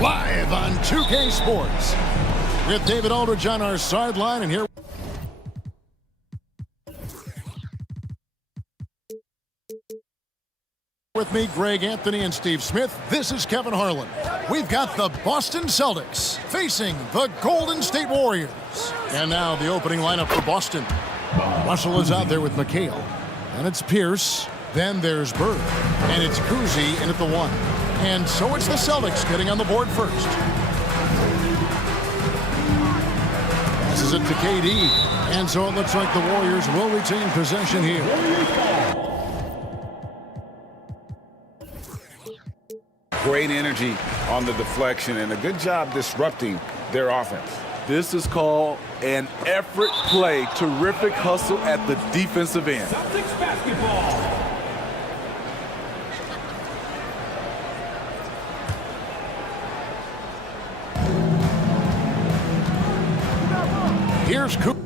Live on 2K Sports with David Aldridge on our sideline, and here with me, Greg Anthony and Steve Smith. This is Kevin Harlan. We've got the Boston Celtics facing the Golden State Warriors. And now the opening lineup for Boston. Russell is out there with McHale. And it's Pierce. Then there's Bird. And it's Cousy in at the 1. And so it's the Celtics getting on the board first. Passes it to KD. And so it looks like the Warriors will retain possession here. Great energy on the deflection and a good job disrupting their offense. This is called an effort play. Terrific hustle at the defensive end. Celtics basketball. Here's Cousy.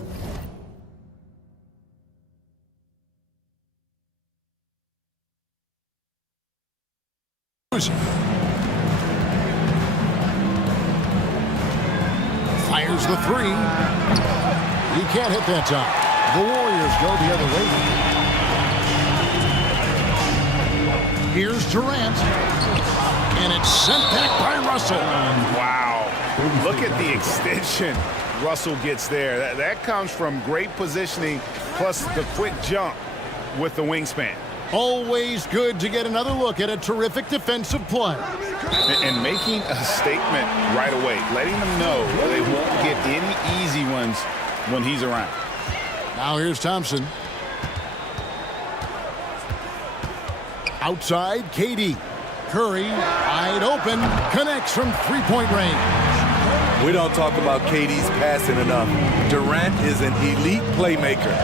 Fires the 3. He can't hit that time. The Warriors go the other way. Here's Durant. And it's sent back by Russell. Wow. Look at the extension Russell gets there. That comes from great positioning plus the quick jump with the wingspan. Always good to get another look at a terrific defensive play. And making a statement right away, letting them know they won't get any easy ones when he's around. Now here's Thompson. Outside, KD. Curry, wide open, connects from three-point range. We don't talk about KD's passing enough. Durant is an elite playmaker.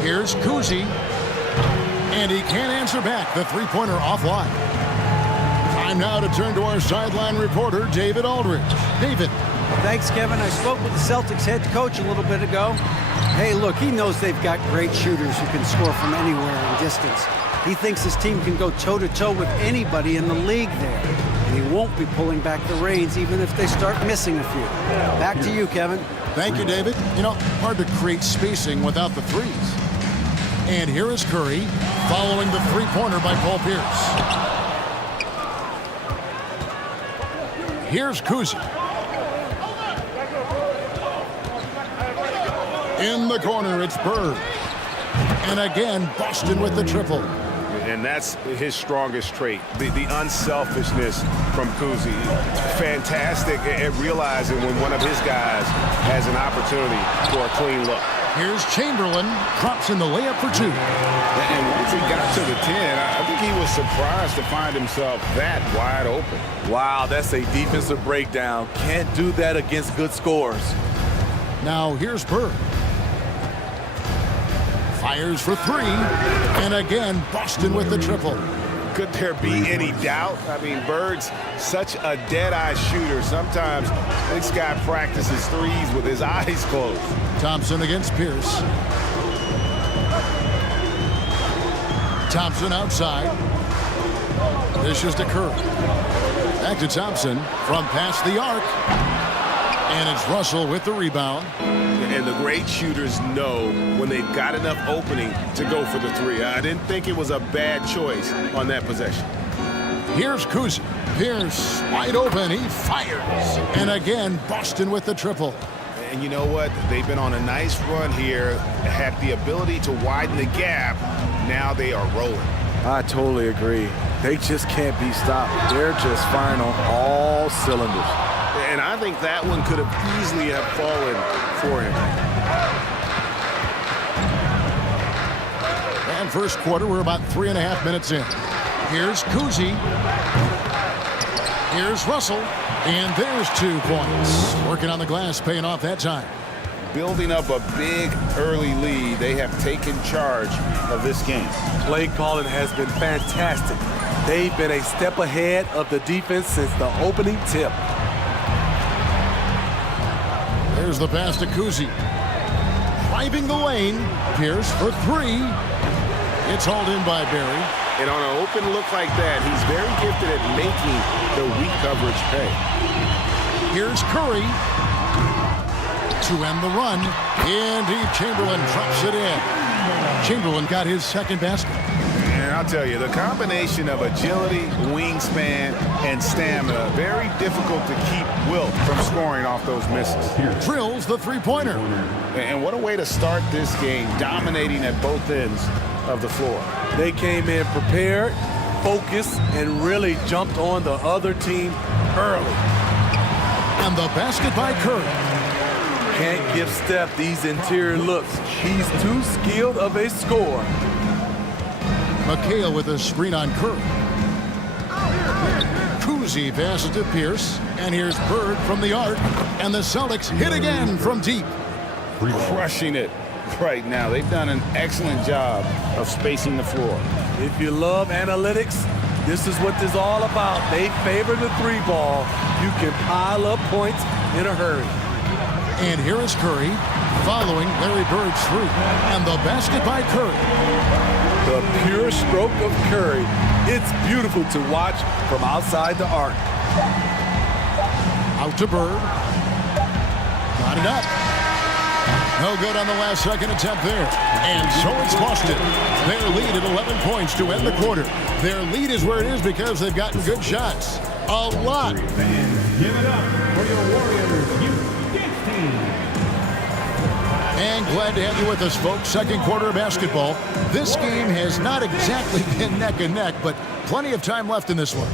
Here's Cousy. And he can't answer back. The three-pointer offline. Time now to turn to our sideline reporter, David Aldridge. David. Thanks, Kevin. I spoke with the Celtics head coach a little bit ago. Hey, look, he knows they've got great shooters who can score from anywhere in distance. He thinks his team can go toe-to-toe with anybody in the league there. And he won't be pulling back the reins even if they start missing a few. Back to you, Kevin. Thank you, David. You know, hard to create spacing without the threes. And here is Curry following the three-pointer by Paul Pierce. Here's Cousy. In the corner, it's Bird. And again, Boston with the triple. And that's his strongest trait, the unselfishness from Cousy. Fantastic at realizing when one of his guys has an opportunity for a clean look. Here's Chamberlain, drops in the layup for 2. And once he got to the 10, I think he was surprised to find himself that wide open. Wow, that's a defensive breakdown. Can't do that against good scores. Now here's Bird. Fires for 3. And again, Boston with the triple. Could there be any doubt? I mean, Bird's such a dead-eye shooter. Sometimes this guy practices threes with his eyes closed. Thompson against Pierce. Thompson outside. Dishes to Curry. Back to Thompson from past the arc. And it's Russell with the rebound. And the great shooters know when they've got enough opening to go for the 3. I didn't think it was a bad choice on that possession. Here's Cousy. Pierce wide open. He fires. And again, Boston with the triple. And you know what? They've been on a nice run here, had the ability to widen the gap. Now they are rolling. I totally agree. They just can't be stopped. They're just firing on all cylinders. And I think that one could have easily have fallen for him. And first quarter, we're about 3.5 minutes in. Here's Cousy. Here's Russell. And there's 2 points. Working on the glass, paying off that time. Building up a big early lead, they have taken charge of this game. Play calling has been fantastic. They've been a step ahead of the defense since the opening tip. There's the pass to Cousy. Driving the lane. Pierce for 3. It's hauled in by Barry. And on an open look like that, he's very gifted at making the weak coverage pay. Here's Curry to end the run. Indeed, Chamberlain drops it in. Chamberlain got his second basket. And I'll tell you, the combination of agility, wingspan, and stamina, very difficult to keep Wilt from scoring off those misses. Drills the three-pointer. And what a way to start this game, dominating at both ends of the floor. They came in prepared, focused, and really jumped on the other team early. And the basket by Curry. Can't give Steph these interior looks. He's too skilled of a scorer. McHale with a screen on Curry. Cousy passes to Pierce. And here's Bird from the arc. And the Celtics hit again from deep. Crushing it right now. They've done an excellent job of spacing the floor. If you love analytics, this is what this is all about. They favor the three ball. You can pile up points in a hurry. And here is Curry following Larry Bird's three. And the basket by Curry. The pure stroke of Curry. It's beautiful to watch from outside the arc. Out to Bird. Got it up. No good on the last second attempt there. And so it's Boston. Their lead at 11 points to end the quarter. Their lead is where it is because they've gotten good shots. A lot. Fans, give it up for your Warriors Youth Dance Team. And glad to have you with us, folks. Second quarter of basketball. This game has not exactly been neck and neck, but plenty of time left in this one.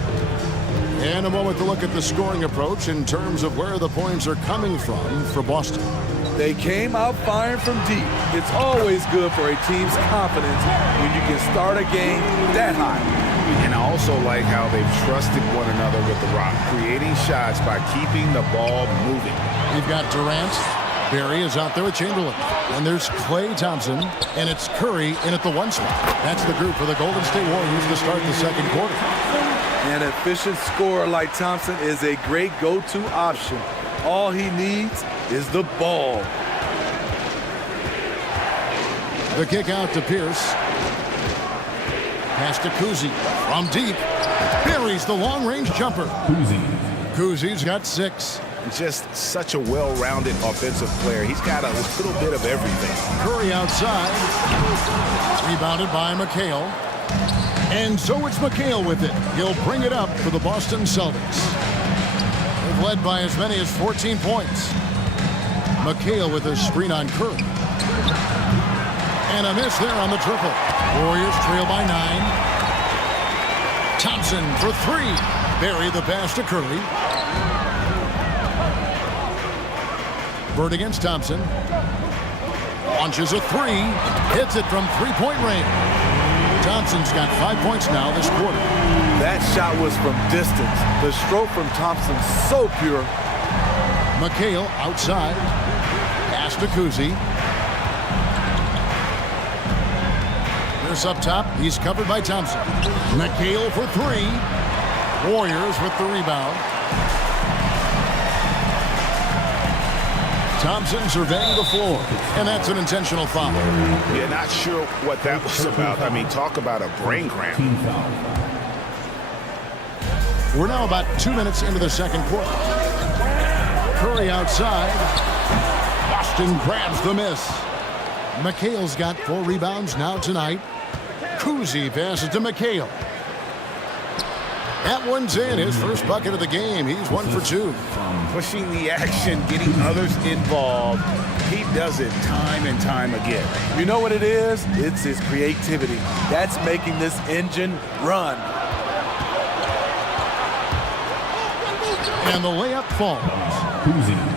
And a moment to look at the scoring approach in terms of where the points are coming from for Boston. They came out firing from deep. It's always good for a team's confidence when you can start a game that high. And I also like how they've trusted one another with the rock, creating shots by keeping the ball moving. We've got Durant. Barry is out there with Chamberlain. And there's Klay Thompson. And it's Curry in at the one spot. That's the group for the Golden State Warriors to start the second quarter. An efficient scorer like Thompson is a great go-to option. All he needs is the ball. The kick out to Pierce. Pass to Cousy from deep. Buries the long-range jumper. Cousy's got 6. Just such a well-rounded offensive player. He's got a little bit of everything. Curry outside. Rebounded by McHale. And so it's McHale with it. He'll bring it up for the Boston Celtics. They've led by as many as 14 points. McHale with a screen on Curry. And a miss there on the triple. Warriors trail by 9. Thompson for 3. Bury the pass to Curry. Bird against Thompson. Launches a 3. Hits it from three-point range. Thompson's got 5 points now this quarter. That shot was from distance. The stroke from Thompson so pure. McHale outside. Pass to Cousy. Pierce up top. He's covered by Thompson. McHale for 3. Warriors with the rebound. Thompson surveying the floor, and that's an intentional foul. Yeah, not sure what that was about. I mean, talk about a brain cramp. We're now about 2 minutes into the second quarter. Curry outside. Boston grabs the miss. McHale's got 4 rebounds now tonight. Cousy passes to McHale. That one's in, his first bucket of the game. He's 1 for 2. Pushing the action, getting others involved. He does it time and time again. You know what it is? It's his creativity. That's making this engine run. And the layup falls.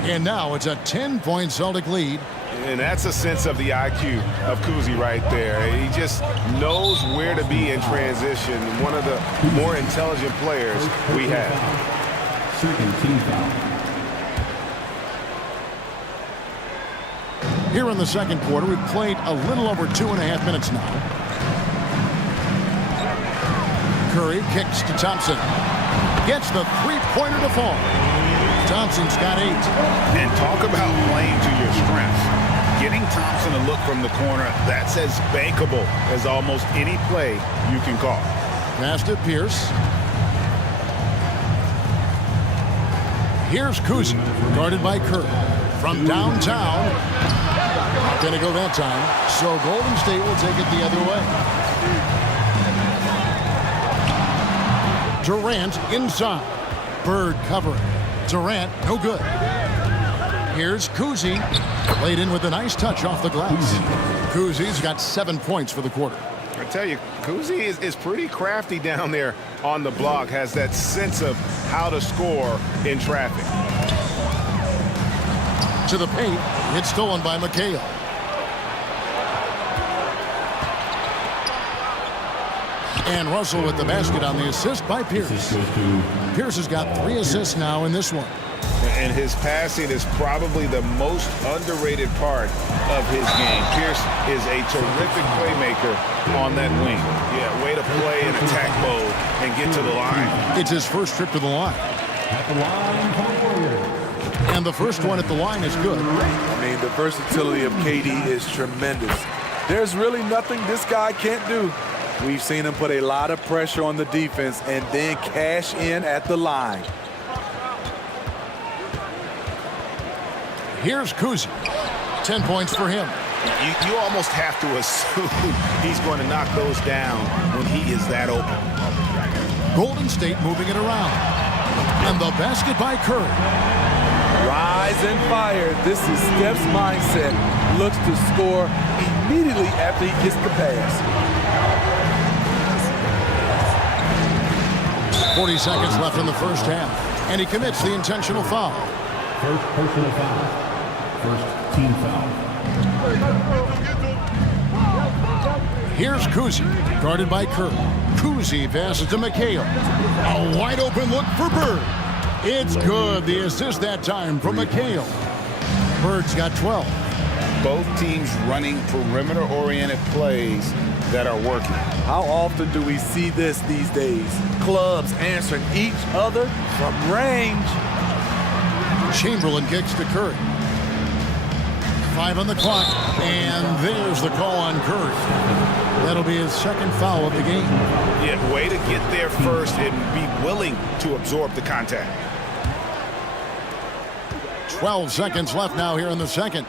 And now it's a 10-point Celtic lead. And that's a sense of the IQ of Cousy right there. He just knows where to be in transition. One of the more intelligent players we have. Second team foul. Here in the second quarter, we've played a little over 2.5 minutes now. Curry kicks to Thompson. Gets the three-pointer to fall. Thompson's got 8. And talk about playing to your strengths. Getting Thompson a look from the corner, that's as bankable as almost any play you can call. Pass to Pierce. Here's Kuzi, guarded by Curry. From downtown. Not going to go that time. So Golden State will take it the other way. Durant inside. Bird covering. Durant, no good. Here's Kuzi. Laid in with a nice touch off the glass. Kuzi's got 7 points for the quarter. I tell you, Kuzi is pretty crafty down there on the block. Has that sense of how to score in traffic. To the paint. It's stolen by McHale. And Russell with the basket on the assist by Pierce. Pierce has got 3 assists now in this one. And his passing is probably the most underrated part of his game. Pierce is a terrific playmaker on that wing. Yeah, way to play in attack mode and get to the line. It's his first trip to the line. And the first one at the line is good. I mean, the versatility of KD is tremendous. There's really nothing this guy can't do. We've seen him put a lot of pressure on the defense and then cash in at the line. Here's Kuzi. 10 points for him. You almost have to assume he's going to knock those down when he is that open. Golden State moving it around. And the basket by Curry. Rise and fire. This is Steph's mindset. Looks to score immediately after he gets the pass. 40 seconds left in the first half. And he commits the intentional foul. First personal foul. First team foul. Here's Kuzi, guarded by Curry. Kuzi passes to McHale. A wide open look for Bird. It's good. The assist that time from McHale. Bird's got 12. Both teams running perimeter-oriented plays that are working. How often do we see this these days? Clubs answering each other from range. Chamberlain kicks to Curry. 5 on the clock, and there's the call on Curry. That'll be his second foul of the game. Yeah, way to get there first and be willing to absorb the contact. 12 seconds left now here in the second.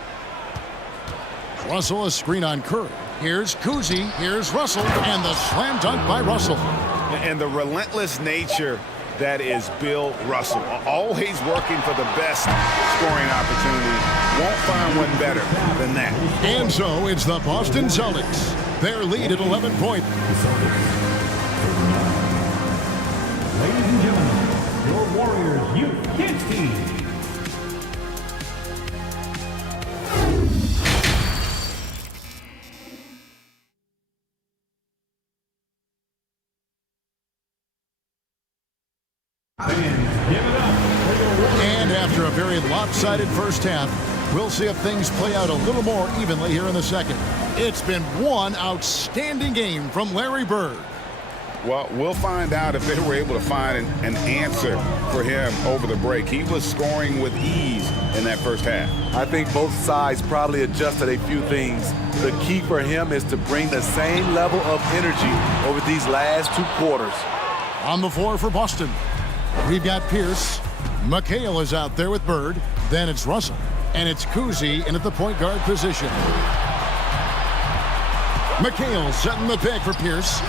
Russell, a screen on Curry. Here's Kuzi, here's Russell, and the slam dunk by Russell. And the relentless nature that is Bill Russell. Always working for the best scoring opportunity. Won't find one better than that. And so it's the Boston Celtics. Their lead at 11 points. Ladies and gentlemen, your Warriors Youth Kids team. And after a very lopsided first half, we'll see if things play out a little more evenly here in the second. It's been one outstanding game from Larry Bird. Well, we'll find out if they were able to find an answer for him over the break. He was scoring with ease in that first half. I think both sides probably adjusted a few things. The key for him is to bring the same level of energy over these last 2 quarters. On the floor for Boston, we've got Pierce. McHale is out there with Bird. Then it's Russell. And it's Kuzi in at the point guard position. McHale setting the pick for Pierce.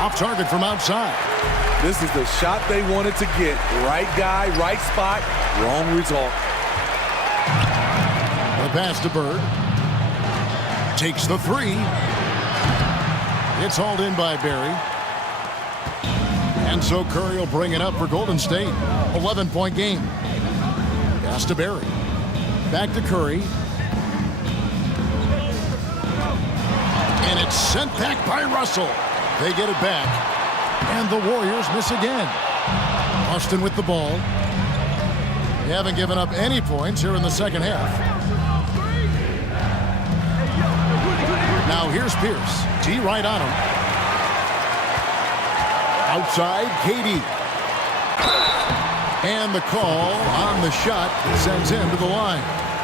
Off target from outside. This is the shot they wanted to get. Right guy, right spot, wrong result. The pass to Bird. Takes the 3. It's hauled in by Barry. And so Curry will bring it up for Golden State. 11-point game. Pass to Barry. Back to Curry. And it's sent back by Russell. They get it back. And the Warriors miss again. Boston with the ball. They haven't given up any points here in the second half. Now here's Pierce. T right on him. Outside, KD. And the call on the shot sends him to the line.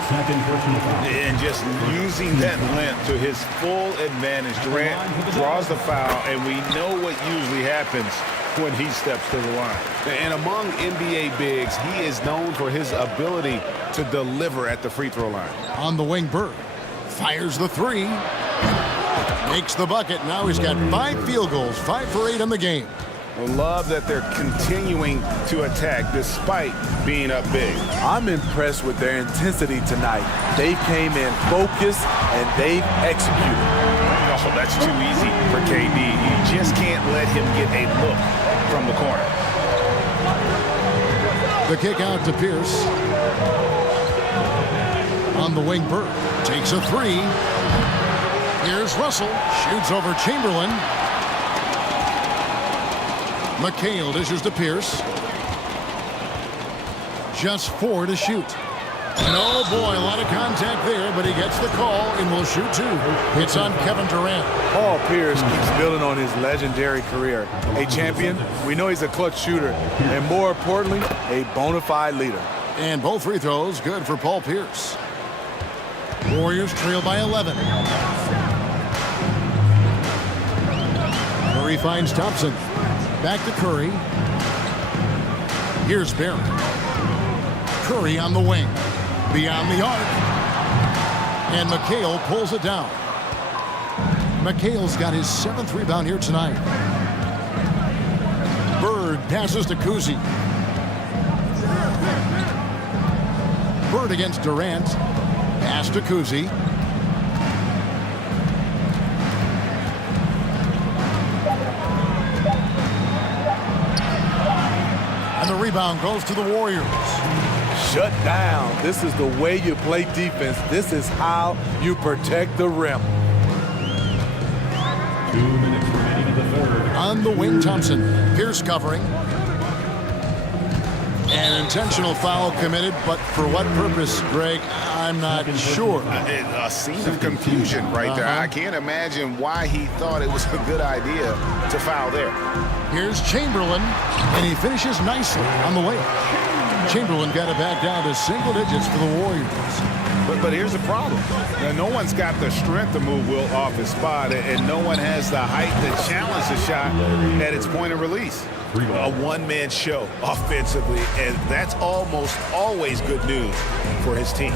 Second personal foul. And just using that length to his full advantage. Durant draws the foul, and we know what usually happens when he steps to the line. And among NBA bigs, he is known for his ability to deliver at the free throw line. On the wing, Bird fires the three. Makes the bucket. Now he's got 5 field goals, 5 for 8 in the game. Love that they're continuing to attack despite being up big. I'm impressed with their intensity tonight. They came in focused and they've executed. Oh, that's too easy for KD. You just can't let him get a look from the corner. The kick out to Pierce. On the wing, Bird takes a three. Here's Russell. Shoots over Chamberlain. McHale dishes to Pierce. Just 4 to shoot. And oh boy, a lot of contact there, but he gets the call and will shoot 2. It's on Kevin Durant. Paul Pierce keeps building on his legendary career. A champion, we know he's a clutch shooter, and more importantly, a bona fide leader. And both free throws good for Paul Pierce. Warriors trail by 11. Curry finds Thompson. Back to Curry. Here's Barrett. Curry on the wing. Beyond the arc. And McHale pulls it down. McHale's got his 7th rebound here tonight. Bird passes to Cousy. Bird against Durant. Pass to Cousy. And the rebound goes to the Warriors. Shut down. This is the way you play defense. This is how you protect the rim. 2 minutes remaining in the third. On the wing, Thompson. Pierce covering. An intentional foul committed, but for what purpose, Greg? I'm not sure. A scene of confusion right there. I can't imagine why he thought it was a good idea to foul there. Here's Chamberlain, and he finishes nicely on the way. Chamberlain got it back down to single digits for the Warriors. But here's the problem. Now, no one's got the strength to move Wilt off his spot, and no one has the height to challenge the shot at its point of release. A one-man show offensively, and that's almost always good news for his team.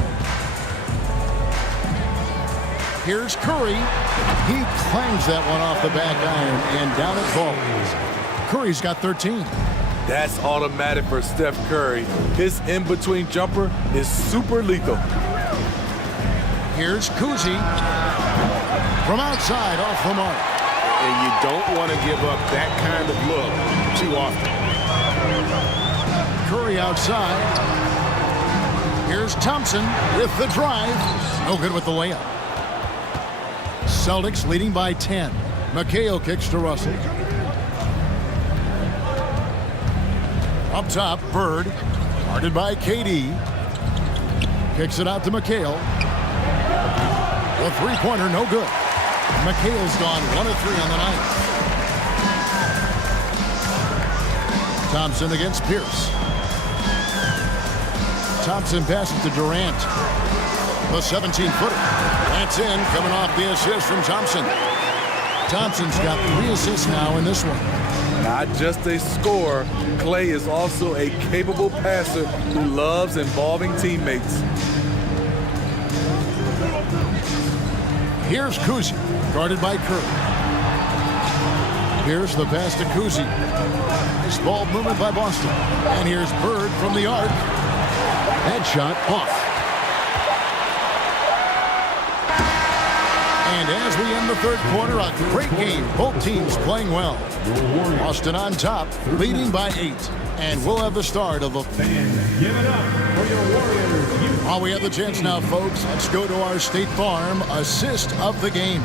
Here's Curry. He clangs that one off the back iron and down it falls. Curry's got 13. That's automatic for Steph Curry. His in-between jumper is super lethal. Here's Cousy. From outside, off the mark. And you don't want to give up that kind of look too often. Curry outside. Here's Thompson with the drive. No good with the layup. Celtics leading by 10. McHale kicks to Russell. Up top, Bird. Guarded by KD. Kicks it out to McHale. The three-pointer, no good. McHale's gone 1 of 3 on the night. Thompson against Pierce. Thompson passes to Durant. The 17-footer. That's in, coming off the assist from Thompson. Thompson's got 3 assists now in this one. Not just a scorer, Klay is also a capable passer who loves involving teammates. Here's Cousy, guarded by Curry. Here's the pass to Cousy. Nice ball movement by Boston. And here's Bird from the arc. Headshot off. And as we end the third quarter, a great game. Both teams playing well. Boston on top, leading by 8. And we'll have the start of the... Give it up for your Warriors. While we have the chance now, folks, let's go to our State Farm assist of the game.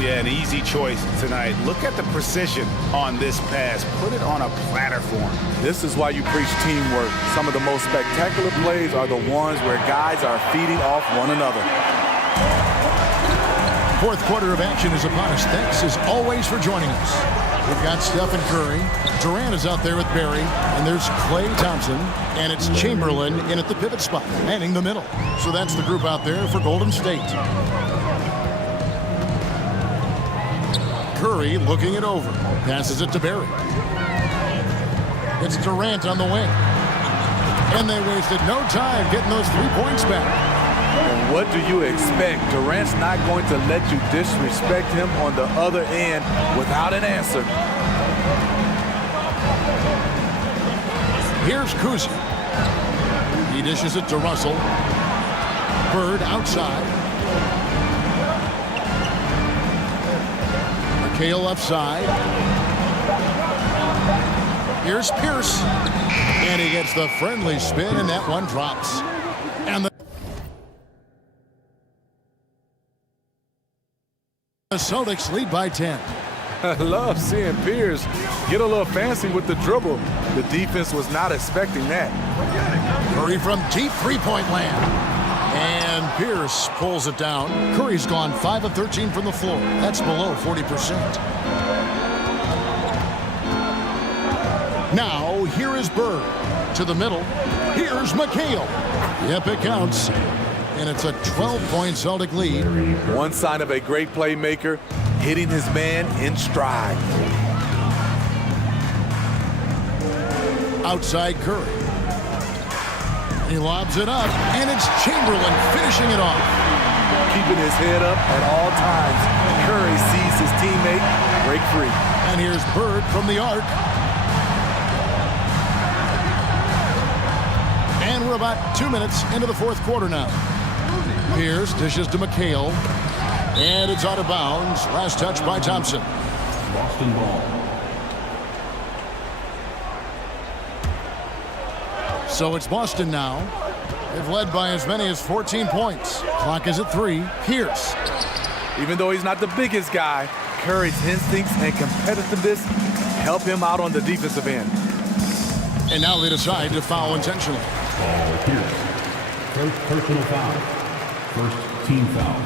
Yeah, an easy choice tonight. Look at the precision on this pass. Put it on a platter form. This is why you preach teamwork. Some of the most spectacular plays are the ones where guys are feeding off one another. Fourth quarter of action is upon us. Thanks as always for joining us. We've got Stephen Curry. Durant is out there with Barry. And there's Klay Thompson. And it's Chamberlain in at the pivot spot, manning the middle. So that's the group out there for Golden State. Curry looking it over. Passes it to Barry. It's Durant on the wing. And they wasted no time getting those 3 points back. And what do you expect? Durant's not going to let you disrespect him on the other end without an answer. Here's Kuzi. He dishes it to Russell. Bird outside. McHale left side. Here's Pierce. And he gets the friendly spin, and that one drops. And the Celtics lead by 10. I love seeing Pierce get a little fancy with the dribble. The defense was not expecting that. Curry from deep three-point land. And Pierce pulls it down. Curry's gone 5 of 13 from the floor. That's below 40%. Now, here is Bird. To the middle. Here's McHale. Yep, it counts. And it's a 12-point Celtic lead. One sign of a great playmaker, hitting his man in stride. Outside Curry. He lobs it up, and it's Chamberlain finishing it off. Keeping his head up at all times. Curry sees his teammate break free. And here's Bird from the arc. And we're about 2 minutes into the fourth quarter now. Pierce dishes to McHale. And it's out of bounds. Last touch by Thompson. Boston ball. So it's Boston now. They've led by as many as 14 points. Clock is at 3. Pierce. Even though he's not the biggest guy, Curry's instincts and competitiveness help him out on the defensive end. And now they decide to foul intentionally. Ball Pierce. First personal foul. First team foul.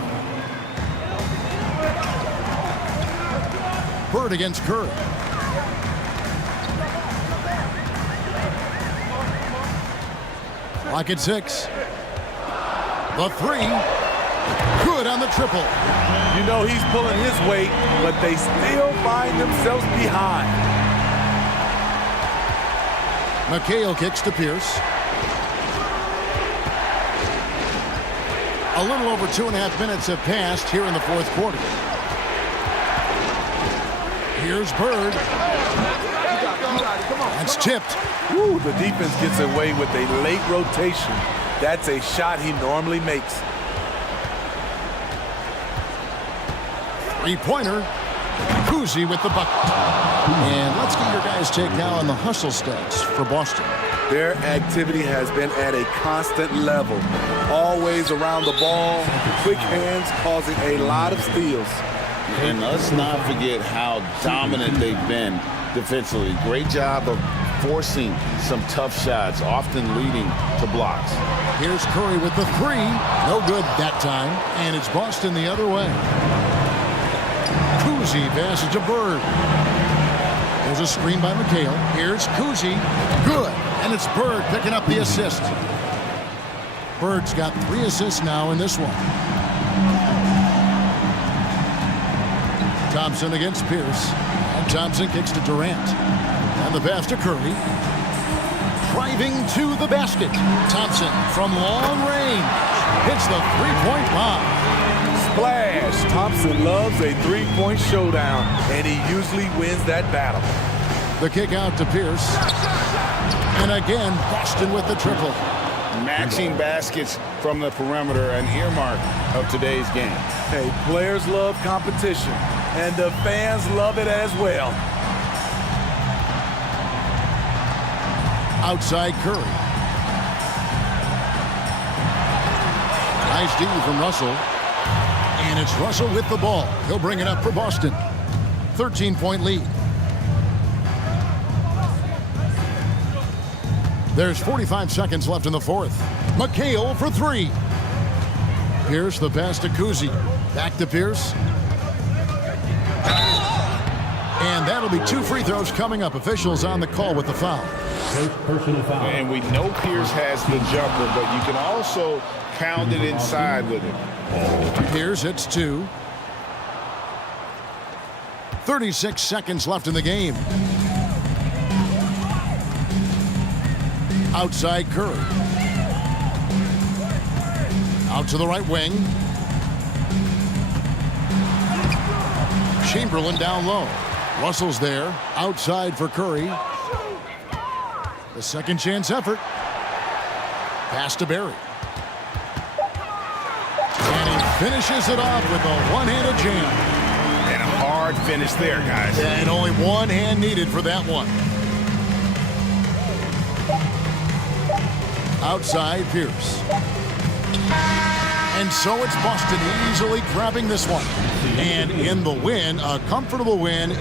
Bird against Curry. Clock at 6. The 3. Good on the triple. You know he's pulling his weight, but they still find themselves behind. McHale kicks to Pierce. A little over 2.5 minutes have passed here in the fourth quarter. Here's Bird. That's tipped. Woo, the defense gets away with a late rotation. That's a shot he normally makes. Three-pointer. Kuzi with the bucket. And let's get your guys' take now on the hustle stats for Boston. Their activity has been at a constant level. Always around the ball, quick hands causing a lot of steals. And let's not forget how dominant they've been defensively. Great job of forcing some tough shots, often leading to blocks. Here's Curry with the 3. No good that time. And it's Boston the other way. Kuzi passes to Bird. There's a screen by McHale. Here's Kuzi. Good. And it's Bird picking up the assist. Bird's got 3 assists now in this one. Thompson against Pierce. And Thompson kicks to Durant. And the pass to Curry. Driving to the basket. Thompson from long range. Hits the three-point bomb. Splash! Thompson loves a three-point showdown, and he usually wins that battle. The kick out to Pierce. And again, Boston with the triple. Matching baskets from the perimeter, an earmark of today's game. Hey, players love competition, and the fans love it as well. Outside Curry. Nice D from Russell. And it's Russell with the ball. He'll bring it up for Boston. 13-point lead. There's 45 seconds left in the fourth. McHale for 3. Pierce the pass to Kuzi. Back to Pierce. And And that'll be 2 free throws coming up. Officials on the call with the foul. First personal foul. And we know Pierce has the jumper, but you can also pound it inside with it. Pierce hits 2. 36 seconds left in the game. Outside Curry. Out to the right wing. Chamberlain down low. Russell's there. Outside for Curry. The second chance effort. Pass to Barry. And he finishes it off with a one-handed jam. And a hard finish there, guys. And only one hand needed for that one. Outside Pierce. And so it's Boston easily grabbing this one. And in the win, a comfortable win.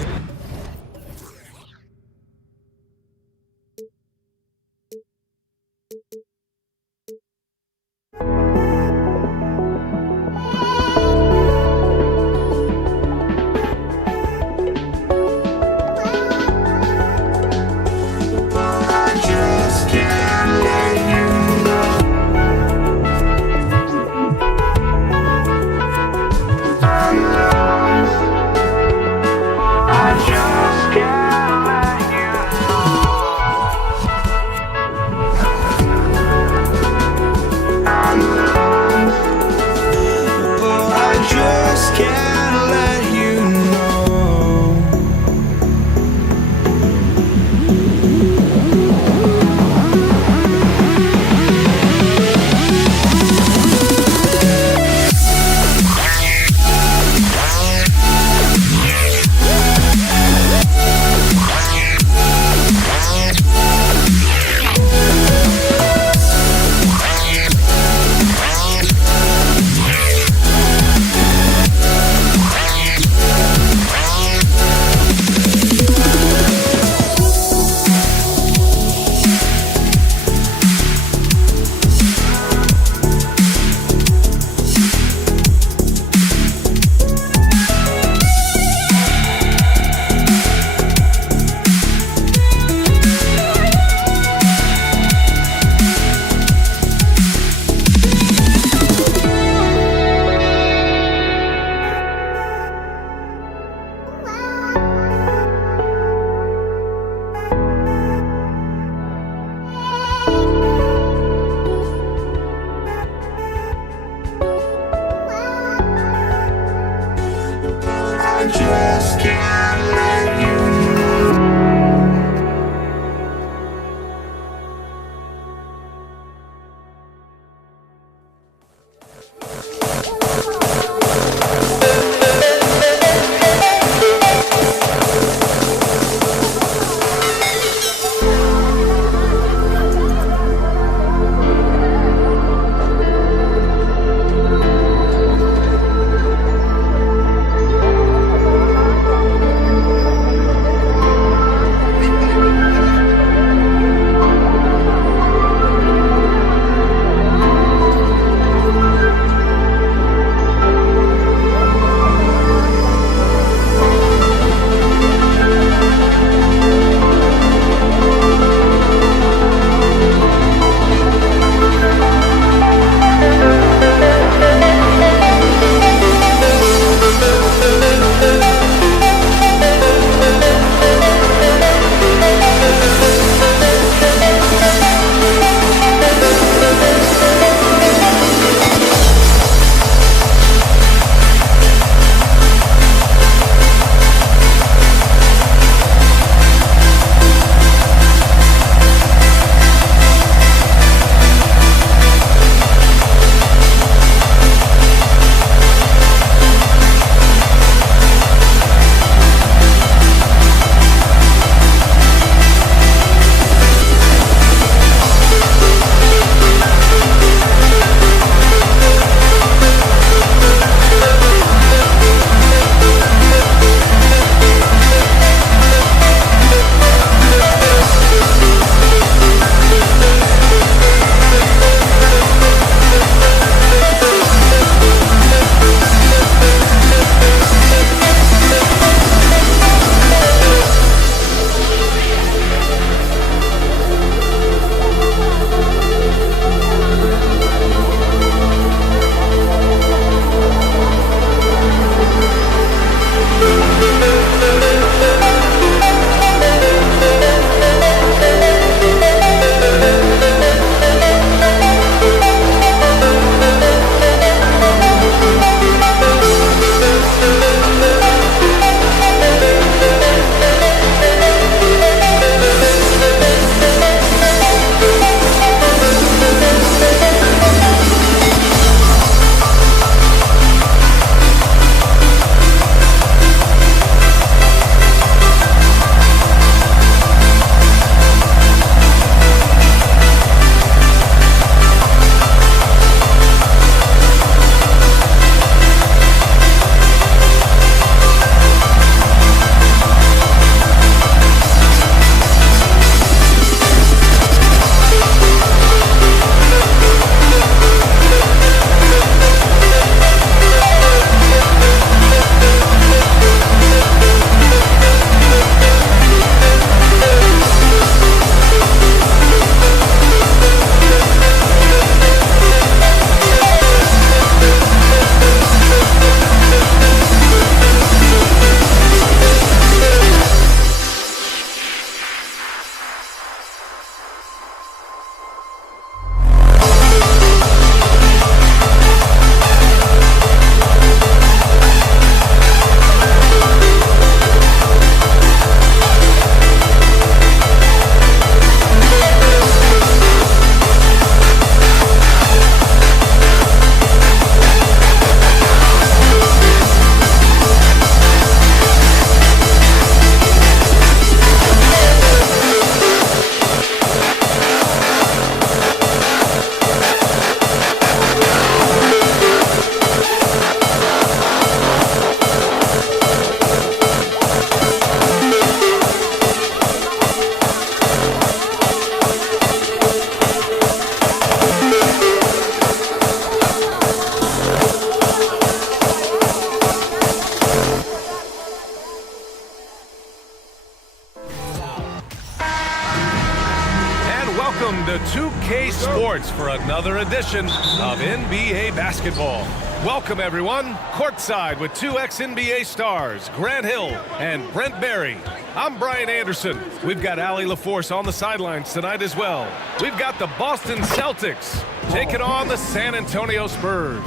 to 2K Sports for another edition of NBA basketball. Welcome, everyone. Courtside with two ex-NBA stars, Grant Hill and Brent Barry. I'm Brian Anderson. We've got Allie LaForce on the sidelines tonight as well. We've got the Boston Celtics taking on the San Antonio Spurs.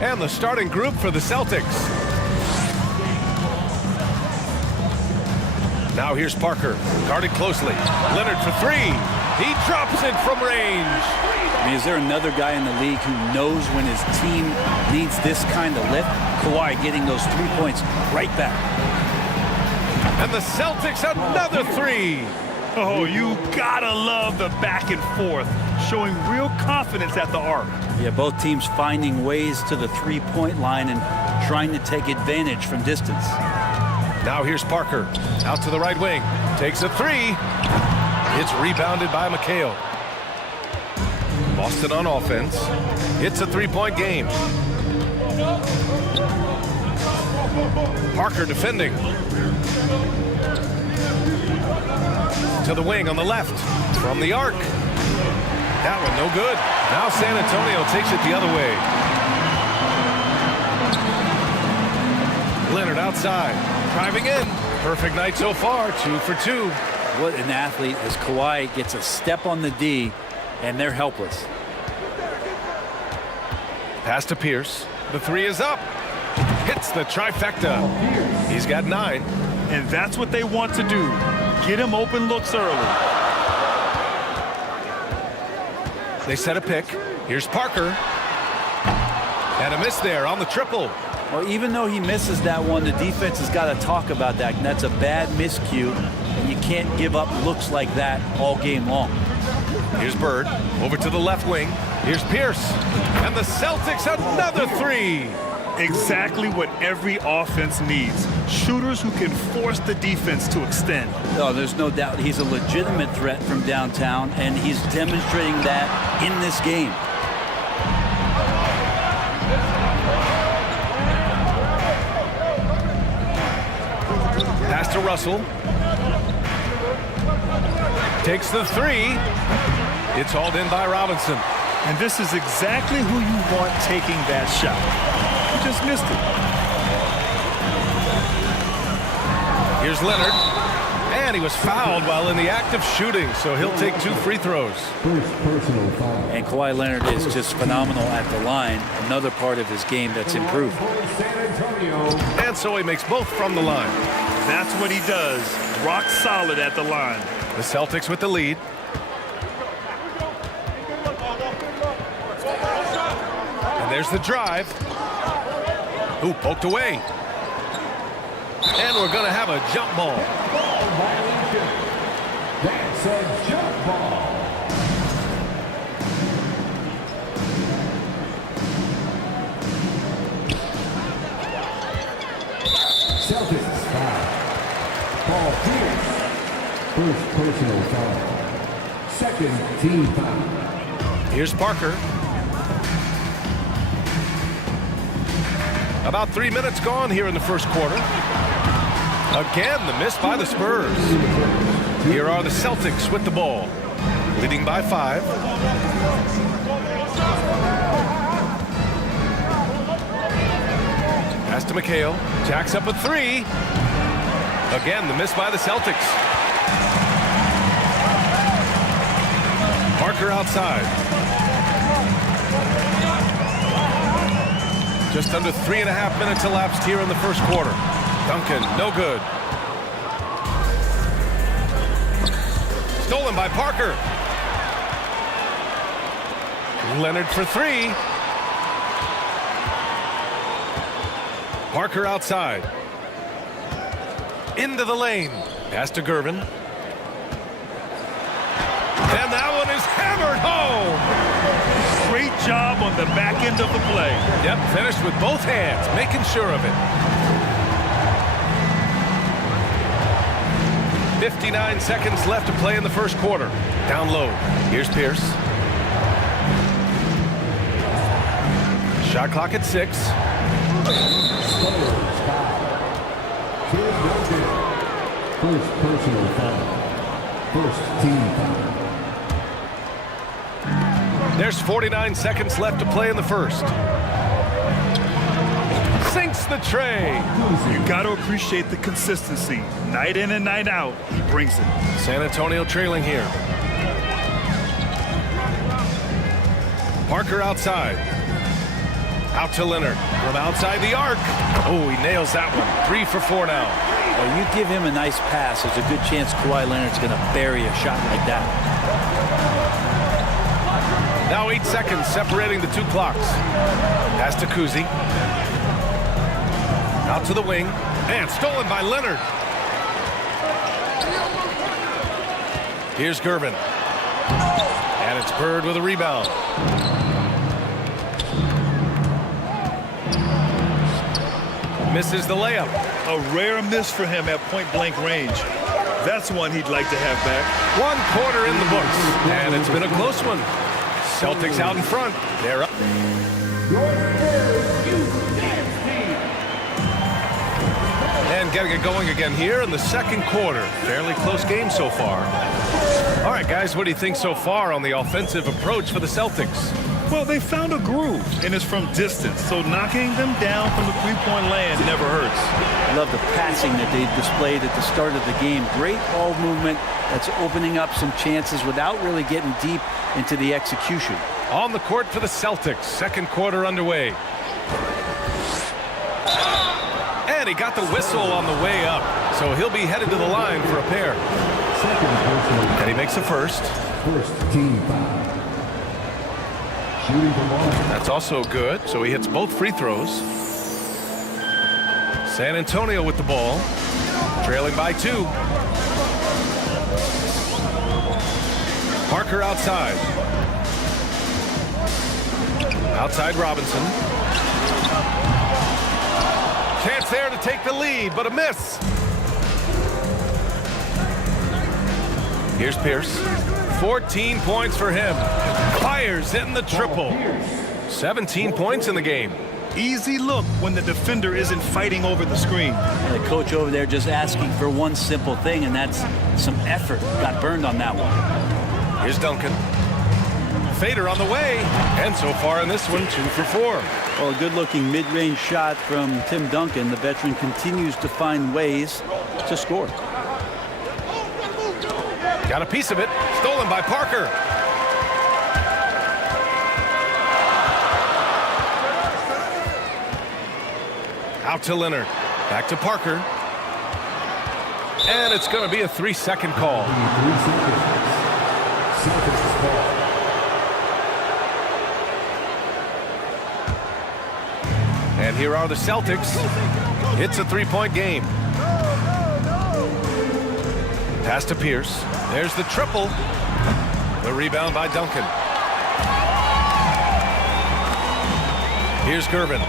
And the starting group for the Celtics. Now here's Parker, guarded closely. Leonard for three. He drops it from range. I mean, is there another guy in the league who knows when his team needs this kind of lift? Kawhi getting those 3 points right back. And the Celtics another three. Oh, you gotta love the back and forth, showing real confidence at the arc. Yeah, both teams finding ways to the three-point line and trying to take advantage from distance. Now here's Parker, out to the right wing, takes a three. It's rebounded by McHale. Boston on offense. It's a three-point game. Parker defending. To the wing on the left. From the arc. That one no good. Now San Antonio takes it the other way. Leonard outside. Driving in. Perfect night so far. 2 for 2. What an athlete as Kawhi gets a step on the D, and they're helpless. Pass to Pierce. The three is up. Hits the trifecta. He's got 9. And that's what they want to do. Get him open looks early. They set a pick. Here's Parker. And a miss there on the triple. Well, even though he misses that one, the defense has got to talk about that. And that's a bad miscue. And you can't give up looks like that all game long. Here's Bird. Over to the left wing. Here's Pierce. And the Celtics another three. Exactly what every offense needs. Shooters who can force the defense to extend. No, there's no doubt he's a legitimate threat from downtown, and he's demonstrating that in this game. Pass to Russell. Takes the three. It's hauled in by Robinson. And this is exactly who you want taking that shot. You just missed it. Here's Leonard. And he was fouled while in the act of shooting, so he'll take 2 free throws. First personal foul. And Kawhi Leonard is just phenomenal at the line. Another part of his game that's improved. San Antonio. And so he makes both from the line. That's what he does. Rock solid at the line. The Celtics with the lead. And there's the drive. Ooh, poked away. And we're going to have a jump ball. Violation. That's a jump ball. Celtics foul. Paul Pierce. First personal foul. Second team foul. Here's Parker. About 3 minutes gone here in the first quarter. Again, the miss by the Spurs. Here are the Celtics with the ball. Leading by 5. Pass to McHale. Jacks up a 3. Again, the miss by the Celtics. Parker outside. Just under 3.5 minutes elapsed here in the first quarter. Duncan, no good. Stolen by Parker. Leonard for 3. Parker outside. Into the lane. Pass to Gervin. And that one is hammered home. Great job on the back end of the play. Yep, finished with both hands, making sure of it. 59 seconds left to play in the first quarter. Down low. Here's Pierce. Shot clock at 6. First personal foul. First team foul. There's 49 seconds left to play in the first. Sinks the tray. You got to appreciate the consistency. Night in and night out, he brings it. San Antonio trailing here. Parker outside. Out to Leonard. From outside the arc. Oh, he nails that one. 3 for 4 now. Well, you give him a nice pass, there's a good chance Kawhi Leonard's going to bury a shot like that. Now 8 seconds separating the two clocks. Pass to Kuzi. Out to the wing. And stolen by Leonard. Here's Gervin. And it's Bird with a rebound. Misses the layup. A rare miss for him at point-blank range. That's one he'd like to have back. 1 quarter in the books. And it's been a close one. Celtics out in front. They're up. And getting it going again here in the second quarter. Fairly close game so far. All right, guys, what do you think so far on the offensive approach for the Celtics? Well, they found a groove, and it's from distance, so knocking them down from the three-point land never hurts. I love the passing that they displayed at the start of the game. Great ball movement that's opening up some chances without really getting deep into the execution. On the court for the Celtics, second quarter underway. And he got the whistle on the way up, so he'll be headed to the line for a pair. And he makes the first. First team foul. Shooting the ball. That's also good, so he hits both free throws. San Antonio with the ball, trailing by 2. Parker outside. Outside Robinson. Chance there to take the lead, but a miss. Here's Pierce. 14 points for him. Fires in the triple. 17 points in the game. Easy look when the defender isn't fighting over the screen. And the coach over there just asking for one simple thing, and that's some effort. Got burned on that one. Here's Duncan. Fader on the way. And so far in this one, 2 for 4. Well, a good-looking mid-range shot from Tim Duncan. The veteran continues to find ways to score. Got a piece of it. Stolen by Parker. Out to Leonard. Back to Parker. And it's going to be a 3-second call. 3 seconds. Celtics ball. And here are the Celtics. It's a 3-point game. Pass to Pierce. There's the triple. The rebound by Duncan. Here's Gervin.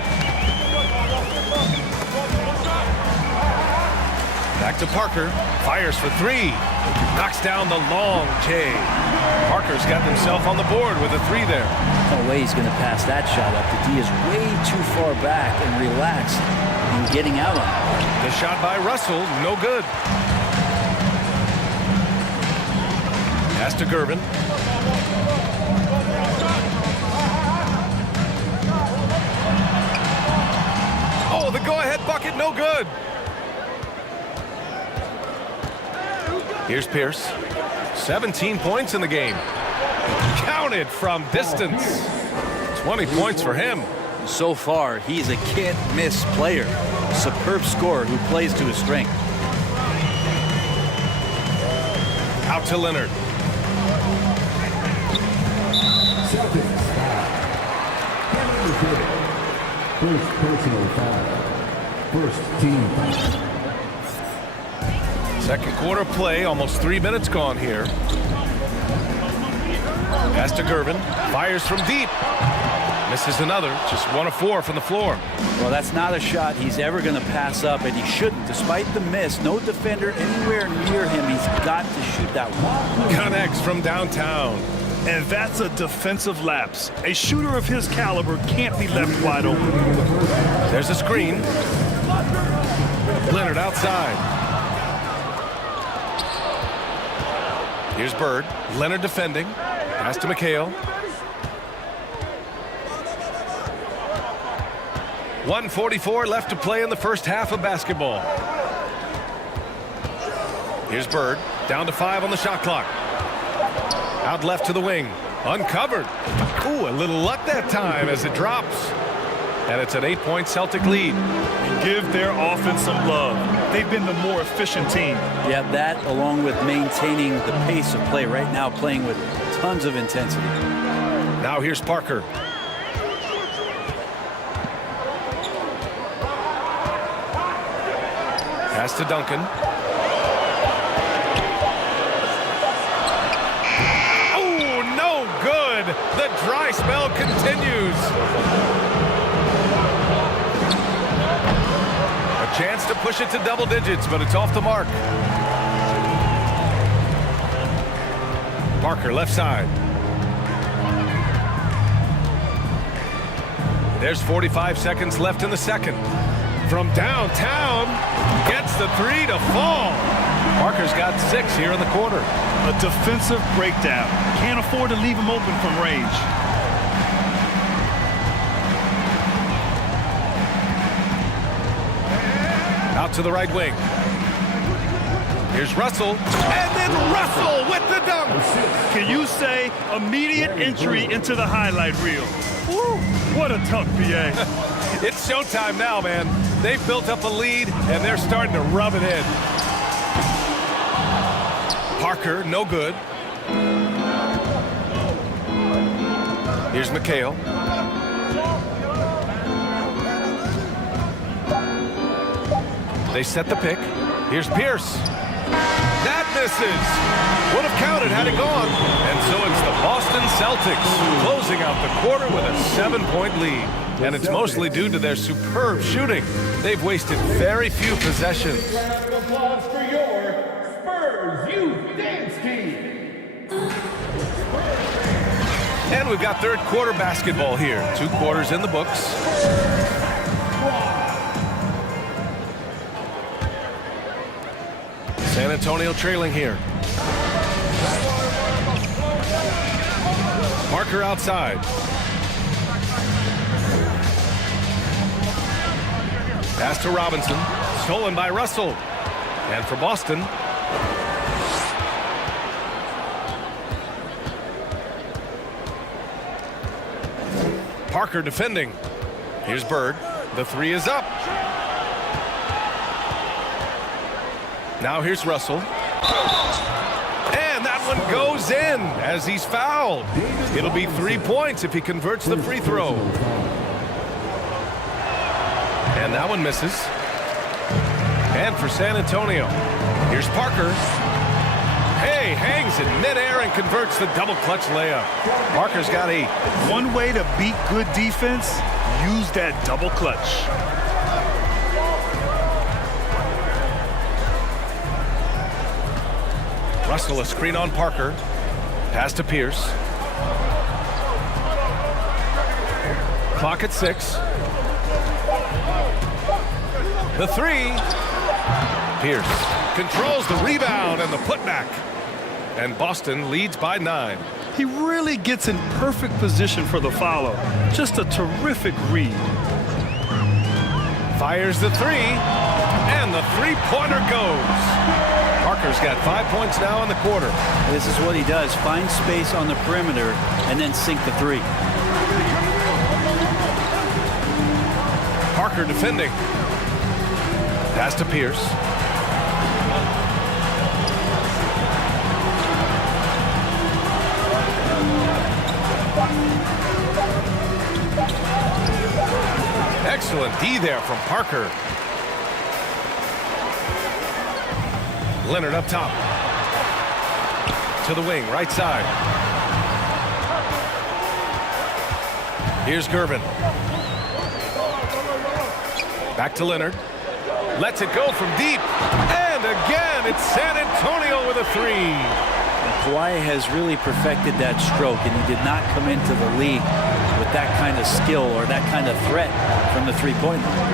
Back to Parker. Fires for 3. Knocks down the long J. Parker's got himself on the board with a 3 there. No way he's going to pass that shot up. The D is way too far back and relaxed in getting out on it. The shot by Russell, no good. Pass to Gervin. Oh, the go-ahead bucket, no good. Here's Pierce. 17 points in the game. Counted from distance. 20 points for him. So far, he's a can't-miss player. Superb scorer who plays to his strength. Out to Leonard. Celtics foul. First personal foul. First team foul. Second quarter play, almost 3 minutes gone here. Pass to Gervin. Fires from deep. Misses another. Just 1 of 4 from the floor. Well, that's not a shot he's ever going to pass up, and he shouldn't. Despite the miss, no defender anywhere near him. He's got to shoot that one. Connects from downtown. And that's a defensive lapse. A shooter of his caliber can't be left wide open. There's a screen. Leonard outside. Here's Bird. Leonard defending. Pass to McHale. 1:44 left to play in the first half of basketball. Here's Bird, down to 5 on the shot clock. Out left to the wing, uncovered. Ooh, a little luck that time as it drops. And it's an 8-point Celtic lead. And give their offense some love. They've been the more efficient team. Yeah, that along with maintaining the pace of play right now, playing with tons of intensity. Now here's Parker. Pass to Duncan. Oh, no good. The dry spell continues. A chance to push it to double digits, but it's off the mark. Parker, left side. There's 45 seconds left in the second. From downtown, gets the 3 to fall. Parker's got 6 here in the quarter. A defensive breakdown. Can't afford to leave him open from range. Out to the right wing. Here's Russell, and then Russell with the dunk. Can you say immediate entry into the highlight reel? Woo, what a dunk, BA. It's showtime now, man. They've built up a lead, and they're starting to rub it in. Parker, no good. Here's McHale. They set the pick. Here's Pierce. That misses. Would have counted had it gone. And so it's the Boston Celtics closing out the quarter with a 7-point lead. And it's mostly due to their superb shooting. They've wasted very few possessions. Round of applause for your Spurs Youth Dance Team. And we've got third quarter basketball here. 2 quarters in the books. San Antonio trailing here. Parker outside. Pass to Robinson. Stolen by Russell. And for Boston. Parker defending. Here's Bird. The 3 is up. Now here's Russell. And that one goes in as he's fouled. It'll be 3 points if he converts the free throw. And that one misses. And for San Antonio, here's Parker. Hey, hangs in midair and converts the double clutch layup. Parker's got 8. One way to beat good defense, use that double clutch. Russell, a screen on Parker. Pass to Pierce. Clock at 6. The 3. Pierce controls the rebound and the putback. And Boston leads by 9. He really gets in perfect position for the follow. Just a terrific read. Fires the 3. And the three-pointer goes. Parker's got 5 points now in the quarter. This is what he does. Find space on the perimeter and then sink the 3. Parker defending. Pass to Pierce. Excellent D there from Parker. Leonard up top. To the wing, right side. Here's Gervin. Back to Leonard. Lets it go from deep. And again, it's San Antonio with a 3. Kawhi has really perfected that stroke, and he did not come into the league with that kind of skill or that kind of threat from the three-point line.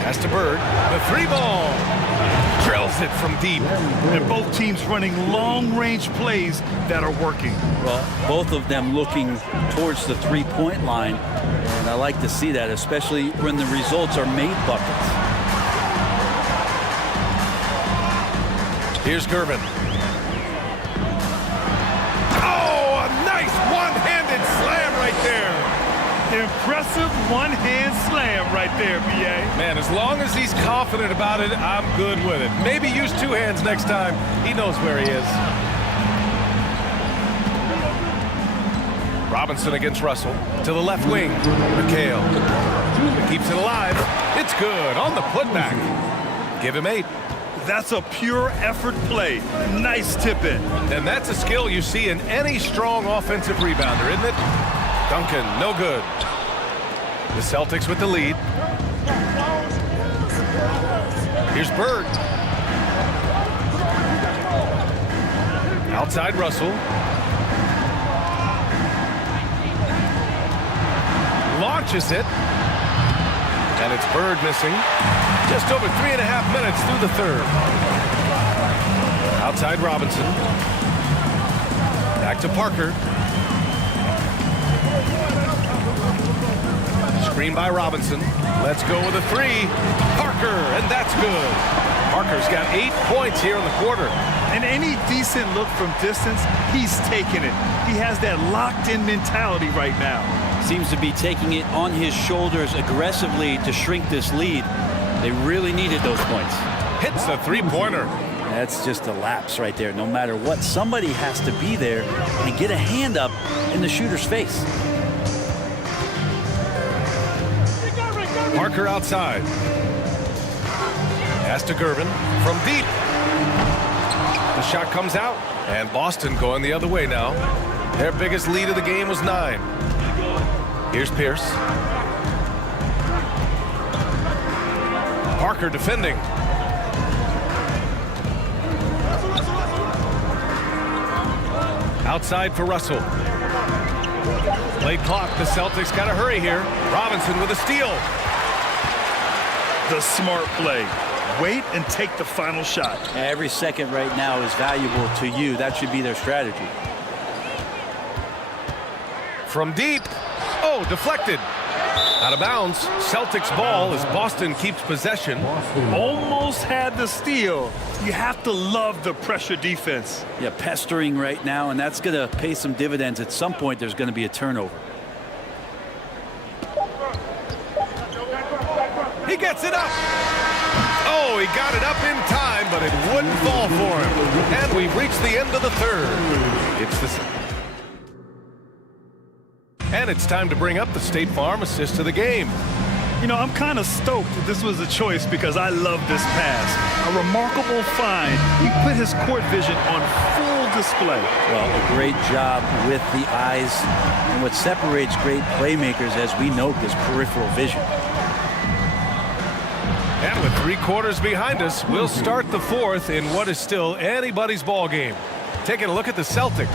Pass to Bird. The 3 ball. Drills it from deep. And both teams running long-range plays that are working. Well, both of them looking towards the three-point line, and I like to see that, especially when the results are made buckets. Here's Gervin. Oh, a nice one-handed slam right there. Impressive one-hand slam right there, B.A. Man, as long as he's confident about it, I'm good with it. Maybe use two hands next time. He knows where he is. Robinson against Russell. To the left wing. McHale. Keeps it alive. It's good on the putback. Give him 8. That's a pure effort play. Nice tip in. And that's a skill you see in any strong offensive rebounder, isn't it? Duncan, no good. The Celtics with the lead. Here's Bird. Outside Russell. Launches it. And it's Bird missing. Just over 3.5 minutes through the third. Outside Robinson. Back to Parker. Screen by Robinson. Let's go with a 3. Parker, and that's good. Parker's got 8 points here in the quarter. And any decent look from distance, he's taking it. He has that locked-in mentality right now. Seems to be taking it on his shoulders aggressively to shrink this lead. They really needed those points. Hits the three-pointer. That's just a lapse right there. No matter what, somebody has to be there and get a hand up in the shooter's face. Parker outside. Pass to Gervin from deep. The shot comes out, and Boston going the other way now. Their biggest lead of the game was 9. Here's Pierce. Parker defending. Outside for Russell. Late clock. The Celtics got to hurry here. Robinson with a steal. The smart play. Wait and take the final shot. Every second right now is valuable to you. That should be their strategy. From deep. Oh, deflected. Out of bounds. Celtics ball as Boston keeps possession. Almost had the steal. You have to love the pressure defense. Yeah, pestering right now, and that's going to pay some dividends. At some point, there's going to be a turnover. He gets it up. Oh, he got it up in time, but it wouldn't fall for him. And we've reached the end of the third. And it's time to bring up the State Farm assist of the game. You know, I'm kind of stoked that this was a choice because I love this pass. A remarkable find. He put his court vision on full display. Well, a great job with the eyes. And what separates great playmakers, as we note, is peripheral vision. And with 3 quarters behind us, we'll start the fourth in what is still anybody's ball game. Taking a look at the Celtics.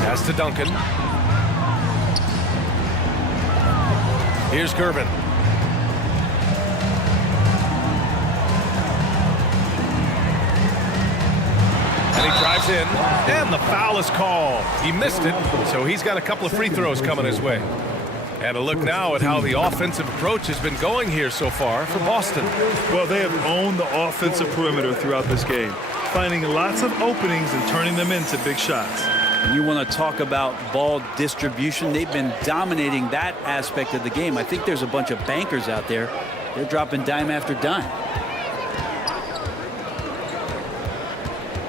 Pass to Duncan. Here's Gervin. And he drives in, and the foul is called. He missed it, so he's got a couple of free throws coming his way. And a look now at how the offensive approach has been going here so far for Boston. Well, they have owned the offensive perimeter throughout this game, finding lots of openings and turning them into big shots. You want to talk about ball distribution. They've been dominating that aspect of the game. I think there's a bunch of bankers out there. They're dropping dime after dime.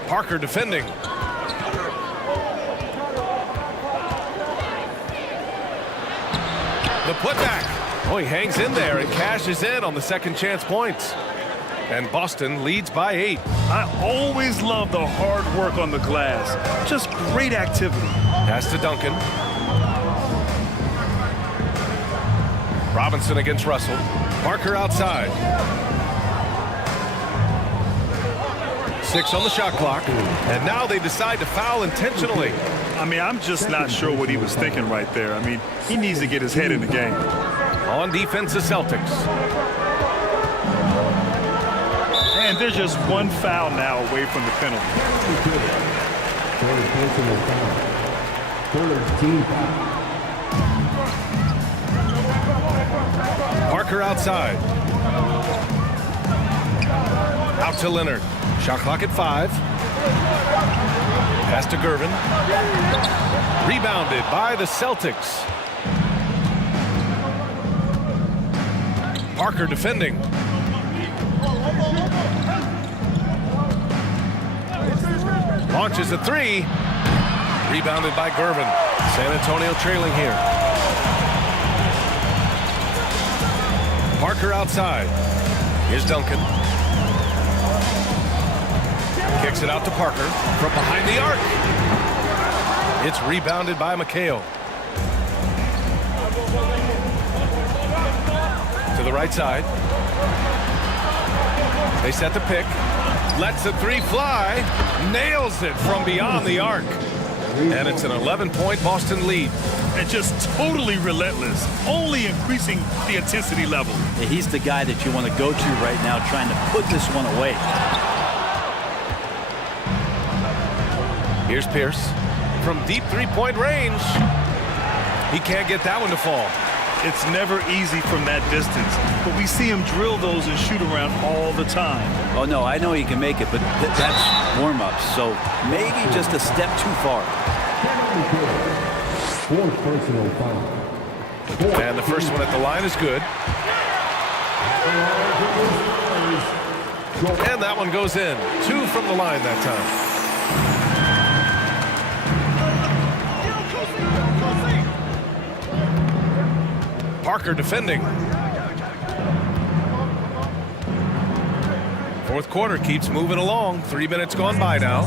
Parker defending. The putback. Oh, he hangs in there and cashes in on the second chance points. And Boston leads by 8. I always love the hard work on the glass. Just great activity. Pass to Duncan. Robinson against Russell. Parker outside. 6 on the shot clock. And now they decide to foul intentionally. I mean, I'm just not sure what he was thinking right there. I mean, he needs to get his head in the game. On defense, the Celtics. And there's just one foul now away from the penalty. Third personal foul. Third team foul. Parker outside. Out to Leonard. Shot clock at 5. Pass to Gervin. Rebounded by the Celtics. Parker defending. Launches a 3. Rebounded by Gervin. San Antonio trailing here. Parker outside. Here's Duncan. Kicks it out to Parker from behind the arc. It's rebounded by McHale. To the right side. They set the pick. Lets the 3 fly. Nails it from beyond the arc. And it's an 11-point Boston lead. And just totally relentless, only increasing the intensity level. Yeah, he's the guy that you want to go to right now, trying to put this one away. Here's Pierce from deep 3-point range. He can't get that one to fall. It's never easy from that distance, but we see him drill those and shoot around all the time. Oh, no, I know he can make it, but that's warm-ups, so maybe just a step too far. Fourth personal foul. And the first one at the line is good. And that one goes in. 2 from the line that time. Parker defending. Fourth quarter keeps moving along. 3 minutes gone by now.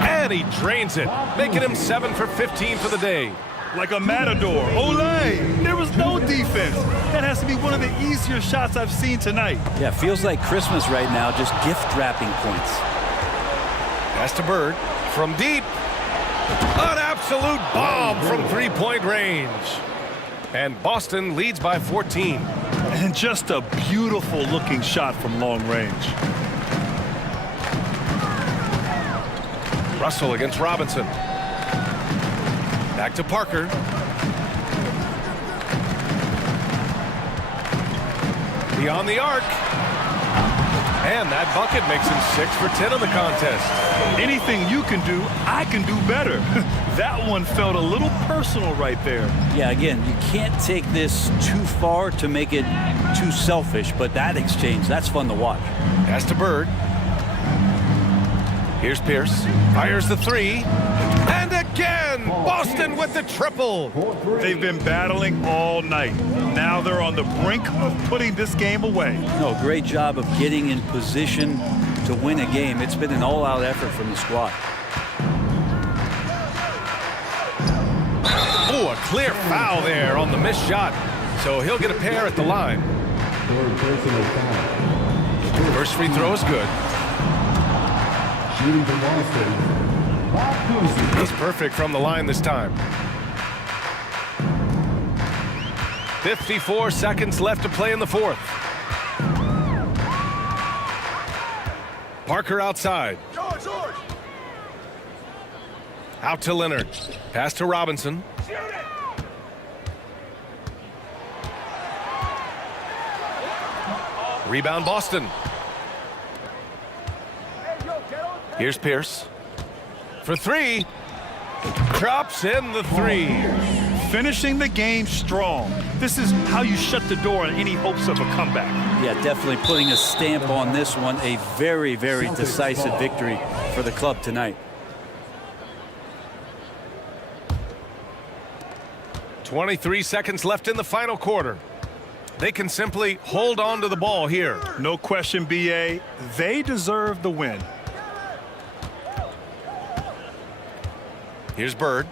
And he drains it, making him 7 for 15 for the day. Like a matador. Olay! There was no defense. That has to be one of the easier shots I've seen tonight. Yeah, feels like Christmas right now, just gift wrapping points. Pass to Bird from deep. An absolute bomb from 3-point range. And Boston leads by 14. And just a beautiful looking shot from long range. Russell against Robinson. Back to Parker. Beyond the arc. And that bucket makes him 6 for 10 in the contest. Anything you can do, I can do better. That one felt a little personal right there. Yeah, again, you can't take this too far to make it too selfish, but that exchange, that's fun to watch. Pass to Bird. Here's Pierce. Fires the 3. And again, Boston with the triple. They've been battling all night. Now they're on the brink of putting this game away. No, great job of getting in position to win a game. It's been an all-out effort from the squad. Oh, a clear foul there on the missed shot. So he'll get a pair at the line. Third personal foul. First free throw is good. Shooting from Boston. Bob Cousy. He's perfect from the line this time. 54 seconds left to play in the fourth. Parker outside. Out to Leonard. Pass to Robinson. Rebound Boston. Here's Pierce. For 3. Drops in the 3. Finishing the game strong. This is how you shut the door on any hopes of a comeback. Yeah, definitely putting a stamp on this one. A very, very decisive victory for the club tonight. 23 seconds left in the final quarter. They can simply hold on to the ball here. No question, B.A. They deserve the win. Here's Bird.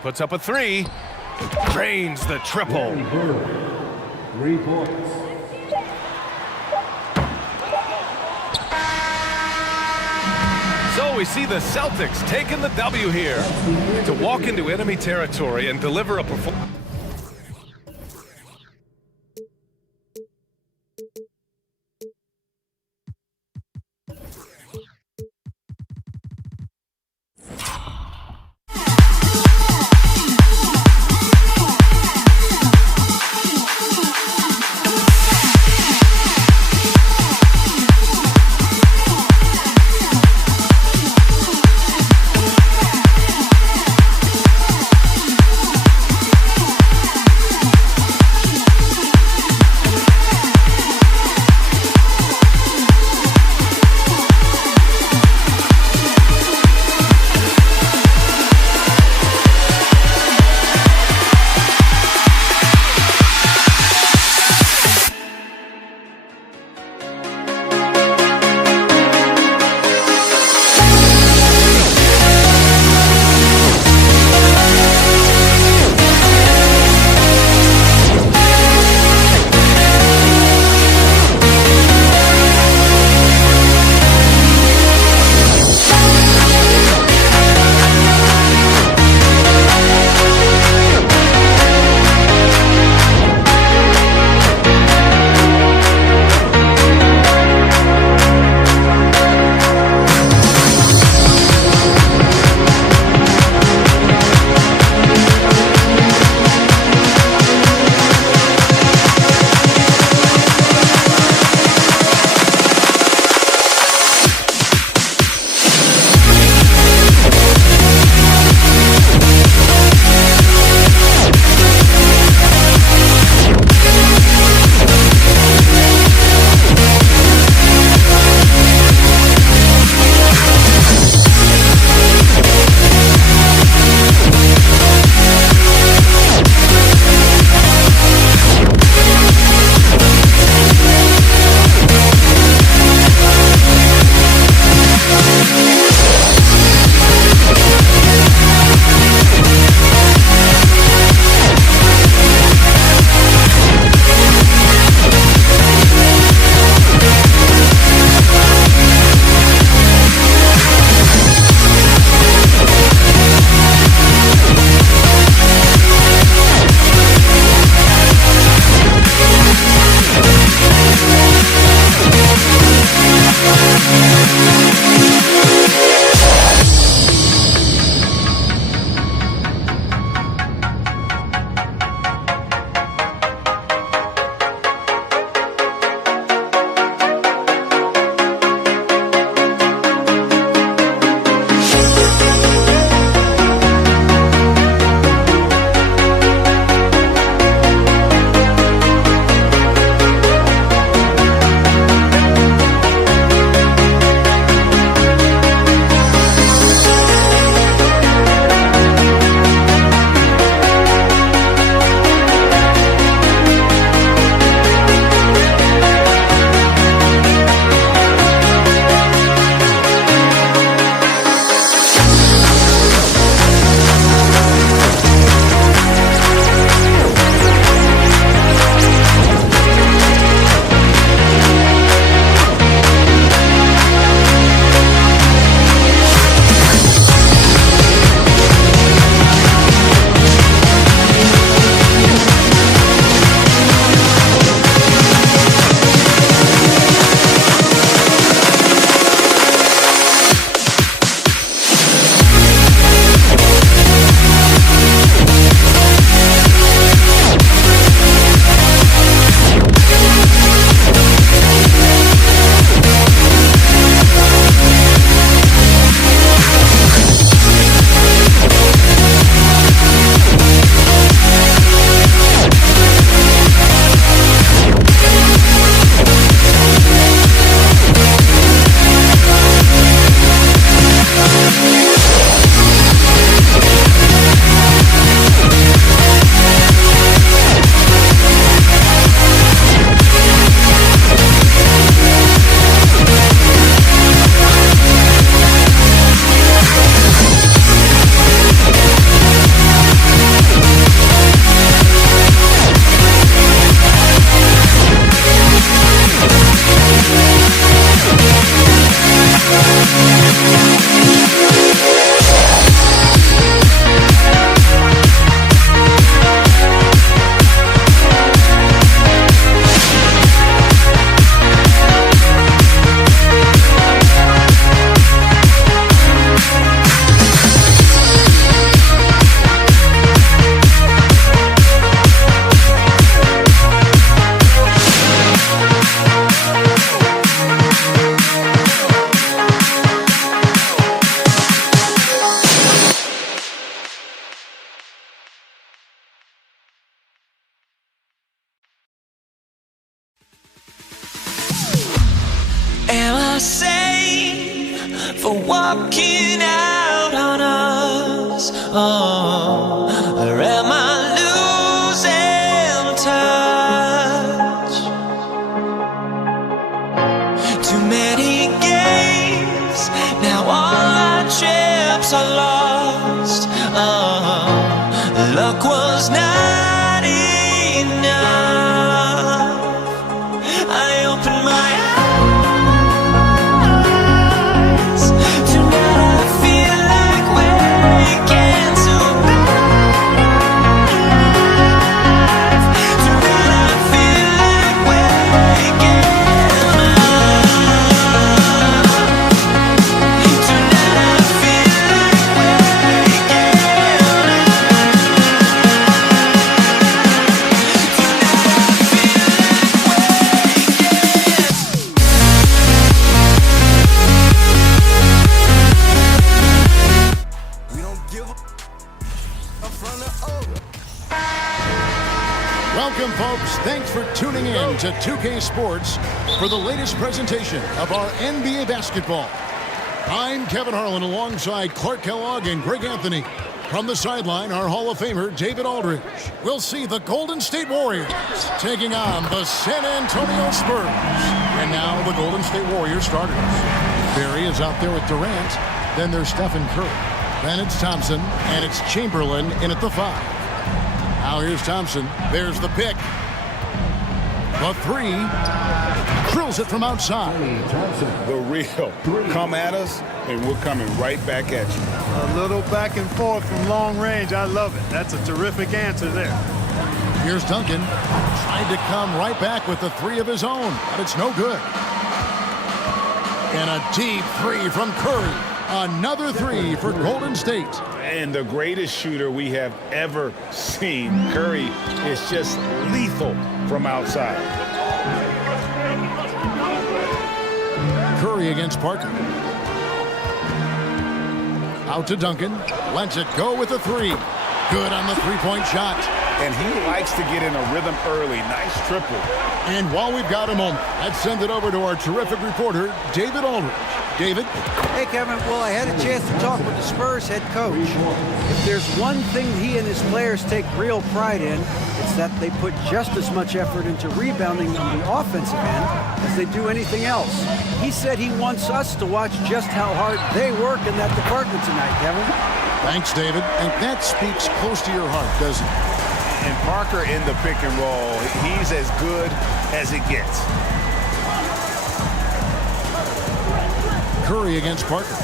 Puts up a 3. Drains the triple. 3 points. So we see the Celtics taking the W here to walk into enemy territory and deliver a performance. Am I sane for walking out on us? Oh, or am I losing touch? Too many games, now all our chips are lost. Oh, luck was not enough. I opened my eyes. Welcome, folks. Thanks for tuning in to 2K Sports for the latest presentation of our NBA basketball. I'm Kevin Harlan alongside Clark Kellogg and Greg Anthony. From the sideline, our Hall of Famer, David Aldridge. We'll see the Golden State Warriors taking on the San Antonio Spurs. And now the Golden State Warriors starters. Barry is out there with Durant. Then there's Stephen Curry. Then it's Thompson, and it's Chamberlain in at the 5. Now here's Thompson. There's the pick. The 3. Drills it from outside. The real. Come at us, and we're coming right back at you. A little back and forth from long range. I love it. That's a terrific answer there. Here's Duncan. Tried to come right back with the 3 of his own, but it's no good. And a deep three from Curry. Another three for Golden State. And the greatest shooter we have ever seen. Curry is just lethal from outside. Curry against Parker. Out to Duncan. Lets it go with a three. Good on the three-point shot. And he likes to get in a rhythm early. Nice triple. And while we've got a moment, let's send it over to our terrific reporter, David Aldridge. David? Hey, Kevin. Well, I had a chance to talk with the Spurs head coach. If there's one thing he and his players take real pride in, it's that they put just as much effort into rebounding on the offensive end as they do anything else. He said he wants us to watch just how hard they work in that department tonight, Kevin. Thanks, David. And that speaks close to your heart, doesn't it? And Parker in the pick and roll, he's as good as it gets. Curry against Parker.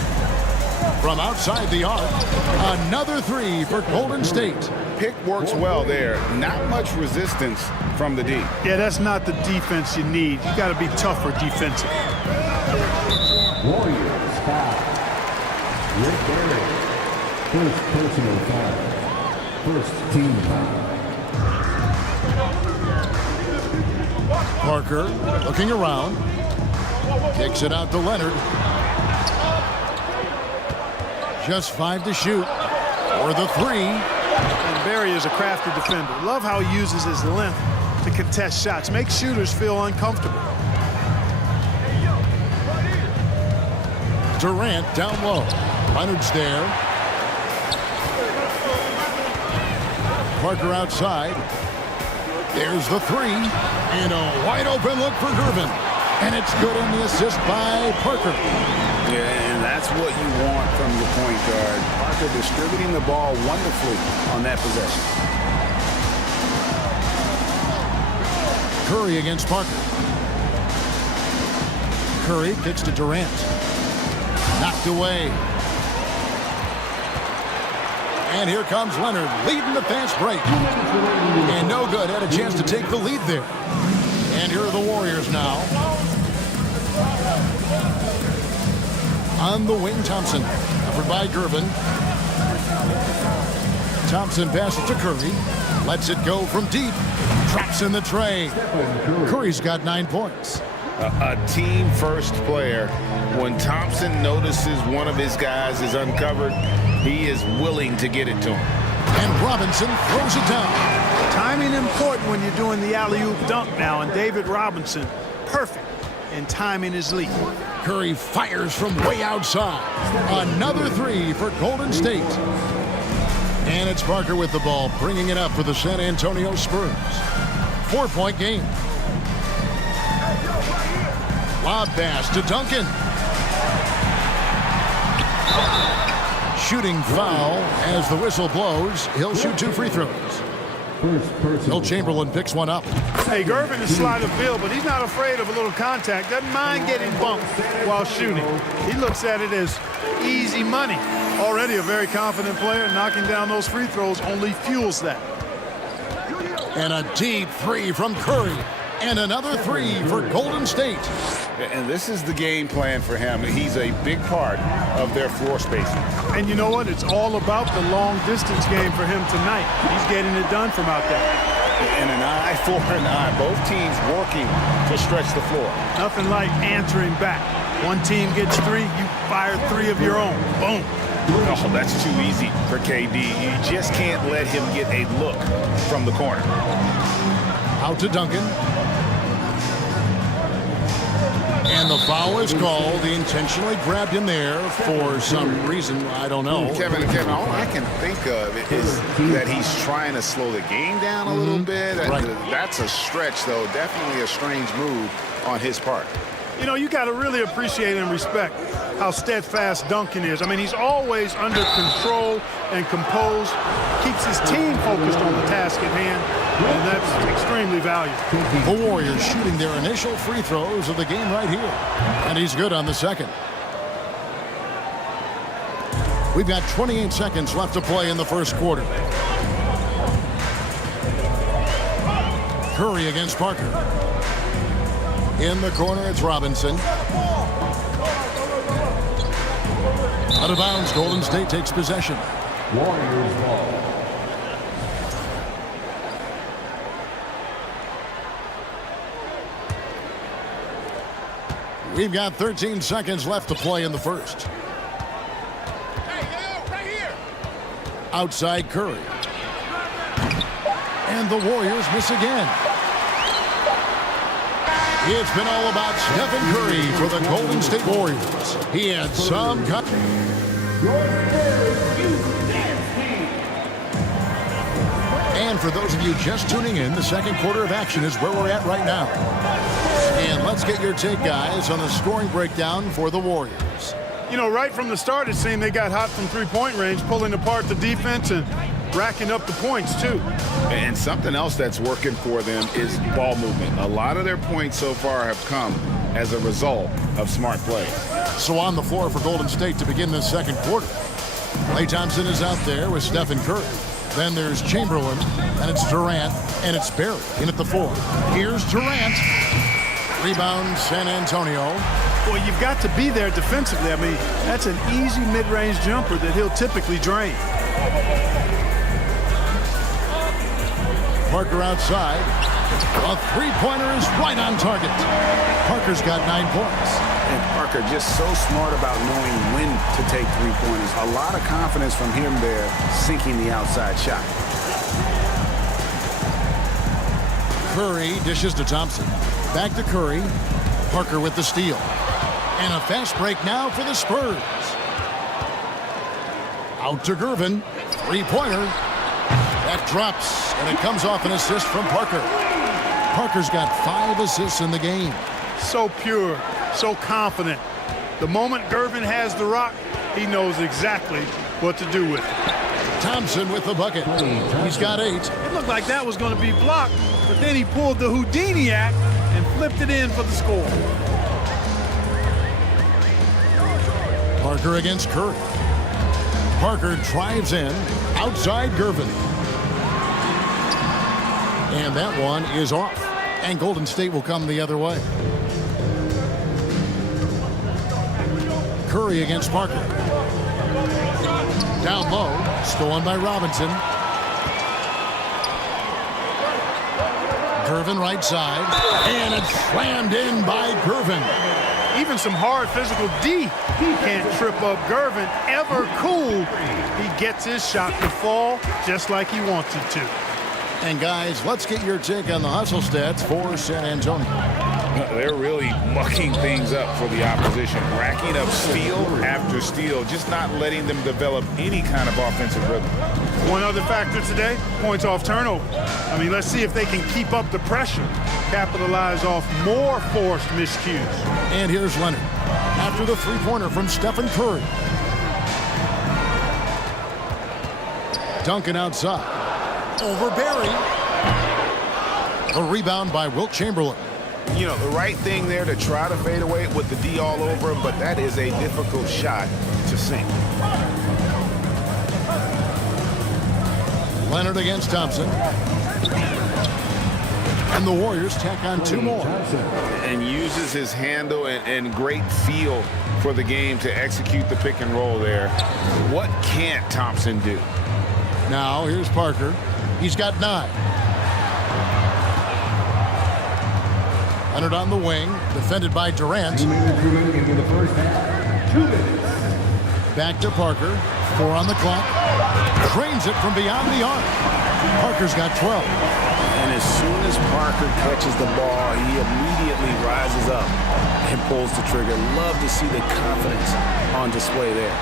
From outside the arc, another three for Golden State. Pick works well there. Not much resistance from the D. Yeah, that's not the defense you need. You got to be tougher defensively. Warriors foul. Rick Barry. First personal foul. First team foul. Parker looking around. Kicks it out to Leonard. Just 5 to shoot. For the three. And Barry is a crafty defender. Love how he uses his length to contest shots. Make shooters feel uncomfortable. Durant down low. Leonard's there. Parker outside. There's the three. And a wide open look for Gervin. And it's good on the assist by Parker. Yeah, and that's what you want from your point guard. Parker distributing the ball wonderfully on that possession. Curry against Parker. Curry kicks to Durant. Knocked away. And here comes Leonard leading the fast break. And no good. Had a chance to take the lead there. And here are the Warriors now. On the wing, Thompson. Covered by Gervin. Thompson passes to Curry. Lets it go from deep. Traps in the tray. Curry's got 9 points. A team-first player. When Thompson notices one of his guys is uncovered, he is willing to get it to him. And Robinson throws it down. Timing important when you're doing the alley-oop dunk now, and David Robinson, perfect in timing his lead. Curry fires from way outside. Another three for Golden State. And it's Parker with the ball, bringing it up for the San Antonio Spurs. 4-point game. Lob pass to Duncan. Shooting foul as the whistle blows. He'll shoot 2 free throws. Will Chamberlain picks one up. Hey, Gervin is sleight of field, but he's not afraid of a little contact. Doesn't mind getting bumped while shooting. He looks at it as easy money. Already a very confident player. Knocking down those free throws only fuels that. And a deep three from Curry. And another three for Golden State. And this is the game plan for him. He's a big part of their floor spacing. And you know what? It's all about the long distance game for him tonight. He's getting it done from out there. And an eye for an eye. Both teams working to stretch the floor. Nothing like answering back. One team gets 3, you fire 3 of your own. Boom. Oh, that's too easy for KD. You just can't let him get a look from the corner. Out to Duncan. And the foul is called. He intentionally grabbed him there for some reason. I don't know. Kevin, all I can think of is that he's trying to slow the game down a little bit. Right. That's a stretch, though. Definitely a strange move on his part. You know, you got to really appreciate and respect how steadfast Duncan is. I mean, he's always under control and composed, keeps his team focused on the task at hand, and that's extremely valuable. The Warriors shooting their initial free throws of the game right here. And he's good on the second. We've got 28 seconds left to play in the first quarter. Curry against Parker. In the corner, it's Robinson. Out of bounds, Golden State takes possession. Warriors ball. We've got 13 seconds left to play in the first. Outside Curry. And the Warriors miss again. It's been all about Stephen Curry for the Golden State Warriors. He had some... And for those of you just tuning in, the second quarter of action is where we're at right now. And let's get your take, guys, on the scoring breakdown for the Warriors. You know, right from the start, it seemed they got hot from three-point range, pulling apart the defense and racking up the points, too. And something else that's working for them is ball movement. A lot of their points so far have come as a result of smart play. So on the floor for Golden State to begin this second quarter. Klay Thompson is out there with Stephen Curry. Then there's Chamberlain, and it's Durant, and it's Barry in at the 4. Here's Durant. Rebound, San Antonio. Well, you've got to be there defensively. I mean, that's an easy mid-range jumper that he'll typically drain. Parker outside. A three-pointer is right on target. Parker's got 9 points. And Parker just so smart about knowing when to take three-pointers. A lot of confidence from him there, sinking the outside shot. Curry dishes to Thompson. Back to Curry. Parker with the steal. And a fast break now for the Spurs. Out to Gervin. Three-pointer. That drops, and it comes off an assist from Parker. Parker's got 5 assists in the game. So pure, so confident. The moment Gervin has the rock, he knows exactly what to do with it. Thompson with the bucket. He's got 8. It looked like that was going to be blocked, but then he pulled the Houdini act and flipped it in for the score. Parker against Curry. Parker drives in. Outside Gervin. And that one is off. And Golden State will come the other way. Curry against Parker. Down low. Stolen by Robinson. Gervin right side. And it's slammed in by Gervin. Even some hard physical D. He can't trip up Gervin. Ever cool. He gets his shot to fall just like he wants it to. And guys, let's get your take on the hustle stats for San Antonio. They're really mucking things up for the opposition, racking up steal after steal, just not letting them develop any kind of offensive rhythm. One other factor today, points off turnover. I mean, let's see if they can keep up the pressure, capitalize off more forced miscues. And here's Leonard after the three-pointer from Stephen Curry. Duncan outside. Over Barry. A rebound by Wilt Chamberlain. You know, the right thing there to try to fade away with the D all over him, but that is a difficult shot to sink. Leonard against Thompson. And the Warriors tack on 2 more. And uses his handle and great feel for the game to execute the pick and roll there. What can't Thompson do? Now here's Parker. He's got 9. Leonard on the wing, defended by Durant. 2 minutes remaining in the first half. 2 minutes. Back to Parker. 4 on the clock. Drains it from beyond the arc. Parker's got 12. And as soon as Parker catches the ball, he immediately rises up and pulls the trigger. Love to see the confidence on display there.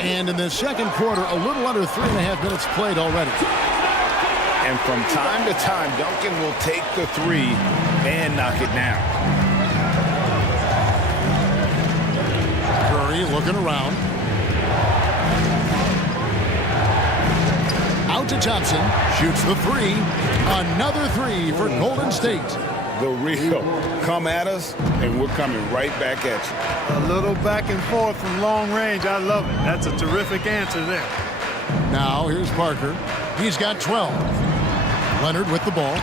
And in the second quarter, a little under 3.5 minutes played already. And from time to time, Duncan will take the 3 and knock it down. Curry looking around. Out to Thompson. Shoots the 3. Another 3 for Golden State. The real come at us, and we're coming right back at you. A little back and forth from long range. I love it. That's a terrific answer there. Now here's Parker. He's got 12. Leonard with the ball.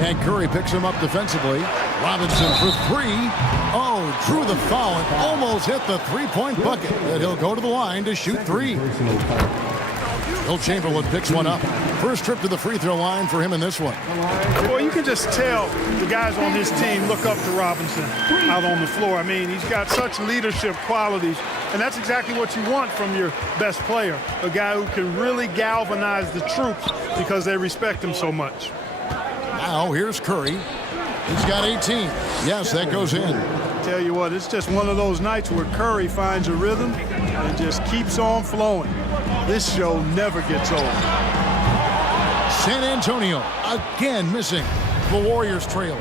And Curry picks him up defensively. Robinson for three. Oh, drew the foul and almost hit the three-point bucket. But he'll go to the line to shoot three. Will Chamberlain picks one up. First trip to the free throw line for him in this one. Well, you can just tell the guys on his team look up to Robinson out on the floor. I mean, he's got such leadership qualities, and that's exactly what you want from your best player, a guy who can really galvanize the troops because they respect him so much. Now here's Curry. He's got 18. Yes, that goes in. Tell you what, it's just one of those nights where Curry finds a rhythm and just keeps on flowing. This show never gets old. San Antonio again missing. The Warriors trail.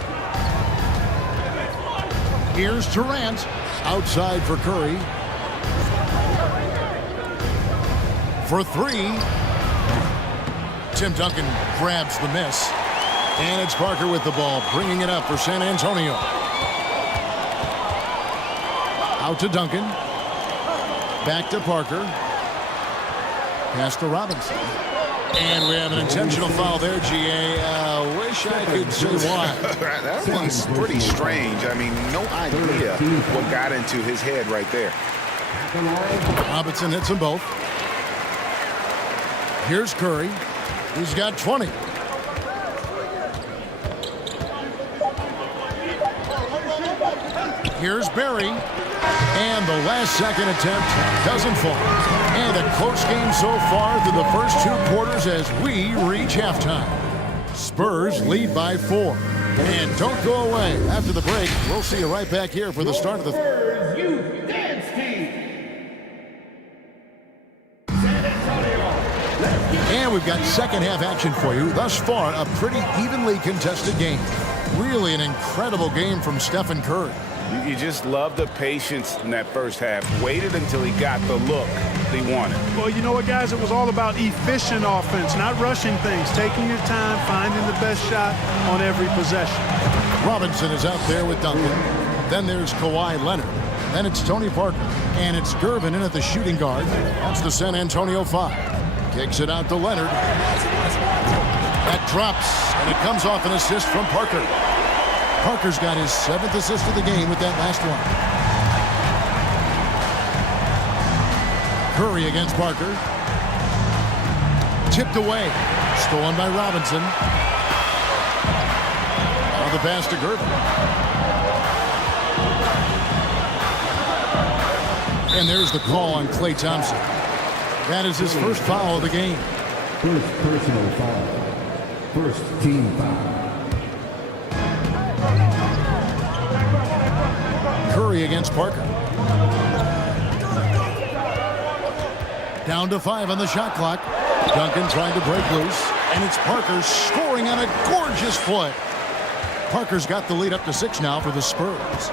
Here's Durant outside for Curry. For three. Tim Duncan grabs the miss. And it's Parker with the ball, bringing it up for San Antonio. Out to Duncan. Back to Parker. Pass to Robinson. And we have an intentional foul there, G.A. Wish I could say why. That one's pretty strange. I mean, no idea what got into his head right there. Robinson hits them both. Here's Curry. He's got 20. Here's Barry. And the last second attempt doesn't fall. And a close game so far through the first two quarters as we reach halftime. Spurs lead by 4. And don't go away. After the break, we'll see you right back here for the start of the Youth Dance Team. And we've got second half action for you. Thus far, a pretty evenly contested game. Really an incredible game from Stephen Curry. You just love the patience in that first half. Waited until he got the look he wanted. Well, you know what, guys? It was all about efficient offense, not rushing things, taking your time, finding the best shot on every possession. Robinson is out there with Duncan. Then there's Kawhi Leonard. Then it's Tony Parker. And it's Gervin in at the shooting guard. That's the San Antonio 5. Kicks it out to Leonard. That drops, and it comes off an assist from Parker. Parker's got his 7th assist of the game with that last one. Curry against Parker. Tipped away. Stolen by Robinson. Now the pass to Gervin. And there's the call on Klay Thompson. That is his first foul of the game. First personal foul. First team foul. Curry against Parker. Down to 5 on the shot clock. Duncan trying to break loose. And it's Parker scoring on a gorgeous play. Parker's got the lead up to 6 now for the Spurs.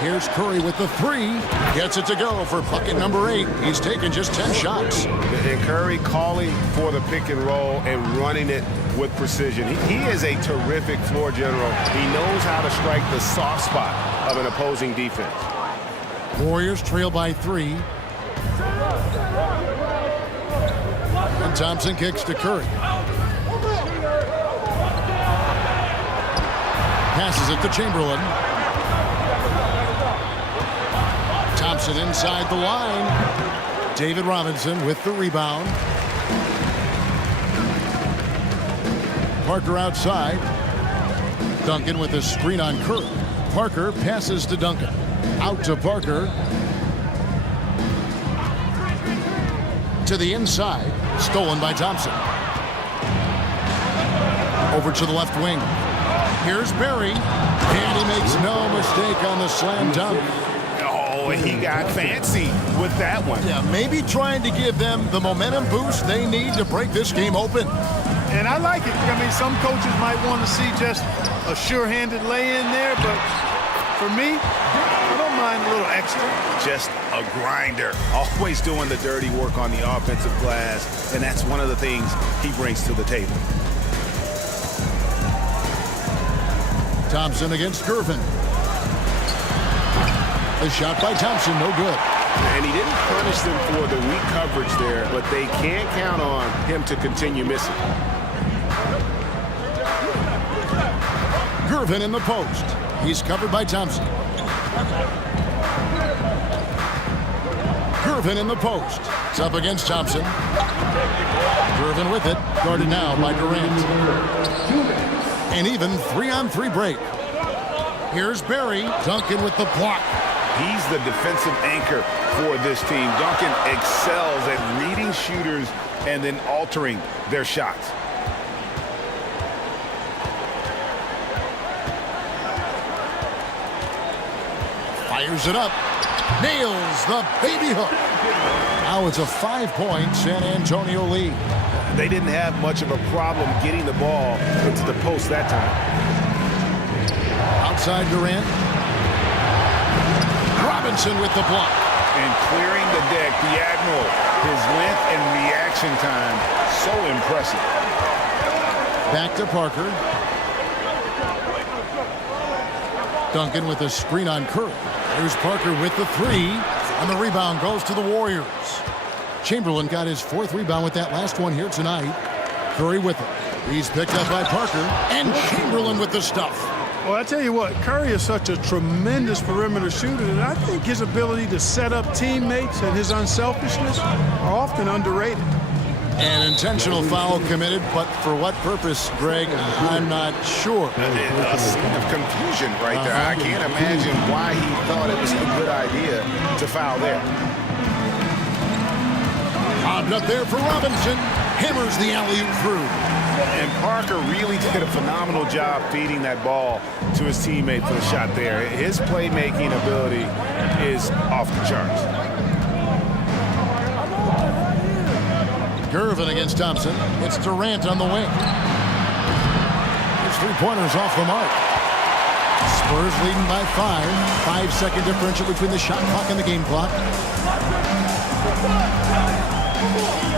Here's Curry with the 3. Gets it to go for bucket number 8. He's taken just 10 shots. And Curry calling for the pick and roll and running it with precision. He is a terrific floor general. He knows how to strike the soft spot of an opposing defense. Warriors trail by 3. And Thompson kicks to Curry. Passes it to Chamberlain. Thompson inside the line. David Robinson with the rebound. Parker outside. Duncan with a screen on Curry. Parker passes to Duncan. Out to Parker. To the inside. Stolen by Thompson. Over to the left wing. Here's Barry. And he makes no mistake on the slam dunk. Oh, he got fancy with that one. Yeah, maybe trying to give them the momentum boost they need to break this game open. And I like it. I mean, some coaches might want to see just a sure-handed lay-in there, but for me, I don't mind a little extra. Just a grinder. Always doing the dirty work on the offensive glass, and that's one of the things he brings to the table. Thompson against Gervin. The shot by Thompson, no good. And he didn't punish them for the weak coverage there, but they can't count on him to continue missing. Gervin in the post. He's covered by Thompson. Gervin in the post. It's up against Thompson. Gervin with it. Guarded now by Durant. An even 3-on-3 break. Here's Barry. Duncan with the block. He's the defensive anchor for this team. Duncan excels at reading shooters and then altering their shots. Fires it up. Nails the baby hook. Now it's a 5-point San Antonio lead. They didn't have much of a problem getting the ball into the post that time. Outside Durant. Robinson with the block. And clearing the deck, the Admiral. His length and reaction time, so impressive. Back to Parker. Duncan with a screen on Curry. There's Parker with the 3. And the rebound goes to the Warriors. Chamberlain got his 4th rebound with that last one here tonight. Curry with it. He's picked up by Parker. And Chamberlain with the stuff. Well, I tell you what, Curry is such a tremendous perimeter shooter that I think his ability to set up teammates and his unselfishness are often underrated. An intentional foul committed, but for what purpose, Greg, I'm not sure. A scene of confusion right there. I can't imagine why he thought it was a good idea to foul there. Lobbed up there for Robinson. Hammers the alley-oop through. And Parker really did a phenomenal job feeding that ball to his teammate for the shot there. His playmaking ability is off the charts. Gervin against Thompson. It's Durant on the wing. His 3-pointers off the mark. Spurs leading by 5. 5-second differential between the shot clock and the game clock.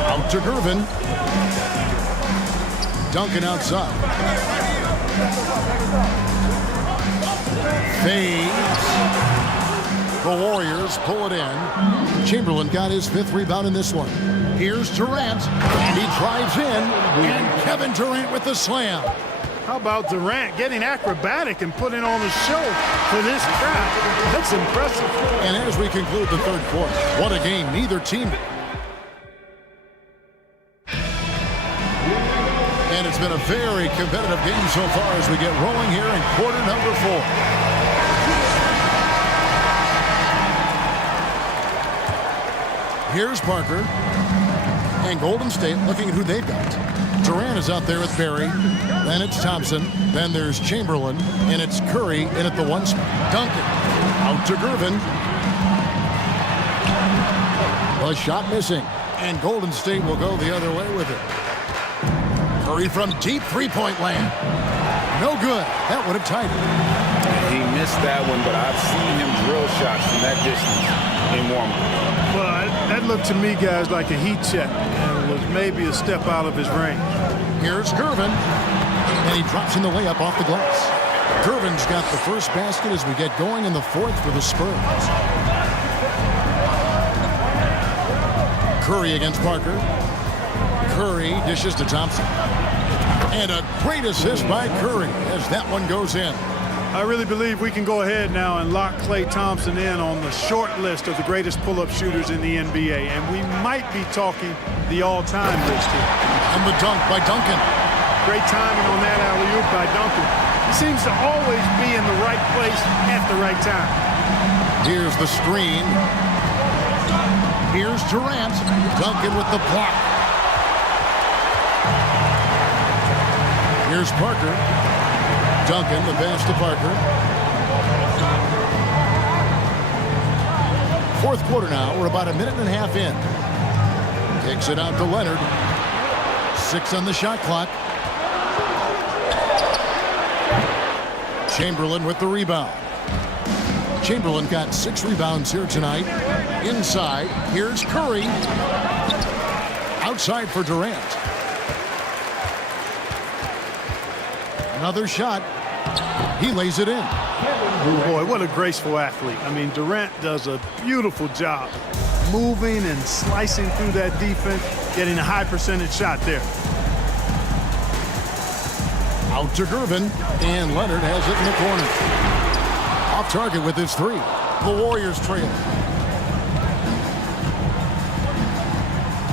Out to Gervin. Duncan outside. Fades. The Warriors pull it in. Chamberlain got his 5th rebound in this one. Here's Durant, and he drives in, and Kevin Durant with the slam. How about Durant getting acrobatic and putting on a show for this crowd? That's impressive. And as we conclude the 3rd quarter, what a game neither team. And it's been a very competitive game so far as we get rolling here in quarter number 4. Here's Parker. And Golden State looking at who they've got. Durant is out there with Barry. Then it's Thompson. Then there's Chamberlain. And it's Curry in at the 1 spot. Duncan out to Gervin. The shot missing. And Golden State will go the other way with it. Curry from deep 3-point land. No good. That would have tied it. He missed that one, but I've seen him drill shots from that distance in warm-up. Well, that looked to me, guys, like a heat check. And was maybe a step out of his range. Here's Gervin. And he drops in the layup off the glass. Gervin's got the first basket as we get going in the 4th for the Spurs. Curry against Parker. Curry dishes to Thompson. And a great assist by Curry as that one goes in. I really believe we can go ahead now and lock Klay Thompson in on the short list of the greatest pull-up shooters in the NBA. And we might be talking the all-time list here. And the dunk by Duncan. Great timing on that alley-oop by Duncan. He seems to always be in the right place at the right time. Here's the screen. Here's Durant. Duncan with the block. Here's Parker. Duncan, the pass to Parker. 4th quarter now. We're about a minute and a half in. Takes it out to Leonard. 6 on the shot clock. Chamberlain with the rebound. Chamberlain got 6 rebounds here tonight. Inside, here's Curry. Outside for Durant. Another shot. He lays it in. Oh boy, what a graceful athlete. I mean, Durant does a beautiful job moving and slicing through that defense, getting a high percentage shot there. Out to Gervin, and Leonard has it in the corner. Off target with his three. The Warriors trail.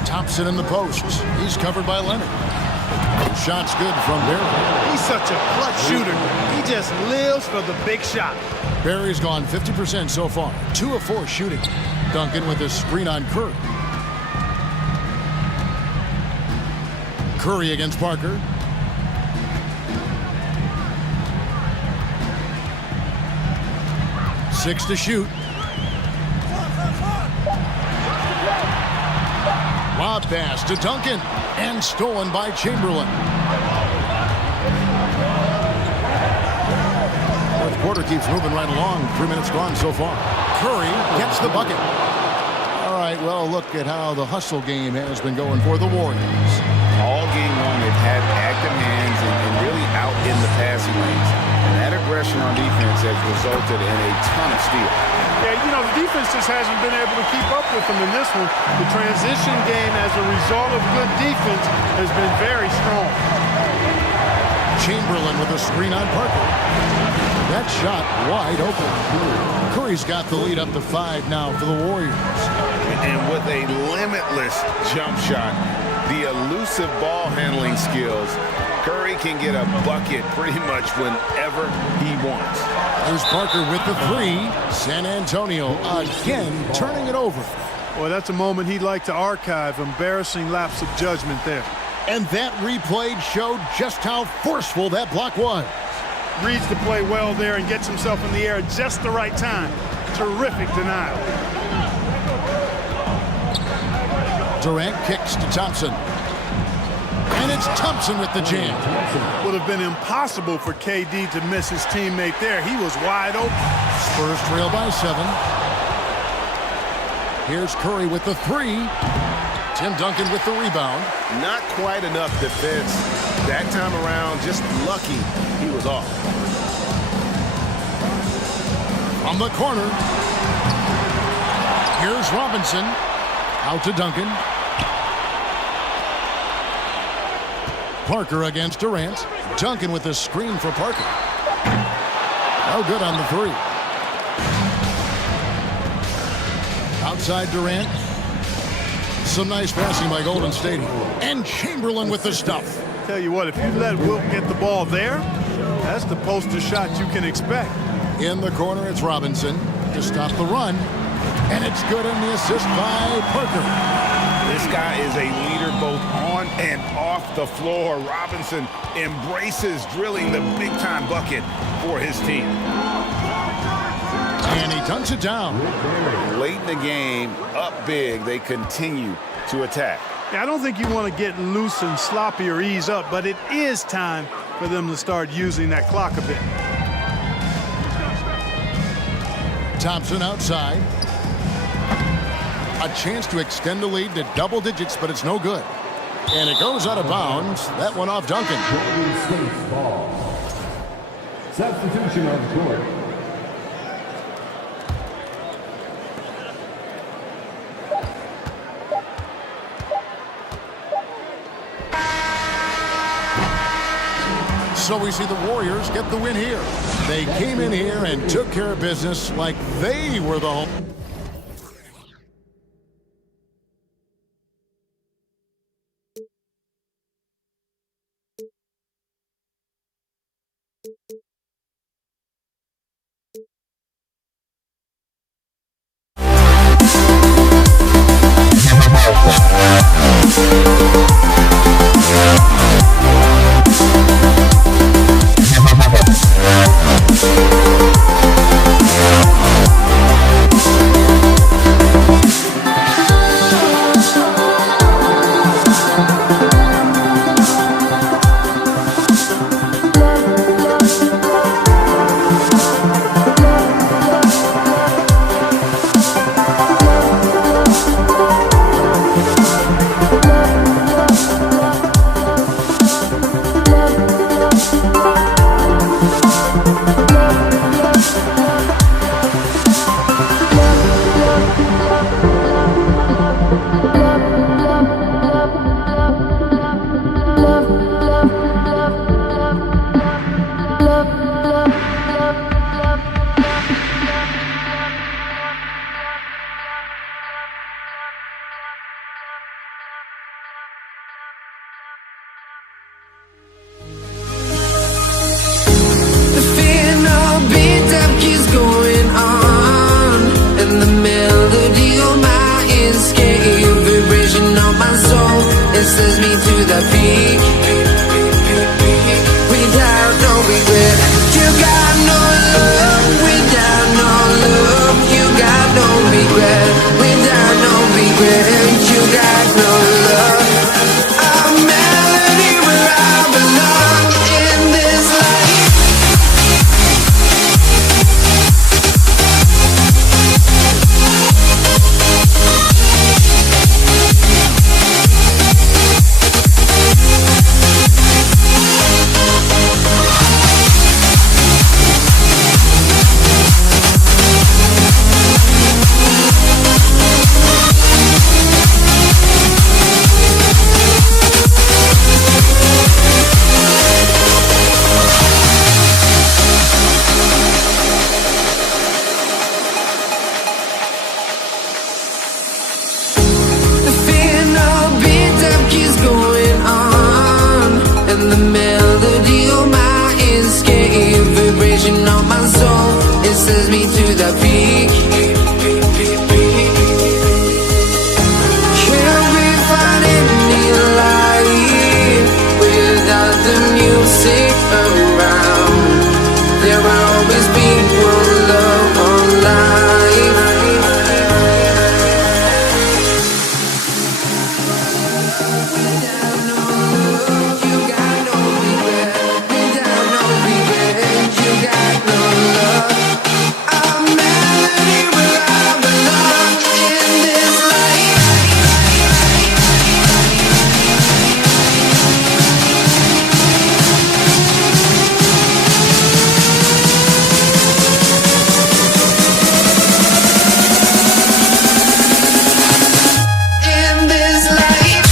Thompson in the posts. He's covered by Leonard. Shot's good from Barry. He's such a clutch shooter. He just lives for the big shot. Barry's gone 50% so far. 2 of 4 shooting. Duncan with a screen on Curry. Curry against Parker. Six to shoot. Lob pass to Duncan, and stolen by Chamberlain. Fourth quarter keeps moving right along. 3 minutes gone so far. Curry gets the bucket. All right, well, look at how the hustle game has been going for the Warriors. All game long, they've had active hands and really out in the passing lanes. And that aggression on defense has resulted in a ton of steals. Yeah, you know, the defense just hasn't been able to keep up with them in this one. The transition game as a result of good defense has been very strong. Chamberlain with a screen on Parker. That shot wide open. Curry's got the lead up to 5 now for the Warriors. And with a limitless jump shot, the elusive ball handling skills, Curry can get a bucket pretty much whenever he wants. Here's Parker with the 3. San Antonio again turning it over. Well, that's a moment he'd like to archive. Embarrassing lapse of judgment there. And that replay showed just how forceful that block was. Reads the play well there and gets himself in the air at just the right time. Terrific denial. Durant kicks to Thompson. And it's Thompson with the jam. Would have been impossible for KD to miss his teammate there. He was wide open. Spurs trail by 7. Here's Curry with the 3. Tim Duncan with the rebound. Not quite enough defense. That time around, just lucky he was off. From the corner. Here's Robinson. Out to Duncan. Parker against Durant. Duncan with the screen for Parker. No good on the 3. Outside Durant. Some nice passing by Golden State. And Chamberlain with the stuff. Tell you what, if you let Wilt get the ball there, that's the poster shot you can expect. In the corner, it's Robinson to stop the run. And it's good on the assist by Parker. This guy is a leader both on and off the floor. Robinson embraces drilling the big-time bucket for his team. And he dunks it down. Late in the game, up big, they continue to attack. Yeah, I don't think you want to get loose and sloppy or ease up, but it is time for them to start using that clock a bit. Thompson outside. A chance to extend the lead to double digits, but it's no good. And it goes out of bounds. That one off Duncan. Golden State ball. Substitution on the court. So we see the Warriors get the win here. They came in here and took care of business like they were the home. melody on my escape, vibration on my soul. It sends me to the peak. Can't we find any light without the music around? There will always be one love on life. Without no love, you got no regret. Without no regret, you got no love. A melody where I belong in this life. In this life.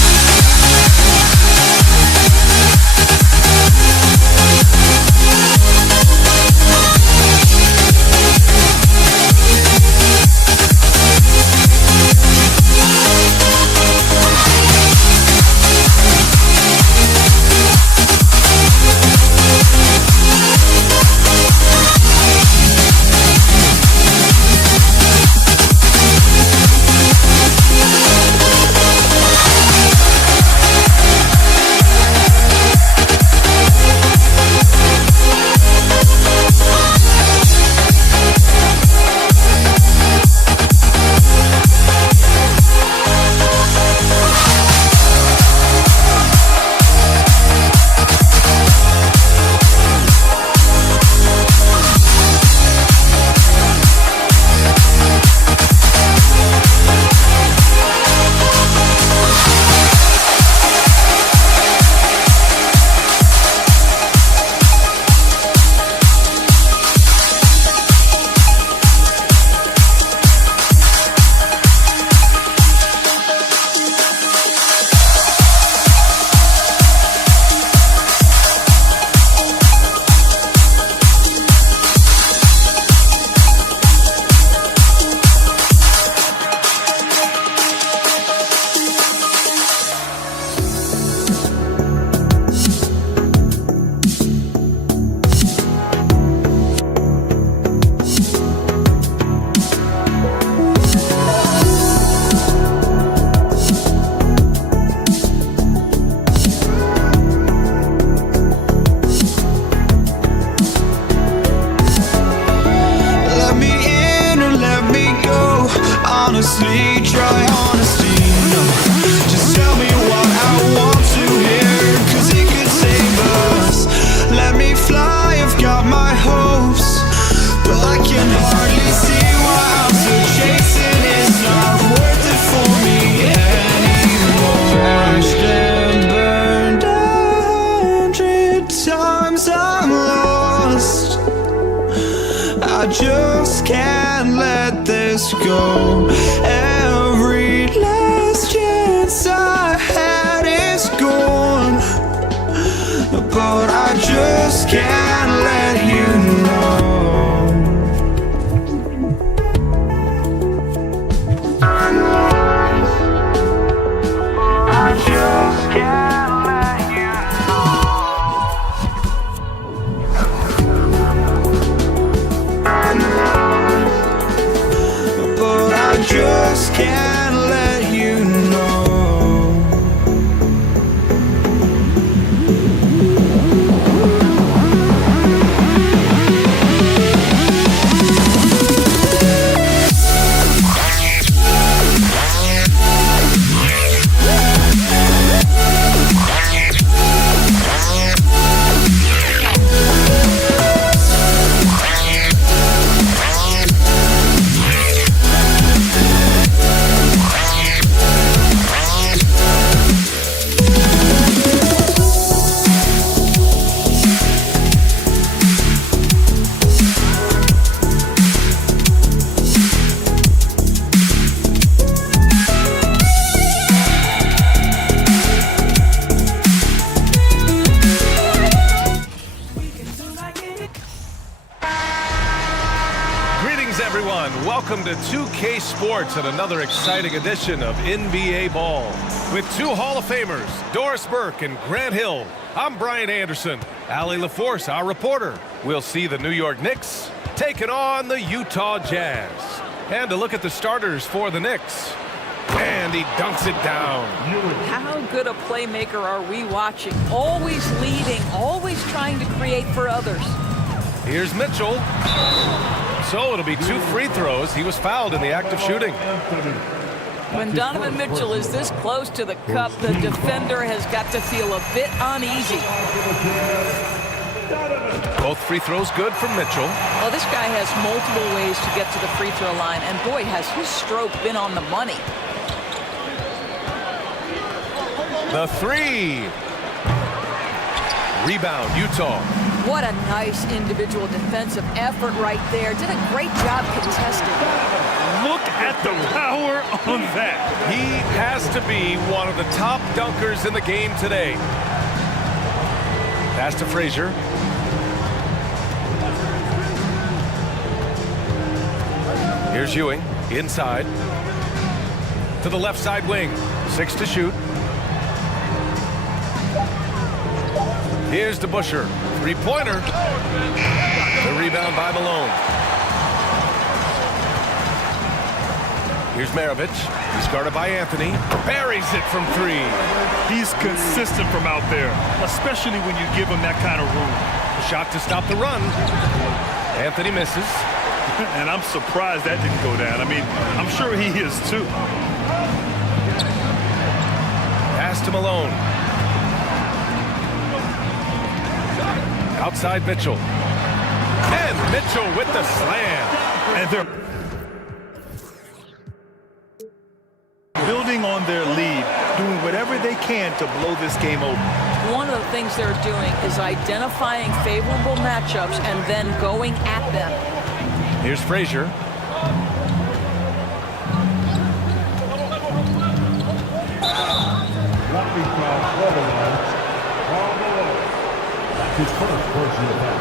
Let me in or let me go. Honestly, try honesty. No, just tell me what I want to hear, 'cause it could save us. Let me fly, I've got my hopes, but I can hardly see why I'm still chasing. It's not worth it for me anymore. Crashed and burned 100 times, I'm lost. I just can't let this go. Every last chance I had is gone, but I just can't let you know. I just can't let you know. But I just can't let you know. Welcome to 2K Sports and another exciting edition of NBA Ball. With two Hall of Famers, Doris Burke and Grant Hill, I'm Brian Anderson. Allie LaForce, our reporter. We'll see the New York Knicks taking on the Utah Jazz. And to look at the starters for the Knicks. And he dunks it down. How good a playmaker are we watching? Always leading, always trying to create for others. Here's Mitchell. So it'll be 2 free throws. He was fouled in the act of shooting. When Donovan Mitchell is this close to the cup, the defender has got to feel a bit uneasy. Both free throws good from Mitchell. Well, this guy has multiple ways to get to the free throw line, and boy, has his stroke been on the money. The 3. Rebound, Utah. What a nice individual defensive effort right there. Did a great job contesting. Look at the power on that. He has to be one of the top dunkers in the game today. Pass to Frazier. Here's Ewing, inside. To the left side wing. 6 to shoot. Here's DeBusschere. Three-pointer. The rebound by Malone. Here's Maravich. He's guarded by Anthony. Buries it from 3. He's consistent from out there, especially when you give him that kind of room. Shot to stop the run. Anthony misses. And I'm surprised that didn't go down. I mean, I'm sure he is too. Pass to Malone. Outside Mitchell. And Mitchell with the slam. And they're building on their lead, doing whatever they can to blow this game open. One of the things they're doing is identifying favorable matchups and then going at them. Here's Frazier. His first personal foul.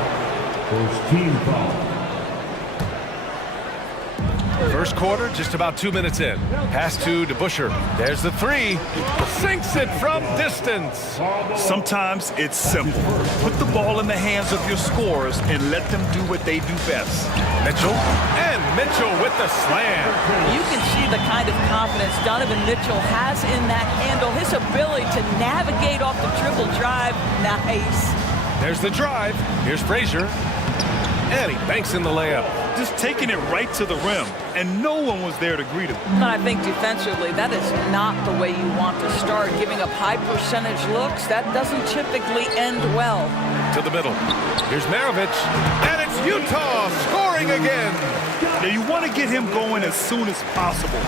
First team foul. First quarter, just about 2 minutes in. Pass to DeBusschere. There's the 3. Sinks it from distance. Sometimes it's simple. Put the ball in the hands of your scorers and let them do what they do best. Mitchell. And Mitchell with the slam. You can see the kind of confidence Donovan Mitchell has in that handle. His ability to navigate off the dribble drive. Nice. There's the drive. Here's Frazier. And he banks in the layup. Just taking it right to the rim, and no one was there to greet him. And I think defensively, that is not the way you want to start. Giving up high percentage looks, that doesn't typically end well. To the middle. Here's Maravich. And it's Utah scoring again. Now you want to get him going as soon as possible.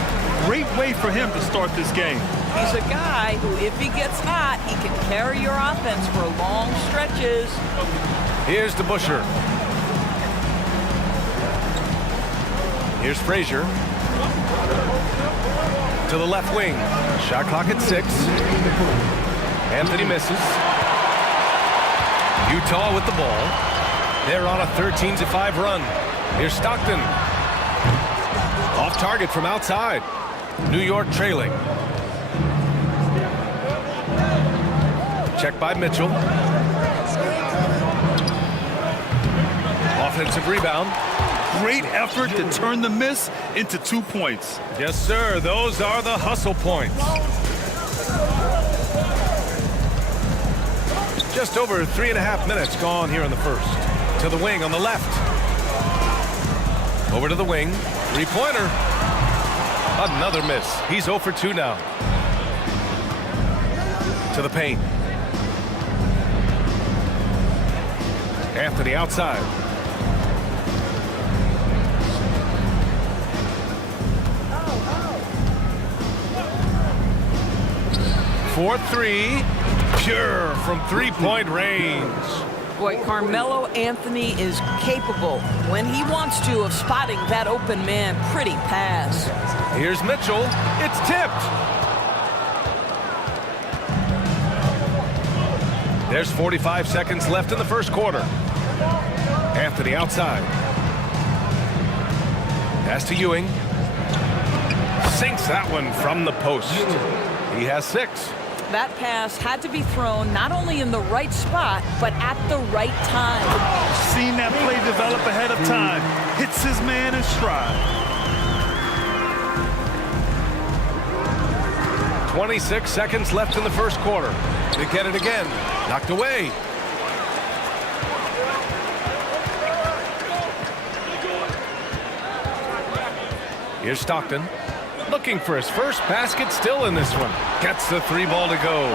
Great way for him to start this game. He's a guy who, if he gets hot, he can carry your offense for long stretches. Here's DeBusschere. Here's Frazier. To the left wing. Shot clock at 6. Anthony misses. Utah with the ball. They're on a 13-5 run. Here's Stockton. Off target from outside. New York trailing. Check by Mitchell. Offensive rebound. Great effort to turn the miss into 2 points. Yes, sir. Those are the hustle points. Just over 3.5 minutes gone here in the first. To the wing on the left. Over to the wing. Three-pointer. Another miss. He's 0 for 2 now. To the paint. Anthony outside. For 3. Pure from three-point range. Boy, Carmelo Anthony is capable, when he wants to, of spotting that open man. Pretty pass. Here's Mitchell. It's tipped. There's 45 seconds left in the first quarter. Anthony outside. Pass to Ewing. Sinks that one from the post. He has 6. That pass had to be thrown not only in the right spot, but at the right time. Seen that play develop ahead of time. Hits his man in stride. 26 seconds left in the first quarter. They get it again. Knocked away. Here's Stockton. Looking for his first basket still in this one. Gets the 3 ball to go.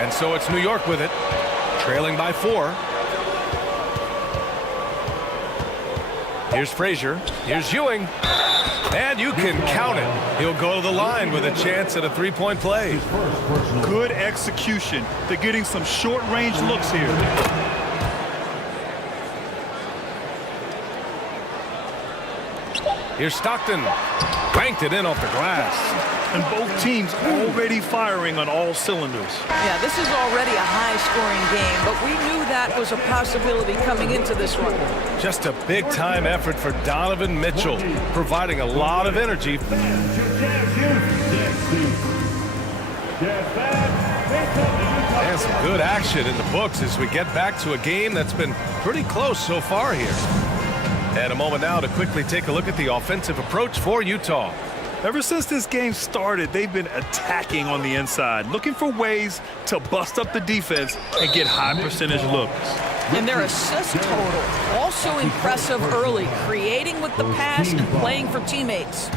And so it's New York with it. Trailing by 4. Here's Frazier. Here's Ewing. And you can count it. He'll go to the line with a chance at a 3-point play. Good execution. They're getting some short-range looks here. Here's Stockton. Banked it in off the glass. And both teams already firing on all cylinders. Yeah, this is already a high-scoring game, but we knew that was a possibility coming into this one. Just a big-time effort for Donovan Mitchell, providing a lot of energy. And some good action in the books as we get back to a game that's been pretty close so far here. And a moment now to quickly take a look at the offensive approach for Utah. Ever since this game started, they've been attacking on the inside, looking for ways to bust up the defense and get high percentage looks. And their assist total also impressive early, creating with the pass and playing for teammates.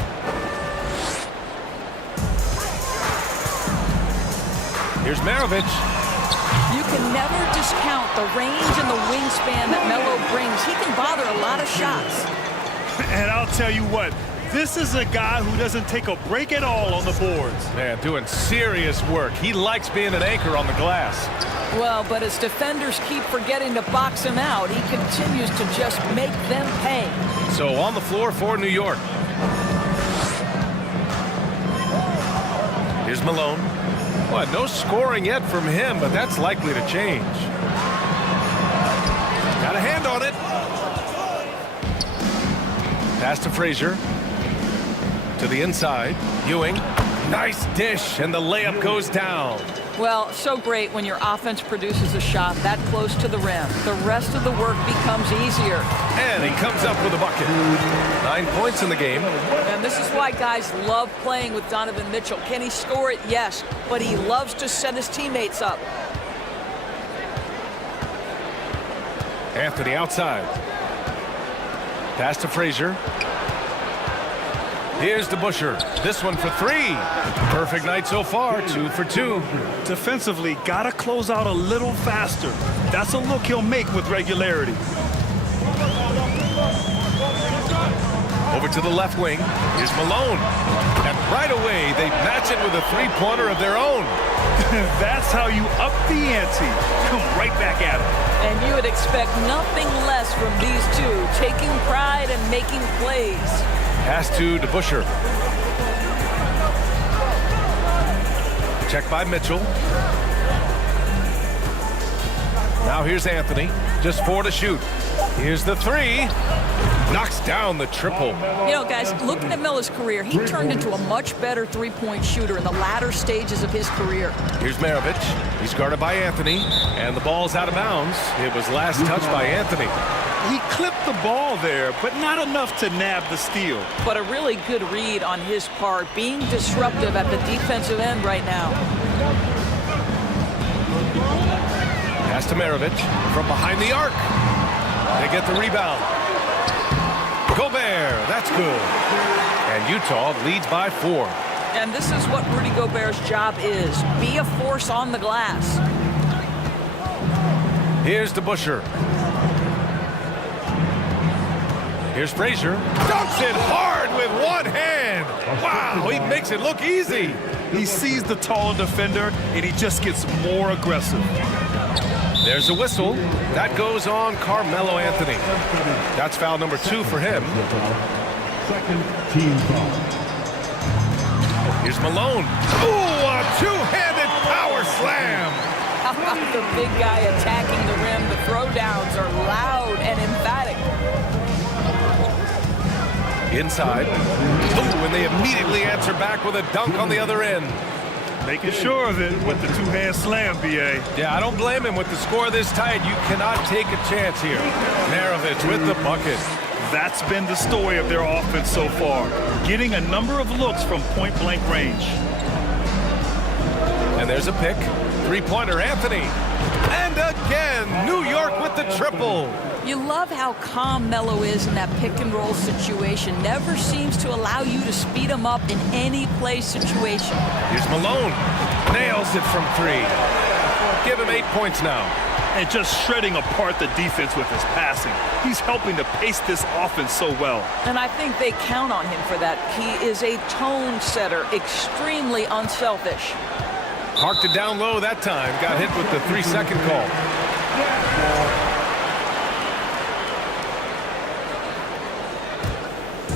Here's Maravich. You can never discount the range and the wingspan that Melo brings. He can bother a lot of shots. And I'll tell you what, this is a guy who doesn't take a break at all on the boards. Man, doing serious work. He likes being an anchor on the glass. Well, but as defenders keep forgetting to box him out, he continues to just make them pay. So on the floor for New York. Here's Malone. Well, no scoring yet from him, but that's likely to change. Got a hand on it. Pass to Frazier. To the inside. Ewing. Nice dish, and the layup goes down. Well, so great when your offense produces a shot that close to the rim. The rest of the work becomes easier. And he comes up with a bucket. 9 points in the game. And this is why guys love playing with Donovan Mitchell. Can he score it? Yes. But he loves to set his teammates up. Anthony outside. Pass to Frazier. Here's DeBusschere. This one for 3. Perfect night so far, 2 for 2. Defensively, gotta close out a little faster. That's a look he'll make with regularity. Over to the left wing. Here's Malone. And right away, they match it with a 3-pointer of their own. That's how you up the ante. Come right back at it. And you would expect nothing less from these two, taking pride and making plays. Pass to DeBusschere. Check by Mitchell. Now here's Anthony. Just 4 to shoot. Here's the 3. Knocks down the triple. You know, guys, looking at Melo's career, he turned into a much better three-point shooter in the latter stages of his career. Here's Maravich. He's guarded by Anthony, and the ball's out of bounds. It was last touched by Anthony. He clipped the ball there, but not enough to nab the steal. But a really good read on his part, being disruptive at the defensive end right now. Pass to Maravich from behind the arc. They get the rebound. Gobert, that's good. And Utah leads by 4. And this is what Rudy Gobert's job is. Be a force on the glass. Here's DeBusschere. Here's Frazier. Dunks it hard with one hand. Wow, he makes it look easy. He sees the taller defender, and he just gets more aggressive. There's a whistle. That goes on Carmelo Anthony. That's foul number 2 for him. Second team foul. Here's Malone. Ooh, a two-handed power slam. How about the big guy attacking the rim? The throwdowns are loud and emphatic. Inside. Ooh, and they immediately answer back with a dunk on the other end. Making sure of it with the two-hand slam, B.A. Yeah, I don't blame him. With the score this tight, you cannot take a chance here. Maravich with the bucket. That's been the story of their offense so far, getting a number of looks from point-blank range. And there's a pick. Three-pointer, Anthony. And again, New York with the triple. You love how calm Melo is in that pick-and-roll situation. Never seems to allow you to speed him up in any play situation. Here's Malone. Nails it from three. Give him 8 points now. And just shredding apart the defense with his passing. He's helping to pace this offense so well. And I think they count on him for that. He is a tone setter, extremely unselfish. Parked it down low that time. Got hit with the 3-second call.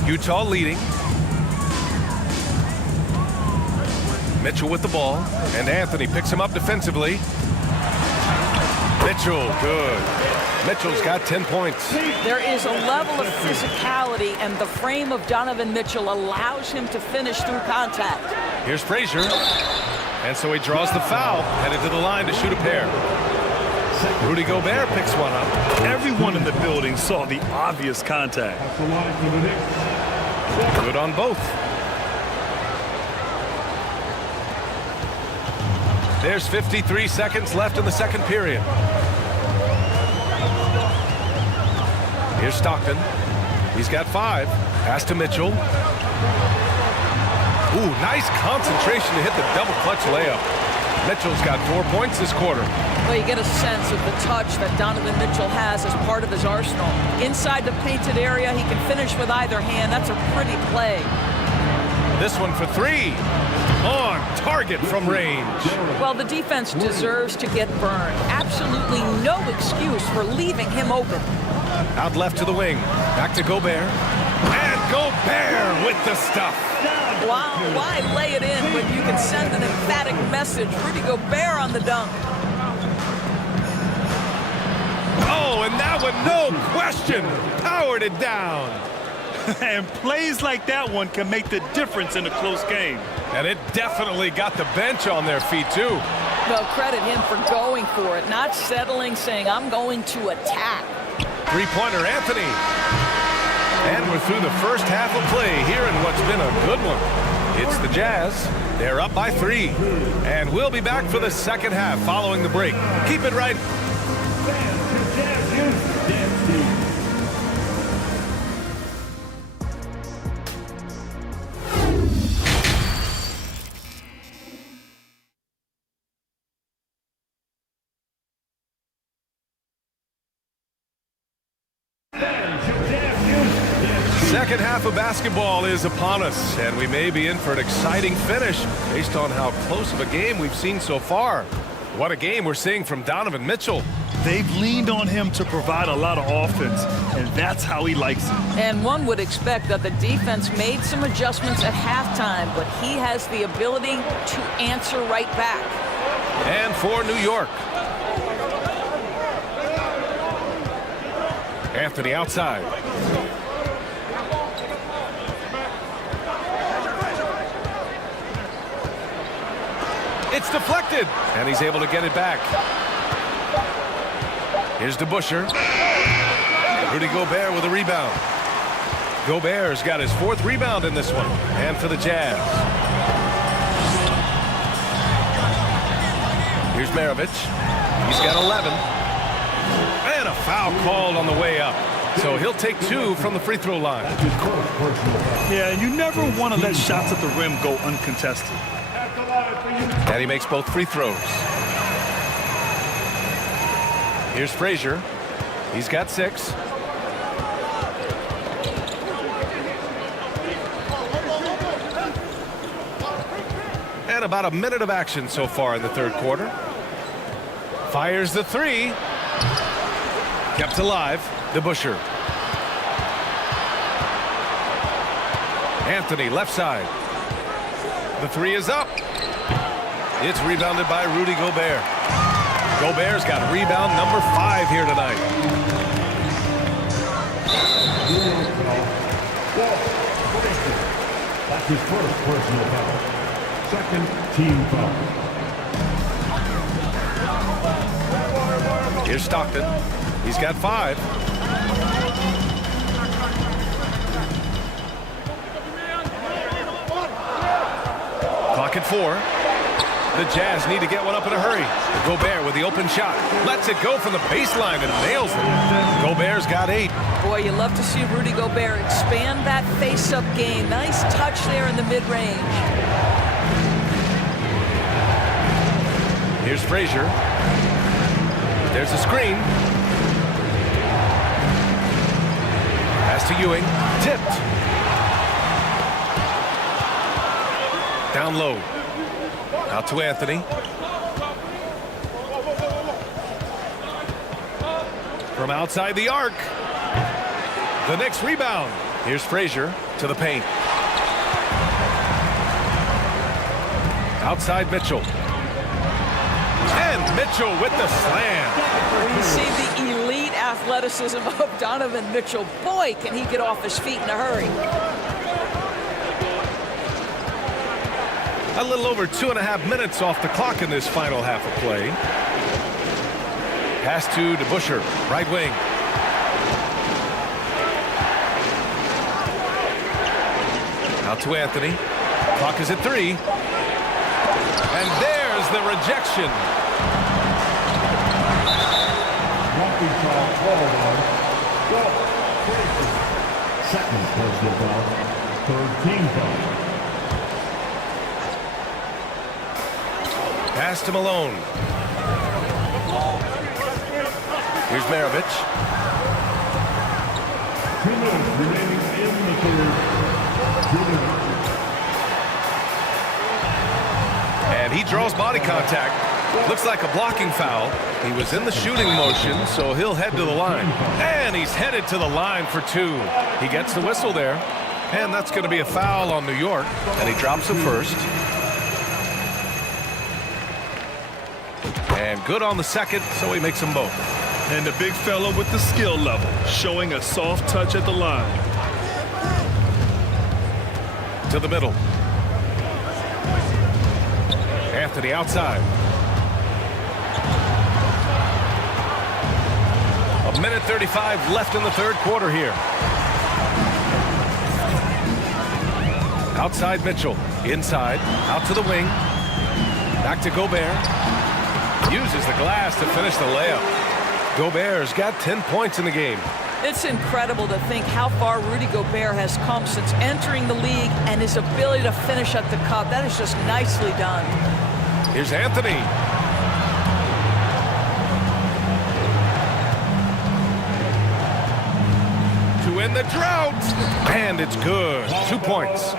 Utah leading. Mitchell with the ball. And Anthony picks him up defensively. Mitchell, good. Mitchell's got 10 points. There is a level of physicality, and the frame of Donovan Mitchell allows him to finish through contact. Here's Frazier. And so he draws the foul, headed to the line to shoot a pair. Rudy Gobert picks one up. Everyone in the building saw the obvious contact. Good on both. There's 53 seconds left in the second period. Here's Stockton. He's got 5. Pass to Mitchell. Ooh, nice concentration to hit the double clutch layup. Mitchell's got 4 points this quarter. Well, you get a sense of the touch that Donovan Mitchell has as part of his arsenal. Inside the painted area, he can finish with either hand. That's a pretty play. This one for 3. On target from range. Well, the defense deserves to get burned. Absolutely no excuse for leaving him open. Out left to the wing. Back to Gobert. And Gobert with the stuff. Wow, why lay it in when you can send an emphatic message? Rudy Gobert on the dunk. Oh, and that one, no question, powered it down. And plays like that one can make the difference in a close game. And it definitely got the bench on their feet, too. Well, credit him for going for it, not settling, saying, I'm going to attack. Three-pointer, Anthony. And we're through the first half of play here in what's been a good one. It's the Jazz. They're up by 3. And we'll be back for the second half following the break. Keep it right. Second half of basketball is upon us, and we may be in for an exciting finish based on how close of a game we've seen so far. What a game we're seeing from Donovan Mitchell. They've leaned on him to provide a lot of offense, and that's how he likes it. And one would expect that the defense made some adjustments at halftime, but he has the ability to answer right back. And for New York, Anthony outside. It's deflected, and he's able to get it back. Here's DeBusschere. Rudy Gobert with a rebound. Gobert's got his 4th rebound in this one. And for the Jazz. Here's Maravich. He's got 11. And a foul called on the way up. So he'll take 2 from the free throw line. Yeah, you never want to let shots at the rim go uncontested. And he makes both free throws. Here's Frazier. He's got 6. And about a minute of action so far in the third quarter. Fires the 3. Kept alive. DeBusschere. Anthony left side. The 3 is up. It's rebounded by Rudy Gobert. Gobert's got rebound number 5 here tonight. his first personal foul. Second team foul. Here's Stockton. He's got 5. Clock at 4. The Jazz need to get one up in a hurry. Gobert with the open shot. Lets it go from the baseline and nails it. Gobert's got 8. Boy, you love to see Rudy Gobert expand that face-up game. Nice touch there in the mid-range. Here's Frazier. There's a screen. Pass to Ewing. Tipped. Down low. Out to Anthony. From outside the arc. The Knicks rebound. Here's Frazier to the paint. Outside Mitchell. And Mitchell with the slam. You see the elite athleticism of Donovan Mitchell. Boy, can he get off his feet in a hurry. A little over 2.5 minutes off the clock in this final half of play. Pass to DeBusschere, right wing. Out to Anthony. Clock is at 3. And there's the rejection. Roughing foul, 12 on. Second personal foul. Third team foul. Pass to Malone. Here's Maravich. 2 minutes remaining in the third. 2 minutes. And he draws body contact. Looks like a blocking foul. He was in the shooting motion, so he'll head to the line. And he's headed to the line for 2. He gets the whistle there. And that's going to be a foul on New York. And he drops it first. And good on the second, so he makes them both. And the big fella with the skill level, showing a soft touch at the line. To the middle. Anthony outside. 1:35 left in the third quarter here. Outside Mitchell. Inside. Out to the wing. Back to Gobert. Uses the glass to finish the layup. Gobert's got 10 points in the game. It's incredible to think how far Rudy Gobert has come since entering the league and his ability to finish at the cup. That is just nicely done. Here's Anthony. To win the drought. And it's good. 2 points.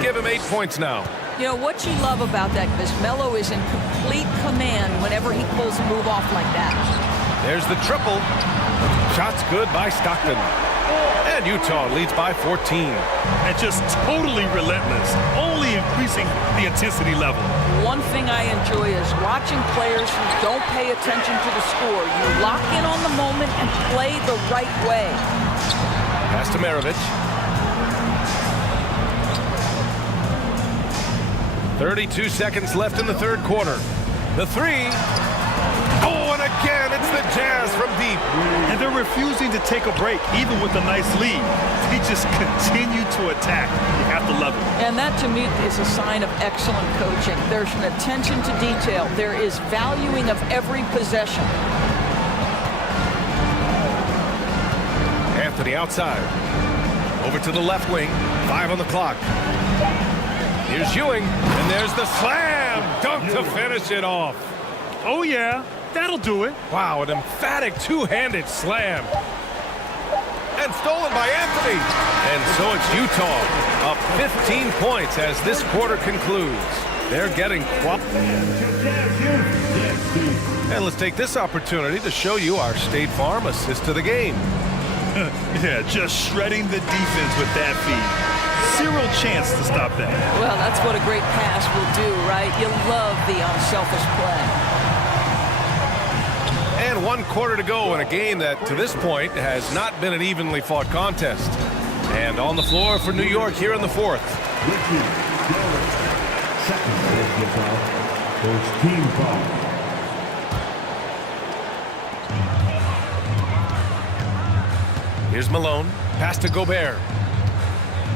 Give him 8 points now. You know, what you love about that is Melo is in complete command whenever he pulls a move off like that. There's the triple. Shot's good by Stockton. And Utah leads by 14. And just totally relentless, only increasing the intensity level. One thing I enjoy is watching players who don't pay attention to the score. You lock in on the moment and play the right way. Pass to Maravich. 32 seconds left in the third quarter. The 3. Oh, and again, it's the Jazz from deep. And they're refusing to take a break, even with a nice lead. They just continue to attack. You have to love it. And that, to me, is a sign of excellent coaching. There's an attention to detail. There is valuing of every possession. Anthony outside. Over to the left wing. 5 on the clock. Here's Ewing, and there's the slam dunk to finish it off. Oh, yeah, that'll do it. Wow, an emphatic two-handed slam. And stolen by Anthony. And so it's Utah up 15 points as this quarter concludes. They're getting And let's take this opportunity to show you our State Farm assist to the game. Yeah, just shredding the defense with that feed. Zero chance to stop that. Well, that's what a great pass will do, right? You love the unselfish play. And 1 quarter to go in a game that, to this point, has not been an evenly fought contest. And on the floor for New York here in the fourth. Ricky Garrett. Second personal foul. First team foul. Here's Malone. Pass to Gobert.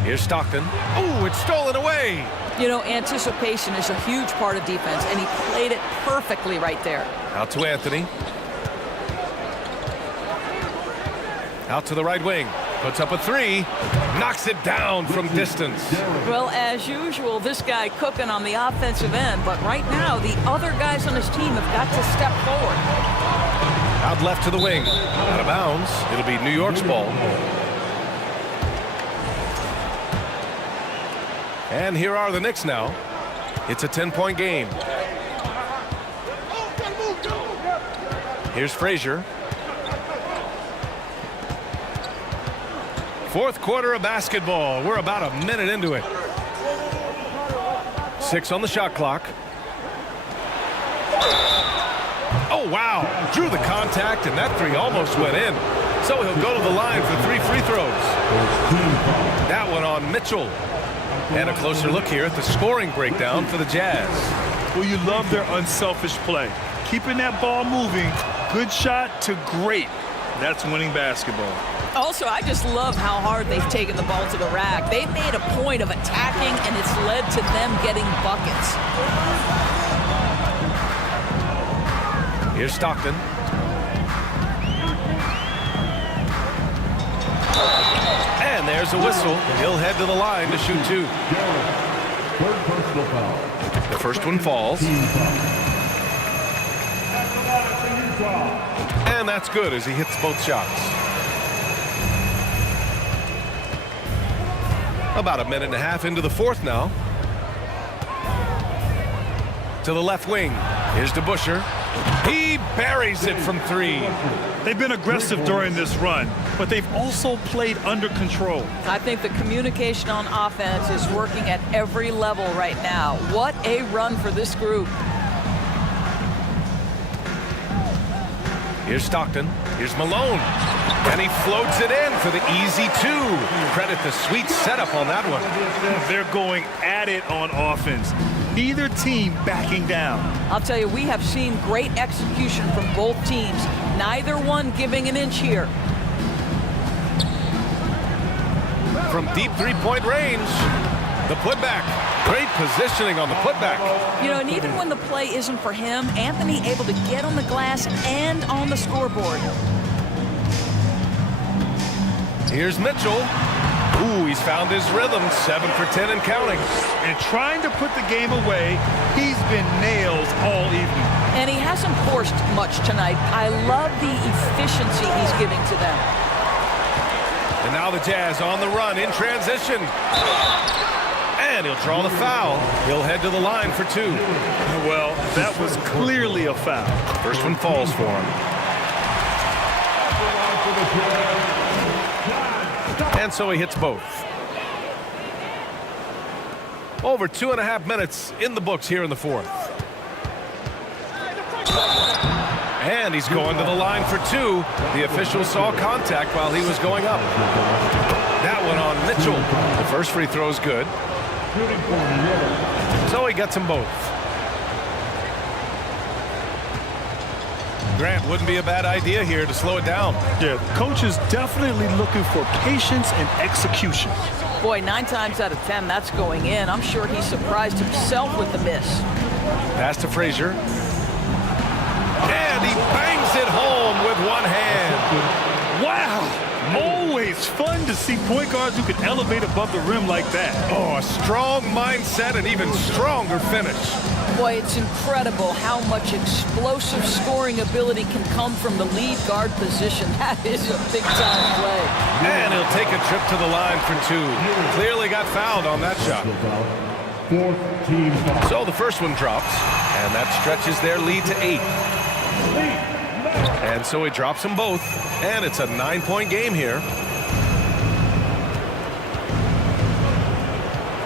Here's Stockton. Oh, it's stolen away. You know, anticipation is a huge part of defense, and he played it perfectly right there. Out to Anthony. Out to the right wing. Puts up a three. Knocks it down from distance. Well, as usual, this guy cooking on the offensive end, but right now the other guys on his team have got to step forward. Out left to the wing. Out of bounds. It'll be New York's ball. And here are the Knicks now. It's a 10-point game. Here's Frazier. Fourth quarter of basketball. We're about a minute into it. 6 on the shot clock. Oh, wow. Drew the contact, and that three almost went in. So he'll go to the line for 3 free throws. That one on Mitchell. And a closer look here at the scoring breakdown for the Jazz. Well, you love their unselfish play. Keeping that ball moving, good shot to great. That's winning basketball. Also, I just love how hard they've taken the ball to the rack. They've made a point of attacking, and it's led to them getting buckets. Here's Stockton. And there's a whistle. He'll head to the line to shoot 2. Third personal foul. The first one falls. And that's good as he hits both shots. About a minute and a half into the fourth now. To the left wing. Here's DeBusschere. He buries it from 3. They've been aggressive during this run, but they've also played under control. I think the communication on offense is working at every level right now. What a run for this group. Here's Stockton. Here's Malone. And he floats it in for the easy 2. Credit the sweet setup on that one. They're going at it on offense. Neither team backing down. I'll tell you, we have seen great execution from both teams. Neither one giving an inch here. From deep three-point range, the putback. Great positioning on the putback. You know, and even when the play isn't for him, Anthony able to get on the glass and on the scoreboard. Here's Mitchell. Ooh, he's found his rhythm. 7 for 10 and counting. And trying to put the game away, he's been nails all evening. And he hasn't forced much tonight. I love the efficiency he's giving to them. And now the Jazz on the run in transition. And he'll draw the foul. He'll head to the line for 2. Well, that was clearly a foul. First one falls for him. And so he hits both. Over 2.5 minutes in the books here in the fourth. And he's going to the line for 2. The official saw contact while he was going up. That one on Mitchell. The first free throw is good. So he gets them both. Grant, wouldn't be a bad idea here to slow it down. Yeah, the coach is definitely looking for patience and execution. Boy, 9 times out of 10, that's going in. I'm sure he surprised himself with the miss. Pass to Frazier. And he bangs it home with one hand. Wow! Always fun to see point guards who can elevate above the rim like that. Oh, a strong mindset and even stronger finish. Boy, it's incredible how much explosive scoring ability can come from the lead guard position. That is a big-time play. And he'll take a trip to the line for 2. Clearly got fouled on that shot. So the first one drops, and that stretches their lead to 8. And so he drops them both, and it's a 9-point game here.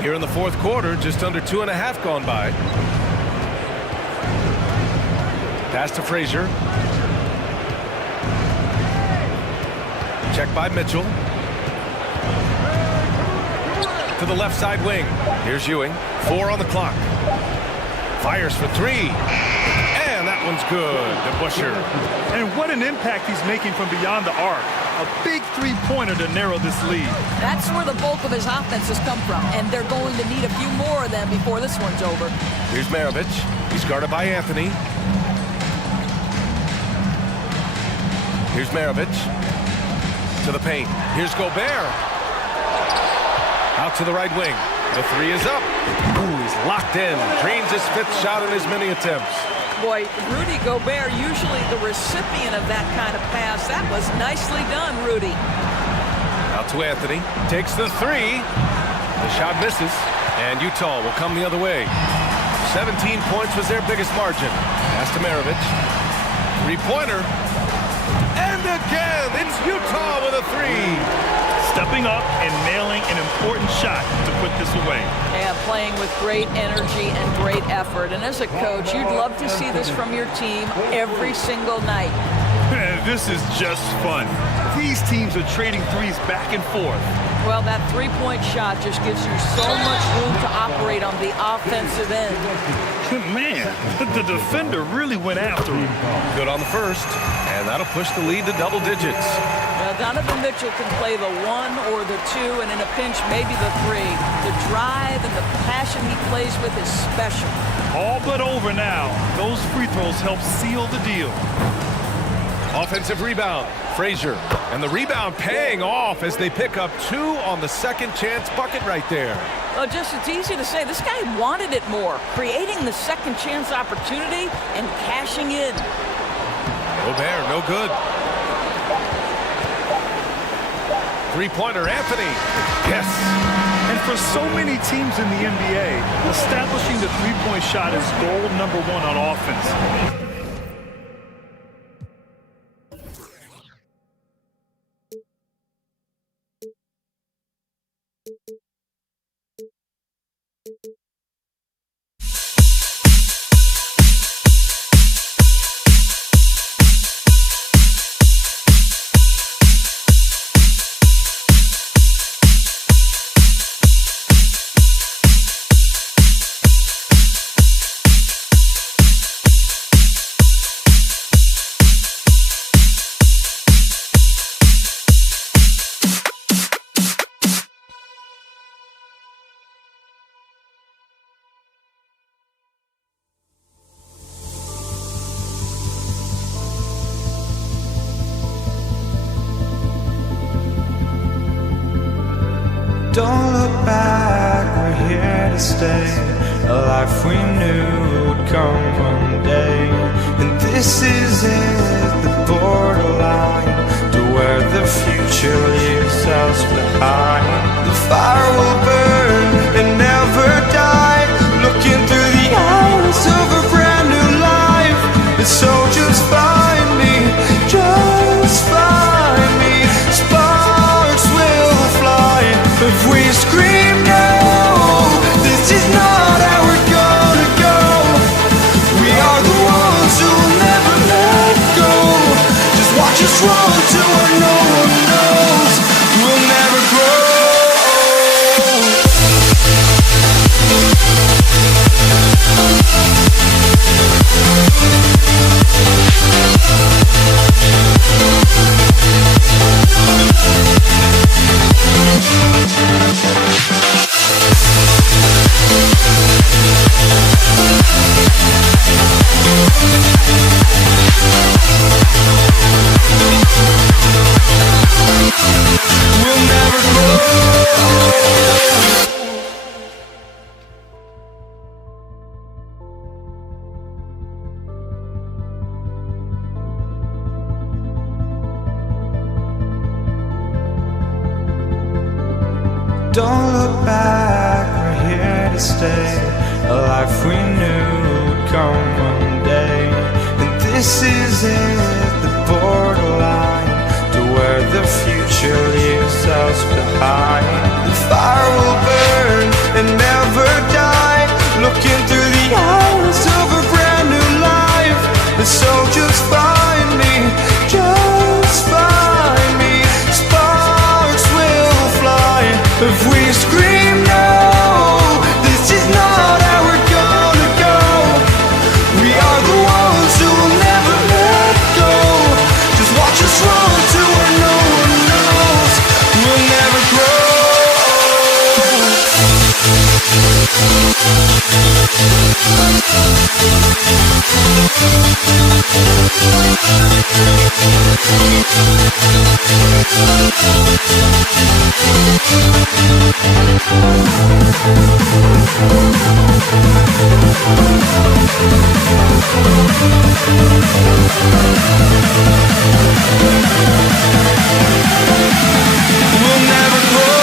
Here in the fourth quarter, just under 2.5 gone by. Pass to Frazier. Check by Mitchell. to the left side wing. Here's Ewing. 4 on the clock. Fires for 3. And that one's good to Busher. And what an impact he's making from beyond the arc. A big three-pointer to narrow this lead. That's where the bulk of his offense has come from, and they're going to need a few more of them before this one's over. Here's Maravich. He's guarded by Anthony. Here's Maravich. To the paint. Here's Gobert. Out to the right wing. The 3 is up. Ooh, he's locked in. Drains his 5th shot in as many attempts. Boy, Rudy Gobert, usually the recipient of that kind of pass. That was nicely done, Rudy. Out to Anthony. Takes the 3. The shot misses. And Utah will come the other way. 17 points was their biggest margin. Pass to Maravich. 3-pointer. And again, it's Utah with a 3. Stepping up and nailing an important shot to put this away. Yeah, playing with great energy and great effort. And as a coach, you'd love to see this from your team every single night. This is just fun. These teams are trading threes back and forth. Well, that three-point shot just gives you so much room to operate on the offensive end. Man, the defender really went after him. Good on the first, and that'll push the lead to double digits. Well, Donovan Mitchell can play the 1 or the 2, and in a pinch, maybe the 3. The drive and the passion he plays with is special. All but over now. Those free throws help seal the deal. Offensive rebound, Frazier. And the rebound paying off as they pick up 2 on the second chance bucket right there. Well, just it's easy to say. This guy wanted it more, creating the second chance opportunity and cashing in. Gobert, no good. 3-pointer, Anthony. Yes. And for so many teams in the NBA, establishing the three-point shot is goal number 1 on offense. Don't look back, we're here to stay. A life we knew would come one day. And this is it, the borderline to where the future leaves us behind. The fire will burn and never die, looking through the eyes of a brand new life. And so just find me, just find me. Sparks will fly if we scream no. This is not how we're gonna go. We are the ones who'll never let go. Just watch us run to where no one knows. We'll never grow. We'll never grow. Don't look back, we're here to stay. A life we knew would come one day. And this is it, the borderline to where the future leaves us behind. The fire will burn and never die, looking through the eyes of a brand new life. And so just find me, just find me. Sparks will fly if we scream no. We'll never grow. We'll never grow.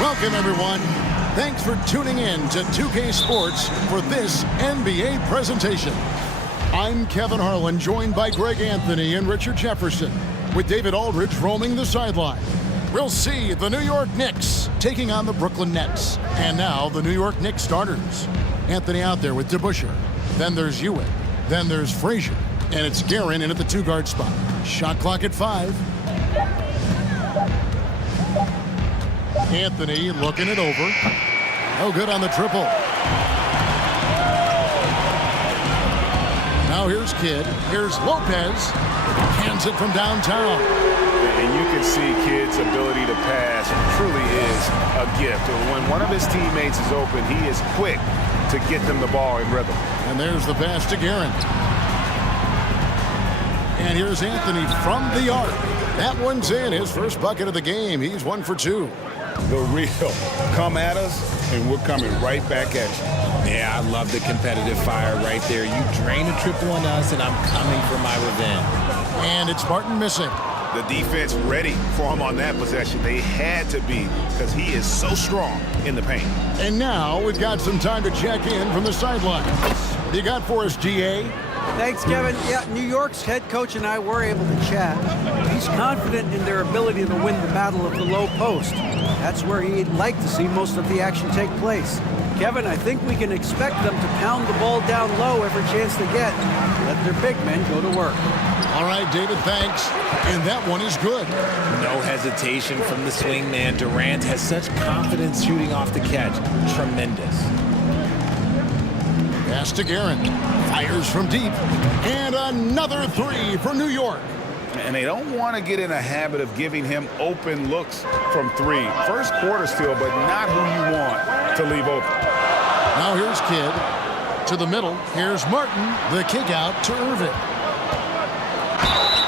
Welcome, everyone. Thanks for tuning in to 2K Sports for this NBA presentation. I'm Kevin Harlan, joined by Greg Anthony and Richard Jefferson, with David Aldridge roaming the sideline. We'll see the New York Knicks taking on the Brooklyn Nets. And now the New York Knicks starters. Anthony out there with DeBusschere. Then there's Ewing. Then there's Frazier. And it's Guerin in at the two-guard spot. Shot clock at 5. Anthony looking it over. No good on the triple. Now here's Kidd. Here's Lopez. Hands it from downtown. And you can see Kidd's ability to pass truly is a gift. When one of his teammates is open, he is quick to get them the ball in rhythm. And there's the pass to Guerin. And here's Anthony from the arc. That one's in. His first bucket of the game. He's 1 for 2. The real come at us, and we're coming right back at you. Yeah, I love the competitive fire right there. You drain a triple on us, and I'm coming for my revenge. And it's Martin missing. The defense ready for him on that possession. They had to be, because he is so strong in the paint. And now we've got some time to check in from the sideline. What do you got for us, GA? Thanks, Kevin. Yeah, New York's head coach and I were able to chat. He's confident in their ability to win the battle of the low post. That's where he'd like to see most of the action take place. Kevin, I think we can expect them to pound the ball down low every chance they get. Let their big men go to work. All right, David, thanks. And that one is good. No hesitation from the swing man. Durant has such confidence shooting off the catch. Tremendous. Pass to Guerin. Fires from deep. And another 3 for New York. And they don't want to get in a habit of giving him open looks from 3. First quarter still, but not who you want to leave open. Now here's Kidd. To the middle. Here's Martin. The kick out to Irving.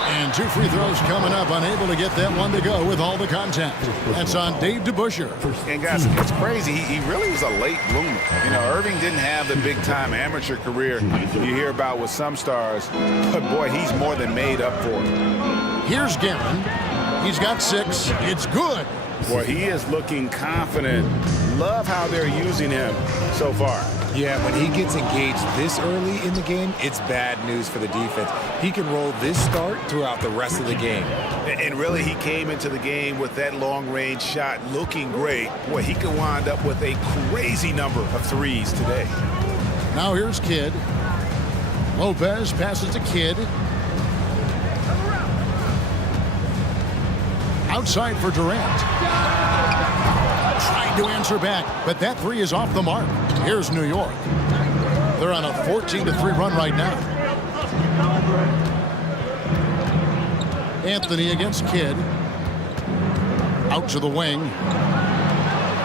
And 2 free throws coming up. Unable to get that one to go with all the contact. That's on Dave DeBusschere. And guys, it's crazy. He really was a late bloomer. You know, Irving didn't have the big-time amateur career you hear about with some stars. But, boy, he's more than made up for it. Here's Guerin. He's got 6. It's good. Boy, he is looking confident. Love how they're using him so far. Yeah, when he gets engaged this early in the game, it's bad news for the defense. He can roll this start throughout the rest of the game. And really, he came into the game with that long-range shot looking great. Boy, he could wind up with a crazy number of threes today. Now here's Kidd. Lopez passes to Kidd. Outside for Durant. Trying to answer back, but that 3 is off the mark. Here's New York. They're on a 14-3 run right now. Anthony against Kidd. Out to the wing.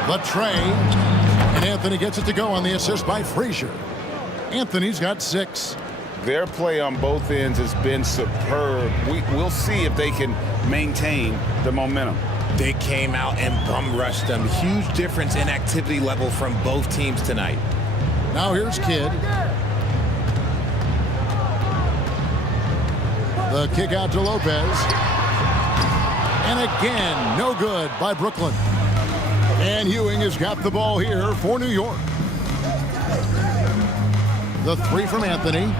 Latre. And Anthony gets it to go on the assist by Frazier. Anthony's got 6. Their play on both ends has been superb. We'll see if they can maintain the momentum. They came out and bum rushed them. Huge difference in activity level from both teams tonight. Now here's Kidd. The kick out to Lopez. And again, no good by Brooklyn. And Ewing has got the ball here for New York. The three from Anthony.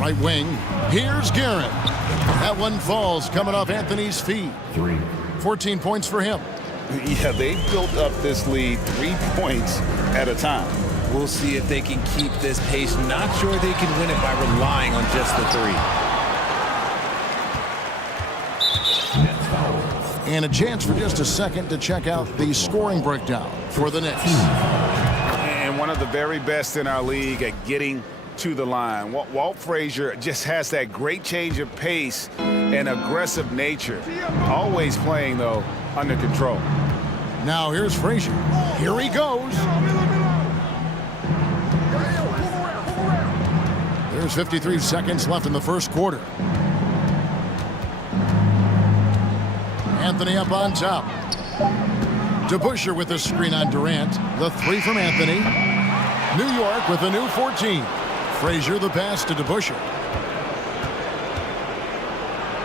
Right wing. Here's Garrett. That one falls coming off Anthony's feet. 14 points for him. Yeah, they built up this lead 3 points at a time. We'll see if they can keep this pace. Not sure they can win it by relying on just the three. And a chance for just a second to check out the scoring breakdown for the Knicks. And one of the very best in our league at getting to the line. Walt Frazier just has that great change of pace and aggressive nature. Always playing, though, under control. Now here's Frazier. Here he goes. There's 53 seconds left in the first quarter. Anthony up on top. DeBusschere with the screen on Durant. The three from Anthony. New York with a new 14. Frazier the pass to DeBusschere.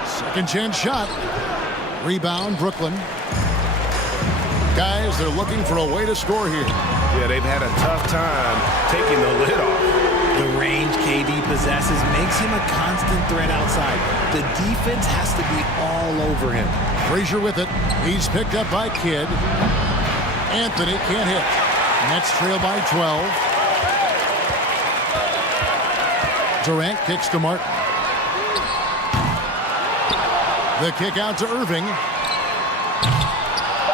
Second chance shot. Rebound Brooklyn. Guys, they're looking for a way to score here. Yeah, they've had a tough time taking the lid off. The range KD possesses makes him a constant threat outside. The defense has to be all over him. Frazier with it. He's picked up by Kidd. Anthony can't hit. Nets trail by 12. Durant kicks to Martin. The kick out to Irving.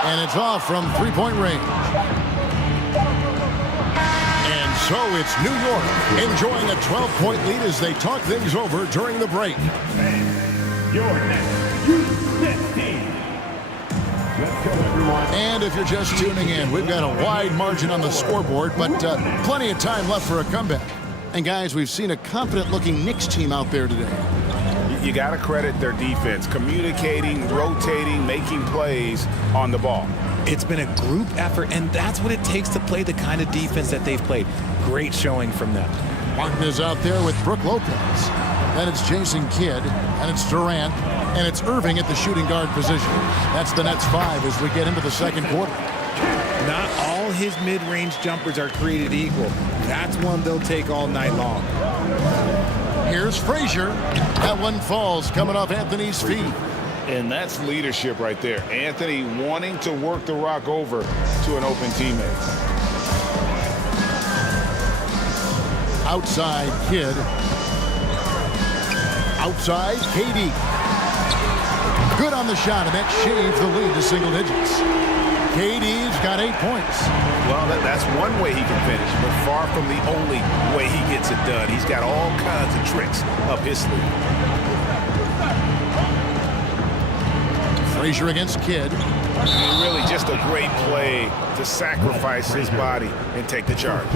And it's off from three-point range. And so it's New York enjoying a 12-point lead as they talk things over during the break. Your next Youth team. Let's go, everyone. And if you're just tuning in, we've got a wide margin on the scoreboard, but plenty of time left for a comeback. And guys, we've seen a confident-looking Knicks team out there today. You got to credit their defense, communicating, rotating, making plays on the ball. It's been a group effort, and that's what it takes to play the kind of defense that they've played. Great showing from them. Martin is out there with Brook Lopez. Then it's Jason Kidd, and it's Durant, and it's Irving at the shooting guard position. That's the Nets 5 as we get into the second quarter. Not all his mid-range jumpers are created equal. That's one they'll take all night long. Here's Frazier. That one falls coming off Anthony's feet. And that's leadership right there. Anthony wanting to work the rock over to an open teammate. Outside Kidd. Outside KD. Good on the shot, and that shaves the lead to single digits. KD's got 8 points. Well, that's one way he can finish, but far from the only way he gets it done. He's got all kinds of tricks up his sleeve. Frazier against Kidd. And really just a great play to sacrifice his body and take the charge.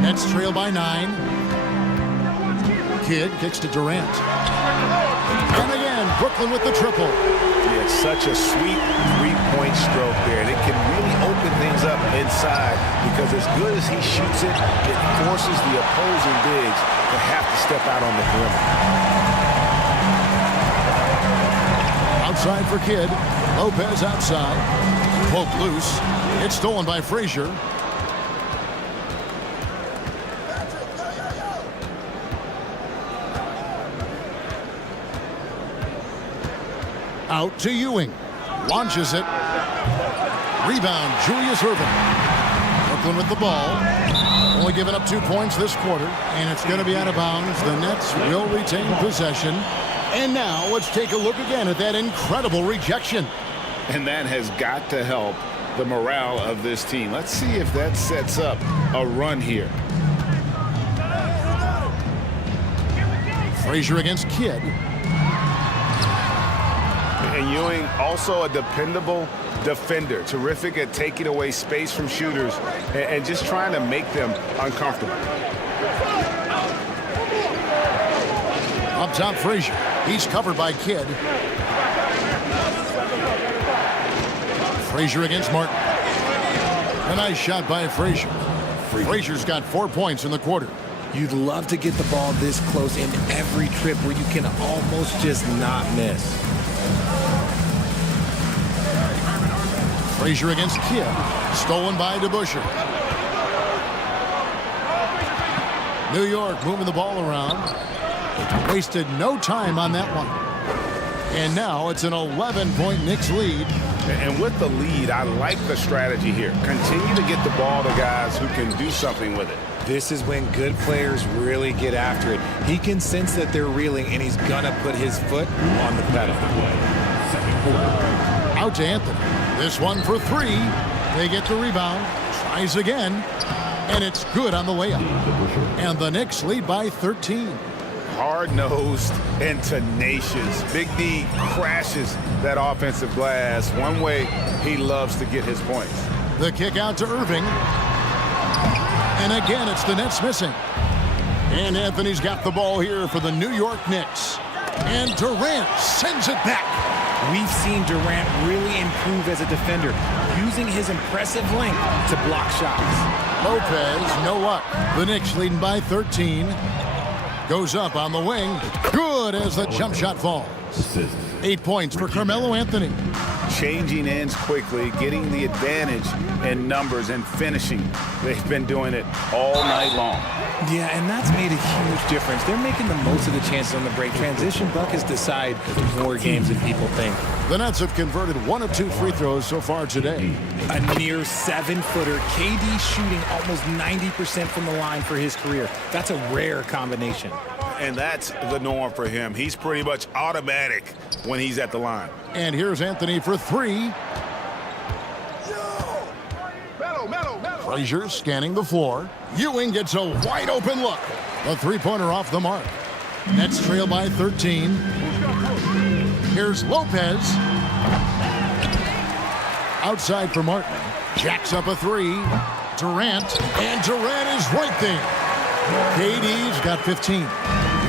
Nets trail by 9. Kidd kicks to Durant. And again, Brooklyn with the triple. Yeah, it's such a sweet three-point stroke there. And it can really open things up inside because as good as he shoots it, it forces the opposing bigs to have to step out on the perimeter. Outside for Kidd. Lopez outside. Poke loose. It's stolen by Frazier. Out to Ewing. Launches it. Rebound, Julius Irving. Brooklyn with the ball. Only giving up 2 points this quarter, and it's going to be out of bounds. The Nets will retain possession. And now let's take a look again at that incredible rejection. And that has got to help the morale of this team. Let's see if that sets up a run here. Frazier against Kidd. And Ewing, also a dependable defender, terrific at taking away space from shooters and just trying to make them uncomfortable. Up top, Frazier. He's covered by Kidd. Frazier against Martin. A nice shot by Frazier. Frazier's got 4 points in the quarter. You'd love to get the ball this close in every trip where you can almost just not miss. Frazier against Kidd. Stolen by DeBusschere. New York moving the ball around. Wasted no time on that one. And now it's an 11-point Knicks lead. And with the lead, I like the strategy here. Continue to get the ball to guys who can do something with it. This is when good players really get after it. He can sense that they're reeling, and he's going to put his foot on the pedal. Out to Anthony. This one for three. They get the rebound. Tries again. And it's good on the layup. And the Knicks lead by 13. Hard-nosed and tenacious. Big D crashes that offensive glass. One way he loves to get his points. The kick out to Irving. And again, it's the Nets missing. And Anthony's got the ball here for the New York Knicks. And Durant sends it back. We've seen Durant really improve as a defender, using his impressive length to block shots. Lopez, no luck. The Knicks leading by 13. Goes up on the wing. Good as the jump shot falls. 8 points for Carmelo Anthony. Changing ends quickly, getting the advantage in numbers and finishing. They've been doing it all night long. Yeah, and that's made a huge difference. They're making the most of the chances on the break. Transition buckets decide more games than people think. The Nets have converted 1 of 2 free throws so far today. A near 7-footer. KD shooting almost 90% from the line for his career. That's a rare combination. And that's the norm for him. He's pretty much automatic when he's at the line. And here's Anthony for three. Frazier scanning the floor. Ewing gets a wide open look. The three-pointer off the mark. Nets trail by 13. Here's Lopez. Outside for Martin. Jacks up a three. Durant. And Durant is right there. KD's got 15.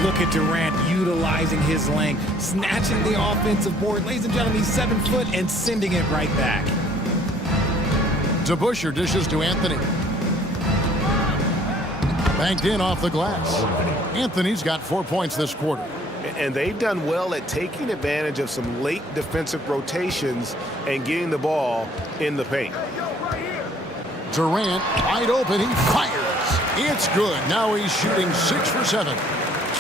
Look at Durant utilizing his length, snatching the offensive board. Ladies and gentlemen, he's 7 foot and sending it right back. DeBusschere dishes to Anthony. Banked in off the glass. Anthony's got 4 points this quarter. And they've done well at taking advantage of some late defensive rotations and getting the ball in the paint. Durant wide open. He fires. It's good. Now he's shooting 6 for 7.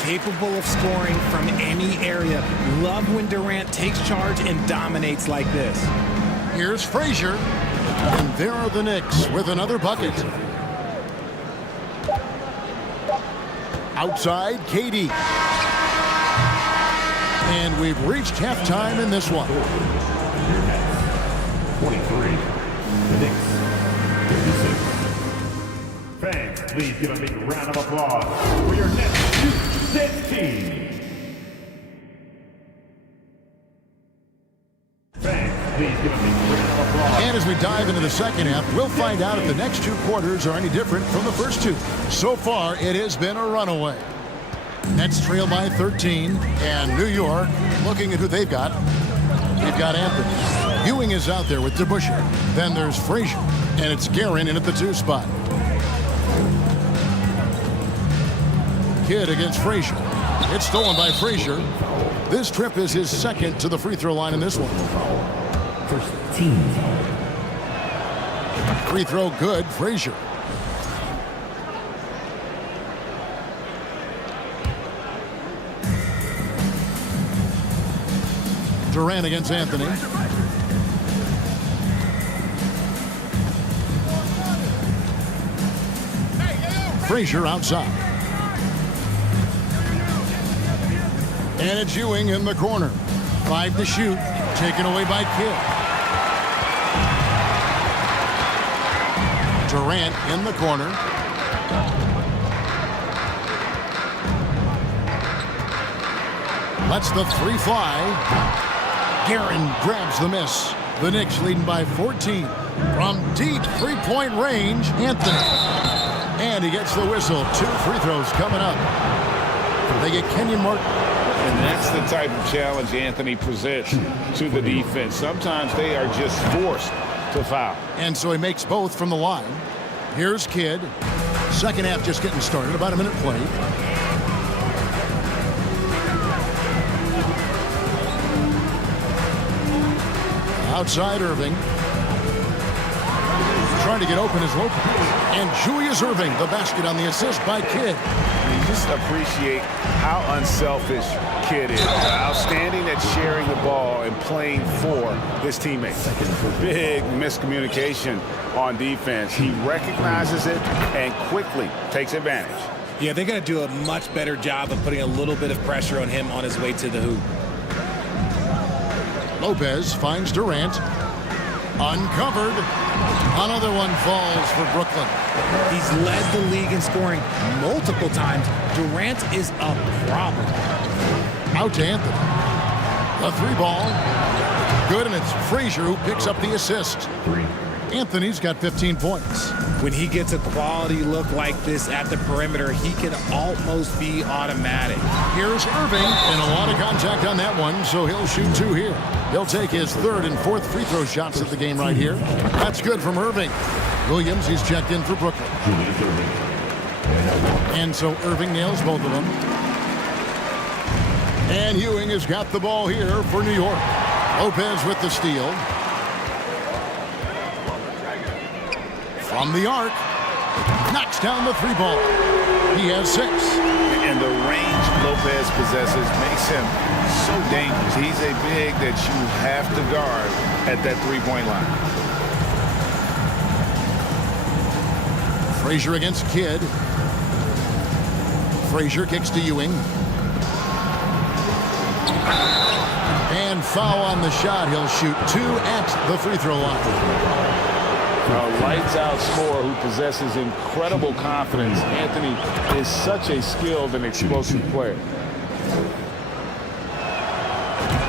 Capable of scoring from any area. Love when Durant takes charge and dominates like this. Here's Frazier. And there are the Knicks with another bucket. Outside, KD. And we've reached halftime in this one. 23. The Knicks, 56. Fans, please give a big round of applause for your Nets team. Fans, please give a big round of applause. And as we dive into the second half, we'll find out if the next 2 quarters are any different from the first 2. So far, it has been a runaway. Nets trail by 13, and New York looking at who they've got. They've got Anthony. Ewing is out there with DeBusschere. Then there's Frazier, and it's Guerin in at the 2 spot. Kidd against Frazier. It's stolen by Frazier. This trip is his second to the free throw line in this one. First team. Free throw good, Frazier. Durant against Anthony. Frazier outside. And it's Ewing in the corner. 5 to shoot. Taken away by Kidd. Durant in the corner. Lets the 3 fly. Guerin grabs the miss. The Knicks leading by 14. From deep three-point range, Anthony. And he gets the whistle. 2 free throws coming up. They get Kenyon Martin. And that's the type of challenge Anthony presents to the defense. Sometimes they are just forced to foul. And so he makes both from the line. Here's Kidd. Second half just getting started. About a minute played. Outside Irving. Trying to get open is Lopez. And Julius Irving, the basket on the assist by Kidd. You just appreciate how unselfish Kidd is. Outstanding at sharing the ball and playing for his teammates. Big miscommunication on defense. He recognizes it and quickly takes advantage. Yeah, they're going to do a much better job of putting a little bit of pressure on him on his way to the hoop. Lopez finds Durant. Uncovered. Another one falls for Brooklyn. He's led the league in scoring multiple times. Durant is a problem. Out to Anthony. The 3-ball. Good, and it's Frazier who picks up the assist. Anthony's got 15 points. When he gets a quality look like this at the perimeter, he can almost be automatic. Here's Irving, and a lot of contact on that one, so he'll shoot 2 here. He'll take his 3rd and 4th free throw shots of the game right here. That's good from Irving. Williams, he's checked in for Brooklyn. And so Irving nails both of them. And Ewing has got the ball here for New York. Lopez with the steal. From the arc, knocks down the 3-ball. He has 6. And the range Lopez possesses makes him so dangerous. He's a big that you have to guard at that 3-point line. Frazier against Kidd. Frazier kicks to Ewing. And foul on the shot. He'll shoot 2 at the free throw line. A lights-out scorer who possesses incredible confidence. Anthony is such a skilled and explosive player.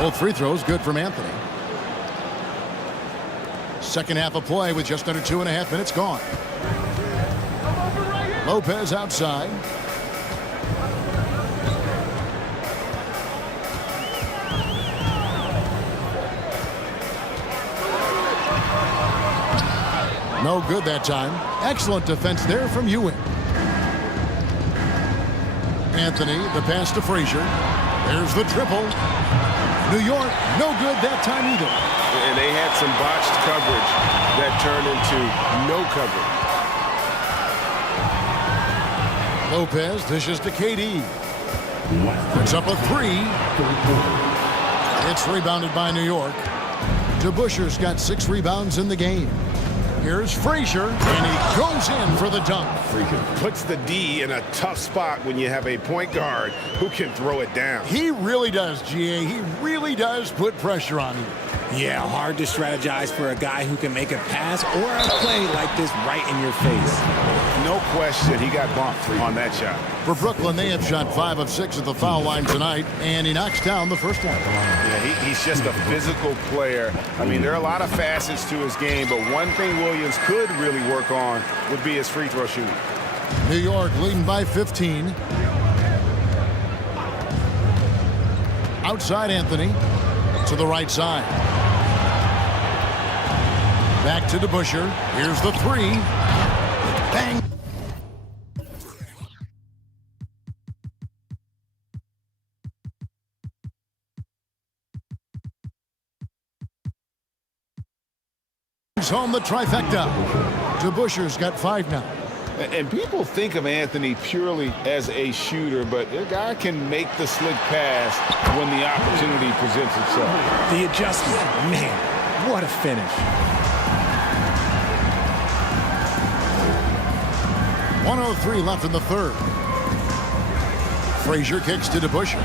Both free throws good from Anthony. Second half of play with just under 2.5 minutes gone. Lopez outside. No good that time. Excellent defense there from Ewing. Anthony, the pass to Frazier. There's the triple. New York, no good that time either. And they had some botched coverage that turned into no coverage. Lopez dishes to KD. Puts up a 3. It's rebounded by New York. DeBuscher's got 6 rebounds in the game. Here's Frazier, and he goes in for the dunk. Puts the D in a tough spot when you have a point guard who can throw it down. He really does, GA. He really does put pressure on you. Yeah, hard to strategize for a guy who can make a pass or a play like this right in your face. No question, he got bumped on that shot. For Brooklyn, they have shot 5 of 6 at the foul line tonight, and he knocks down the first one. Yeah, he's just a physical player. I mean, there are a lot of facets to his game, but one thing Williams could really work on would be his free throw shooting. New York leading by 15. Outside Anthony to the right side. Back to DeBuscher. Here's the 3. Bang. Home the trifecta. DeBuscher's got 5 now. And people think of Anthony purely as a shooter, but a guy can make the slick pass when the opportunity presents itself. The adjustment, man, what a finish. 1:03 left in the 3rd. Frazier kicks to DeBuscher.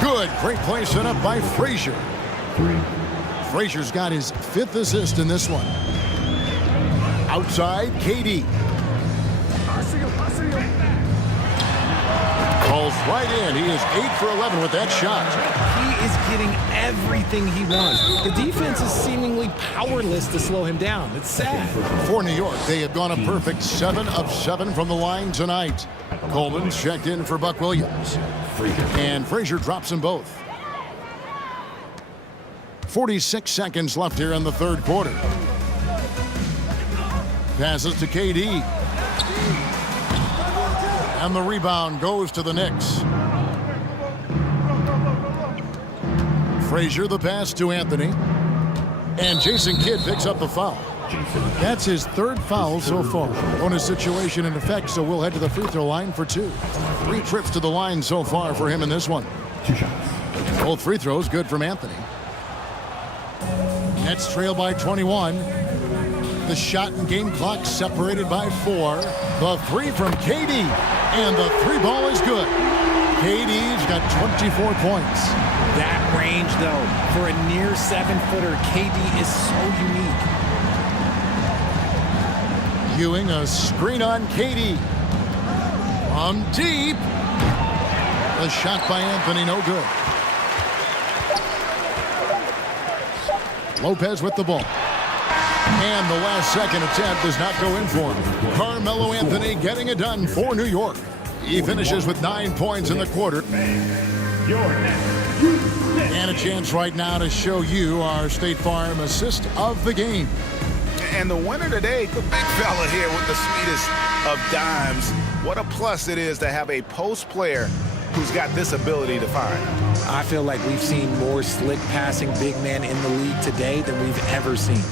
Good, great play set up by Frazier. Frazier's got his 5th assist in this one. Outside, KD. Calls right in. He is 8 for 11 with that shot. He is getting everything he wants. The defense is seemingly powerless to slow him down. It's sad. For New York, they have gone a perfect 7 of 7 from the line tonight. Coleman's checked in for Buck Williams. And Frazier drops them both. 46 seconds left here in the third quarter. Passes to KD. And the rebound goes to the Knicks. Frazier the pass to Anthony. And Jason Kidd picks up the foul. That's his third foul so far. Bonus situation in effect, so we'll head to the free throw line for 2. 3 trips to the line so far for him in this one. Both free throws good from Anthony. Nets trail by 21. The shot and game clock separated by 4. The 3 from KD. And the 3 ball is good. KD's got 24 points. That range, though, for a near 7-footer, KD is so unique. Ewing a screen on KD. From deep. The shot by Anthony, no good. Lopez with the ball. And the last second attempt does not go in for him. Carmelo Anthony getting it done for New York. He finishes with 9 points in the quarter. And a chance right now to show you our State Farm assist of the game. And the winner today, the big fella here with the sweetest of dimes. What a plus it is to have a post player who's got this ability to find. I feel like we've seen more slick passing big men in the league today than we've ever seen.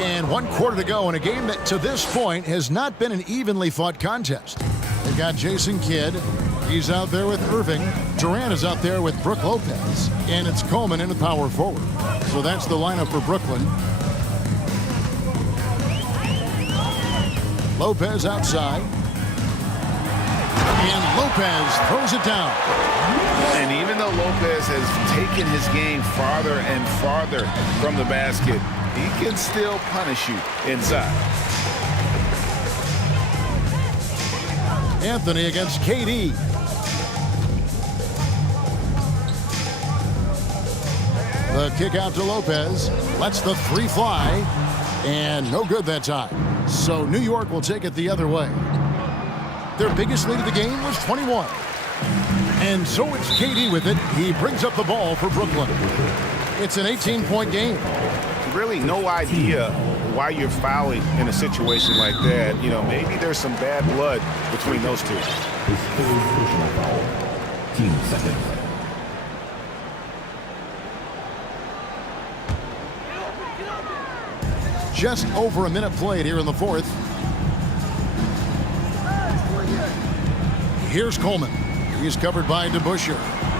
And 1 quarter to go in a game that to this point has not been an evenly fought contest. They've got Jason Kidd. He's out there with Irving. Durant is out there with Brook Lopez. And it's Coleman in the power forward. So that's the lineup for Brooklyn. Lopez outside. And Lopez throws it down. And even though Lopez has taken his game farther and farther from the basket, he can still punish you inside. Anthony against KD. The kick out to Lopez. Lets the 3 fly. And no good that time. So New York will take it the other way. Their biggest lead of the game was 21. And so it's KD with it. He brings up the ball for Brooklyn. It's an 18-point game. Really no idea why you're fouling in a situation like that. You know, maybe there's some bad blood between those two. Team seconds. Just over a minute played here in the fourth. Here's Coleman. He's covered by DeBusschere.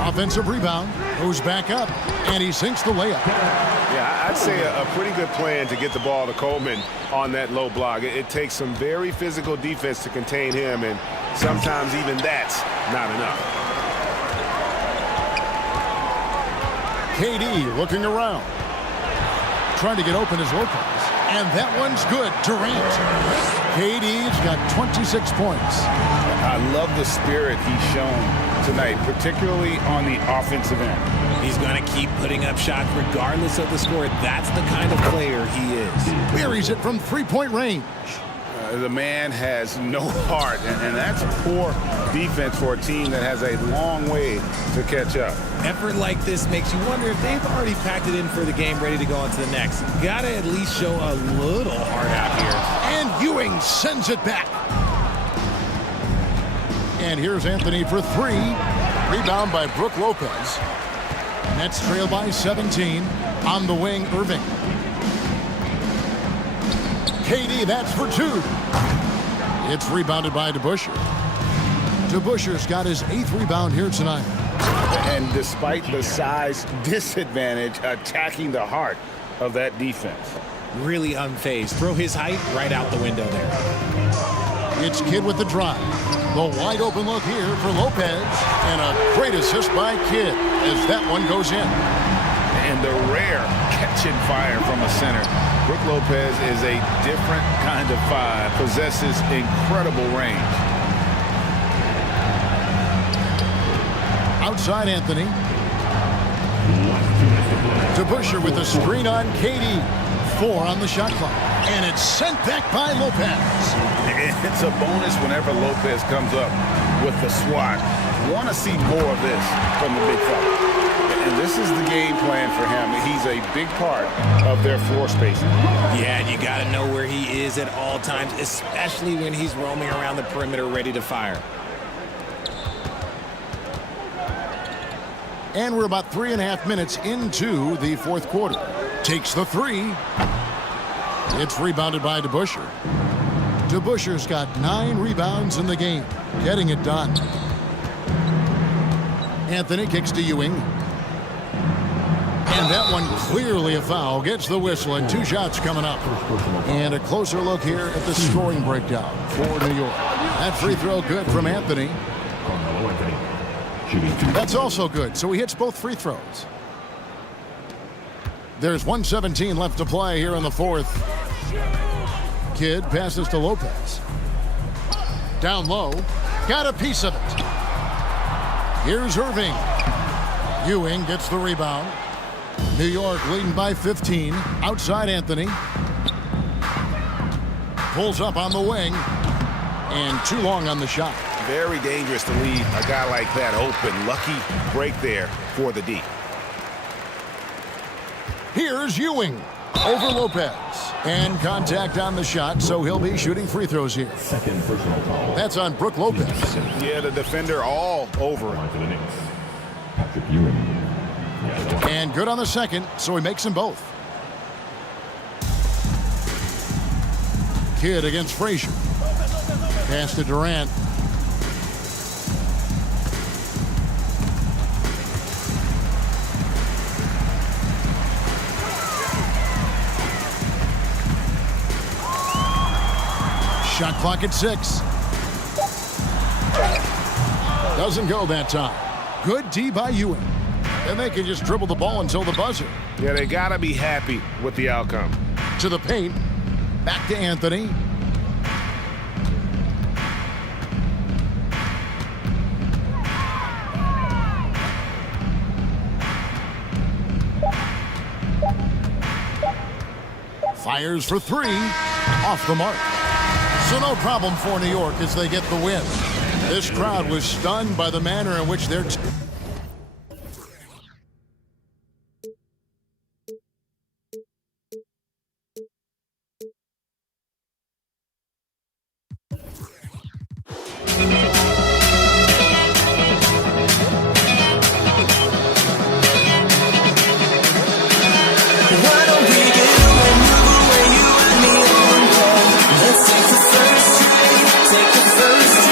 Offensive rebound. Goes back up. And he sinks the layup. Yeah, I'd say a pretty good plan to get the ball to Coleman on that low block. It takes some very physical defense to contain him, and sometimes even that's not enough. KD looking around. Trying to get open is Lopez. And that one's good. Durant. KD's got 26 points. I love the spirit he's shown tonight, particularly on the offensive end. He's going to keep putting up shots regardless of the score. That's the kind of player he is. Buries it from 3-point range. The man has no heart, and that's poor defense for a team that has a long way to catch up. Effort like this makes you wonder if they've already packed it in for the game, ready to go on to the next. Got to at least show a little heart out here. And Ewing sends it back. And here's Anthony for 3. Rebound by Brook Lopez. Nets trail by 17. On the wing, Irving. KD, that's for 2. It's rebounded by DeBusschere. DeBusschere's got his 8th rebound here tonight. And despite the size disadvantage, attacking the heart of that defense. Really unfazed. Throw his height right out the window there. It's Kidd with the drive. The wide open look here for Lopez. And a great assist by Kidd as that one goes in. And the rare catching fire from a center. Brook Lopez is a different kind of 5, possesses incredible range. outside Anthony. DeBusschere with a screen on KD. 4 on the shot clock. And it's sent back by Lopez. It's a bonus whenever Lopez comes up with the swat. Want to see more of this from the big fella. And this is the game plan for him. He's a big part of their floor spacing. Yeah, and you got to know where he is at all times, especially when he's roaming around the perimeter ready to fire. And we're about 3.5 minutes into the fourth quarter. Takes the 3. It's rebounded by DeBusschere. DeBusschere's got 9 rebounds in the game, getting it done. Anthony kicks to Ewing. And that one clearly a foul. Gets the whistle and 2 shots coming up. And a closer look here at the scoring breakdown for New York. That free throw good from Anthony. That's also good, so he hits both free throws. There's 1:17 left to play here in the fourth. Kidd passes to Lopez. Down low. Got a piece of it. Here's Irving. Ewing gets the rebound. New York leading by 15. Outside Anthony. Pulls up on the wing. And too long on the shot. Very dangerous to leave a guy like that open. Lucky break there for the D. Here's Ewing over Lopez. And contact on the shot, so he'll be shooting free throws here. Second personal foul. That's on Brook Lopez. Yeah, the defender all over him. To the Knicks. Patrick Ewing. And good on the second, so he makes them both. Kidd against Frazier. Pass to Durant. Shot clock at 6. Doesn't go that time. Good D by Ewing. And they can just dribble the ball until the buzzer. Yeah, they got to be happy with the outcome. To the paint. Back to Anthony. Fires for 3. Off the mark. So no problem for New York as they get the win. This crowd was stunned by the manner in which their Take the first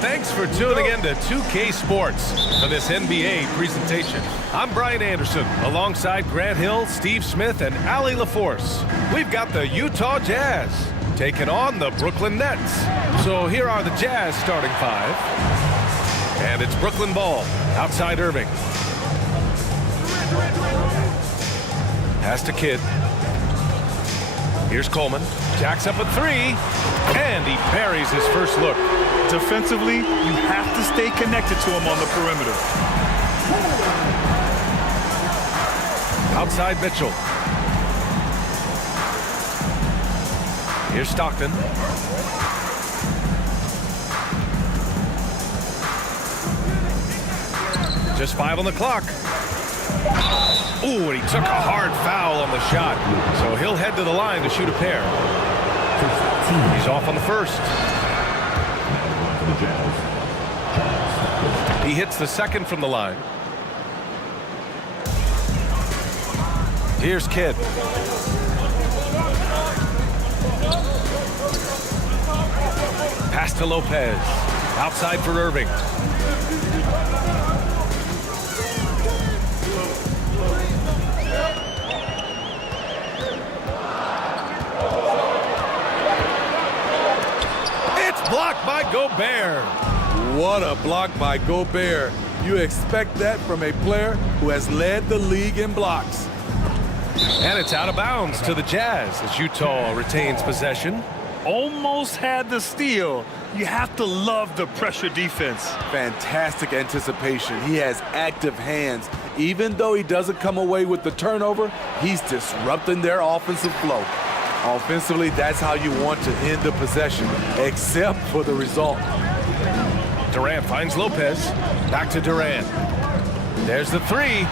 thanks for tuning in to 2K Sports for this NBA presentation. I'm Brian Anderson, alongside Grant Hill, Steve Smith, and Allie LaForce. We've got the Utah Jazz taking on the Brooklyn Nets. So here are the Jazz starting five. And it's Brooklyn ball, outside Irving. Pass to Kidd. Here's Coleman. Jacks up a three, and he buries his first look. Defensively, you have to stay connected to him on the perimeter. Outside Mitchell. Here's Stockton. Just 5 on the clock. Ooh, and he took a hard foul on the shot. So he'll head to the line to shoot a pair. He's off on the first. He hits the second from the line. Here's Kidd. Pass to Lopez. Outside for Irving. Blocked by Gobert. What a block by Gobert. You expect that from a player who has led the league in blocks. And it's out of bounds to the Jazz as Utah retains possession. Almost had the steal. You have to love the pressure defense. Fantastic anticipation. He has active hands. Even though he doesn't come away with the turnover, he's disrupting their offensive flow. Offensively, that's how you want to end the possession, except for the result. Durant finds Lopez. Back to Durant. There's the three.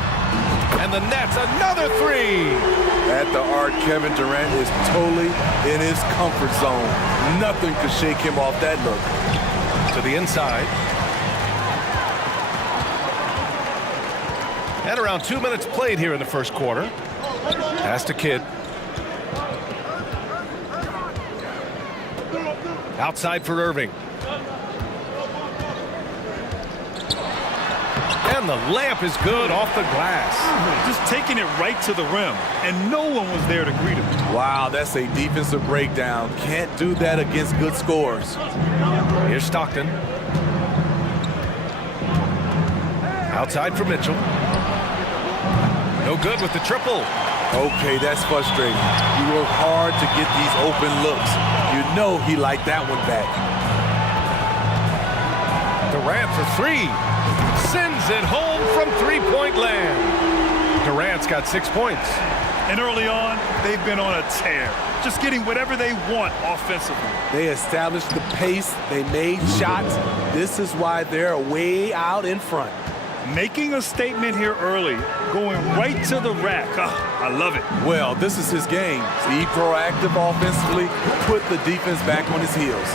And the Nets, another three. At the arc, Kevin Durant is totally in his comfort zone. Nothing could shake him off that look. To the inside. And around 2 minutes played here in the first quarter. Pass to Kidd. Outside for Irving. And the layup is good off the glass. Just taking it right to the rim, and no one was there to greet him. Wow, that's a defensive breakdown. Can't do that against good scores. Here's Stockton. Outside for Mitchell. No good with the triple. Okay, that's frustrating. You work hard to get these open looks. You know he liked that one back. Durant for three. Sends it home from three-point land. Durant's got 6 points. And early on, they've been on a tear. Just getting whatever they want offensively. They established the pace. They made shots. This is why they're way out in front. Making a statement here early, going right to the rack. Oh, I love it. Well, this is his game. Be proactive offensively, put the defense back on his heels.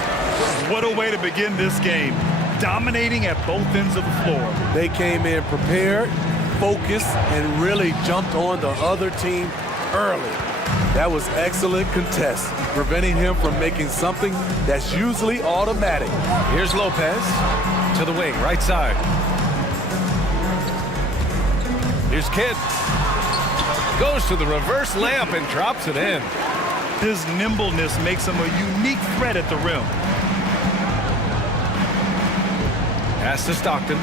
What a way to begin this game. Dominating at both ends of the floor. They came in prepared, focused, and really jumped on the other team early. That was excellent contest, preventing him from making something that's usually automatic. Here's Lopez to the wing, right side. Here's Kidd. Goes to the reverse layup and drops it in. His nimbleness makes him a unique threat at the rim. Pass to Stockton.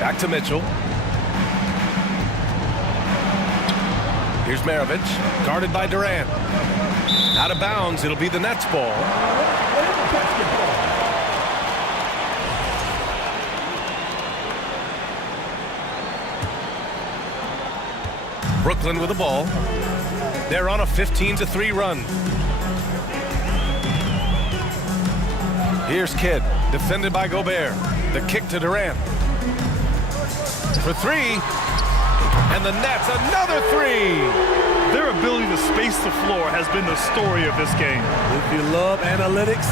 Back to Mitchell. Here's Maravich, guarded by Durant. Out of bounds, it'll be the Nets ball. Brooklyn with the ball. They're on a 15-3 run. Here's Kidd, defended by Gobert. The kick to Durant. For three. And the Nets, another three. Their ability to space the floor has been the story of this game. If you love analytics,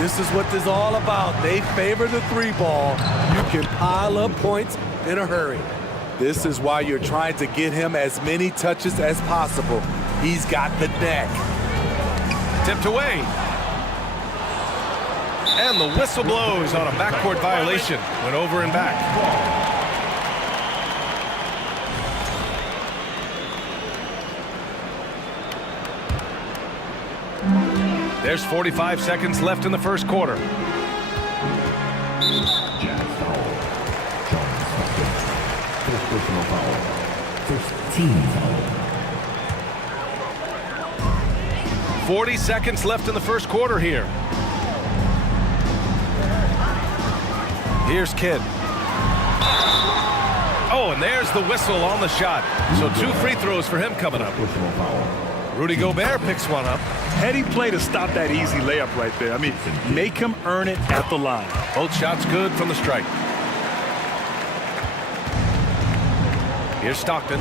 this is what this is all about. They favor the three ball. You can pile up points in a hurry. This is why you're trying to get him as many touches as possible. He's got the knack. Tipped away. And the whistle blows on a backcourt violation. Went over and back. There's 45 seconds left in the first quarter. First personal foul. First team foul. 40 seconds left in the first quarter here. Here's Kidd. Oh, and there's the whistle on the shot. So 2 free throws for him coming up. Rudy Gobert picks one up. Heady play to stop that easy layup right there. I mean, make him earn it at the line. Both shots good from the strike. Here's Stockton.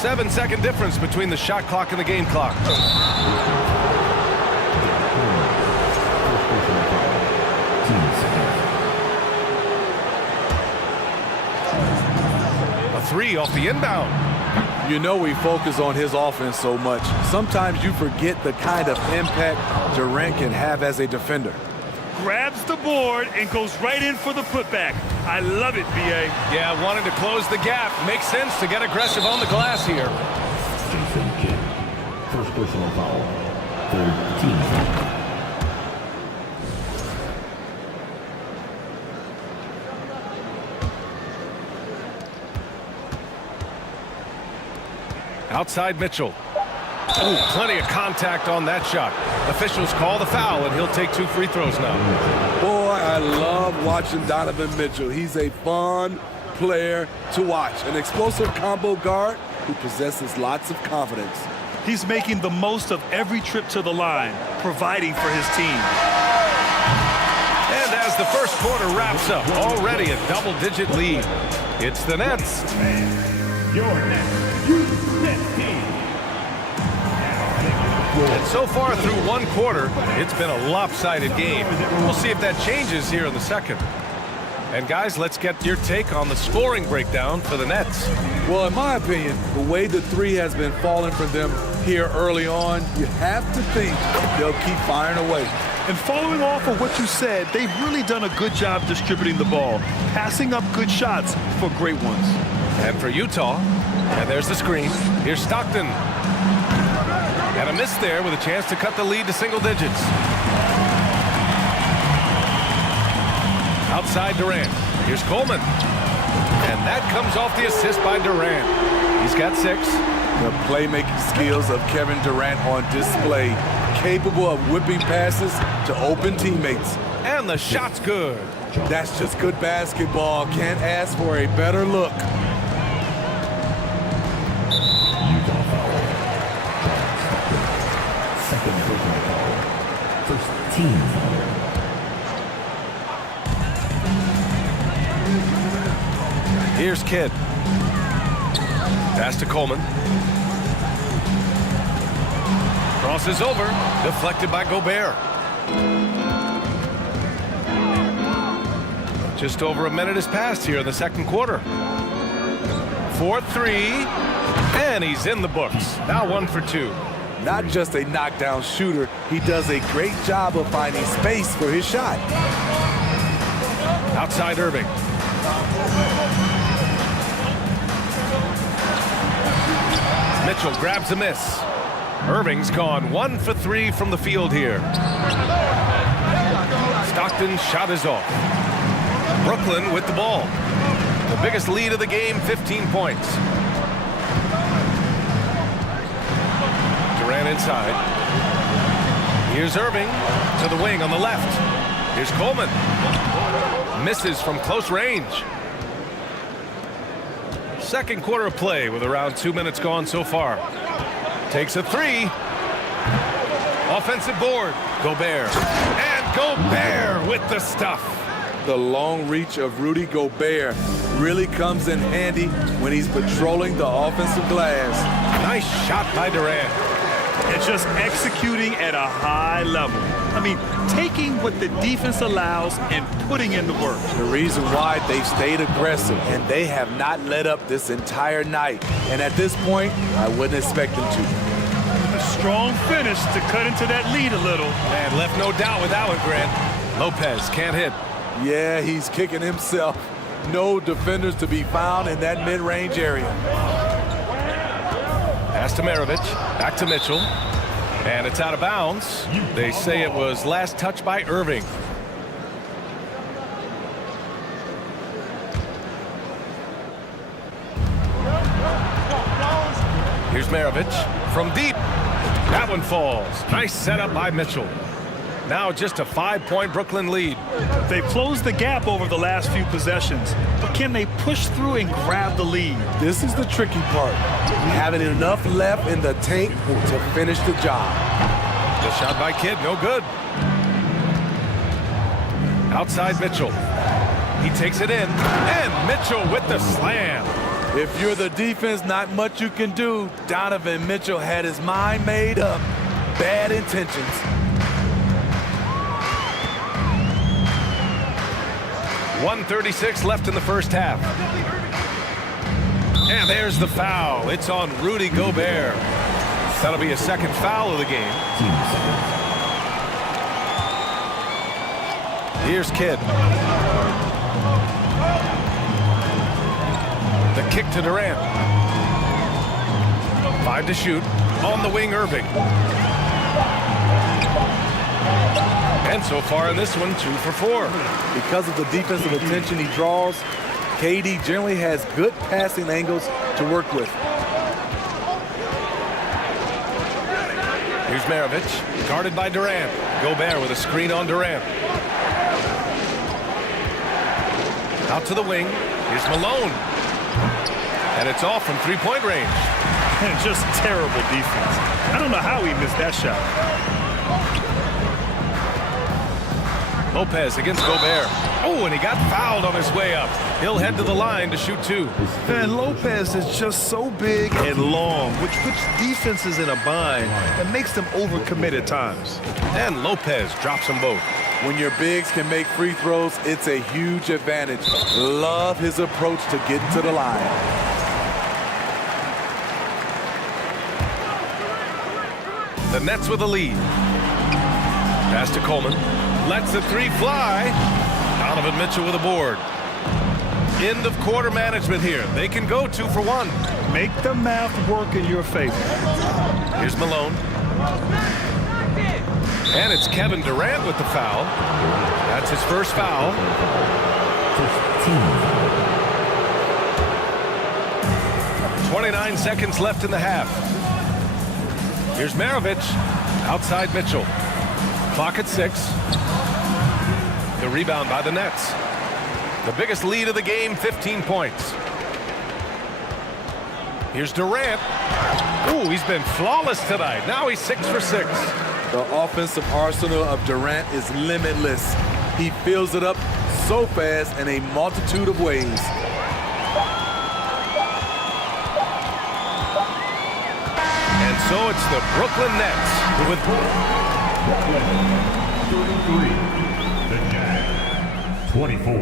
7-second difference between the shot clock and the game clock. A 3 off the inbound. You know we focus on his offense so much. Sometimes you forget the kind of impact Durant can have as a defender. Grabs the board and goes right in for the putback. I love it, B.A. Yeah, wanting to close the gap. Makes sense to get aggressive on the glass here. Jason Kidd. First personal foul. Third team foul. Outside Mitchell. Ooh, plenty of contact on that shot. Officials call the foul, and he'll take 2 free throws now. Boy, I love watching Donovan Mitchell. He's a fun player to watch. An explosive combo guard who possesses lots of confidence. He's making the most of every trip to the line, providing for his team. And as the first quarter wraps up, already a double-digit lead. It's the Nets. Your next Nets team. And so far through one quarter, it's been a lopsided game. We'll see if that changes here in the second. And guys, let's get your take on the scoring breakdown for the Nets. Well, in my opinion, the way the 3 has been falling for them here early on, you have to think they'll keep firing away. And following off of what you said, they've really done a good job distributing the ball, passing up good shots for great ones. And for Utah, and there's the screen. Here's Stockton. And a miss there with a chance to cut the lead to single digits. Outside Durant. Here's Coleman. And that comes off the assist by Durant. He's got 6. The playmaking skills of Kevin Durant on display. Capable of whipping passes to open teammates. And the shot's good. That's just good basketball. Can't ask for a better look. Utah foul. Second personal foul. First team foul. Here's Kidd. Pass to Coleman. Crosses over. Deflected by Gobert. Just over a minute has passed here in the second quarter. 4-3. And he's in the books. Now 1 for 2. Not just a knockdown shooter, he does a great job of finding space for his shot. Outside Irving. Mitchell grabs a miss. Irving's gone 1 for 3 from the field here. Stockton's shot is off. Brooklyn with the ball. The biggest lead of the game, 15 points. Durant inside. Here's Irving to the wing on the left. Here's Coleman. Misses from close range. Second quarter of play with around 2 minutes gone so far. Takes a 3. Offensive board. Gobert. And Gobert with the stuff. The long reach of Rudy Gobert really comes in handy when he's patrolling the offensive glass. Nice shot by Durant. And just executing at a high level. I mean, taking what the defense allows and putting in the work. The reason why they've stayed aggressive and they have not let up this entire night. And at this point, I wouldn't expect them to. A strong finish to cut into that lead a little. And left no doubt with that one, Grant. Lopez can't hit. Yeah, he's kicking himself. No defenders to be found in that mid-range area. Pass to Maravich. Back to Mitchell. And it's out of bounds. They say it was last touched by Irving. Here's Maravich from deep. That one falls. Nice setup by Mitchell. Now just a 5-point Brooklyn lead. They've closed the gap over the last few possessions, but can they push through and grab the lead? This is the tricky part. Having enough left in the tank to finish the job. The shot by Kidd, no good. Outside Mitchell. He takes it in, and Mitchell with the slam. If you're the defense, not much you can do. Donovan Mitchell had his mind made up. Bad intentions. .136 left in the first half. And there's the foul. It's on Rudy Gobert. That'll be a second foul of the game. Here's Kidd. The kick to Durant. 5 to shoot. On the wing, Irving. And so far in this one, 2 for 4. Because of the defensive attention he draws, KD generally has good passing angles to work with. Here's Maravich, guarded by Durant. Gobert with a screen on Durant. Out to the wing. Here's Malone. And it's off from three-point range. And just terrible defense. I don't know how he missed that shot. Lopez against Gobert. Oh, and he got fouled on his way up. He'll head to the line to shoot 2. And Lopez is just so big and long, which puts defenses in a bind and makes them overcommit at times. And Lopez drops them both. When your bigs can make free throws, it's a huge advantage. Love his approach to getting to the line. The Nets with a lead. Pass to Coleman. Lets the 3 fly. Donovan Mitchell with a board. End of quarter management here. They can go 2 for 1. Make the math work in your favor. Here's Malone. And it's Kevin Durant with the foul. That's his first foul. 29 seconds left in the half. Here's Maravich. Outside Mitchell. Clock at 6. The rebound by the Nets. The biggest lead of the game, 15 points. Here's Durant. Ooh, he's been flawless tonight. Now he's 6 for 6. The offensive arsenal of Durant is limitless. He fills it up so fast in a multitude of ways. And so it's the Brooklyn Nets who with 33, the Jazz, 24.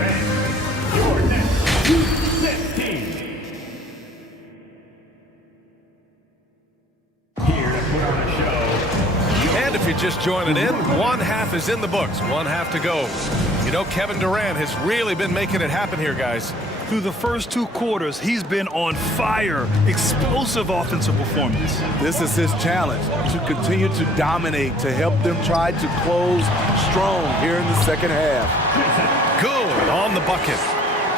And your next 15. Here to put on a show. And if you're just joining in, one half is in the books, one half to go. You know, Kevin Durant has really been making it happen here, guys. Through the first 2 quarters, he's been on fire. Explosive offensive performance. This is his challenge, to continue to dominate, to help them try to close strong here in the second half. Good on the bucket.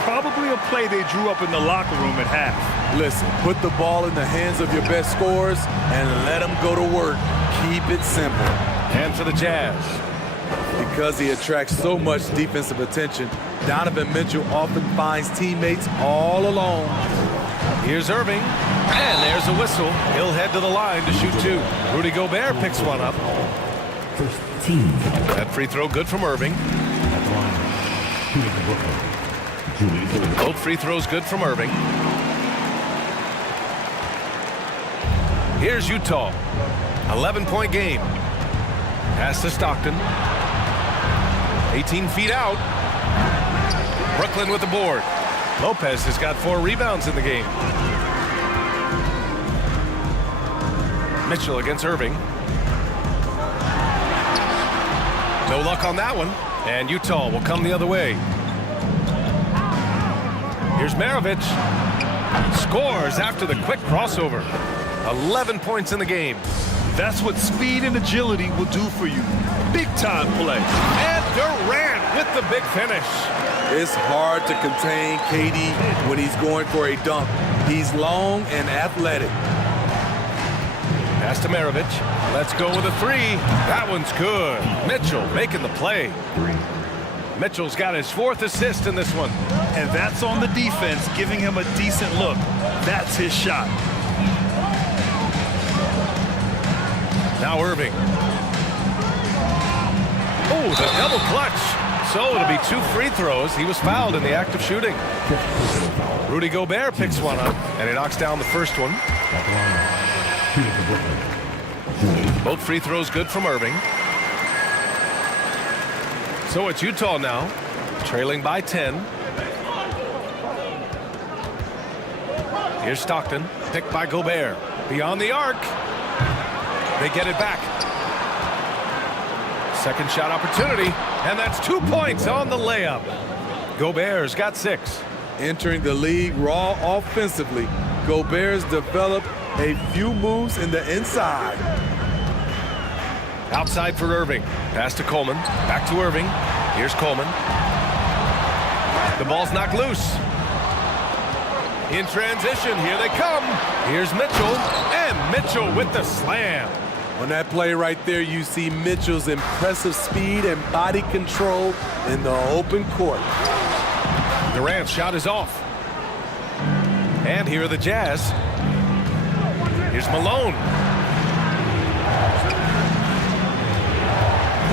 Probably a play they drew up in the locker room at half. Listen, put the ball in the hands of your best scorers and let them go to work. Keep it simple. And for the Jazz. Because he attracts so much defensive attention, Donovan Mitchell often finds teammates all alone. Here's Irving. And there's a whistle. He'll head to the line to shoot 2. Rudy Gobert picks one up. First team. That free throw good from Irving. Both free throws good from Irving. Here's Utah. 11-point game. Pass to Stockton. 18 feet out. Brooklyn with the board. Lopez has got 4 rebounds in the game. Mitchell against Irving. No luck on that one. And Utah will come the other way. Here's Maravich. Scores after the quick crossover. 11 points in the game. That's what speed and agility will do for you. Big time play. And Durant with the big finish. It's hard to contain KD when he's going for a dunk. He's long and athletic. Pass to Maravich. Let's go with a three. That one's good. Mitchell making the play. Mitchell's got his 4th assist in this one. And that's on the defense, giving him a decent look. That's his shot. Now Irving. Oh, the double clutch. So it'll be 2 free throws. He was fouled in the act of shooting. Rudy Gobert picks one up, and he knocks down the first one. Both free throws good from Irving. So it's Utah now, trailing by 10. Here's Stockton, picked by Gobert. Beyond the arc. They get it back. Second shot opportunity, and that's 2 points on the layup. Gobert's got 6. Entering the league raw offensively, Gobert's developed a few moves in the inside. Outside for Irving. Pass to Coleman. Back to Irving. Here's Coleman. The ball's knocked loose. In transition, here they come. Here's Mitchell, and Mitchell with the slam. On that play right there, you see Mitchell's impressive speed and body control in the open court. Durant's shot is off. And here are the Jazz. Here's Malone.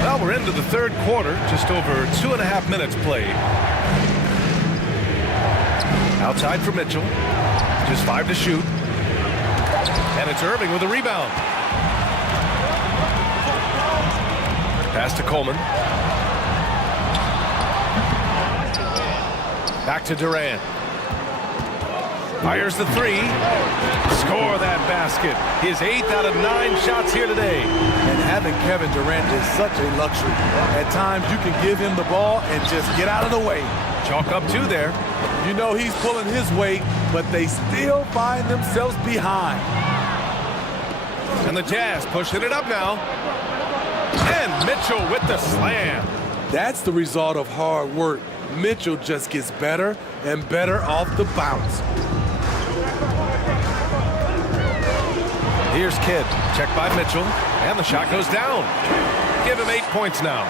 Well, we're into the third quarter, just over 2.5 minutes played. Outside for Mitchell, just 5 to shoot. And it's Irving with a rebound. Pass to Coleman. Back to Durant. Fires the three. Score that basket. His 8th out of 9 shots here today. And having Kevin Durant is such a luxury. At times you can give him the ball and just get out of the way. Chalk up 2 there. You know he's pulling his weight, but they still find themselves behind. And the Jazz pushing it up now. And Mitchell with the slam. That's the result of hard work. Mitchell just gets better and better off the bounce. Here's Kidd, checked by Mitchell, and the shot goes down. Give him 8 points now.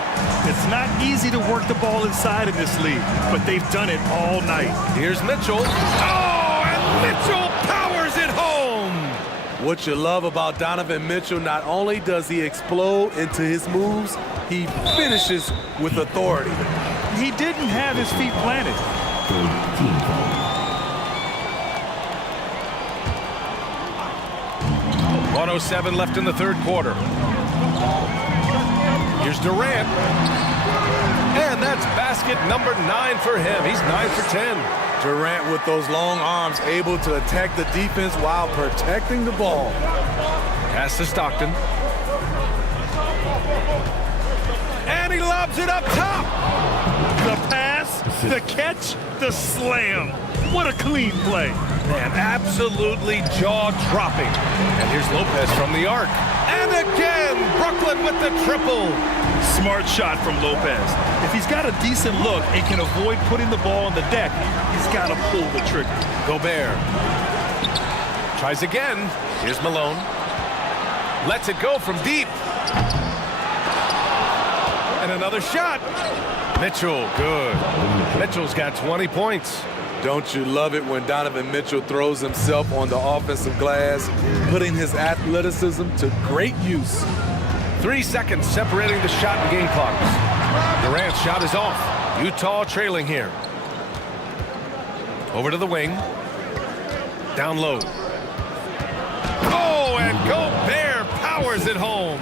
It's not easy to work the ball inside in this league, but they've done it all night. Here's Mitchell. Oh, and Mitchell powers it home. What you love about Donovan Mitchell, not only does he explode into his moves, he finishes with authority. He didn't have his feet planted. 1:07 left in the third quarter. Here's Durant. And that's basket number 9 for him. He's 9 for 10. Durant with those long arms able to attack the defense while protecting the ball. Pass to Stockton. And he lobs it up top. The pass, the catch, the slam. What a clean play. Man, absolutely jaw-dropping. And here's Lopez from the arc. And again, Brooklyn with the triple. Smart shot from Lopez. If he's got a decent look and can avoid putting the ball on the deck, he's got to pull the trigger. Gobert tries again. Here's Malone. Lets it go from deep. And another shot. Mitchell, good. Mitchell's got 20 points. Don't you love it when Donovan Mitchell throws himself on the offensive glass, putting his athleticism to great use? 3 seconds separating the shot and game clocks. Durant's shot is off. Utah trailing here. Over to the wing. Down low. Oh, and Gobert powers it home.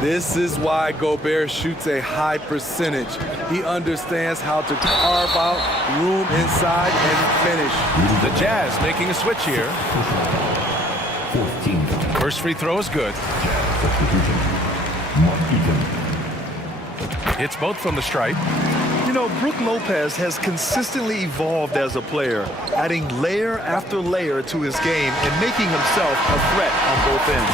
This is why Gobert shoots a high percentage. He understands how to carve out room inside and finish. The Jazz making a switch here. First free throw is good. Hits both from the stripe. You know, Brook Lopez has consistently evolved as a player, adding layer after layer to his game and making himself a threat on both ends.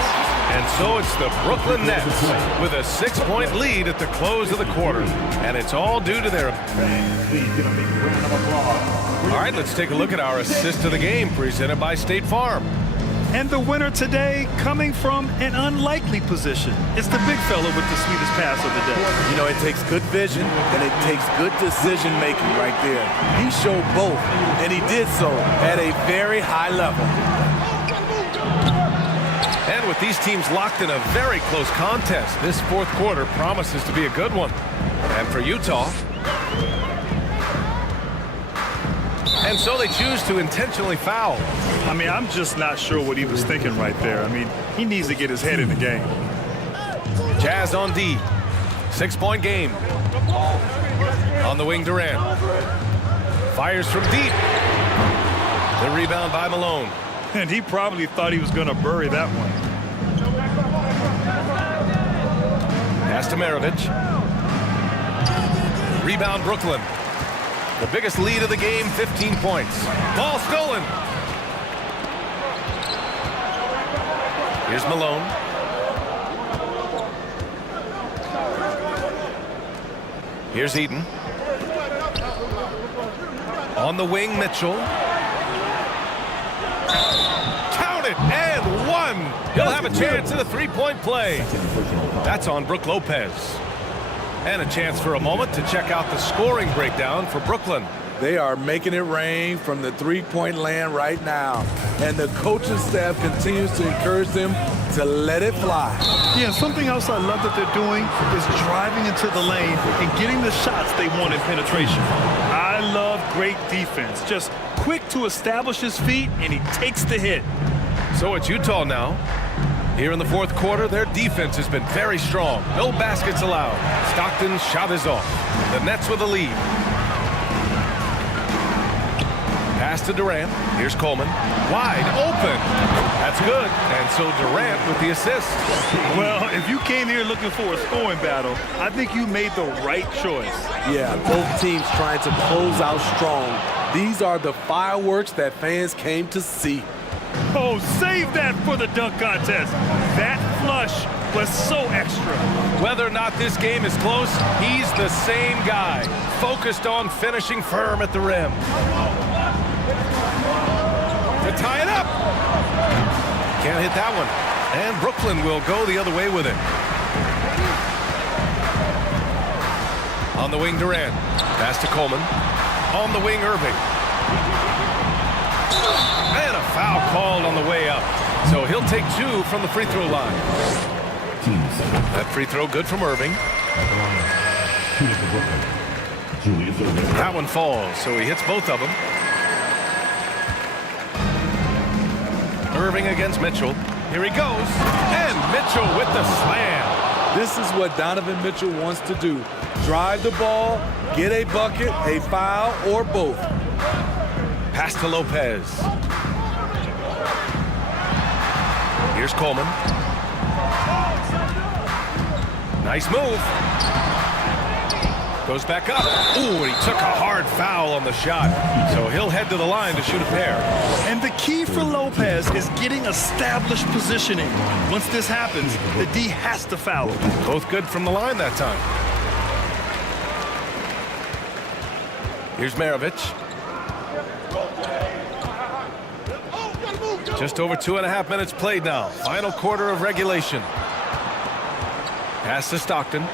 And so it's the Brooklyn Nets with a 6-point lead at the close of the quarter. And it's all due to their... All right, let's take a look at our assist of the game presented by State Farm. And the winner today coming from an unlikely position. It's the big fella with the sweetest pass of the day. You know, it takes good vision and it takes good decision making right there. He showed both, and he did so at a very high level. And with these teams locked in a very close contest, this fourth quarter promises to be a good one. And for Utah... And so they choose to intentionally foul. I mean, I'm just not sure what he was thinking right there. I mean, he needs to get his head in the game. Jazz on D. 6-point game. On the wing, Durant. Fires from deep. The rebound by Malone. And he probably thought he was going to bury that one. Pass to Maravich. Rebound, Brooklyn. The biggest lead of the game, 15 points. Ball stolen. Here's Malone. Here's Eden. On the wing, Mitchell. Count it, and one. He'll have a chance at a three-point play. That's on Brook Lopez. And a chance for a moment to check out the scoring breakdown for Brooklyn. They are making it rain from the three-point land right now. And the coaching staff continues to encourage them to let it fly. Yeah, something else I love that they're doing is driving into the lane and getting the shots they want in penetration. I love great defense. Just quick to establish his feet, and he takes the hit. So it's Utah now. Here in the fourth quarter, their defense has been very strong. No baskets allowed. Stockton's shot is off. The Nets with the lead. Pass to Durant. Here's Coleman. Wide open. That's good. And so Durant with the assist. Well, if you came here looking for a scoring battle, I think you made the right choice. Yeah, both teams trying to close out strong. These are the fireworks that fans came to see. Oh, save that for the dunk contest. That flush was so extra. Whether or not this game is close, he's the same guy, focused on finishing firm at the rim. To tie it up. Can't hit that one. And Brooklyn will go the other way with it. On the wing, Durant. Pass to Coleman. On the wing, Irving. And a foul called on the way up. So he'll take two from the free throw line. That free throw good from Irving. That one falls, so he hits both of them. Irving against Mitchell. Here he goes. And Mitchell with the slam. This is what Donovan Mitchell wants to do. Drive the ball, get a bucket, a foul, or both. Pass to Lopez. Here's Coleman. Nice move. Goes back up. Ooh, he took a hard foul on the shot. So he'll head to the line to shoot a pair. And the key for Lopez is getting established positioning. Once this happens, the D has to foul him. Both good from the line that time. Here's Maravich. Just over 2.5 minutes played now. Final quarter of regulation. Pass to Stockton.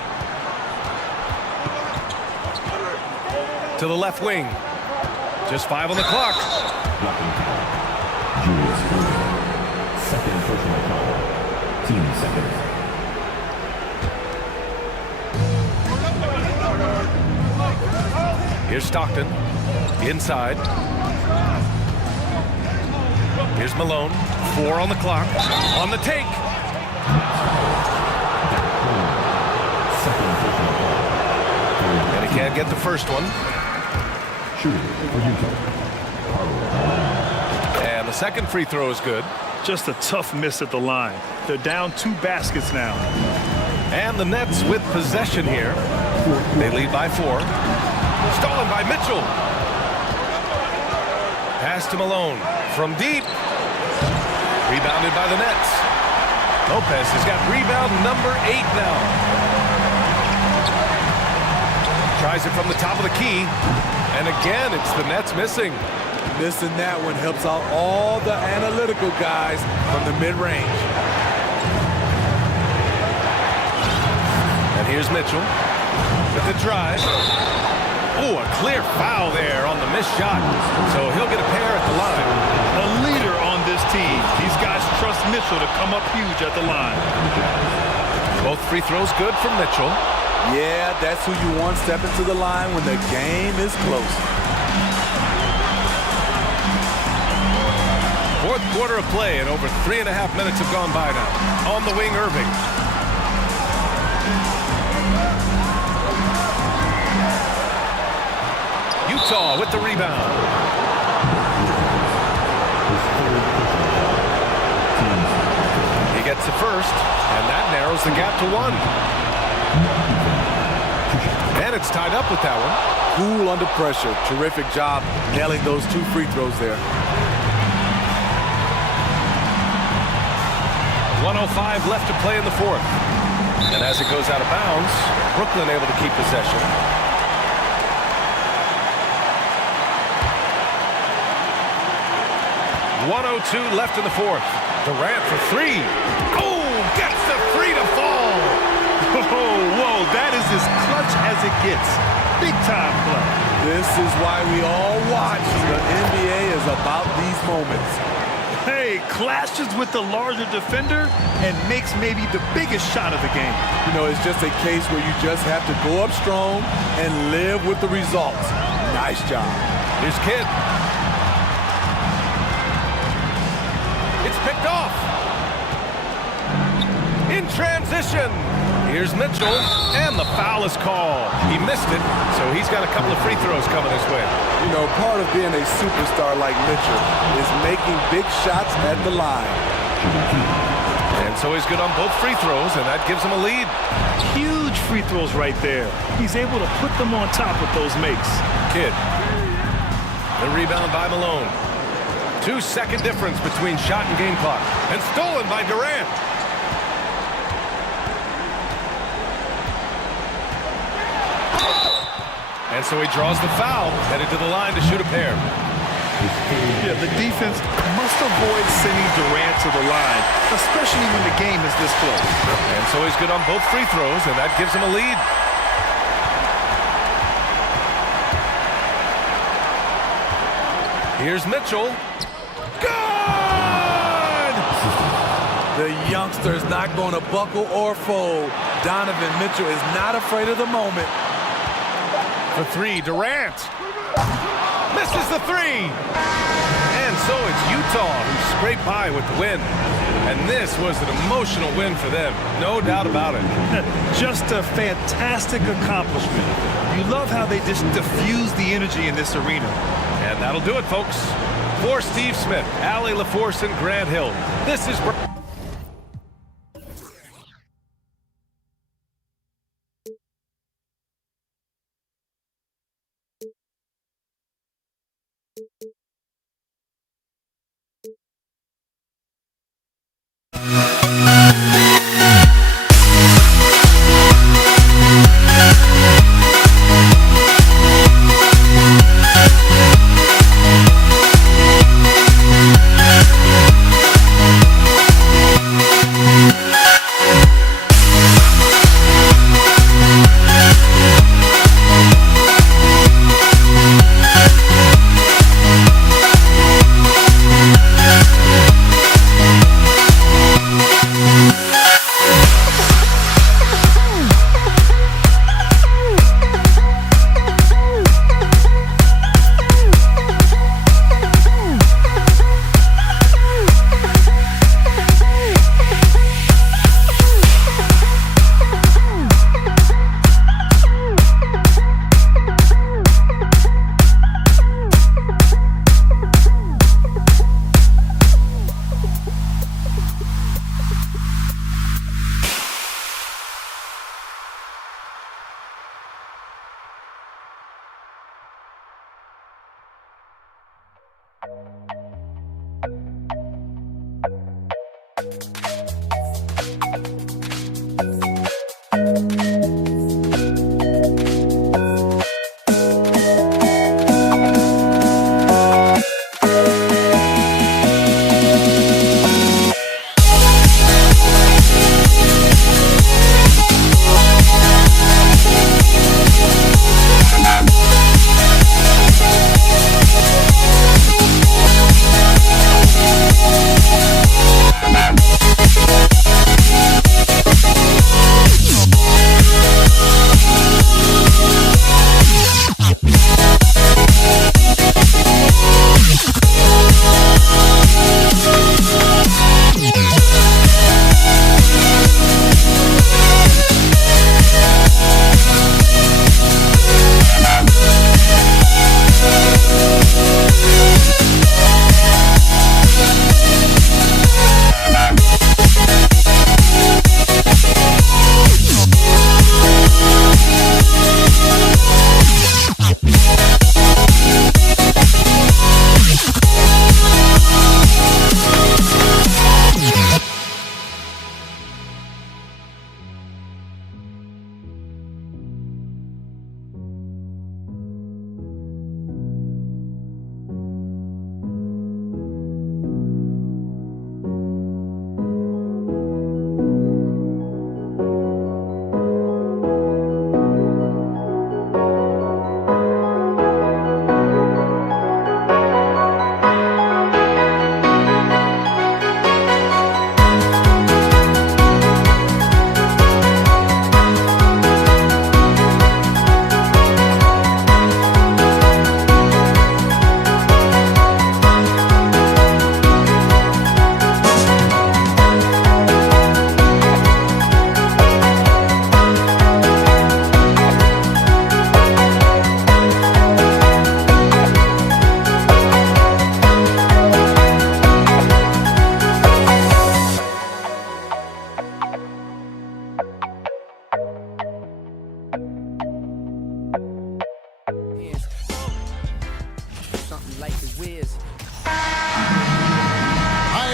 To the left wing. Just 5 on the clock. Second personal foul. Team seconds. Here's Stockton. Inside. Here's Malone. 4 on the clock. On the take. And he can't get the first one. And The second free throw is good. Just a tough miss at the line. They're down 2 baskets now. And the Nets with possession here. They lead by 4. Stolen by Mitchell. Pass to Malone from deep. Rebounded by the Nets. Lopez has got rebound number 8 now. Tries it from the top of the key. And again, it's the Nets missing. Missing that one helps out all the analytical guys from the mid-range. And here's Mitchell with the drive. Oh, a clear foul there on the missed shot. So he'll get a pair at the line. A leader on this team. These guys trust Mitchell to come up huge at the line. Both free throws good from Mitchell. Yeah, that's who you want stepping to the line when the game is close. Fourth quarter of play, and over 3.5 minutes have gone by now. On the wing, Irving. Utah with the rebound. He gets the first, and that narrows the gap to 1. And it's tied up with that one. Cool under pressure. Terrific job nailing those 2 free throws there. 1:05 left to play in the fourth. And as it goes out of bounds, Brooklyn able to keep possession. .102 left in the fourth. Durant for 3. Oh, gets the 3 to fall. Whoa, that is as clutch as it gets. Big time play. This is why we all watch. The NBA is about these moments. Hey, clashes with the larger defender and makes maybe the biggest shot of the game. You know, it's just a case where you just have to go up strong and live with the results. Nice job. Here's Kidd. It's picked off. In transition. Here's Mitchell, and the foul is called. He missed it, so he's got a couple of free throws coming his way. You know, part of being a superstar like Mitchell is making big shots at the line. And so he's good on both free throws, and that gives him a lead. Huge free throws right there. He's able to put them on top with those makes. Kidd. The rebound by Malone. 2-second difference between shot and game clock. And stolen by Durant. And so he draws the foul, headed to the line to shoot a pair. Yeah, the defense must avoid sending Durant to the line, especially when the game is this close. And so he's good on both free throws, and that gives him a lead. Here's Mitchell. Good! The youngster's not going to buckle or fold. Donovan Mitchell is not afraid of the moment. For 3, Durant. Misses the 3. And so it's Utah who scraped by with the win. And this was an emotional win for them. No doubt about it. Just a fantastic accomplishment. You love how they just diffuse the energy in this arena. And that'll do it, folks. For Steve Smith, Allie LaForce, and Grant Hill, this is...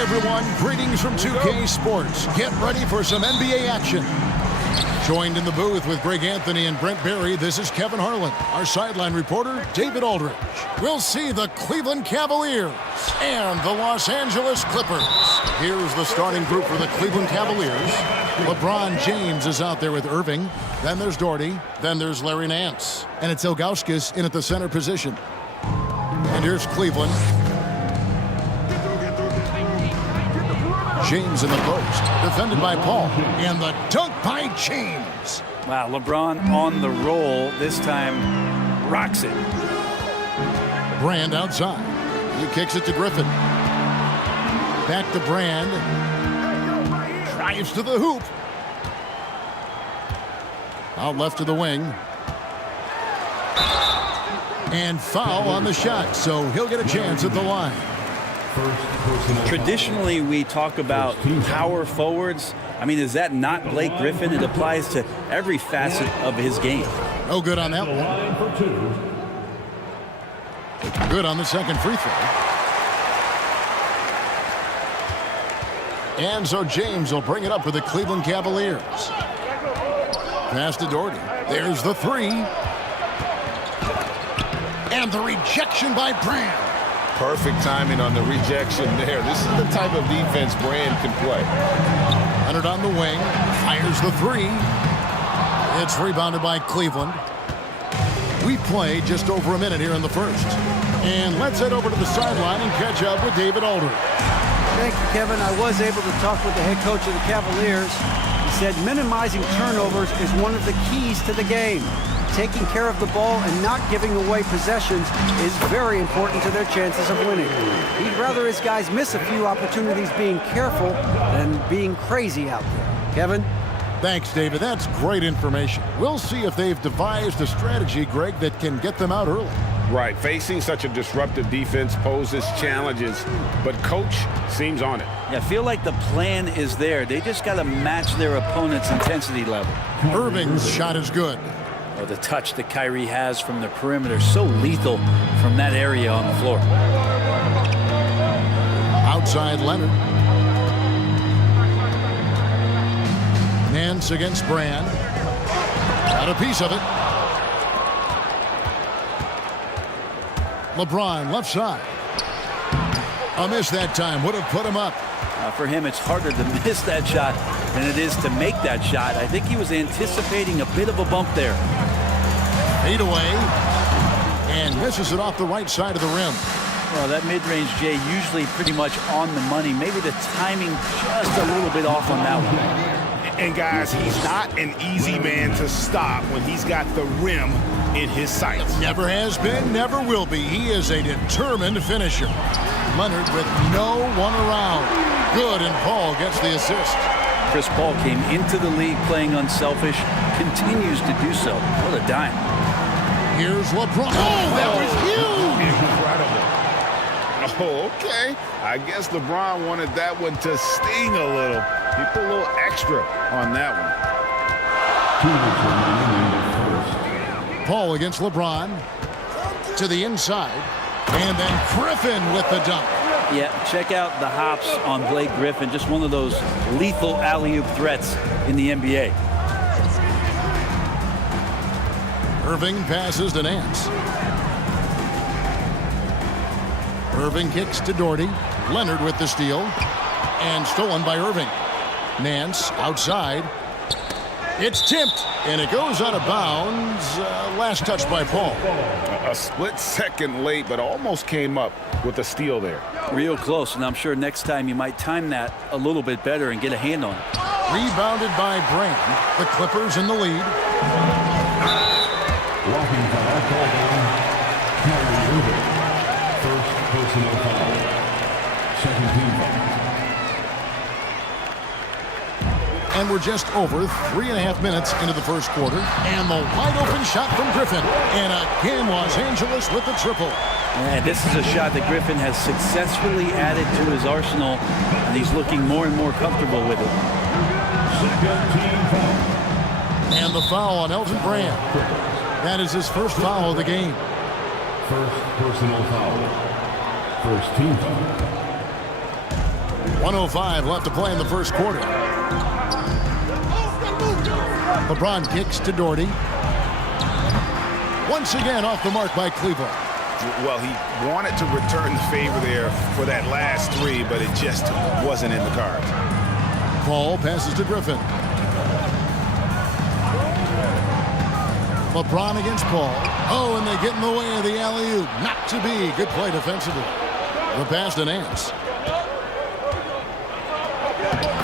everyone. Greetings from 2K Sports. Get ready for some NBA action. Joined in the booth with Greg Anthony and Brent Barry, this is Kevin Harlan. Our sideline reporter, David Aldridge. We'll see the Cleveland Cavaliers and the Los Angeles Clippers. Here's the starting group for the Cleveland Cavaliers. LeBron James is out there with Irving. Then there's Doherty. Then there's Larry Nance. And it's Ilgauskas in at the center position. And here's Cleveland. James in the post, defended by Paul, and the dunk by James. Wow, LeBron on the roll, this time rocks it. Brand outside. He kicks it to Griffin. Back to Brand. Drives to the hoop. Out left to the wing. And foul on the shot, so he'll get a chance at the line. Traditionally, we talk about power forwards. I mean, is that not Blake Griffin? It applies to every facet of his game. No good on that one. Good on the second free throw. And so James will bring it up for the Cleveland Cavaliers. Pass to Doherty. There's the three. And the rejection by Brand. Perfect timing on the rejection there. This is the type of defense Brand can play. Leonard on the wing, fires the three. It's rebounded by Cleveland. We play just over a minute here in the first. And let's head over to the sideline and catch up with David Aldridge. Thank you, Kevin. I was able to talk with the head coach of the Cavaliers. He said minimizing turnovers is one of the keys to the game. Taking care of the ball and not giving away possessions is very important to their chances of winning. He'd rather his guys miss a few opportunities being careful than being crazy out there. Kevin? Thanks, David. That's great information. We'll see if they've devised a strategy, Greg, that can get them out early. Right. Facing such a disruptive defense poses challenges, but Coach seems on it. Yeah, I feel like the plan is there. They just got to match their opponent's intensity level. Irving's shot is good. Oh, the touch that Kyrie has from the perimeter, so lethal from that area on the floor. Outside Leonard. And Nance against Brand. Got a piece of it. LeBron left side. A miss that time. Would have put him up. For him, it's harder to miss that shot than it is to make that shot. I think he was anticipating a bit of a bump there. Fade away. And misses it off the right side of the rim. Well, that mid-range, Jay, usually pretty much on the money. Maybe the timing just a little bit off on that one. And guys, he's not an easy man to stop when he's got the rim in his sights. Never has been, never will be. He is a determined finisher. Leonard with no one around. Good, and Paul gets the assist. Chris Paul came into the league playing unselfish, continues to do so. What a dime. Here's LeBron. Oh, that was huge! Incredible. Oh, okay. I guess LeBron wanted that one to sting a little. He put a little extra on that one. Paul against LeBron. To the inside. And then Griffin with the dunk. Yeah, check out the hops on Blake Griffin. Just one of those lethal alley-oop threats in the NBA. Irving passes to Nance. Irving kicks to Doherty. Leonard with the steal. And stolen by Irving. Nance outside. It's tipped. And it goes out of bounds. Last touch by Paul. A split second late, but almost came up with a steal there. Real close, and I'm sure next time you might time that a little bit better and get a hand on it. Rebounded by Brand. The Clippers in the lead. Walking foul called on Kyrie Irving. First personal foul. Second team foul. And we're just over 3.5 minutes into the first quarter. And the wide open shot from Griffin. And again, Los Angeles with the triple. And this is a shot that Griffin has successfully added to his arsenal. And he's looking more and more comfortable with it. Second team foul. And the foul on Elton Brand. That is his first foul of the game. First personal foul. First team foul. 1:05 left to play in the first quarter. LeBron kicks to Doherty. Once again off the mark by Cleveland. Well, he wanted to return the favor there for that last three, but it just wasn't in the cards. Paul passes to Griffin. LeBron against Paul. Oh, and they get in the way of the alley-oop. Not to be. Good play defensively. The pass to Nance.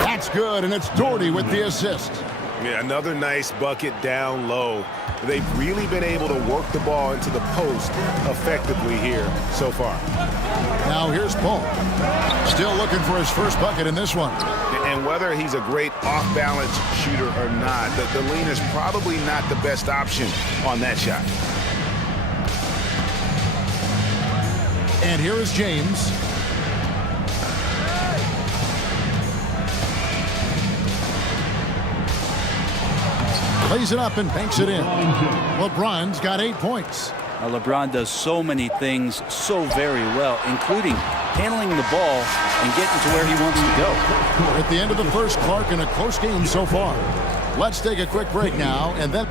That's good, and it's Doherty with the assist. Yeah, another nice bucket down low. They've really been able to work the ball into the post effectively here so far. Now here's Paul. Still looking for his first bucket in this one. And whether he's a great off-balance shooter or not, the lean is probably not the best option on that shot. And here is James. Plays it up and banks it in. LeBron's got 8 points. LeBron does so many things so very well, including handling the ball and getting to where he wants to go. We're at the end of the first, Clark, in a close game so far. Let's take a quick break now, and then...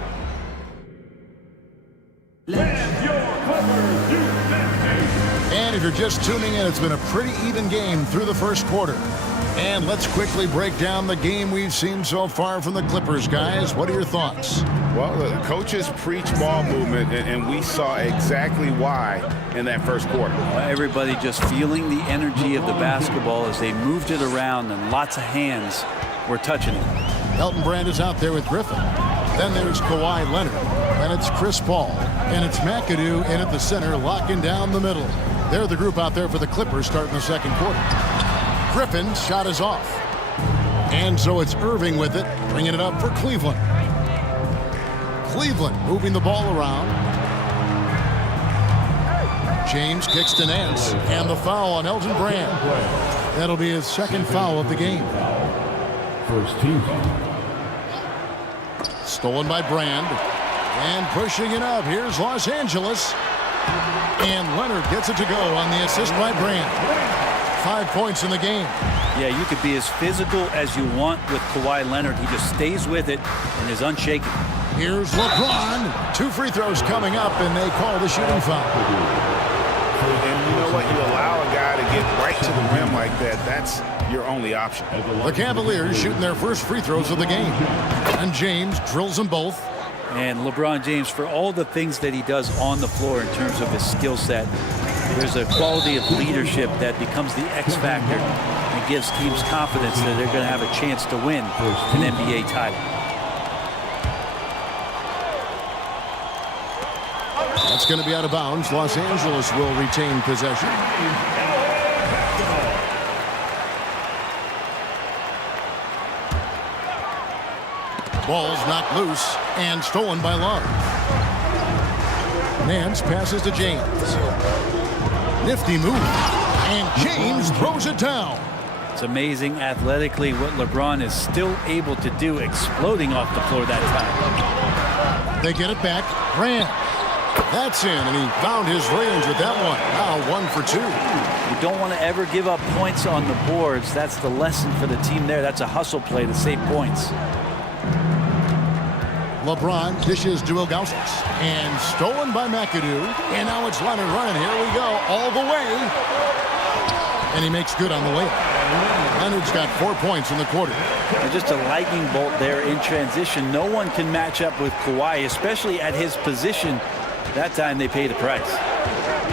And if you're just tuning in, it's been a pretty even game through the first quarter. And let's quickly break down the game we've seen so far from the Clippers, guys. What are your thoughts? Well, the coaches preach ball movement, and we saw exactly why in that first quarter. Everybody just feeling the energy of the basketball as they moved it around, and lots of hands were touching it. Elton Brand is out there with Griffin. Then there's Kawhi Leonard. Then it's Chris Paul. And it's McAdoo in at the center, locking down the middle. They're the group out there for the Clippers starting the second quarter. Griffin's shot is off. And so it's Irving with it, bringing it up for Cleveland. Cleveland moving the ball around. James kicks to Nance. And the foul on Elton Brand. That'll be his second foul of the game. First team foul. Stolen by Brand. And pushing it up. Here's Los Angeles. And Leonard gets it to go on the assist by Brand. 5 points in the game. Yeah, you could be as physical as you want with Kawhi Leonard. He just stays with it and is unshaken. Here's LeBron. 2 free throws coming up, and they call the shooting foul. And you know what? You allow a guy to get right to the rim like that. That's your only option. The Cavaliers shooting their first free throws of the game. And James drills them both. And LeBron James, for all the things that he does on the floor in terms of his skill set, there's a quality of leadership that becomes the X factor and gives teams confidence that they're going to have a chance to win an NBA title. That's going to be out of bounds. Los Angeles will retain possession. Ball's knocked loose and stolen by Love. Nance passes to James. Nifty move. And James throws it down. It's amazing athletically what LeBron is still able to do, exploding off the floor that time. They get it back. Grant. That's in, and he found his range with that one. Now 1 for 2. You don't want to ever give up points on the boards. That's the lesson for the team there. That's a hustle play to save points. LeBron dishes to Ilgauskas, and stolen by McAdoo. And now it's Leonard running. Here we go, all the way. And he makes good on the way. Leonard's got 4 points in the quarter. And just a lightning bolt there in transition. No one can match up with Kawhi, especially at his position. That time they pay the price.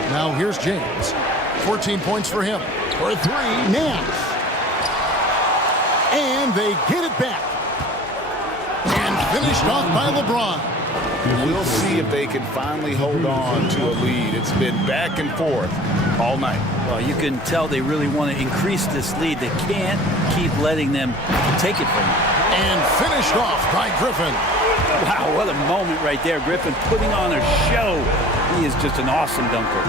Now here's James. 14 points for him. For 3, Nance. And they get it back. And finished off by LeBron. We'll see if they can finally hold on to a lead. It's been back and forth all night. Well, you can tell they really want to increase this lead. They can't keep letting them take it from them. And finished off by Griffin. Wow, what a moment right there. Griffin putting on a show. He is just an awesome dunker.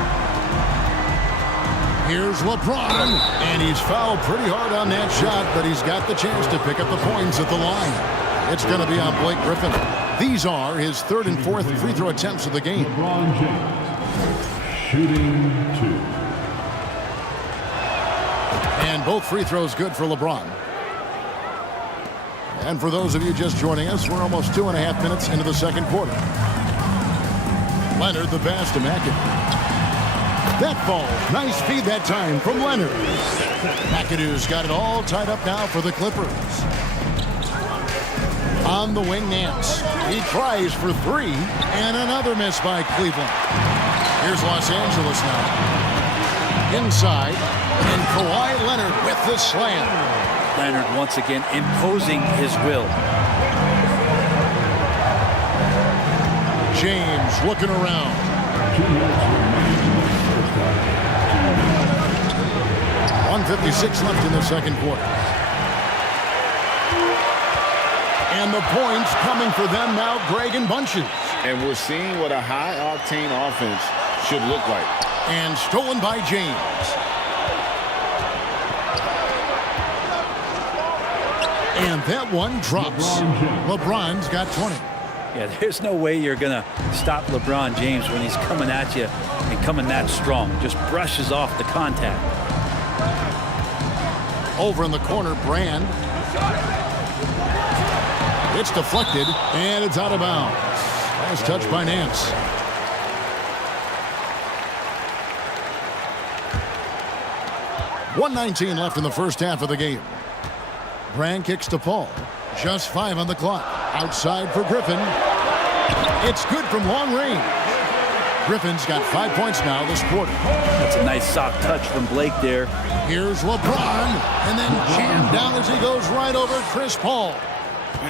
Here's LeBron, and he's fouled pretty hard on that shot, but he's got the chance to pick up the points at the line. It's going to be on Blake Griffin. These are his 3rd and 4th free throw attempts of the game. LeBron James, shooting 2. And both free throws good for LeBron. And for those of you just joining us, we're almost 2.5 minutes into the second quarter. Leonard the pass to McAdoo. That ball, nice feed that time from Leonard. McAdoo's got it all tied up now for the Clippers. On the wing, Nance. He tries for 3, and another miss by Cleveland. Here's Los Angeles now. Inside, and Kawhi Leonard with the slam. Leonard once again imposing his will. James looking around. 1:56 left in the second quarter. And the points coming for them now, Greg and Bunches. And we're seeing what a high-octane offense should look like. And stolen by James. And that one drops. LeBron's got 20. Yeah, there's no way you're going to stop LeBron James when he's coming at you and coming that strong. Just brushes off the contact. Over in the corner, Brand. It's deflected, and it's out of bounds. Last touch by Nance. .119 left in the first half of the game. Brand kicks to Paul. Just 5 on the clock. Outside for Griffin. It's good from long range. Griffin's got 5 points now this quarter. That's a nice soft touch from Blake there. Here's LeBron, and then jammed down as he goes right over Chris Paul.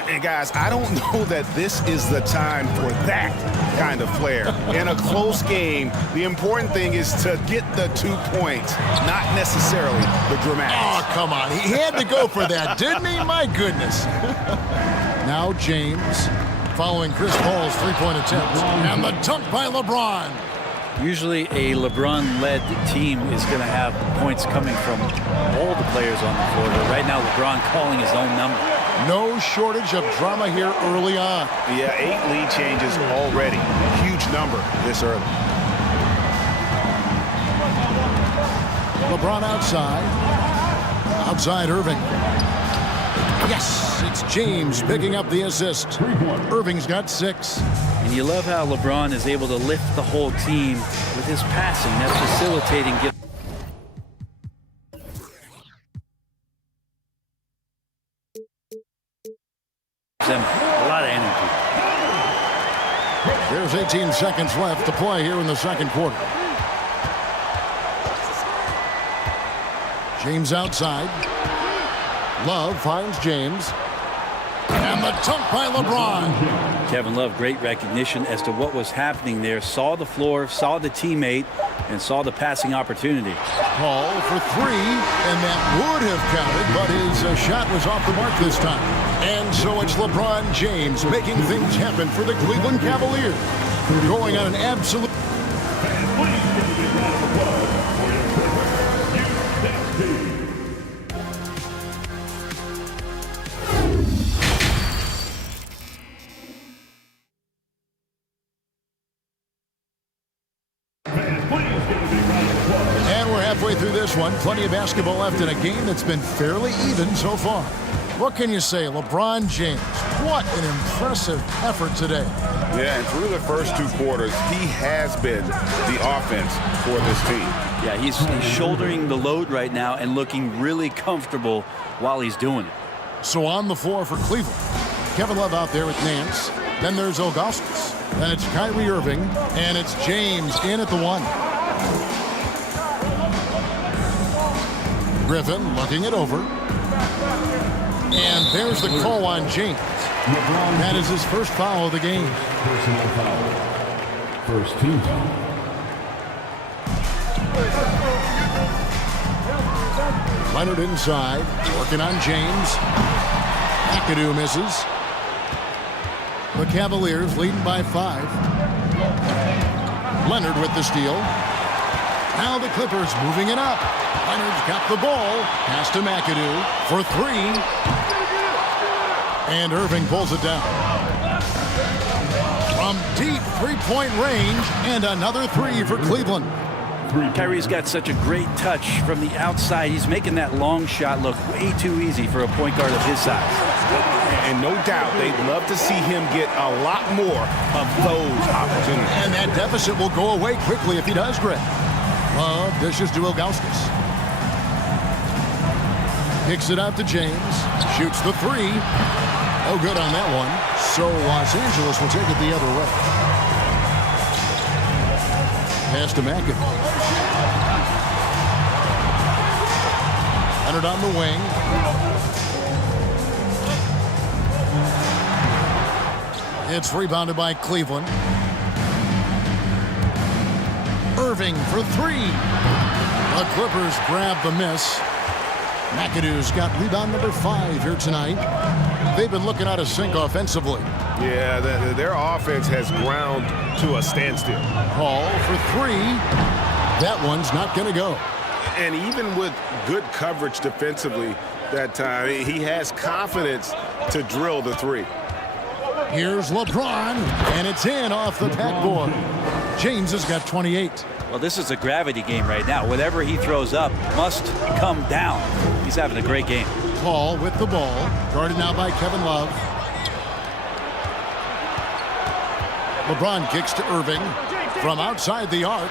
And guys, I don't know that this is the time for that kind of flair. In a close game, the important thing is to get the 2 points, not necessarily the dramatics. Oh, come on. He had to go for that, didn't he? My goodness. Now James following Chris Paul's three-point attempt. And the dunk by LeBron. Usually a LeBron-led team is going to have points coming from all the players on the floor. But right now, LeBron calling his own number. No shortage of drama here early on. Yeah, 8 lead changes already. Huge number this early. LeBron outside. Outside Irving. Yes, it's James picking up the assist. Irving's got 6. And you love how LeBron is able to lift the whole team with his passing. That's facilitating. Them a lot of energy. There's 18 seconds left to play here in the second quarter. James outside. Love finds James. And the dunk by LeBron. Kevin Love, great recognition as to what was happening there. Saw the floor, saw the teammate, and saw the passing opportunity. Call for 3, and that would have counted, but his shot was off the mark this time. And so it's LeBron James making things happen for the Cleveland Cavaliers. Going on an absolute... And we're halfway through this one. Plenty of basketball left in a game that's been fairly even so far. What can you say? LeBron James, what an impressive effort today. Yeah, and through the first 2 quarters, he has been the offense for this team. Yeah, he's shouldering the load right now and looking really comfortable while he's doing it. So on the floor for Cleveland, Kevin Love out there with Nance. Then there's Ilgauskas. Then it's Kyrie Irving. And it's James in at the 1. Griffin looking it over. And there's the call on James. That is his first foul of the game. Personal foul. First team foul. Leonard inside, working on James. McAdoo misses. The Cavaliers leading by 5. Leonard with the steal. Now the Clippers moving it up. Leonard's got the ball. Pass to McAdoo for 3. And Irving pulls it down. From deep three-point range, and another 3 for Cleveland. Kyrie's got such a great touch from the outside. He's making that long shot look way too easy for a point guard of his size. And no doubt they'd love to see him get a lot more of those opportunities. And that deficit will go away quickly if he does, Greg. Love dishes to Ilgauskas. Kicks it out to James. Shoots the 3. No good on that one. So Los Angeles will take it the other way. Pass to McAdoo. Leonard on the wing. It's rebounded by Cleveland. Irving for 3. The Clippers grab the miss. McAdoo's got rebound number 5 here tonight. They've been looking out of sync offensively. Yeah, their offense has ground to a standstill. Paul for 3. That one's not going to go. And even with good coverage defensively that time, he has confidence to drill the 3. Here's LeBron, and it's in off the backboard. James has got 28. Well, this is a gravity game right now. Whatever he throws up must come down. He's having a great game. Paul with the ball, guarded now by Kevin Love. LeBron kicks to Irving from outside the arc.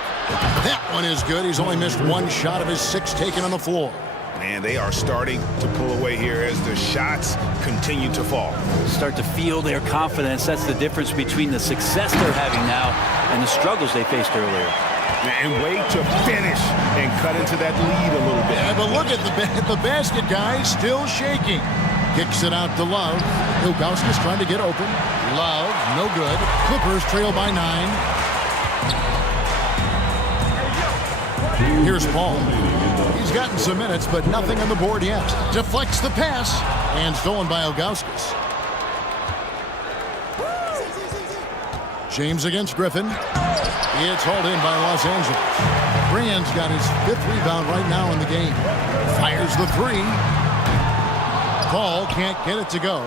That one is good. He's only missed 1 shot of his 6 taken on the floor. Man, they are starting to pull away here as the shots continue to fall. Start to feel their confidence. That's the difference between the success they're having now and the struggles they faced earlier. And wait to finish and cut into that lead a little bit. Yeah, but look at the basket guy still shaking. Kicks it out to Love. Ilgauskas trying to get open. Love, no good. Clippers trail by 9. Here's Paul. He's gotten some minutes, but nothing on the board yet. Deflects the pass, and stolen by Ilgauskas. James against Griffin. It's hauled in by Los Angeles. Brand's got his 5th rebound right now in the game. Fires the 3. Paul can't get it to go.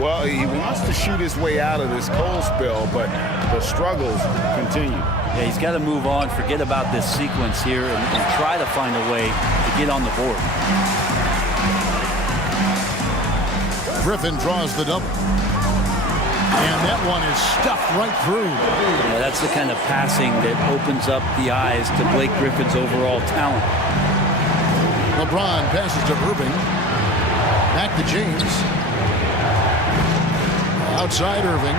Well, he wants to shoot his way out of this cold spell, but the struggles continue. Yeah, he's got to move on, forget about this sequence here, and try to find a way to get on the board. Griffin draws the double. And that one is stuffed right through. Yeah, that's the kind of passing that opens up the eyes to Blake Griffin's overall talent. LeBron passes to Irving. Back to James. Outside Irving.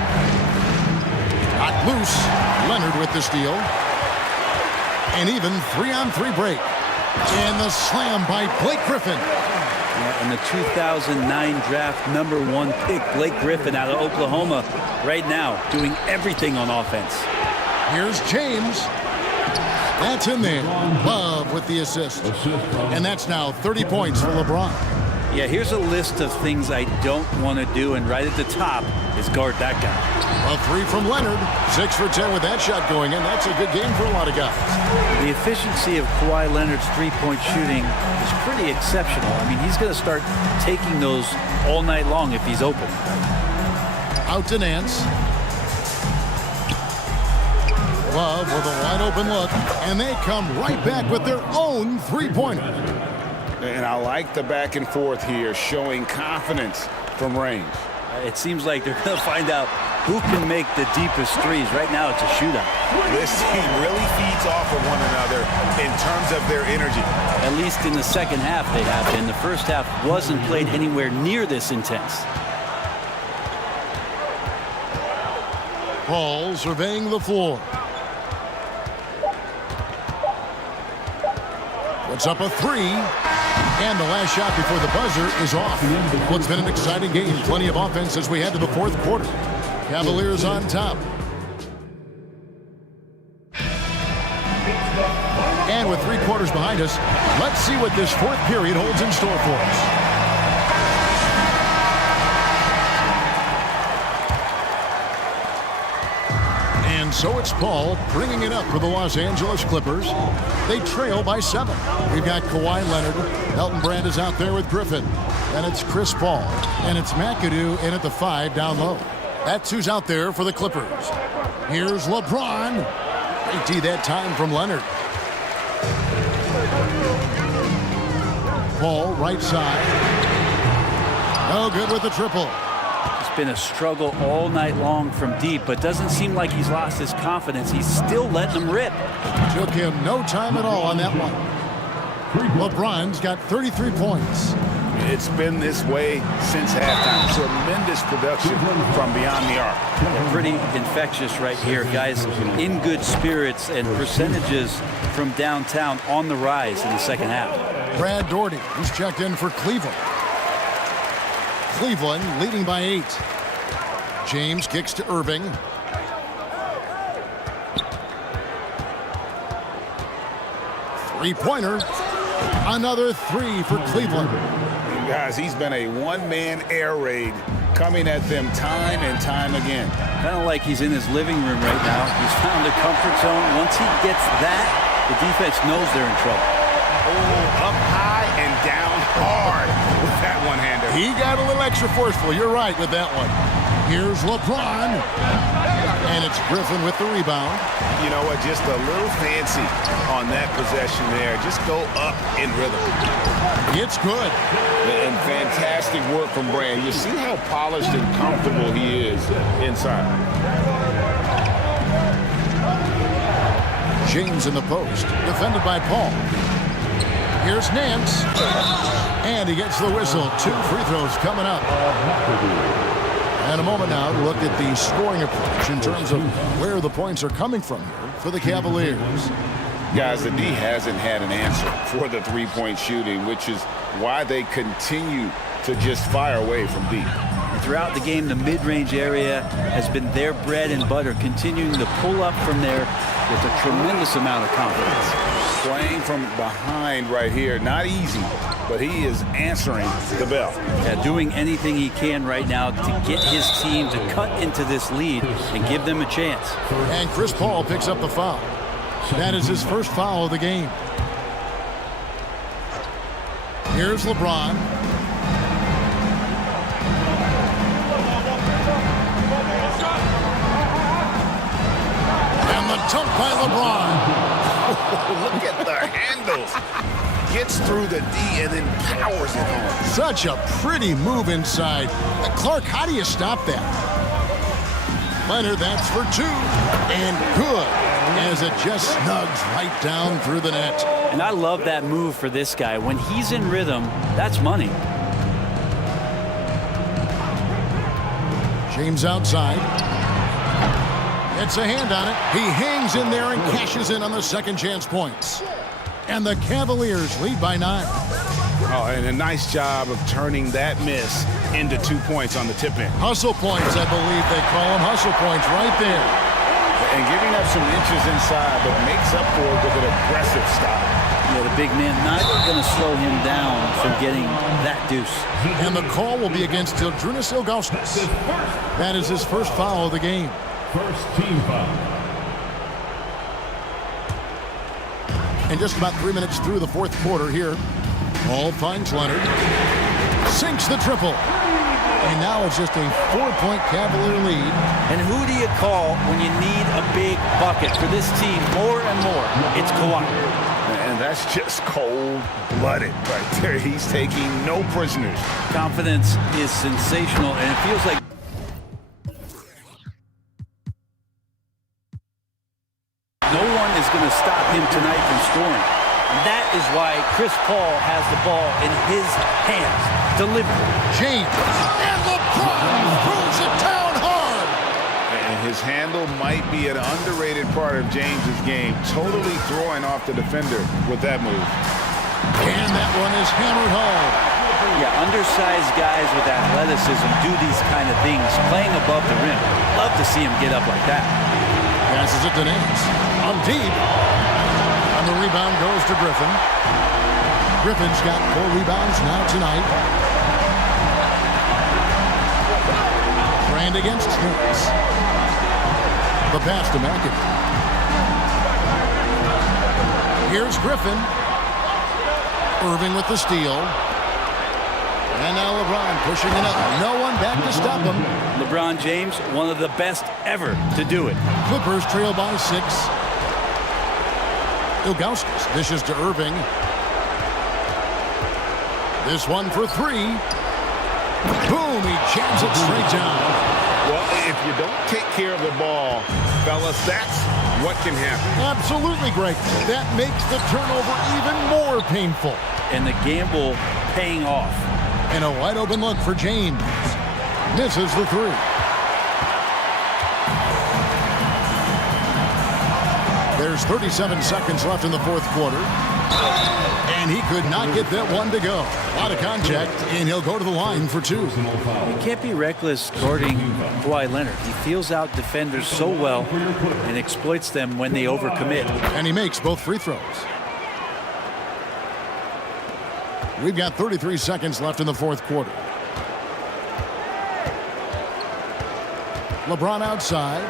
Not loose. Leonard with the steal. And even 3-on-3 break. And the slam by Blake Griffin. Yeah, and the 2009 draft #1 pick, Blake Griffin out of Oklahoma, right now doing everything on offense. Here's James. That's in there. Love with the assist. And that's now 30 points for LeBron. Yeah, here's a list of things I don't want to do, and right at the top is guard that guy. A three from Leonard. 6 for 10 with that shot going in. That's a good game for a lot of guys. The efficiency of Kawhi Leonard's three-point shooting is pretty exceptional. I mean, he's going to start taking those all night long if he's open. Out to Nance. Love with a wide open look, and they come right back with their own three-pointer. And I like the back and forth here, showing confidence from range. It seems like they're going to find out who can make the deepest threes. Right now, it's a shootout. This team really feeds off of one another in terms of their energy. At least in the second half, they have been. The first half wasn't played anywhere near this intense. Paul surveying the floor. Puts up a three. And the last shot before the buzzer is off. Well, it's been an exciting game. Plenty of offense as we head to the fourth quarter. Cavaliers on top. And with 3 quarters behind us, let's see what this fourth period holds in store for us. And so it's Paul bringing it up for the Los Angeles Clippers. They trail by 7. We've got Kawhi Leonard. Elton Brand is out there with Griffin. And it's Chris Paul. And it's McAdoo in at the 5 down low. That's who's out there for the Clippers. Here's LeBron. Great D that time from Leonard. Paul, right side. No good with the triple. It's been a struggle all night long from deep, but doesn't seem like he's lost his confidence. He's still letting them rip. Took him no time at all on that one. LeBron's got 33 points. It's been this way since halftime. Tremendous production from beyond the arc. They're pretty infectious right here, guys. In good spirits and percentages from downtown on the rise in the second half. Brad Daugherty, who's checked in for Cleveland. Cleveland leading by 8. James kicks to Irving. Three-pointer. Another 3 for Cleveland. Guys, he's been a one-man air raid coming at them time and time again. Kind of like he's in his living room right now. He's found a comfort zone. Once he gets that, the defense knows they're in trouble. Oh, up high and down hard with that one-hander. He got a little extra forceful. You're right with that one. Here's LeBron. And it's Griffin with the rebound. You know what? Just a little fancy on that possession there. Just go up in rhythm. It's good. And fantastic work from Brand. You see how polished and comfortable he is inside. James in the post. Defended by Paul. Here's Nance. And he gets the whistle. 2 free throws coming up. And a moment now to look at the scoring approach in terms of where the points are coming from here for the Cavaliers. Guys, the D hasn't had an answer for the three-point shooting, which is why they continue to just fire away from deep. And throughout the game, the mid-range area has been their bread and butter, continuing to pull up from there with a tremendous amount of confidence. Playing from behind right here, not easy, but he is answering the bell. Yeah, doing anything he can right now to get his team to cut into this lead and give them a chance. And Chris Paul picks up the foul. That is his first foul of the game. Here's LeBron. by LeBron. Look at the handles. Gets through the D and then powers it home. Such a pretty move inside. Clark, how do you stop that? Leonard, that's for two. And good, as it just snugs right down through the net. And I love that move for this guy. When he's in rhythm, that's money. James outside. It's a hand on it. He hangs in there and cashes in on the second chance points. And the Cavaliers lead by 9. Oh, and a nice job of turning that miss into 2 points on the tip-in. Hustle points, I believe they call them. Hustle points right there. And giving up some inches inside, but makes up for it with an aggressive style. Yeah, the big man not going to slow him down from getting that deuce. And the call will be against Zydrunas Ilgauskas. That is his first foul of the game. First team foul. And just about 3 minutes through the fourth quarter here. Hall finds Leonard. Sinks the triple. And now it's just a 4-point Cavalier lead. And who do you call when you need a big bucket for this team more and more? It's Kawhi. And that's just cold-blooded right there. He's taking no prisoners. Confidence is sensational, and it feels like no one is going to stop him tonight from scoring. And that is why Chris Paul has the ball in his hands. Delivery. James. And LeBron throws it down hard. And his handle might be an underrated part of James's game. Totally throwing off the defender with that move. And that one is hammered home. Yeah, undersized guys with athleticism do these kind of things, playing above the rim. Love to see him get up like that. Passes it to Nance. On deep. And the rebound goes to Griffin. Griffin's got 4 rebounds now tonight. Brand against Nance. The pass to McAdoo. Here's Griffin. Irving with the steal. And now LeBron pushing it up. No one back to stop him. LeBron James, one of the best ever to do it. Clippers trail by 6. Ilgauskas dishes to Irving. This one for 3. Boom, he jams it straight down. Well, if you don't take care of the ball, fellas, that's what can happen. Absolutely, Greg. That makes the turnover even more painful. And the gamble paying off. And a wide open look for James. Misses the 3. There's 37 seconds left in the fourth quarter. And he could not get that one to go. A lot of contact, and he'll go to the line for 2. You can't be reckless guarding Kawhi Leonard. He feels out defenders so well and exploits them when they overcommit. And he makes both free throws. We've got 33 seconds left in the fourth quarter. LeBron outside.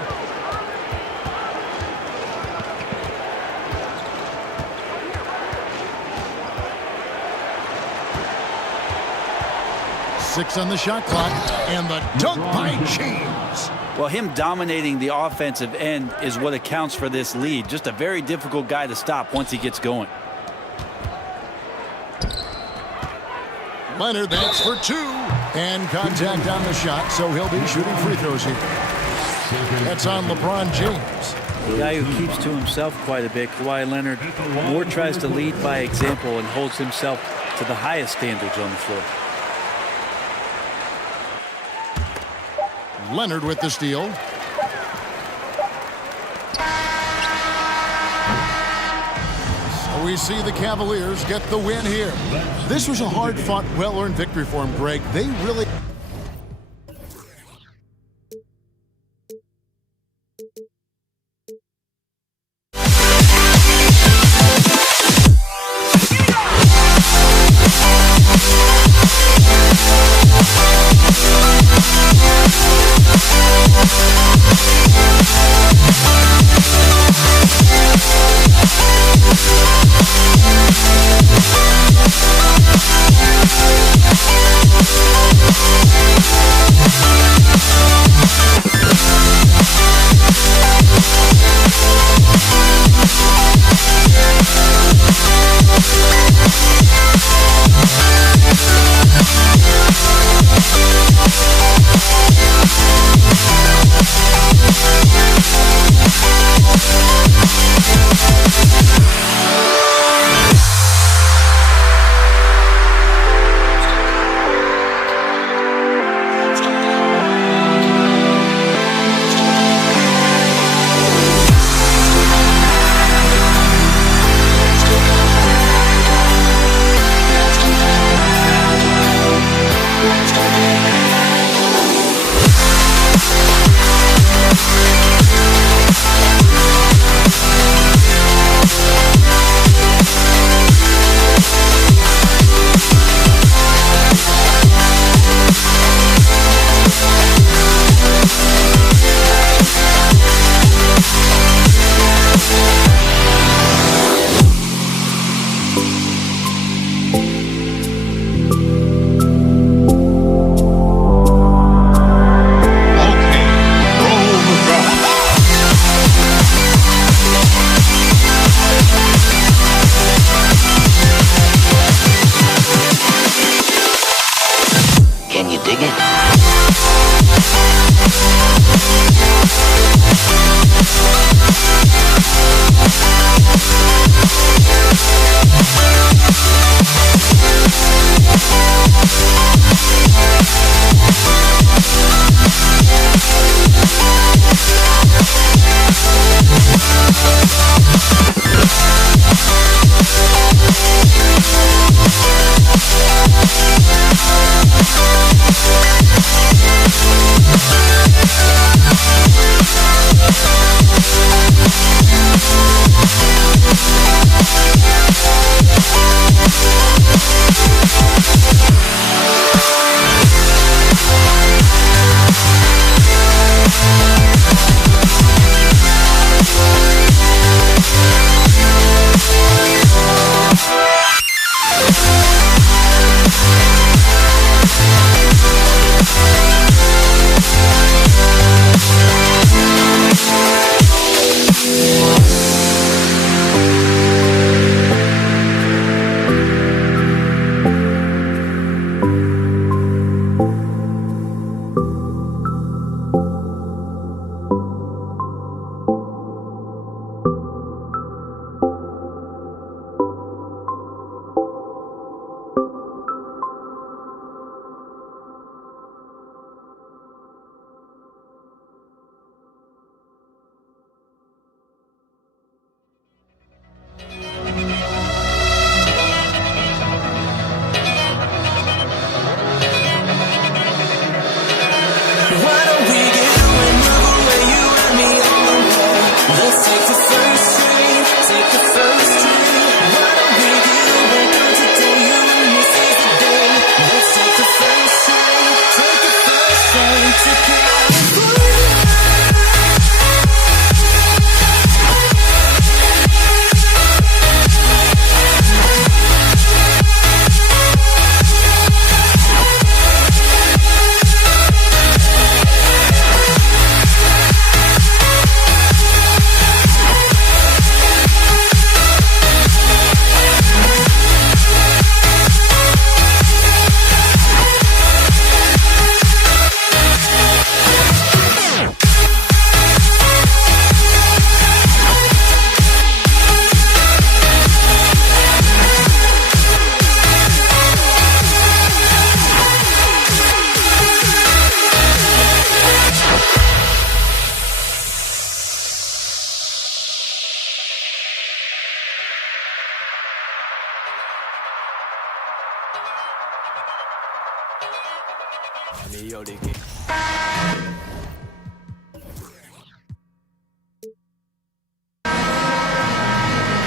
Six on the shot clock, and the dunk by James. Well, him dominating the offensive end is what accounts for this lead. Just a very difficult guy to stop once he gets going. Leonard, that's for 2. And contact on the shot, so he'll be shooting free throws here. That's on LeBron James. The guy who keeps to himself quite a bit, Kawhi Leonard, more tries to lead by example and holds himself to the highest standards on the floor. Leonard with the steal. So we see the Cavaliers get the win here. This was a hard-fought, well-earned victory for them, Greg. They really... We'll be right back.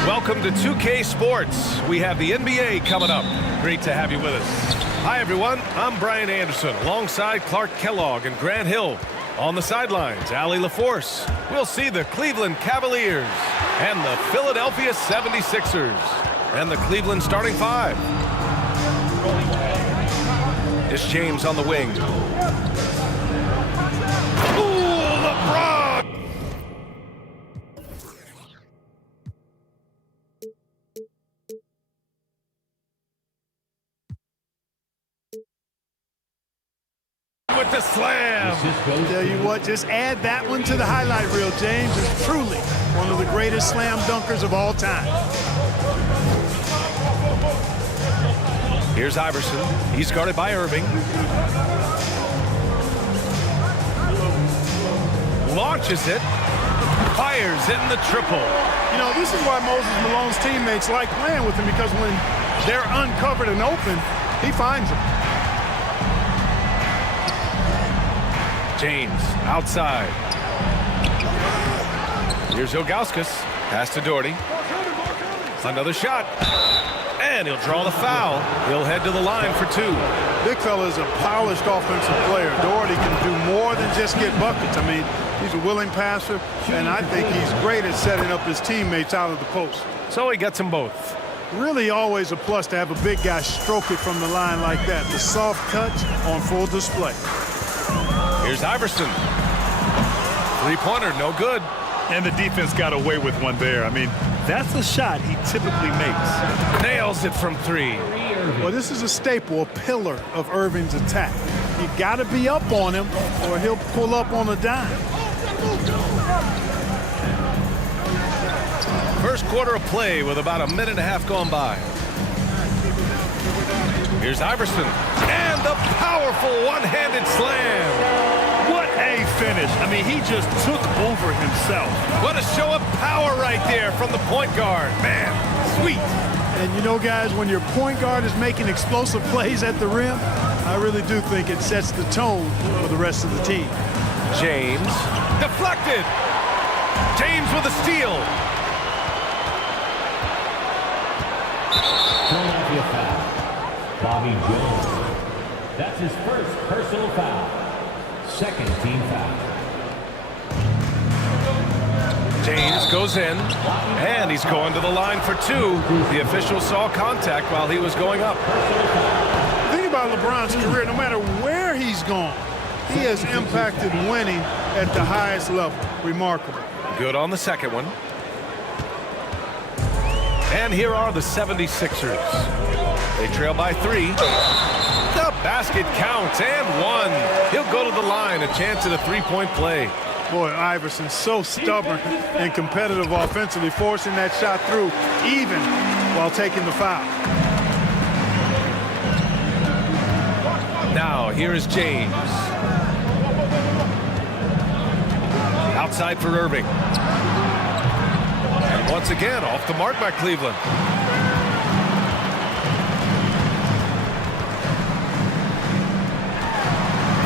Welcome to 2K Sports. We have the NBA coming up. Great to have you with us. Hi, everyone. I'm Brian Anderson alongside Clark Kellogg and Grant Hill. On the sidelines, Allie LaForce. We'll see the Cleveland Cavaliers and the Philadelphia 76ers and the Cleveland starting five. It's James on the wing. Ooh, LeBron! With the slam. Tell you what, just add that one to the highlight reel, James. Is truly one of the greatest slam dunkers of all time. Here's Iverson. He's guarded by Irving. Launches it. Fires it in the triple. You know, this is why Moses Malone's teammates like playing with him, because when they're uncovered and open, he finds them. James outside. Here's Ilgauskas. Pass to Doherty. Another shot. And he'll draw the foul. He'll head to the line for two. Big fella is a polished offensive player. Doherty can do more than just get buckets. I mean, he's a willing passer, and I think he's great at setting up his teammates out of the post. So he gets them both. Really always a plus to have a big guy stroke it from the line like that. The soft touch on full display. Here's Iverson. Three-pointer, no good. And the defense got away with one there. I mean, that's a shot he typically makes. Nails it from three. Well, this is a staple, a pillar of Irving's attack. You got to be up on him or he'll pull up on a dime. First quarter of play with about a minute and a half gone by. Here's Iverson. And the powerful one-handed slam. What a finish. I mean, he just took over himself. What a show of power right there from the point guard. Man, sweet. And you know, guys, when your point guard is making explosive plays at the rim, I really do think it sets the tone for the rest of the team. James. Deflected. James with a steal. Philadelphia foul. Bobby Jones. That's his first personal foul. Second team foul. James goes in, and he's going to the line for two. The official saw contact while he was going up. Think about LeBron's career. No matter where he's gone, he has impacted winning at the highest level. Remarkable. Good on the second one. And here are the 76ers. They trail by 3. The basket counts, and 1. He'll go to the line, a chance at a three-point play. Boy, Iverson's so stubborn and competitive offensively, forcing that shot through even while taking the foul. Now, here is James. Outside for Irving. And once again, off the mark by Cleveland.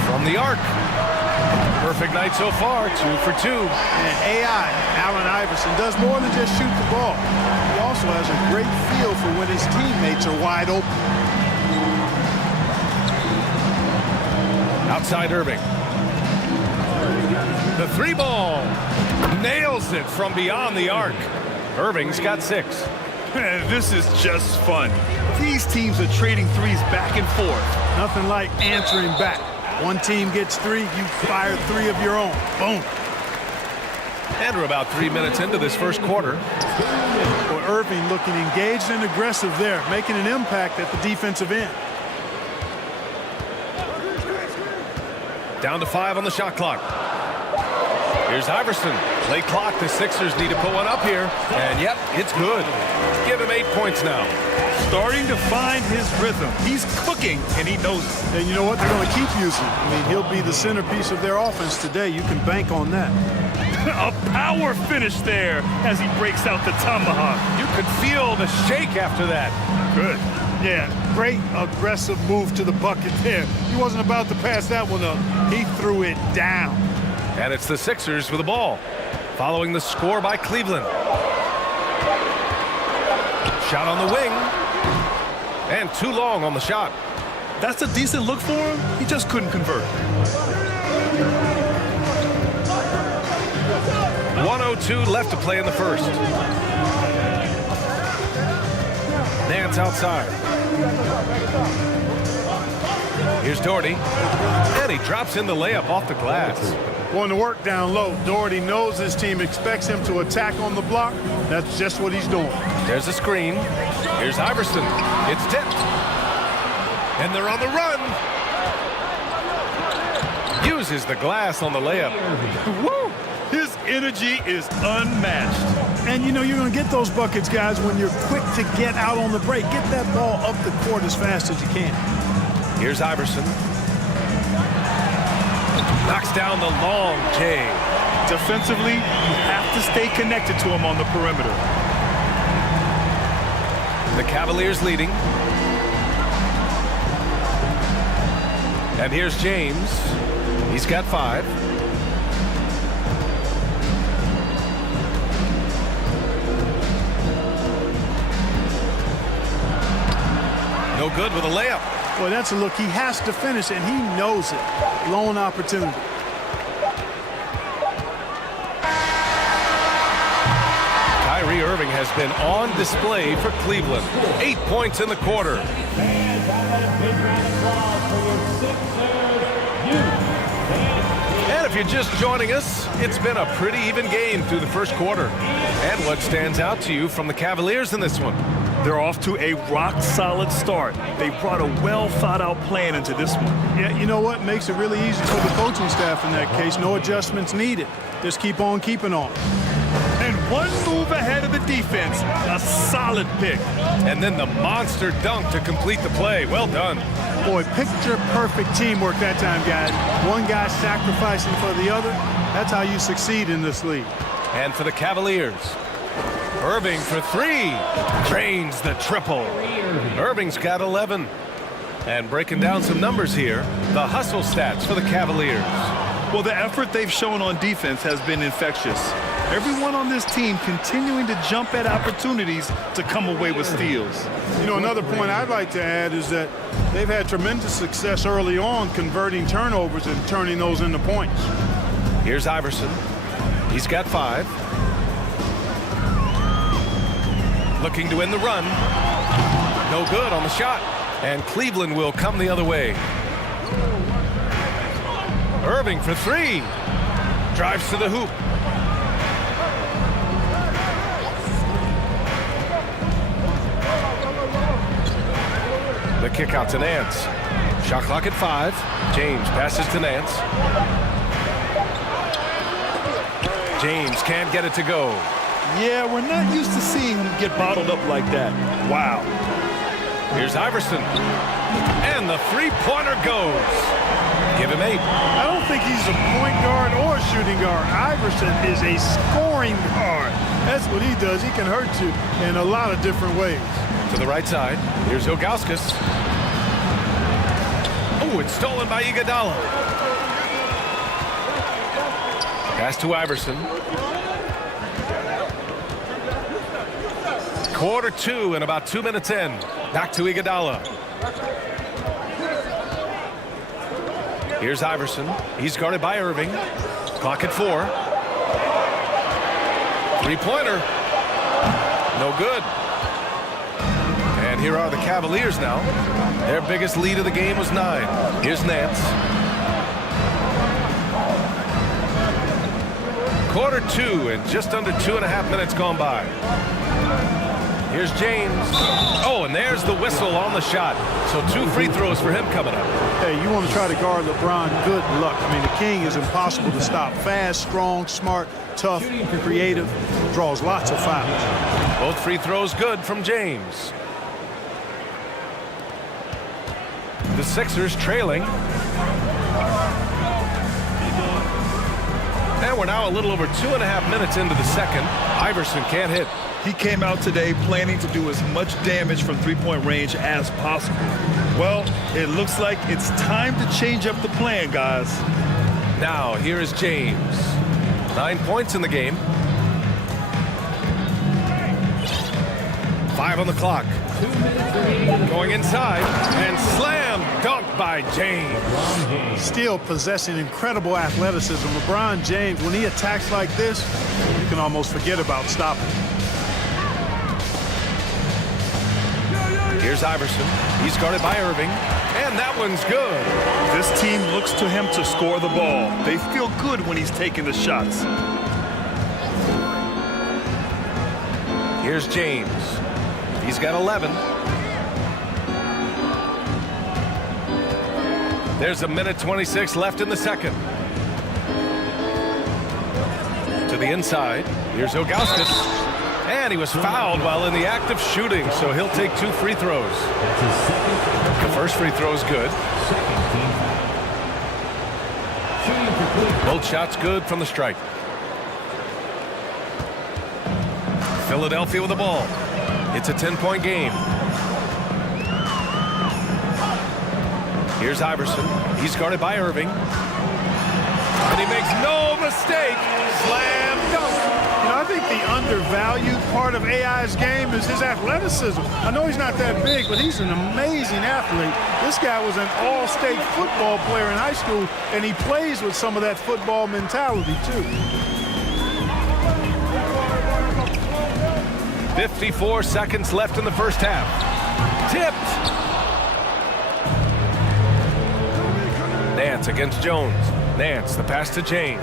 From the arc. Perfect night so far, 2 for 2. And AI, Allen Iverson, does more than just shoot the ball. He also has a great feel for when his teammates are wide open. Outside Irving. The 3-ball. Nails it from beyond the arc. Irving's got 6. Man, this is just fun. These teams are trading threes back and forth. Nothing like answering back. One team gets 3, you fire 3 of your own. Boom. And we're about 3 minutes into this first quarter. Well, Irving looking engaged and aggressive there, making an impact at the defensive end. Down to 5 on the shot clock. Here's Iverson. Late clock. The Sixers need to put one up here. And yep, it's good. Give him 8 points now. Starting to find his rhythm. He's cooking, and he knows it. And you know what? They're going to keep using him. I mean, he'll be the centerpiece of their offense today. You can bank on that. A power finish there as he breaks out the tomahawk. You could feel the shake after that. Good. Yeah, great aggressive move to the bucket there. He wasn't about to pass that one up. He threw it down. And it's the Sixers with the ball, following the score by Cleveland. Shot on the wing. And too long on the shot. That's a decent look for him. He just couldn't convert. 1:02 left to play in the first. Nance outside. Here's Doherty. And he drops in the layup off the glass. Going to work down low. Doherty knows his team expects him to attack on the block. That's just what he's doing. There's a screen. Here's Iverson. It's tipped. And they're on the run. Uses the glass on the layup. Woo! His energy is unmatched. And you know you're going to get those buckets, guys, when you're quick to get out on the break. Get that ball up the court as fast as you can. Here's Iverson. Knocks down the long J. Defensively, you have to stay connected to him on the perimeter. The Cavaliers leading. And here's James. He's got 5. No good with a layup. Boy, that's a look he has to finish, and he knows it. Lone opportunity. Kyrie Irving has been on display for Cleveland. 8 points in the quarter. And if you're just joining us, it's been a pretty even game through the first quarter. And what stands out to you from the Cavaliers in this one? They're off to a rock-solid start. They brought a well-thought-out plan into this one. Yeah, you know what? Makes it really easy for the coaching staff in that case. No adjustments needed. Just keep on keeping on. And one move ahead of the defense. A solid pick. And then the monster dunk to complete the play. Well done. Boy, picture-perfect teamwork that time, guys. One guy sacrificing for the other. That's how you succeed in this league. And for the Cavaliers, Irving for three. Drains the triple. Irving's got 11. And breaking down some numbers here, the hustle stats for the Cavaliers. Well, the effort they've shown on defense has been infectious. Everyone on this team continuing to jump at opportunities to come away with steals. You know, another point I'd like to add is that they've had tremendous success early on converting turnovers and turning those into points. Here's Iverson. He's got 5. Looking to win the run. No good on the shot. And Cleveland will come the other way. Irving for 3. Drives to the hoop. The kick out to Nance. Shot clock at 5. James passes to Nance. James can't get it to go. Yeah, we're not used to seeing him get bottled up like that. Wow. Here's Iverson. And the three-pointer goes. Give him 8. I don't think he's a point guard or a shooting guard. Iverson is a scoring guard. That's what he does. He can hurt you in a lot of different ways. To the right side. Here's Ilgauskas. Oh, it's stolen by Iguodala. Pass to Iverson. Quarter 2 and about 2 minutes in. Back to Iguodala. Here's Iverson. He's guarded by Irving. Clock at 4. Three-pointer. No good. And here are the Cavaliers now. Their biggest lead of the game was 9. Here's Nance. Quarter 2 and just under 2.5 minutes gone by. Here's James. Oh, and there's the whistle on the shot. So 2 free throws for him coming up. Hey, you want to try to guard LeBron, good luck. I mean, the king is impossible to stop. Fast, strong, smart, tough, creative, draws lots of fouls. Both free throws good from James. The Sixers trailing. And we're now a little over 2.5 minutes into the second. Iverson can't hit. He came out today planning to do as much damage from three-point range as possible. Well, it looks like it's time to change up the plan, guys. Now, here is James. 9 points in the game. 5 on the clock. Going inside and slam dunk by James. Still possessing incredible athleticism. LeBron James, when he attacks like this, you can almost forget about stopping. Here's Iverson. He's guarded by Irving. And that one's good. This team looks to him to score the ball. They feel good when he's taking the shots. Here's James. He's got 11. There's 1:26 left in the second. To the inside. Here's Ilgauskas. And he was fouled while in the act of shooting, so he'll take 2 free throws. The first free throw is good. Both shots good from the stripe. Philadelphia with the ball. It's a 10-point game. Here's Iverson. He's guarded by Irving. And he makes no mistake. Slam dunk. You know, I think the undervalued part of AI's game is his athleticism. I know he's not that big, but he's an amazing athlete. This guy was an all-state football player in high school, and he plays with some of that football mentality, too. 54 seconds left in the first half. Tipped. Nance against Jones. Nance, the pass to James.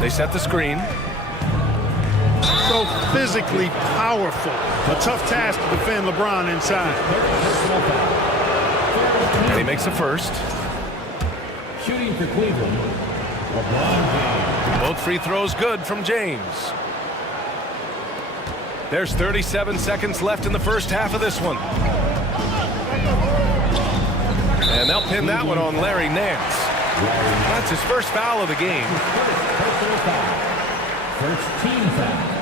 They set the screen. So physically powerful. A tough task to defend LeBron inside. And he makes the first. Shooting for Cleveland, LeBron James. Both free throws good from James. There's 37 seconds left in the first half of this one. And they'll pin that one on Larry Nance. That's his first foul of the game. First team foul.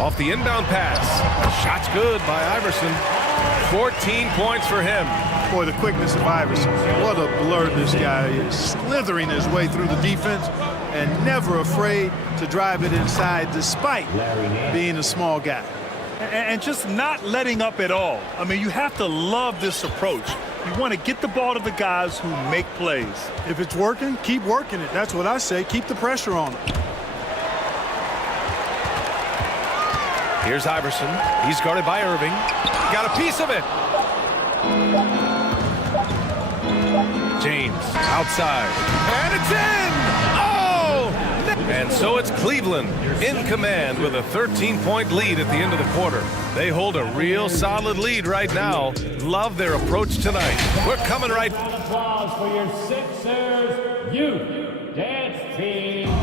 Off the inbound pass. Shot's good by Iverson. 14 points for him. Boy, the quickness of Iverson. What a blur this guy is. Slithering his way through the defense and never afraid to drive it inside despite being a small guy. And just not letting up at all. I mean, you have to love this approach. You want to get the ball to the guys who make plays. If it's working, keep working it. That's what I say. Keep the pressure on him. Here's Iverson. He's guarded by Irving. Got a piece of it. James outside. And it's in! Oh! And so it's Cleveland in command with a 13-point lead at the end of the quarter. They hold a real solid lead right now. Love their approach tonight. We're coming right. Applause for your Sixers youth dance team. All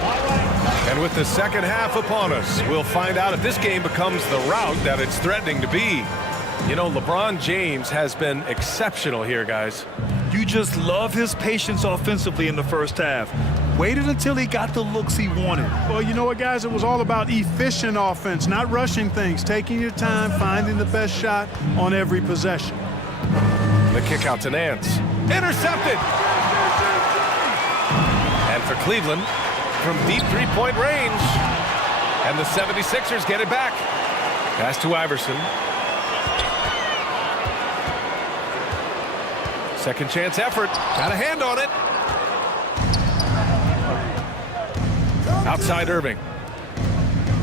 right. And with the second half upon us, we'll find out if this game becomes the rout that it's threatening to be. You know, LeBron James has been exceptional here, guys. You just love his patience offensively in the first half. Waited until he got the looks he wanted. Well, you know what, guys? It was all about efficient offense, not rushing things, taking your time, finding the best shot on every possession. The kick out to Nance. Intercepted! And for Cleveland, from deep three-point range. And the 76ers get it back. Pass to Iverson. Second chance effort. Got a hand on it. Outside Irving.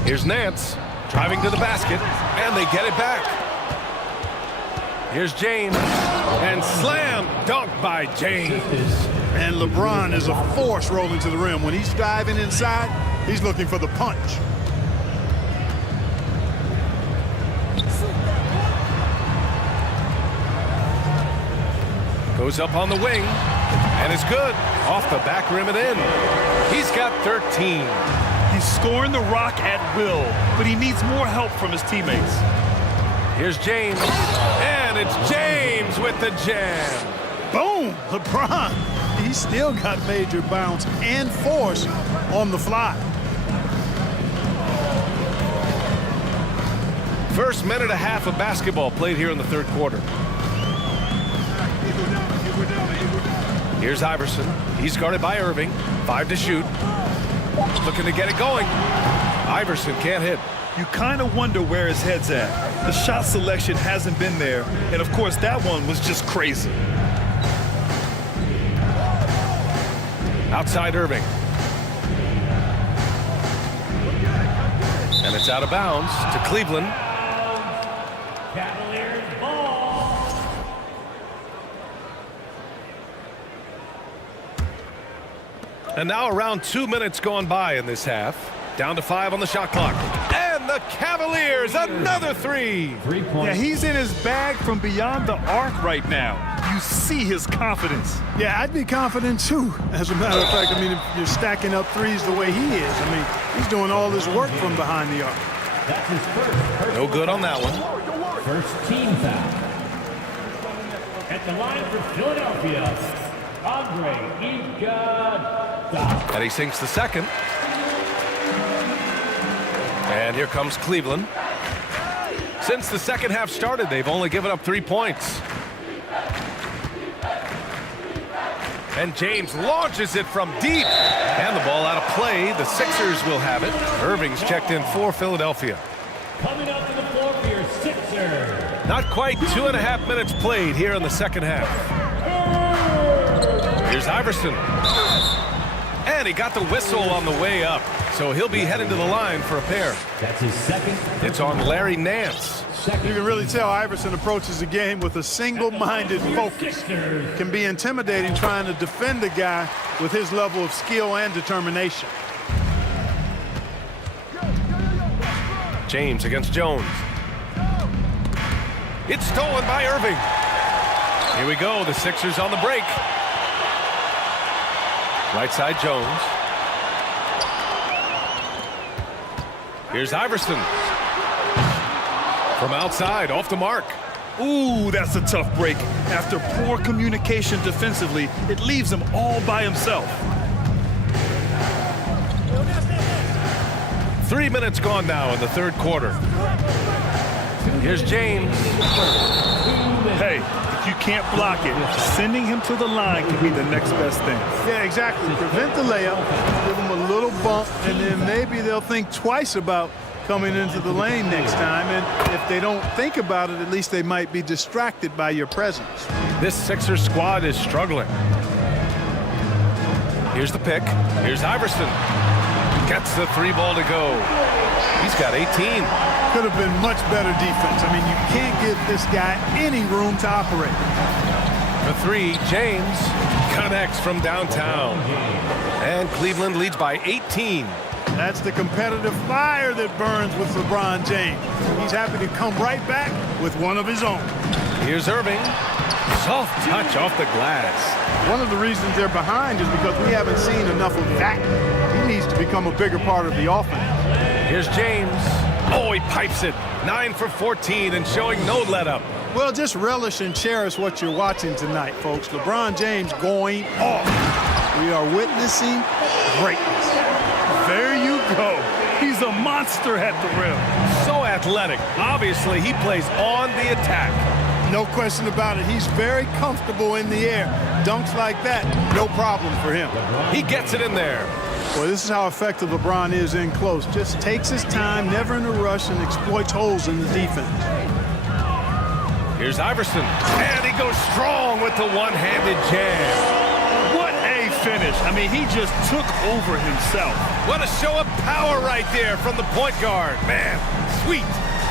Here's Nance. Driving to the basket. And they get it back. Here's James. And slam dunk by James. And LeBron is a force rolling to the rim. When he's diving inside, he's looking for the punch. Goes up on the wing, and it's good. Off the back rim and in. He's got 13. He's scoring the rock at will, but he needs more help from his teammates. Here's James, and it's James with the jam. Boom! LeBron, he's still got major bounce and force on the fly. First minute and a half of basketball played here in the third quarter. Here's Iverson. He's guarded by Irving. 5 to shoot. Looking to get it going. Iverson can't hit. You kind of wonder where his head's at. The shot selection hasn't been there, and of course that one was just crazy. Outside Irving. And it's out of bounds to Cleveland. Cavaliers ball. And now around 2 minutes gone by in this half. Down to 5 on the shot clock. And the Cavaliers, another three. 3 points. Yeah, he's in his bag from beyond the arc right now. You see his confidence. Yeah, I'd be confident too. As a matter of fact, I mean, if you're stacking up threes the way he is, I mean, he's doing all this work from behind the arc. That's his first. No good on that one. First team foul. At the line for Philadelphia, Andre Iguodala. And he sinks the second. And here comes Cleveland. Since the second half started, they've only given up 3 points. And James launches it from deep. And the ball out of play. The Sixers will have it. Irving's checked in for Philadelphia. Coming up to the floor for your Sixers. Not quite 2.5 minutes played here in the second half. Here's Iverson. And he got the whistle on the way up. So he'll be heading to the line for a pair. That's his second. It's on Larry Nance. You can really tell Iverson approaches the game with a single-minded focus. Can be intimidating trying to defend a guy with his level of skill and determination. James against Jones. It's stolen by Irving. Here we go. The Sixers on the break. Right side Jones. Here's Iverson. From outside, off the mark. Ooh, that's a tough break. After poor communication defensively, it leaves him all by himself. 3 minutes gone now in the third quarter. Here's James. Hey, if you can't block it, sending him to the line can be the next best thing. Yeah, exactly. Prevent the layup, give them a little bump, and then maybe they'll think twice about coming into the lane next time. And if they don't think about it, at least they might be distracted by your presence. This Sixers squad is struggling. Here's the pick. Here's Iverson. Gets the 3 ball to go. He's got 18. Could have been much better defense. I mean, you can't give this guy any room to operate. The 3, James connects from downtown. And Cleveland leads by 18. That's the competitive fire that burns with LeBron James. He's happy to come right back with one of his own. Here's Irving. Soft touch off the glass. One of the reasons they're behind is because we haven't seen enough of that. He needs to become a bigger part of the offense. Here's James. Oh, he pipes it. 9 for 14 and showing no let-up. Well, just relish and cherish what you're watching tonight, folks. LeBron James going off. We are witnessing greatness. There you go. He's a monster at the rim. So athletic. Obviously, he plays on the attack. No question about it. He's very comfortable in the air. Dunks like that, no problem for him. He gets it in there. Well, this is how effective LeBron is in close. Just takes his time, never in a rush, and exploits holes in the defense. Here's Iverson. And he goes strong with the one-handed jam. What a finish. I mean, he just took over himself. What a show of power right there from the point guard. Man, sweet.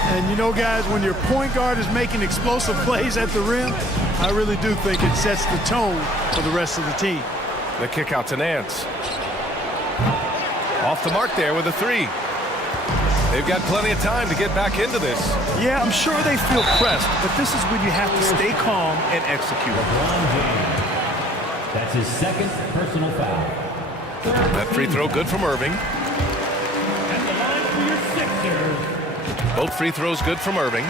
And you know, guys, when your point guard is making explosive plays at the rim, I really do think it sets the tone for the rest of the team. The kick out to Nance. Off the mark there with a 3. They've got plenty of time to get back into this. Yeah, I'm sure they feel pressed, but this is when you have to stay calm and execute. LeBron James. That's his second personal foul. That free throw good from Irving. And the line for your Sixers. Both free throws good from Irving.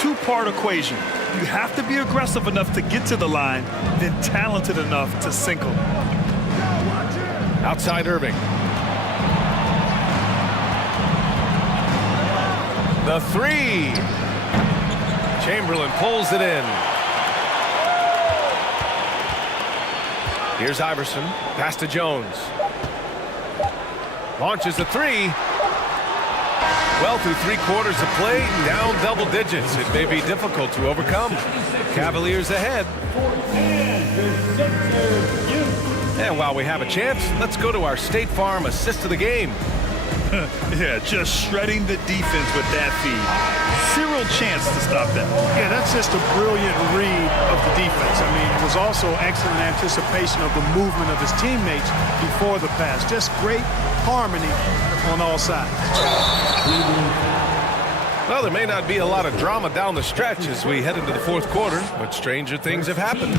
2-part equation. You have to be aggressive enough to get to the line, then talented enough to sink them. Outside Irving. The 3. Chamberlain pulls it in. Here's Iverson. Pass to Jones. Launches the 3. Well, through 3 quarters of play, down double digits. It may be difficult to overcome. Cavaliers ahead. And while we have a chance, let's go to our State Farm assist of the game. Yeah, just shredding the defense with that feed. Zero chance to stop that. Yeah, that's just a brilliant read of the defense. I mean, it was also excellent anticipation of the movement of his teammates before the pass. Just great harmony on all sides. Well, there may not be a lot of drama down the stretch as we head into the fourth quarter, but stranger things have happened.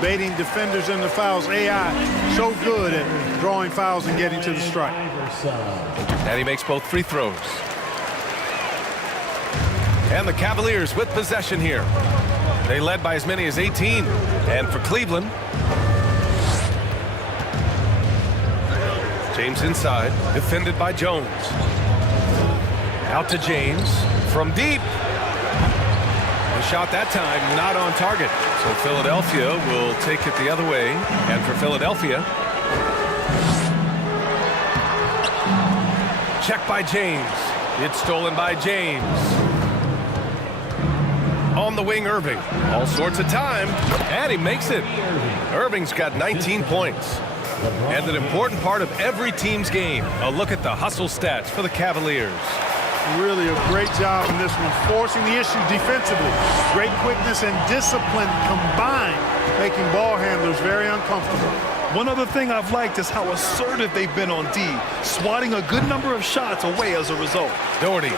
Baiting defenders into fouls. AI so good at drawing fouls and getting to the strike. And he makes both free throws. And the Cavaliers with possession here. They led by as many as 18. And for Cleveland, James inside, defended by Jones. Out to James from deep. The shot that time not on target. So Philadelphia will take it the other way. And for Philadelphia, check by James. It's stolen by James. On the wing, Irving. All sorts of time. And he makes it. Irving's got 19 points. And an important part of every team's game. A look at the hustle stats for the Cavaliers. Really a great job in this one, forcing the issue defensively. Great quickness and discipline combined, making ball handlers very uncomfortable. One other thing I've liked is how assertive they've been on D, swatting a good number of shots away as a result. Doherty.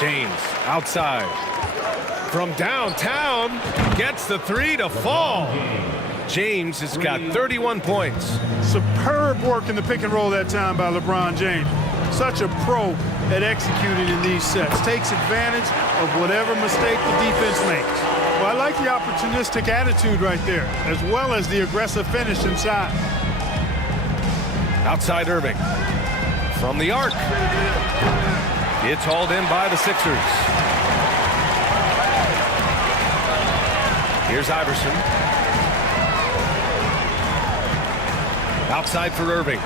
James outside. From downtown, gets the three to fall. James has got 31 points. Superb work in the pick and roll that time by LeBron James. Such a pro at executing in these sets. Takes advantage of whatever mistake the defense makes. Well, I like the opportunistic attitude right there, as well as the aggressive finish inside. Outside Irving. From the arc. It's hauled in by the Sixers. Here's Iverson. Outside for Irving.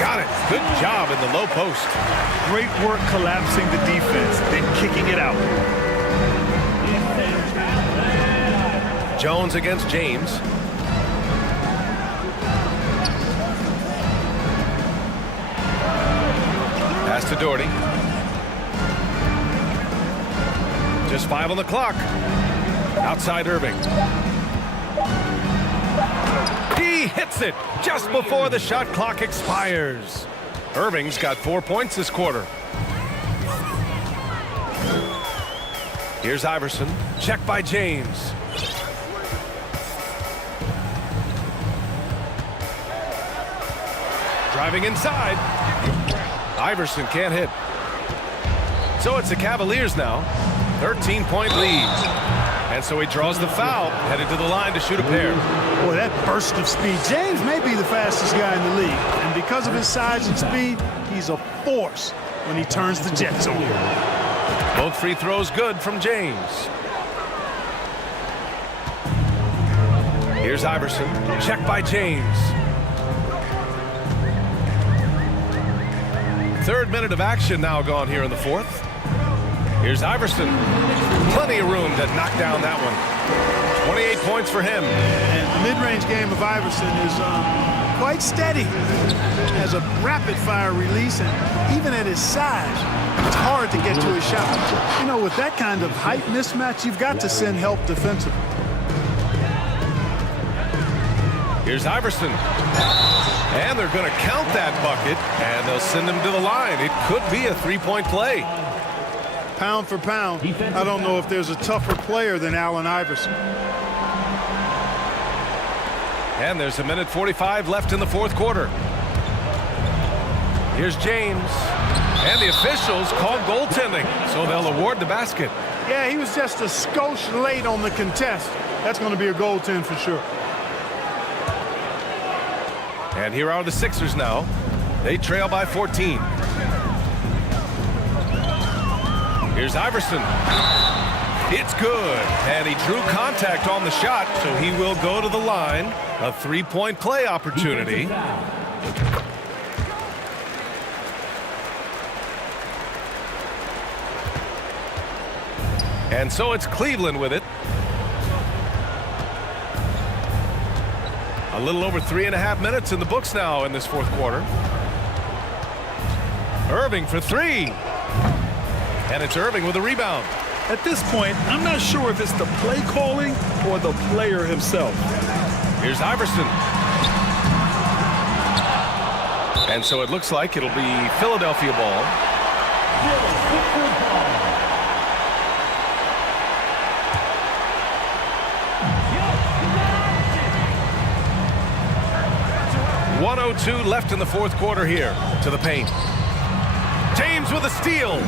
Got it. Good job in the low post. Great work collapsing the defense, then kicking it out. Jones against James. Pass to Doherty. Just 5 on the clock. Outside Irving. He hits it just before the shot clock expires. Irving's got 4 points this quarter. Here's Iverson. Check by James. Driving inside. Iverson can't hit. So it's the Cavaliers now. 13-point lead. And so he draws the foul, headed to the line to shoot a pair. Boy, that burst of speed. James may be the fastest guy in the league. And because of his size and speed, he's a force when he turns the Jets on. Both free throws good from James. Here's Iverson. Check by James. Third minute of action now gone here in the fourth. Here's Iverson. Plenty of room to knock down that one. 28 points for him. And the mid-range game of Iverson is quite steady. Has a rapid-fire release, and even at his size, it's hard to get to his shot. You know, with that kind of height mismatch, you've got to send help defensively. Here's Iverson. And they're going to count that bucket, and they'll send him to the line. It could be a three-point play. Pound for pound, I don't know if there's a tougher player than Allen Iverson. And there's 1:45 left in the fourth quarter. Here's James. And the officials call goaltending, so they'll award the basket. Yeah, he was just a skosh late on the contest. That's going to be a goaltend for sure. And here are the Sixers now. They trail by 14. Here's Iverson. It's good. And he drew contact on the shot, so he will go to the line. A three-point play opportunity. And so it's Cleveland with it. A little over 3.5 minutes in the books now in this fourth quarter. Irving for three. And it's Irving with a rebound. At this point, I'm not sure if it's the play calling or the player himself. Here's Iverson. And so it looks like it'll be Philadelphia ball. .102 left in the fourth quarter here. To the paint. James with a steal.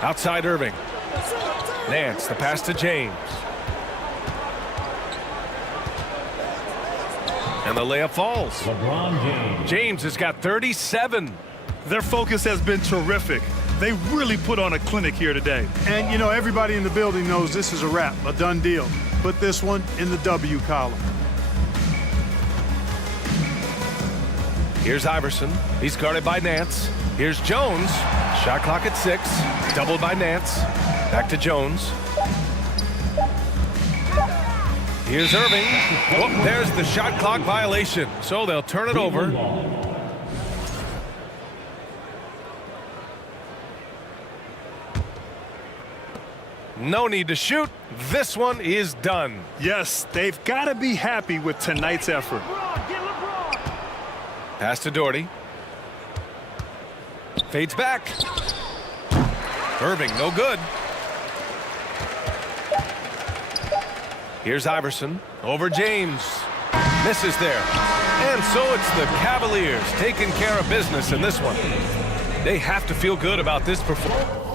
Outside Irving. Nance, the pass to James. And the layup falls. LeBron James. James has got 37. Their focus has been terrific. They really put on a clinic here today. And, you know, everybody in the building knows this is a wrap, a done deal. Put this one in the W column. Here's Iverson. He's guarded by Nance. Here's Jones. Shot clock at 6. Doubled by Nance. Back to Jones. Here's Irving. Oh, there's the shot clock violation. So they'll turn it over. No need to shoot. This one is done. Yes, they've got to be happy with tonight's effort. Pass to Doherty. Fades back. Irving, no good. Here's Iverson over James. Misses there. And so it's the Cavaliers taking care of business in this one. They have to feel good about this performance.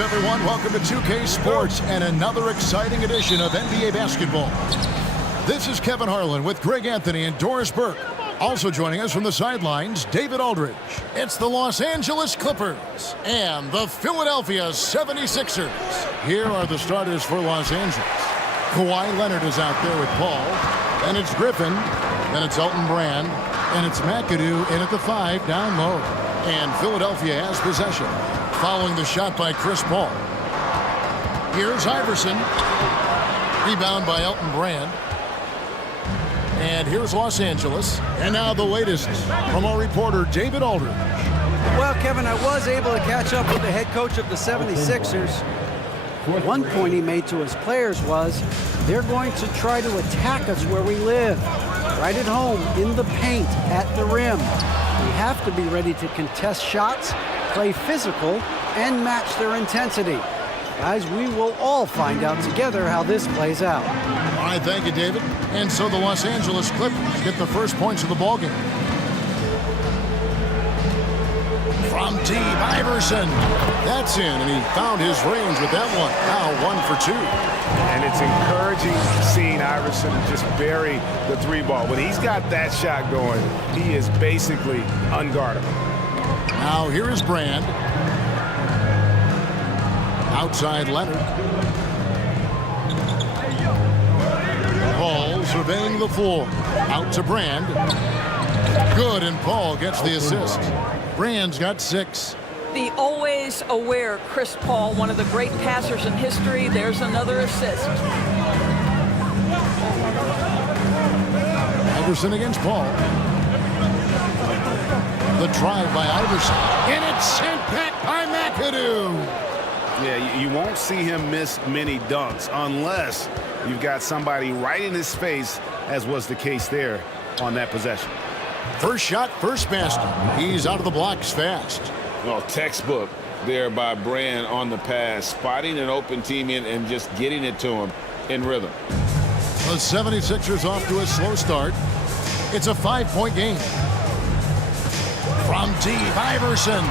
everyone. Welcome to 2K Sports and another exciting edition of NBA basketball. This is Kevin Harlan with Greg Anthony and Doris Burke. Also joining us from the sidelines, David Aldridge. It's the Los Angeles Clippers and the Philadelphia 76ers. Here are the starters for Los Angeles. Kawhi Leonard is out there with Paul. Then it's Griffin. Then it's Elton Brand. And it's McAdoo in at the 5 down low. And Philadelphia has possession. Following the shot by Chris Paul. Here's Iverson. Rebound by Elton Brand. And here's Los Angeles. And now the latest from our reporter, David Aldridge. Well, Kevin, I was able to catch up with the head coach of the 76ers. One point he made to his players was, they're going to try to attack us where we live. Right at home, in the paint, at the rim. We have to be ready to contest shots, play physical, and match their intensity. Guys, we will all find out together how this plays out. All right, thank you, David. And so the Los Angeles Clippers get the first points of the ballgame. From deep, Iverson. That's in, and he found his range with that one. Now 1 for 2. And it's encouraging seeing Iverson just bury the 3-ball. When he's got that shot going, he is basically unguardable. Now here is Brand. Outside Leonard. Paul surveying the floor. Out to Brand. Good, and Paul gets the assist. Brand's got 6. The always aware Chris Paul, one of the great passers in history. There's another assist. Iverson against Paul. The drive by Iverson. And it's sent back by McAdoo. Yeah, you won't see him miss many dunks unless you've got somebody right in his face, as was the case there on that possession. First shot, first basket. He's out of the blocks fast. Well, textbook there by Brand on the pass, spotting an open teammate and just getting it to him in rhythm. The 76ers off to a slow start. It's a 5-point game. From deep, Iverson.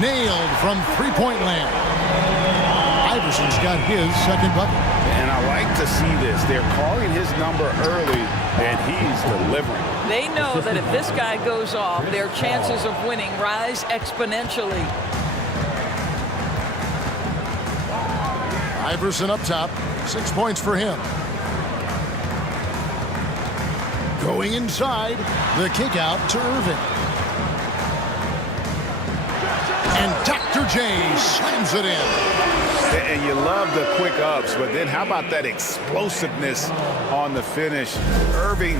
Nailed from three-point land. Iverson's got his second bucket. And I like to see this. They're calling his number early, and he's delivering. They know that if this guy goes off, their chances of winning rise exponentially. Iverson up top. 6 points for him. Going inside. The kick out to Irving. And Dr. J slams it in. And you love the quick ups, but then how about that explosiveness on the finish? Irving,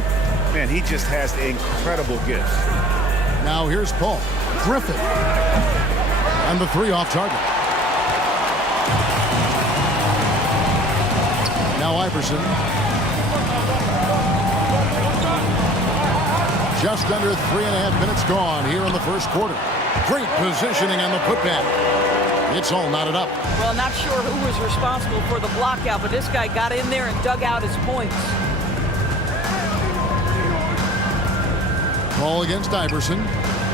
man, he just has incredible gifts. Now here's Paul. Griffin. And the 3 off target. Now Iverson. Just under 3.5 minutes gone here in the first quarter. Great positioning on the putback. It's all knotted up. Well, not sure who was responsible for the block out, but this guy got in there and dug out his points. Paul against Iverson.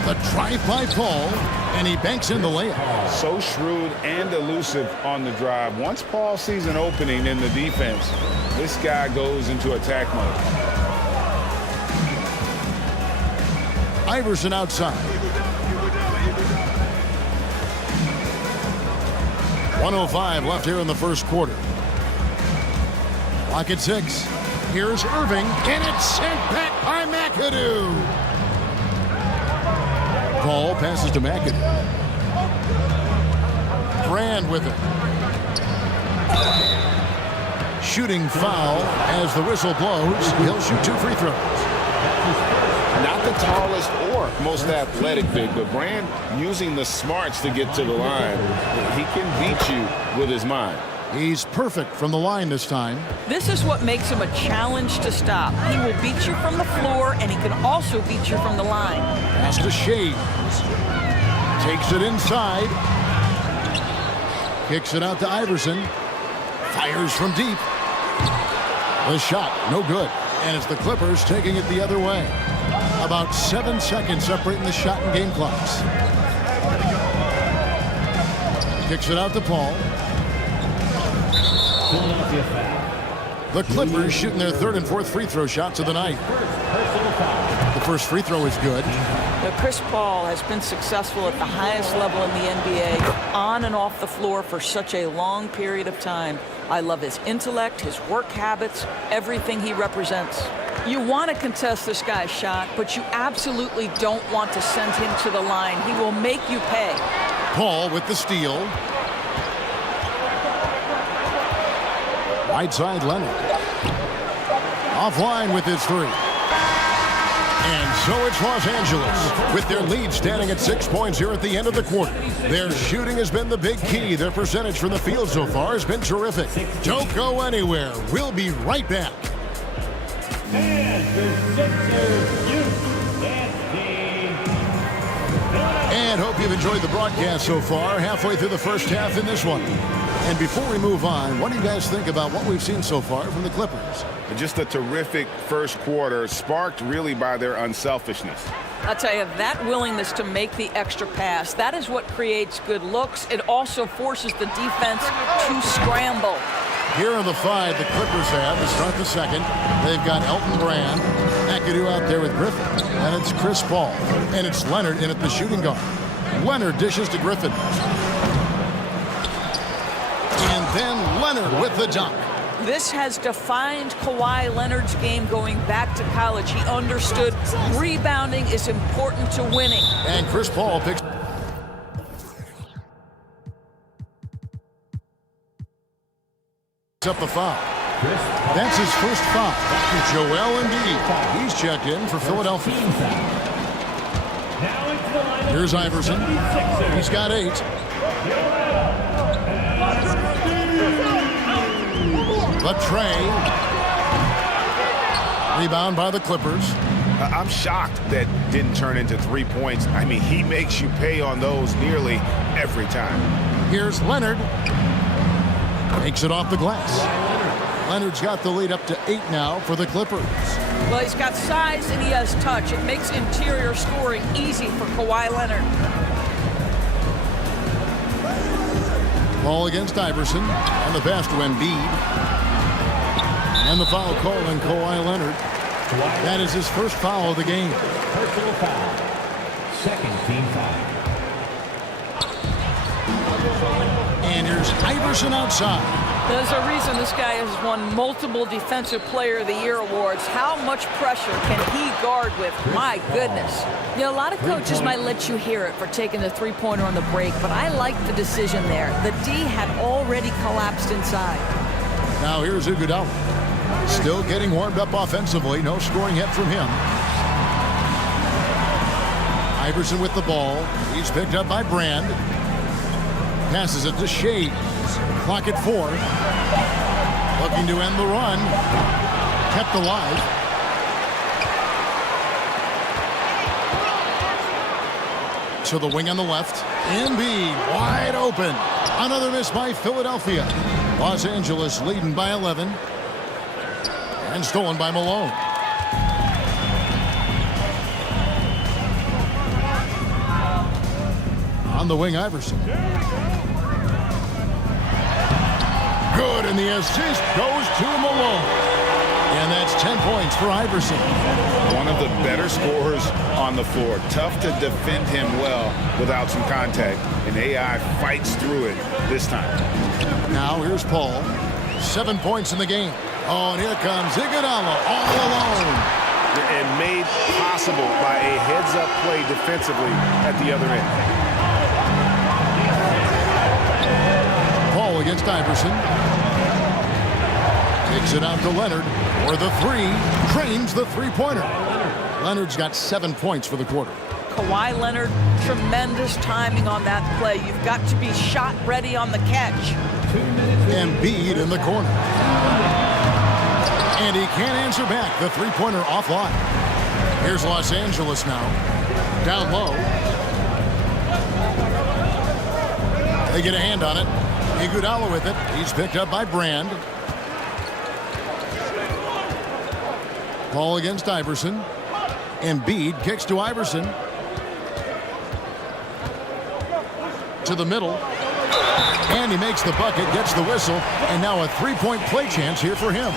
The drive by Paul, and he banks in the layup. So shrewd and elusive on the drive. Once Paul sees an opening in the defense, this guy goes into attack mode. Iverson outside. 1:05 left here in the first quarter. Clock at 6. Here's Irving, and it's sent back by McAdoo. Paul passes to McAdoo. Brand with it. Shooting foul as the whistle blows. He'll shoot 2 free throws. Not the tallest or most athletic big, but Brand using the smarts to get to the line. He can beat you with his mind. He's perfect from the line this time. This is what makes him a challenge to stop. He will beat you from the floor, and he can also beat you from the line. Pass to Shea. Takes it inside. Kicks it out to Iverson. Fires from deep. The shot, no good. And it's the Clippers taking it the other way. About 7 seconds separating the shot and game clocks. Kicks it out to Paul. The Clippers shooting their 3rd and 4th free throw shots of the night. The first free throw is good. Now, Chris Paul has been successful at the highest level in the NBA, on and off the floor for such a long period of time. I love his intellect, his work habits, everything he represents. You want to contest this guy's shot, but you absolutely don't want to send him to the line. He will make you pay. Paul with the steal. Right side, Leonard. Offline with his three. And so it's Los Angeles with their lead standing at 6 points here at the end of the quarter. Their shooting has been the big key. Their percentage from the field so far has been terrific. Don't go anywhere. We'll be right back. And hope you've enjoyed the broadcast so far. Halfway through the first half in this one. And before we move on, what do you guys think about what we've seen so far from the Clippers? Just a terrific first quarter, sparked really by their unselfishness. I'll tell you, that willingness to make the extra pass, that is what creates good looks. It also forces the defense to scramble. Here are the five the Clippers have to start the second. They've got Elton Brand, McAdoo out there with Griffin, and it's Chris Paul, and it's Leonard in at the shooting guard. Leonard dishes to Griffin. And then Leonard with the dunk. This has defined Kawhi Leonard's game going back to college. He understood rebounding is important to winning. And Chris Paul picks up the foul. That's his first foul. Joel Embiid. He's checked in for Philadelphia. Here's Iverson. He's got 8. The tray. Rebound by the Clippers. I'm shocked that didn't turn into 3 points. I mean, he makes you pay on those nearly every time. Here's Leonard. Takes it off the glass. Leonard's got the lead up to 8 now for the Clippers. Well, he's got size and he has touch. It makes interior scoring easy for Kawhi Leonard. Ball against Iverson. And the pass to Embiid. And the foul call on Kawhi Leonard. That is his first foul of the game. Personal foul. Second team foul. And here's Iverson outside. There's a reason this guy has won multiple Defensive Player of the Year awards. How much pressure can he guard with? My goodness. You know, a lot of coaches might let you hear it for taking the three-pointer on the break, but I like the decision there. The D had already collapsed inside. Now here's Iguodala. Still getting warmed up offensively. No scoring yet from him. Iverson with the ball. He's picked up by Brand. Passes it to Shades. Clock at 4. Looking to end the run. Kept alive. To the wing on the left. Embiid wide open. Another miss by Philadelphia. Los Angeles leading by 11. And stolen by Malone. On the wing, Iverson. Good, and the assist goes to Malone. And that's 10 points for Iverson. One of the better scorers on the floor. Tough to defend him well without some contact. And AI fights through it this time. Now here's Paul. 7 points in the game. Oh, and here comes Iguodala all alone. And made possible by a heads-up play defensively at the other end. Paul against Iverson. Takes it out to Leonard for the 3. Drains the three-pointer. Leonard's got 7 points for the quarter. Kawhi Leonard, tremendous timing on that play. You've got to be shot ready on the catch. Embiid in the corner. And he can't answer back. The three-pointer offline. Here's Los Angeles now. Down low. They get a hand on it. Iguodala with it. He's picked up by Brand. Paul against Iverson. Embiid kicks to Iverson. To the middle. And he makes the bucket, gets the whistle, and now a three-point play chance here for him.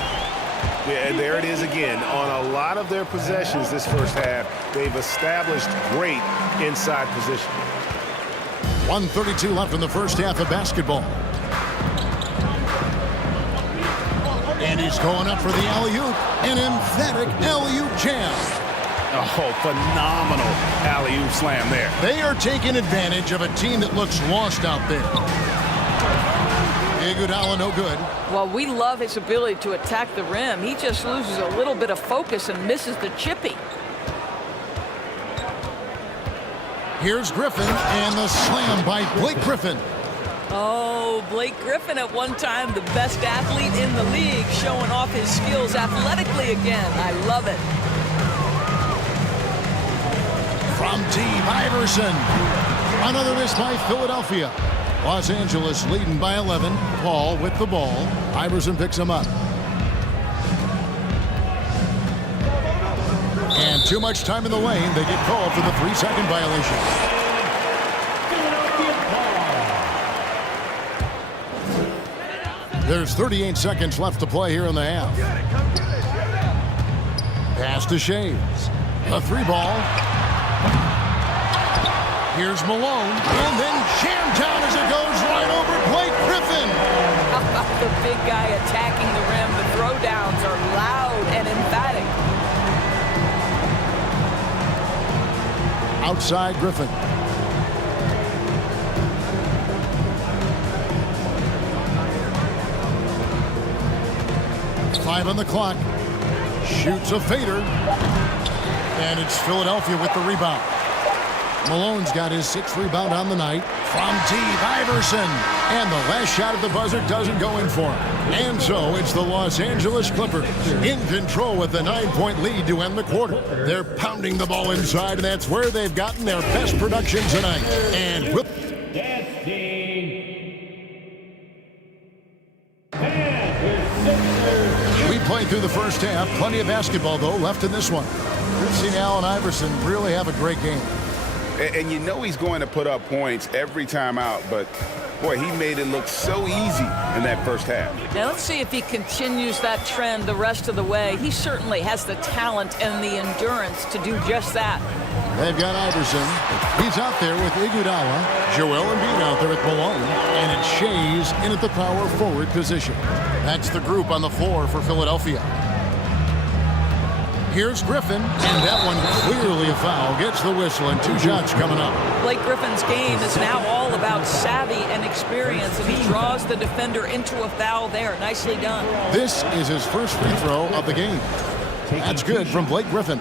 Yeah, and there it is again. On a lot of their possessions this first half, they've established great inside position. 1:32 left in the first half of basketball. And he's going up for the alley-oop. An emphatic alley-oop jam. Oh, phenomenal alley-oop slam there. They are taking advantage of a team that looks lost out there. Iguodala no good. Well, we love his ability to attack the rim. He just loses a little bit of focus and misses the chippy. Here's Griffin, and the slam by Blake Griffin. Oh, Blake Griffin at one time the best athlete in the league, showing off his skills athletically again. I love it. From Steve Iverson. Another miss by Philadelphia. Los Angeles leading by 11. Paul with the ball. Iverson picks him up. And too much time in the lane. They get called for the 3-second violation. There's 38 seconds left to play here in the half. Pass to Shaves. A 3-ball. Here's Malone, and then jammed down as it goes right over Blake Griffin. The big guy attacking the rim. The throwdowns are loud and emphatic. Outside Griffin. Five on the clock. Shoots a fader. And it's Philadelphia with the rebound. Malone's got his 6th rebound on the night. From Steve Iverson. And the last shot at the buzzer doesn't go in for him. And so it's the Los Angeles Clippers in control with a 9-point lead to end the quarter. They're pounding the ball inside, and that's where they've gotten their best production tonight. And whip. We played through the first half. Plenty of basketball, though, left in this one. We've seen Allen Iverson really have a great game. And you know he's going to put up points every time out, but boy, he made it look so easy in that first half. Now let's see if he continues that trend the rest of the way. He certainly has the talent and the endurance to do just that. They've got Iverson. He's out there with Iguodala. Joel Embiid out there with Malone. And it's Shays in at the power forward position. That's the group on the floor for Philadelphia. Here's Griffin, and that one clearly a foul. Gets the whistle, and 2 shots coming up. Blake Griffin's game is now all about savvy and experience, and he draws the defender into a foul there. Nicely done. This is his first free throw of the game. That's good from Blake Griffin.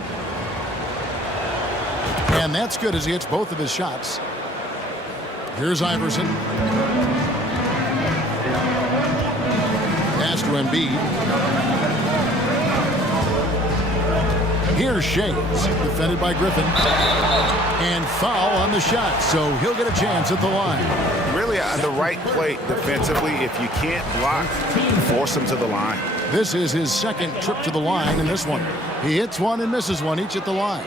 And that's good as he hits both of his shots. Here's Iverson. Pass to Embiid. Here's Shays, defended by Griffin. And foul on the shot, so he'll get a chance at the line. Really the right play defensively. If you can't block, force him to the line. This is his 2nd trip to the line in this one. He hits one and misses one each at the line.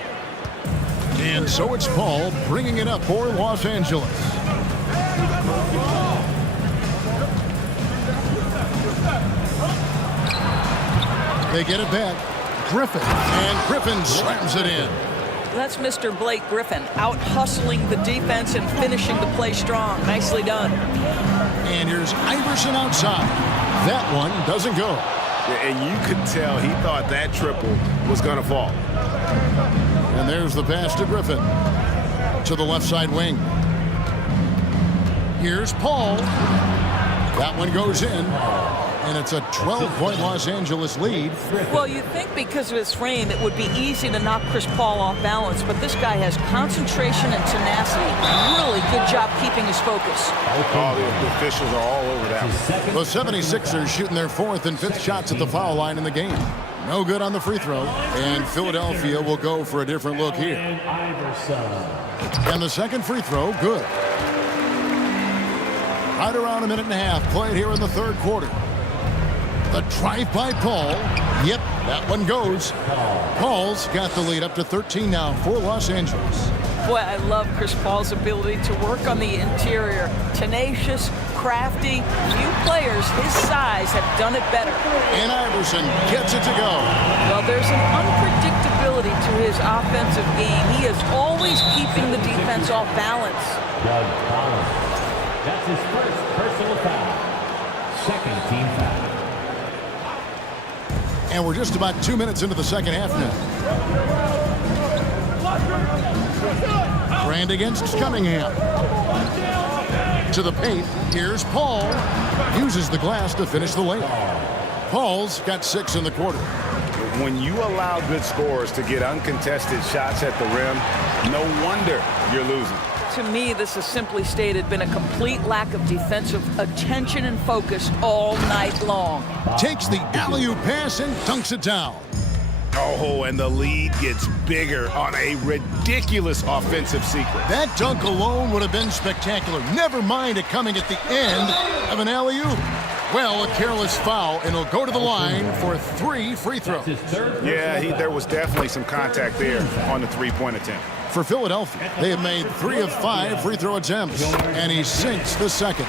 And so it's Paul bringing it up for Los Angeles. They get it back. Griffin, and Griffin slams it in. That's Mr. Blake Griffin, out hustling the defense and finishing the play strong. Nicely done. And here's Iverson outside. That one doesn't go. And you could tell he thought that triple was going to fall. And there's the pass to Griffin. To the left side wing. Here's Paul. That one goes in. And it's a 12-point Los Angeles lead. Well, you'd think because of his frame, it would be easy to knock Chris Paul off balance, but this guy has concentration and tenacity. Really good job keeping his focus. Oh, the officials are all over that one. The 76ers shooting their 4th and 5th shots at the foul line in the game. No good on the free throw. And Philadelphia will go for a different look here. And the 2nd free throw, good. Right around a minute and a half played here in the 3rd quarter. The drive by Paul. Yep, that one goes. Paul's got the lead up to 13 now for Los Angeles. Boy, I love Chris Paul's ability to work on the interior. Tenacious, crafty. Few players his size have done it better. And Iverson gets it to go. Well, there's an unpredictability to his offensive game. He is always keeping the defense off balance. Doug Collins. That's his first personal foul. Second team foul. And we're just about 2 minutes into the second half now. Grant against Cunningham. To the paint. Here's Paul. Uses the glass to finish the layup. Paul's got 6 in the quarter. When you allow good scorers to get uncontested shots at the rim, no wonder you're losing. To me, this has simply stated been a complete lack of defensive attention and focus all night long. Takes the alley-oop pass and dunks it down. Oh, and the lead gets bigger on a ridiculous offensive sequence. That dunk alone would have been spectacular. Never mind it coming at the end of an alley-oop. Well, a careless foul, and he'll go to the line for 3 free throws. Yeah, there was definitely some contact there on the three-point attempt. For Philadelphia, they have made 3 of 5 free throw attempts, and he sinks the second.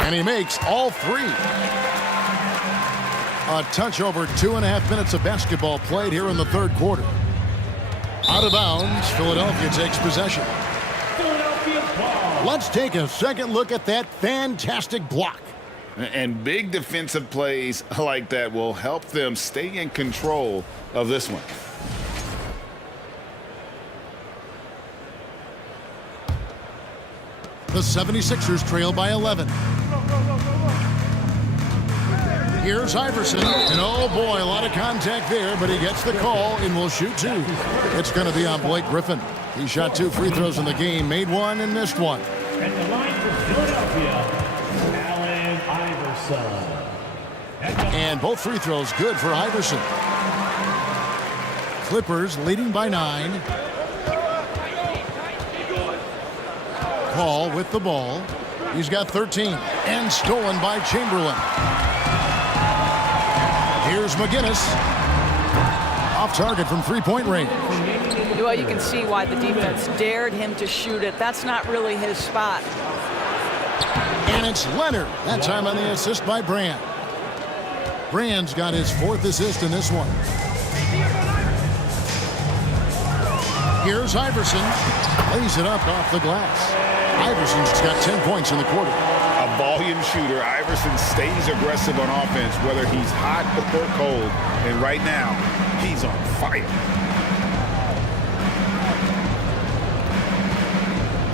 And he makes all 3. A touch over 2.5 minutes of basketball played here in the third quarter. Out of bounds, Philadelphia takes possession. Let's take a second look at that fantastic block. And big defensive plays like that will help them stay in control of this one. The 76ers trail by 11. Here's Iverson, and oh boy, a lot of contact there, but he gets the call and will shoot 2. It's going to be on Blake Griffin. He shot 2 free throws in the game, made 1 and missed 1. At the line for Philadelphia, Allen Iverson. And both free throws good for Iverson. Clippers leading by 9. Paul with the ball. He's got 13 and stolen by Chamberlain. Here's McGinnis. Off target from three-point range. Well, you can see why the defense dared him to shoot it. That's not really his spot. And it's Leonard. That time on the assist by Brand. Brand's got his 4th assist in this one. Here's Iverson. Lays it up off the glass. Iverson's got 10 points in the quarter. A volume shooter, Iverson stays aggressive on offense, whether he's hot or cold. And right now, he's on fire.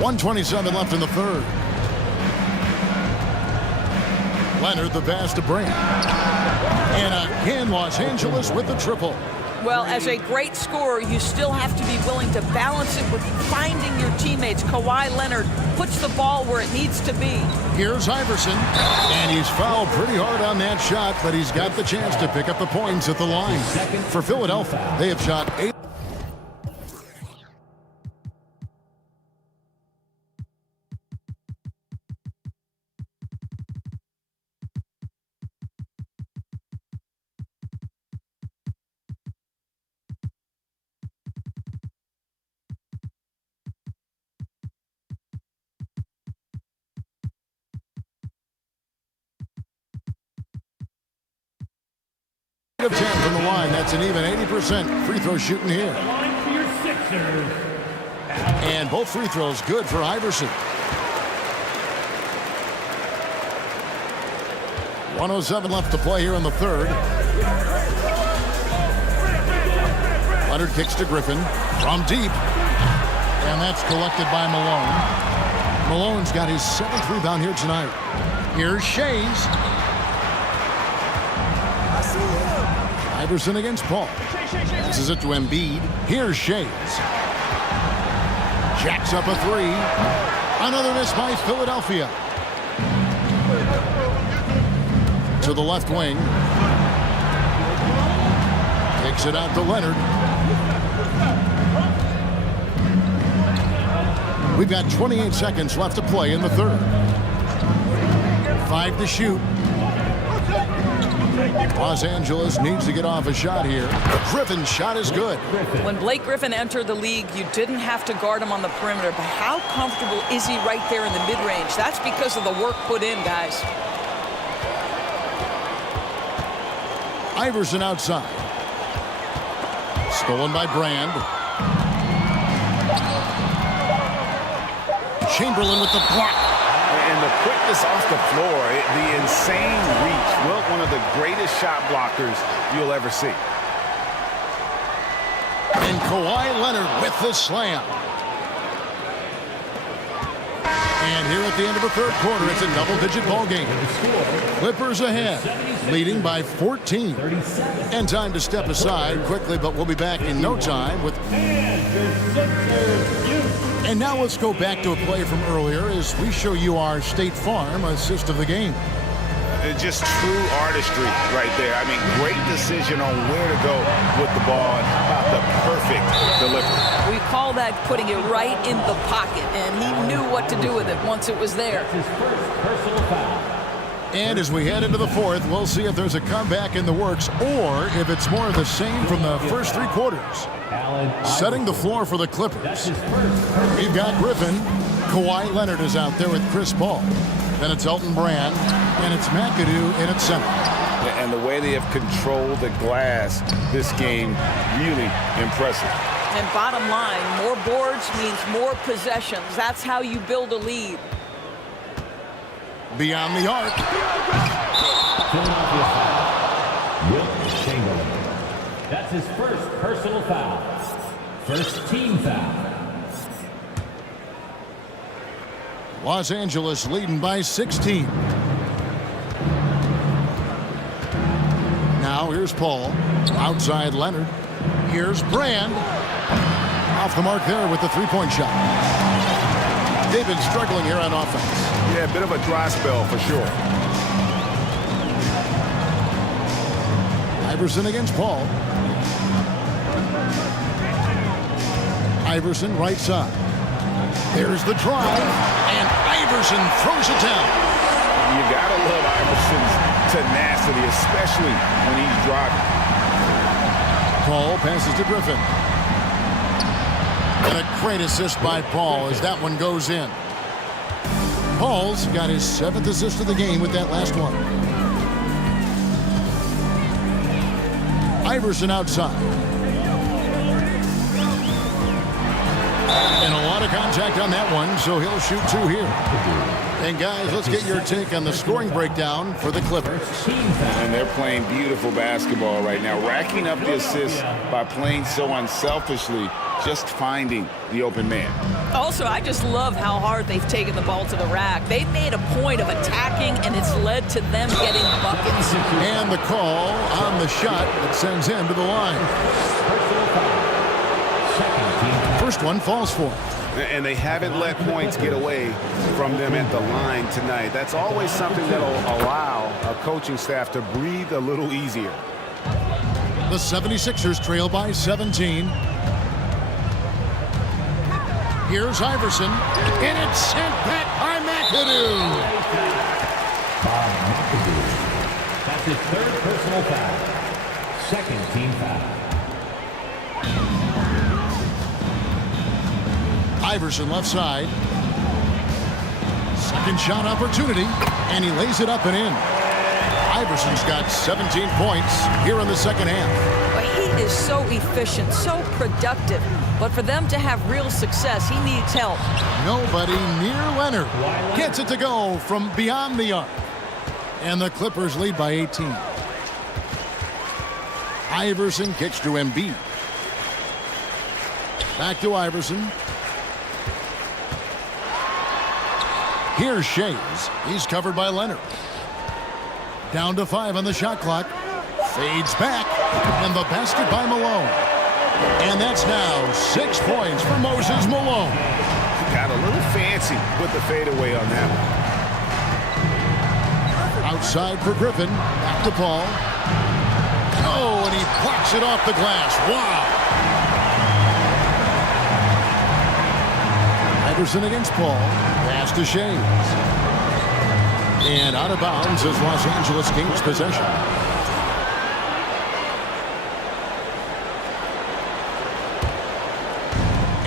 1:27 left in the third. Leonard the pass to Brand. And again, Los Angeles with the triple. Well, as a great scorer, you still have to be willing to balance it with finding your teammates. Kawhi Leonard puts the ball where it needs to be. Here's Iverson, and he's fouled pretty hard on that shot, but he's got the chance to pick up the points at the line. For Philadelphia, they have shot 8. Of 10 from the line. That's an even 80% free throw shooting here. And both free throws good for Iverson. 1:07 left to play here in the third. Leonard kicks to Griffin from deep. And that's collected by Malone. Malone's got his 7th rebound here tonight. Here's Shays. Iverson against Paul. Passes it to Embiid. Here's Shays. Jacks up a 3. Another miss by Philadelphia. To the left wing. Kicks it out to Leonard. We've got 28 seconds left to play in the third. 5 to shoot. Los Angeles needs to get off a shot here. Griffin's shot is good. When Blake Griffin entered the league, you didn't have to guard him on the perimeter, but how comfortable is he right there in the mid-range? That's because of the work put in, guys. Iverson outside. Stolen by Brand. Chamberlain with the block. And the quickness off the floor, the insane reach. Well, one of the greatest shot blockers you'll ever see. And Kawhi Leonard with the slam. And here at the end of the third quarter, it's a double-digit ball game. Clippers ahead, leading by 14. And time to step aside quickly, but we'll be back in no time with... And now let's go back to a play from earlier as we show you our State Farm assist of the game. Just true artistry right there. I mean, great decision on where to go with the ball and how about the perfect delivery. We call that putting it right in the pocket, and he knew what to do with it once it was there. And as we head into the fourth, we'll see if there's a comeback in the works or if it's more of the same from the first three quarters. Setting the floor for the Clippers. We've got Griffin. Kawhi Leonard is out there with Chris Paul. Then it's Elton Brand, and it's McAdoo in at center. And the way they have controlled the glass this game, really impressive. And bottom line, more boards means more possessions. That's how you build a lead. Beyond the arc. Philadelphia foul. Wilt Chamberlain. That's his first personal foul. First team foul. Los Angeles leading by 16. Now here's Paul. Outside Leonard. Here's Brand. Off the mark there with the three-point shot. They've been struggling here on offense. Yeah, a bit of a dry spell for sure. Iverson against Paul. Iverson right side. There's the drive, and Iverson throws it down. You gotta love Iverson's tenacity, especially when he's driving. Paul passes to Griffin. And a great assist by Paul as that one goes in. Paul's got his 7th assist of the game with that last one. Iverson outside. And a lot of contact on that one, so he'll shoot 2 here. And guys, let's get your take on the scoring breakdown for the Clippers. And they're playing beautiful basketball right now, racking up the assists by playing so unselfishly, just finding the open man. Also, I just love how hard they've taken the ball to the rack. They've made a point of attacking, and it's led to them getting buckets. And the call on the shot that sends him to the line. First one falls for him. And they haven't let points get away from them at the line tonight. That's always something that will allow a coaching staff to breathe a little easier. The 76ers trail by 17. Here's Iverson, and it's sent back by McAdoo. That's his 3rd personal foul. 2nd team foul. Iverson left side. Second shot opportunity, and he lays it up and in. Iverson's got 17 points here in the second half. But he is so efficient, so productive. But for them to have real success, he needs help. Nobody near Leonard gets it to go from beyond the arc. And the Clippers lead by 18. Iverson kicks to Embiid. Back to Iverson. Here's Shays. He's covered by Leonard. Down to 5 on the shot clock. Fades back. And the basket by Malone. And that's now 6 points for Moses Malone. Got a little fancy with the fadeaway on that one. Outside for Griffin. Back to Paul. Oh, and he blocks it off the glass. Wow. Iverson against Paul. Pass to Shays. And out of bounds as Los Angeles gains possession.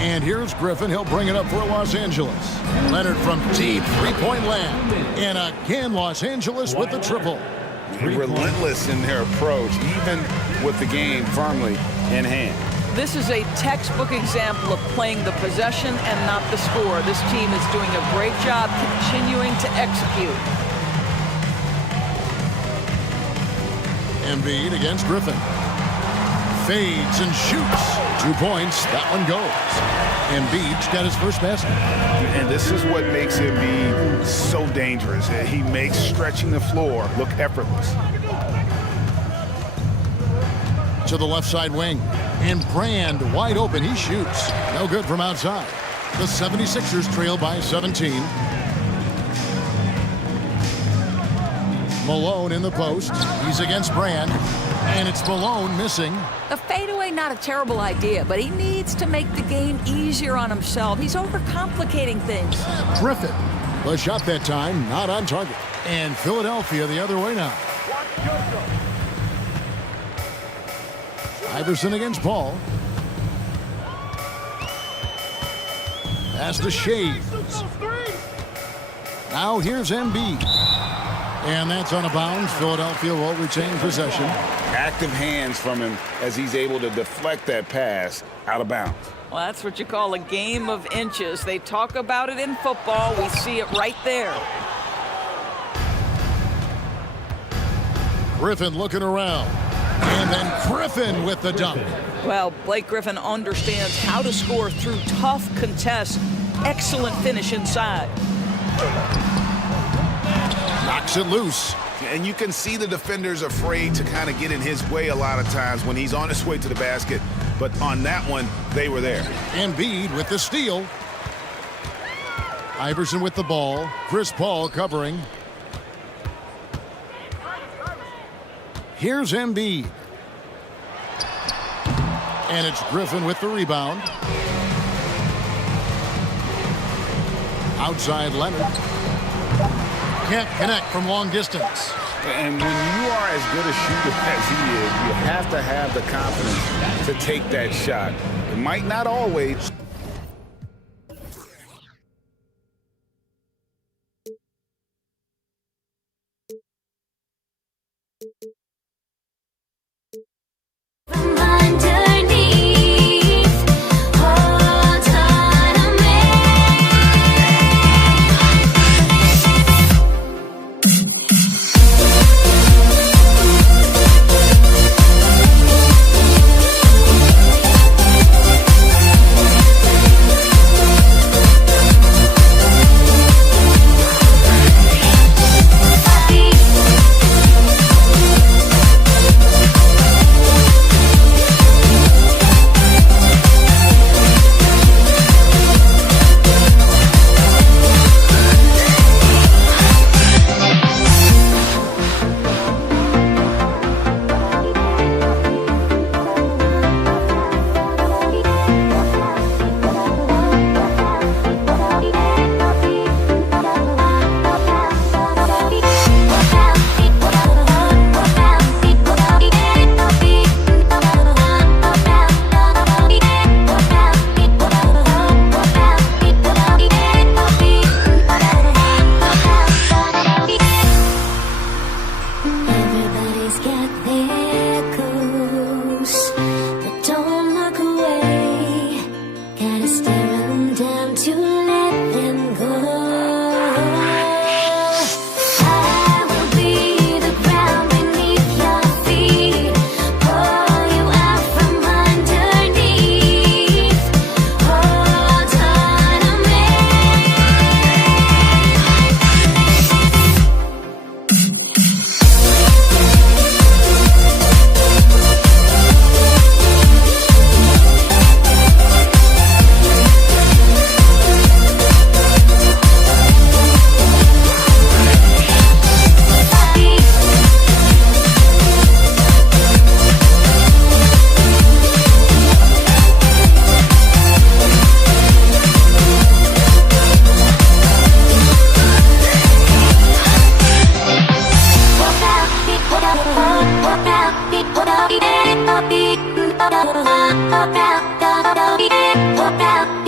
And here's Griffin. He'll bring it up for Los Angeles. Leonard from deep three-point land. And again, Los Angeles with the triple. Relentless in their approach, even with the game firmly in hand. This is a textbook example of playing the possession and not the score. This team is doing a great job continuing to execute. Embiid against Griffin. Fades and shoots. 2 points. That one goes. Embiid's got his first basket. And this is what makes Embiid so dangerous. He makes stretching the floor look effortless. To the left side wing. And Brand wide open. He shoots. No good from outside. The 76ers trail by 17. Malone in the post. He's against Brand. And it's Malone missing. A fadeaway, not a terrible idea, but he needs to make the game easier on himself. He's overcomplicating things. Griffin. The shot that time, not on target. And Philadelphia the other way now. Iverson against Paul. Pass to Shea. Now here's Embiid. And that's on a bounce. Philadelphia will retain possession. Active hands from him as he's able to deflect that pass out of bounds. Well, that's what you call a game of inches. They talk about it in football. We see it right there. Griffin looking around. And then Griffin with the dunk. Well, Blake Griffin understands how to score through tough contests. Excellent finish inside. Knocks it loose. And you can see the defenders afraid to kind of get in his way a lot of times when he's on his way to the basket. But on that one, they were there. Embiid with the steal. Iverson with the ball. Chris Paul covering. Here's Embiid. And it's Griffin with the rebound. Outside Leonard. Can't connect from long distance. And when you are as good a shooter as he is, you have to have the confidence to take that shot. It might not always. Walk out.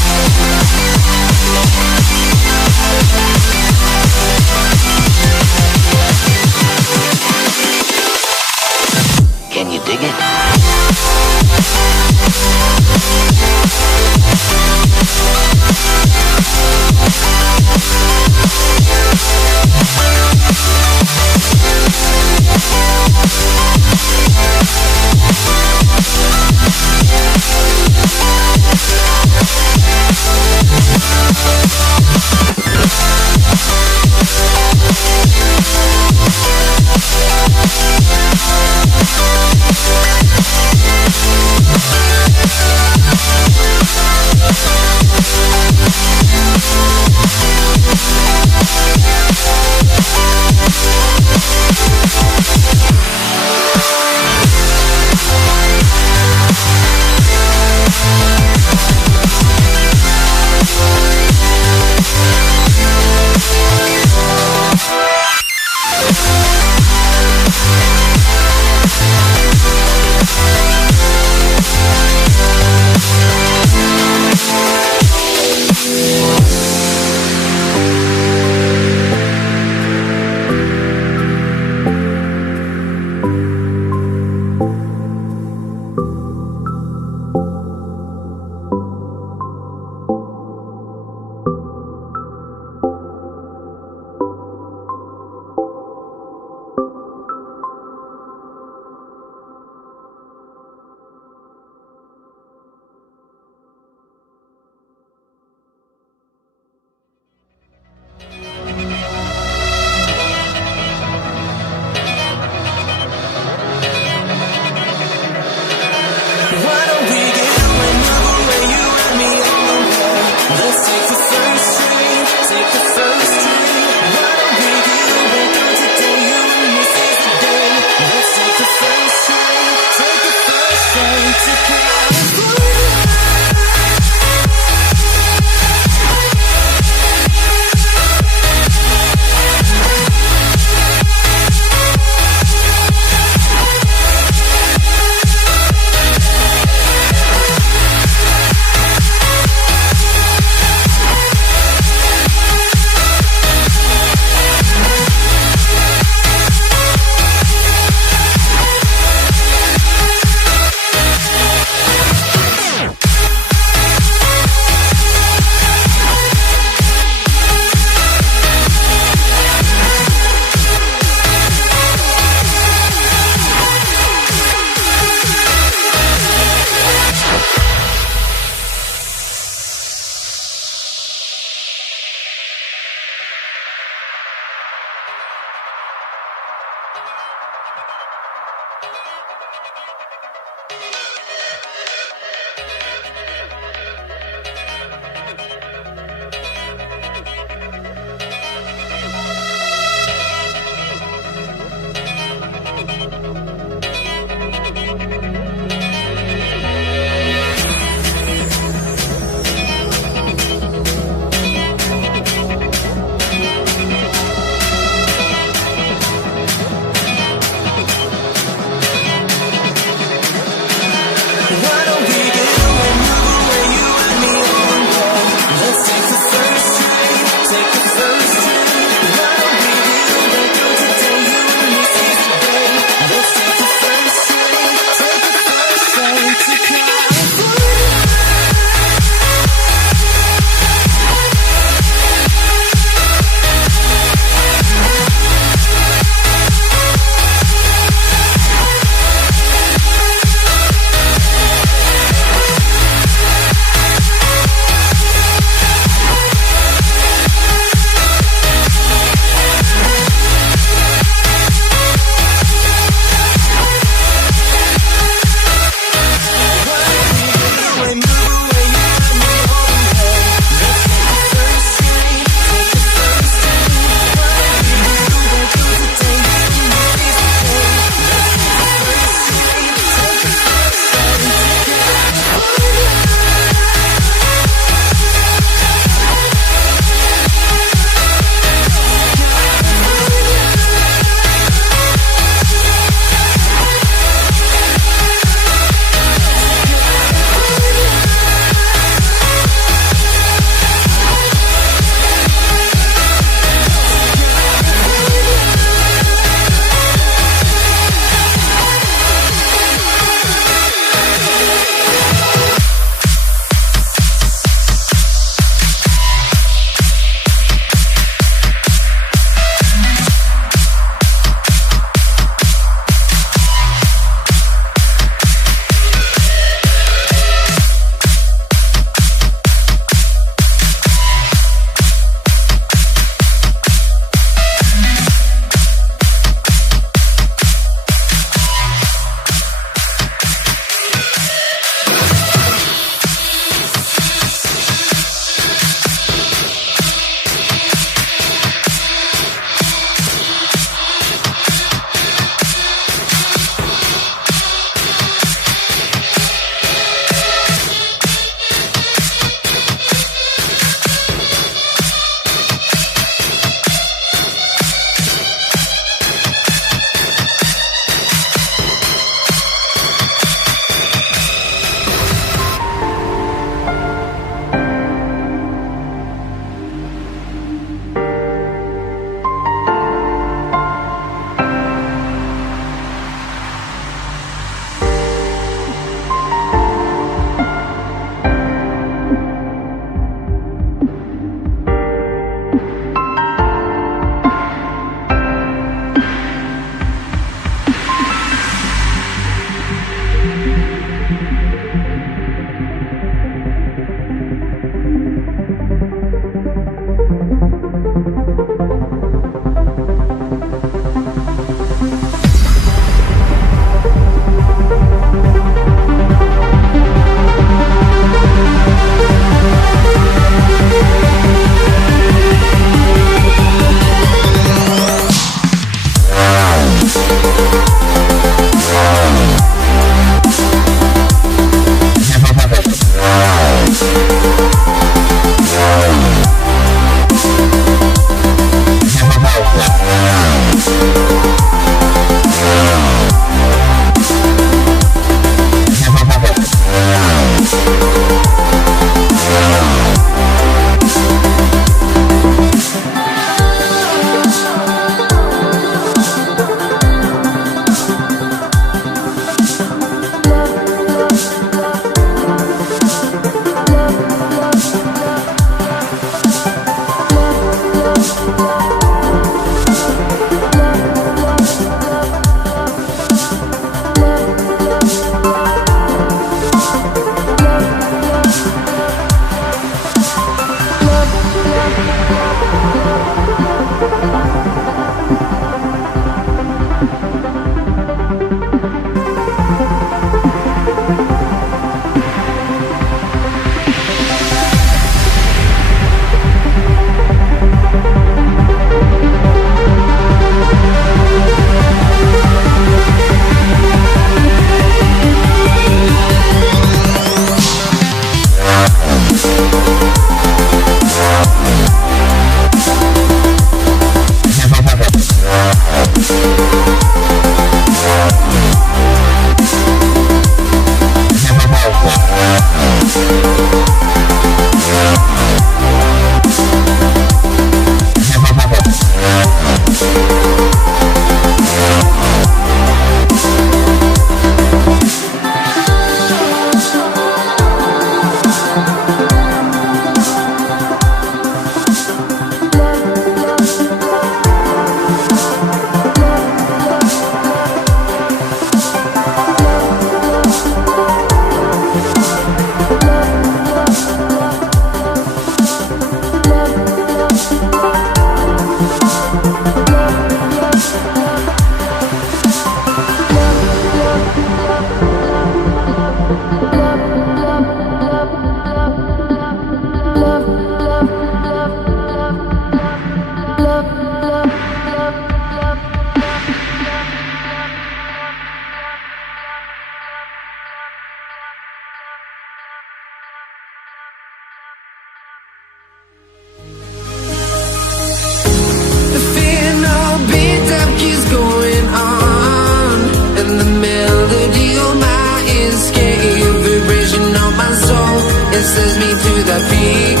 sends me to the peak.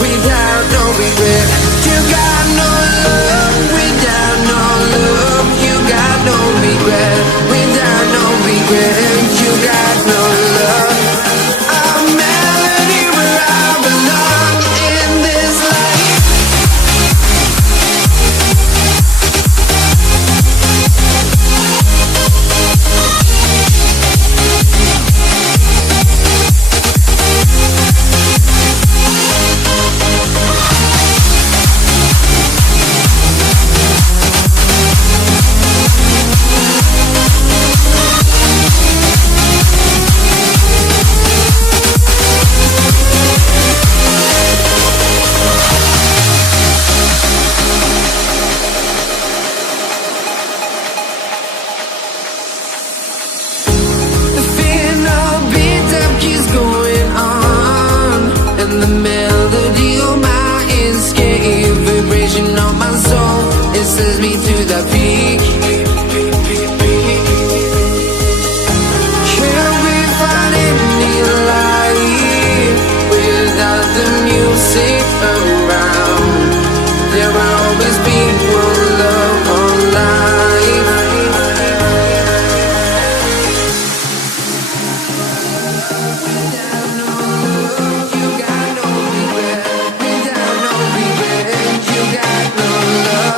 Without no regret, you got no love. Without no love, you got no regret. Without no regret, you got no love. A melody where I belong in this life. It sends me to the peak. Can we find any light without the music around? There will always be one love, one life. Without no love, you got no regret. Without no regret, you got no love.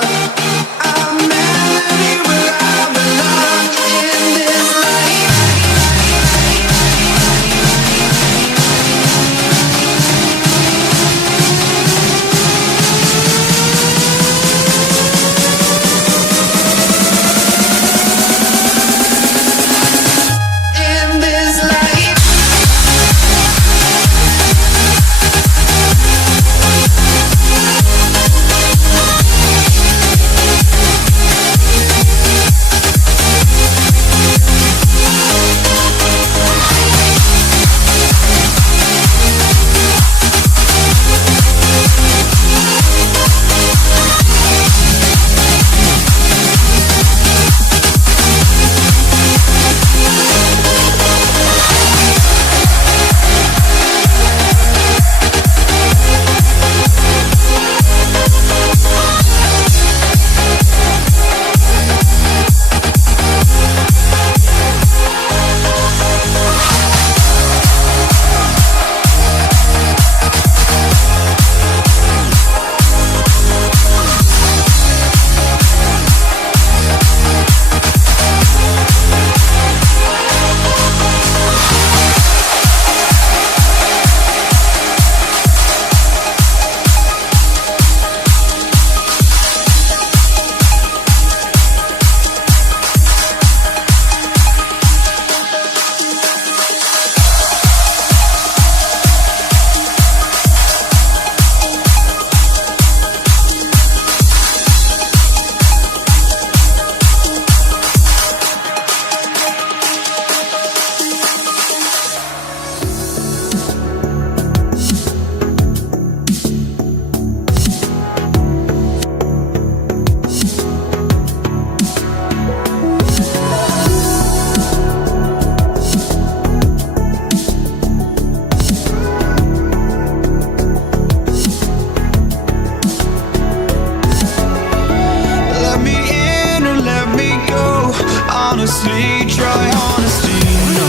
Honestly, try honesty, no.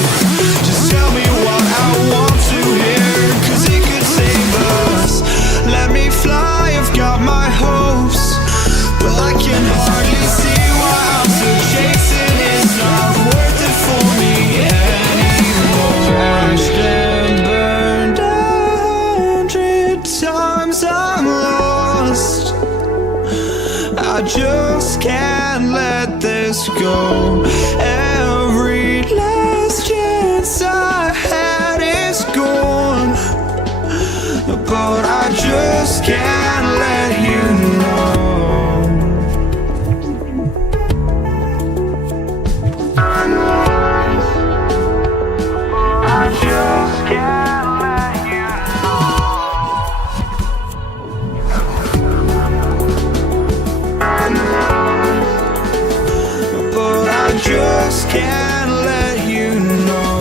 Just tell me what I want to hear, 'cause it could save us. Let me fly, I've got my hopes, but I can hardly see why I'm still chasing. It's not worth it for me anymore. Crashed and burned 100 times, I'm lost. I just can't let this go. Every last chance I had is gone, but I just can't let you know. I just can't let you know. But I just can't let you know.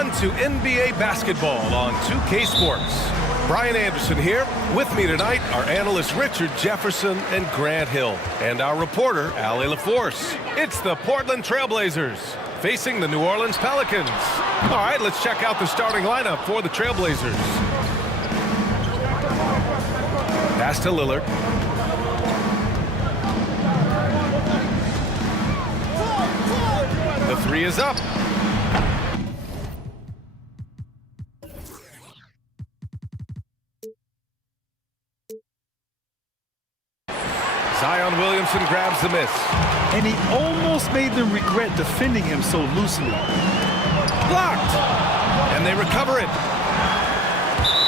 on to NBA basketball on 2K Sports. Brian Anderson here. With me tonight are analysts Richard Jefferson and Grant Hill, and our reporter, Ali LaForce. It's the Portland Trailblazers facing the New Orleans Pelicans. All right, let's check out the starting lineup for the Trailblazers. Pass to Lillard. The three is up. Zion Williamson grabs the miss. And he almost made them regret defending him so loosely. Blocked. And they recover it.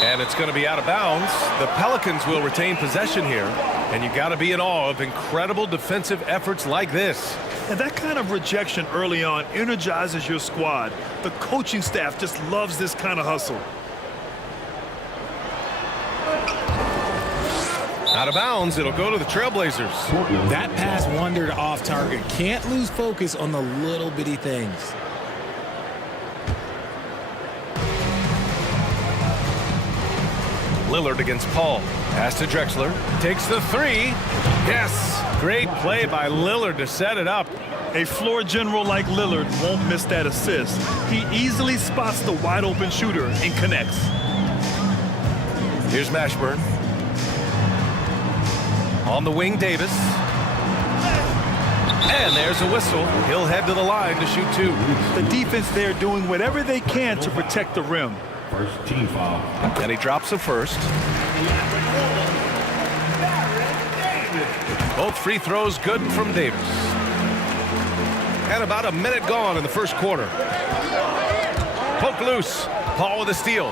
And it's going to be out of bounds. The Pelicans will retain possession here. And you got to be in awe of incredible defensive efforts like this. And that kind of rejection early on energizes your squad. The coaching staff just loves this kind of hustle. Out of bounds, it'll go to the Trailblazers. That pass wandered off target. Can't lose focus on the little bitty things. Lillard against Paul. Pass to Drexler. Takes the three. Yes. Great play by Lillard to set it up. A floor general like Lillard won't miss that assist. He easily spots the wide open shooter and connects. Here's Mashburn. On the wing, Davis. And there's a whistle. He'll head to the line to shoot two. The defense there doing whatever they can to protect the rim. First team foul. And he drops the first. Both free throws good from Davis. And about a minute gone in the first quarter. Poke loose. Paul with a steal.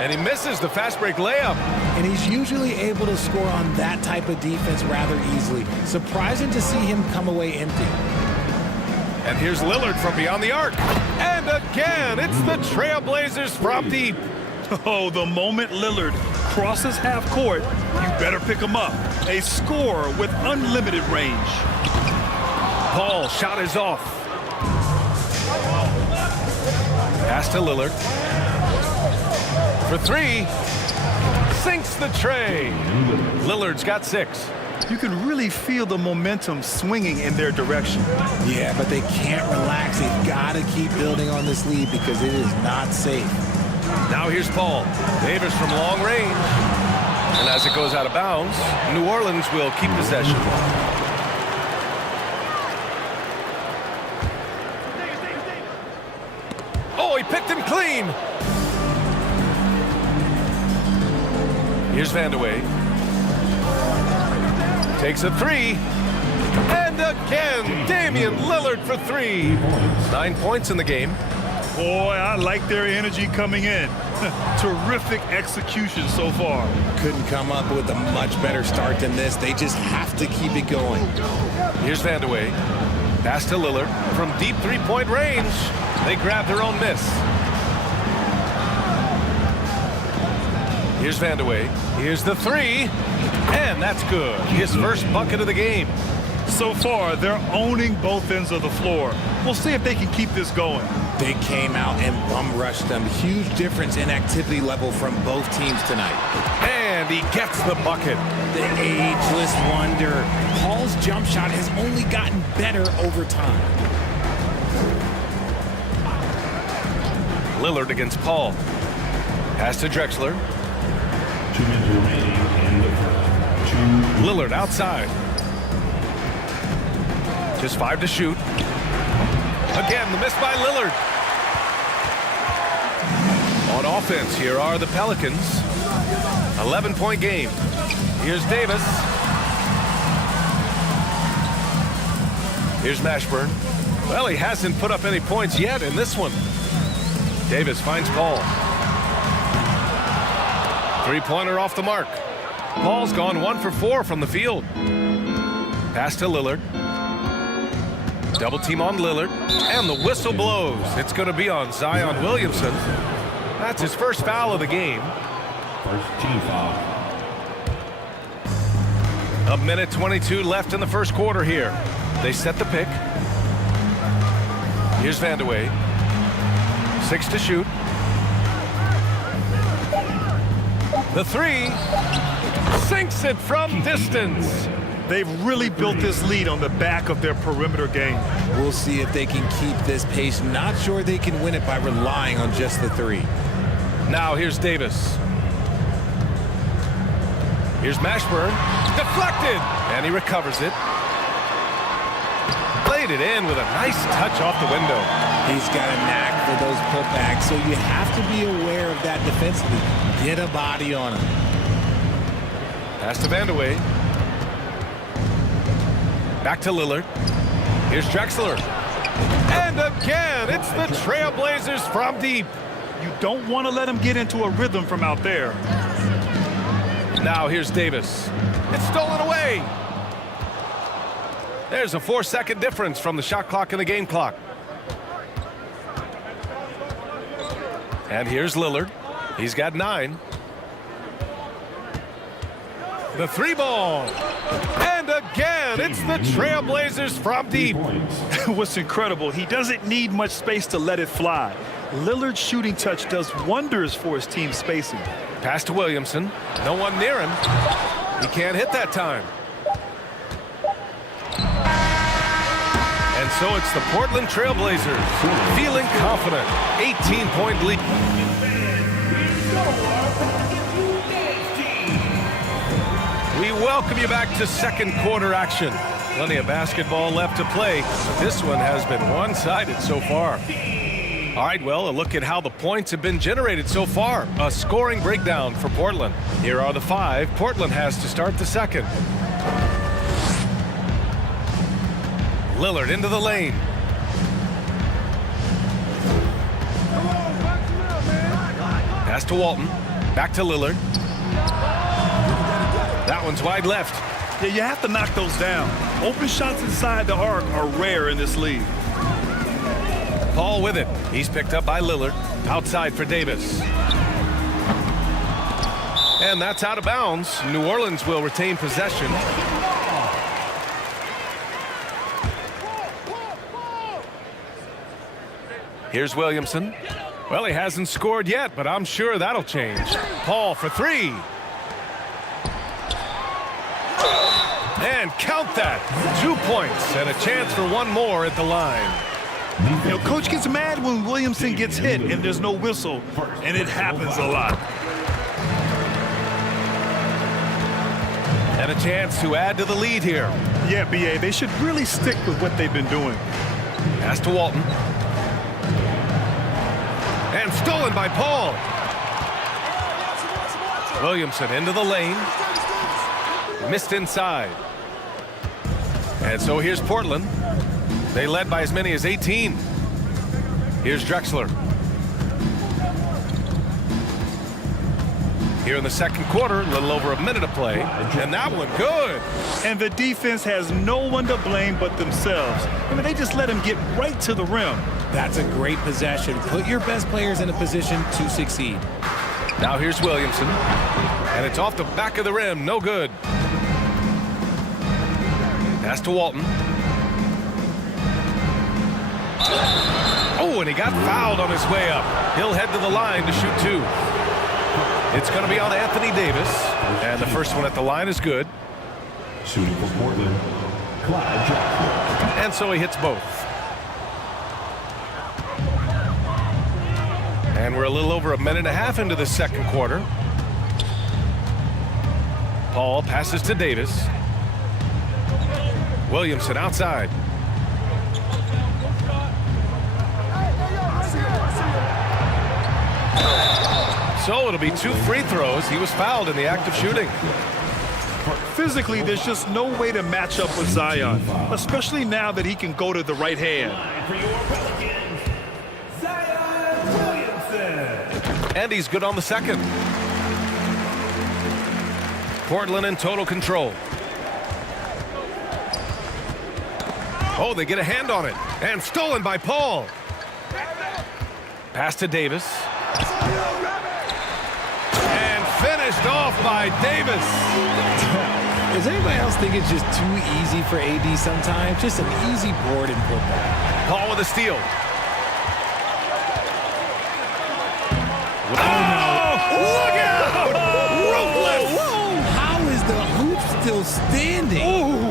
And he misses the fast break layup. And he's usually able to score on that type of defense rather easily. Surprising to see him come away empty. And here's Lillard from beyond the arc. And again, it's the Trailblazers from deep. Oh, the moment Lillard crosses half court, you better pick him up. A scorer with unlimited range. Paul shot is off. Pass to Lillard. For three, sinks the tray. Lillard's got 6. You can really feel the momentum swinging in their direction. Yeah, but they can't relax. They've got to keep building on this lead because it is not safe. Now here's Paul. Davis from long range. And as it goes out of bounds, New Orleans will keep possession. Oh, he picked him clean. Here's Vandeweghe. Takes a three. And again, Damian Lillard for 3. 9 points in the game. Boy, I like their energy coming in. Terrific execution so far. Couldn't come up with a much better start than this. They just have to keep it going. Here's Vandeweghe. Pass to Lillard from deep three-point range. They grab their own miss. Here's Vandeweghe. Here's the three. And that's good. His first bucket of the game. So far, they're owning both ends of the floor. We'll see if they can keep this going. They came out and bum rushed them. Huge difference in activity level from both teams tonight. And he gets the bucket. The ageless wonder. Paul's jump shot has only gotten better over time. Lillard against Paul. Pass to Drexler. 2 minutes remaining in the first. Lillard outside. Just 5 to shoot. Again, the miss by Lillard. On offense, here are the Pelicans. 11-point game. Here's Davis. Here's Mashburn. Well, he hasn't put up any points yet in this one. Davis finds Paul. Three-pointer off the mark. Paul's gone 1 for 4 from the field. Pass to Lillard. Double team on Lillard. And the whistle blows. It's going to be on Zion Williamson. That's his first foul of the game. First team foul. A minute 22 left in the first quarter here. They set the pick. Here's Vandeweghe. 6 to shoot. The three. Sinks it from distance. They've really built this lead on the back of their perimeter game. We'll see if they can keep this pace. Not sure they can win it by relying on just the three. Now here's Davis. Here's Mashburn. Deflected. And he recovers it. Played it in with a nice touch off the window. He's got a knack for those putbacks, so you have to be aware of that defensively. Get a body on him. Pass to Vandeweghe. Back to Lillard. Here's Drexler. And again, it's the Trailblazers from deep. You don't want to let them get into a rhythm from out there. Now here's Davis. It's stolen away. There's a 4-second difference from the shot clock and the game clock. And here's Lillard. He's got 9. The 3 ball. And again, it's the Trailblazers from deep. What's incredible, he doesn't need much space to let it fly. Lillard's shooting touch does wonders for his team spacing. Pass to Williamson. No one near him. He can't hit that time. And so it's the Portland Trailblazers feeling confident. 18-point lead. We welcome you back to second quarter action. Plenty of basketball left to play, but this one has been one-sided so far. All right, well, a look at how the points have been generated so far. A scoring breakdown for Portland. Here are the 5 Portland has to start the second. Lillard into the lane. Pass to Walton. Back to Lillard. That one's wide left. Yeah, you have to knock those down. Open shots inside the arc are rare in this league. Paul with it. He's picked up by Lillard. Outside for Davis. And that's out of bounds. New Orleans will retain possession. Here's Williamson. Well, he hasn't scored yet, but I'm sure that'll change. Paul for 3. And count that. 2 points and a chance for one more at the line. You know, coach gets mad when Williamson gets hit and there's no whistle, and it happens a lot. And a chance to add to the lead here. Yeah, B.A., they should really stick with what they've been doing. Pass to Walton. And stolen by Paul. Williamson into the lane. Missed inside. And so here's Portland. They led by as many as 18. Here's Drexler. Here in the second quarter, a little over a minute to play. And that one good. And the defense has no one to blame but themselves. I mean, they just let him get right to the rim. That's a great possession. Put your best players in a position to succeed. Now here's Williamson. And it's off the back of the rim. No good. Pass to Walton. Oh, and he got fouled on his way up. He'll head to the line to shoot 2. It's going to be on Anthony Davis. And the first one at the line is good. Shooting for Portland, Clyde Drexler. And so he hits both. And we're a little over a minute and a half into the second quarter. Paul passes to Davis. Williamson outside. So it'll be 2 free throws. He was fouled in the act of shooting. Physically, there's just no way to match up with Zion, especially now that he can go to the right hand. And he's good on the second. Portland in total control. Oh, they get a hand on it. And stolen by Paul. Pass to Davis. And finished off by Davis. Does anybody else think it's just too easy for AD sometimes? Just an easy board and putback. Paul with a steal. still standing. Ooh!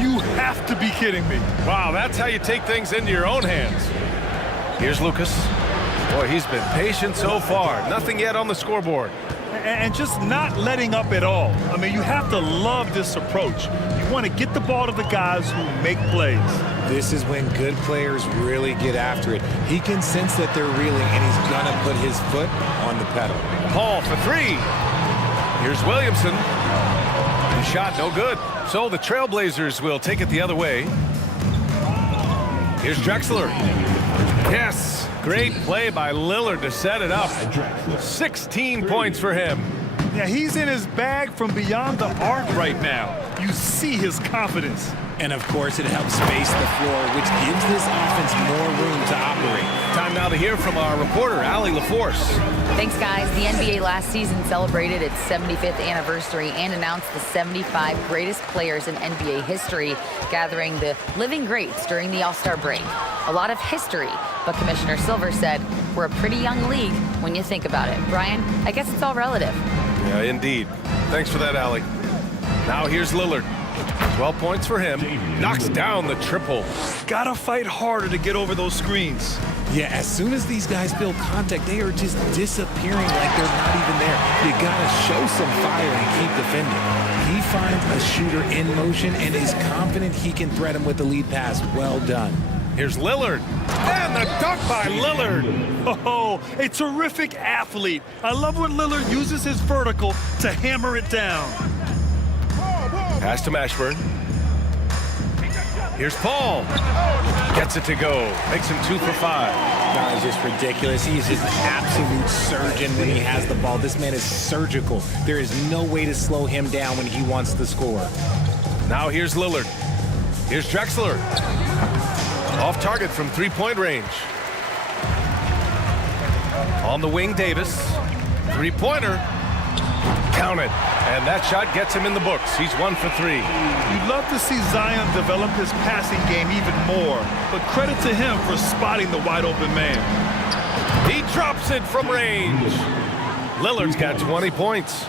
You have to be kidding me. Wow, that's how you take things into your own hands. Here's Lucas. Boy, he's been patient so far. Nothing yet on the scoreboard. And just not letting up at all. I mean, you have to love this approach. You want to get the ball to the guys who make plays. This is when good players really get after it. He can sense that they're reeling, and he's going to put his foot on the pedal. Paul for three. Here's Williamson. The shot no good. So the Trailblazers will take it the other way. Here's Drexler. Yes, great play by Lillard to set it up. 16 points for him. Yeah, he's in his bag from beyond the arc right now. You see his confidence. And, of course, it helps space the floor, which gives this offense more room to operate. Time now to hear from our reporter, Allie LaForce. Thanks, guys. The NBA last season celebrated its 75th anniversary and announced the 75 greatest players in NBA history, gathering the living greats during the All-Star break. A lot of history, but Commissioner Silver said we're a pretty young league when you think about it. Brian, I guess it's all relative. Yeah, indeed. Thanks for that, Allie. Now here's Lillard. 12 points for him. Knocks down the triple. Gotta fight harder to get over those screens. Yeah, as soon as these guys feel contact, they are just disappearing like they're not even there. You gotta show some fire and keep defending. He finds a shooter in motion and is confident he can threat him with the lead pass. Well done. Here's Lillard. And the dunk by Lillard. Oh, a terrific athlete. I love when Lillard uses his vertical to hammer it down. Pass to Mashburn. Here's Paul. Gets it to go. Makes him 2 for 5. That is just ridiculous. He is just an absolute surgeon when he has the ball. This man is surgical. There is no way to slow him down when he wants to score. Now here's Lillard. Here's Drexler. Off target from three-point range. On the wing, Davis. Three-pointer. Count it. And that shot gets him in the books. He's 1 for 3. You'd love to see Zion develop his passing game even more, but credit to him for spotting the wide open man. He drops it from range. Lillard's got 20 points.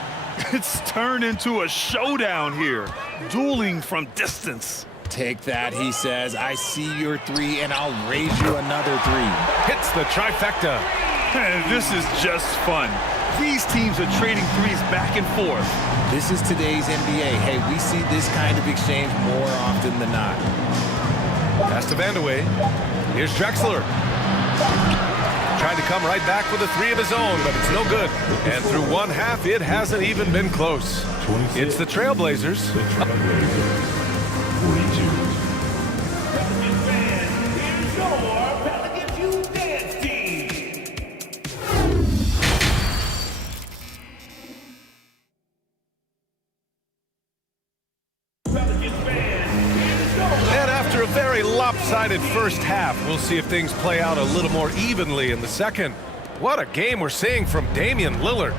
It's turned into a showdown here, dueling from distance. Take that, he says. I see your three, and I'll raise you another three. Hits the trifecta. And this is just fun. These teams are trading threes back and forth. This is today's NBA. Hey, we see this kind of exchange more often than not. Pass to Vandeweghe. Here's Drexler. Trying to come right back with a three of his own, but it's no good. And through one half, it hasn't even been close. It's the Trailblazers. 42. Lopsided first half. We'll see if things play out a little more evenly in the second. What a game we're seeing from Damian Lillard.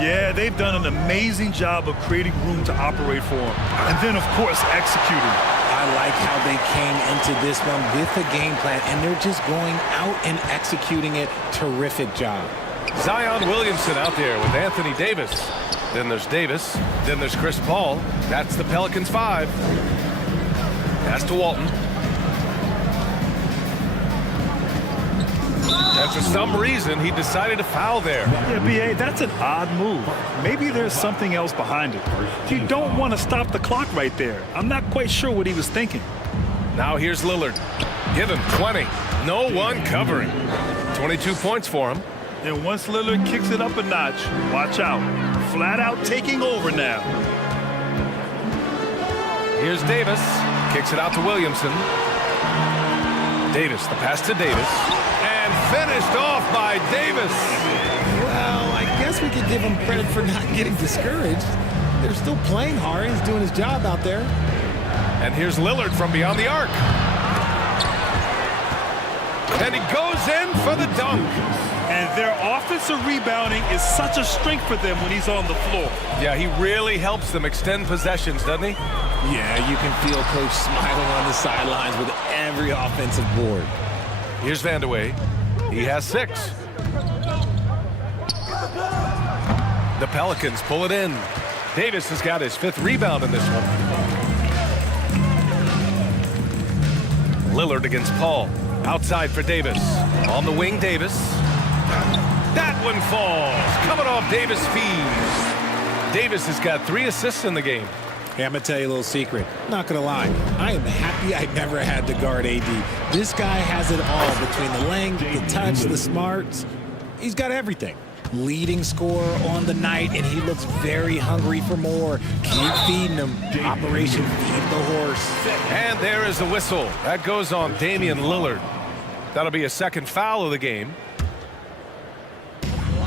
Yeah, they've done an amazing job of creating room to operate for him. And then, of course, executing. I like how they came into this one with a game plan, and they're just going out and executing it. Terrific job. Zion Williamson out there with Anthony Davis. Then there's Davis. Then there's Chris Paul. That's the Pelicans 5. Pass to Walton. And for some reason, he decided to foul there. Yeah, B.A., that's an odd move. Maybe there's something else behind it. You don't want to stop the clock right there. I'm not quite sure what he was thinking. Now here's Lillard. Give him 20. No one covering. 22 points for him. And once Lillard kicks it up a notch, watch out. Flat out taking over now. Here's Davis. Kicks it out to Williamson. Davis, the pass to Davis. Finished off by Davis. Well, I guess we could give him credit for not getting discouraged. They're still playing hard. He's doing his job out there. And here's Lillard from beyond the arc. And he goes in for the dunk. And their offensive rebounding is such a strength for them when he's on the floor. Yeah, he really helps them extend possessions, doesn't he? Yeah, you can feel Coach smiling on the sidelines with every offensive board. Here's Vandeweghe. He has 6. The Pelicans pull it in. Davis has got his 5th rebound in this one. Lillard against Paul. Outside for Davis. On the wing, Davis. That one falls. Coming off Davis' fees. Davis has got 3 assists in the game. Hey, I'm going to tell you a little secret. Not going to lie. I am happy I never had to guard AD. This guy has it all between the length, the touch, the smarts. He's got everything. Leading scorer on the night, and he looks very hungry for more. Keep feeding him. Operation Feed the Horse. And there is the whistle. That goes on Damian Lillard. That'll be a 2nd foul of the game.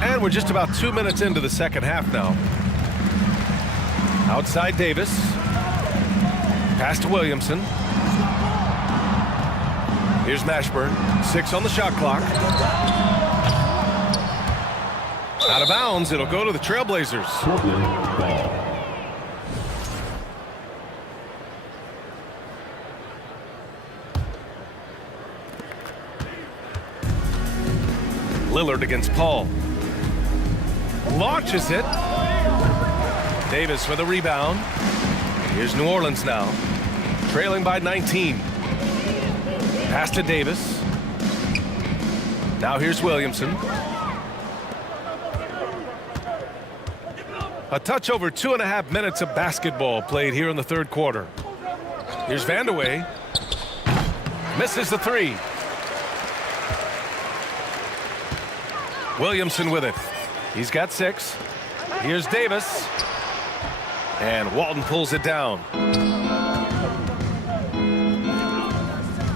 And we're just about 2 minutes into the second half now. Outside Davis. Pass to Williamson. Here's Mashburn. 6 on the shot clock. Out of bounds. It'll go to the Trailblazers. Lillard against Paul. Launches it. Davis with a rebound. Here's New Orleans now. Trailing by 19. Pass to Davis. Now here's Williamson. A touch over 2.5 minutes of basketball played here in the 3rd quarter. Here's Vandeweghe. Misses the 3. Williamson with it. He's got 6. Here's Davis. And Walton pulls it down.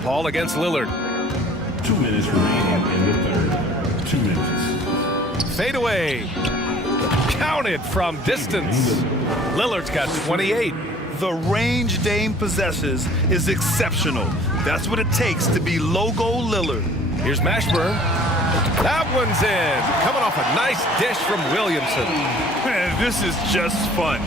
Paul against Lillard. 2 minutes remaining in the 3rd. 2 minutes. Fade away. Counted from distance. Lillard's got 28. The range Dame possesses is exceptional. That's what it takes to be logo Lillard. Here's Mashburn. That one's in. Coming off a nice dish from Williamson. Man, this is just fun.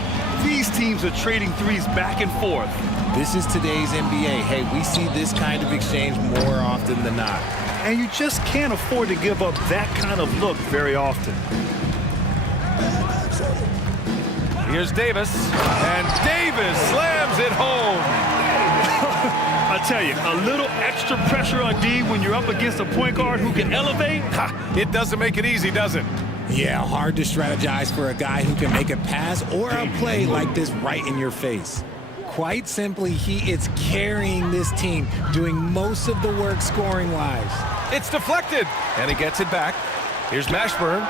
These teams are trading threes back and forth. This is today's NBA. Hey, we see this kind of exchange more often than not. And you just can't afford to give up that kind of look very often. Here's Davis. And Davis slams it home. I tell you, a little extra pressure on D when you're up against a point guard who can elevate. It doesn't make it easy, does it? Yeah, hard to strategize for a guy who can make a pass or a play like this right in your face. Quite simply, he is carrying this team, doing most of the work scoring-wise. It's deflected, and he gets it back. Here's Mashburn,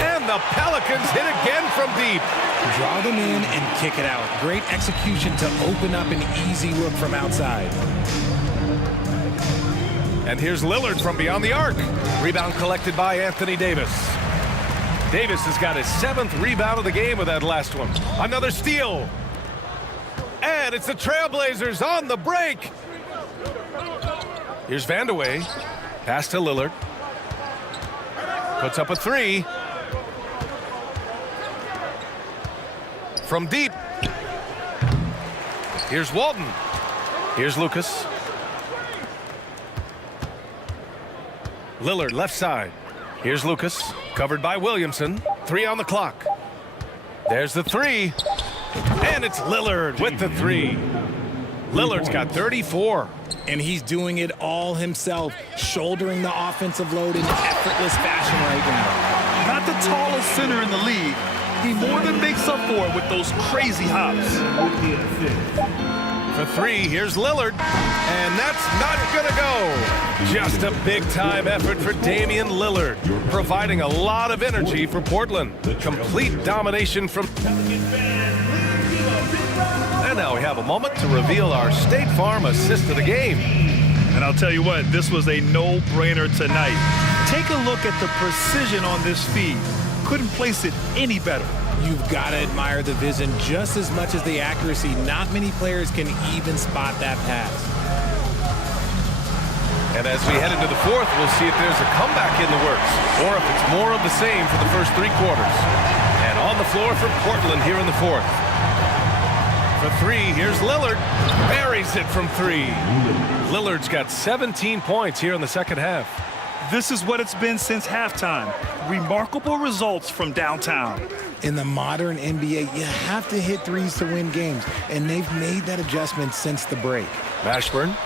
and the Pelicans hit again from deep. Draw them in and kick it out. Great execution to open up an easy look from outside. And here's Lillard from beyond the arc. Rebound collected by Anthony Davis. Davis has got his 7th rebound of the game with that last one. Another steal. And it's the Trailblazers on the break. Here's Vandeweghe. Pass to Lillard. Puts up a 3. From deep. Here's Walton. Here's Lucas. Lillard left side. Here's Lucas. Covered by Williamson. 3 on the clock. There's the 3. And it's Lillard with the 3. Lillard's got 34. And he's doing it all himself, shouldering the offensive load in effortless fashion right now. Not the tallest center in the league. He more than makes up for it with those crazy hops. For 3, here's Lillard. And that's not gonna go. Just a big-time effort for Damian Lillard, providing a lot of energy for Portland. Complete domination from... And now we have a moment to reveal our State Farm assist of the game. And I'll tell you what, this was a no-brainer tonight. Take a look at the precision on this feed. Couldn't place it any better. You've got to admire the vision just as much as the accuracy. Not many players can even spot that pass. And as we head into the 4th, we'll see if there's a comeback in the works or if it's more of the same for the first 3 quarters. And on the floor for Portland here in the 4th. For 3, here's Lillard. Buries it from 3. Lillard's got 17 points here in the second half. This is what it's been since halftime. Remarkable results from downtown. In the modern NBA, you have to hit threes to win games, and they've made that adjustment since the break. Mashburn.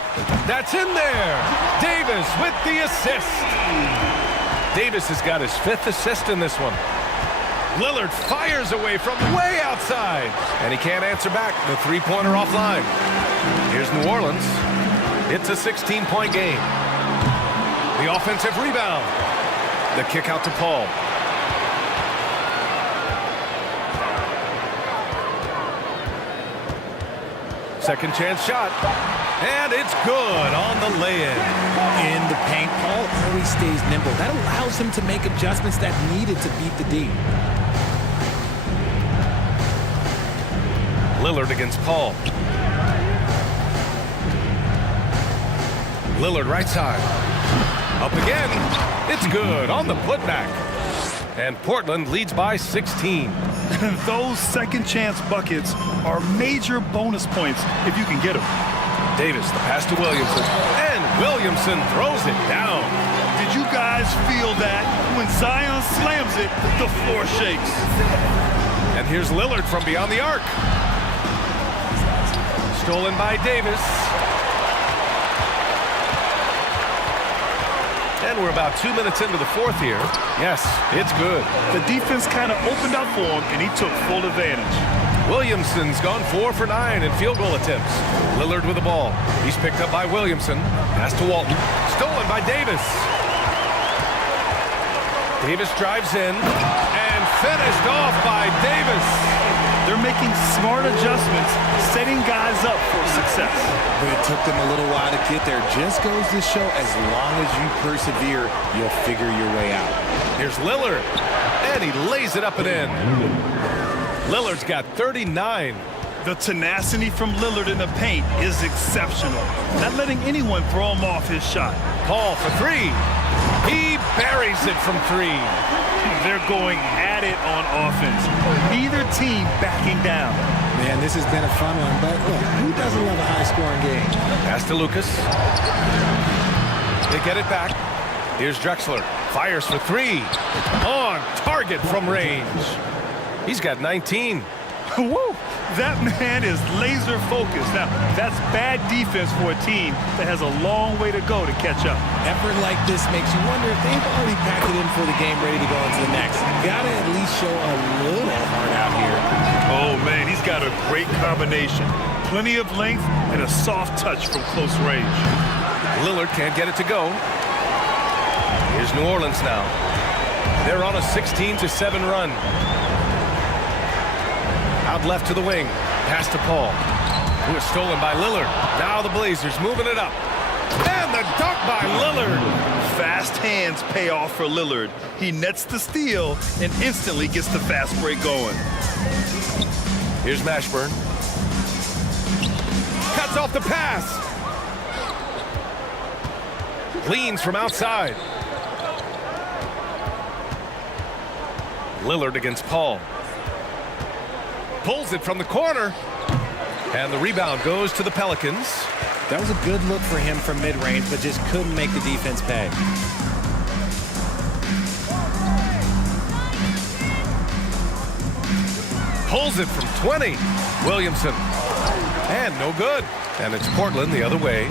That's in there. Davis with the assist. Davis has got his 5th assist in this one. Lillard fires away from way outside, and he can't answer back. The three-pointer offline. Here's New Orleans. It's a 16-point game. The offensive rebound. The kick out to Paul. Second chance shot. And it's good on the lay-in. In the paint, Paul always stays nimble. That allows him to make adjustments that needed to beat the D. Lillard against Paul. Lillard right side. Up again. It's good on the putback. And Portland leads by 16. Those second chance buckets are major bonus points if you can get them. Davis, the pass to Williamson. And Williamson throws it down. Did you guys feel that? When Zion slams it, the floor shakes. And here's Lillard from beyond the arc. Stolen by Davis. And we're about 2 minutes into the fourth here. Yes, it's good. The defense kind of opened up for him, and he took full advantage. Williamson's gone 4 for 9 in field goal attempts. Lillard with the ball. He's picked up by Williamson. Pass to Walton. Stolen by Davis. Davis drives in and finished off by Davis. They're making smart adjustments, setting guys up for success. But it took them a little while to get there. Just goes to show, as long as you persevere, you'll figure your way out. Here's Lillard, and he lays it up and in. Lillard's got 39. The tenacity from Lillard in the paint is exceptional. Not letting anyone throw him off his shot. Paul for 3. He buries it from 3. They're going at it on offense. Neither team backing down. Man, this has been a fun one, but look, who doesn't love a high-scoring game? Pass to Lucas. They get it back. Here's Drexler. Fires for 3. On target from range. He's got 19. Woo! That man is laser focused. Now, that's bad defense for a team that has a long way to go to catch up. Effort like this makes you wonder if they've already packed it in for the game, ready to go into the next. Gotta at least show a little heart out here. Oh, man, he's got a great combination. Plenty of length and a soft touch from close range. Lillard can't get it to go. Here's New Orleans now. They're on a 16-7 run. Out left to the wing. Pass to Paul. Who is stolen by Lillard. Now the Blazers moving it up. And the dunk by Lillard. Fast hands pay off for Lillard. He nets the steal and instantly gets the fast break going. Here's Mashburn. Cuts off the pass. Leans from outside. Lillard against Paul. Pulls it from the corner. And the rebound goes to the Pelicans. That was a good look for him from mid-range, but just couldn't make the defense pay. Pulls it from 20. Williamson. And no good. And it's Portland the other way.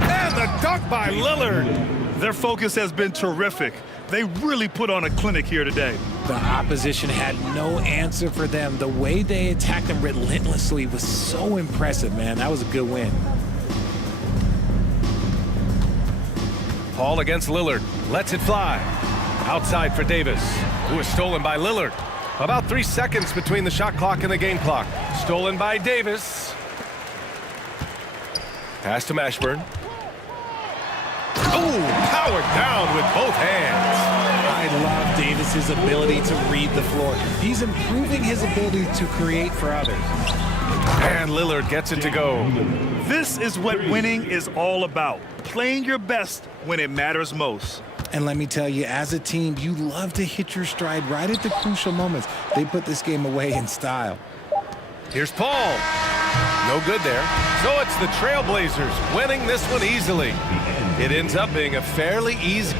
And the dunk by Lillard. Their focus has been terrific. They really put on a clinic here today. The opposition had no answer for them. The way they attacked them relentlessly was so impressive, man. That was a good win. Paul against Lillard. Lets it fly. Outside for Davis, who is stolen by Lillard. About 3 seconds between the shot clock and the game clock. Stolen by Davis. Pass to Mashburn. Oh, powered down with both hands. I love Davis's ability to read the floor. He's improving his ability to create for others. And Lillard gets it to go. This is what winning is all about. Playing your best when it matters most. And let me tell you, as a team, you love to hit your stride right at the crucial moments. They put this game away in style. Here's Paul. No good there. So it's the Trailblazers winning this one easily. It ends up being a fairly easy...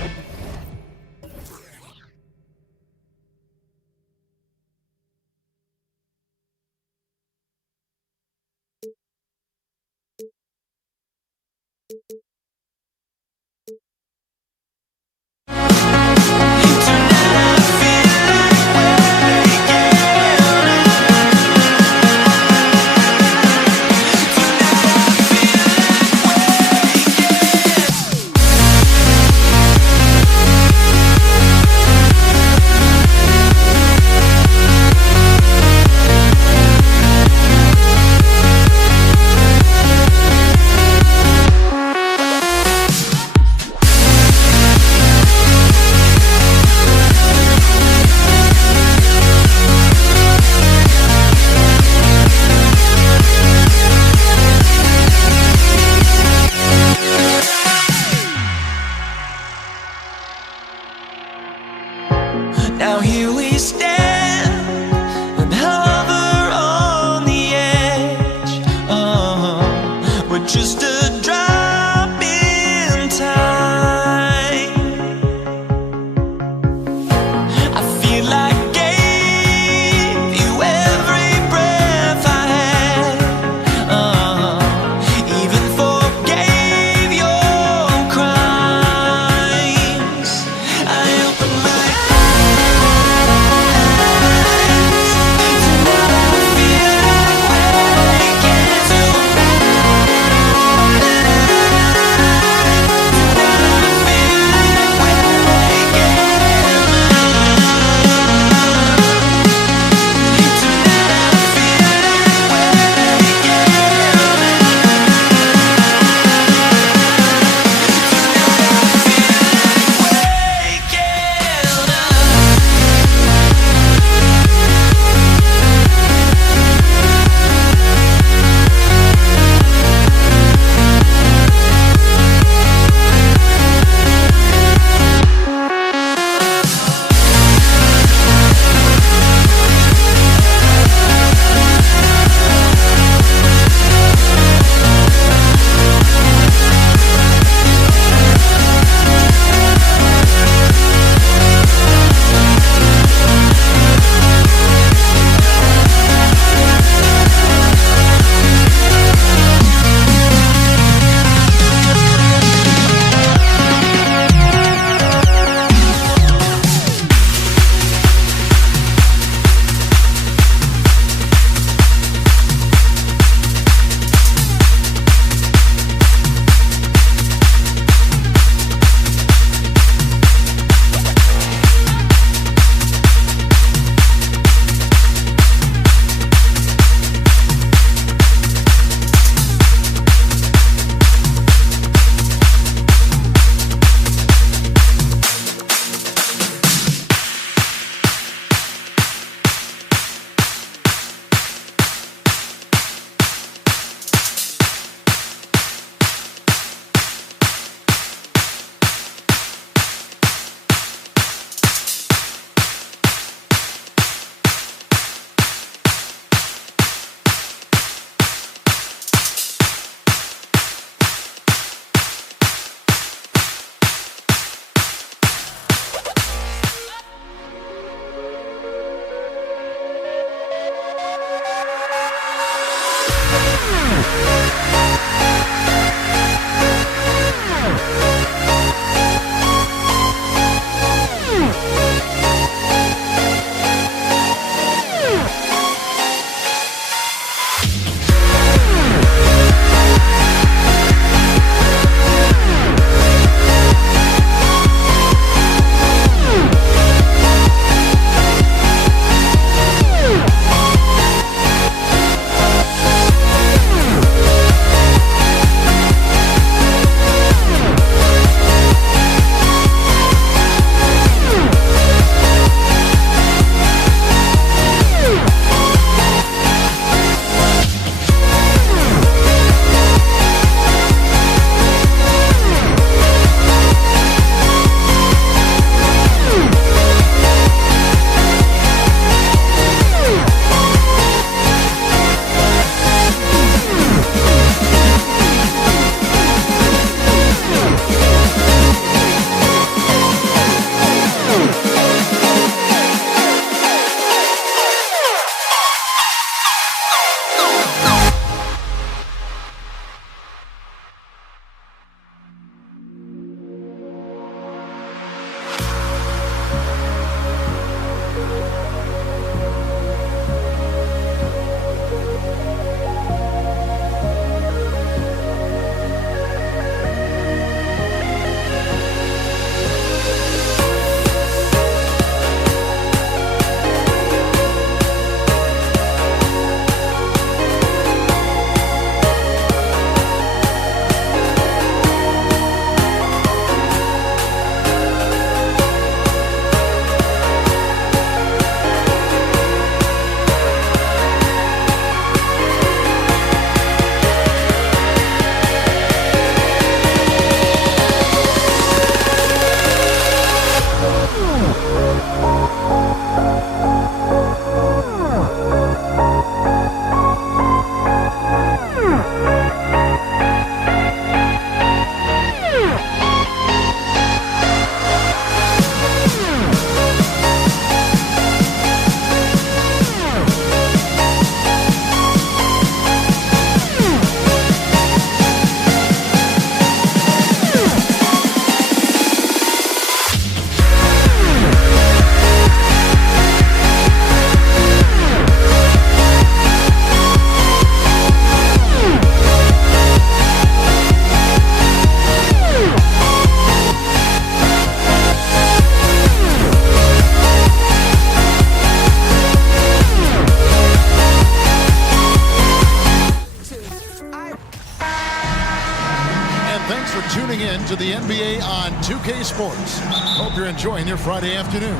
of the NBA on 2K Sports. Hope you're enjoying your Friday afternoon.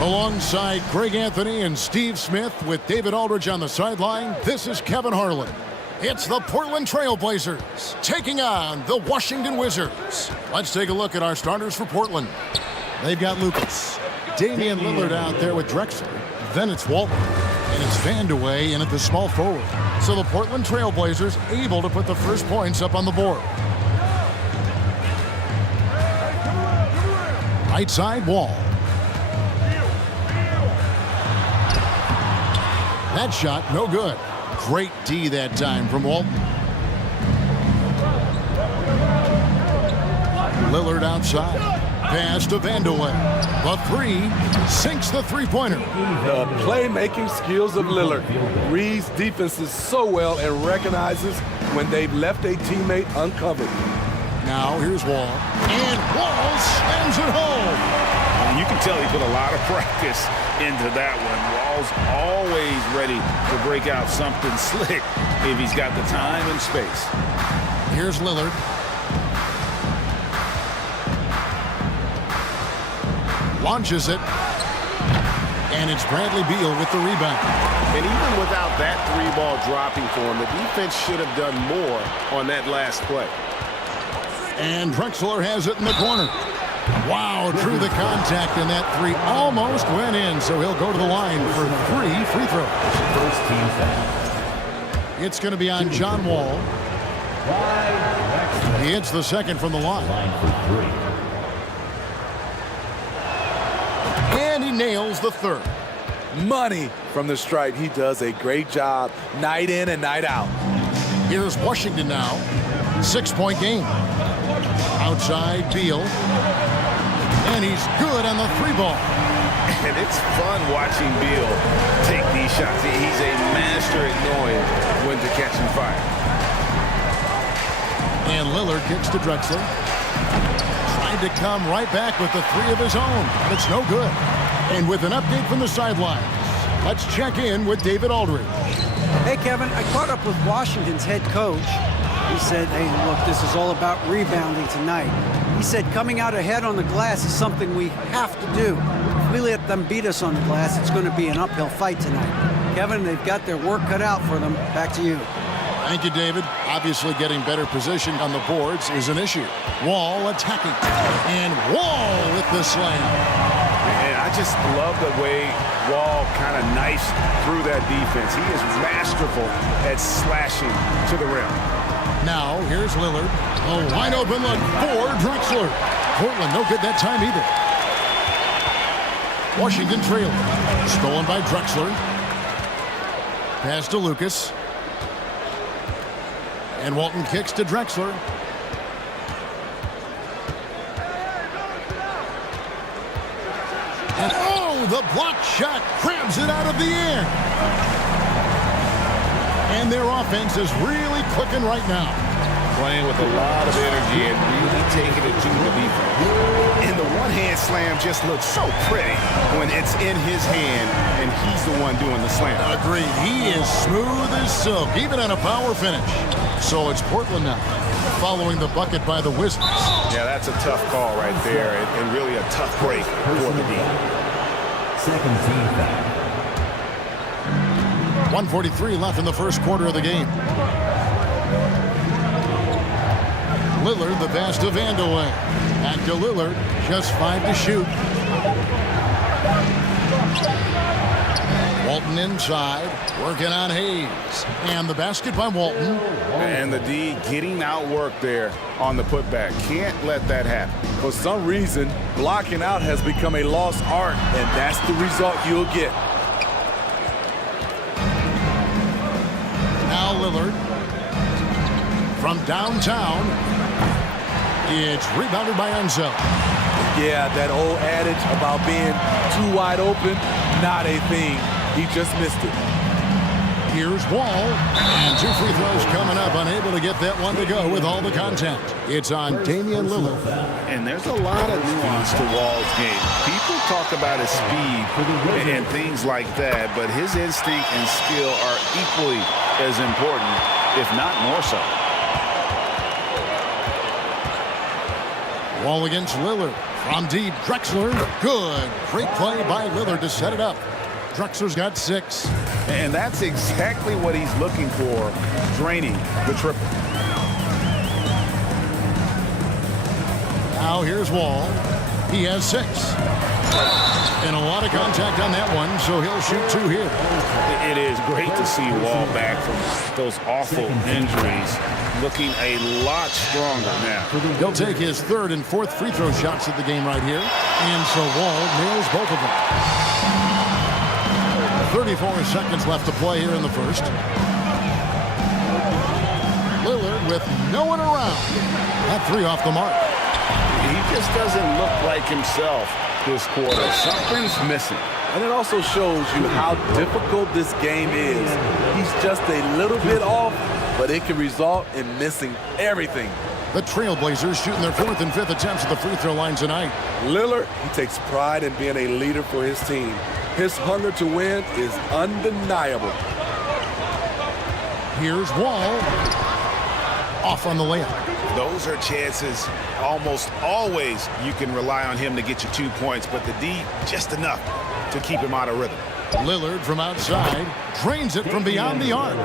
Alongside Greg Anthony and Steve Smith with David Aldridge on the sideline, this is Kevin Harlan. It's the Portland Trail Blazers taking on the Washington Wizards. Let's take a look at our starters for Portland. They've got Lucas, Damian Lillard out there with Drexler. Then it's Walton, and it's Vandeweghe in at the small forward. So the Portland Trail Blazers able to put the first points up on the board. Right side, Wall. That shot, no good. Great D that time from Walton. Lillard outside. Pass to Vandeweghe. The three sinks the three-pointer. The playmaking skills of Lillard reads defenses so well and recognizes when they've left a teammate uncovered. Now here's Wall. And Wall slams it home. You can tell he put a lot of practice into that one. Wall's always ready to break out something slick if he's got the time and space. Here's Lillard. Launches it. And it's Bradley Beal with the rebound. And even without that three ball dropping for him, the defense should have done more on that last play. And Drexler has it in the corner. Wow, drew the contact, and that three almost went in, so he'll go to the line for 3 free throws. First team foul. It's going to be on John Wall. He hits the second from the line. And he nails the third. Money from the stripe. He does a great job night in and night out. Here's Washington now. 6-point game. Outside, Beal. And he's good on the three ball. And it's fun watching Beal take these shots. He's a master at knowing when to catch and fire. And Lillard kicks to Drexler. Tried to come right back with the three of his own, but it's no good. And with an update from the sidelines, let's check in with David Aldridge. Hey, Kevin, I caught up with Washington's head coach. He said, hey, look, this is all about rebounding tonight. He said coming out ahead on the glass is something we have to do. If we let them beat us on the glass, it's going to be an uphill fight tonight. Kevin, they've got their work cut out for them. Back to you. Thank you, David. Obviously, getting better positioned on the boards is an issue. Wall attacking. And Wall with the slam. And I just love the way Wall kind of knifes through that defense. He is masterful at slashing to the rim. Now, here's Lillard. A wide open look for Drexler. Portland, no good that time either. Washington trailing. Stolen by Drexler. Pass to Lucas. And Walton kicks to Drexler. And oh, the block shot grabs it out of the air. And their offense is really clicking right now. Playing with a lot of energy and really taking it to the defense. And the one-hand slam just looks so pretty when it's in his hand and he's the one doing the slam. Agreed. He is smooth as silk, even on a power finish. So it's Portland now, following the bucket by the Wizards. Yeah, that's a tough call right there and really a tough break for the D. Second team foul. 1:43 left in the first quarter of the game. Lillard, the pass to Vandeweghe. Back to Lillard, just 5 to shoot. Walton inside, working on Hayes. And the basket by Walton. And the D getting outworked there on the putback. Can't let that happen. For some reason, blocking out has become a lost art, and that's the result you'll get. Now Lillard from downtown. It's rebounded by Enzo. Yeah, that old adage about being too wide open, not a thing. He just missed it. Here's Wall, and 2 free throws coming up, unable to get that one to go with all the contact. It's on Damian Lillard. And there's a lot of nuance to Wall's game. People talk about his speed and things like that, but his instinct and skill are equally as important, if not more so. Wall against Lillard. From deep, Drexler. Good. Great play by Lillard to set it up. Drexler's got 6. And that's exactly what he's looking for, draining the triple. Now here's Wall. He has 6. And a lot of contact on that one, so he'll shoot 2 here. It is great to see Wall back from those awful injuries, looking a lot stronger now. He'll take his 3rd and 4th free throw shots of the game right here. And so Wall nails both of them. 34 seconds left to play here in the first. Lillard with no one around. That 3 off the mark. He just doesn't look like himself this quarter. Something's missing. And it also shows you how difficult this game is. He's just a little bit off, but it can result in missing everything. The Trailblazers shooting their 4th and 5th attempts at the free throw line tonight. Lillard, he takes pride in being a leader for his team. His hunger to win is undeniable. Here's Wall. Off on the layup. Those are chances almost always you can rely on him to get you 2 points, but the D just enough to keep him out of rhythm. Lillard from outside drains it from beyond the arc.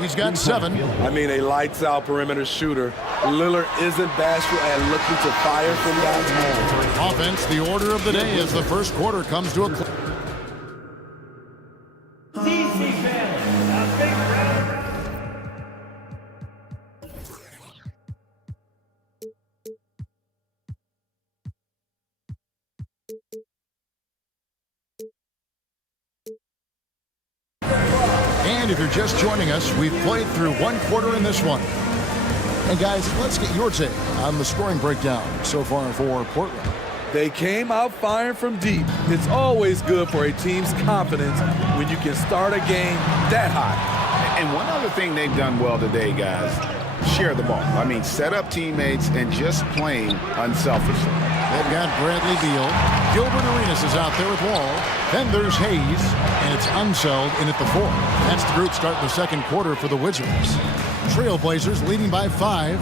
He's got 7. I mean, a lights-out perimeter shooter. Lillard isn't bashful and looking to fire from downtown. Offense, the order of the day as the first quarter comes to a close. And if you're just joining us, we've played through 1 quarter in this one. And guys, let's get your take on the scoring breakdown so far for Portland. They came out firing from deep. It's always good for a team's confidence when you can start a game that hot. And one other thing they've done well today, guys, share the ball. I mean, set up teammates and just playing unselfishly. They've got Bradley Beal. Gilbert Arenas is out there with Wall. Then there's Hayes, and it's Unseld in at the 4. That's the group starting the second quarter for the Wizards. Trailblazers leading by 5.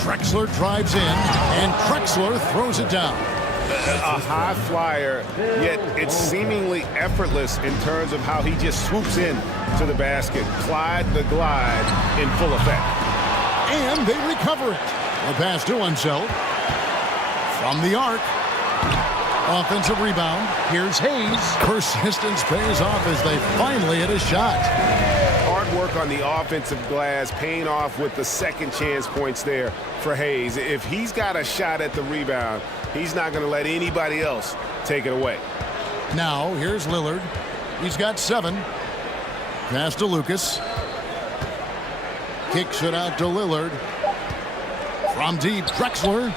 Drexler drives in, and Drexler throws it down. A high flyer, yet it's seemingly effortless in terms of how he just swoops in to the basket. Clyde the glide in full effect. And they recover it. A pass to Unseld. From the arc. Offensive rebound. Here's Hayes. Persistence pays off as they finally hit a shot. Hard work on the offensive glass, paying off with the second chance points there for Hayes. If he's got a shot at the rebound, he's not going to let anybody else take it away. Now, here's Lillard. He's got 7. Pass to Lucas. Kicks it out to Lillard. From deep, Drexler.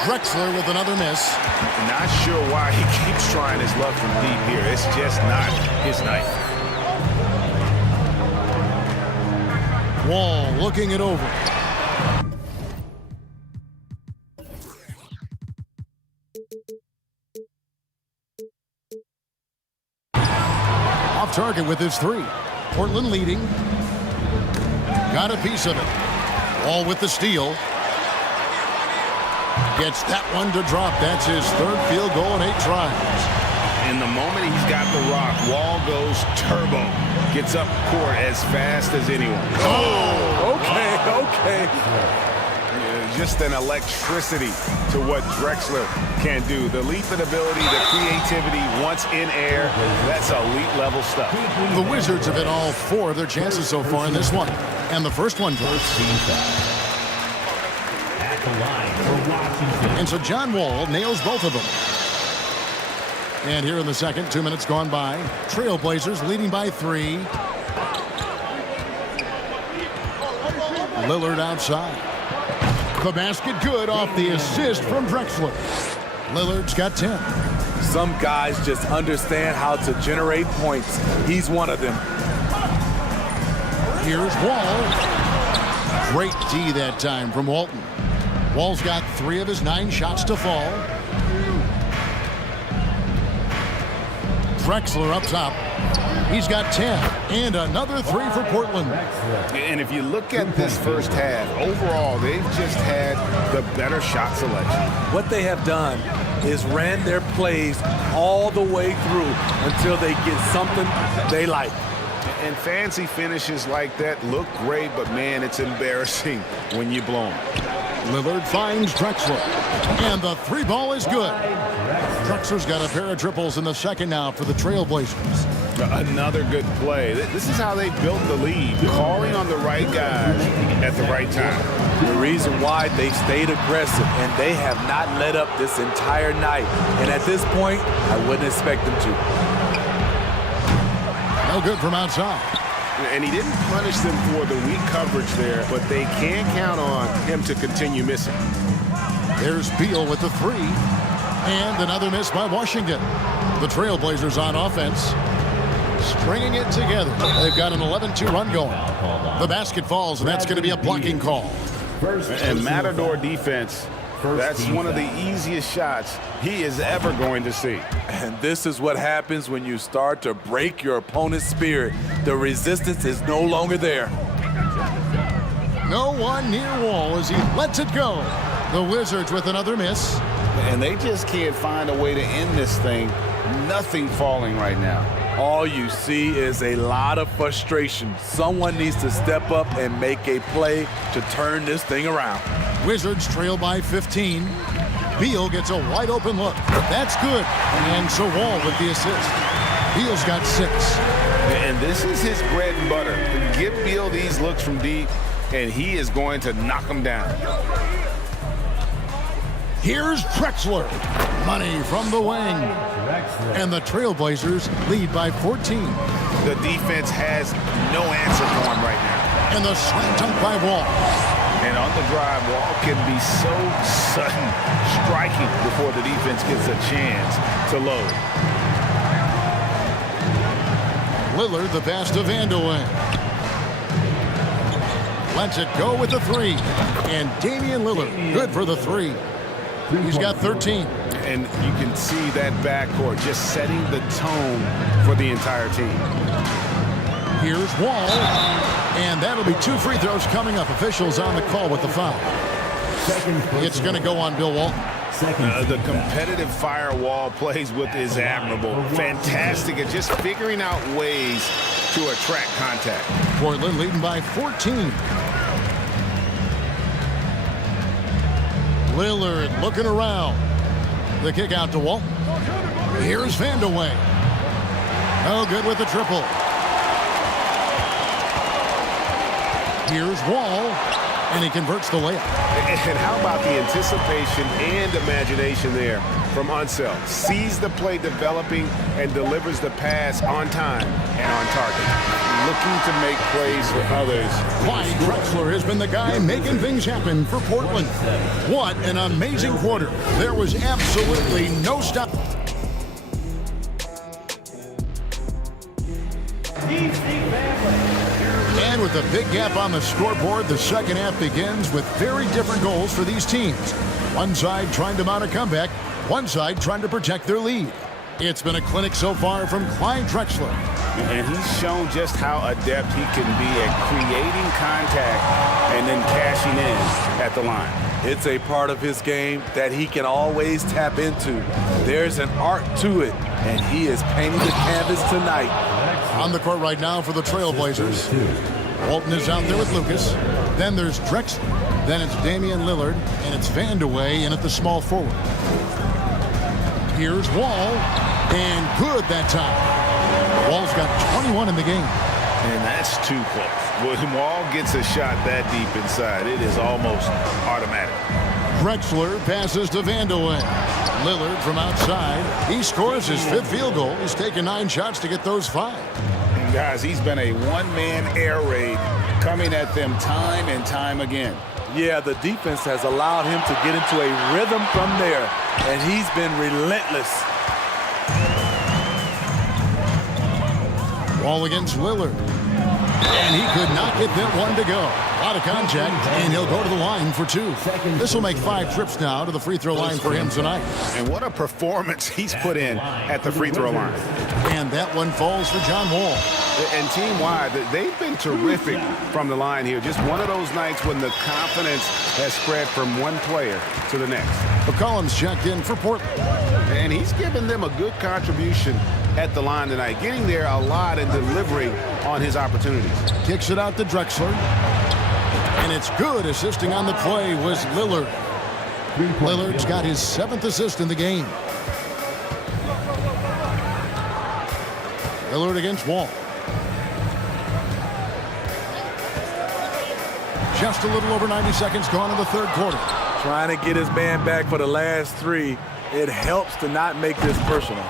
Drexler with another miss. Not sure why he keeps trying his luck from deep here. It's just not his night. Wall looking it over. Off target with his 3. Portland leading. Got a piece of it. Wall with the steal. Gets that one to drop. That's his 3rd field goal in 8 tries. In the moment he's got the rock, Wall goes turbo. Gets up court as fast as anyone. Oh, okay. Yeah, just an electricity to what Drexler can do. The leap and ability, the creativity once in air, that's elite level stuff. The Wizards have hit all 4 of their chances so far in this one. And the first one drops. And so John Wall nails both of them. And here in the second, 2 minutes gone by. Trailblazers leading by 3. Lillard outside. The basket good off the assist from Drexler. Lillard's got 10. Some guys just understand how to generate points. He's one of them. Here's Wall. Great D that time from Walton. Wall's got 3 of his 9 shots to fall. Drexler up top. He's got 10 and another 3 for Portland. And if you look at this first half, overall, they've just had the better shot selection. What they have done is ran their plays all the way through until they get something they like. And fancy finishes like that look great, but man, it's embarrassing when you blow them. Lillard finds Drexler, and the 3 ball is good. Drexler's got a pair of triples in the second now for the Trailblazers. Another good play. This is how they built the lead, calling on the right guys at the right time. The reason why they stayed aggressive, and they have not let up this entire night. And at this point, I wouldn't expect them to. No good from outside. And he didn't punish them for the weak coverage there, but they can't count on him to continue missing. There's Beal with the 3. And another miss by Washington. The Trailblazers on offense, stringing it together. They've got an 11-2 run going. The basket falls, and that's going to be a blocking call. And Matador defense, that's one of the easiest shots he is ever going to see. And this is what happens when you start to break your opponent's spirit. The resistance is no longer there. No one near Wall as he lets it go. The Wizards with another miss. And they just can't find a way to end this thing. Nothing falling right now. All you see is a lot of frustration. Someone needs to step up and make a play to turn this thing around. Wizards trail by 15. Beal gets a wide open look. That's good. And so Wall with the assist. Beal's got 6. And this is his bread and butter. Give Beal these looks from deep, and he is going to knock them down. Here's Drexler. Money from the wing. And the Trailblazers lead by 14. The defense has no answer for him right now. And the slam dunk by Wall. And on the drive, Wall can be so sudden, striking before the defense gets a chance to load. Lillard, the pass to Vandeweghe. Lets it go with the 3. And Damian Lillard, good for the 3. He's got 13. And you can see that backcourt just setting the tone for the entire team. Here's Wall. And that'll be 2 free throws coming up. Officials on the call with the foul. It's going to go on Bill Walton. The competitive fire Wall plays with is admirable. Fantastic at just figuring out ways to attract contact. Portland leading by 14. Lillard looking around. The kick out to Wall. Here's Vandeweghe. No good with the triple. Here's Wall, and he converts the layup. And how about the anticipation and imagination there from Unseld? Sees the play developing and delivers the pass on time and on target. Looking to make plays for others. Clyde Drexler has been the guy making things happen for Portland. What an amazing quarter. There was absolutely no stop. And with a big gap on the scoreboard, the second half begins with very different goals for these teams. One side trying to mount a comeback, one side trying to protect their lead. It's been a clinic so far from Clyde Drexler. And he's shown just how adept he can be at creating contact and then cashing in at the line. It's a part of his game that he can always tap into. There's an art to it, and he is painting the canvas tonight. On the court right now for the Trailblazers. Walton is out there with Lucas. Then there's Drexler. Then it's Damian Lillard, and it's Vandeweghe in at the small forward. Here's Wall, and good that time. Wall's got 21 in the game. And that's too close. When Wall gets a shot that deep inside, it is almost automatic. Drexler passes to Vandeweghe. Lillard from outside. He scores his 5th field goal. He's taken 9 shots to get those 5. And guys, he's been a one-man air raid coming at them time and time again. Yeah, the defense has allowed him to get into a rhythm from there, and he's been relentless. Wall against Lillard. And he could not get that one to go. A lot of contact, and he'll go to the line for 2. This will make 5 trips now to the free throw line for him tonight. And what a performance he's put in at the free throw line. And that one falls for John Wall. And team-wide, they've been terrific from the line here. Just one of those nights when the confidence has spread from one player to the next. McCollum's checked in for Portland. And he's given them a good contribution at the line tonight, getting there a lot and delivering on his opportunities. Kicks it out to Drexler. And it's good. Assisting on the play was Lillard. Lillard's got his 7th assist in the game. Lillard against Wall. Just a little over 90 seconds gone in the third quarter. Trying to get his man back for the last 3. It helps to not make this personal.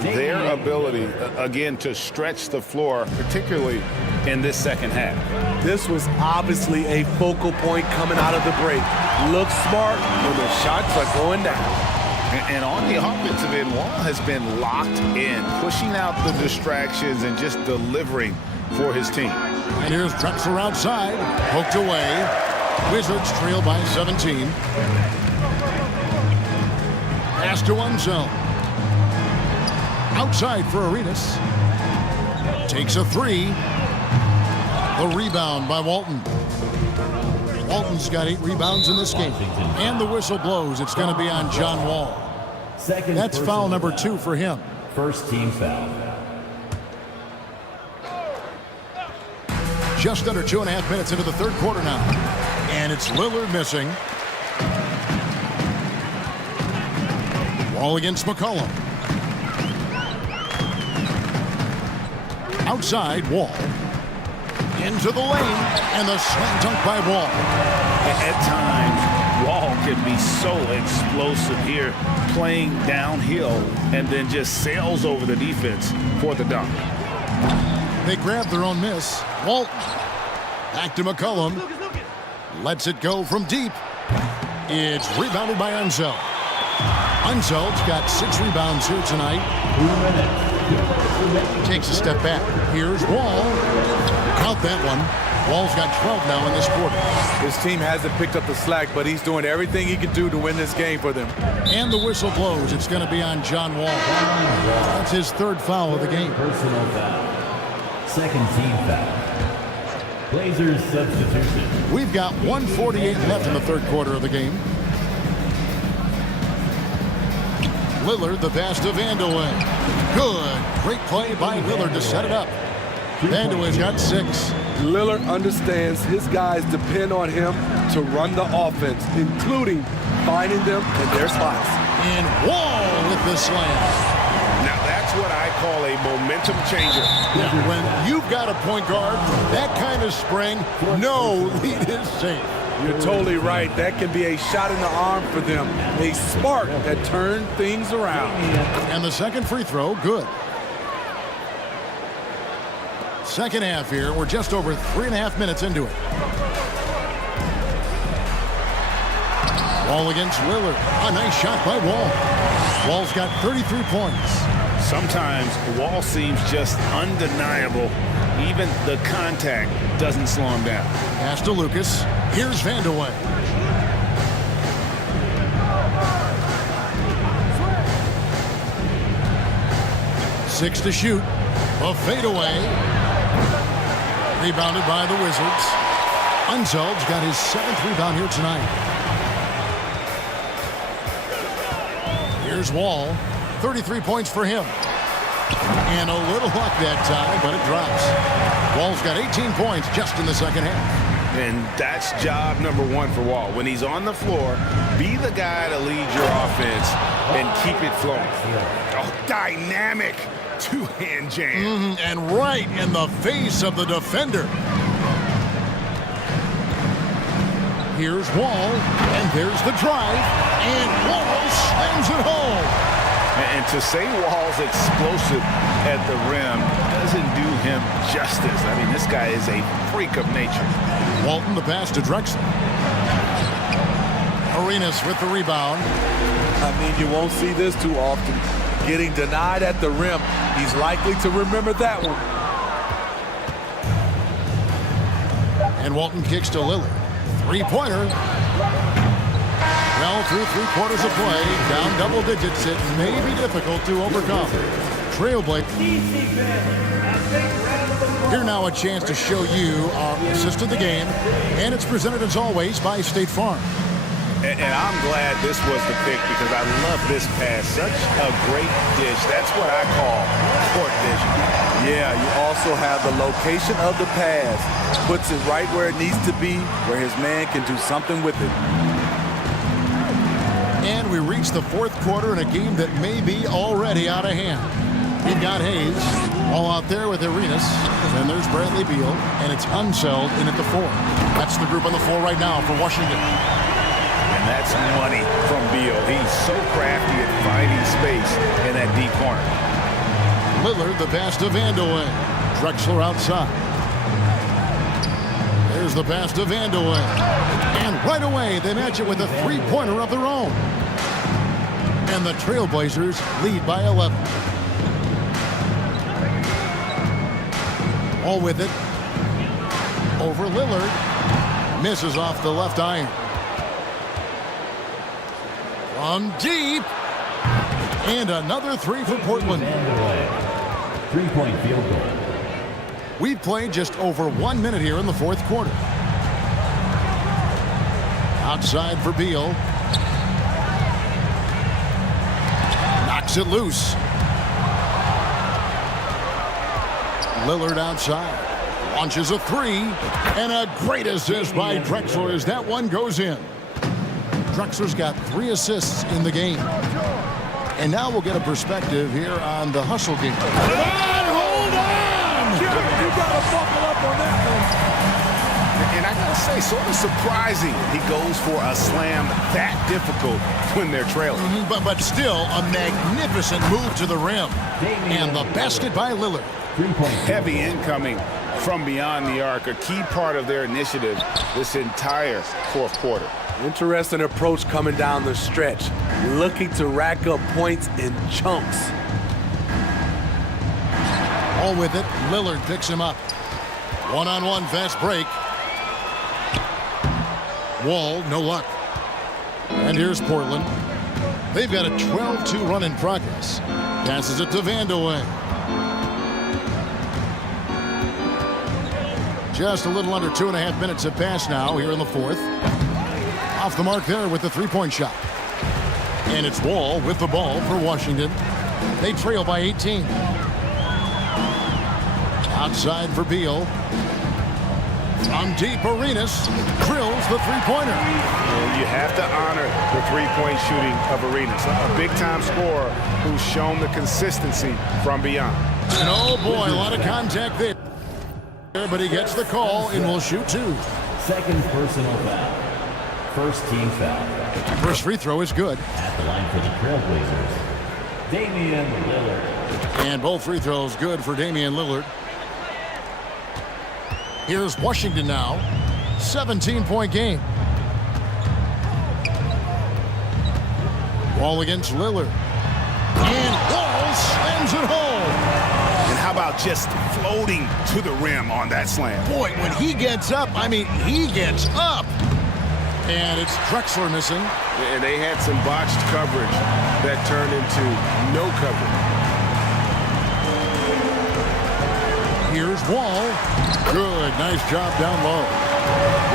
Their ability, again, to stretch the floor, particularly in this second half. This was obviously a focal point coming out of the break. Looks smart when the shots are going down. And on the offensive end, Wall has been locked in, pushing out the distractions and just delivering for his team. And here's Drexler outside, poked away. Wizards trail by 17. Pass to Unzel. Outside for Arenas. Takes a 3. The rebound by Walton. Walton's got 8 rebounds in this game. And the whistle blows. It's going to be on John Wall. That's foul number 2 for him. First team foul. Just under 2.5 minutes into the third quarter now. And it's Lillard missing. Wall against McCollum. Outside, Wall. Into the lane, and the slam dunk by Wall. At times, Wall can be so explosive here, playing downhill, and then just sails over the defense for the dunk. They grab their own miss. Walton. Back to McCollum. Lets it go from deep. It's rebounded by Unzel. Unzel's got 6 rebounds here tonight. Takes a step back. Here's Wall. Count that one. Wall's got 12 now in this quarter. His team hasn't picked up the slack, but he's doing everything he can do to win this game for them. And the whistle blows. It's going to be on John Wall. That's his 3rd foul of the game. Personal foul. Second team foul. Blazers substitution. We've got 1:48 left in the third quarter of the game. Lillard, the pass to Vandeweghe. Good. Great play by Lillard to set it up. Vandeweghe's got 6. Lillard understands his guys depend on him to run the offense, including finding them in their spots. And Wall with the slam. Now that's what I call a momentum changer. When you've got a point guard, that kind of spring, no lead is safe. You're totally right. That can be a shot in the arm for them. A spark that turns things around. And the second free throw, good. Second half here. We're just over 3.5 minutes into it. Wall against Lillard. A nice shot by Wall. Wall's got 33 points. Sometimes Wall seems just undeniable. Even the contact doesn't slow him down. Pass to Lucas. Here's Vandeweghe. Six to shoot. A fadeaway. Rebounded by the Wizards. Unzel's got his 7th rebound here tonight. Here's Wall. 33 points for him. And a little luck that time, but it drops. Wall's got 18 points just in the second half. And that's job number 1 for Wall. When he's on the floor, be the guy to lead your offense and keep it flowing. Oh, dynamic two-hand jam. And right in the face of the defender. Here's Wall, and there's the drive, and Wall slams it home. And to say Wall's explosive at the rim doesn't do him justice. I mean, this guy is a freak of nature. Walton, the pass to Drexler. Arenas with the rebound. I mean, you won't see this too often. Getting denied at the rim. He's likely to remember that one. And Walton kicks to Lillard. Three-pointer. Well, through 3/4 of play, down double digits, it may be difficult to overcome. Trailblazer. Here now a chance to show you our assist of the game, and it's presented as always by State Farm. And I'm glad this was the pick because I love this pass. Such a great dish. That's what I call court vision. Yeah, you also have the location of the pass. Puts it right where it needs to be, where his man can do something with it. And we reach the 4th quarter in a game that may be already out of hand. We've got Hayes all out there with Arenas. Then there's Bradley Beal, and it's Unseld in at the 4. That's the group on the floor right now for Washington. And that's money from Beal. He's so crafty at finding space in that deep corner. Lillard, the pass to Vandeweghe. Drexler outside. There's the pass to Vandeweghe. And right away, they match it with a three-pointer of their own. And the Trailblazers lead by 11. All with it. Over Lillard. Misses off the left iron. From deep. And another three for Portland. Three-point field goal. We've played just over 1 minute here in the 4th quarter. Outside for Beal. Knocks it loose. Lillard outside. Launches a three. And a great assist by Drexler as that one goes in. Drexler's got 3 assists in the game. And now we'll get a perspective here on the hustle game. Hold on! You gotta buckle up on that one. And I gotta say, sort of surprising he goes for a slam that difficult when they're trailing. But still, a magnificent move to the rim. And the basket by Lillard. Heavy incoming from beyond the arc, a key part of their initiative this entire 4th quarter. Interesting approach coming down the stretch. Looking to rack up points in chunks. All with it. Lillard picks him up. One-on-one fast break. Wall, no luck. And here's Portland. They've got a 12-2 run in progress. Passes it to Vandeweghe. Just a little under 2.5 minutes have passed now here in the 4th. Off the mark there with the three-point shot. And it's Wall with the ball for Washington. They trail by 18. Outside for Beal. From deep, Arenas drills the three-pointer. Well, you have to honor the three-point shooting of Arenas. A big-time scorer who's shown the consistency from beyond. And oh boy, a lot of contact there. But he gets the call and will shoot 2. Second personal foul. First team foul. First free throw is good. At the line for the Trailblazers, Damian Lillard. And both free throws good for Damian Lillard. Here's Washington now. 17-point game. Ball against Lillard. And Wall slams it home. And how about just floating to the rim on that slam? Boy, when he gets up, I mean, he gets up. And it's Drexler missing. And they had some botched coverage that turned into no coverage. Here's Wall. Good, nice job down low.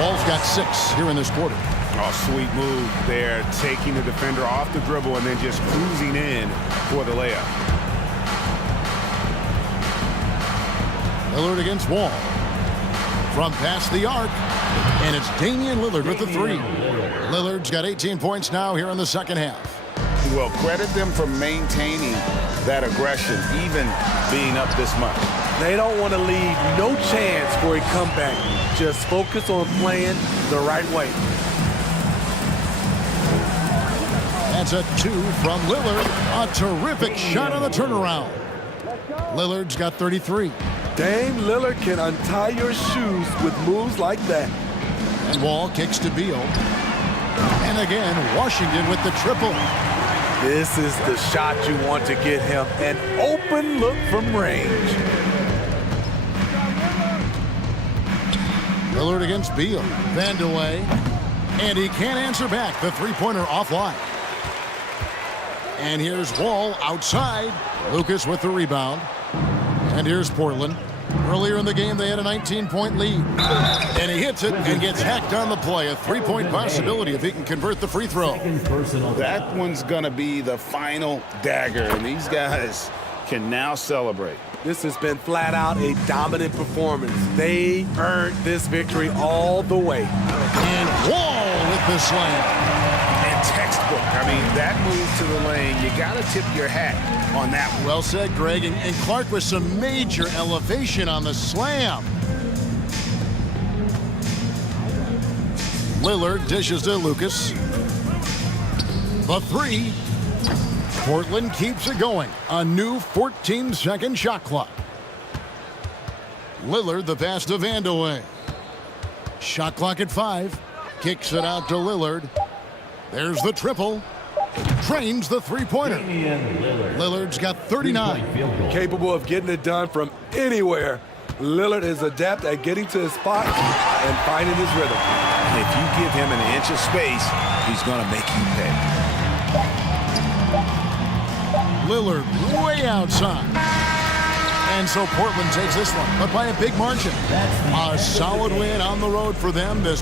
Wall's got 6 here in this quarter. Oh, sweet move there, taking the defender off the dribble and then just cruising in for the layup. Lillard against Wall. From past the arc. And it's Damian Lillard with the 3. Lillard's got 18 points now here in the second half. Well, credit them for maintaining that aggression, even being up this much. They don't want to leave no chance for a comeback. Just focus on playing the right way. That's a 2 from Lillard. A terrific shot on the turnaround. Lillard's got 33. Dame Lillard can untie your shoes with moves like that. And Wall kicks to Beal. And again, Washington with the triple. This is the shot you want to get him. An open look from range. Lillard against Beal. Vandeweghe. And he can't answer back. The three-pointer offline. And here's Wall outside. Lucas with the rebound. And here's Portland. Earlier in the game, they had a 19-point lead. And he hits it and gets hacked on the play. A three-point possibility if he can convert the free throw. That one's going to be the final dagger, and these guys can now celebrate. This has been flat out a dominant performance. They earned this victory all the way. And Wall with the slam. And textbook. I mean, that move to the lane, you got to tip your hat on that one. Well said, Greg. And Clark with some major elevation on the slam. Lillard dishes to Lucas. The three. Portland keeps it going. A new 14-second shot clock. Lillard the pass to Vandeweghe. Shot clock at 5. Kicks it out to Lillard. There's the triple. Drains the three-pointer. Lillard's got 39. Capable of getting it done from anywhere. Lillard is adept at getting to his spot and finding his rhythm. If you give him an inch of space, he's going to make you pay. Lillard way outside. And so Portland takes this one, but by a big margin. A solid win on the road for them this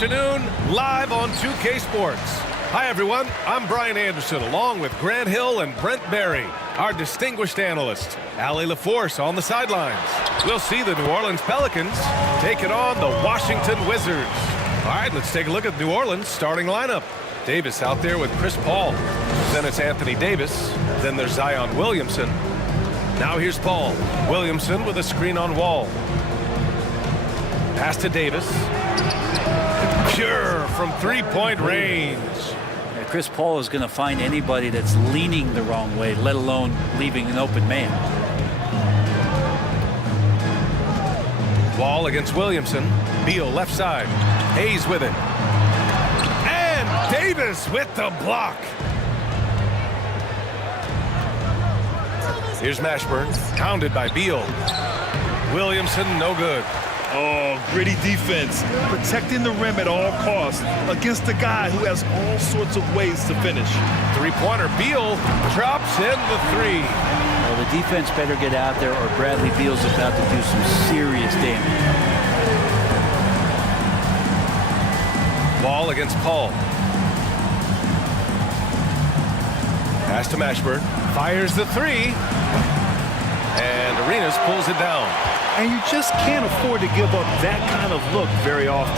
afternoon, live on 2K Sports. Hi, everyone. I'm Brian Anderson, along with Grant Hill and Brent Barry, our distinguished analyst. Allie LaForce on the sidelines. We'll see the New Orleans Pelicans taking on the Washington Wizards. All right, let's take a look at New Orleans' starting lineup. Davis out there with Chris Paul. Then it's Anthony Davis. Then there's Zion Williamson. Now here's Paul. Williamson with a screen on Wall. Pass to Davis. Pure from three-point range. Yeah, Chris Paul is going to find anybody that's leaning the wrong way, let alone leaving an open man. Wall against Williamson. Beal left side. Hayes with it. And Davis with the block. Here's Mashburn, pounded by Beal. Williamson, no good. Oh, gritty defense, protecting the rim at all costs against a guy who has all sorts of ways to finish. Three-pointer, Beal drops in the three. Well, the defense better get out there or Bradley Beal's about to do some serious damage. Wall against Paul. Pass to Mashburn, fires the three, and Arenas pulls it down. And you just can't afford to give up that kind of look very often.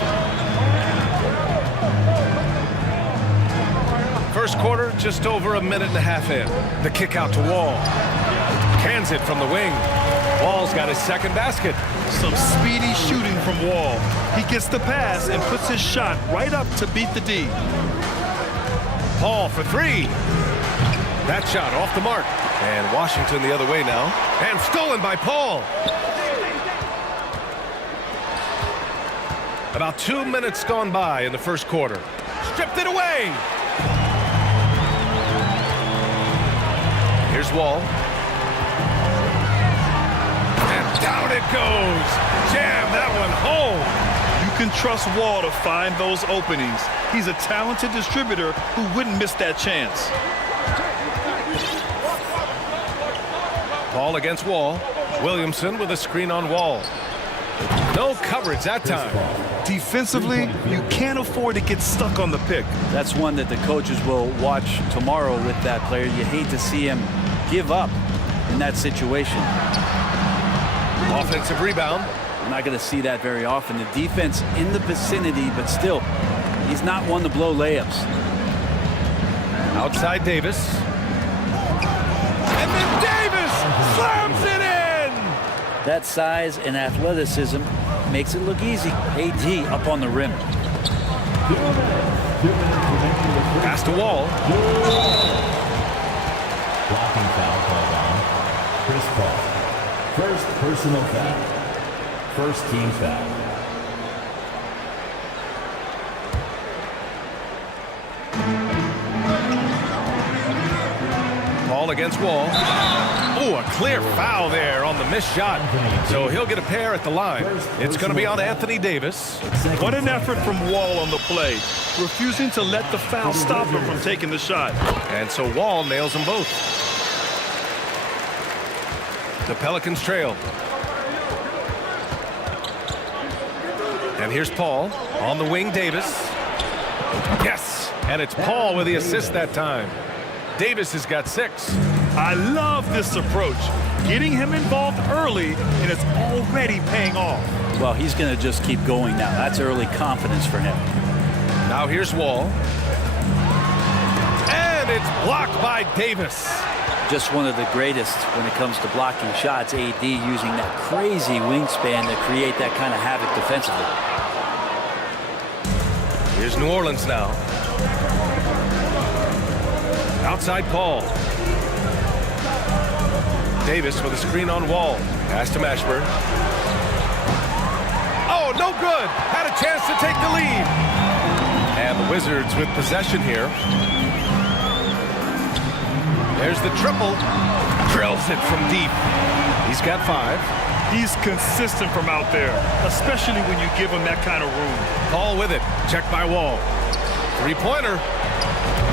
First quarter, just over a minute and a half in. The kick out to Wall. Cans it from the wing. Wall's got his second basket. Some speedy shooting from Wall. He gets the pass and puts his shot right up to beat the D. Paul for three. That shot off the mark. And Washington the other way now. And stolen by Paul. About 2 minutes gone by in the first quarter. Stripped it away. Here's Wall. And down it goes. Jam that one home. You can trust Wall to find those openings. He's a talented distributor who wouldn't miss that chance. Paul against Wall. Williamson with a screen on Wall. No coverage that time. Defensively, you can't afford to get stuck on the pick. That's one that the coaches will watch tomorrow with that player. You hate to see him give up in that situation. Offensive rebound. We're not going to see that very often. The defense in the vicinity, but still, he's not one to blow layups. Outside Davis. And then Davis slams it in! That size and athleticism makes it look easy. AD up on the rim. Pass to Wall. Blocking foul called on Chris Paul. First personal foul. First team foul. Paul against Wall. Oh, a clear foul there on the missed shot. So he'll get a pair at the line. It's going to be on Anthony Davis. What an effort from Wall on the play, refusing to let the foul stop him from taking the shot. And so Wall nails them both. The Pelicans trail. And here's Paul. On the wing, Davis. Yes! And it's Paul with the assist that time. Davis has got 6. I love this approach. Getting him involved early, and it's already paying off. Well, he's going to just keep going now. That's early confidence for him. Now here's Wall. And it's blocked by Davis. Just one of the greatest when it comes to blocking shots. AD using that crazy wingspan to create that kind of havoc defensively. Here's New Orleans now. Outside Paul. Davis with a screen on Wall. Pass to Mashburn. Oh, no good. Had a chance to take the lead. And the Wizards with possession here. There's the triple. Drills it from deep. He's got 5. He's consistent from out there, especially when you give him that kind of room. Paul with it. Checked by Wall. Three-pointer.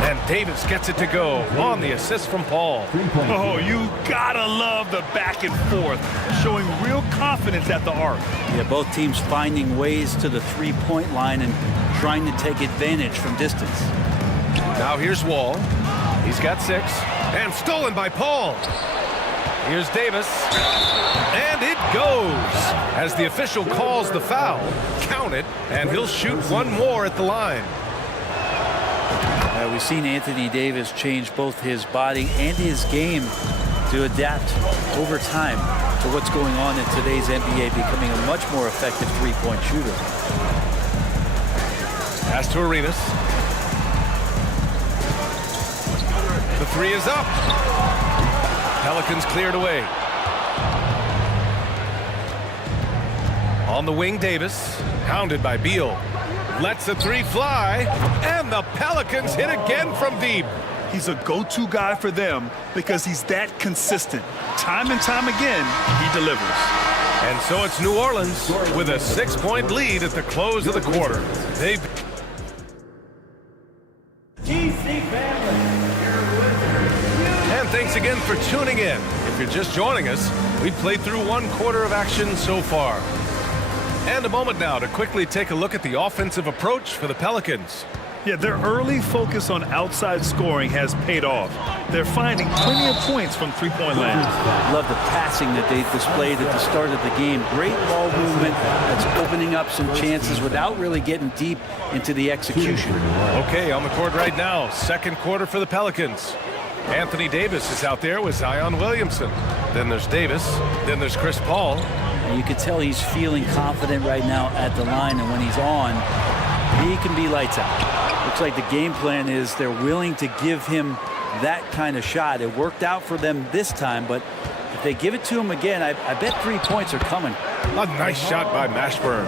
And Davis gets it to go on the assist from Paul. Oh, you gotta love the back and forth, showing real confidence at the arc. Yeah, both teams finding ways to the three-point line and trying to take advantage from distance. Now here's Wall. He's got 6. And stolen by Paul. Here's Davis. And it goes. As the official calls the foul, count it, and he'll shoot one more at the line. We've seen Anthony Davis change both his body and his game to adapt over time to what's going on in today's NBA, becoming a much more effective three-point shooter. Pass to Arenas. The 3 is up. Pelicans cleared away. On the wing, Davis, hounded by Beal. Lets the 3 fly, and the Pelicans hit again from deep. He's a go-to guy for them because he's that consistent. Time and time again, he delivers. And so it's New Orleans with a 6-point lead at the close of the quarter. They've And thanks again for tuning in. If you're just joining us, we've played through 1 quarter of action so far. And a moment now to quickly take a look at the offensive approach for the Pelicans. Yeah, their early focus on outside scoring has paid off. They're finding plenty of points from three-point land. Love the passing that they displayed at the start of the game. Great ball movement that's opening up some chances without really getting deep into the execution. Okay, on the court right now, 2nd quarter for the Pelicans. Anthony Davis is out there with Zion Williamson. Then there's Davis. Then there's Chris Paul. And you can tell he's feeling confident right now at the line, and when he's on, he can be lights out. Looks like the game plan is they're willing to give him that kind of shot. It worked out for them this time, but if they give it to him again, I bet 3 points are coming. A nice shot by Mashburn.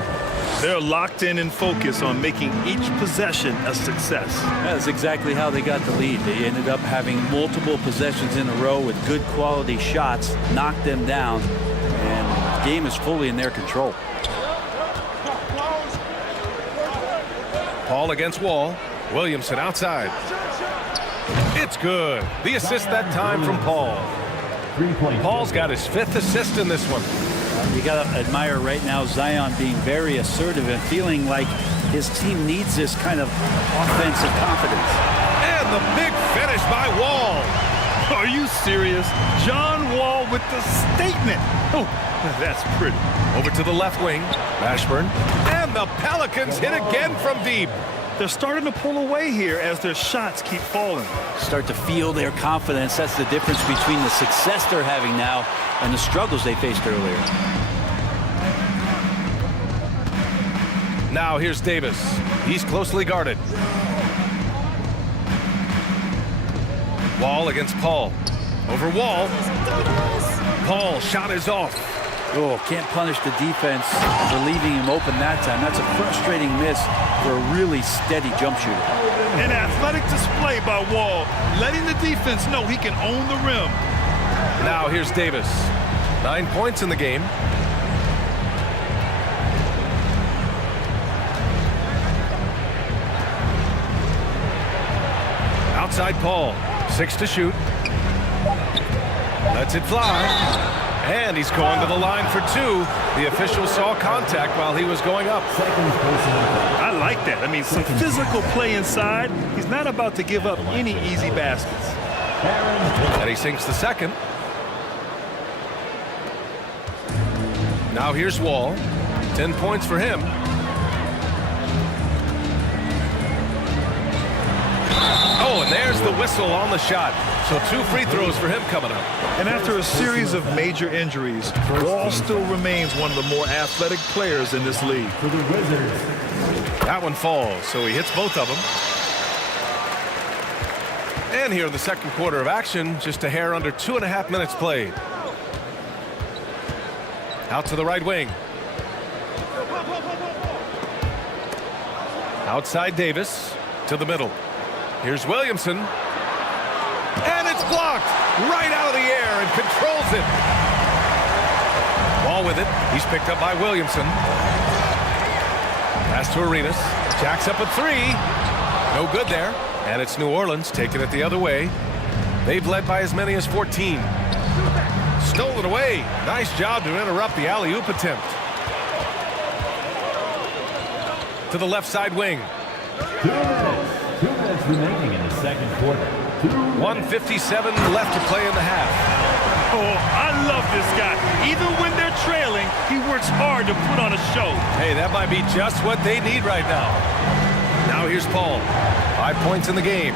They're locked in and focused on making each possession a success. That's exactly how they got the lead. They ended up having multiple possessions in a row with good quality shots, knocked them down, and the game is fully in their control. Paul against Wall. Williamson outside. It's good. The assist that time from Paul. Paul's got his 5th assist in this one. You got to admire right now Zion being very assertive and feeling like his team needs this kind of offensive confidence. And the big finish by Wall. Are you serious? John Wall with the statement. Oh, that's pretty. Over to the left wing. Mashburn. And the Pelicans hit again from deep. They're starting to pull away here as their shots keep falling. Start to feel their confidence. That's the difference between the success they're having now and the struggles they faced earlier. Now here's Davis. He's closely guarded. Wall against Paul. Over Wall. Paul shot is off. Oh, can't punish the defense for leaving him open that time. That's a frustrating miss for a really steady jump shooter. An athletic display by Wall, letting the defense know he can own the rim. Now here's Davis. 9 points in the game. Outside Paul. 6 to shoot. Lets it fly. And he's going to the line for 2. The official saw contact while he was going up. I like that. I mean, some physical play inside. He's not about to give up any easy baskets. And he sinks the 2nd. Now here's Wall. 10 points for him. Oh, and there's the whistle on the shot. So 2 free throws for him coming up. And after a series of major injuries, Wall still remains one of the more athletic players in this league. For the Wizards. That one falls, so he hits both of them. And here in the 2nd quarter of action, just a hair under 2.5 minutes played. Out to the right wing. Outside Davis to the middle. Here's Williamson. And it's blocked right out of the air and controls it. Ball with it. He's picked up by Williamson. Pass to Arenas. Jacks up a 3. No good there. And it's New Orleans taking it the other way. They've led by as many as 14. Stolen away. Nice job to interrupt the alley-oop attempt. To the left side wing. 2 minutes remaining in the second quarter. 1:57 left to play in the half. Oh, I love this guy. Even when they're trailing, he works hard to put on a show. Hey, that might be just what they need right now. Now here's Paul. 5 points in the game.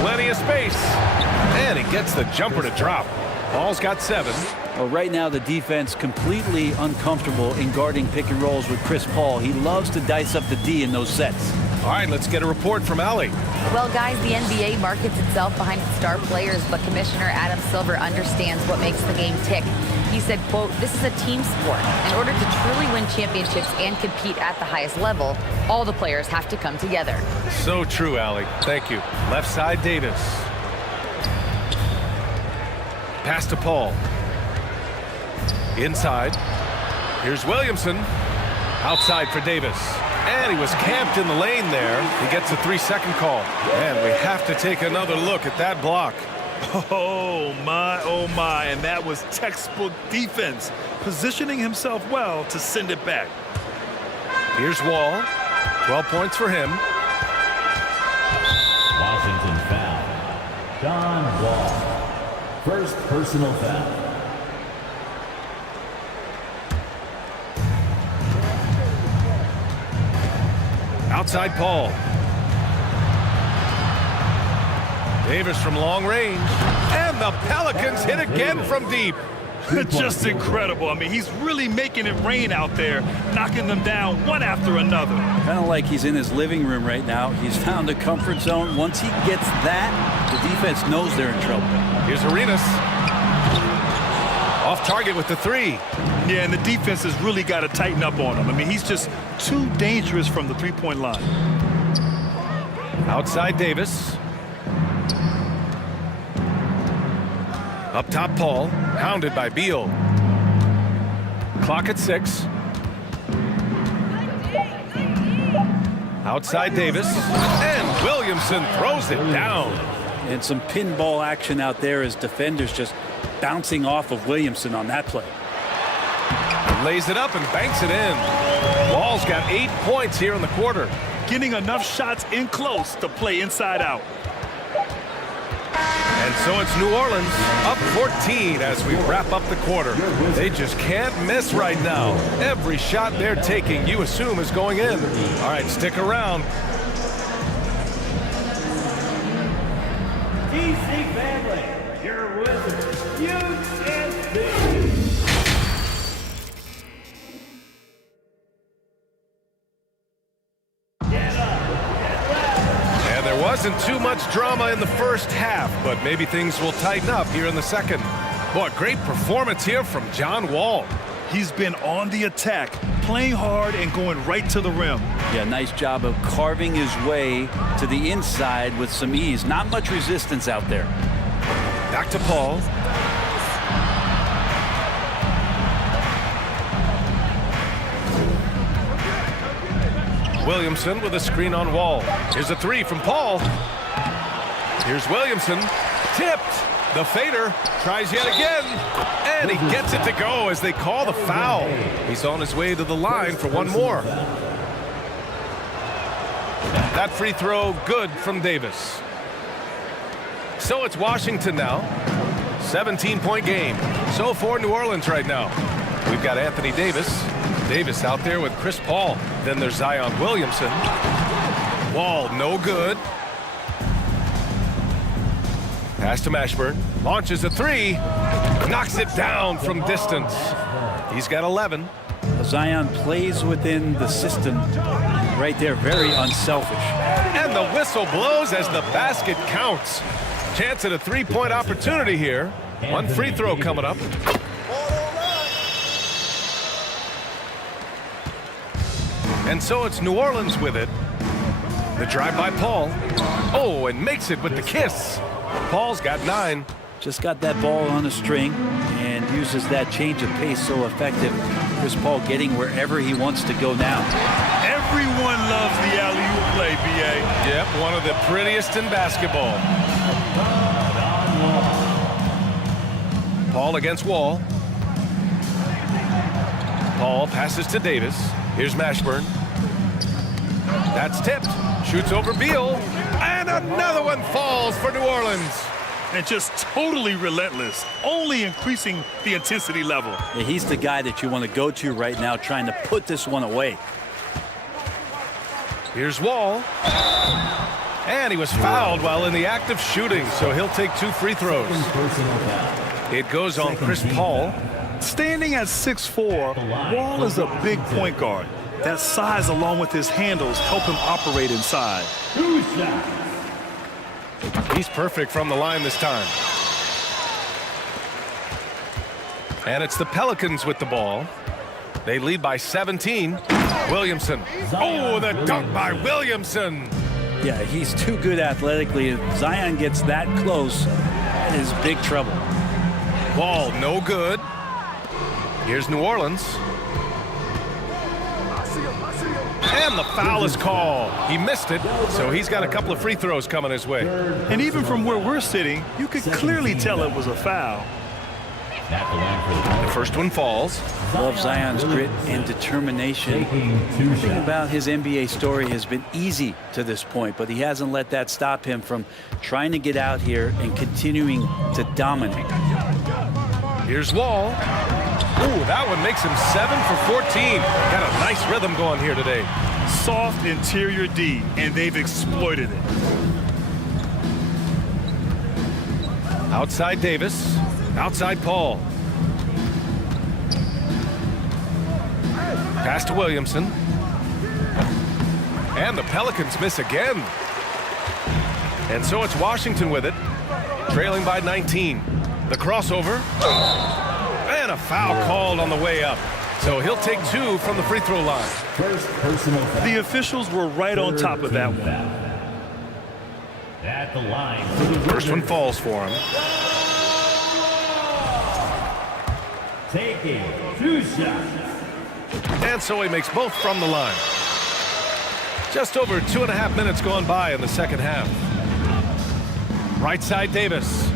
Plenty of space. And he gets the jumper to drop. Paul's got 7. Well, right now the defense completely uncomfortable in guarding pick and rolls with Chris Paul. He loves to dice up the D in those sets. All right, let's get a report from Allie. Well, guys, the NBA markets itself behind its star players, but Commissioner Adam Silver understands what makes the game tick. He said, quote, "This is a team sport. In order to truly win championships and compete at the highest level, all the players have to come together." So true, Allie. Thank you. Left side, Davis. Pass to Paul. Inside. Here's Williamson. Outside for Davis. And he was camped in the lane there. He gets a 3-second call. And we have to take another look at that block. Oh, my. And that was textbook defense. Positioning himself well to send it back. Here's Wall. 12 points for him. Washington foul. John Wall. First personal foul. Outside Paul. Davis from long range. And the Pelicans hit again from deep. Just incredible. I mean, he's really making it rain out there, knocking them down one after another. Kind of like he's in his living room right now. He's found a comfort zone. Once he gets that, the defense knows they're in trouble. Here's Arenas. Off target with the 3. Yeah, and the defense has really got to tighten up on him. I mean, he's just too dangerous from the three-point line. Outside Davis. Up top Paul, hounded by Beal. Clock at 6. Outside Davis. And Williamson throws it down. And some pinball action out there as defenders just bouncing off of Williamson on that play. Lays it up and banks it in. Wall's got 8 points here in the quarter. Getting enough shots in close to play inside out. And so it's New Orleans up 14 as we wrap up the quarter. They just can't miss right now. Every shot they're taking, you assume, is going in. All right, stick around. DC family, your Wizards, UNC. Wasn't too much drama in the first half, but maybe things will tighten up here in the second. Boy, great performance here from John Wall. He's been on the attack, playing hard and going right to the rim. Yeah, nice job of carving his way to the inside with some ease. Not much resistance out there. Back to Paul. Williamson with a screen on Wall. Here's a 3 from Paul. Here's Williamson. Tipped. The fader tries yet again. And he gets it to go as they call the foul. He's on his way to the line for one more. That free throw good from Davis. So it's Washington now. 17-point game. So for New Orleans right now. We've got Anthony Davis. Davis out there with Chris Paul. Then there's Zion Williamson. Wall, no good. Pass to Mashburn. Launches a 3. Knocks it down from distance. He's got 11. Zion plays within the system right there. Very unselfish. And the whistle blows as the basket counts. Chance at a 3-point opportunity here. One free throw coming up. And so it's New Orleans with it. The drive by Paul. Oh, and makes it with the kiss. Paul's got 9. Just got that ball on a string and uses that change of pace so effective. Chris Paul getting wherever he wants to go now. Everyone loves the alley-oop play, B.A. Yep, one of the prettiest in basketball. Paul against Wall. Paul passes to Davis. Here's Mashburn. That's tipped. Shoots over Beal. And another one falls for New Orleans. And just totally relentless, only increasing the intensity level. Yeah, he's the guy that you want to go to right now, trying to put this one away. Here's Wall. And he was fouled while in the act of shooting, so he'll take 2 free throws. It goes on Chris Paul. Standing at 6'4", Wall is a big point guard. That size along with his handles help him operate inside. He's perfect from the line this time. And it's the Pelicans with the ball. They lead by 17. Williamson. Oh, the dunk by Williamson. Yeah, he's too good athletically. If Zion gets that close, that is big trouble. Ball no good. Here's New Orleans. And the foul is called. He missed it, so he's got a couple of free throws coming his way. And even from where we're sitting, you could clearly tell it was a foul. The first one falls. Love Zion's grit and determination. The thing about his NBA story has been easy to this point, but he hasn't let that stop him from trying to get out here and continuing to dominate. Here's Wall. Ooh, that one makes him 7 for 14. Got a nice rhythm going here today. Soft interior D, and they've exploited it. Outside Davis. Outside Paul. Pass to Williamson. And the Pelicans miss again. And so it's Washington with it, trailing by 19. The crossover. And a foul called on the way up. So he'll take 2 from the free throw line. First personal foul. The officials were right on top of that one. At the line. First one falls for him. Taking 2 shots. And so he makes both from the line. Just over 2.5 minutes gone by in the second half. Right side Davis.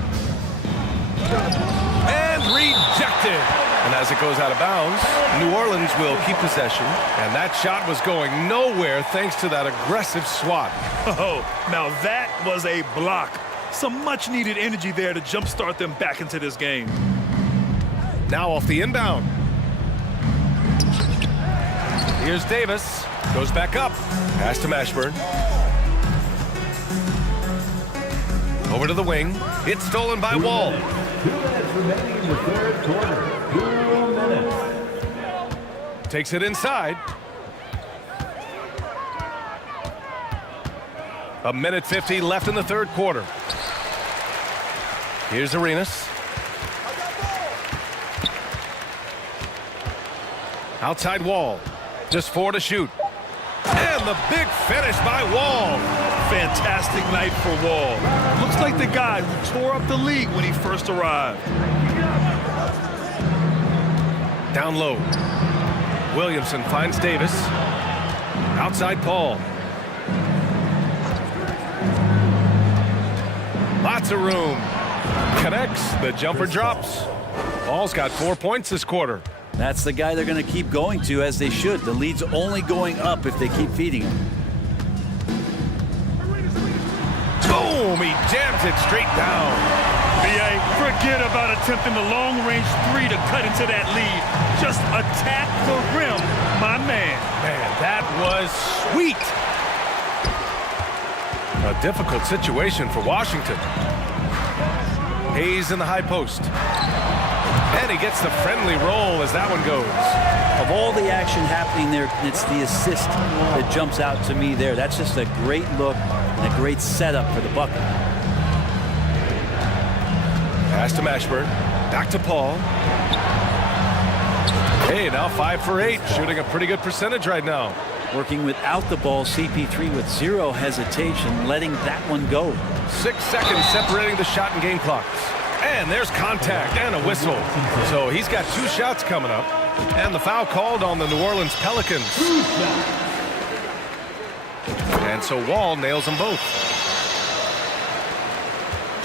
And rejected. And as it goes out of bounds, New Orleans will keep possession. And that shot was going nowhere thanks to that aggressive swat. Oh, now that was a block. Some much-needed energy there to jumpstart them back into this game. Now off the inbound. Here's Davis. Goes back up. Pass to Mashburn. Over to the wing. It's stolen by Wall. 2 minutes remaining in the third quarter. 2 minutes. Takes it inside. 1:50 left in the third quarter. Here's Arenas. Outside Wall. Just 4 to shoot. And the big finish by Wall. Fantastic night for Wall. Looks like the guy who tore up the league when he first arrived. Down low. Williamson finds Davis. Outside Paul. Lots of room. Connects. The jumper drops. Paul's got 4 points this quarter. That's the guy they're going to keep going to, as they should. The lead's only going up if they keep feeding him. Boom! He jams it straight down. B.A., forget about attempting the long-range 3 to cut into that lead. Just attack the rim, my man. Man, that was sweet. A difficult situation for Washington. Hayes in the high post. And he gets the friendly roll as that one goes. Of all the action happening there, it's the assist that jumps out to me there. That's just a great look and a great setup for the bucket. Pass to Mashburn. Back to Paul. Hey, now 5 for 8. Shooting a pretty good percentage right now. Working without the ball, CP3 with 0 hesitation, letting that one go. 6 seconds separating the shot and game clocks. And there's contact and a whistle. So he's got 2 shots coming up. And the foul called on the New Orleans Pelicans. And so Wall nails them both.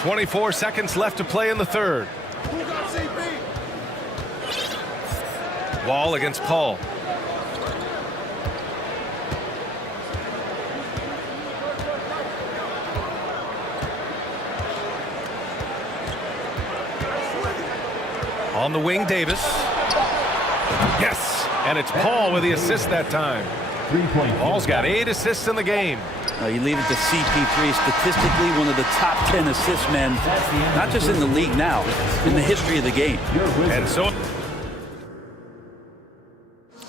24 seconds left to play in the third. Wall against Paul. On the wing, Davis. Yes, and it's Paul with the assist that time. Paul's got 8 assists in the game. You leave it to CP3, statistically one of the top 10 assist men, not just in the league now, in the history of the game.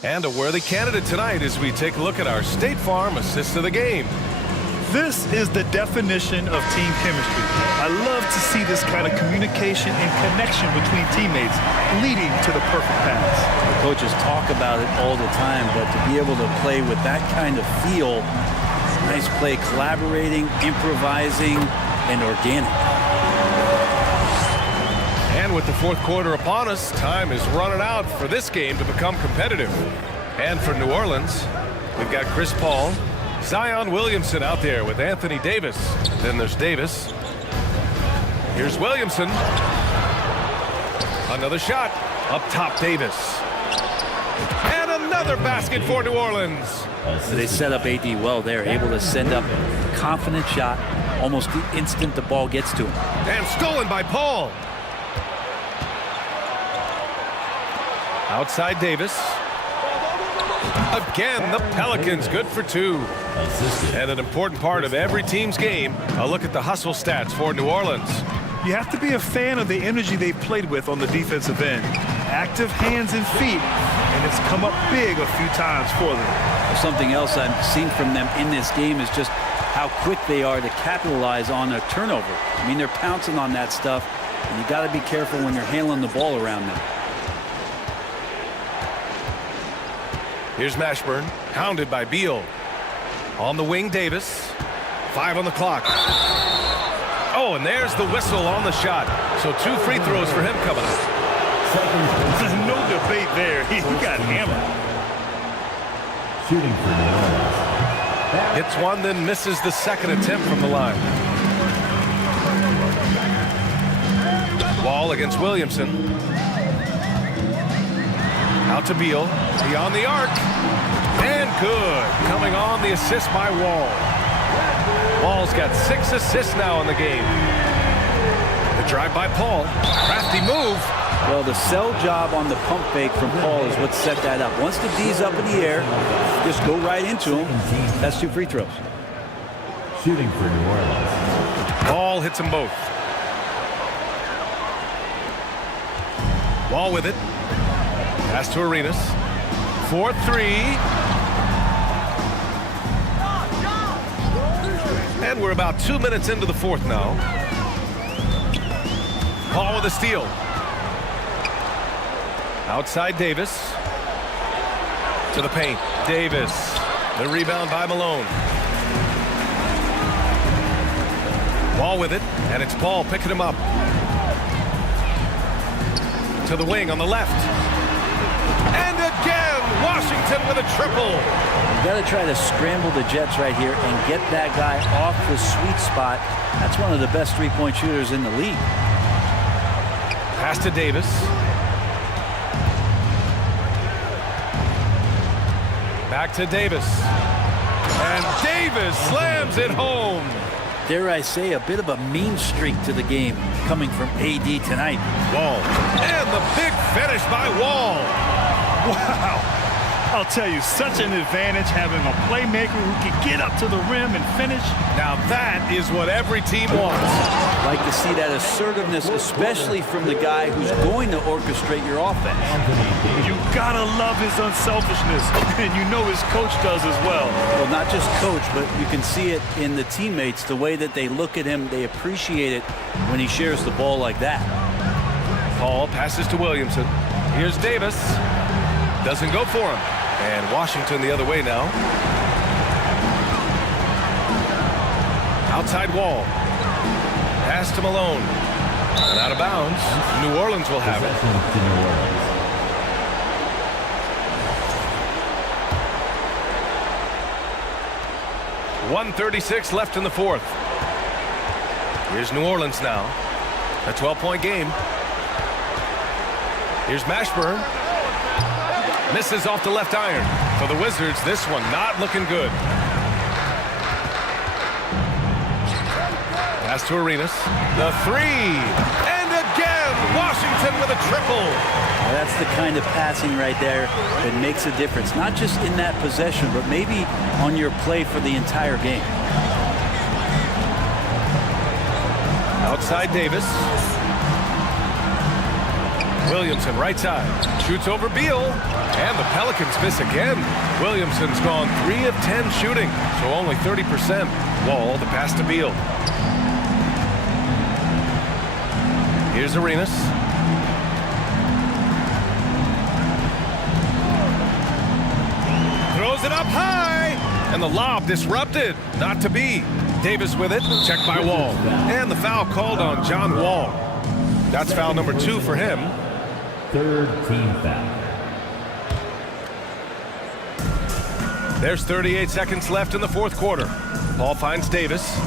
And a worthy candidate tonight as we take a look at our State Farm assist of the game. This is the definition of team chemistry. I love to see this kind of communication and connection between teammates leading to the perfect pass. The coaches talk about it all the time, but to be able to play with that kind of feel, nice play, collaborating, improvising, and organic. And with the fourth quarter upon us, time is running out for this game to become competitive. And for New Orleans, we've got Chris Paul, Zion Williamson out there with Anthony Davis. Then there's Davis. Here's Williamson. Another shot. Up top, Davis. And another basket for New Orleans. They set up AD well there, able to send up a confident shot almost the instant the ball gets to him. And stolen by Paul. Outside Davis. Again, the Pelicans good for 2. And an important part of every team's game, a look at the hustle stats for New Orleans. You have to be a fan of the energy they've played with on the defensive end. Active hands and feet, and it's come up big a few times for them. Something else I've seen from them in this game is just how quick they are to capitalize on a turnover. I mean, they're pouncing on that stuff, and you got to be careful when you're handling the ball around them. Here's Mashburn, hounded by Beal. On the wing, Davis. 5 on the clock. Oh, and there's the whistle on the shot. So 2 free throws for him coming up. There's no debate there. He got hammered. Shooting for New Orleans. Hits one, then misses the second attempt from the line. Wall against Williamson. Out to Beal. Beyond the arc. And good. Coming on the assist by Wall. Wall's got 6 assists now in the game. The drive by Paul. Crafty move. Well, the sell job on the pump fake from Paul is what set that up. Once the D's up in the air, just go right into him. That's 2 free throws. Shooting for New Orleans. Ball hits them both. Wall with it. Pass to Arenas. 4-3. And we're about 2 minutes into the fourth now. Paul with a steal. Outside Davis. To the paint. Davis. The rebound by Malone. Ball with it. And it's Paul picking him up. To the wing on the left. And again, Washington with a triple. You got to try to scramble the Jets right here and get that guy off the sweet spot. That's one of the best three-point shooters in the league. Pass to Davis. Back to Davis. And Davis slams it home. Dare I say, a bit of a mean streak to the game coming from AD tonight. Wall. And the big finish by Wall. Wow. I'll tell you, such an advantage having a playmaker who can get up to the rim and finish. Now that is what every team wants. Like to see that assertiveness, especially from the guy who's going to orchestrate your offense. You gotta love his unselfishness, and you know his coach does as well. Well, not just coach, but you can see it in the teammates, the way that they look at him. They appreciate it when he shares the ball like that. Paul passes to Williamson. Here's Davis. Doesn't go for him. And Washington the other way now. Outside Wall. Pass to Malone. And out of bounds. New Orleans will have it. 1:36 left in the fourth. Here's New Orleans now. A 12-point game. Here's Mashburn. Misses off the left iron. For the Wizards, this one not looking good. Pass to Arenas. The three. And again, Washington with a triple. Well, that's the kind of passing right there that makes a difference. Not just in that possession, but maybe on your play for the entire game. Outside Davis. Williamson right side. Shoots over Beal. And the Pelicans miss again. Williamson's gone 3 of 10 shooting, so only 30%. Wall, the pass to Beal. Here's Arenas. Throws it up high. And the lob disrupted. Not to be. Davis with it. Checked by Wall. And the foul called on John Wall. That's foul number 2 for him. Third team foul. There's 38 seconds left in the fourth quarter. Ball finds Davis.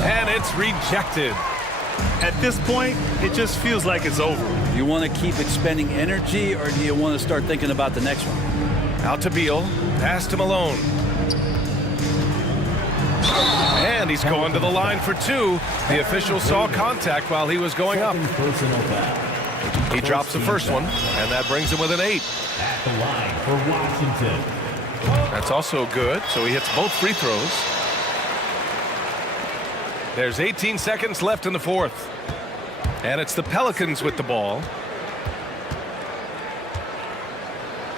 And it's rejected. At this point, it just feels like it's over. You want to keep expending energy, or do you want to start thinking about the next one? Out to Beal. Pass to Malone. And he's going to the line for 2. The official saw contact while he was going up. He drops the first one, and that brings him with an 8. At the line for Washington. That's also good, so he hits both free throws. There's 18 seconds left in the fourth. And it's the Pelicans with the ball.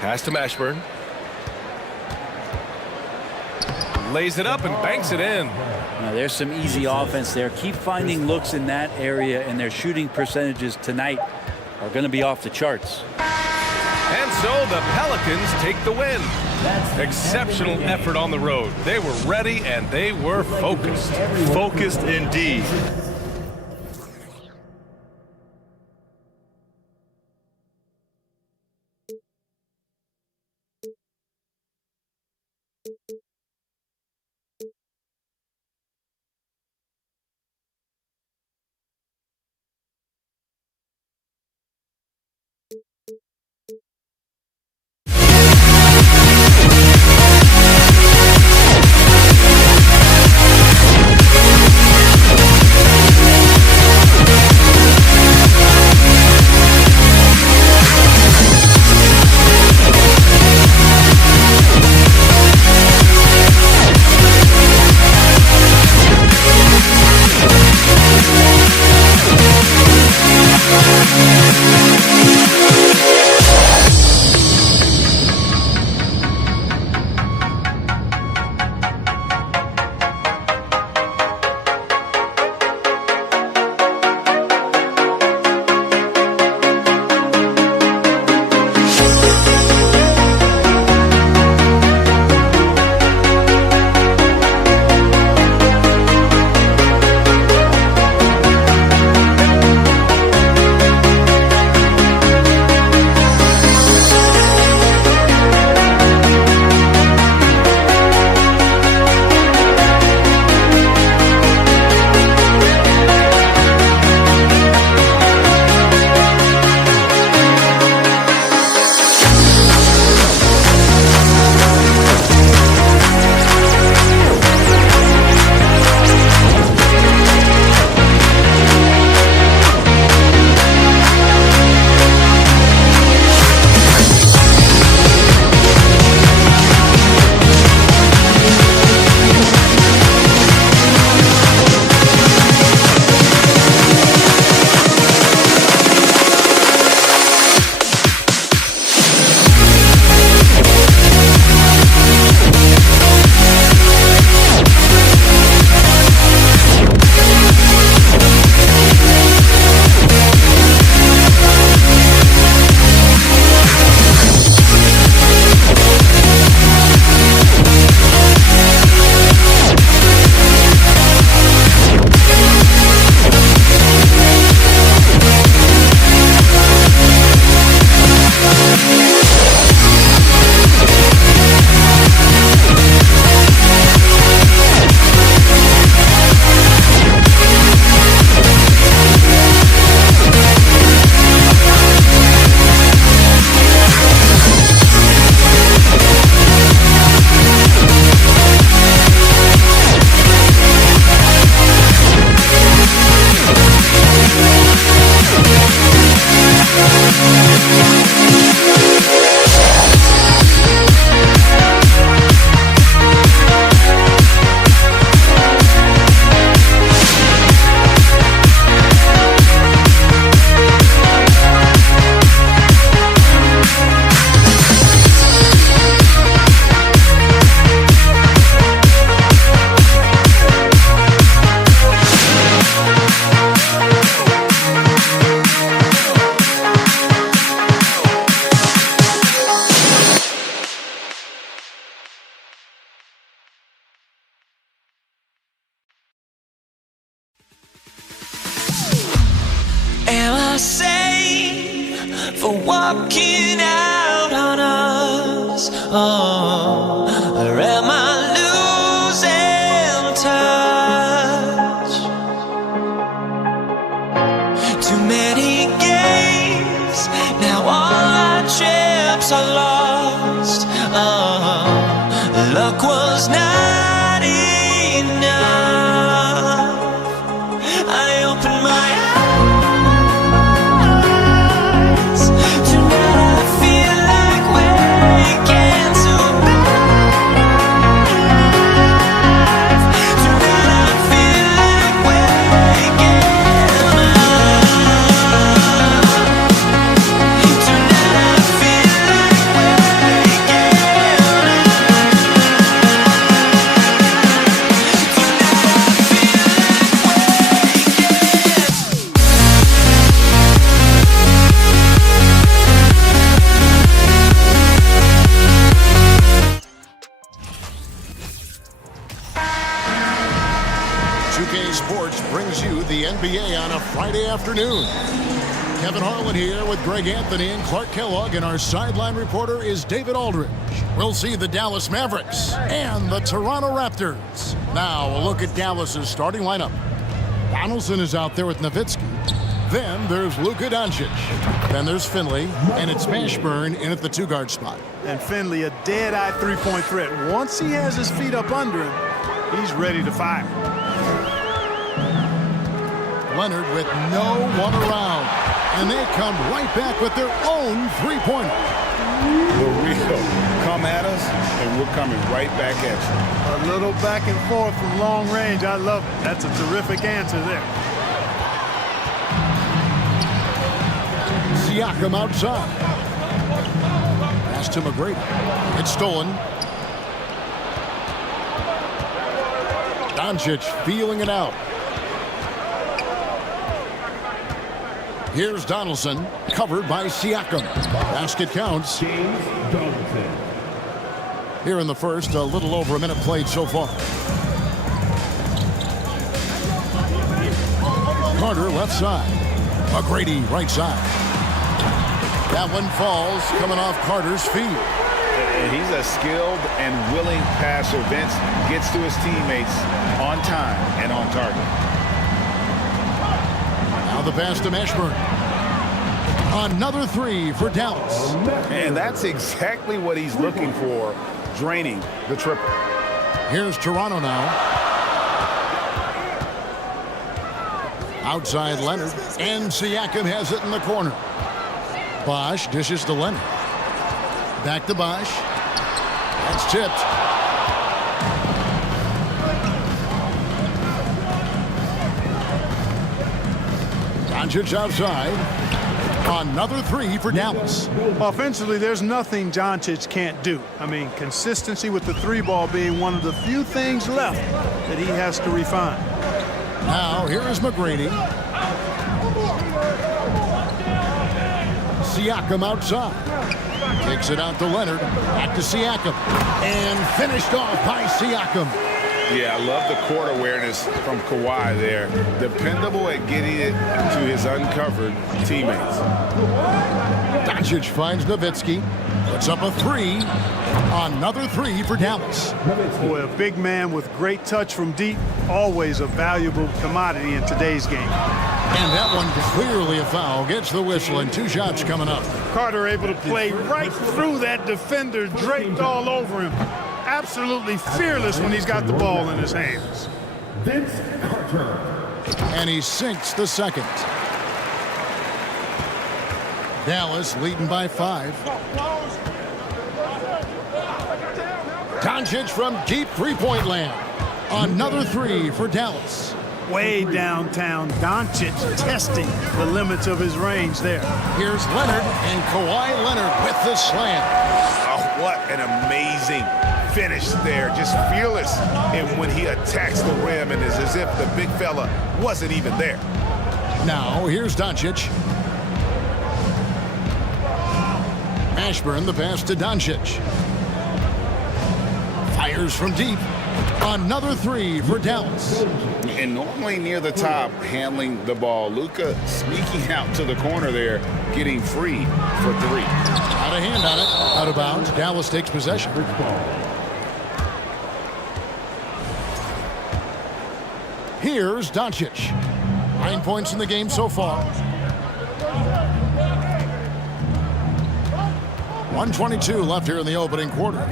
Pass to Mashburn. Lays it up and banks it in. Now, there's some easy offense there. Keep finding looks in that area, and their shooting percentages tonight are going to be off the charts. And so the Pelicans take the win. Exceptional effort on the road. They were ready and they were focused. Focused indeed. I sane for walking out on us? Or am I losing touch? Too many games, now all our chips are lost. Luck was not enough. I opened my eyes. Tonight I feel like waking to life. Tonight I feel like waking up. Tonight I feel like waking Sports brings you the NBA on a Friday afternoon. Kevin Harlan here with Greg Anthony and Clark Kellogg, and our sideline reporter is David Aldridge. We'll see the Dallas Mavericks and the Toronto Raptors. Now, a look at Dallas's starting lineup. Donaldson is out there with Nowitzki. Then there's Luka Doncic. Then there's Finley, and it's Mashburn in at the two-guard spot. And Finley, a dead-eye three-point threat. Once he has his feet up under him, he's ready to fire. Leonard with no one around. And they come right back with their own three-pointer. The real come at us, and we're coming right back at you. A little back and forth from long range. I love it. That's a terrific answer there. Siakam outside. Pass to McGrady. It's stolen. Doncic feeling it out. Here's Donaldson, covered by Siakam. Basket counts. Here in the first, a little over a minute played so far. Carter left side. McGrady right side. That one falls, coming off Carter's feet. He's a skilled and willing passer. Vince gets to his teammates on time and on target. Now the pass to Mashburn. Another three for Dallas. And that's exactly what he's looking for, draining the triple. Here's Toronto now. Outside Leonard, and Siakam has it in the corner. Bosh dishes to Leonard. Back to Bosh. That's tipped. Doncic outside. Another three for Dallas. Offensively, there's nothing Doncic can't do. I mean, consistency with the three ball being one of the few things left that he has to refine. Now, here is McGrady. Siakam outside. Kicks it out to Leonard. Back to Siakam. And finished off by Siakam. Yeah, I love the court awareness from Kawhi there. Dependable at getting it to his uncovered teammates. Doncic finds Nowitzki. Puts up a three. Another three for Dallas. Boy, a big man with great touch from deep. Always a valuable commodity in today's game. And that one clearly a foul. Gets the whistle, and two shots coming up. Carter able to play right through that defender, draped all over him. Absolutely fearless when he's got the ball in his hands. Vince Carter. And he sinks the second. Dallas leading by 5. Doncic from deep three-point land. Another three for Dallas. Way downtown, Doncic testing the limits of his range there. Here's Leonard, and Kawhi Leonard with the slam. Oh, what an amazing finish there. Just fearless and when he attacks the rim, and it's as if the big fella wasn't even there. Now, here's Doncic. Mashburn, the pass to Doncic. Fires from deep. Another three for Dallas. And normally near the top, handling the ball. Luka sneaking out to the corner there, getting free for three. Out of hand on it. Out of bounds. Dallas takes possession. Here's Doncic. 9 points in the game so far. 1:22 left here in the opening quarter.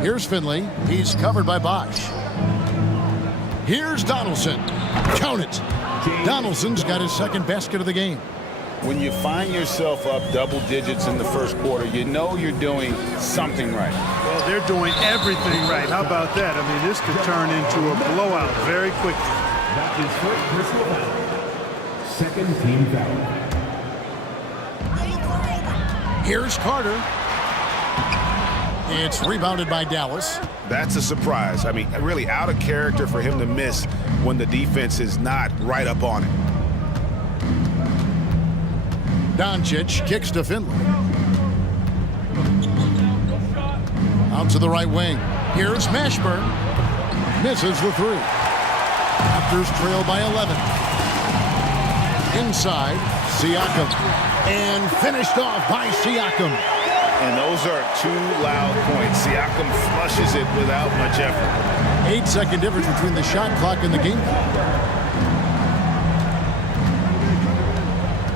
Here's Finley. He's covered by Bosh. Here's Donaldson. Count it. Donaldson's got his second basket of the game. When you find yourself up double digits in the first quarter, you know you're doing something right. Well, they're doing everything right. How about that? I mean, this could turn into a blowout very quickly. That's his first personal foul. Second team foul. Here's Carter. It's rebounded by Dallas. That's a surprise. I mean, really out of character for him to miss when the defense is not right up on it. Doncic kicks to Finley. Out to the right wing. Here's Mashburn. Misses the three. Raptors trail by 11. Inside, Siakam. And finished off by Siakam. And those are two loud points. Siakam flushes it without much effort. 8-second difference between the shot clock and the game clock.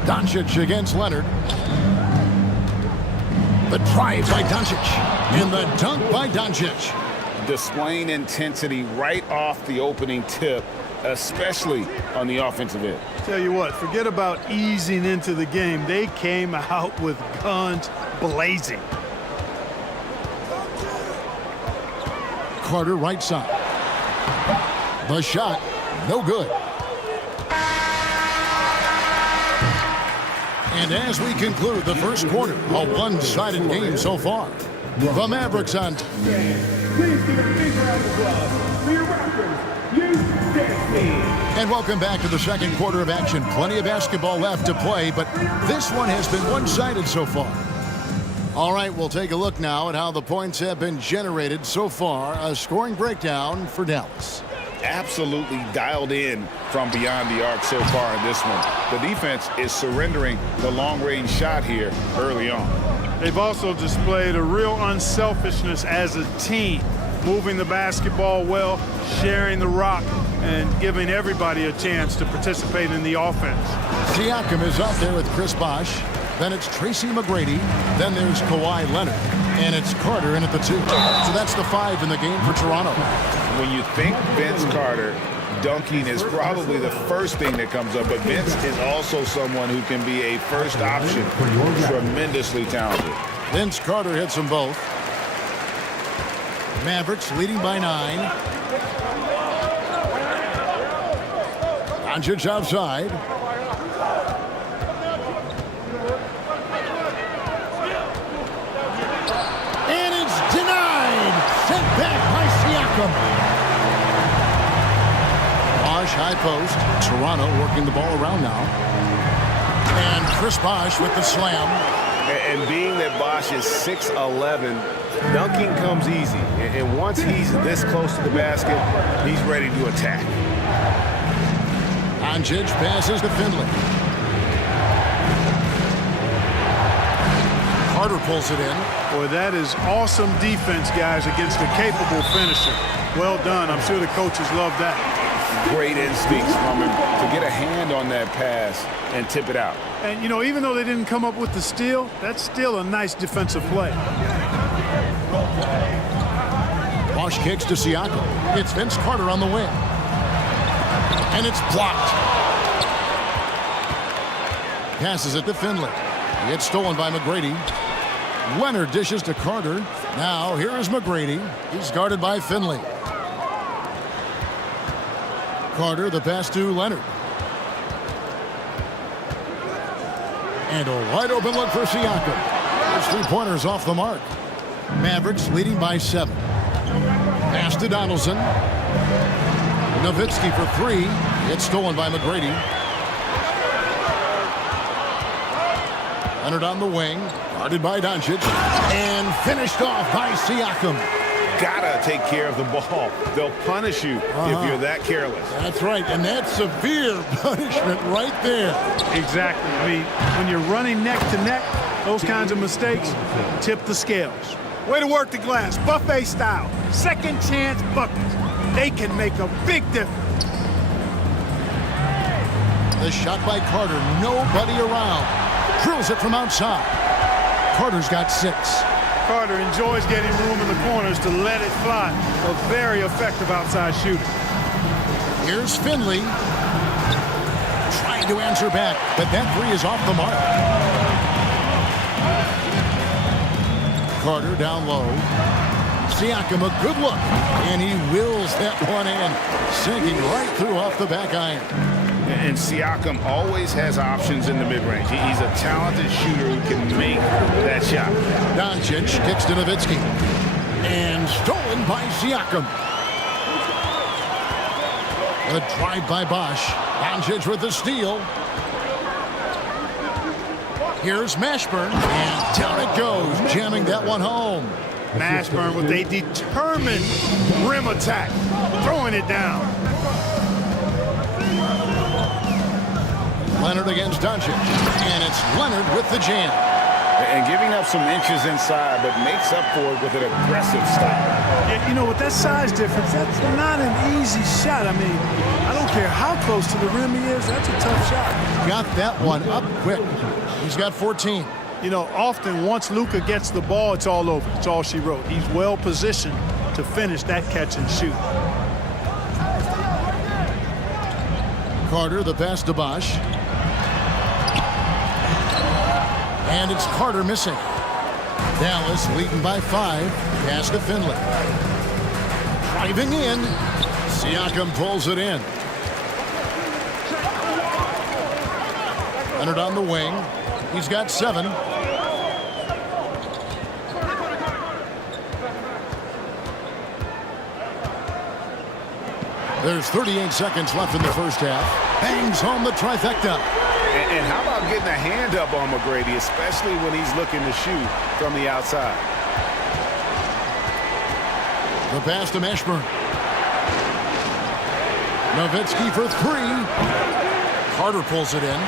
Doncic against Leonard. The drive by Doncic. And the dunk by Doncic. Displaying intensity right off the opening tip, especially on the offensive end. Tell you what, forget about easing into the game. They came out with guns blazing. Carter right side. The shot, no good. And as we conclude the first quarter, a one-sided game so far. The Mavericks on top. Please give a big round of applause for your Raptors. You dance me. And welcome back to the second quarter of action. Plenty of basketball left to play, but this one has been one-sided so far. All right, we'll take a look now at how the points have been generated so far. A scoring breakdown for Dallas. Absolutely dialed in from beyond the arc so far in this one. The defense is surrendering the long-range shot here early on. They've also displayed a real unselfishness as a team, moving the basketball well, sharing the rock, and giving everybody a chance to participate in the offense. Siakam is out there with Chris Bosh. Then it's Tracy McGrady. Then there's Kawhi Leonard. And it's Carter in at the 2. So that's the 5 in the game for Toronto. When you think Vince Carter, dunking is probably the first thing that comes up. But Vince is also someone who can be a first option. Tremendously talented. Vince Carter hits them both. Mavericks leading by 9. Doncic outside. Sent back by Siakam. Bosh high post. Toronto working the ball around now. And Chris Bosh with the slam. And being that Bosh is 6'11", dunking comes easy. And once he's this close to the basket, he's ready to attack. Doncic passes to Finley. Carter pulls it in. Boy, that is awesome defense, guys, against a capable finisher. Well done. I'm sure the coaches love that. Great instincts from him to get a hand on that pass and tip it out. And, you know, even though they didn't come up with the steal, that's still a nice defensive play. Bosh kicks to Siakam. It's Vince Carter on the wing. And it's blocked. Passes it to Finley. It's stolen by McGrady. Leonard dishes to Carter. Now here is McGrady. He's guarded by Finley. Carter, the pass to Leonard. And a wide open look for Siakam. There's 3-pointers off the mark. Mavericks leading by 7. Pass to Donaldson. Nowitzki for 3. It's stolen by McGrady. Leonard on the wing, guarded by Doncic. And finished off by Siakam. Gotta take care of the ball. They'll punish you if you're that careless. That's right, and that's severe punishment right there. Exactly. I mean, when you're running neck to neck, those kinds of mistakes tip the scales. Way to work the glass, buffet style. Second chance buckets. They can make a big difference. The shot by Carter, nobody around. Drills it from outside. Carter's got 6. Carter enjoys getting room in the corners to let it fly. A very effective outside shooter. Here's Finley. Trying to answer back, but that 3 is off the mark. Carter down low. Siakam, a good look. And he wills that one in. Sinking right through off the back iron. And Siakam always has options in the mid-range. He's a talented shooter who can make that shot. Doncic kicks to Nowitzki. And stolen by Siakam. The drive by Bosch. Doncic with the steal. Here's Mashburn. And down it goes, jamming that one home. Mashburn with a determined rim attack. Throwing it down. Leonard against Doncic, and it's Leonard with the jam. And giving up some inches inside, but makes up for it with an aggressive style. Yeah, you know, with that size difference, that's not an easy shot. I mean, I don't care how close to the rim he is, that's a tough shot. Got that one up quick. He's got 14. You know, often once Luka gets the ball, it's all over. It's all she wrote. He's well positioned to finish that catch and shoot. Carter, the pass to Bosch. And it's Carter missing. Dallas leading by 5. Pass to Finley. Driving in. Siakam pulls it in. Leonard on the wing. He's got 7. There's 38 seconds left in the first half. Bangs home the trifecta. And how about getting a hand up on McGrady, especially when he's looking to shoot from the outside? The pass to Mashburn. Nowitzki for 3. Carter pulls it in.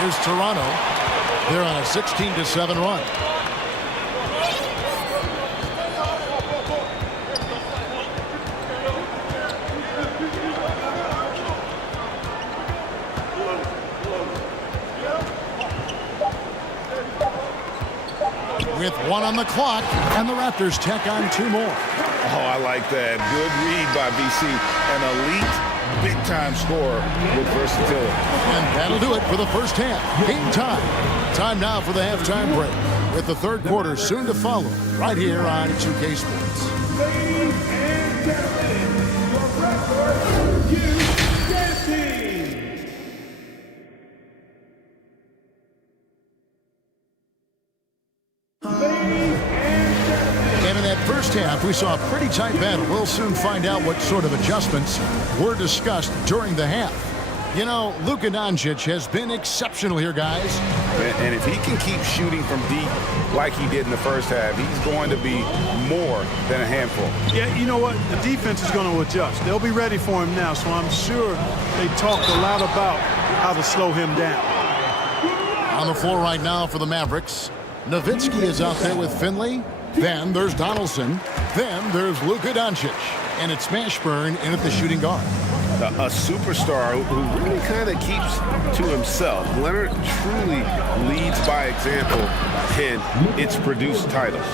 Here's Toronto. They're on a 16-7 run. With 1 on the clock, and the Raptors tack on 2 more. Oh, I like that. Good read by BC. An elite, big-time scorer with versatility. And that'll do it for the first half. Game time. Time now for the halftime break, with the third quarter soon to follow, right here on 2K Sports. Ladies and gentlemen, your record, First half, we saw a pretty tight battle. We'll soon find out what sort of adjustments were discussed during the half. You know, Luka Doncic has been exceptional here, guys. And if he can keep shooting from deep like he did in the first half, he's going to be more than a handful. Yeah, you know what? The defense is going to adjust. They'll be ready for him now, so I'm sure they talked a lot about how to slow him down. On the floor right now for the Mavericks, Nowitzki is out there with Finley. Then there's Donaldson. Then there's Luka Doncic. And it's Mashburn in at the shooting guard. A superstar who really kind of keeps to himself. Leonard truly leads by example, and it's produced titles.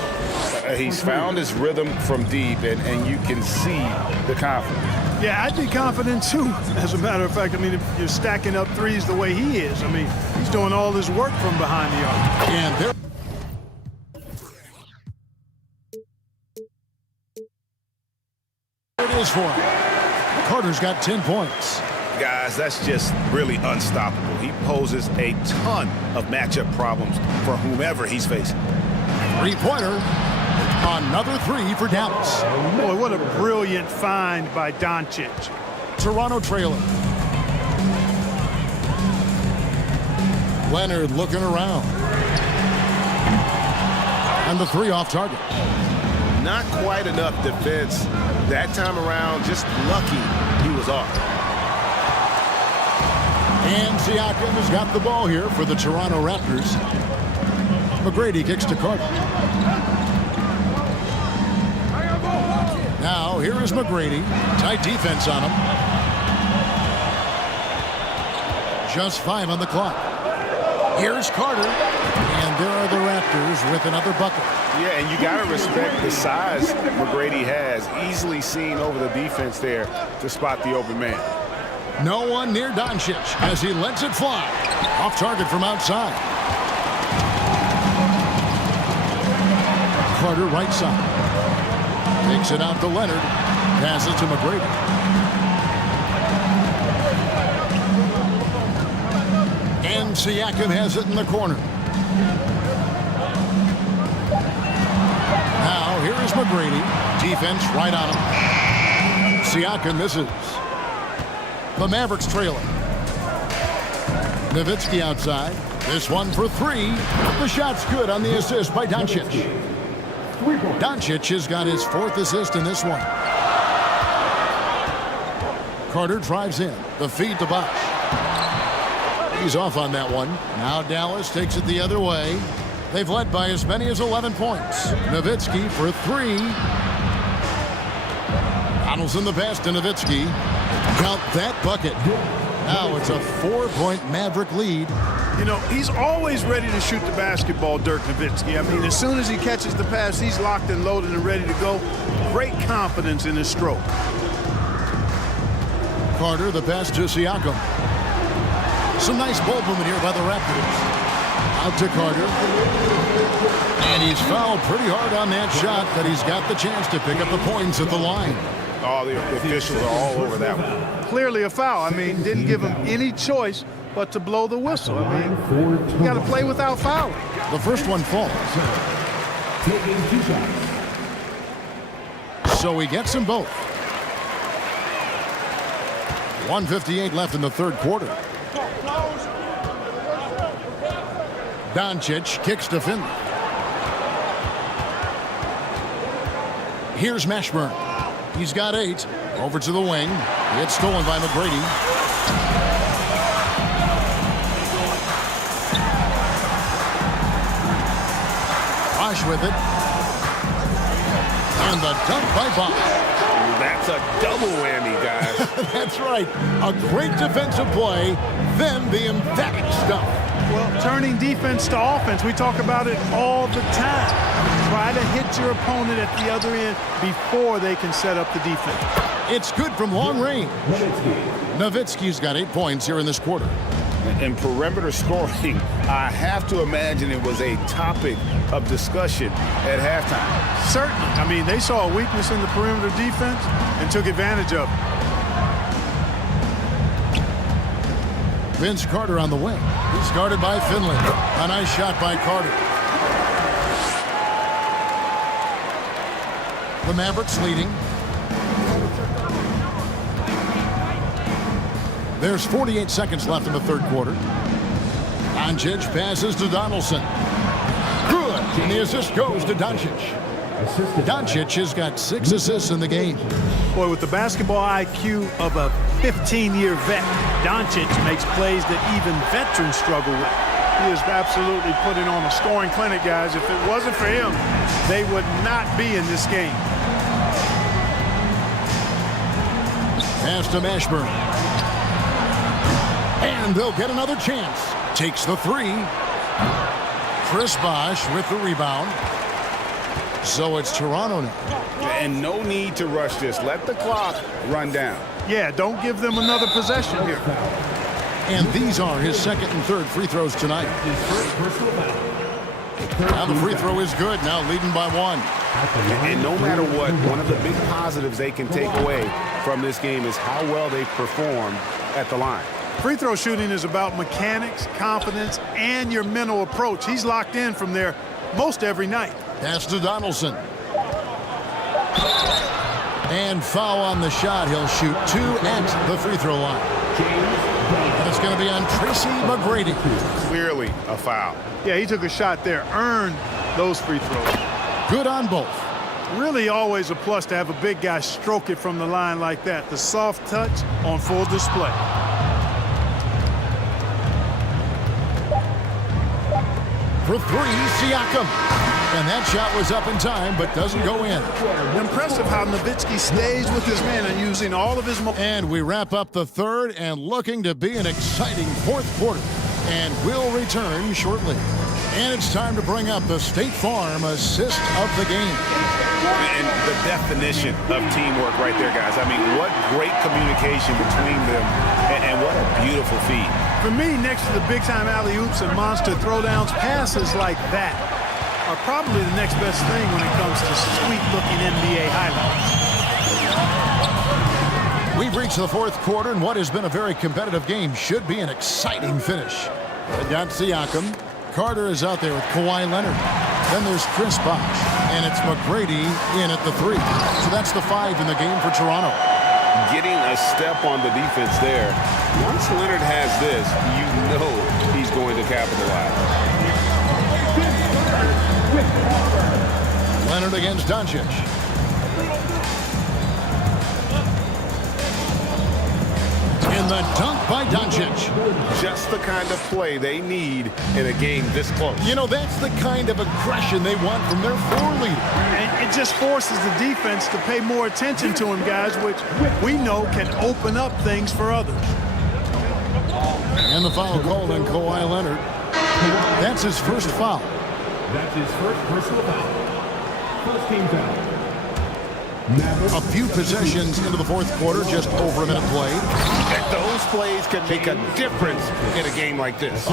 He's found his rhythm from deep, and you can see the confidence. Yeah, I'd be confident too. As a matter of fact, I mean, if you're stacking up threes the way he is, I mean, he's doing all his work from behind the arc. And there it is for him. Carter's got 10 points. Guys, that's just really unstoppable. He poses a ton of matchup problems for whomever he's facing. Three-pointer. Another 3 for Dallas. Boy, what a brilliant find by Doncic. Toronto trailing. Leonard looking around. And the 3 off target. Not quite enough defense that time around. Just lucky he was off. And Siakam has got the ball here for the Toronto Raptors. McGrady kicks to Carter. Now, here is McGrady. Tight defense on him. Just 5 on the clock. Here's Carter. And there are the Raptors with another bucket. Yeah, and you got to respect the size McGrady has. Easily seen over the defense there to spot the open man. No one near Doncic as he lets it fly. Off target from outside. Carter right side. Takes it out to Leonard. Passes to McGrady. And Siakam has it in the corner. Now here is McGrady. Defense right on him. Siakam misses. The Mavericks trailing. Nowitzki outside. This one for 3. The shot's good on the assist by Doncic. Doncic has got his 4th assist in this one. Carter drives in. The feed to Bosh. He's off on that one. Now Dallas takes it the other way. They've led by as many as 11 points. Nowitzki for 3. Donaldson the pass to Nowitzki. Count that bucket. Now it's a 4-point Maverick lead. You know, he's always ready to shoot the basketball, Dirk Nowitzki. I mean, as soon as he catches the pass, he's locked and loaded and ready to go. Great confidence in his stroke. Carter, the pass to Siakam. Some nice ball movement here by the Raptors. Out to Carter. And he's fouled pretty hard on that shot, but he's got the chance to pick up the points at the line. All the officials are all over that one. Clearly a foul. I mean, didn't give him any choice but to blow the whistle. I mean, you got to play without fouling. The first one falls. So he gets them both. 1:58 left in the 3rd quarter. Doncic kicks to Finley. Here's Mashburn. He's got 8. Over to the wing. It's stolen by McGrady. Bosh with it. And the dunk by Bosh. That's a double whammy, guys. That's right. A great defensive play, then the emphatic stuff. Well, turning defense to offense, we talk about it all the time. Try to hit your opponent at the other end before they can set up the defense. It's good from long range. Nowitzki's got 8 points here in this quarter. In perimeter scoring, I have to imagine it was a topic of discussion at halftime. Certainly. I mean, they saw a weakness in the perimeter defense and took advantage of it. Vince Carter on the wing. He's guarded by Finley. A nice shot by Carter. The Mavericks leading. There's 48 seconds left in the 3rd quarter. Doncic passes to Donaldson. Good. And the assist goes to Doncic. Doncic has got 6 assists in the game. Boy, with the basketball IQ of a 15-year vet, Doncic makes plays that even veterans struggle with. He is absolutely putting on a scoring clinic, guys. If it wasn't for him, they would not be in this game. Pass to Mashburn. And they'll get another chance. Takes the 3. Chris Bosh with the rebound. So it's Toronto now. And no need to rush this. Let the clock run down. Yeah, don't give them another possession here. And these are his 2nd and 3rd free throws tonight. Now the free throw is good. Now leading by 1. And no matter what, one of the big positives they can take away from this game is how well they performed at the line. Free throw shooting is about mechanics, confidence, and your mental approach. He's locked in from there most every night. Pass to Donaldson. And foul on the shot. He'll shoot 2 at the free throw line. And it's going to be on Tracy McGrady. Clearly a foul. Yeah, he took a shot there, earned those free throws. Good on both. Really always a plus to have a big guy stroke it from the line like that. The soft touch on full display. For three, Siakam. And that shot was up in time, but doesn't go in. Impressive how Nowitzki stays with his man and using all of his... And we wrap up the third and looking to be an exciting fourth quarter. And we'll return shortly. And it's time to bring up the State Farm assist of the game. And the definition of teamwork right there, guys. I mean, what great communication between them, and what a beautiful feat. For me, next to the big-time alley-oops and monster throwdowns, passes like that are probably the next best thing when it comes to sweet-looking NBA highlights. We've reached the fourth quarter, and what has been a very competitive game should be an exciting finish. They got Siakam. Carter is out there with Kawhi Leonard. Then there's Chris Bosh, and it's McGrady in at the three. So that's the 5 in the game for Toronto. Getting a step on the defense there. Once Leonard has this, you know he's going to capitalize. Leonard against Doncic. And the dunk by Doncic. Just the kind of play they need in a game this close. You know, that's the kind of aggression they want from their floor leader. And it just forces the defense to pay more attention to him, guys, which we know can open up things for others. And the foul called on Kawhi Leonard. That's his first foul. That's his first personal foul. First team foul. A few possessions into the fourth quarter, just over a minute played. Those plays can make a difference in a game like this.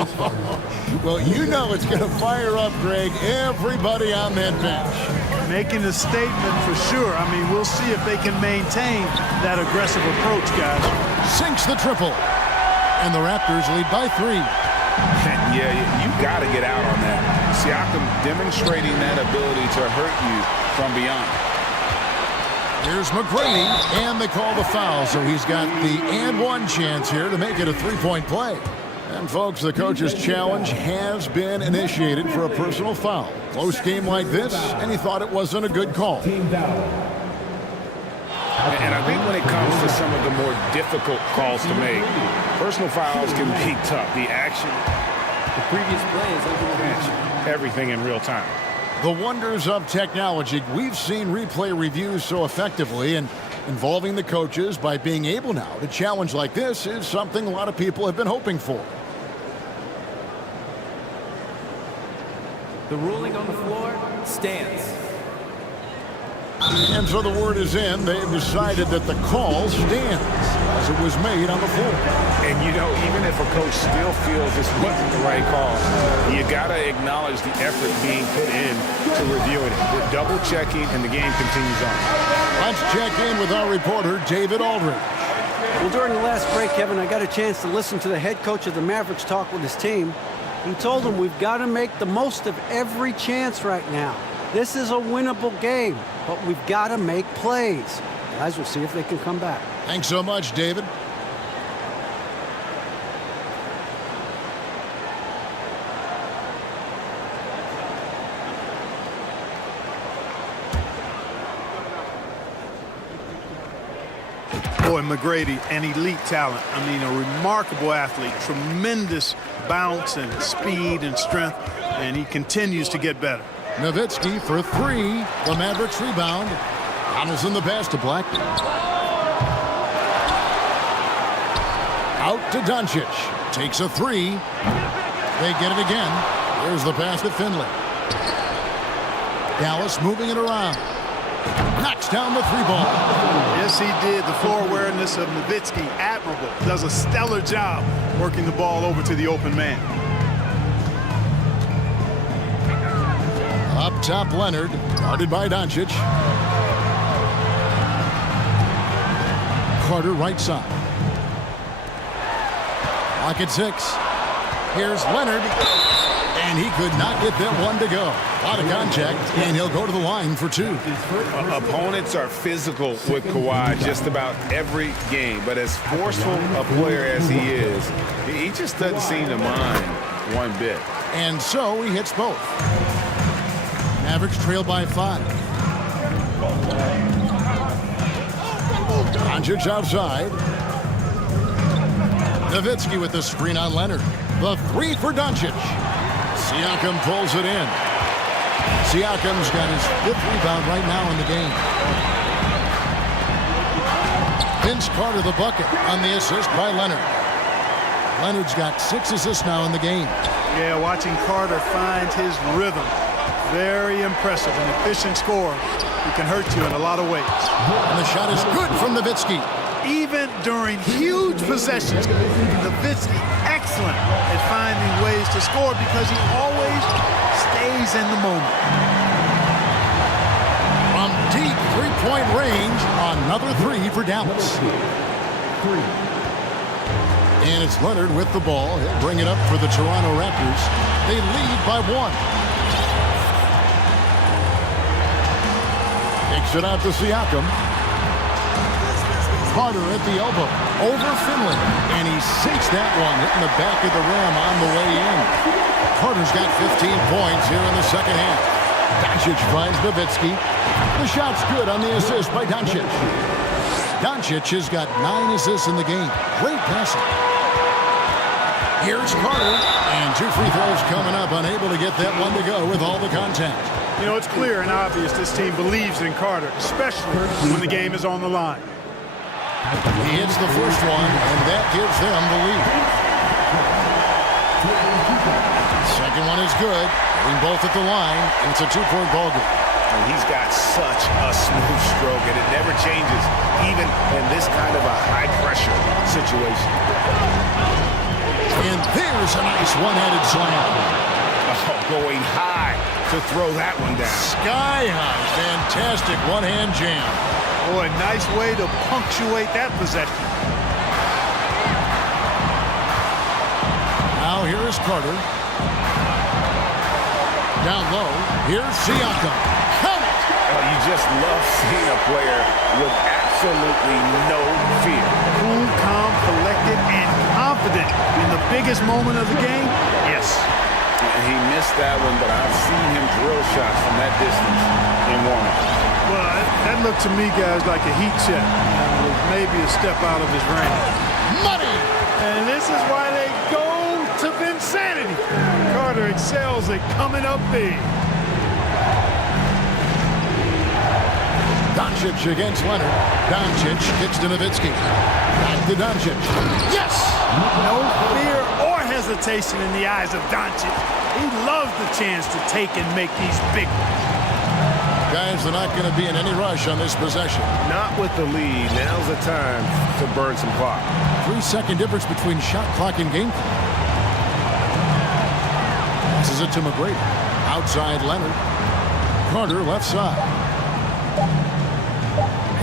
Well, you know it's going to fire up, Greg, everybody on that bench. Making a statement for sure. I mean, we'll see if they can maintain that aggressive approach, guys. Sinks the triple. And the Raptors lead by 3. Yeah, you got to get out on that. Siakam demonstrating that ability to hurt you from beyond. Here's McGrady, and they call the foul, so he's got the and-one chance here to make it a three-point play. And, folks, the coach's challenge has been initiated for a personal foul. Close game like this, and he thought it wasn't a good call. And I think when it comes to some of the more difficult calls to make, personal fouls can be tough. The action, the previous play is under the action. Everything in real time. The wonders of technology. We've seen replay reviews so effectively, and involving the coaches by being able now to challenge like this is something a lot of people have been hoping for. The ruling on the floor stands. And so the word is in. They've decided that the call stands as it was made on the floor. And, you know, even if a coach still feels this wasn't the right call, you got to acknowledge the effort being put in to reviewing it. We're double-checking, and the game continues on. Let's check in with our reporter, David Aldridge. Well, during the last break, Kevin, I got a chance to listen to the head coach of the Mavericks talk with his team. He told them we've got to make the most of every chance right now. This is a winnable game, but we've got to make plays. Guys, we'll see if they can come back. Thanks so much, David. Boy, McGrady, an elite talent. I mean, a remarkable athlete. Tremendous bounce and speed and strength, and he continues to get better. Nowitzki for 3. The Mavericks rebound. Donaldson the pass to Black. Out to Doncic. Takes a 3. They get it again. There's the pass to Finley. Dallas moving it around. Knocks down the 3-ball. Yes, he did. The floor awareness of Nowitzki, admirable. Does a stellar job working the ball over to the open man. Up top, Leonard, guarded by Doncic. Carter right side. Clock at 6. Here's Leonard, and he could not get that one to go. A lot of contact, and he'll go to the line for 2. Opponents are physical with Kawhi just about every game, but as forceful a player as he is, he just doesn't seem to mind one bit. And so he hits both. Mavericks trail by 5. Doncic outside. Nowitzki with the screen on Leonard. The three for Doncic. Siakam pulls it in. Siakam's got his 5th rebound right now in the game. Vince Carter the bucket on the assist by Leonard. Leonard's got 6 assists now in the game. Yeah, watching Carter find his rhythm. Very impressive. An efficient scorer who can hurt you in a lot of ways. And the shot is good from Nowitzki. Even during huge possessions, Nowitzki excellent at finding ways to score because he always stays in the moment. From deep three-point range, another 3 for Dallas. And it's Leonard with the ball. He'll bring it up for the Toronto Raptors. They lead by 1. Takes it out to Siakam. Carter at the elbow. Over Finley. And he sinks that one, hitting the back of the rim on the way in. Carter's got 15 points here in the second half. Doncic finds Nowitzki. The shot's good on the assist by Doncic. Doncic has got 9 assists in the game. Great passing. Here's Carter. And 2 free throws coming up. Unable to get that one to go with all the contact. You know, it's clear and obvious this team believes in Carter, especially when the game is on the line. He hits the first one, and that gives them the lead. Second one is good. Getting both at the line, and it's a 2-point ball game. And he's got such a smooth stroke, and it never changes, even in this kind of a high-pressure situation. And there's a nice one-handed slam. Oh, going high to throw that one down. Sky high. Fantastic one-hand jam. Oh, a nice way to punctuate that possession. Now here is Carter. Down low. Here's Siakam. Count it! Oh, you just love seeing a player with absolutely no fear. Cool, calm, collected, and confident in the biggest moment of the game. Yes. He missed that one, but I've seen him drill shots from that distance in warm-up. Well, that looked to me, guys, like a heat check. With maybe a step out of his range. Money! And this is why they go to Vinsanity. Carter excels at coming up big. Doncic against Leonard. Doncic kicks to Nowitzki. Back to Doncic. Yes! No fear or hesitation in the eyes of Doncic. He loves the chance to take and make these big ones. Guys, they're not going to be in any rush on this possession. Not with the lead. Now's the time to burn some clock. 3-second difference between shot clock and game clock. Passes it to McGrady. Outside Leonard. Carter left side.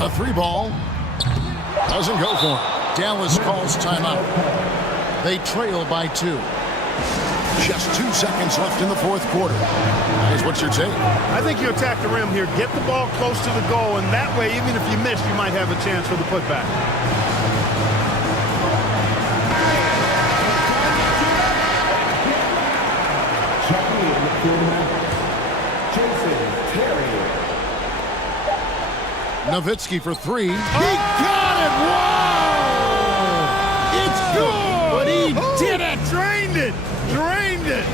A 3-ball. Doesn't go for him. Dallas calls timeout. They trail by 2. Just 2 seconds left in the fourth quarter. Guys, what's your take? I think you attack the rim here, get the ball close to the goal, and that way, even if you miss, you might have a chance for the putback. Nowitzki for 3. He got it! Whoa! It's good! But he did it! Drained it! Drained it!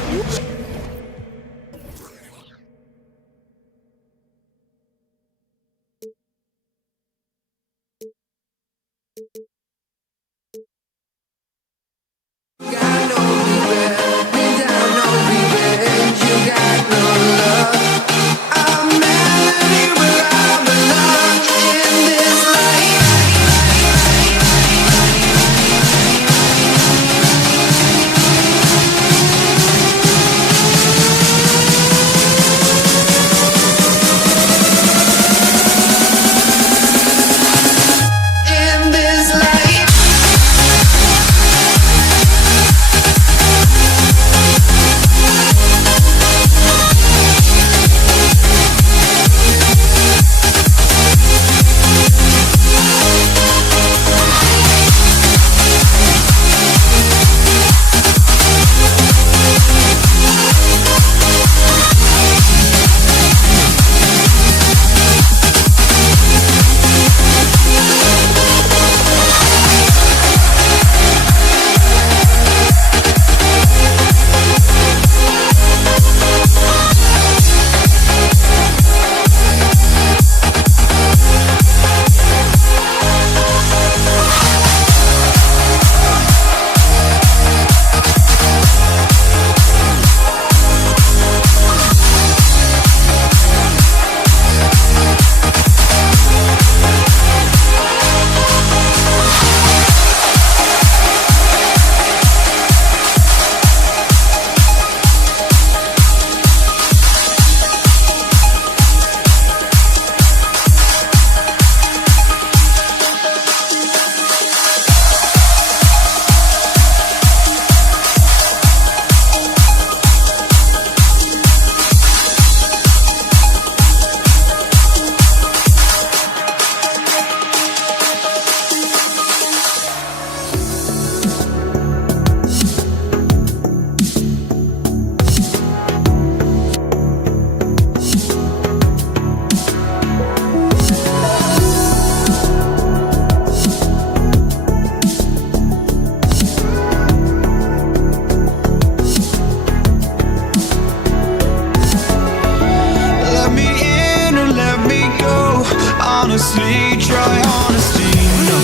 honestly, try honesty. No,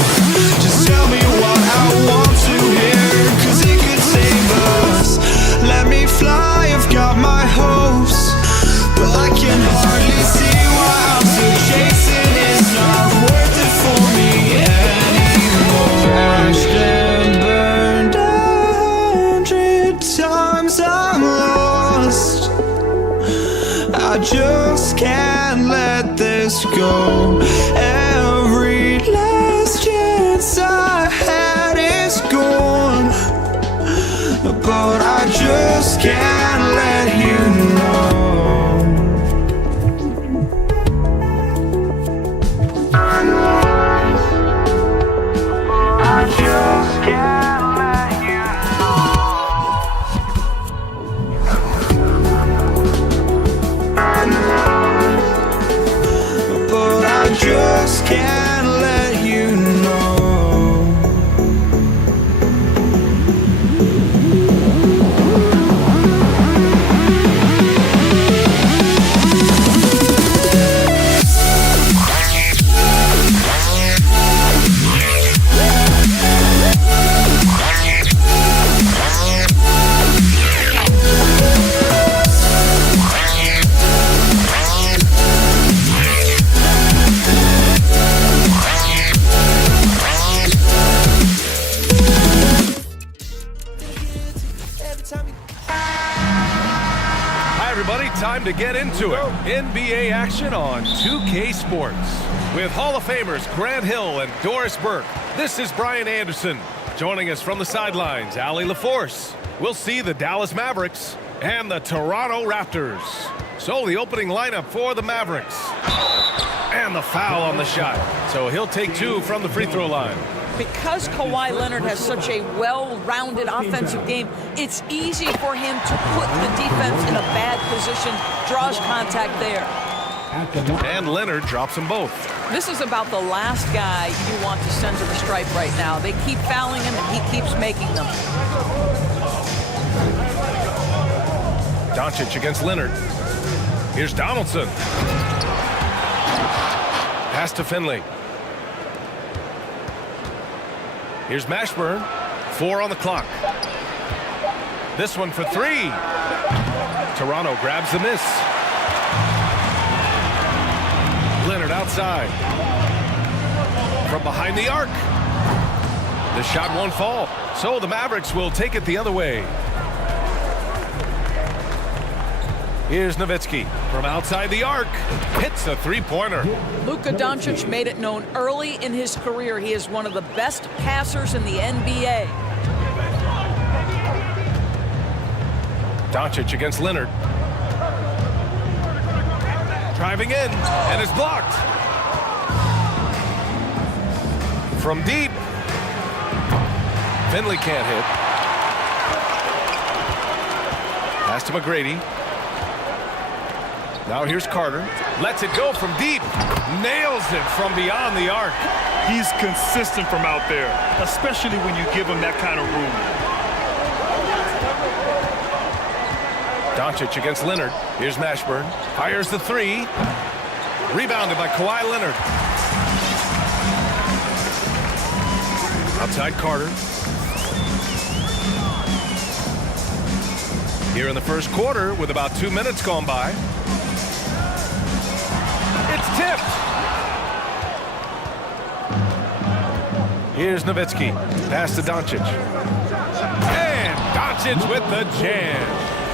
just tell me what I want to hear, 'cause it could save us. Let me fly, I've got my hopes, but I can hardly see why I'm still chasing. It's not worth it for me anymore. I've been burned 100 times, I'm lost. I just can't let this go. Every last chance I had is gone, but I just can't let you know. I just can't let you know. But I just can't let you know. Time to get into it. NBA action on 2K Sports. With Hall of Famers Grant Hill and Doris Burke, this is Brian Anderson. Joining us from the sidelines, Allie LaForce. We'll see the Dallas Mavericks and the Toronto Raptors. So the opening lineup for the Mavericks. And the foul on the shot. So he'll take two from the free throw line. Because Kawhi Leonard has such a well-rounded offensive game, it's easy for him to put the defense in a bad position, draws contact there. And Leonard drops them both. This is about the last guy you want to send to the stripe right now. They keep fouling him, and he keeps making them. Doncic against Leonard. Here's Donaldson. Pass to Finley. Here's Mashburn. 4 on the clock. This one for 3. Toronto grabs the miss. Leonard outside. From behind the arc. The shot won't fall. So the Mavericks will take it the other way. Here's Nowitzki from outside the arc. Hits a three-pointer. Luka Doncic made it known early in his career he is one of the best passers in the NBA. Doncic against Leonard. Driving in, and is blocked. From deep. Finley can't hit. Pass to McGrady. Now here's Carter. Lets it go from deep. Nails it from beyond the arc. He's consistent from out there, especially when you give him that kind of room. Doncic against Leonard. Here's Mashburn. Fires the 3. Rebounded by Kawhi Leonard. Outside Carter. Here in the first quarter with about 2 minutes gone by. It's tipped. Here's Nowitzki. Pass to Doncic. And Doncic with the jam.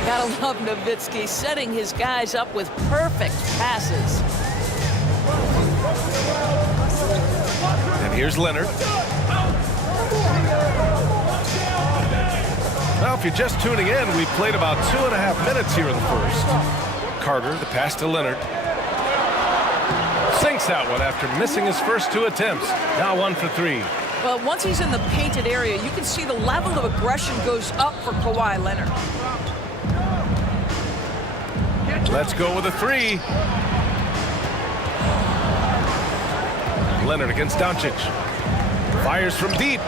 Gotta love Nowitzki setting his guys up with perfect passes. And here's Leonard. Well, if you're just tuning in, we've played about 2.5 minutes here in the first. Carter, the pass to Leonard. Sinks that one after missing his first 2 attempts. Now 1 for 3. Well, once he's in the painted area, you can see the level of aggression goes up for Kawhi Leonard. Let's go with a 3. Leonard against Doncic. Fires from deep.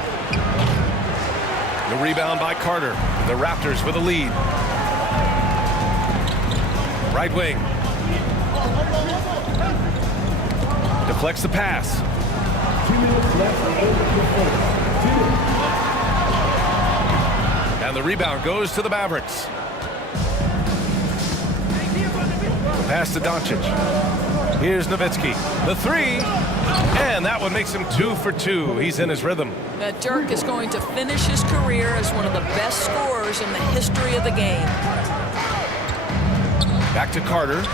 The rebound by Carter. The Raptors with a lead. Right wing. Deflects the pass. 2 minutes left in the fourth. 2 minutes. And the rebound goes to the Mavericks. Pass to Doncic. Here's Nowitzki. The three. And that one makes him 2 for 2. He's in his rhythm. Now Dirk is going to finish his career as one of the best scorers in the history of the game. Back to Carter.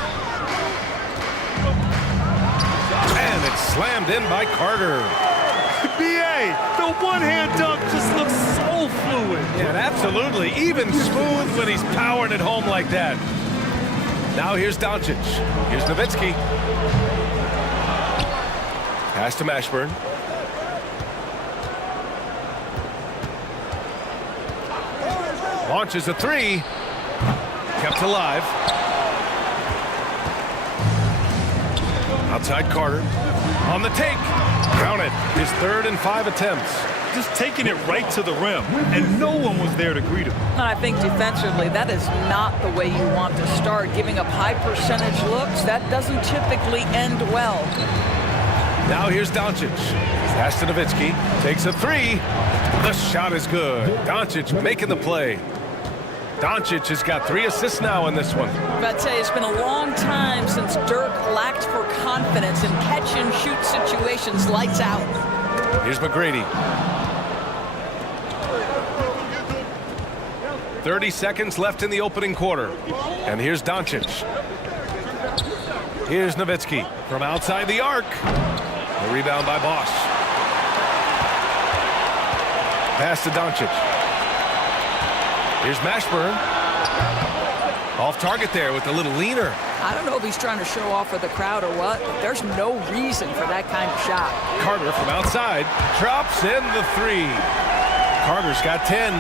And it's slammed in by Carter. B.A., the one-hand dunk just looks so fluid. Yeah, absolutely. Even smooth when he's powering it home like that. Now here's Doncic. Here's Nowitzki. Pass to Mashburn. Launches a three. Kept alive. Outside Carter. On the take. Counted. His 3rd and 5 attempts. Just taking it right to the rim, and no one was there to greet him. And I think defensively, that is not the way you want to start. Giving up high percentage looks, that doesn't typically end well. Now here's Doncic. Pass to Nowitzki. Takes a three. The shot is good. Doncic making the play. Doncic has got 3 assists now in this one. But I'd say it's been a long time since Dirk lacked for confidence in catch-and-shoot situations. Lights out. Here's McGrady. 30 seconds left in the opening quarter. And here's Doncic. Here's Nowitzki from outside the arc. A rebound by Bosch. Pass to Doncic. Here's Mashburn. Off target there with a little leaner. I don't know if he's trying to show off for the crowd or what, but there's no reason for that kind of shot. Carter from outside drops in the three. Carter's got 10.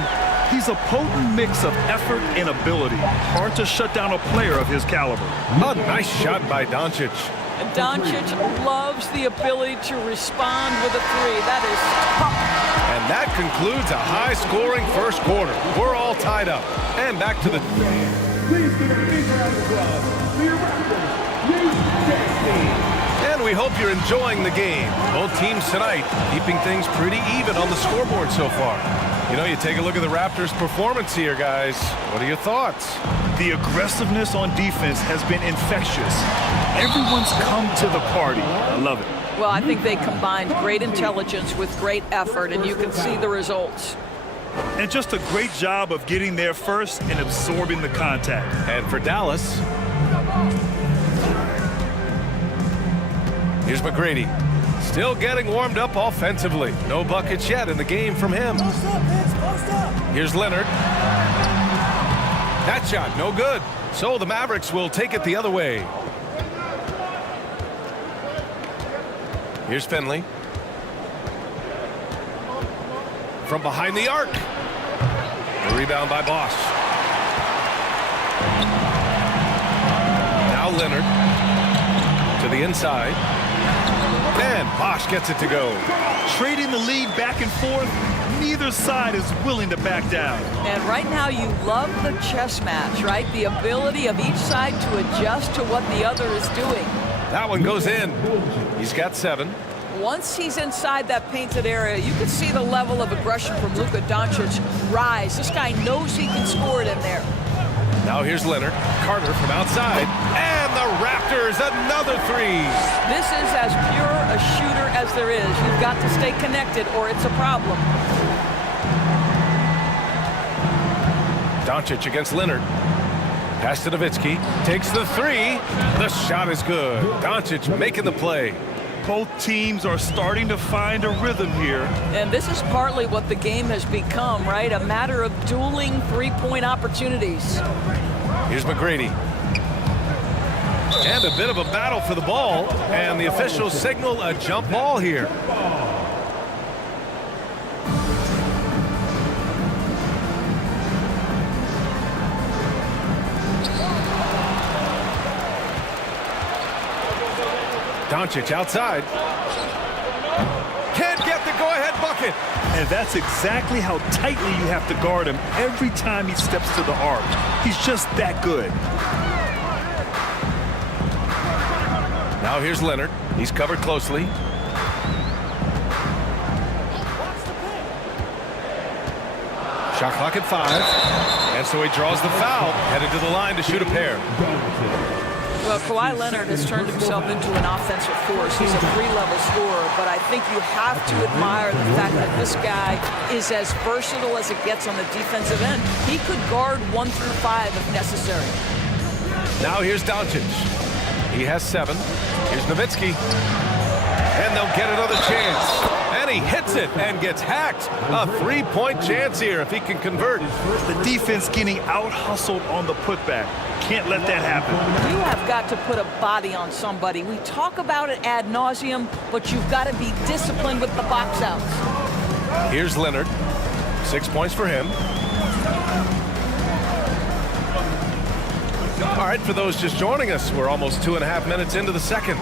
He's a potent mix of effort and ability. Hard to shut down a player of his caliber. A nice shot by Doncic. And Doncic loves the ability to respond with a three. That is tough. And that concludes a high-scoring first quarter. We're all tied up. And back to the... Please give a big round of applause for your Raptors, New Jack team. And we hope you're enjoying the game. Both teams tonight keeping things pretty even on the scoreboard so far. You know, you take a look at the Raptors' performance here, guys. What are your thoughts? The aggressiveness on defense has been infectious. Everyone's come to the party. I love it. Well, I think they combined great intelligence with great effort, and you can see the results. And just a great job of getting there first and absorbing the contact. And for Dallas, here's McGrady. Still getting warmed up offensively. No buckets yet in the game from him. Here's Leonard. That shot, no good. So the Mavericks will take it the other way. Here's Finley. From behind the arc. The rebound by Bosch. Now Leonard. To the inside. And Bosch gets it to go. Trading the lead back and forth. Neither side is willing to back down. And right now you love the chess match, right? The ability of each side to adjust to what the other is doing. That one goes in. He's got 7. Once he's inside that painted area, you can see the level of aggression from Luka Doncic rise. This guy knows he can score it in there. Now here's Leonard. Carter from outside. And the Raptors, another three. This is as pure a shooter as there is. You've got to stay connected or it's a problem. Doncic against Leonard. Pass to Nowitzki. Takes the three. The shot is good. Doncic making the play. Both teams are starting to find a rhythm here. And this is partly what the game has become, right? A matter of dueling three-point opportunities. Here's McGrady. And a bit of a battle for the ball. And the officials signal a jump ball here. Doncic outside. Can't get the go-ahead bucket. And that's exactly how tightly you have to guard him every time he steps to the arc. He's just that good. Now here's Leonard. He's covered closely. Shot clock at 5. And so he draws the foul, headed to the line to shoot a pair. Well, Kawhi Leonard has turned himself into an offensive force. He's a 3-level scorer, but I think you have to admire the fact that this guy is as versatile as it gets on the defensive end. He could guard 1 through 5 if necessary. Now here's Doncic. He has 7. Here's Nowitzki. And they'll get another chance. And he hits it and gets hacked. A 3-point chance here if he can convert. The defense getting out-hustled on the putback. Can't let that happen. You have got to put a body on somebody. We talk about it ad nauseum, but you've got to be disciplined with the box outs. Here's Leonard. 6 points for him. All right, for those just joining us, we're almost 2.5 minutes into the second.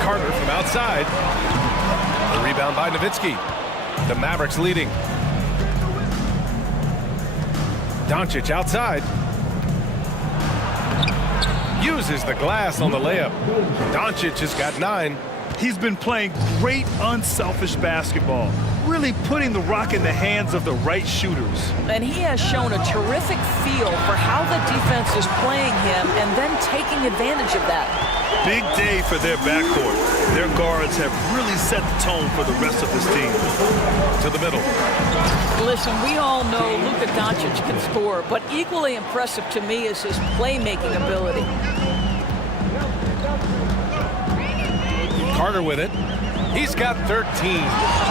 Carter from outside. The rebound by Nowitzki. The Mavericks leading. Doncic outside. Uses the glass on the layup. Doncic has got 9. He's been playing great unselfish basketball, really putting the rock in the hands of the right shooters. And he has shown a terrific feel for how the defense is playing him and then taking advantage of that. Big day for their backcourt. Their guards have really set the tone for the rest of this team. To the middle. Listen, we all know Luka Doncic can score, but equally impressive to me is his playmaking ability. Carter with it. He's got 13.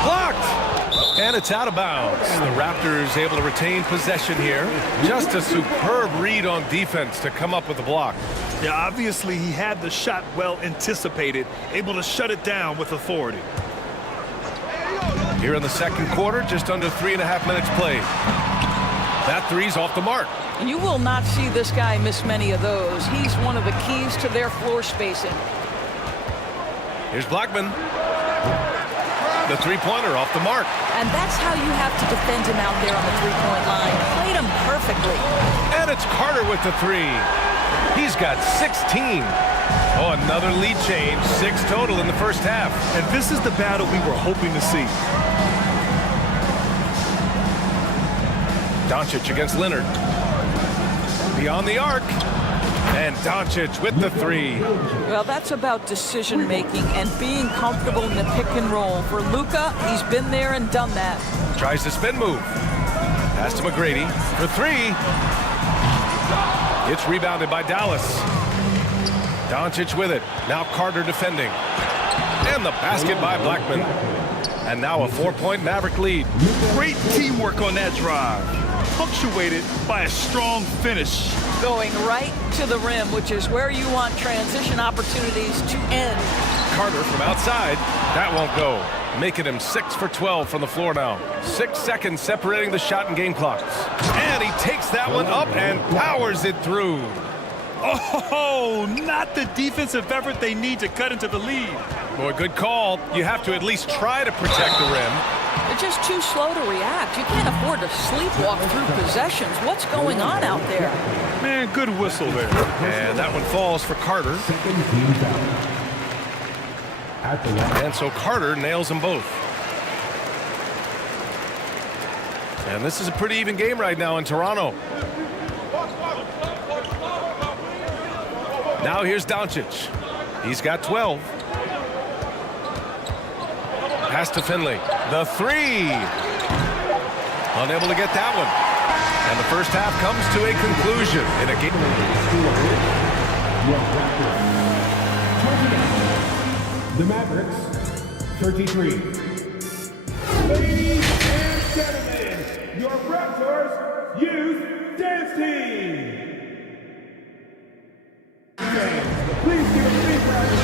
Blocked! And it's out of bounds. The Raptors able to retain possession here. Just a superb read on defense to come up with the block. Yeah, obviously he had the shot well anticipated, able to shut it down with authority. Here in the second quarter, just under 3.5 minutes played. That three's off the mark. You will not see this guy miss many of those. He's one of the keys to their floor spacing. Here's Blackman. The three-pointer off the mark. And that's how you have to defend him out there on the three-point line. Played him perfectly. And it's Carter with the 3. He's got 16. Oh, another lead change. 6 total in the first half. And this is the battle we were hoping to see. Doncic against Leonard. Beyond the arc. And Doncic with the 3. Well, that's about decision-making and being comfortable in the pick and roll. For Luka, he's been there and done that. Tries the spin move. Pass to McGrady for 3. It's rebounded by Dallas. Doncic with it. Now Carter defending. And the basket by Blackman. And now a 4-point Maverick lead. Great teamwork on that drive. Punctuated by a strong finish. Going right to the rim, which is where you want transition opportunities to end. Carter from outside. That won't go. Making him 6 for 12 from the floor now. 6 seconds separating the shot and game clocks. And he takes that one up and powers it through. Oh, not the defensive effort they need to cut into the lead. Boy, good call. You have to at least try to protect the rim. They're just too slow to react. You can't afford to sleepwalk through possessions. What's going on out there? Man, good whistle there. And that one falls for Carter. And so Carter nails them both. And this is a pretty even game right now in Toronto. Now here's Doncic. He's got 12. Pass to Finley. The 3. Unable to get that one. And the first half comes to a conclusion in a game. The Mavericks, 33. Ladies and gentlemen, your Raptors Youth Dance Team.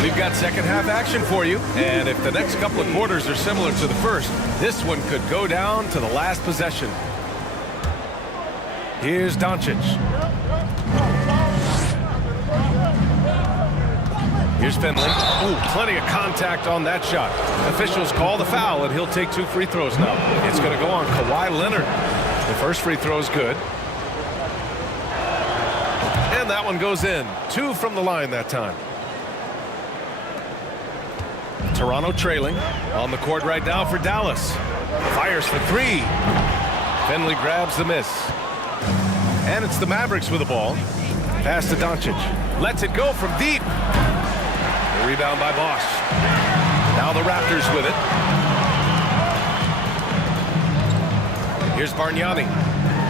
We've got second half action for you, and if the next couple of quarters are similar to the first, this one could go down to the last possession. Here's Doncic. Here's Finley. Ooh, plenty of contact on that shot. Officials call the foul, and he'll take 2 free throws now. It's going to go on Kawhi Leonard. The first free throw is good. And that one goes in. 2 from the line that time. Toronto trailing. On the court right now for Dallas. Fires for three. Finley grabs the miss. And it's the Mavericks with the ball. Pass to Doncic. Lets it go from deep. The rebound by Bosch. Now the Raptors with it. Here's Bargnani.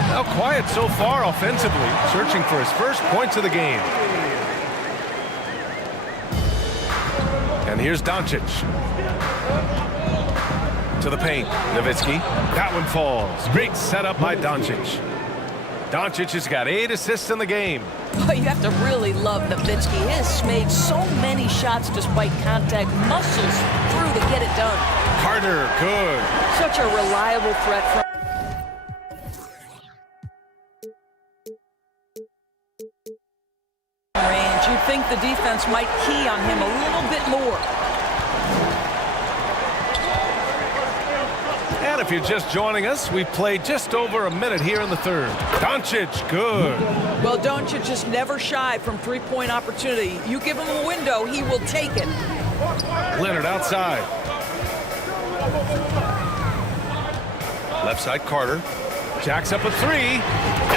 Now quiet so far offensively, searching for his first points of the game. And here's Doncic. To the paint. Nowitzki. That one falls. Great setup by Doncic. Doncic has got 8 assists in the game. Oh, you have to really love Nowitzki. He has made so many shots despite contact. Muscles through to get it done. Carter, good. Such a reliable threat from range. You'd think the defense might key on him a little bit more. And if you're just joining us, we've played just over a minute here in the third. Doncic, good. Well, Doncic just never shy from three-point opportunity. You give him a window, he will take it. Leonard outside. Left side, Carter. Jacks up a three.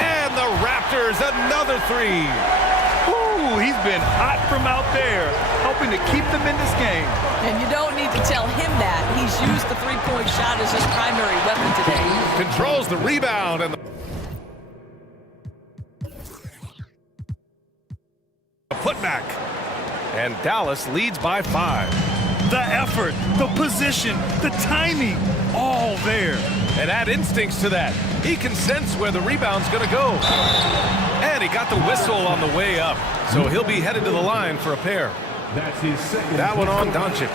And the Raptors, another three. Ooh, he's been hot from out there, hoping to keep them in this game. And you don't need to tell him that. He's used the three-point shot as his primary weapon today. Controls the rebound and the putback. And Dallas leads by 5. The effort, the position, the timing, all there. And add instincts to that. He can sense where the rebound's going to go. And he got the whistle on the way up. So he'll be headed to the line for a pair. That's his second. That one on Doncic.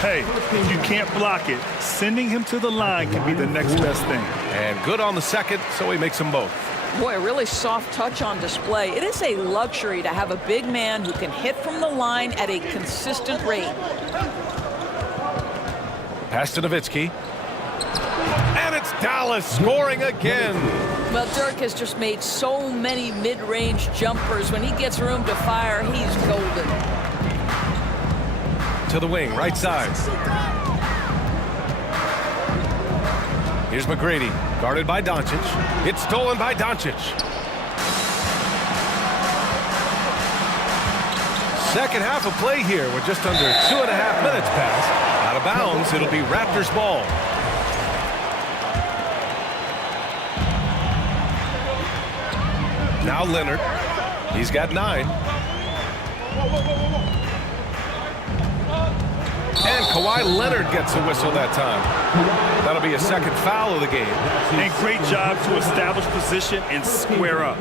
Hey, if you can't block it, sending him to the line can be the next best thing. And good on the second, so he makes them both. Boy, a really soft touch on display. It is a luxury to have a big man who can hit from the line at a consistent rate. Pass to Nowitzki. And it's Dallas scoring again. Well, Dirk has just made so many mid-range jumpers. When he gets room to fire, he's golden. To the wing, right side. Here's McGrady, guarded by Doncic. It's stolen by Doncic. Second half of play here. We're just under 2.5 minutes past. Out of bounds, it'll be Raptors ball. Now Leonard. He's got 9. And Kawhi Leonard gets a whistle that time. That'll be a second foul of the game. And great job to establish position and square up.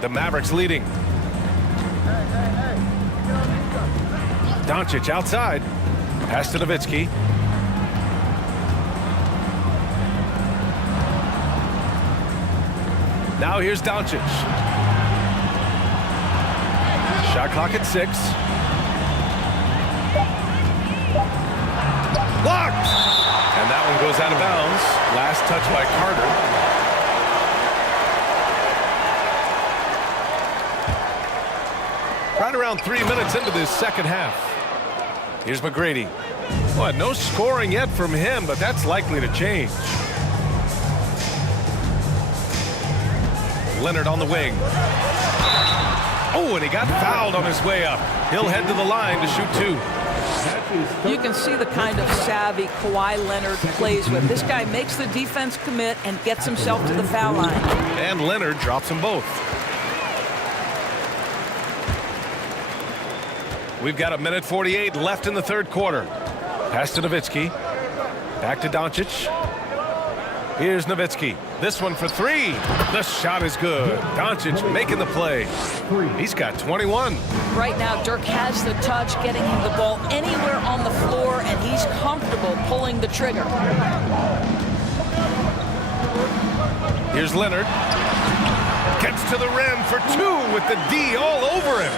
The Mavericks leading. Doncic outside. Pass to Nowitzki. Now here's Doncic. Shot clock at 6. Blocked! And that one goes out of bounds. Last touch by Carter. Right around 3 minutes into this second half. Here's McGrady. Well, no scoring yet from him, but that's likely to change. Leonard on the wing. Oh, and he got fouled on his way up. He'll head to the line to shoot 2. You can see the kind of savvy Kawhi Leonard plays with. This guy makes the defense commit and gets himself to the foul line. And Leonard drops them both. We've got 1:48 left in the third quarter. Pass to Nowitzki. Back to Doncic. Here's Nowitzki. This one for 3. The shot is good. Doncic making the play. He's got 21. Right now, Dirk has the touch, getting him the ball anywhere on the floor, and he's comfortable pulling the trigger. Here's Leonard. Gets to the rim for 2 with the D all over him.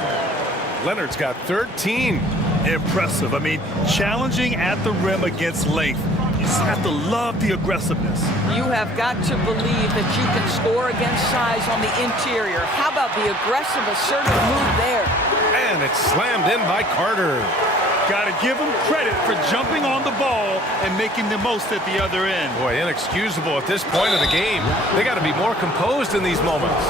Leonard's got 13. Impressive. I mean, challenging at the rim against length. You just have to love the aggressiveness. You have got to believe that you can score against size on the interior. How about the aggressive, assertive move there? And and it's slammed in by Carter. Got to give him credit for jumping on the ball and making the most at the other end. Boy, inexcusable at this point of the game. They got to be more composed in these moments.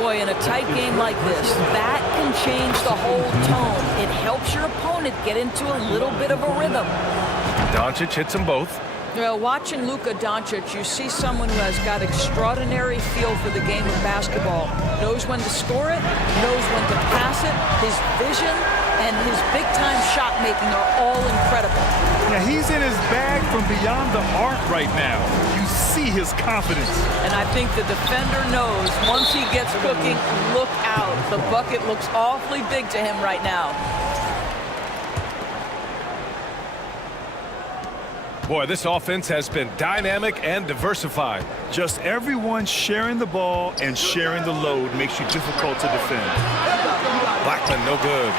Boy, in a tight game like this, that can change the whole tone. It helps your opponent get into a little bit of a rhythm. Doncic hits them both. Well, watching Luka Doncic, you see someone who has got extraordinary feel for the game of basketball. Knows when to score it, knows when to pass it. His vision and his big-time shot making are all incredible. Yeah, he's in his bag from beyond the arc right now. You see his confidence. And I think the defender knows once he gets cooking, look out. The bucket looks awfully big to him right now. Boy, this offense has been dynamic and diversified. Just everyone sharing the ball and sharing the load makes you difficult to defend. Blackman, no good.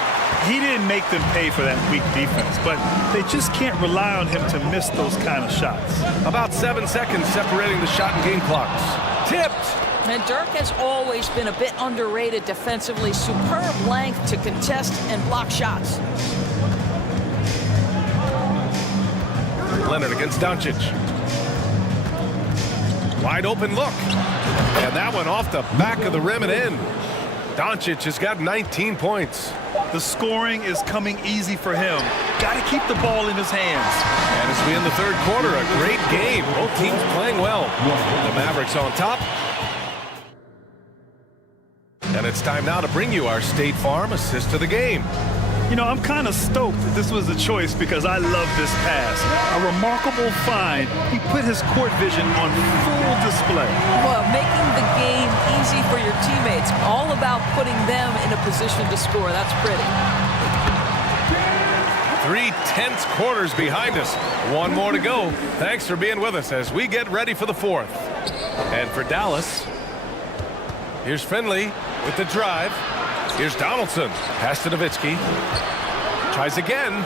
He didn't make them pay for that weak defense, but they just can't rely on him to miss those kind of shots. About 7 seconds separating the shot and game clocks. Tipped. And Dirk has always been a bit underrated defensively. Superb length to contest and block shots. Leonard against Doncic. Wide open look. And that one off the back of the rim and in. Doncic has got 19 points. The scoring is coming easy for him. Got to keep the ball in his hands. And as we end the third quarter, a great game. Both teams playing well. The Mavericks on top. And it's time now to bring you our State Farm assist of the game. You know, I'm kind of stoked that this was a choice because I love this pass. A remarkable find. He put his court vision on full display. Well, making the game easy for your teammates. All about putting them in a position to score. That's pretty. 3 tense quarters behind us. One more to go. Thanks for being with us as we get ready for the fourth. And for Dallas, here's Finley with the drive. Here's Donaldson. Pass to Nowitzki. Tries again.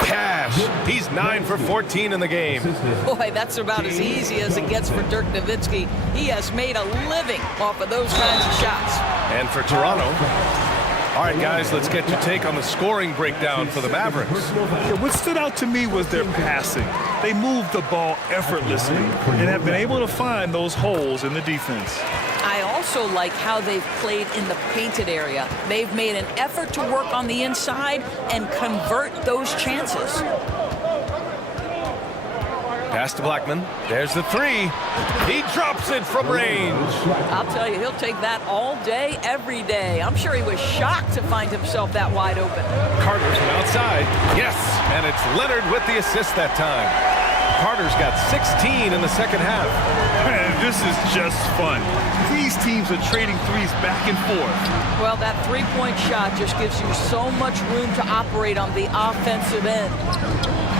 Cash. He's 9 for 14 in the game. Boy, that's about as easy as it gets for Dirk Nowitzki. He has made a living off of those kinds of shots. And for Toronto. All right, guys, let's get your take on the scoring breakdown for the Mavericks. Yeah, what stood out to me was their passing. They moved the ball effortlessly and have been able to find those holes in the defense. I also like how they've played in the painted area. They've made an effort to work on the inside and convert those chances. Pass to Blackman. There's the three. He drops it from range. I'll tell you, he'll take that all day, every day. I'm sure he was shocked to find himself that wide open. Carter from outside. Yes, and it's Leonard with the assist that time. Carter's got 16 in the second half. Man, this is just fun. These teams are trading threes back and forth. Well, that three-point shot just gives you so much room to operate on the offensive end.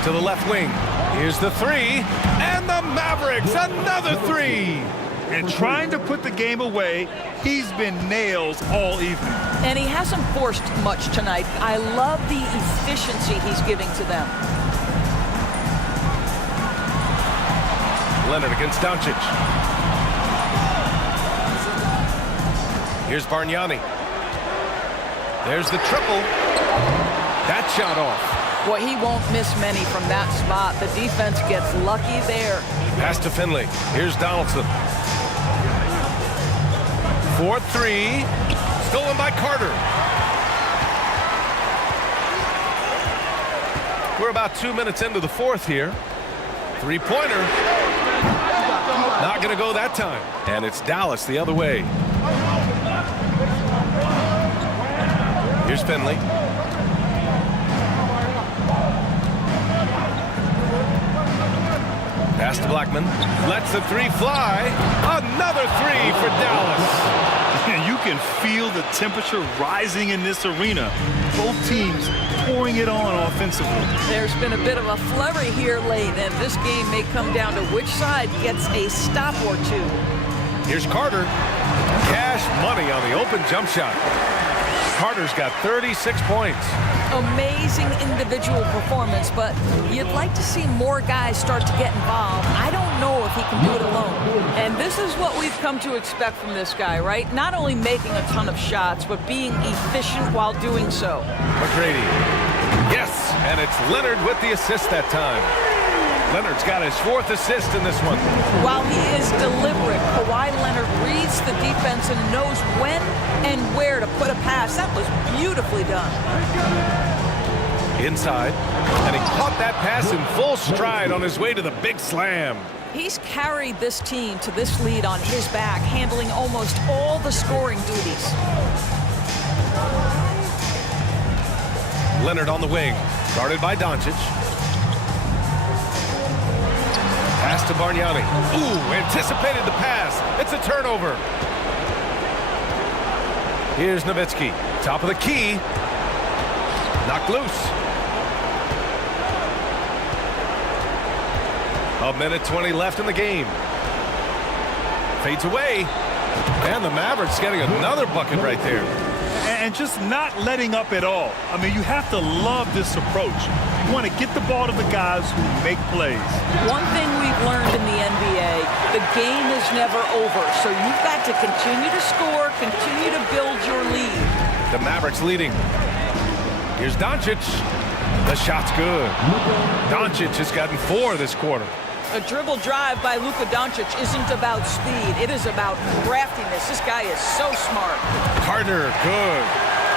To the left wing. Here's the three. And the Mavericks, another three. And trying to put the game away, he's been nails all evening. And he hasn't forced much tonight. I love the efficiency he's giving to them. Leonard against Doncic. Here's Bargnani. There's the triple. That shot off. Boy, he won't miss many from that spot. The defense gets lucky there. Pass to Finley. Here's Donaldson. 4-3. Stolen by Carter. We're about 2 minutes into the fourth here. Three-pointer. Not going to go that time. And it's Dallas the other way. Here's Finley. Pass to Blackman. Lets the three fly. Another three for Dallas. You can feel the temperature rising in this arena. Both teams pouring it on offensively. There's been a bit of a flurry here late, and this game may come down to which side gets a stop or two. Here's Carter. Cash money on the open jump shot. Carter's got 36 points. Amazing individual performance, but you'd like to see more guys start to get involved. I don't know if he can do it alone. And this is what we've come to expect from this guy, right? Not only making a ton of shots, but being efficient while doing so. McGrady. Yes, and it's Leonard with the assist that time. Leonard's got his 4th assist in this one. While he is deliberate, Kawhi Leonard reads the defense and knows when and where to put a pass. That was beautifully done. Inside, and he caught that pass in full stride on his way to the big slam. He's carried this team to this lead on his back, handling almost all the scoring duties. Leonard on the wing, guarded by Doncic. Pass to Bargnani. Ooh, anticipated the pass. It's a turnover. Here's Nowitzki. Top of the key. Knocked loose. A minute 20 left in the game. Fades away. And the Mavericks getting another bucket right there. And just not letting up at all. I mean, you have to love this approach. You want to get the ball to the guys who make plays. One thing we've learned in the NBA, the game is never over. So you've got to continue to score, continue to build your lead. The Mavericks leading. Here's Doncic. The shot's good. Doncic has gotten 4 this quarter. A dribble drive by Luka Doncic isn't about speed. It is about craftiness. This guy is so smart. Carter, good.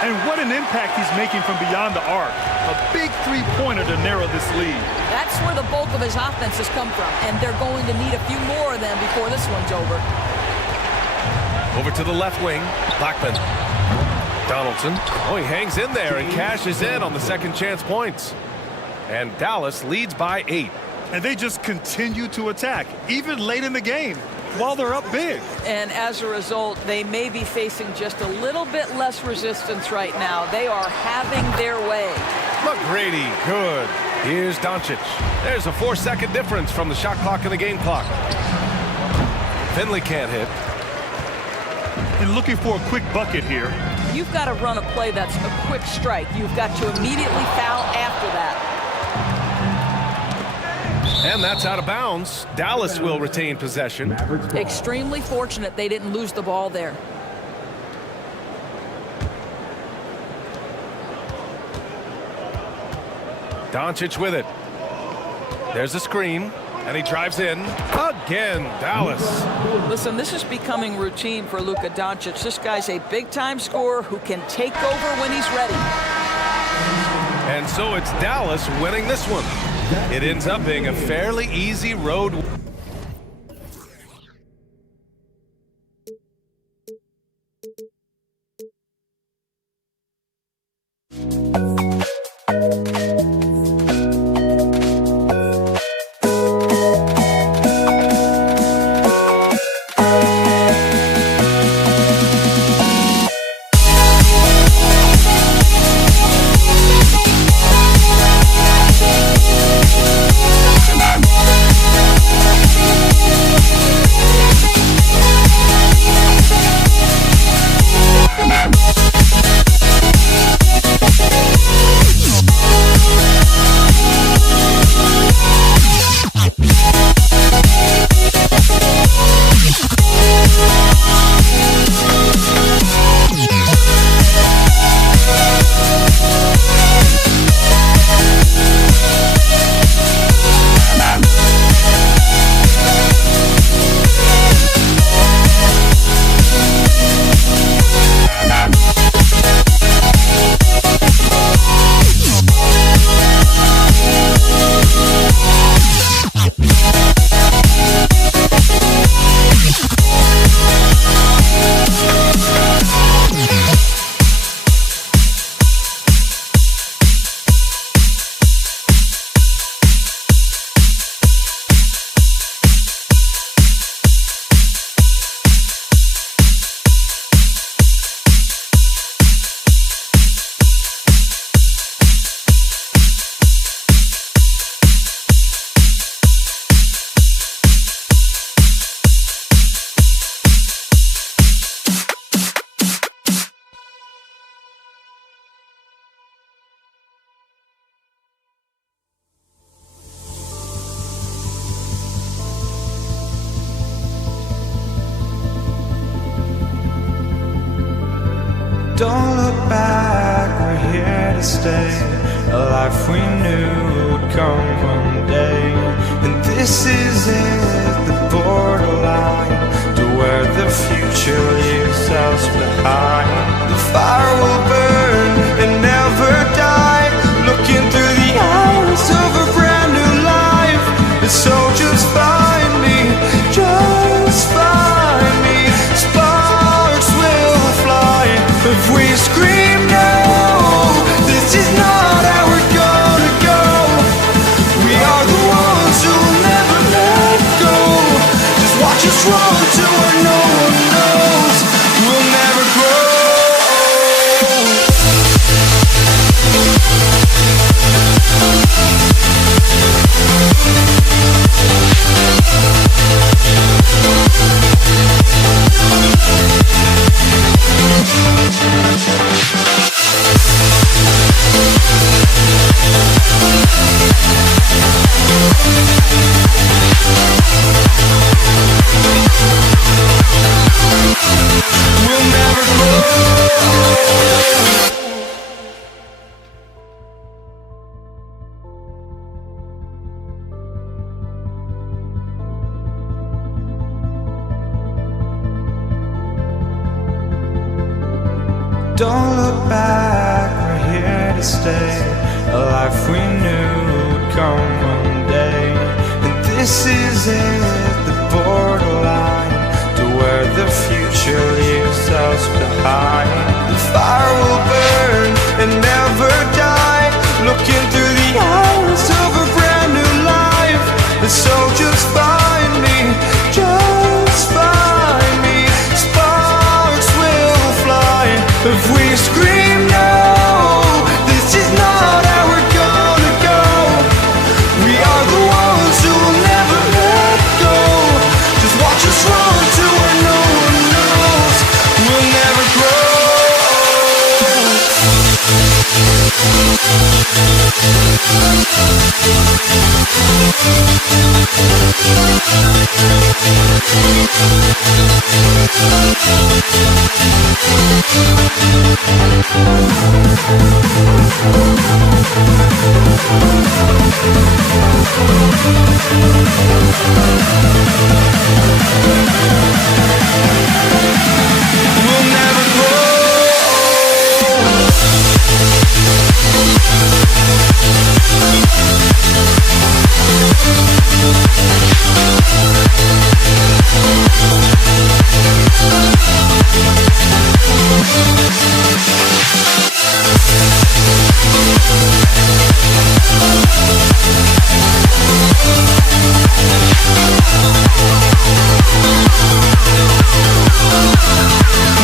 And what an impact he's making from beyond the arc. A big three-pointer to narrow this lead. That's where the bulk of his offense has come from, and they're going to need a few more of them before this one's over. Over to the left wing, Blackman. Donaldson. Oh, he hangs in there and cashes in on the second chance points. And Dallas leads by 8. And they just continue to attack, even late in the game, while they're up big. And as a result, they may be facing just a little bit less resistance right now. They are having their way. McGrady, good. Here's Doncic. There's a 4-second difference from the shot clock and the game clock. Finley can't hit. And looking for a quick bucket here. You've got to run a play that's a quick strike. You've got to immediately foul after that. And that's out of bounds. Dallas will retain possession. Extremely fortunate they didn't lose the ball there. Doncic with it. There's a screen, and he drives in. Again, Dallas. Listen, this is becoming routine for Luka Doncic. This guy's a big-time scorer who can take over when he's ready. And so it's Dallas winning this one. It ends up being a fairly easy road. to stay, a life we knew would come one day. And this is it, the borderline to where the future leaves us behind. The fire will burn and never die, looking through the eyes of a brand new life. And so just find me, just find me. Sparks will fly if we scream no. This is not how we're gonna go. We are the ones who will never let go. Just watch us run to where no one knows. We'll never grow. We'll never grow. Don't look back, we're here to stay, a life we knew would come one day. And this is it, the borderline to where the future leaves us behind. The fire will burn and never die, looking through the eyes of a brand new life. And so just find me, just find me. Sparks will fly if we scream no. This is not how we're gonna go. We are the ones who will never let go. Just watch us run to where no one knows. We'll never grow. We'll never grow.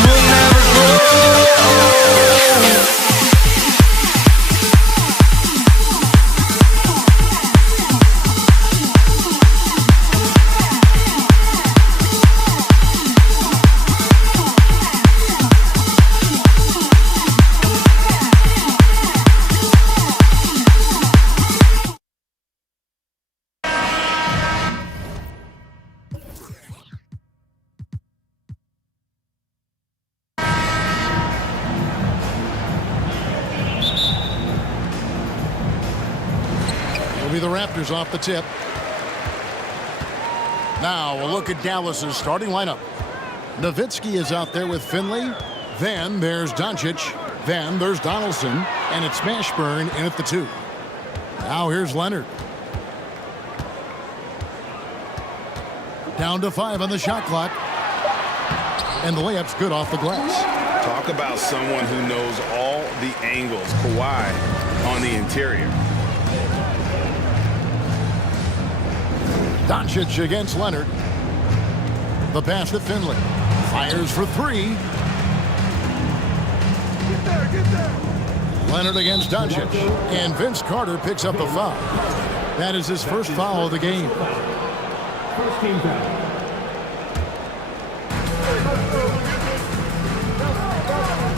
We'll never grow. It'll be the Raptors off the tip. Now we'll look at Dallas's starting lineup. Nowitzki is out there with Finley. Then there's Doncic. Then there's Donaldson. And it's Mashburn in at the 2. Now here's Leonard. Down to 5 on the shot clock. And the layup's good off the glass. Talk about someone who knows all the angles. Kawhi on the interior. Doncic against Leonard. The pass to Finley. Fires for 3. Get there. Leonard against Doncic. And Vince Carter picks up the foul. That is his first foul of the game. First team foul.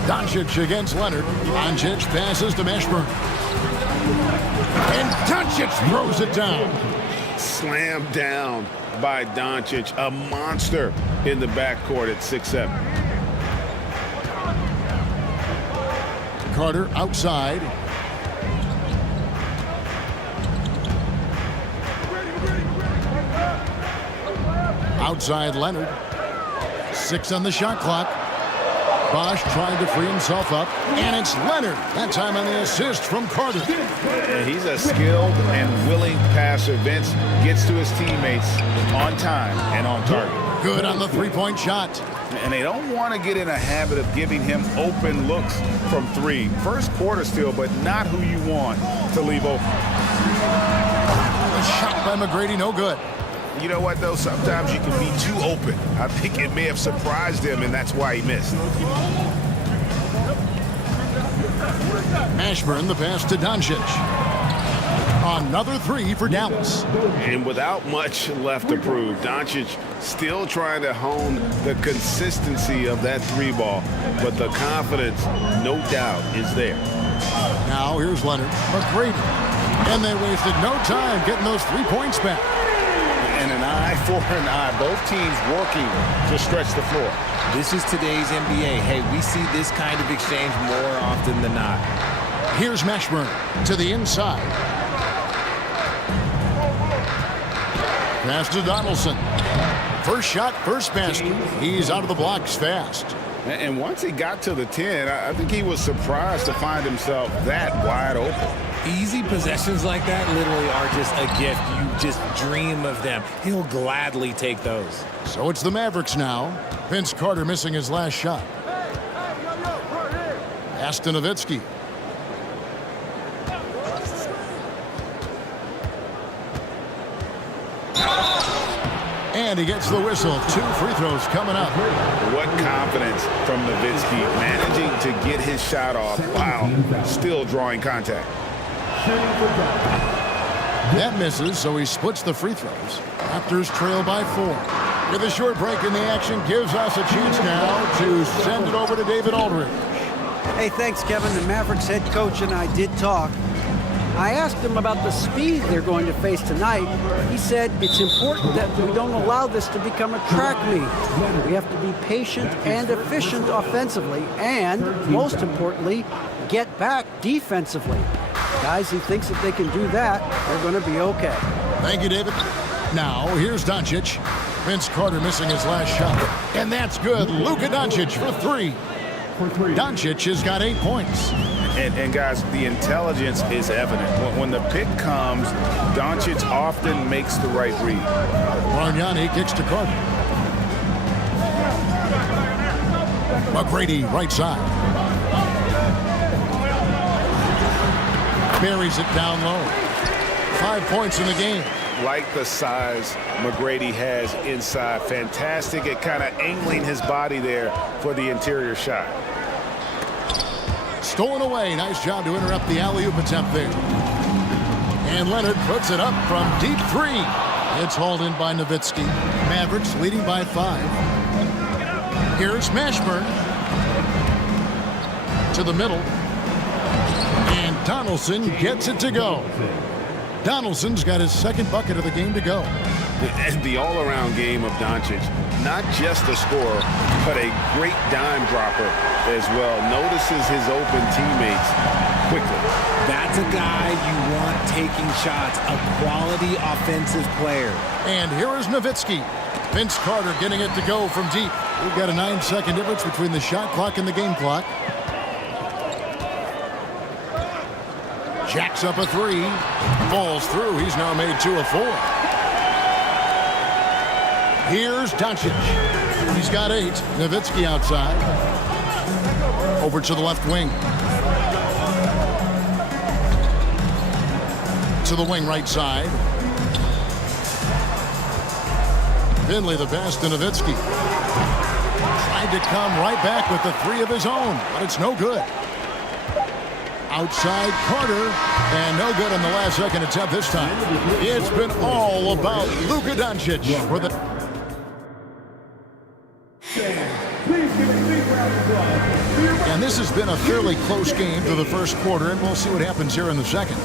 Doncic against Leonard. Doncic passes to Mashburn. And Doncic throws it down. Slammed down by Doncic, a monster in the backcourt at 6'7". Carter outside. Outside Leonard. 6 on the shot clock. Bosch trying to free himself up. And it's Leonard. That time on the assist from Carter. And he's a skilled and willing passer. Vince gets to his teammates on time and on target. Good on the three-point shot. And they don't want to get in a habit of giving him open looks from 3. First quarter still, but not who you want to leave open. A shot by McGrady, no good. You know what, though? Sometimes you can be too open. I think it may have surprised him, and that's why he missed. Mashburn, the pass to Doncic. Another 3 for Dallas. And without much left to prove, Doncic still trying to hone the consistency of that 3 ball. But the confidence, no doubt, is there. Now here's Leonard. McGrady. And they wasted no time getting those 3 points back. And an eye for an eye. Both teams working to stretch the floor. This is today's NBA. Hey, we see this kind of exchange more often than not. Here's Mashburn to the inside. Pass to Donaldson. First shot, first basket. He's out of the blocks fast. And once he got to the 10, I think he was surprised to find himself that wide open. Easy possessions like that literally are just a gift. You just dream of them. He'll gladly take those. So it's the Mavericks now. Vince Carter missing his last shot. Pass to Nowitzki. And he gets the whistle. 2 free throws coming up. What confidence from Nowitzki, managing to get his shot off while still drawing contact. That misses, so he splits the free throws. Raptors trail by 4. With a short break in the action, gives us a chance now to send it over to David Aldridge. Hey, thanks, Kevin. The Mavericks head coach and I did talk. I asked him about the speed they're going to face tonight. He said it's important that we don't allow this to become a track meet. We have to be patient and efficient offensively, and most importantly, get back defensively. Guys, he thinks if they can do that, they're going to be okay. Thank you, David. Now, here's Doncic. Vince Carter missing his last shot. And that's good. Luka Doncic for 3. Doncic has got 8 points. And guys, the intelligence is evident. When the pick comes, Doncic often makes the right read. Bargnani kicks to Carter. McGrady, right side. Buries it down low. 5 points in the game. Like the size McGrady has inside. Fantastic at kind of angling his body there for the interior shot. Stolen away. Nice job to interrupt the alley-oop attempt there. And Leonard puts it up from deep 3. It's hauled in by Nowitzki. Mavericks leading by 5. Here's Mashburn. To the middle. And Donaldson gets it to go. Donaldson's got his second bucket of the game to go. And the all-around game of Doncic, not just a scorer, but a great dime dropper as well. Notices his open teammates quickly. That's a guy you want taking shots, a quality offensive player. And here is Nowitzki. Vince Carter getting it to go from deep. We've got a 9-second difference between the shot clock and the game clock. Jacks up a 3. Falls through. He's now made 2 of 4. Here's Doncic. He's got 8. Nowitzki outside. Over to the left wing. To the wing right side. Finley the pass to Nowitzki. Tried to come right back with the 3 of his own, but it's no good. Outside Carter, and no good on the last second attempt this time. It's been all about Luka Doncic for the... And this has been a fairly close game through the first quarter, and we'll see what happens here in the second.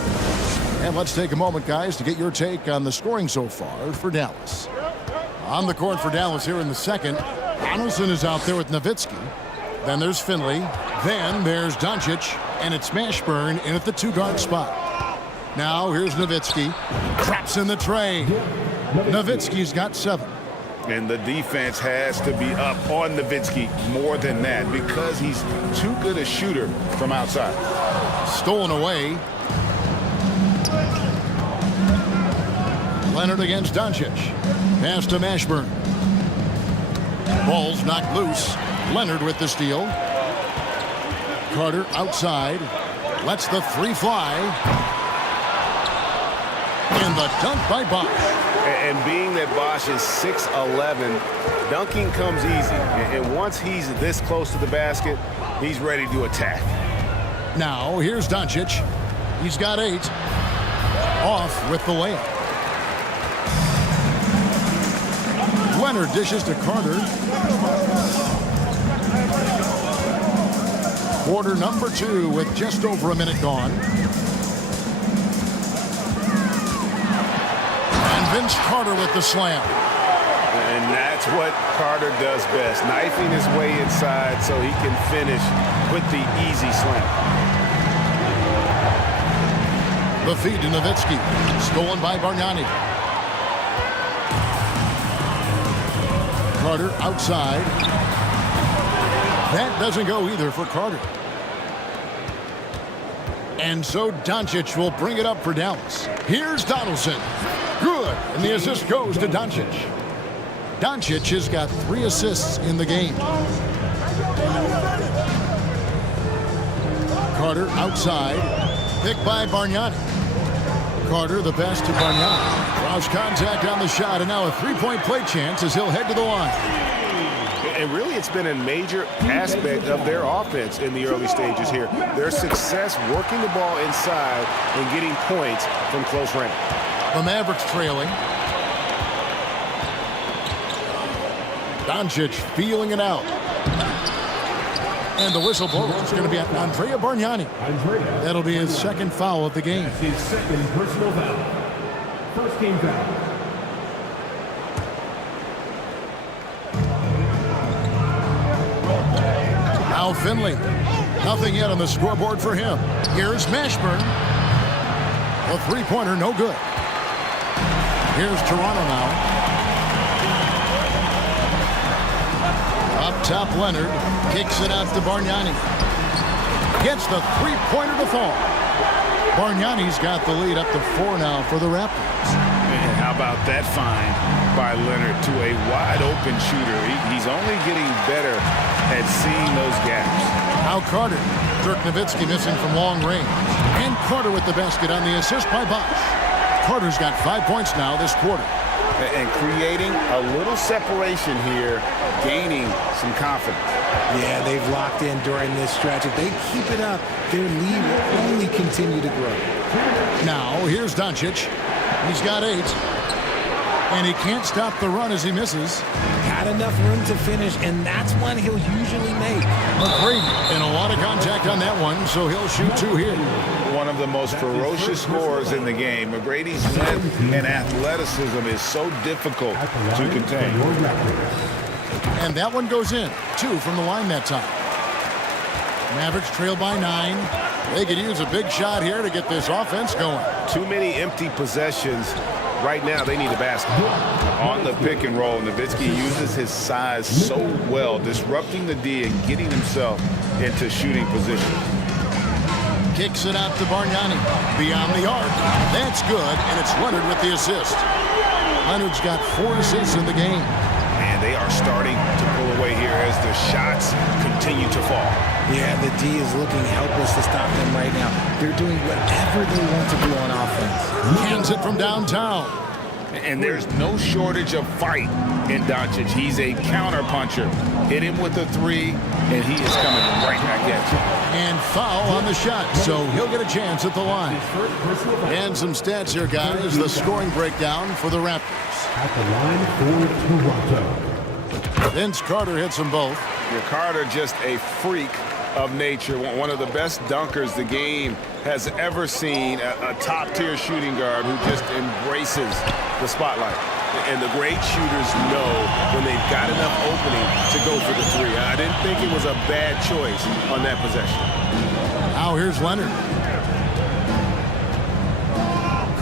And let's take a moment, guys, to get your take on the scoring so far for Dallas. On the court for Dallas here in the second, Donaldson is out there with Nowitzki. Then there's Finley. Then there's Doncic, and it's Mashburn in at the 2-guard spot. Now here's Nowitzki. Traps in the tray. Nowitzki's got 7. And the defense has to be up on Nowitzki more than that because he's too good a shooter from outside. Stolen away. Leonard against Doncic. Pass to Mashburn. Ball's knocked loose. Leonard with the steal. Carter outside. Lets the 3 fly. And the dunk by Bosh. And being that Bosh is 6'11", dunking comes easy. And once he's this close to the basket, he's ready to attack. Now here's Doncic. He's got 8. Off with the layup. Leonard dishes to Carter. Quarter number 2 with just over a minute gone. And Vince Carter with the slam. And that's what Carter does best, knifing his way inside so he can finish with the easy slam. The feed to Nowitzki. Stolen by Bargnani. Carter outside. That doesn't go either for Carter. And so Doncic will bring it up for Dallas. Here's Donaldson. Good. And the assist goes to Doncic. Doncic has got 3 assists in the game. Carter outside. Picked by Bargnani. Carter the pass to Bargnani. Draws contact on the shot, and now a 3-point play chance as he'll head to the line. And really, it's been a major aspect of their offense in the early stages here. Their success working the ball inside and getting points from close range. The Mavericks trailing. Doncic feeling it out. And the whistle blows. It's going to be Andrea Bargnani. That'll be his 2nd foul of the game. His 2nd personal foul. First game foul. Now Finley. Nothing yet on the scoreboard for him. Here's Mashburn. A 3-pointer, no good. Here's Toronto now. Up top, Leonard kicks it out to Bargnani. Gets the 3-pointer to fall. Bargnani's got the lead up to 4 now for the Raptors. Man, how about that find by Leonard to a wide-open shooter? He's only getting better at seeing those gaps. Now Carter. Dirk Nowitzki missing from long range. And Carter with the basket on the assist by Bosh. Carter's got 5 points now this quarter. And creating a little separation here, gaining some confidence. Yeah, they've locked in during this stretch. If they keep it up, their lead will only continue to grow. Now, here's Doncic. He's got 8. And he can't stop the run as he misses. Had enough room to finish, and that's one he'll usually make. McGrady, and a lot of contact on that one, so he'll shoot 2 here. One of the most ferocious scorers in the game. McGrady's length and athleticism is so difficult to contain. And that one goes in. 2 from the line that time. Mavericks trail by 9. They could use a big shot here to get this offense going. Too many empty possessions. Right now, they need a basket. On the pick and roll, Nowitzki uses his size so well, disrupting the D and getting himself into shooting position. Kicks it out to Bargnani. Beyond the arc. That's good, and it's Leonard with the assist. Leonard's got 4 assists in the game. And they are starting to pull away here as the shots continue to fall. Yeah, the D is looking helpless to stop them right now. They're doing whatever they want to do on offense. Hands it from downtown. And there's no shortage of fight in Doncic. He's a counter-puncher. Hit him with a 3, and he is coming right back at you. And foul on the shot, so he'll get a chance at the line. And some stats here, guys. The scoring breakdown for the Raptors. At the line for Toronto. Vince Carter hits them both. Carter just a freak of nature, one of the best dunkers the game has ever seen, a top-tier shooting guard who just embraces the spotlight. And the great shooters know when they've got enough opening to go for the 3. I didn't think it was a bad choice on that possession. Now here's Leonard.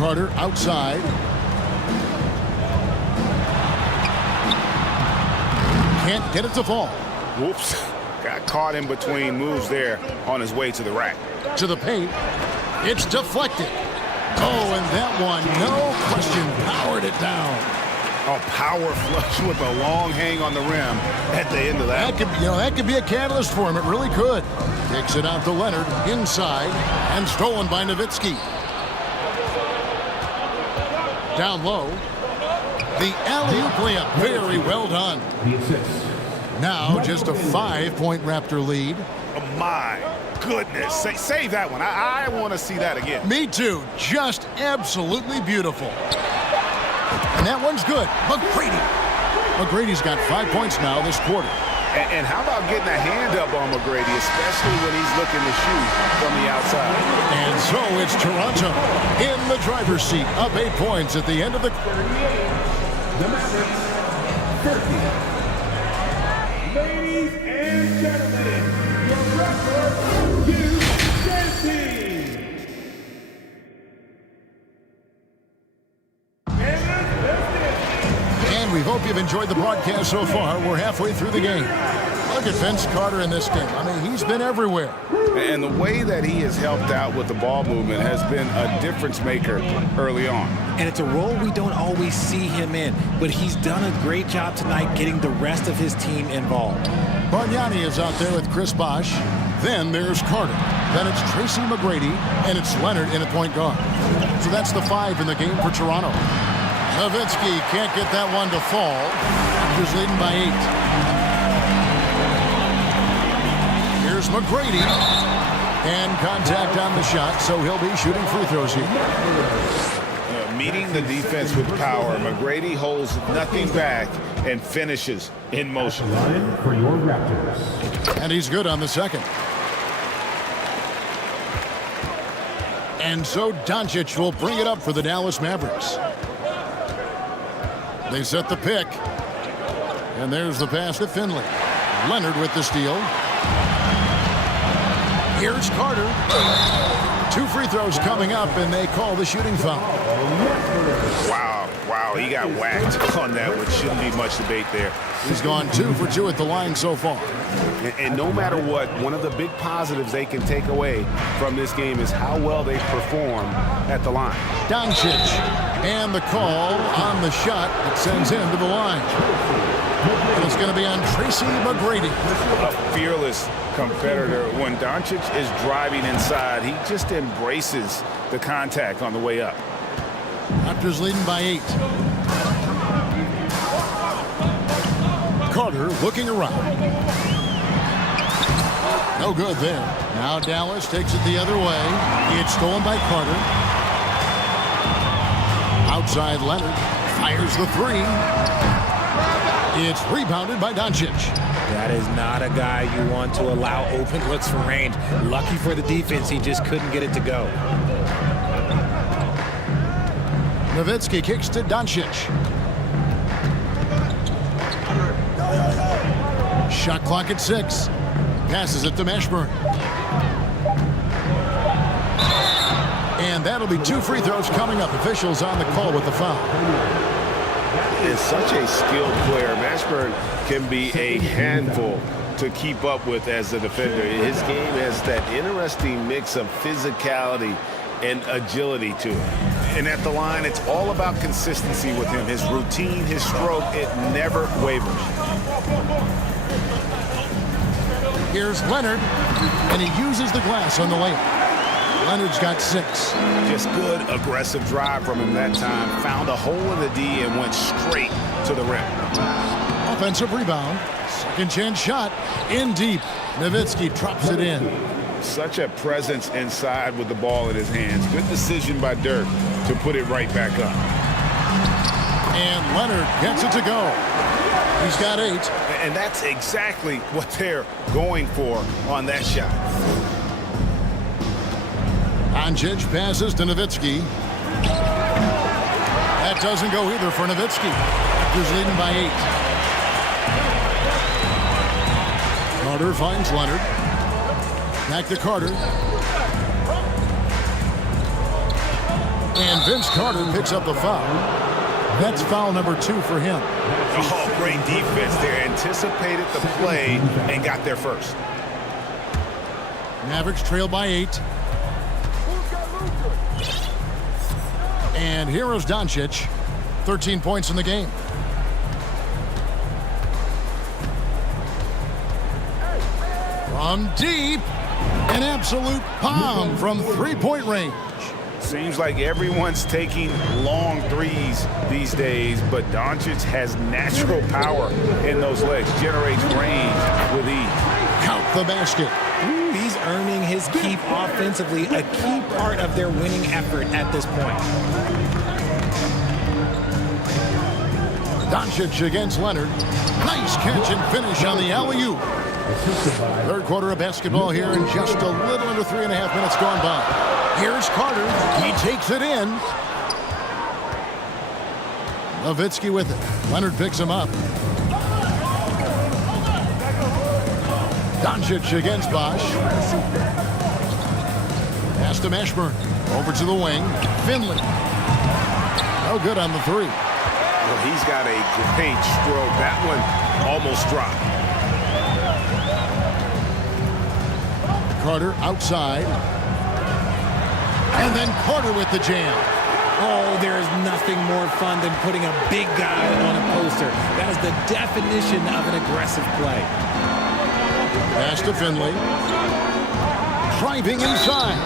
Carter outside. Can't get it to fall. Whoops. Got caught in between moves there on his way to the rack. To the paint. It's deflected. Oh, and that one, no question, powered it down. A power flush with a long hang on the rim at the end of that. That could be a catalyst for him. It really could. Takes it out to Leonard inside and stolen by Nowitzki. Down low. The alley-oop layup. Very well done. Now just a 5-point Raptor lead. Oh, my goodness. Save that one. I want to see that again. Me too. Just absolutely beautiful. And that one's good. McGrady's got 5 points now this quarter. And how about getting a hand up on McGrady, especially when he's looking to shoot from the outside. And so it's Toronto in the driver's seat, up 8 points at the end of the... Number 6, 30. Ladies and gentlemen, your record, Hugh Jancy. And we hope you've enjoyed the broadcast so far. We're halfway through the game. Look at Vince Carter in this game. I mean, he's been everywhere. And the way that he has helped out with the ball movement has been a difference maker early on. And it's a role we don't always see him in, but he's done a great job tonight getting the rest of his team involved. Bargnani is out there with Chris Bosh. Then there's Carter. Then it's Tracy McGrady, and it's Leonard in at point guard. So that's the 5 in the game for Toronto. Nowitzki can't get that one to fall. Raptors leading by 8. Here's McGrady. And contact on the shot, so he'll be shooting free throws here. Meeting the defense with power, McGrady holds nothing back and finishes in motion. For your Raptors. And he's good on the second. And so Doncic will bring it up for the Dallas Mavericks. They set the pick. And there's the pass to Finley. Leonard with the steal. Here's Carter. 2 free throws coming up, and they call the shooting foul. Wow, he got whacked on that, which shouldn't be much debate there. He's gone 2 for 2 at the line so far. And no matter what, one of the big positives they can take away from this game is how well they perform at the line. Doncic, and the call on the shot that sends him to the line. And it's going to be on Tracy McGrady. A fearless competitor. When Doncic is driving inside, he just embraces the contact on the way up. Raptors leading by 8. Carter looking around. No good there. Now Dallas takes it the other way. It's stolen by Carter. Outside Leonard. Fires the 3. It's rebounded by Doncic. That is not a guy you want to allow open looks from range. Lucky for the defense, he just couldn't get it to go. Nowitzki kicks to Doncic. Shot clock at 6. Passes it to Mashburn. And that'll be 2 free throws coming up. Officials on the call with the foul. Is such a skilled player. Mashburn can be a handful to keep up with as a defender. His game has that interesting mix of physicality and agility to it. And at the line, it's all about consistency with him. His routine, his stroke, it never wavers. Here's Leonard, and he uses the glass on the layup. Leonard's got 6. Just good, aggressive drive from him that time. Found a hole in the D and went straight to the rim. Offensive rebound. Second chance shot. In deep. Nowitzki drops it in. Such a presence inside with the ball in his hands. Good decision by Dirk to put it right back up. And Leonard gets it to go. He's got 8. And that's exactly what they're going for on that shot. Doncic passes to Nowitzki. That doesn't go either for Nowitzki. Raptors leading by 8. Carter finds Leonard. Back to Carter. And And Vince Carter picks up the foul. That's foul number 2 for him. Oh, great defense there. Anticipated the play and got there first. Mavericks trail by 8. And here is Doncic. 13 points in the game. From deep, an absolute bomb from three-point range. Seems like everyone's taking long threes these days, but Doncic has natural power in those legs, generates range with ease. Count the basket. He's earning his keep offensively, a key part of their winning effort at this point. Doncic against Leonard. Nice catch and finish on the alley-oop. Third quarter of basketball here, and just a little under 3.5 minutes gone by. Here's Carter. He takes it in. Nowitzki with it. Leonard picks him up. Doncic against Bosch. Pass to Mashburn. Over to the wing. Finley. No good on the 3. Well, he's got a great stroke. That one almost dropped. Carter outside. And then Carter with the jam. Oh, there is nothing more fun than putting a big guy on a poster. That is the definition of an aggressive play. Pass to Finley. Driving inside.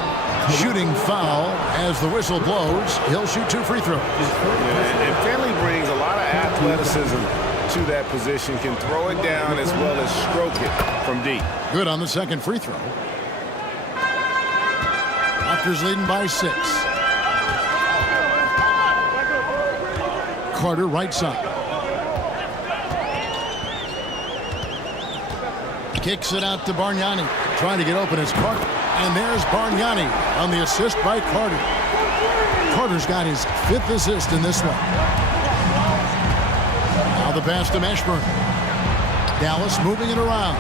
Shooting foul as the whistle blows. He'll shoot 2 free throws. And Finley brings a lot of athleticism to that position. Can throw it down as well as stroke it from deep. Good on the second free throw. Raptors leading by 6. Carter right side. Kicks it out to Bargnani. Trying to get open is Carter. And there's Bargnani on the assist by Carter. Carter's got his 5th assist in this one. Now the pass to Mashburn. Dallas moving it around.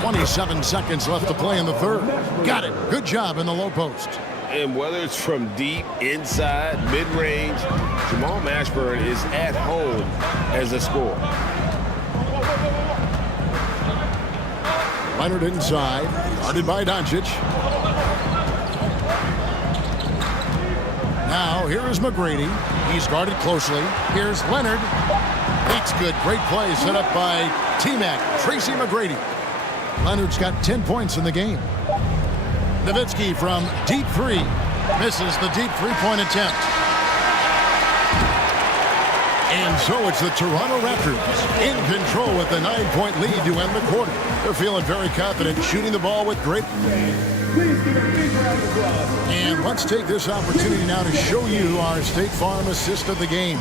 27 seconds left to play in the third. Got it. Good job in the low post. And whether it's from deep, inside, mid-range, Jamal Mashburn is at home as a scorer. Leonard inside, guarded by Doncic. Now here is McGrady. He's guarded closely. Here's Leonard. That's good. Great play set up by T-Mac, Tracy McGrady. Leonard's got 10 points in the game. Nowitzki from deep 3. Misses the deep three-point attempt. And so it's the Toronto Raptors in control with a 9-point lead to end the quarter. They're feeling very confident, shooting the ball with great. And let's take this opportunity now to show you our State Farm assist of the game.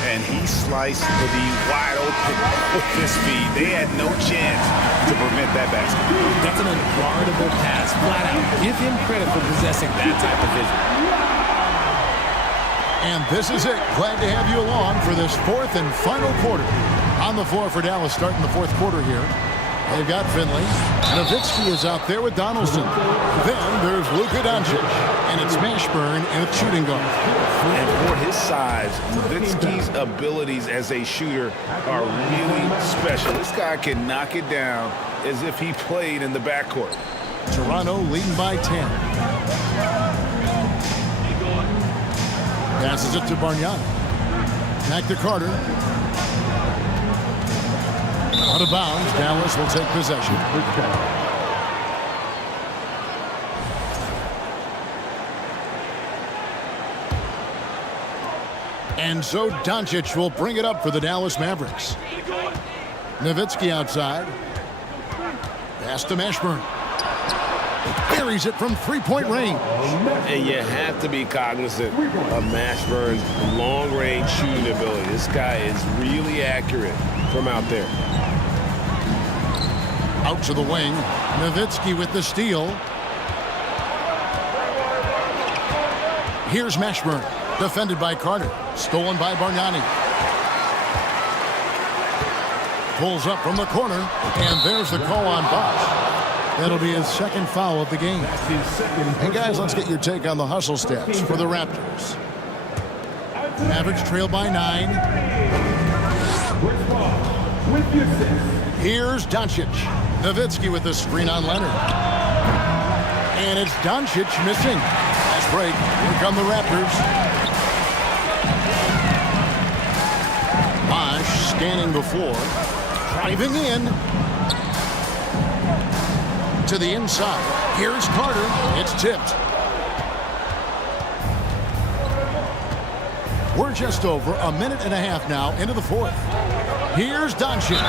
And he sliced the wide open with his feet. They had no chance to prevent that basket. That's an unguardable pass, flat out. Give him credit for possessing that type of vision. And this is it. Glad to have you along for this 4th and final quarter. On the floor for Dallas starting the 4th quarter here. They've got Finley. Nowitzki is out there with Donaldson. Then there's Luka Doncic. And it's Mashburn in a shooting guard. And for his size, Nowitzki's abilities as a shooter are really special. This guy can knock it down as if he played in the backcourt. Toronto leading by 10. Passes it to Bargnani. Back to Carter. Out of bounds. Dallas will take possession. And so Doncic will bring it up for the Dallas Mavericks. Nowitzki outside. Pass to Mashburn. Buries it from three-point range. And you have to be cognizant of Mashburn's long-range shooting ability. This guy is really accurate from out there. Out to the wing. Nowitzki with the steal. Here's Mashburn. Defended by Carter. Stolen by Bargnani. Pulls up from the corner. And there's the call on Bosch. That'll be his second foul of the game. And guys, let's get your take on the hustle stats for the Raptors. Mavericks trail by 9. Here's Doncic. Nowitzki with the screen on Leonard. And it's Doncic missing. Nice break. Here come the Raptors. Bosh scanning the floor. Driving in. To the inside. Here's Carter. It's tipped. We're just over a minute and a half now into the fourth. Here's Doncic.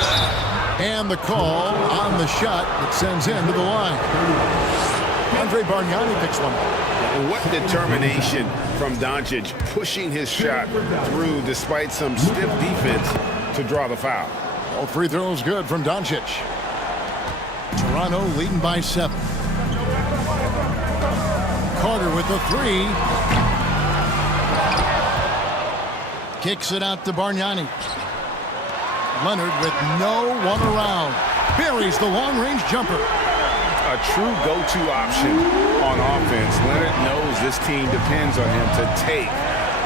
And the call on the shot that sends him to the line. Andre Bargnani picks one up. What determination from Doncic, pushing his shot through despite some stiff defense to draw the foul. All free throws good from Doncic. Toronto leading by 7. Carter with the 3. Kicks it out to Bargnani. Leonard with no one around. Buries the long-range jumper. A true go-to option on offense. Leonard knows this team depends on him to take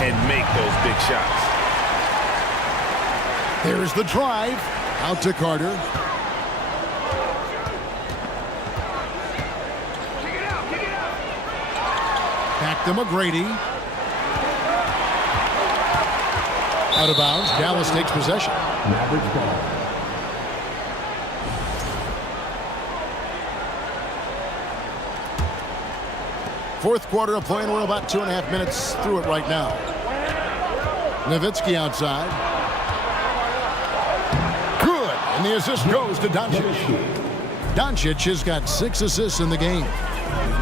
and make those big shots. There's the drive. Out to Carter. Back to McGrady. Out of bounds. Dallas takes possession. Mavericks ball. Fourth quarter of play, and we're about 2.5 minutes through it right now. Nowitzki outside. Good. And the assist goes to Doncic. Doncic has got 6 assists in the game.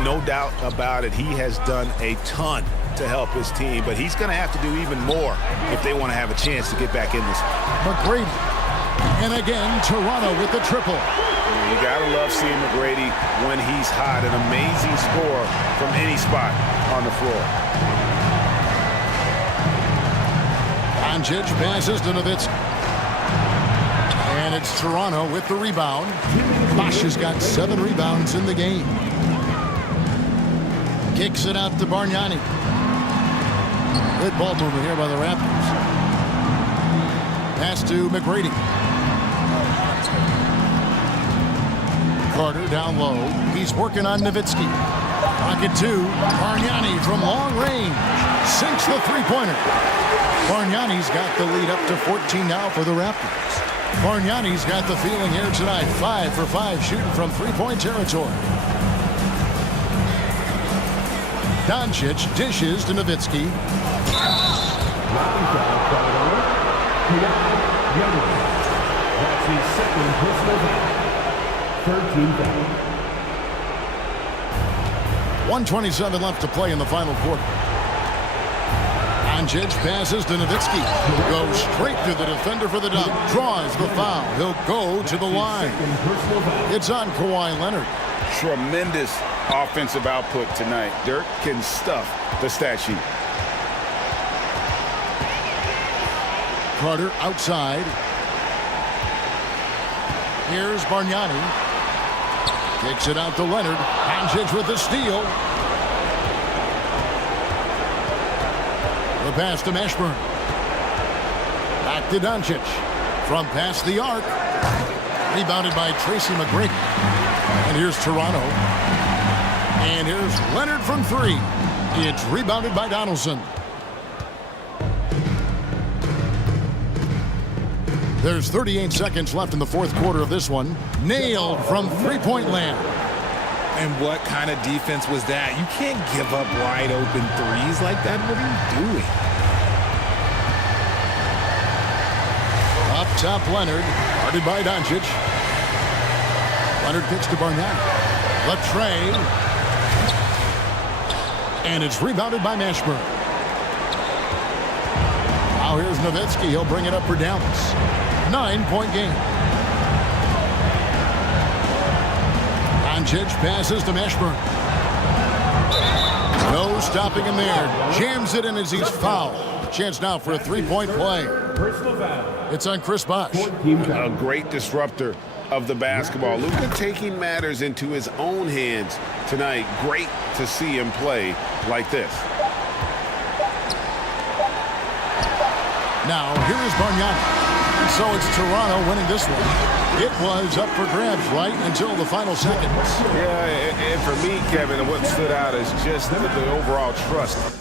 No doubt about it. He has done a ton to help his team, but he's going to have to do even more if they want to have a chance to get back in this. McGrady. And again, Toronto with the triple. You got to love seeing McGrady when he's hot. An amazing score from any spot on the floor. Doncic passes to Nowitzki. And it's Toronto with the rebound. Bosh has got 7 rebounds in the game. Kicks it out to Bargnani. Good ball movement here by the Raptors. Pass to McGrady. Carter down low. He's working on Nowitzki. Pocket 2. Bargnani from long range. Sinks the three-pointer. Bargnani's got the lead up to 14 now for the Raptors. Bargnani's got the feeling here tonight. 5 for 5 shooting from three-point territory. Doncic dishes to Nowitzki. That's his second personal foul. 13 foul. 1:27 left to play in the final quarter. Doncic passes to Nowitzki. Goes straight to the defender for the dunk. Draws the foul. He'll go to the line. It's on Kawhi Leonard. Tremendous offensive output tonight. Dirk can stuff the stat sheet. Carter outside. Here's Bargnani. Kicks it out to Leonard. Doncic with the steal. The pass to Mashburn. Back to Doncic. From past the arc. Rebounded by Tracy McGrady. And here's Toronto. And here's Leonard from 3. It's rebounded by Donaldson. There's 38 seconds left in the fourth quarter of this one. Nailed from three-point land. And what kind of defense was that? You can't give up wide open threes like that. What are you doing? Up top, Leonard. Guarded by Doncic. Leonard kicks to Bargnani. Latrey. And it's rebounded by Mashburn. Now here's Nowitzki. He'll bring it up for Dallas. 9-point game. Doncic passes to Mashburn. No stopping him there. Jams it in as he's fouled. Chance now for a three-point play. It's on Chris Bosh. A great disruptor of the basketball. Luka taking matters into his own hands tonight. Great to see him play like this. Now, here is Bargnani. And so it's Toronto winning this one. It was up for grabs right until the final seconds. Yeah, and for me, Kevin, what stood out is just the overall trust.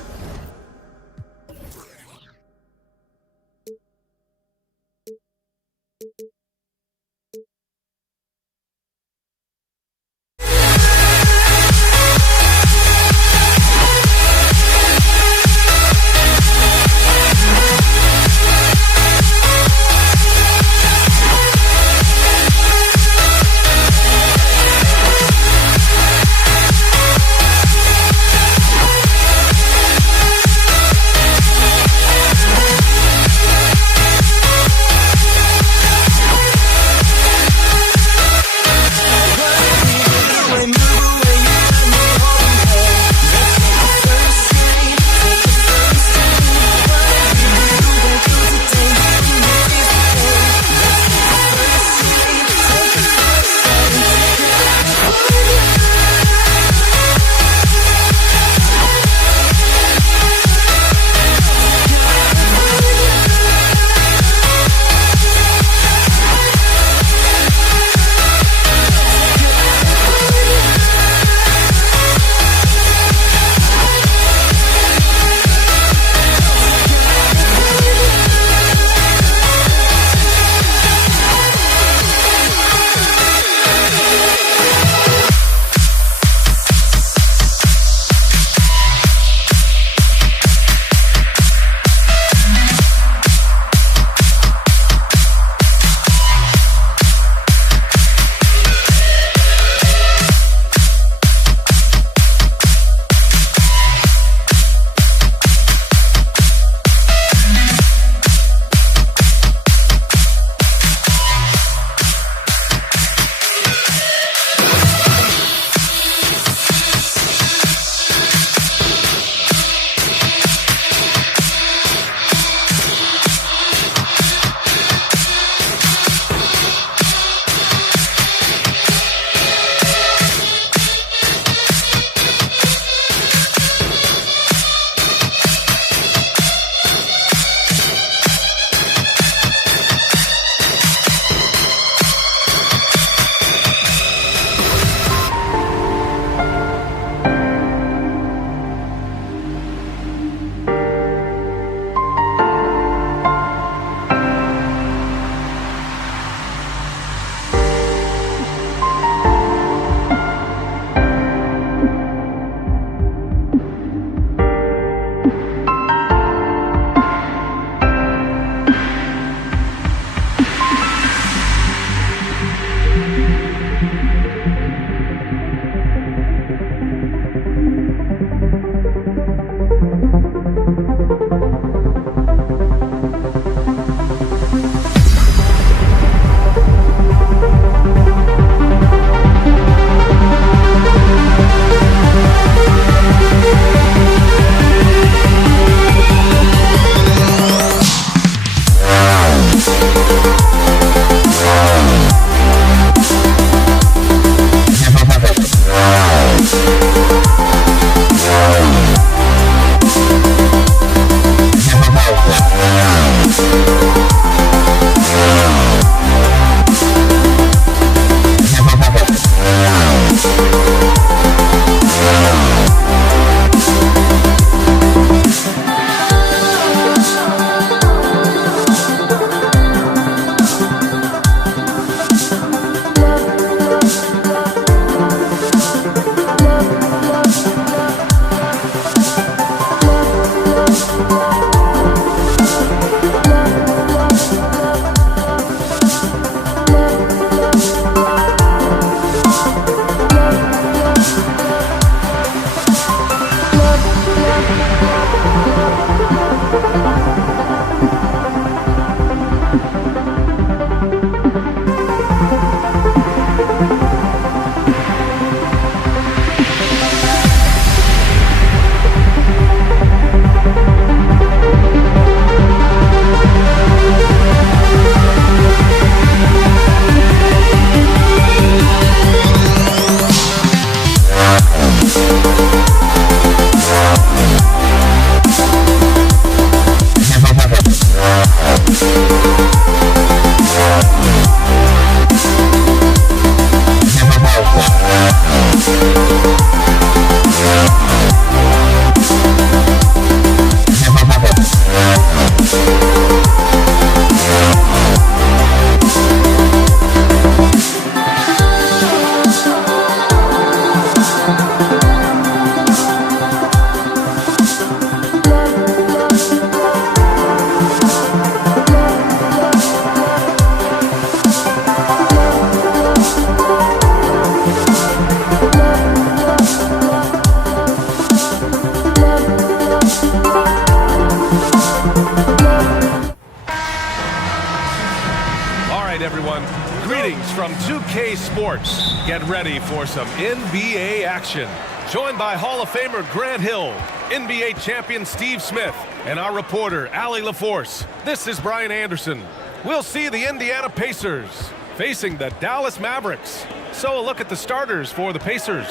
Sports. Get ready for some NBA action. Joined by Hall of Famer Grant Hill, NBA champion Steve Smith, and our reporter, Allie LaForce. This is Brian Anderson. We'll see the Indiana Pacers facing the Dallas Mavericks. So a look at the starters for the Pacers.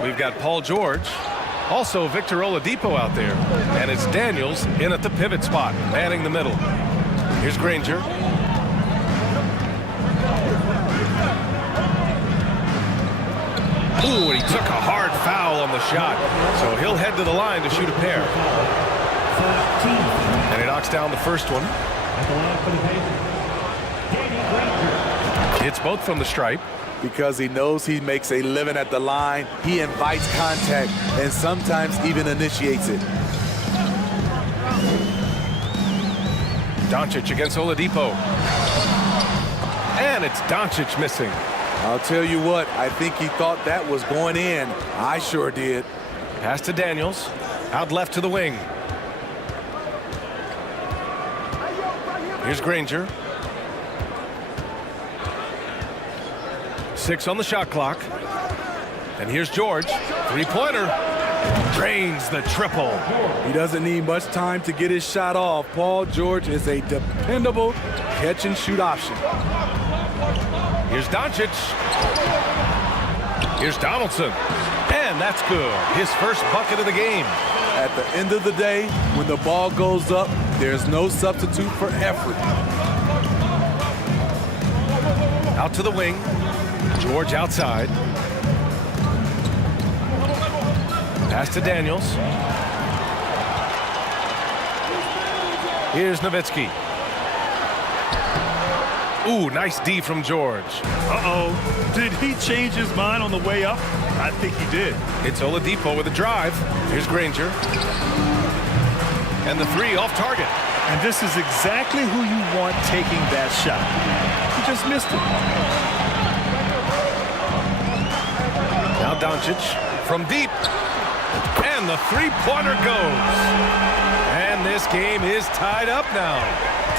We've got Paul George, also Victor Oladipo out there, and it's Daniels in at the pivot spot, manning the middle. Here's Granger. Ooh, and he took a hard foul on the shot. So he'll head to the line to shoot a pair. And he knocks down the first one. Hits both from the stripe. Because he knows he makes a living at the line, he invites contact and sometimes even initiates it. Doncic against Oladipo. And it's Doncic missing. I'll tell you what, I think he thought that was going in. I sure did. Pass to Daniels. Out left to the wing. Here's Granger. 6 on the shot clock. And here's George. Three-pointer. Drains the triple. He doesn't need much time to get his shot off. Paul George is a dependable catch-and-shoot option. Here's Doncic. Here's Donaldson. And that's good. His first bucket of the game. At the end of the day, when the ball goes up, there's no substitute for effort. Out to the wing. George outside. Pass to Daniels. Here's Nowitzki. Ooh, nice D from George. Uh-oh. Did he change his mind on the way up? I think he did. It's Oladipo with a drive. Here's Granger. And the three off target. And this is exactly who you want taking that shot. He just missed it. Now Doncic from deep. And the three-pointer goes. And this game is tied up now.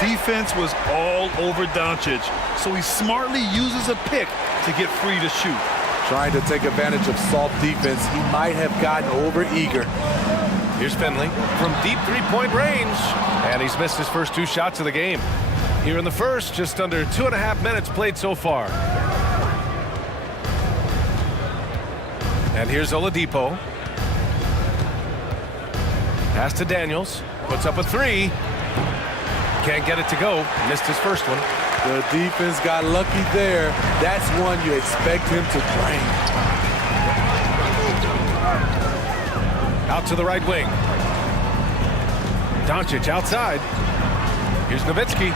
Defense was all over Doncic, so he smartly uses a pick to get free to shoot. Trying to take advantage of soft defense, he might have gotten over-eager. Here's Finley from deep three-point range. And he's missed his first 2 shots of the game. Here in the first, just under 2.5 minutes played so far. And here's Oladipo. Pass to Daniels. Puts up a 3. Can't get it to go. Missed his first one. The defense got lucky there. That's one you expect him to drain. Out to the right wing. Doncic outside. Here's Nowitzki.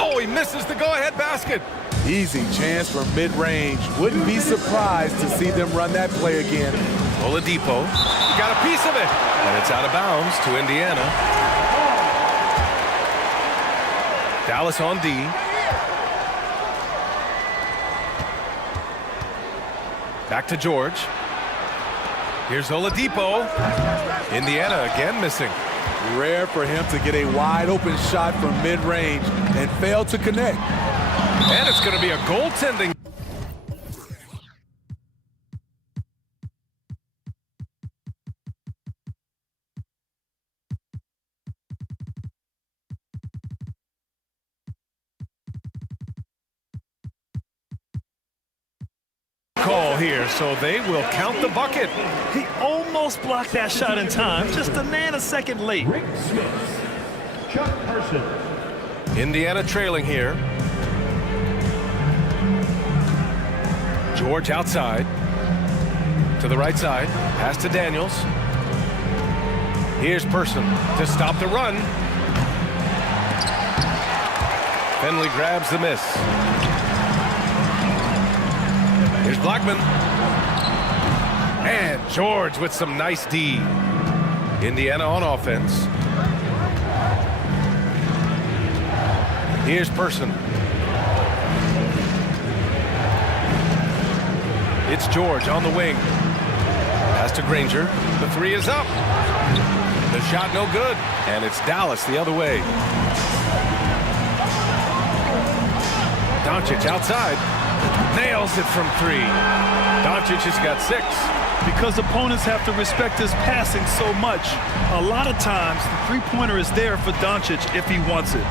Oh, he misses the go-ahead basket. Easy chance from mid-range. Wouldn't be surprised to see them run that play again. Oladipo got a piece of it. And it's out of bounds to Indiana. Dallas on D. Back to George. Here's Oladipo. Indiana again missing. Rare for him to get a wide open shot from mid-range and fail to connect. And it's going to be a goaltending. Call here, so they will count the bucket. He almost blocked that shot in time, just a nanosecond late. Rick Smith, Chuck Person. Indiana trailing here. George outside. To the right side. Pass to Daniels. Here's Person to stop the run. Finley grabs the miss. Here's Blackman. And George with some nice D. Indiana on offense. Here's Person. It's George on the wing. Pass to Granger. The 3 is up. The shot no good. And it's Dallas the other way. Doncic outside. Nails it from 3. Doncic has got 6. Because opponents have to respect his passing so much, a lot of times the three-pointer is there for Doncic if he wants it.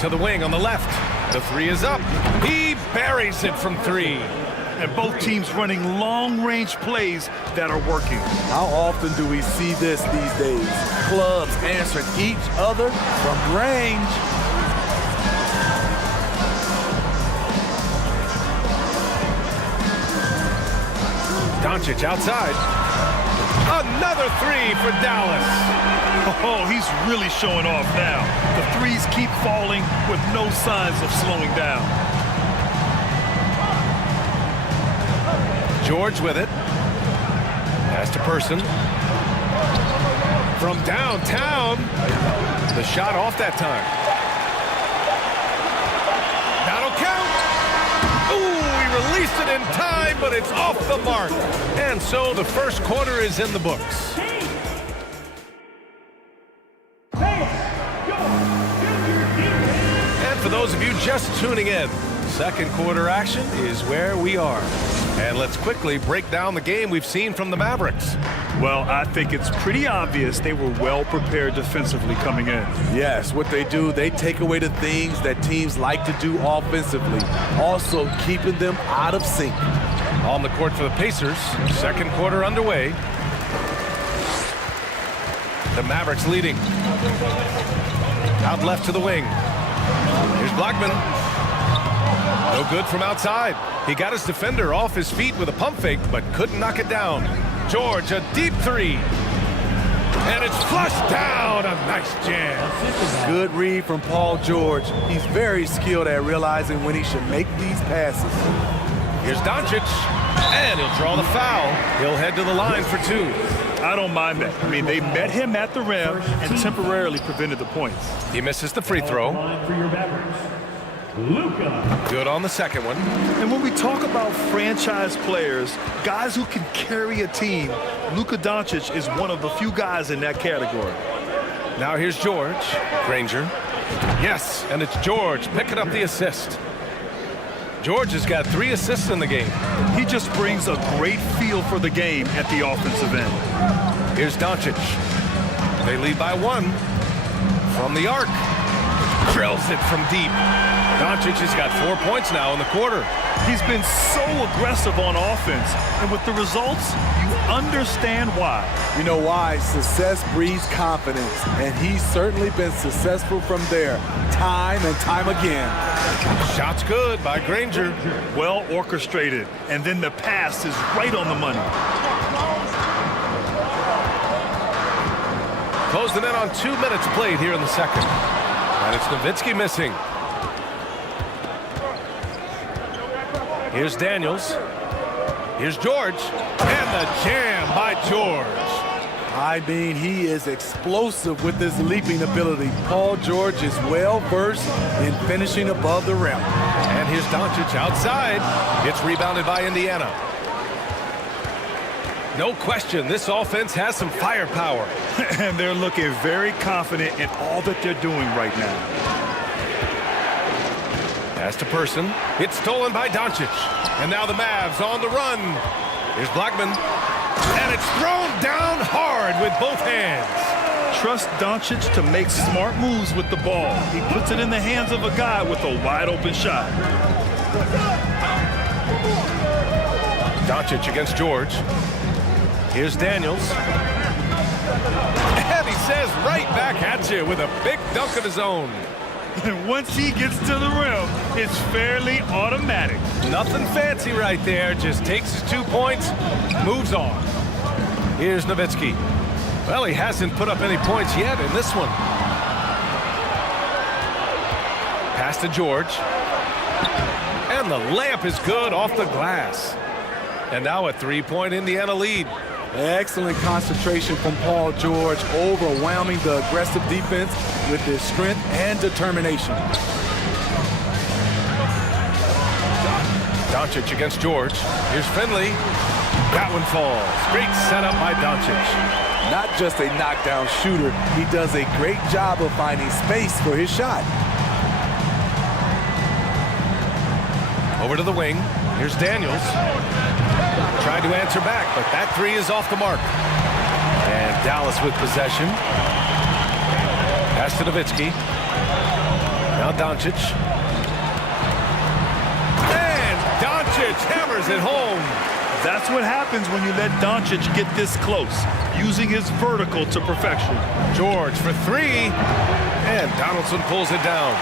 To the wing on the left. The 3 is up. He buries it from 3. And both teams running long-range plays that are working. How often do we see this these days? Clubs answering each other from range. Doncic outside. Another 3 for Dallas. Oh, he's really showing off now. The threes keep falling with no signs of slowing down. George with it. Pass to Person. From downtown. The shot off that time. That'll count. Ooh, he released it in time, but it's off the mark. And so the first quarter is in the books. And for those of you just tuning in, second quarter action is where we are. And let's quickly break down the game we've seen from the Mavericks. Well, I think it's pretty obvious they were well prepared defensively coming in. Yes, what they do, they take away the things that teams like to do offensively, also keeping them out of sync. On the court for the Pacers, second quarter underway. The Mavericks leading. Out left to the wing. Here's Blackman. No good from outside. He got his defender off his feet with a pump fake, but couldn't knock it down. George, a deep 3. And it's flushed down. A nice jam. Good read from Paul George. He's very skilled at realizing when he should make these passes. Here's Doncic. And he'll draw the foul. He'll head to the line for 2. I don't mind that. I mean, they met him at the rim and temporarily prevented the points. He misses the free throw. Luka. Good on the second one. And when we talk about franchise players, guys who can carry a team, Luka Doncic is one of the few guys in that category. Now here's George. Granger. Yes, and it's George picking up the assist. George has got 3 assists in the game. He just brings a great feel for the game at the offensive end. Here's Doncic. They lead by 1. From the arc. Drills it from deep. Doncic has got 4 points now in the quarter. He's been so aggressive on offense, and with the results, you understand why. You know why? Success breeds confidence, and he's certainly been successful from there, time and time again. Shot's good by Granger. Well orchestrated, and then the pass is right on the money. Close the net on 2 minutes played here in the second. And it's Nowitzki missing. Here's Daniels. Here's George. And the jam by George. I mean, he is explosive with his leaping ability. Paul George is well versed in finishing above the rim. And here's Doncic outside. It's rebounded by Indiana. No question, this offense has some firepower. And they're looking very confident in all that they're doing right now. Pass to Person. It's stolen by Doncic. And now the Mavs on the run. Here's Blackman. And it's thrown down hard with both hands. Trust Doncic to make smart moves with the ball. He puts it in the hands of a guy with a wide open shot. Doncic against George. Here's Daniels. And he says right back at you with a big dunk of his own. And once he gets to the rim, it's fairly automatic. Nothing fancy right there. Just takes his 2 points, moves on. Here's Nowitzki. Well, he hasn't put up any points yet in this one. Pass to George. And the layup is good off the glass. And now a 3-point Indiana lead. Excellent concentration from Paul George, overwhelming the aggressive defense with his strength and determination. Doncic against George. Here's Finley. That one falls. Great setup by Doncic. Not just a knockdown shooter, he does a great job of finding space for his shot. Over to the wing. Here's Daniels. Tried to answer back, but that three is off the mark. And Dallas with possession. Pass to Nowitzki. Now Doncic. And Doncic hammers it home. That's what happens when you let Doncic get this close, using his vertical to perfection. George for three. And Donaldson pulls it down.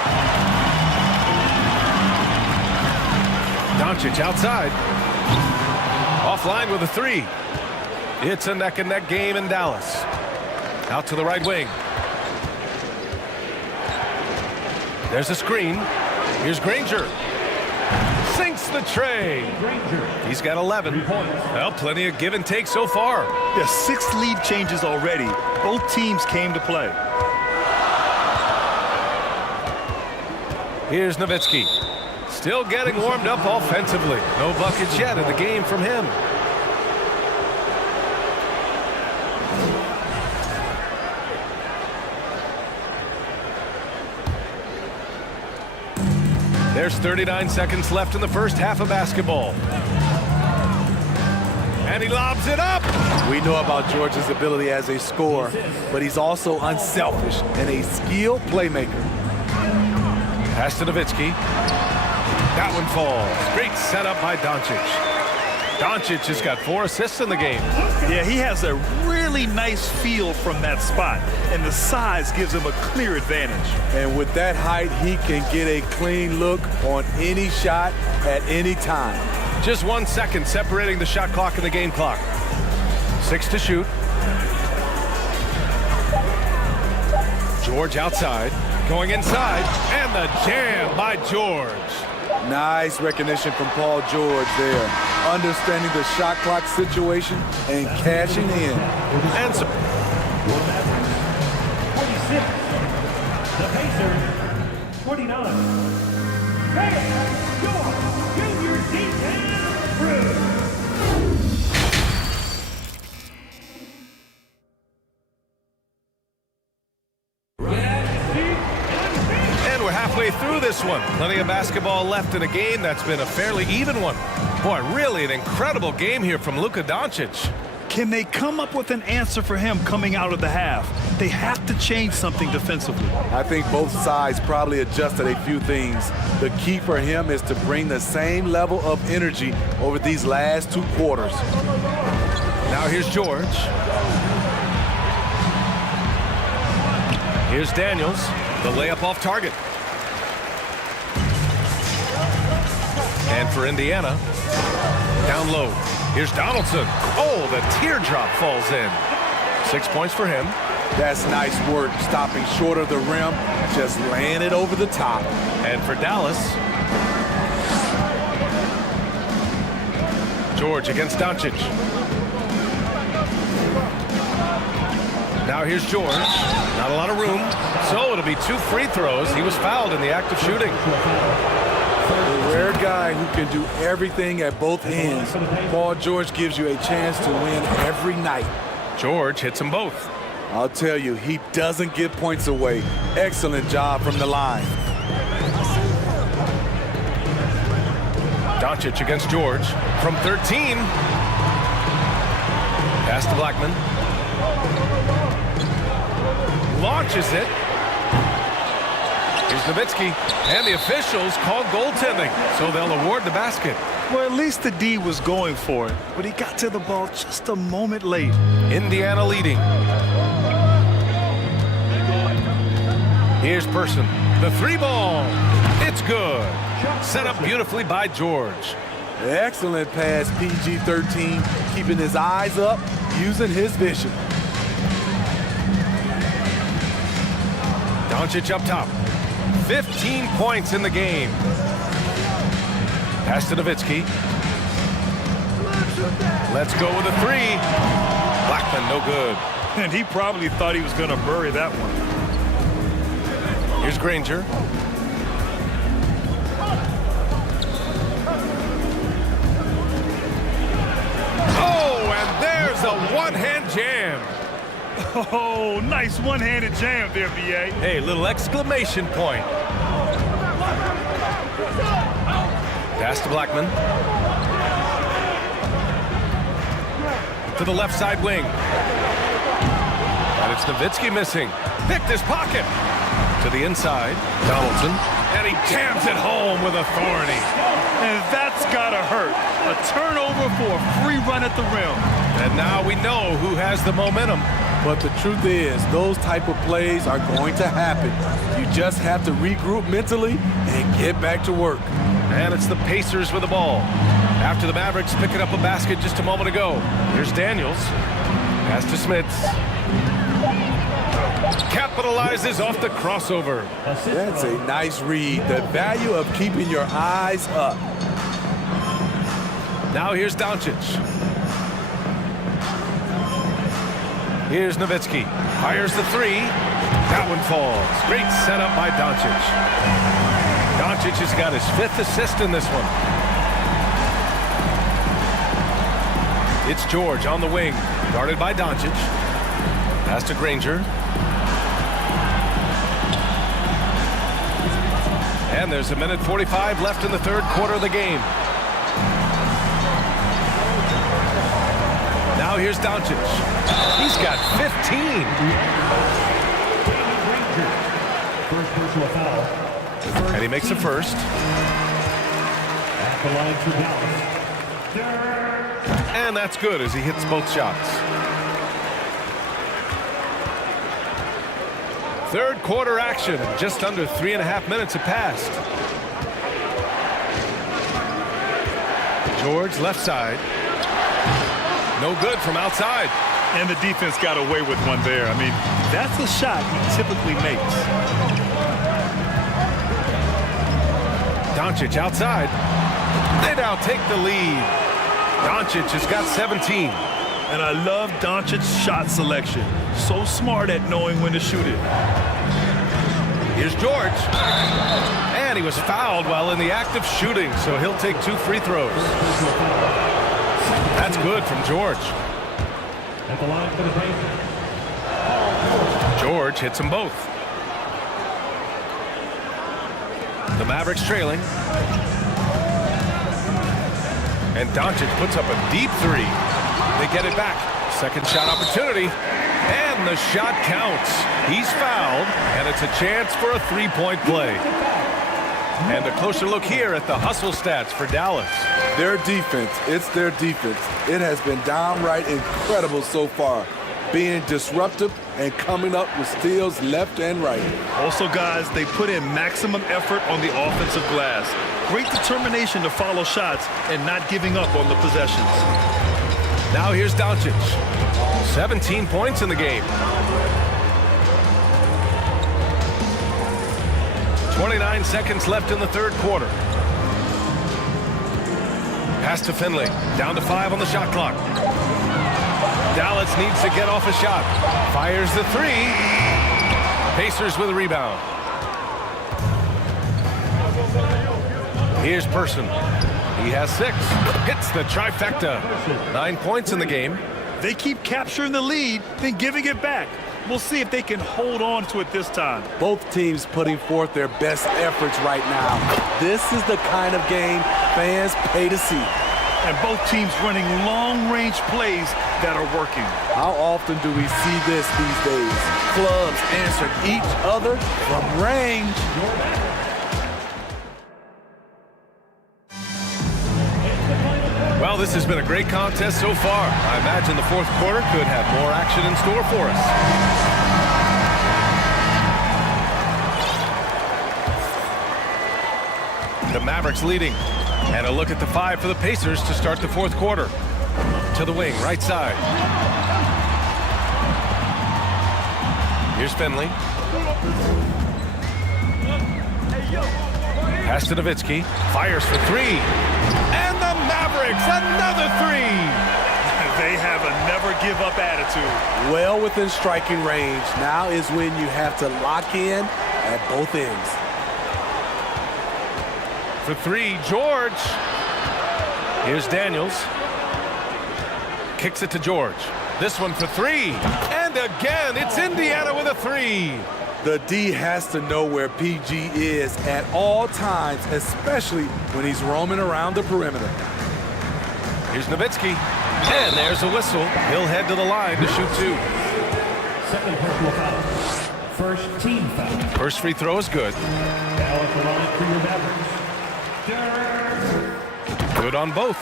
Doncic outside. Offline with a three. It's a neck-and-neck game in Dallas. Out to the right wing. There's a screen. Here's Granger. Sinks the tray. He's got 11. Well, plenty of give and take so far. There's 6 lead changes already. Both teams came to play. Here's Nowitzki. Still getting warmed up offensively. No buckets yet in the game from him. There's 39 seconds left in the first half of basketball. And he lobs it up. We know about George's ability as a scorer, but he's also unselfish and a skilled playmaker. Pass to Nowitzki. That one falls. Great setup by Doncic. Doncic has got 4 assists in the game. Yeah, he has a really nice feel from that spot, and the size gives him a clear advantage. And with that height, he can get a clean look on any shot at any time. Just 1 second separating the shot clock and the game clock. 6 to shoot. George outside, going inside, and the jam by George. Nice recognition from Paul George there. Understanding the shot clock situation and cashing in. And so 46. The Pacers, 49. Junior Deacon Bruce. And we're halfway through this one. Plenty of basketball left in a game that's been a fairly even one. Boy, really an incredible game here from Luka Doncic. Can they come up with an answer for him coming out of the half? They have to change something defensively. I think both sides probably adjusted a few things. The key for him is to bring the same level of energy over these last 2 quarters. Now here's George. Here's Daniels. The layup off target. And for Indiana, down low. Here's Donaldson. Oh, the teardrop falls in. 6 points for him. That's nice work, stopping short of the rim, just laying it over the top. And for Dallas, George against Doncic. Now here's George. Not a lot of room, so it'll be 2 free throws. He was fouled in the act of shooting. A rare guy who can do everything at both ends. Paul George gives you a chance to win every night. George hits them both. I'll tell you, he doesn't give points away. Excellent job from the line. Doncic against George from 13. Pass to Blackman. Launches it. Here's Nowitzki, and the officials called goaltending, so they'll award the basket. Well, at least the D was going for it, but he got to the ball just a moment late. Indiana leading. Here's Person. The 3 ball. It's good. Set up beautifully by George. Excellent pass, PG-13, keeping his eyes up, using his vision. Doncic up top. 15 points in the game. Pass to Nowitzki. Let's go with a 3. Blackman, no good. And he probably thought he was going to bury that one. Here's Granger. Oh, and there's a one-hand jam. Oh, nice one-handed jam there, B.A. Hey, little exclamation point. Pass to Blackman. To the left side wing. And it's Nowitzki missing. Picked his pocket. To the inside. Donaldson. And he jams it home with authority. And that's gotta hurt. A turnover for a free run at the rim. And now we know who has the momentum. But the truth is, those type of plays are going to happen. You just have to regroup mentally and get back to work. And it's the Pacers with the ball. After the Mavericks picking up a basket just a moment ago. Here's Daniels. Pass to Smits. Capitalizes off the crossover. That's a nice read. The value of keeping your eyes up. Now here's Doncic. Here's Nowitzki. Fires the three. That one falls. Great setup by Doncic. Doncic has got his 5th assist in this one. It's George on the wing. Guarded by Doncic. Pass to Granger. And there's a minute 45 left in the third quarter of the game. Now here's Doncic. He's got 15. First personal foul. And he makes the first. At the line for Dallas. And that's good as he hits both shots. Third quarter action. Just under 3.5 minutes have passed. George left side. No good from outside. And the defense got away with one there. I mean, that's a shot he typically makes. Doncic outside. They now take the lead. Doncic has got 17. And I love Doncic's shot selection. So smart at knowing when to shoot it. Here's George. And he was fouled while in the act of shooting, so he'll take 2 free throws. That's good from George. At the line for the Pacers. George hits them both. The Mavericks trailing. And Doncic puts up a deep 3. They get it back. Second shot opportunity. And the shot counts. He's fouled, and it's a chance for a 3-point play. And a closer look here at the hustle stats for Dallas. Their defense, it's their defense. It has been downright incredible so far, being disruptive and coming up with steals left and right. Also, guys, they put in maximum effort on the offensive glass. Great determination to follow shots and not giving up on the possessions. Now here's Doncic. 17 points in the game. 29 seconds left in the third quarter. Pass to Finley. Down to 5 on the shot clock. Dallas needs to get off a shot. Fires the 3. Pacers with a rebound. Here's Person. He has 6. Hits the trifecta. 9 points in the game. They keep capturing the lead, then giving it back. We'll see if they can hold on to it this time. Both teams putting forth their best efforts right now. This is the kind of game fans pay to see. And both teams running long-range plays that are working. How often do we see this these days? Clubs answer each other from range. Well, this has been a great contest so far. I imagine the fourth quarter could have more action in store for us. The Mavericks leading. And a look at the 5 for the Pacers to start the fourth quarter. To the wing, right side. Here's Finley. Pass to Nowitzki. Fires for 3. And the Mavericks, another 3. They have a never-give-up attitude. Well within striking range. Now is when you have to lock in at both ends. For 3, George. Here's Daniels. Kicks it to George. This one for 3. And again, it's Indiana with a 3. The D has to know where PG is at all times, especially when he's roaming around the perimeter. Here's Nowitzki, and there's a whistle. He'll head to the line to shoot 2. Second personal foul. First team foul. First free throw is good. Foul at the line for your Mavericks. Good on both.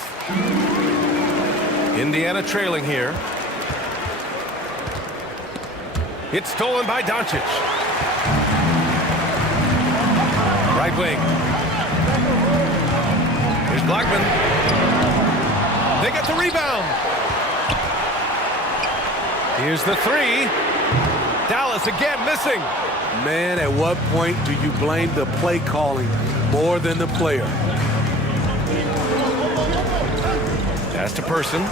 Indiana trailing here. It's stolen by Doncic. Right wing. Here's Blackman. They get the rebound. Here's the 3. Dallas again missing. Man, at what point do you blame the play calling more than the player? Pass to Person.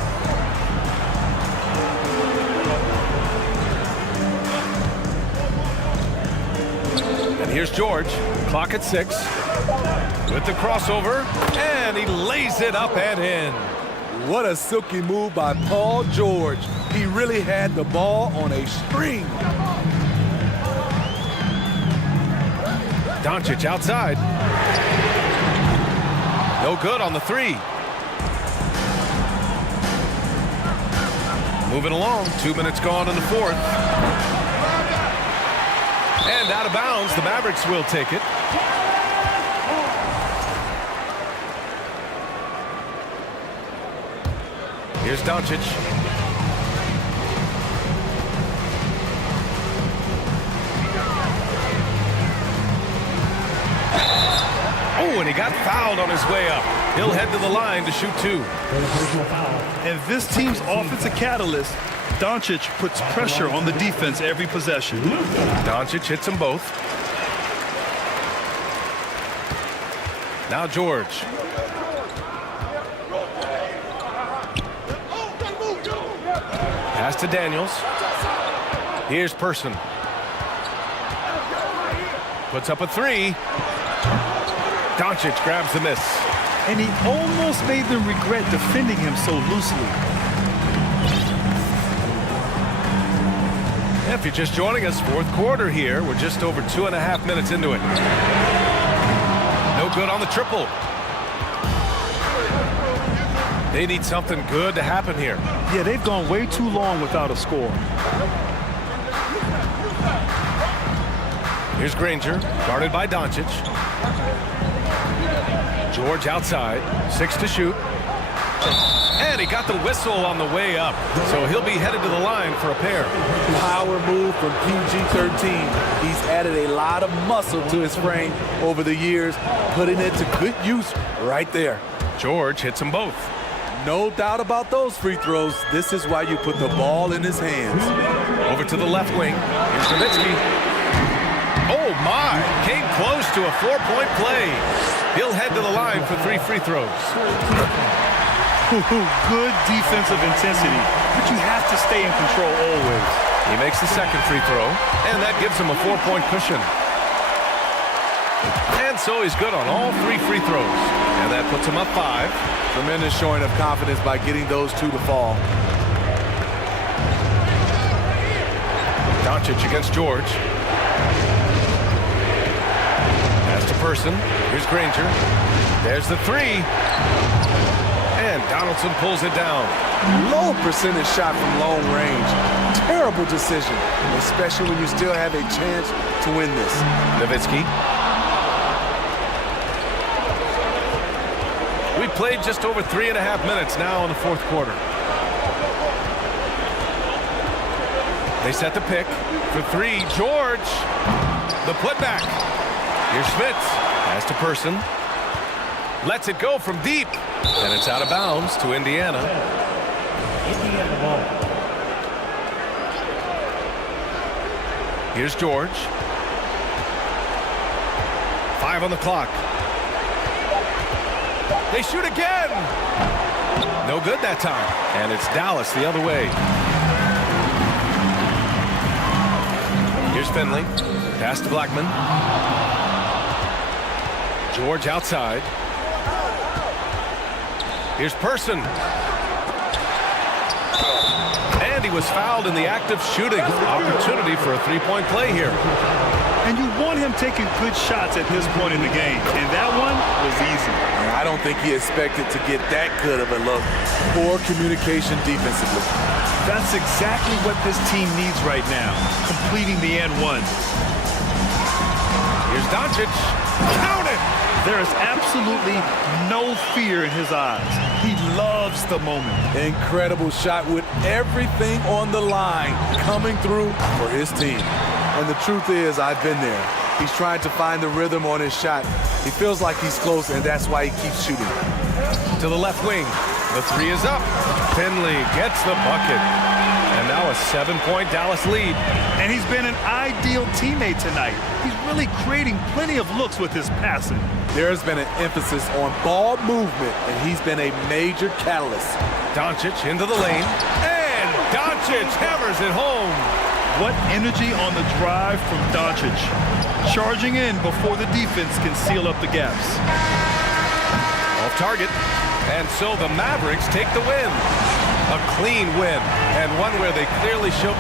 And here's George. Clock at 6. With the crossover. And he lays it up and in. What a silky move by Paul George. He really had the ball on a string. Doncic outside. No good on the 3. Moving along. 2 minutes gone in the 4th. And out of bounds. The Mavericks will take it. Here's Doncic. Oh, and he got fouled on his way up. He'll head to the line to shoot 2. And this team's offensive catalyst, Doncic puts pressure on the defense every possession. Doncic hits them both. Now George. Pass to Daniels. Here's Person. Puts up a 3. Doncic grabs the miss. And he almost made them regret defending him so loosely. If you're just joining us, 4th quarter here. We're just over 2.5 minutes into it. No good on the triple. They need something good to happen here. Yeah, they've gone way too long without a score. Here's Granger, guarded by Doncic. George outside, 6 to shoot. And he got the whistle on the way up, so he'll be headed to the line for a pair. Power move from PG-13. He's added a lot of muscle to his frame over the years, putting it to good use right there. George hits them both. No doubt about those free throws. This is why you put the ball in his hands. Over to the left wing. Here's Nowitzki. Oh, my. Came close to a 4-point play. He'll head to the line for 3 free throws. Good defensive intensity, but you have to stay in control always. He makes the second free throw, and that gives him a 4-point cushion. And so he's good on all 3 free throws. And that puts him up 5. Tremendous showing of confidence by getting those 2 to fall. Doncic against George. Pass to Person. Here's Granger. There's the 3. And Donaldson pulls it down. Low percentage shot from long range. Terrible decision, especially when you still have a chance to win this. Nowitzki. We played just over 3.5 minutes now in the 4th quarter. They set the pick for 3. George. The putback. Here's Schmitz. Pass to Person. Lets it go from deep. And it's out of bounds to Indiana. Indiana ball. Here's George. 5 on the clock. They shoot again. No good that time. And it's Dallas the other way. Here's Finley. Pass to Blackman. George outside. Here's Person. And he he was fouled in the act of shooting. Opportunity for a three-point play here. And you want him taking good shots at this point in the game. And that one was easy. I don't think he expected to get that good of a look. Poor communication defensively. That's exactly what this team needs right now, completing the and one. Here's Doncic. Count it! There is absolutely no fear in his eyes. He loves the moment. Incredible shot with everything on the line coming through for his team. And the truth is, I've been there. He's trying to find the rhythm on his shot. He feels like he's close, and that's why he keeps shooting. To the left wing. The three is up. Finley gets the bucket. And now a 7-point Dallas lead. And he's been an ideal teammate tonight. He's really creating plenty of looks with his passing. There's been an emphasis on ball movement, and he's been a major catalyst. Doncic into the lane. And Doncic hammers it home. What energy on the drive from Doncic. Charging in before the defense can seal up the gaps. Off target. And so the Mavericks take the win. A clean win, and one where they clearly show...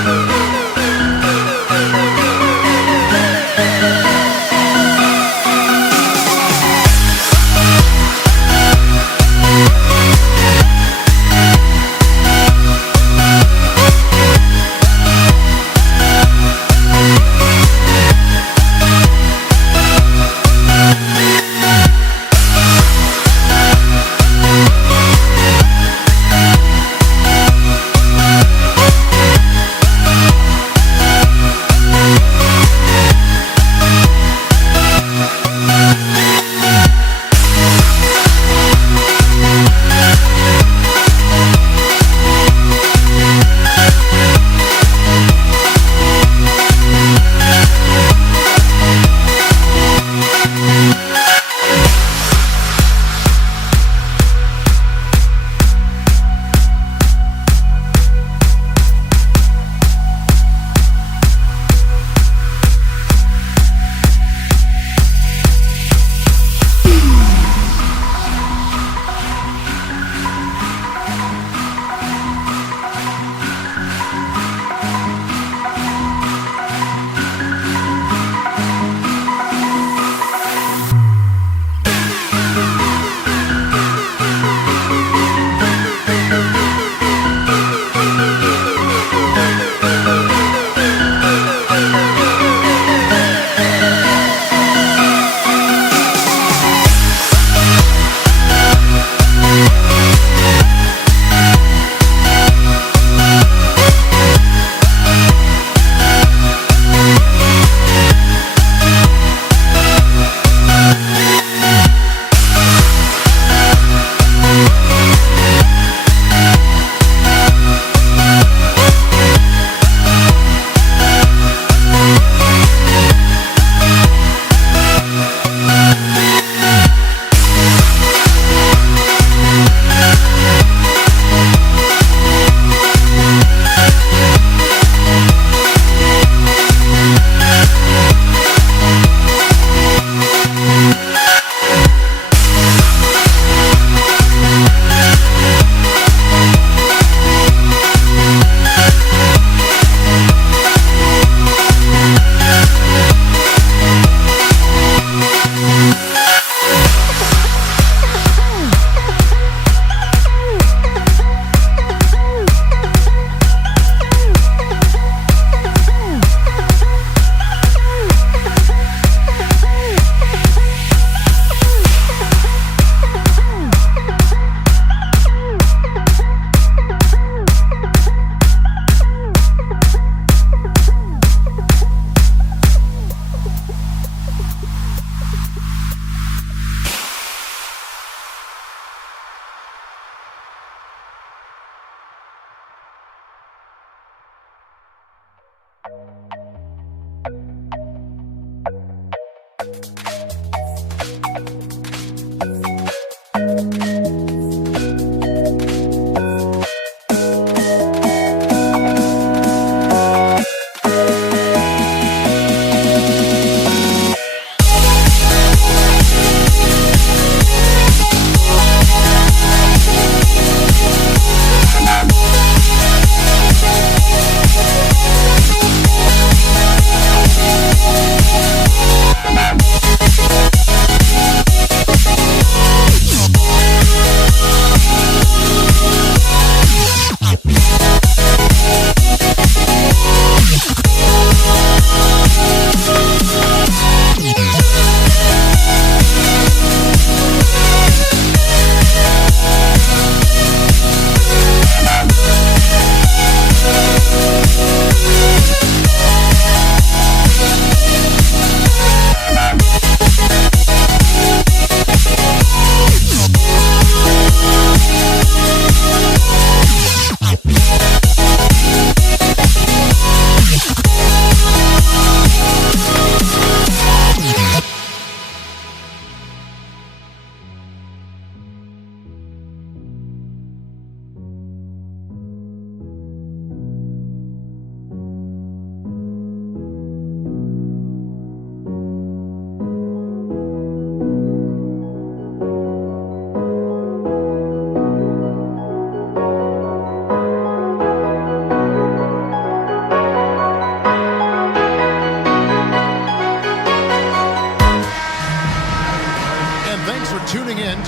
We'll be right back.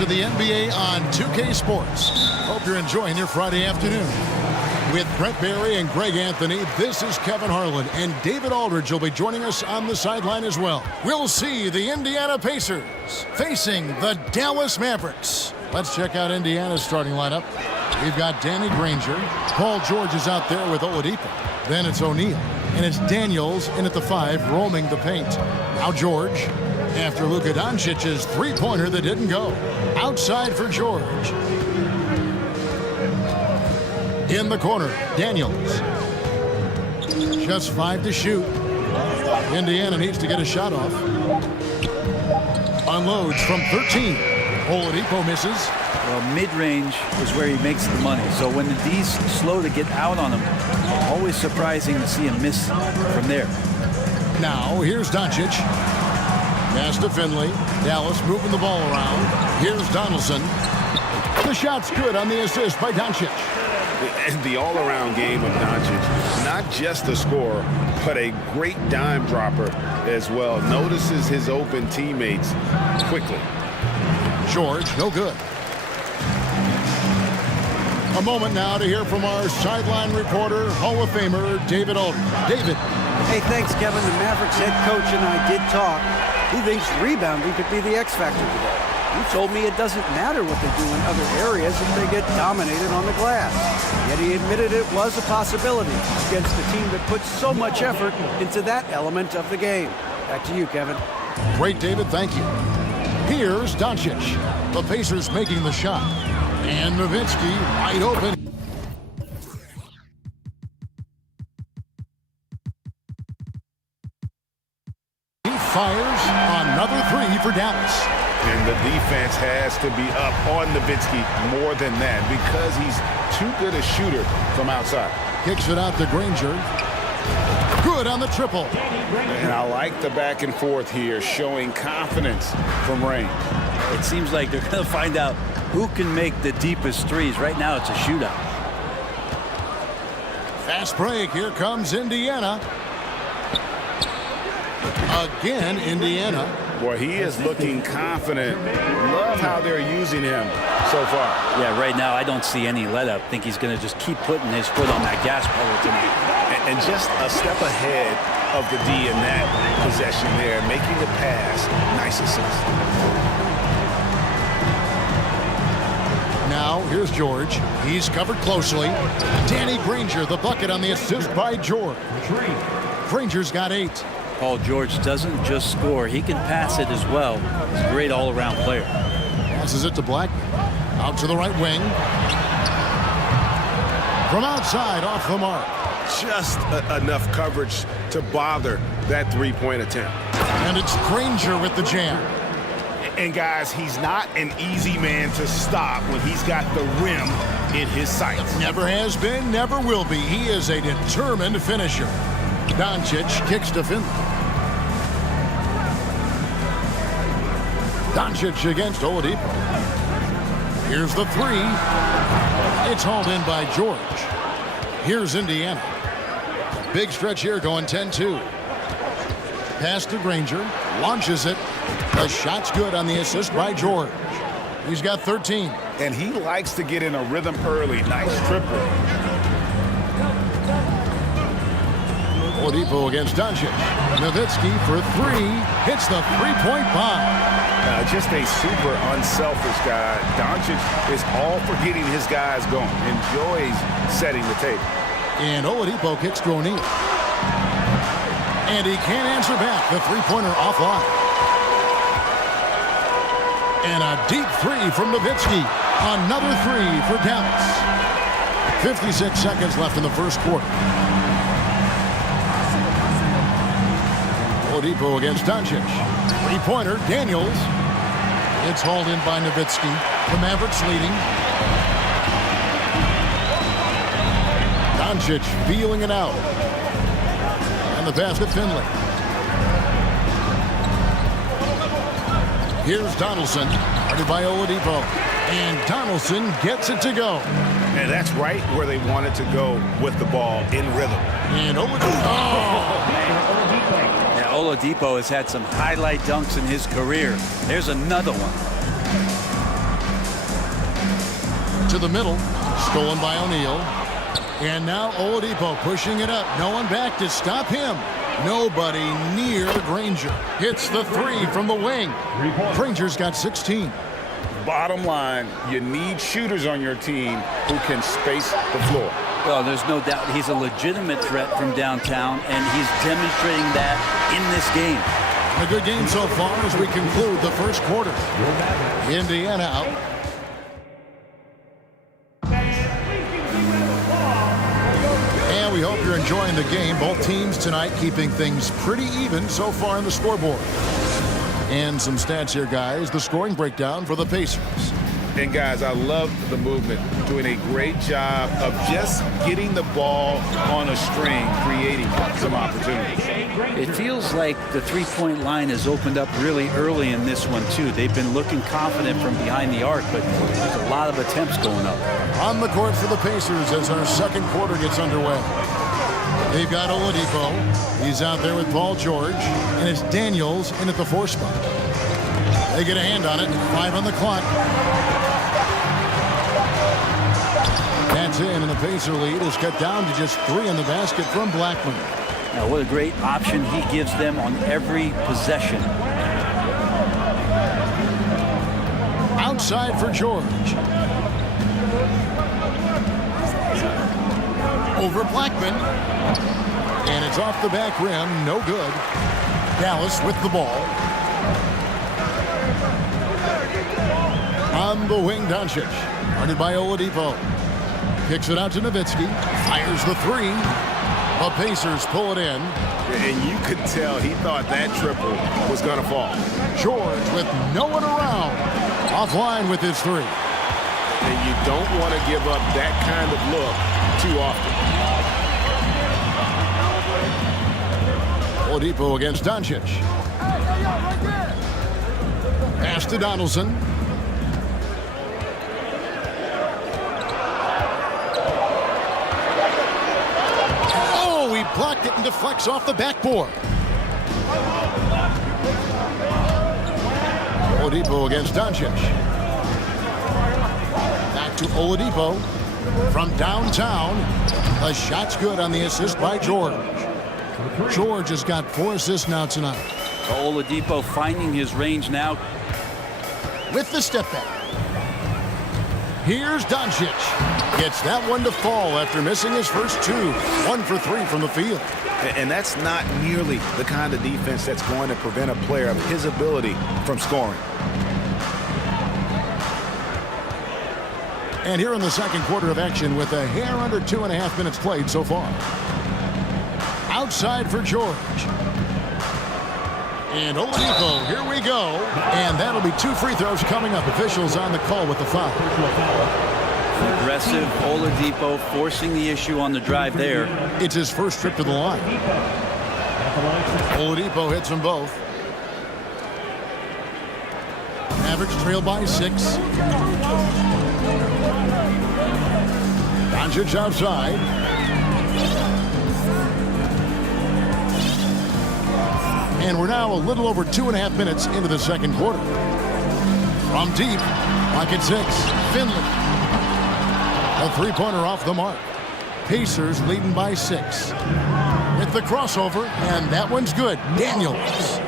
to the NBA on 2K Sports. Hope you're enjoying your Friday afternoon. With Brent Barry and Greg Anthony, this is Kevin Harlan, and David Aldridge will be joining us on the sideline as well. We'll see the Indiana Pacers facing the Dallas Mavericks. Let's check out Indiana's starting lineup. We've got Danny Granger. Paul George is out there with Oladipo. Then it's O'Neal, and it's Daniels in at the 5, roaming the paint. Now George, after Luka Doncic's three-pointer that didn't go. Outside for George. In the corner, Daniels. Just 5 to shoot. Indiana needs to get a shot off. Unloads from 13. Oladipo misses. Well, mid-range is where he makes the money. So when the D's slow to get out on him, always surprising to see him miss from there. Now, here's Doncic. Pass to Finley. Dallas moving the ball around. Here's Donaldson. The shot's good on the assist by Doncic. And the all-around game of Doncic, not just a scorer, but a great dime dropper as well. Notices his open teammates quickly. George, no good. A moment now to hear from our sideline reporter, Hall of Famer, David Aldridge. David. Hey, thanks, Kevin. The Mavericks head coach and I did talk. He thinks rebounding could be the X factor today. He told me it doesn't matter what they do in other areas if they get dominated on the glass. Yet he admitted it was a possibility against a team that puts so much effort into that element of the game. Back to you, Kevin. Great, David. Thank you. Here's Doncic. The Pacers making the shot. And Nowitzki wide open. He fires another three for Dallas. And the defense has to be up on Nowitzki more than that because he's too good a shooter from outside. Kicks it out to Granger. Good on the triple. And I like the back and forth here, showing confidence from Rain. It seems like they're going to find out who can make the deepest threes. Right now, it's a shootout. Fast break. Here comes Indiana. Again, Indiana. Boy, he is looking confident. Love how they're using him so far. Yeah, right now, I don't see any let up. I think he's going to just keep putting his foot on that gas pedal tonight. And just a step ahead of the D in that possession there, making the pass. Nice assist. Now, here's George. He's covered closely. Danny Granger, the bucket on the assist by George. Granger's got 8. Paul George doesn't just score. He can pass it as well. He's a great all-around player. Passes it to Blackman. Out to the right wing. From outside, off the mark. Just enough coverage to bother that three-point attempt. And it's Granger with the jam. And guys, he's not an easy man to stop when he's got the rim in his sights. Never has been, never will be. He is a determined finisher. Doncic kicks to Finley. Doncic against Oladipo. Here's the three. It's hauled in by George. Here's Indiana. Big stretch here going 10-2. Pass to Granger. Launches it. The shot's good on the assist by George. He's got 13. And he likes to get in a rhythm early. Nice triple. Oladipo against Doncic. Nowitzki for 3. Hits the three-point bomb. Just a super unselfish guy. Doncic is all for getting his guys going. Enjoys setting the table. And Oladipo kicks to O'Neal. And he can't answer back. The three-pointer offline. And a deep three from Nowitzki. Another three for Dallas. 56 seconds left in the first quarter. Oladipo against Doncic. Three-pointer, Daniels. It's hauled in by Nowitzki. The Mavericks leading. Doncic feeling it out. And the pass to Finley. Here's Donaldson. Guarded by Oladipo. And Donaldson gets it to go. And that's right where they wanted to go with the ball, in rhythm. And Oladipo. Yeah, Oladipo has had some highlight dunks in his career. There's another one. to the middle. Stolen by O'Neal. And now Oladipo pushing it up. No one back to stop him. Nobody near Granger. Hits the three from the wing. Granger's got 16. Bottom line, you need shooters on your team who can space the floor. Well, there's no doubt he's a legitimate threat from downtown, and he's demonstrating that in this game. A good game so far as we conclude the first quarter. Indiana out. And we hope you're enjoying the game. Both teams tonight keeping things pretty even so far in the scoreboard. And some stats here, guys. The scoring breakdown for the Pacers. And, guys, I love the movement. Doing a great job of just getting the ball on a string, creating some opportunities. It feels like the three-point line has opened up really early in this one, too. They've been looking confident from behind the arc, but there's a lot of attempts going up. On the court for the Pacers as our second quarter gets underway. They've got Oladipo. He's out there with Paul George. And it's Daniels in at the 4 spot. They get a hand on it. 5 on the clock. That's in, and the Pacer lead is cut down to just 3 in the basket from Blackman. Now, what a great option he gives them on every possession. Outside for George. Over Blackman. And it's off the back rim. No good. Dallas with the ball. On the wing, Doncic. Guarded by Oladipo. Kicks it out to Nowitzki. Fires the 3. The Pacers pull it in. And you could tell he thought that triple was going to fall. George with no one around. Offline with his 3. And you don't want to give up that kind of look too often. Oladipo against Doncic. Pass to Donaldson. Oh, he blocked it and deflects off the backboard. Oladipo against Doncic. Back to Oladipo from downtown. The shot's good on the assist by George. George has got 4 assists now tonight. Oladipo finding his range now. With the step back. Here's Doncic. Gets that one to fall after missing his first 2. 1 for 3 from the field. And that's not nearly the kind of defense that's going to prevent a player of his ability from scoring. And here in the second quarter of action with a hair under 2.5 minutes played so far. Outside for George. And Oladipo, here we go. And that'll be 2 free throws coming up. Officials on the call with the foul. Aggressive Oladipo forcing the issue on the drive there. It's his first trip to the line. Oladipo hits them both. Mavericks trail by 6. Doncic outside. And we're now a little over 2.5 minutes into the second quarter. From deep, pocket 6, Finley. A 3-pointer off the mark. Pacers leading by 6. With the crossover, and that one's good. Daniels.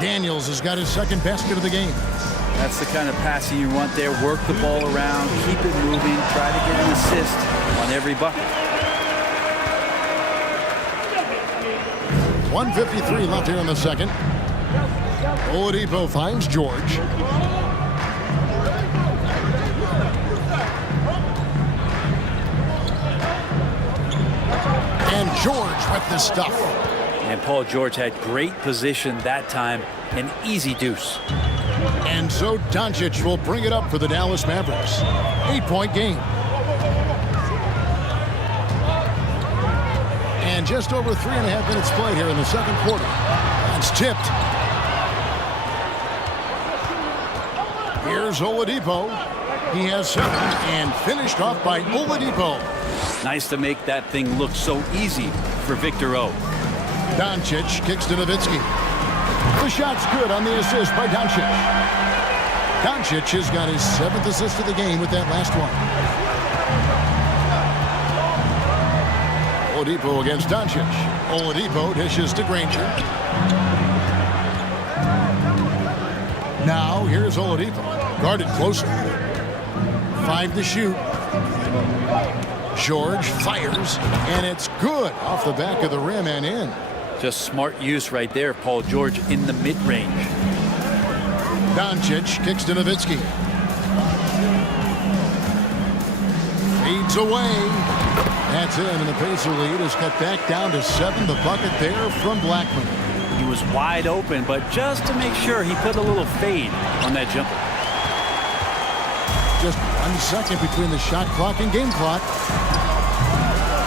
Daniels has got his second basket of the game. That's the kind of passing you want there. Work the ball around, keep it moving, try to get an assist on every bucket. 1:53 left here in the second. Oladipo finds George. And George with the stuff. And Paul George had great position that time. An easy deuce. And so Doncic will bring it up for the Dallas Mavericks. 8-point game. And just over 3.5 minutes played here in the second quarter. It's tipped. Here's Oladipo. He has 7 and finished off by Oladipo. Nice to make that thing look so easy for Victor O. Doncic kicks to Nowitzki. The shot's good on the assist by Doncic. Doncic has got his 7th assist of the game with that last one. Oladipo against Doncic. Oladipo dishes to Granger. Now here's Oladipo. Guarded closer. 5 to shoot. George fires, and it's good off the back of the rim and in. Just smart use right there, Paul George in the mid-range. Doncic kicks to Nowitzki. Feeds away. That's in, and the Pacer lead is cut back down to 7. The bucket there from Blackman. He was wide open, but just to make sure, he put a little fade on that jumper. Just 1 second between the shot clock and game clock.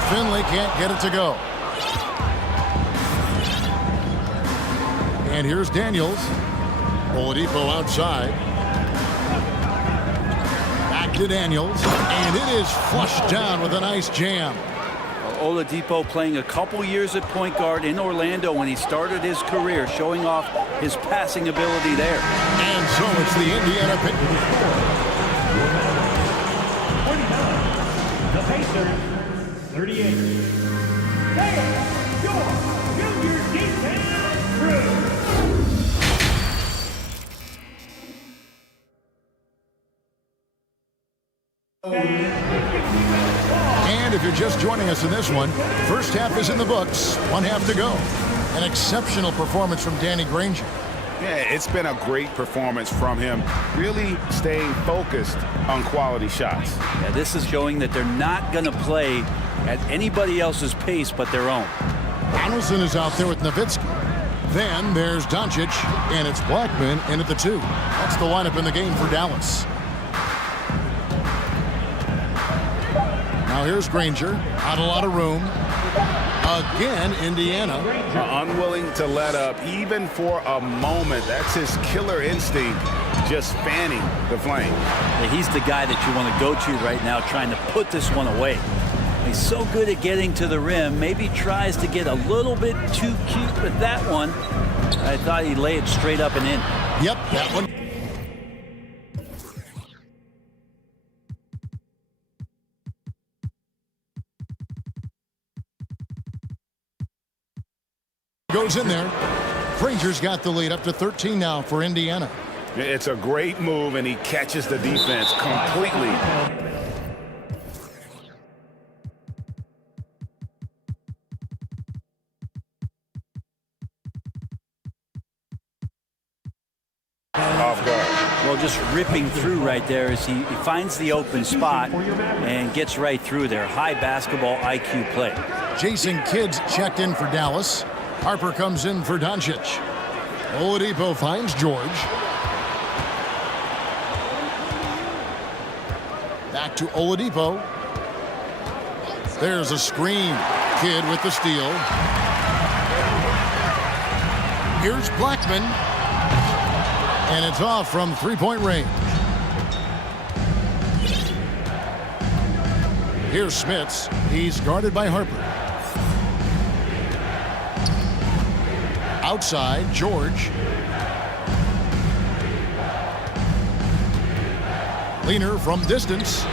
Finley can't get it to go. And here's Daniels. Oladipo outside. Back to Daniels, and it is flushed down with a nice jam. Oladipo playing a couple years at point guard in Orlando when he started his career, showing off his passing ability there. And so it's the Indiana The Pacers, 38. Junior defense crew. And if you're just joining us in this one, first half is in the books. 1 half to go. An exceptional performance from Danny Granger. Yeah, it's been a great performance from him, really staying focused on quality shots. Yeah, this is showing that they're not going to play at anybody else's pace but their own. Donaldson is out there with Nowitzki. Then there's Doncic, and it's Blackman in at the 2. That's the lineup in the game for Dallas. Now here's Granger. Not a lot of room. Again, Indiana. Unwilling to let up even for a moment. That's his killer instinct, just fanning the flame. Yeah, he's the guy that you want to go to right now, trying to put this one away. He's so good at getting to the rim. Maybe tries to get a little bit too cute with that one. I thought he'd lay it straight up and in. Yep, that one. Goes in there. Granger's got the lead up to 13 now for Indiana. It's a great move, and he catches the defense completely. Off guard. Well, just ripping through right there as he finds the open spot and gets right through there. High basketball IQ play. Jason Kidd's checked in for Dallas. Harper comes in for Doncic. Oladipo finds George. Back to Oladipo. There's a screen. Kidd with the steal. Here's Blackman. And it's off from three-point range. Here's Smits. He's guarded by Harper. Outside, George. Leaner from distance.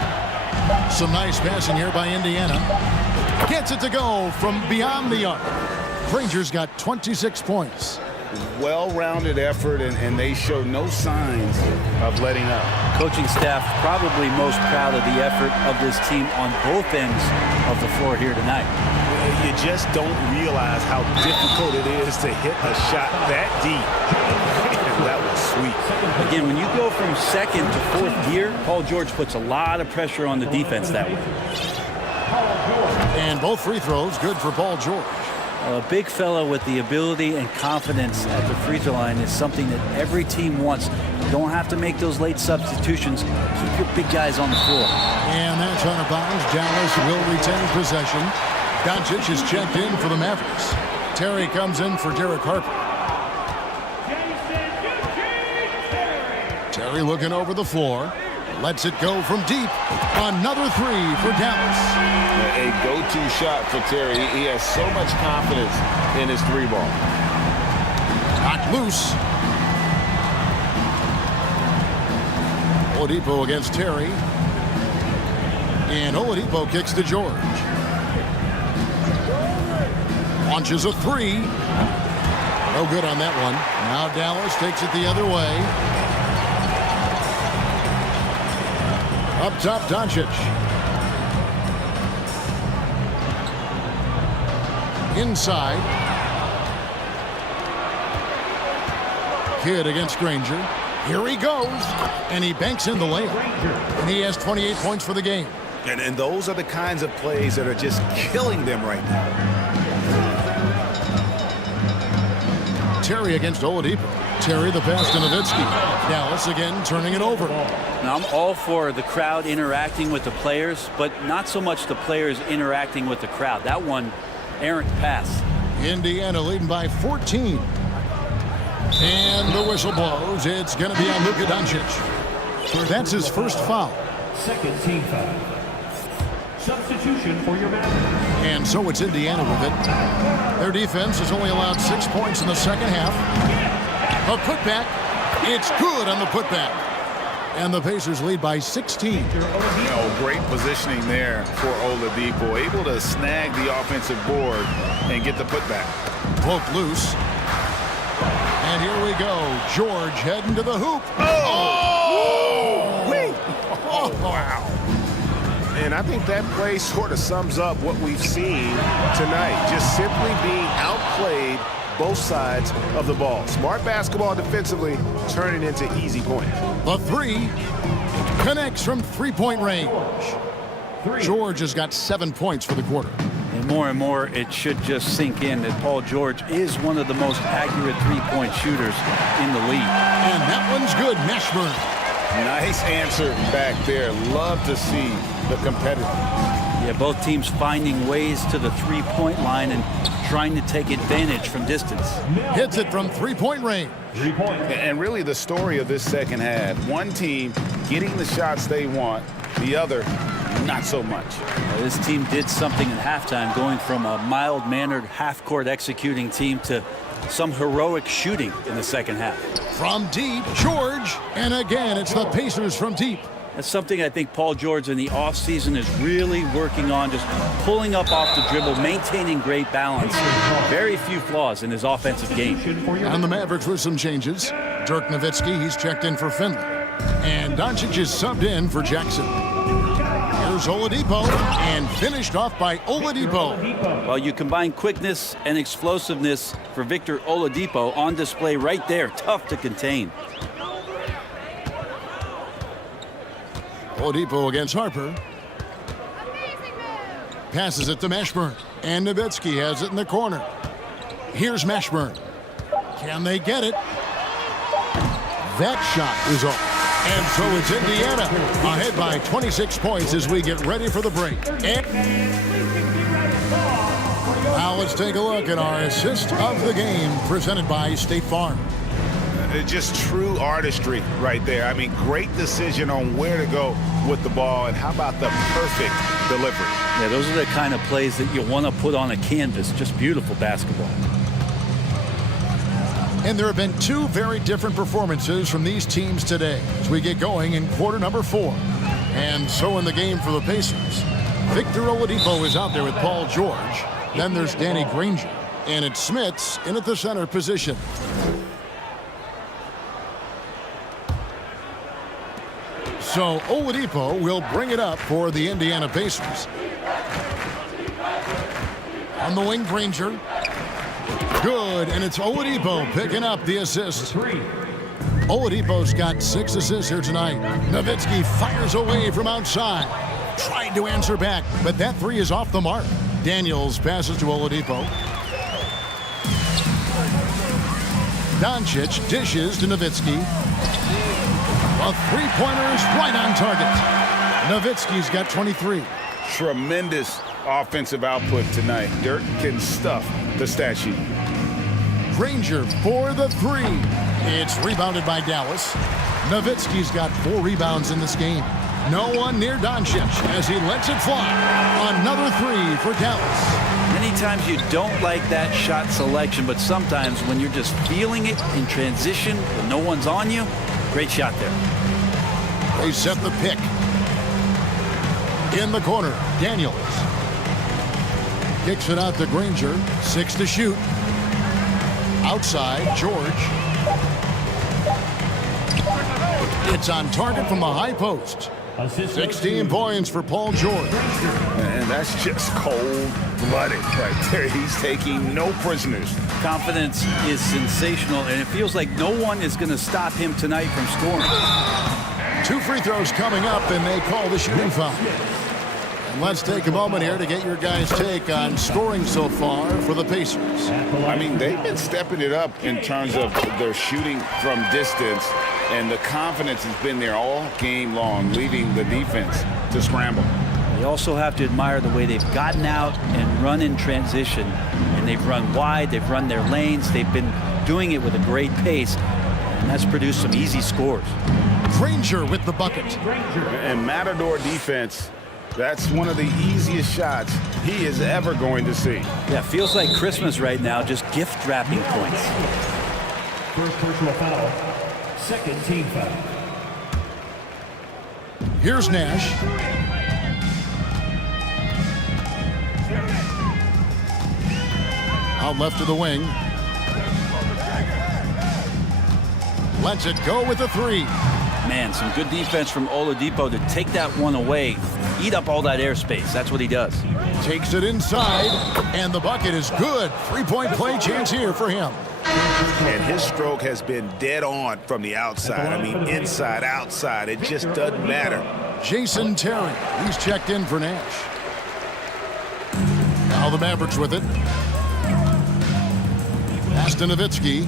Some nice passing here by Indiana. Gets it to go from beyond the arc. Granger's got 26 points. Well-rounded effort, and they show no signs of letting up. Coaching staff probably most proud of the effort of this team on both ends of the floor here tonight. You just don't realize how difficult it is to hit a shot that deep. That was sweet. Again, when you go from second to fourth gear, Paul George puts a lot of pressure on the defense that way. And both free throws good for Paul George. A big fella with the ability and confidence at the free throw line is something that every team wants. You don't have to make those late substitutions. Keep your big guys on the floor. And that's out of bounds. Dallas will retain possession. Doncic is checked in for the Mavericks. Terry comes in for Derek Harper. Terry looking over the floor. Lets it go from deep. Another three for Dallas. A go-to shot for Terry. He has so much confidence in his three ball. Knocked loose. Oladipo against Terry. And Oladipo kicks to George. Launches a three. No good on that one. Now Dallas takes it the other way. Up top, Doncic. Inside. Kidd against Granger. Here he goes. And he banks in the layup. And he has 28 points for the game. And those are the kinds of plays that are just killing them right now. Terry against Oladipo. Terry the pass to Nowitzki. Dallas again turning it over. Now, I'm all for the crowd interacting with the players, but not so much the players interacting with the crowd. That one, errant pass. Indiana leading by 14. And the whistle blows. It's going to be on Luka Doncic. That's his first foul. Second team foul. Substitution for your Mavericks. And so it's Indiana with it. Their defense has only allowed 6 points in the second half. A putback. It's good on the putback. And the Pacers lead by 16. Great positioning there for Oladipo. Able to snag the offensive board and get the putback. Broke loose. And here we go. George heading to the hoop. Wow. And I think that play sort of sums up what we've seen tonight. Just simply being outplayed both sides of the ball. Smart basketball defensively, turning into easy points. The three connects from three-point range. George has got 7 points for the quarter. And more, it should just sink in that Paul George is one of the most accurate three-point shooters in the league. And that one's good. Mashburn. Nice answer back there. Love to see the competitor. Yeah, both teams finding ways to the three-point line and trying to take advantage from distance. Hits it from three-point range. 3 points. And really the story of this second half, one team getting the shots they want, the other not so much. This team did something at halftime, going from a mild-mannered half-court executing team to some heroic shooting in the second half. From deep, George. And again, it's the Pacers from deep. That's something I think Paul George in the offseason is really working on, just pulling up off the dribble, maintaining great balance. Very few flaws in his offensive game. And the Mavericks with some changes. Dirk Nowitzki, he's checked in for Finley. And Doncic is subbed in for Jackson. Here's Oladipo, and finished off by Oladipo. Well, you combine quickness and explosiveness for Victor Oladipo on display right there. Tough to contain. Oladipo against Harper. Passes it to Mashburn. And Nowitzki has it in the corner. Here's Mashburn. Can they get it? That shot is off. And so it's Indiana ahead by 26 points as we get ready for the break. And now let's take a look at our assist of the game presented by State Farm. Just true artistry right there. I mean, great decision on where to go with the ball, and how about the perfect delivery? Yeah, those are the kind of plays that you want to put on a canvas. Just beautiful basketball. And there have been two very different performances from these teams today as we get going in quarter number 4. And so in the game for the Pacers, Victor Oladipo is out there with Paul George. Then there's Danny Granger. And it's Smits in at the center position. So Oladipo will bring it up for the Indiana Pacers. On the wing, Granger. Good, and it's Oladipo picking up the assist. Oladipo's got 6 assists here tonight. Nowitzki fires away from outside. Tried to answer back, but that 3 is off the mark. Daniels passes to Oladipo. Doncic dishes to Nowitzki. A three-pointer is right on target. Nowitzki's got 23. Tremendous offensive output tonight. Dirk can stuff the stat sheet. Granger for the 3. It's rebounded by Dallas. Nowitzki's got 4 rebounds in this game. No one near Doncic as he lets it fly. Another 3 for Dallas. Many times you don't like that shot selection, but sometimes when you're just feeling it in transition when no one's on you, great shot there. They set the pick. In the corner, Daniels. Kicks it out to Granger. 6 to shoot. Outside, George. It's on target from the high post. 16 points for Paul George. And that's just cold-blooded right there. He's taking no prisoners. Confidence is sensational, and it feels like no one is going to stop him tonight from scoring. 2 free throws coming up, and they call the shooting foul. And let's take a moment here to get your guys' take on scoring so far for the Pacers. I mean, they've been stepping it up in terms of their shooting from distance, and the confidence has been there all game long, leading the defense to scramble. They also have to admire the way they've gotten out and run in transition. And they've run wide, they've run their lanes, they've been doing it with a great pace, and that's produced some easy scores. Granger with the bucket. And Matador defense, that's one of the easiest shots he is ever going to see. Yeah, feels like Christmas right now, just gift wrapping points. First personal foul. Second team foul. Here's Nash. Out left to the wing. Lets it go with a 3. Man, some good defense from Oladipo to take that one away, eat up all that airspace. That's what he does. Takes it inside, and the bucket is good. 3-point play chance here for him. And his stroke has been dead on from the outside. I mean, inside, outside. It just doesn't matter. Jason Terry, he's checked in for Nash. Now the Mavericks with it. Pass to Nowitzki.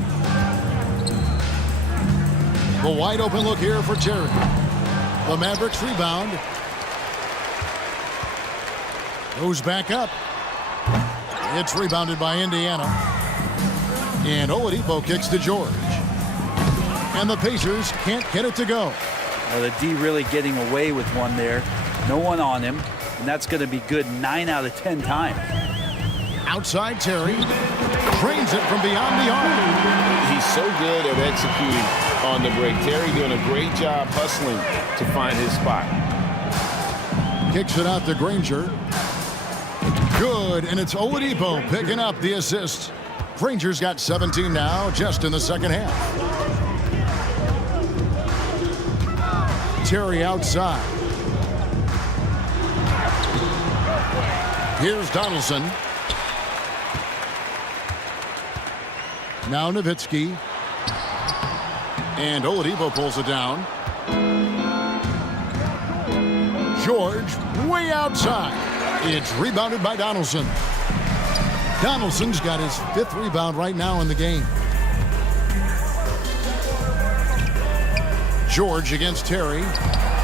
The wide open look here for Terry. The Mavericks rebound. Goes back up. It's rebounded by Indiana. And Oladipo kicks to George. And the Pacers can't get it to go. Well, the D really getting away with one there. No one on him. And that's going to be good 9 out of 10 times. Outside Terry. Drains it from beyond the arc. He's so good at executing on the break. Terry doing a great job hustling to find his spot. Kicks it out to Granger. Good, and it's Oladipo picking up the assist. Granger's got 17 now, just in the second half. Terry outside. Here's Donaldson. Now Nowitzki. And Oladipo pulls it down. George way outside. It's rebounded by Donaldson. Donaldson's got his 5th rebound right now in the game. George against Terry.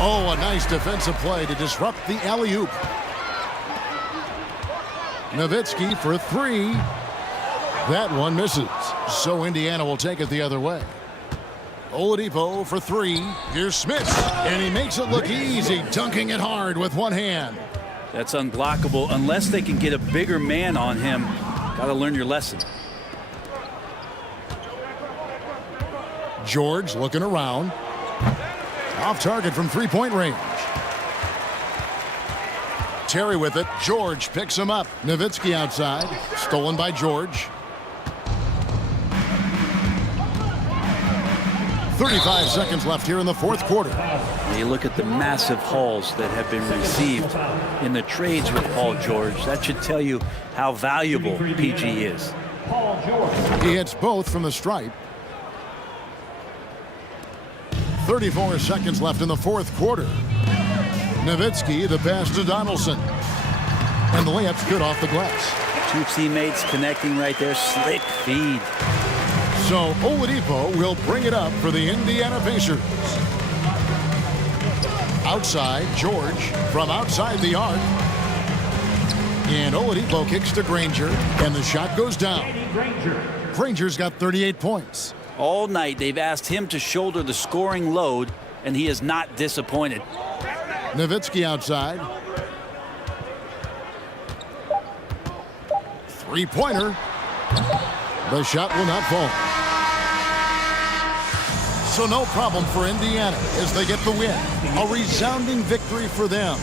Oh, a nice defensive play to disrupt the alley-oop. Nowitzki for 3. That one misses. So Indiana will take it the other way. Oladipo for 3. Here's Smith. And he makes it look easy, dunking it hard with one hand. That's unblockable unless they can get a bigger man on him. Got to learn your lesson. George looking around. Off target from 3-point range. Terry with it. George picks him up. Nowitzki outside. Stolen by George. 35 seconds left here in the 4th quarter. You look at the massive hauls that have been received in the trades with Paul George. That should tell you how valuable PG is. He hits both from the stripe. 34 seconds left in the 4th quarter. Nowitzki, the pass to Donaldson. And the layup's good off the glass. 2 teammates connecting right there. Slick feed. So Oladipo will bring it up for the Indiana Pacers. Outside, George from outside the arc. And Oladipo kicks to Granger, and the shot goes down. Granger's got 38 points. All night they've asked him to shoulder the scoring load, and he is not disappointed. Nowitzki outside. 3-pointer. The shot will not fall. So no problem for Indiana as they get the win. A resounding victory for them.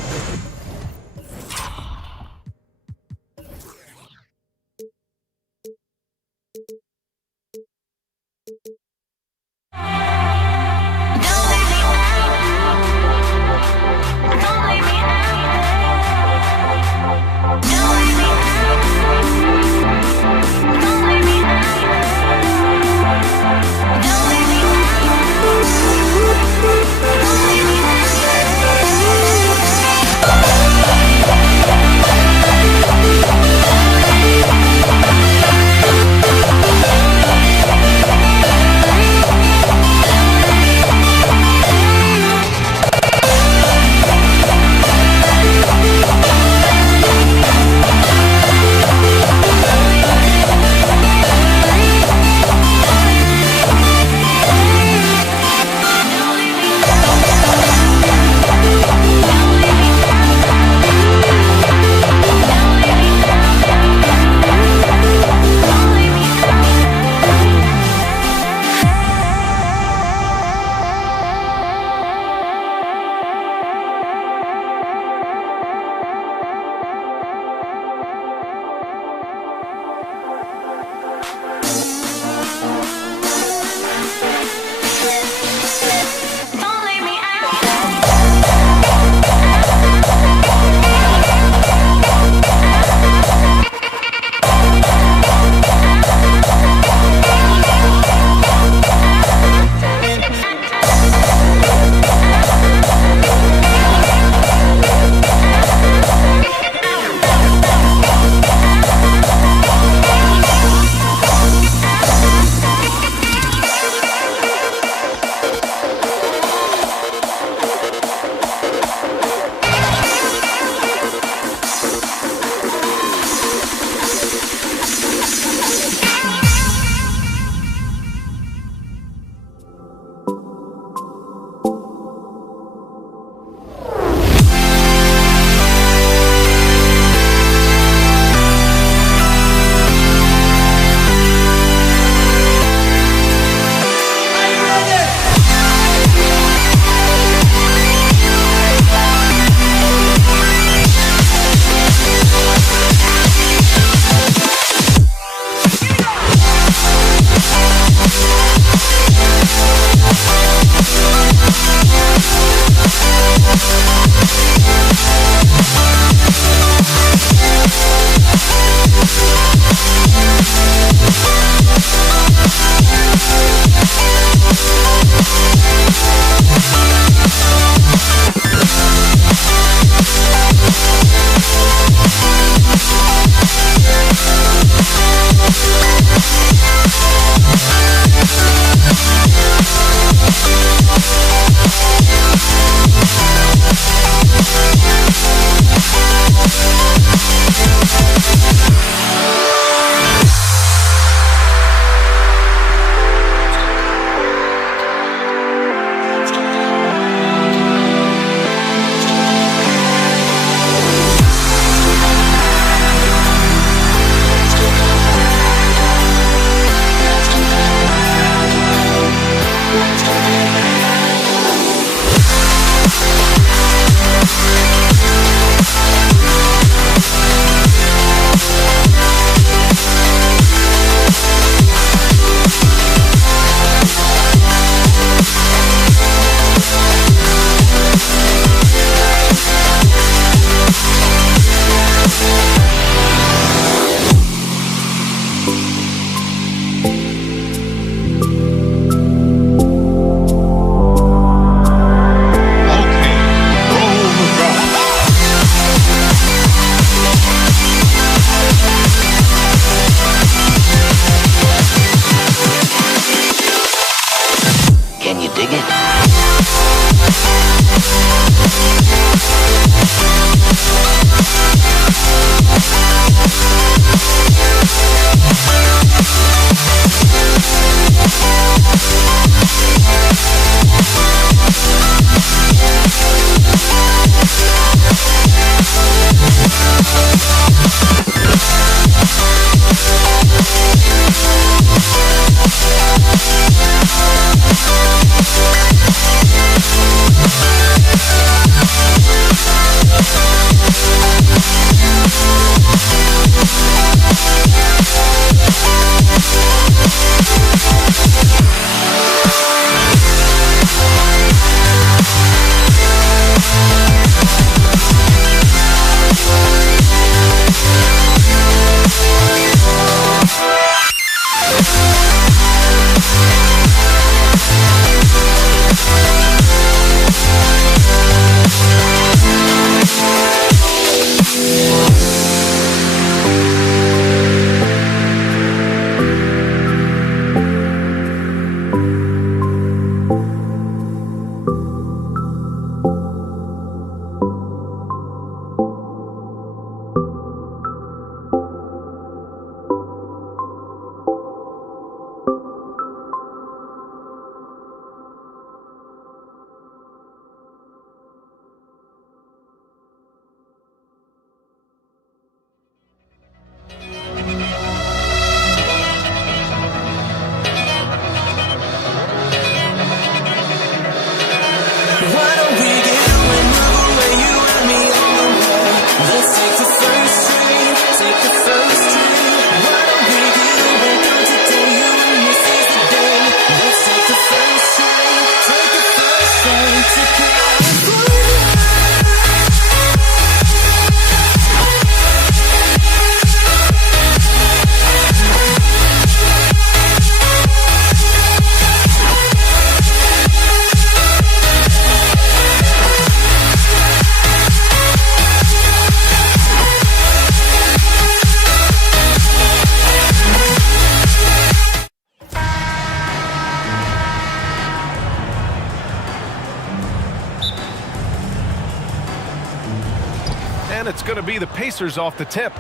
the Pacers off the tip.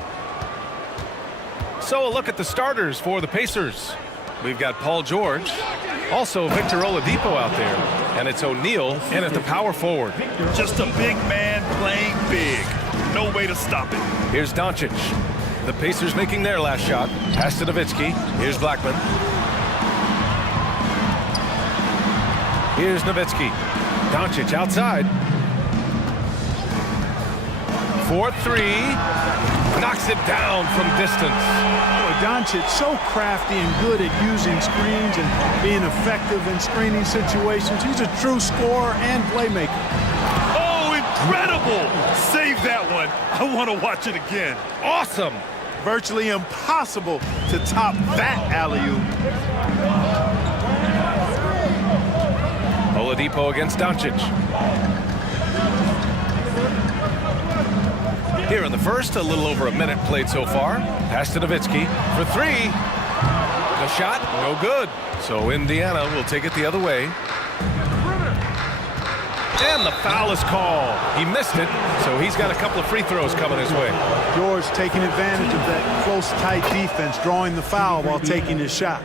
So a look at the starters for the Pacers. We've got Paul George, also Victor Oladipo out there, and it's O'Neal in at the power forward. Just a big man playing big. No way to stop it. Here's Doncic. The Pacers making their last shot. Pass to Nowitzki. Here's Blackman. Here's Nowitzki. Doncic outside. 4-3. Knocks it down from distance. Boy, Doncic so crafty and good at using screens and being effective in screening situations. He's a true scorer and playmaker. Oh, incredible! Save that one. I want to watch it again. Awesome! Virtually impossible to top that alley-oop. Oladipo against Doncic. Here in the first, a little over a minute played so far. Pass to Nowitzki for three. The shot, no good. So Indiana will take it the other way. And the foul is called. He missed it, so he's got a couple of free throws coming his way. George taking advantage of that close, tight defense, drawing the foul while taking his shot.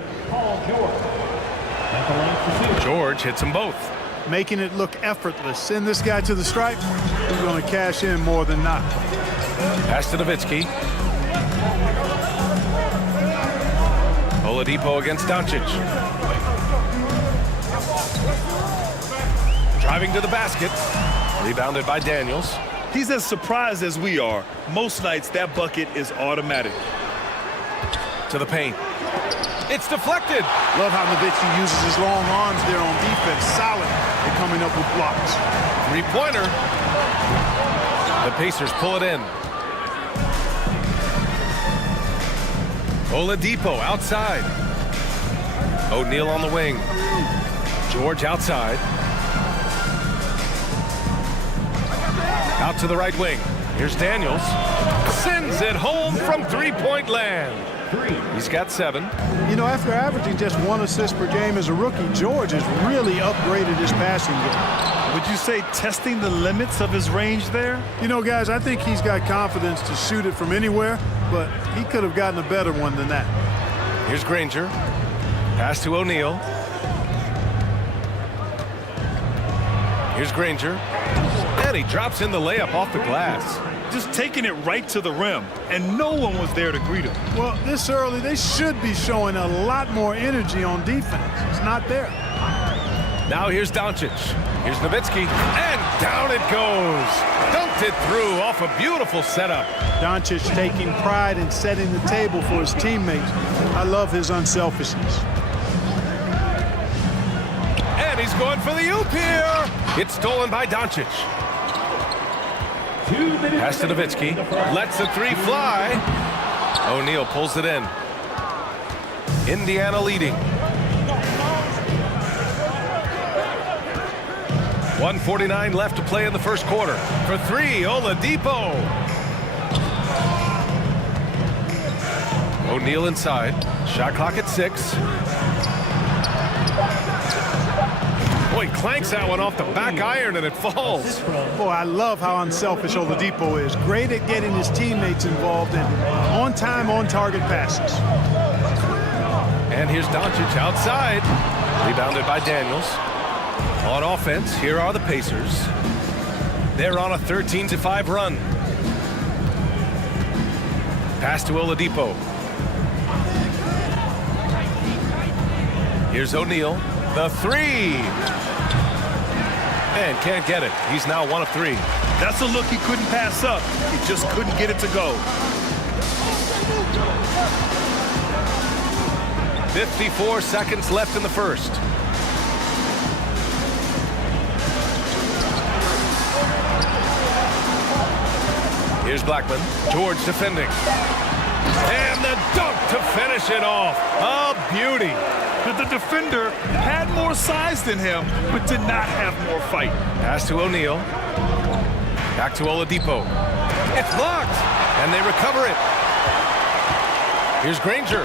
George hits them both. Making it look effortless. Send this guy to the stripe. He's going to cash in more than not. Pass to Nowitzki. Oladipo against Doncic. Driving to the basket. Rebounded by Daniels. He's as surprised as we are. Most nights, that bucket is automatic. To the paint. It's deflected. Love how Nowitzki uses his long arms there on defense. Solid and coming up with blocks. Three-pointer. The Pacers pull it in. Oladipo outside. O'Neal on the wing. George outside. Out to the right wing. Here's Daniels. Sends it home from three-point land. He's got 7. You know, after averaging just 1 assist per game as a rookie, George has really upgraded his passing game. Would you say testing the limits of his range there? You know, guys, I think he's got confidence to shoot it from anywhere, but he could have gotten a better one than that. Here's Granger. Pass to O'Neal. Here's Granger. And he drops in the layup off the glass. Just taking it right to the rim, and no one was there to greet him. Well, this early, they should be showing a lot more energy on defense. It's not there. Now here's Doncic. Here's Nowitzki, and down it goes. Dunked it through off a beautiful setup. Doncic taking pride in setting the table for his teammates. I love his unselfishness. And he's going for the oop here. It's stolen by Doncic. Pass to Nowitzki. Lets the three fly. O'Neal pulls it in. Indiana leading. 1:49 left to play in the first quarter. For three, Oladipo. O'Neal inside. Shot clock at 6. Boy, clanks that one off the back iron and it falls. Boy, I love how unselfish Oladipo is. Great at getting his teammates involved in on-time, on-target passes. And here's Doncic outside. Rebounded by Daniels. On offense, here are the Pacers. They're on a 13-5 run. Pass to Oladipo. Here's O'Neal. The three. And can't get it. He's now 1 of 3. That's a look he couldn't pass up. He just couldn't get it to go. 54 seconds left in the first. Here's Blackman. George defending. And the dunk to finish it off. A beauty. But the defender had more size than him, but did not have more fight. Pass to O'Neal. Back to Oladipo. It's blocked. And they recover it. Here's Granger.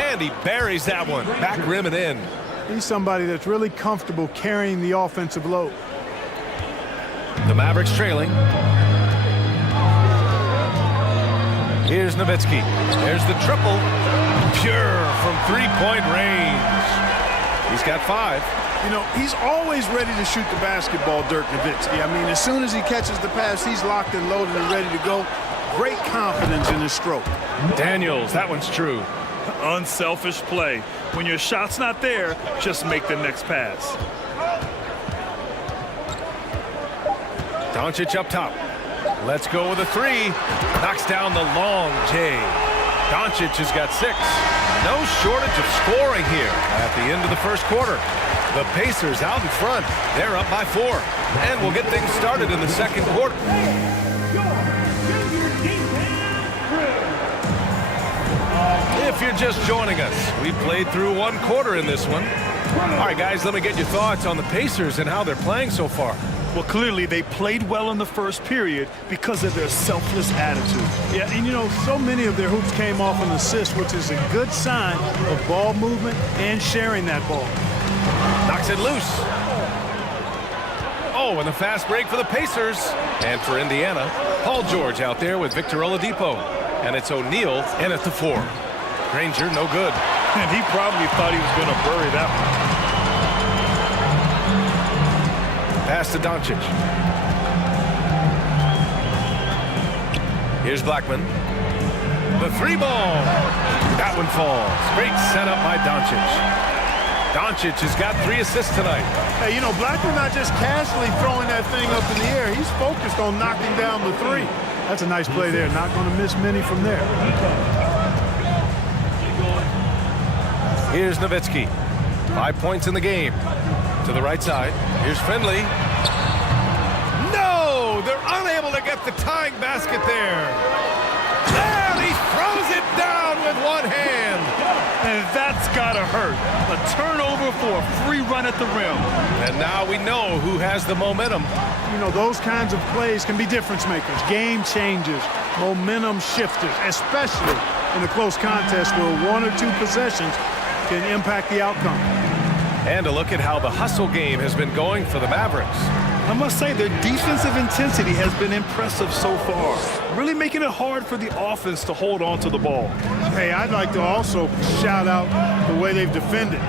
And he buries that one. Back rim and in. He's somebody that's really comfortable carrying the offensive load. The Mavericks trailing. Here's Nowitzki. There's the triple. Pure from three-point range. He's got 5. You know, he's always ready to shoot the basketball, Dirk Nowitzki. I mean, as soon as he catches the pass, he's locked and loaded and ready to go. Great confidence in his stroke. Daniels, that one's true. Unselfish play. When your shot's not there, just make the next pass. Doncic up top. Let's go with a 3. Knocks down the long J. Doncic has got 6. No shortage of scoring here at the end of the first quarter. The Pacers out in front. They're up by 4. And we'll get things started in the second quarter. If you're just joining us, we played through 1 quarter in this one. All right, guys, let me get your thoughts on the Pacers and how they're playing so far. Well, clearly they played well in the first period because of their selfless attitude. Yeah, and you know, so many of their hoops came off an assist, which is a good sign of ball movement and sharing that ball. Knocks it loose. Oh, and a fast break for the Pacers. And for Indiana, Paul George out there with Victor Oladipo. And it's O'Neal in at the 4. Granger, no good. And he probably thought he was going to bury that one. Pass to Doncic. Here's Blackman. The 3 ball. That one falls. Great setup by Doncic. Doncic has got 3 assists tonight. Hey, you know, Blackman not just casually throwing that thing up in the air. He's focused on knocking down the 3. That's a nice play there. Not going to miss many from there. Here's Nowitzki. 5 points in the game. To the right side. Here's Finley. No! They're unable to get the tying basket there. And he throws it down with one hand. And that's gotta hurt. A turnover for a free run at the rim. And now we know who has the momentum. You know, those kinds of plays can be difference makers, game changers, momentum shifters, especially in a close contest where 1 or 2 possessions can impact the outcome. And a look at how the hustle game has been going for the Mavericks. I must say their defensive intensity has been impressive so far, really making it hard for the offense to hold on to the ball. Hey, I'd like to also shout out the way they've defended.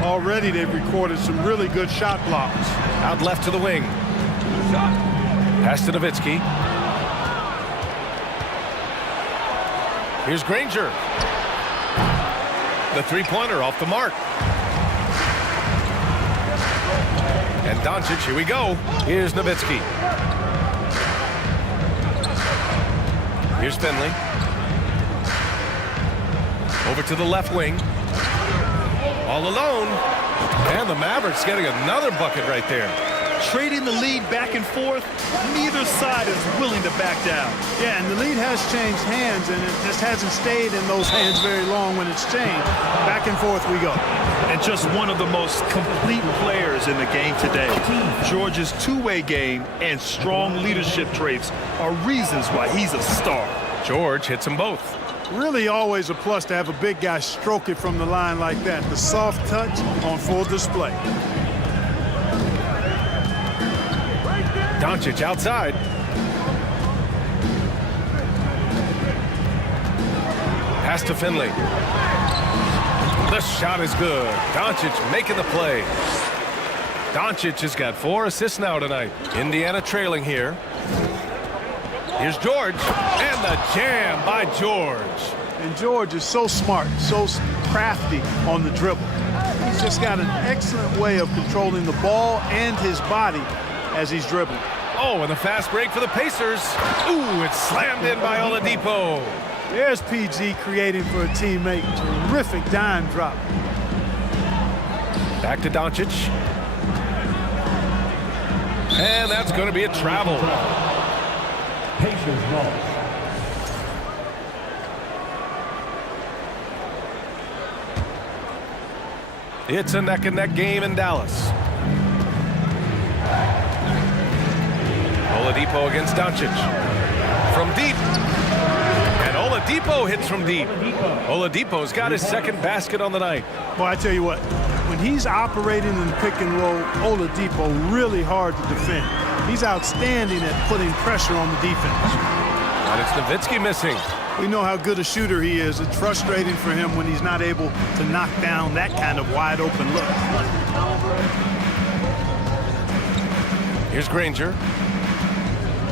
Already they've recorded some really good shot blocks. Out left to the wing. Pass to Nowitzki. Here's Granger. The 3-pointer off the mark. And Doncic, here we go. Here's Nowitzki. Here's Finley. Over to the left wing. All alone. And the Mavericks getting another bucket right there. Trading the lead back and forth, neither side is willing to back down. Yeah, and the lead has changed hands, and it just hasn't stayed in those hands very long when it's changed. Back and forth we go. And just one of the most complete players in the game today. George's two-way game and strong leadership traits are reasons why he's a star. George hits them both. Really always a plus to have a big guy stroke it from the line like that. The soft touch on full display. Doncic outside. Pass to Finley. The shot is good. Doncic making the play. Doncic has got 4 assists now tonight. Indiana trailing here. Here's George. And the jam by George. And George is so smart, so crafty on the dribble. He's just got an excellent way of controlling the ball and his body as he's dribbling. Oh, and the fast break for the Pacers. Ooh, it's slammed in by Oladipo. There's PG creating for a teammate. Terrific dime drop. Back to Doncic. And that's going to be a travel. Pacers ball. It's a neck-and-neck game in Dallas. Oladipo against Doncic. From deep. And Oladipo hits from deep. Oladipo's got his second basket on the night. Well, I tell you what, when he's operating in the pick and roll, Oladipo really hard to defend. He's outstanding at putting pressure on the defense. And it's Nowitzki missing. We know how good a shooter he is. It's frustrating for him when he's not able to knock down that kind of wide open look. Here's Granger.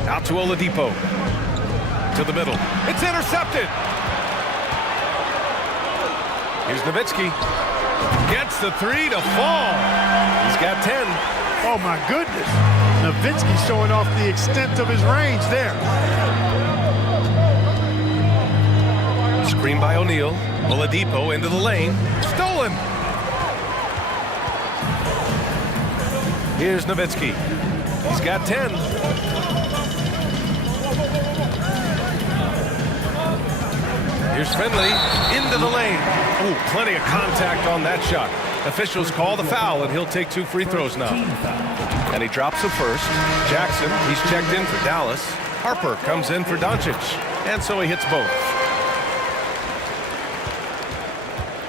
Out to Oladipo. To the middle. It's intercepted. Here's Nowitzki. Gets the three to fall. He's got 10. Oh, my goodness. Nowitzki showing off the extent of his range there. Screen by O'Neal. Oladipo into the lane. Stolen. Here's Nowitzki. He's got 10. Here's Finley into the lane. Ooh, plenty of contact on that shot. Officials call the foul, and he'll take 2 free throws now. And he drops the first. Jackson, he's checked in for Dallas. Harper comes in for Doncic, and so he hits both.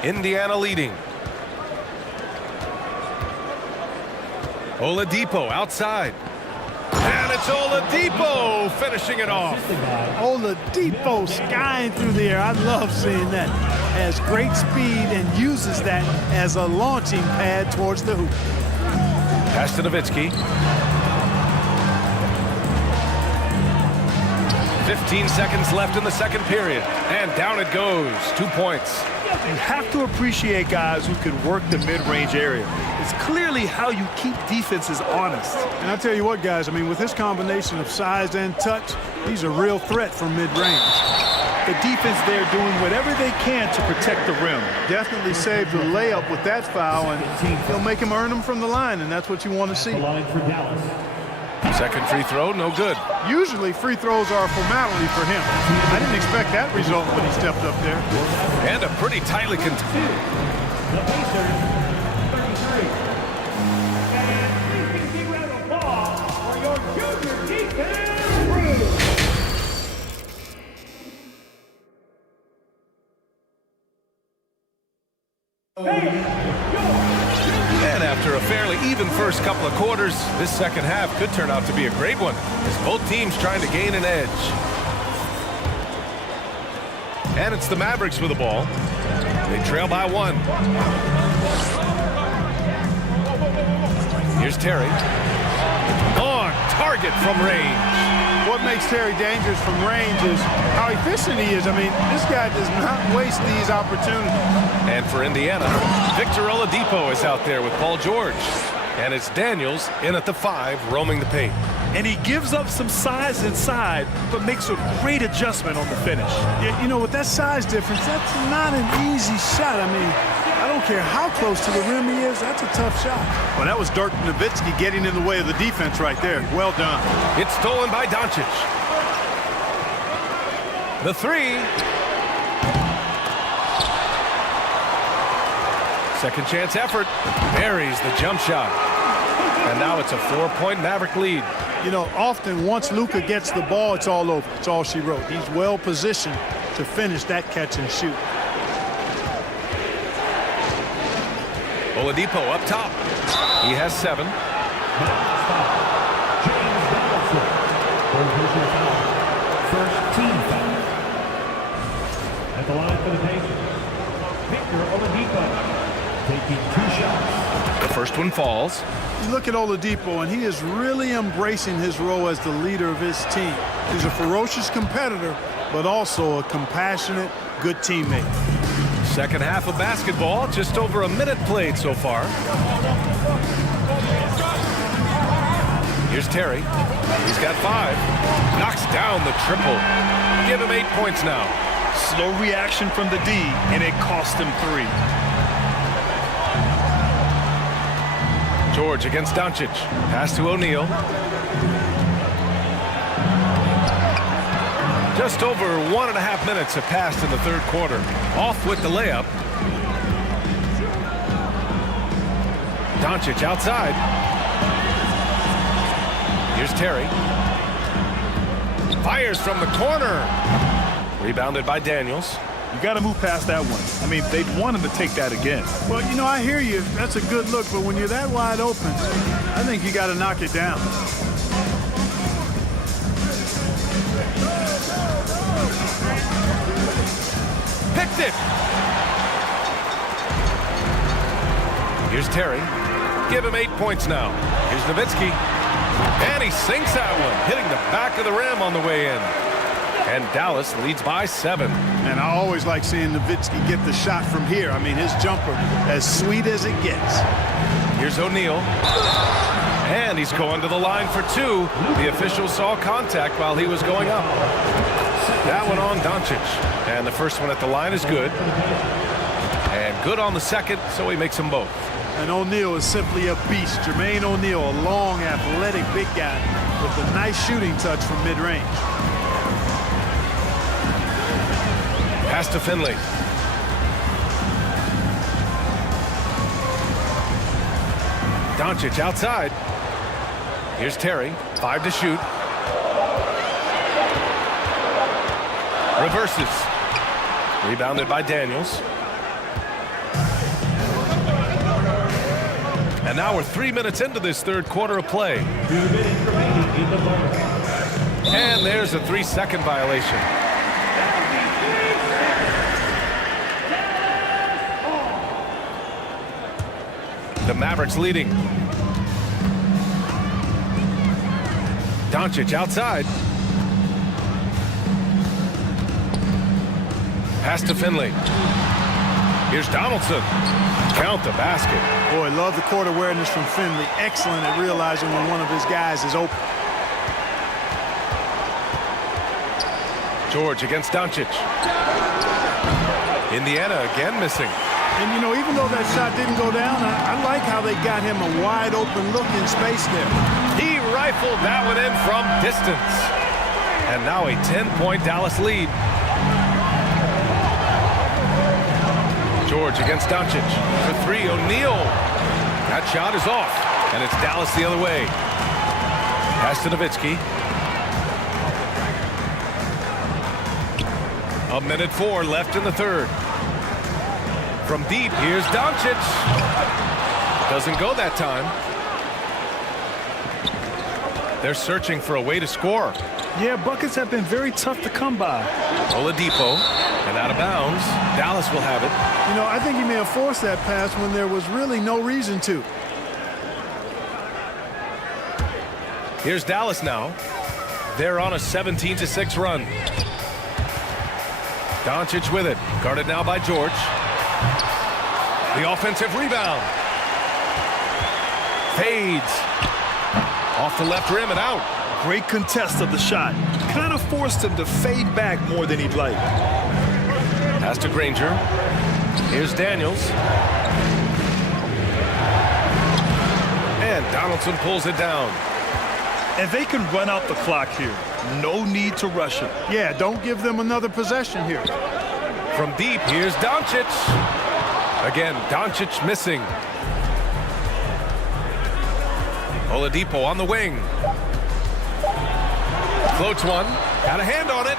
Indiana leading. Oladipo outside. And it's Oladipo finishing it off. Oladipo skying through the air. I love seeing that. Has great speed and uses that as a launching pad towards the hoop. Pass to Nowitzki. 15 seconds left in the second period. And down it goes. 2 points. You have to appreciate guys who can work the mid-range area. It's clearly how you keep defenses honest. And I tell you what, guys, I mean, with this combination of size and touch, he's a real threat from mid-range. The defense there doing whatever they can to protect the rim. Definitely saved the layup with that foul, and he'll make him earn them from the line, and that's what you want to see. Second free throw, no good. Usually free throws are a formality for him. I didn't expect that result when he stepped up there. And a pretty tightly contained. The Pacers, 33. And please give a round of applause for your junior defense crew. And after a fairly even first couple of quarters, this second half could turn out to be a great one, as both teams trying to gain an edge. And it's the Mavericks with the ball. They trail by 1. Here's Terry. On target from range. What makes Terry dangerous from range is how efficient he is. I mean, this guy does not waste these opportunities. And for Indiana, Victor Oladipo is out there with Paul George. And it's Daniels in at the 5, roaming the paint. And he gives up some size inside, but makes a great adjustment on the finish. Yeah, you know, with that size difference, that's not an easy shot. I mean, I don't care how close to the rim he is, that's a tough shot. Well, that was Dirk Nowitzki getting in the way of the defense right there. Well done. It's stolen by Doncic. The 3. Second chance effort. Buries the jump shot. And now it's a 4-point Maverick lead. You know, often once Luka gets the ball, it's all over. It's all she wrote. He's well positioned to finish that catch and shoot. Oladipo up top. He has 7. James Donaldson. Personal foul. First team foul. At the line for the Pacers, Victor Oladipo taking 2 shots. The first one falls. You look at Oladipo, and he is really embracing his role as the leader of his team. He's a ferocious competitor, but also a compassionate, good teammate. Second half of basketball, just over a minute played so far. Here's Terry. He's got 5. Knocks down the triple. Give him 8 points now. Slow reaction from the D, and it cost him 3. George against Doncic. Pass to O'Neal. Just over 1.5 minutes have passed in the third quarter. Off with the layup. Doncic outside. Here's Terry. Fires from the corner. Rebounded by Daniels. You got to move past that one. I mean, they'd want him to take that again. Well, you know, I hear you. That's a good look, but when you're that wide open, I think you got to knock it down. Picked it. Here's Terry. Give him 8 points now. Here's Nowitzki. And he sinks that one, hitting the back of the rim on the way in. And Dallas leads by 7. And I always like seeing Nowitzki get the shot from here. I mean, his jumper, as sweet as it gets. Here's O'Neal. And he's going to the line for 2. The official saw contact while he was going up. That one on Doncic. And the first one at the line is good. And good on the second, so he makes them both. And O'Neal is simply a beast. Jermaine O'Neal, a long, athletic, big guy with a nice shooting touch from mid-range. Pass to Finley. Doncic outside. Here's Terry. 5 to shoot. Reverses. Rebounded by Daniels. And now we're 3 minutes into this third quarter of play. 2 minutes remaining in the ball. And there's a 3-second violation. The Mavericks leading. Doncic outside. Pass to Finley. Here's Donaldson. Count the basket. Boy, love the court awareness from Finley. Excellent at realizing when one of his guys is open. George against Doncic. Indiana again missing. And, you know, even though that shot didn't go down, I like how they got him a wide open look in space there. He rifled that one in from distance. And now a 10-point Dallas lead. George against Doncic. For 3, O'Neal. That shot is off. And it's Dallas the other way. Pass to Nowitzki. 1:04 left in the third. From deep, here's Doncic. Doesn't go that time. They're searching for a way to score. Yeah, buckets have been very tough to come by. Oladipo, and out of bounds. Dallas will have it. You know, I think he may have forced that pass when there was really no reason to. Here's Dallas now. They're on a 17-6 run. Doncic with it. Guarded now by George. The offensive rebound. Fades. Off the left rim and out. Great contest of the shot. Kind of forced him to fade back more than he'd like. Pass to Granger. Here's Daniels. And Donaldson pulls it down. And they can run out the clock here. No need to rush him. Yeah, don't give them another possession here. From deep, here's Doncic. Again, Doncic missing. Oladipo on the wing. Floats one. Got a hand on it.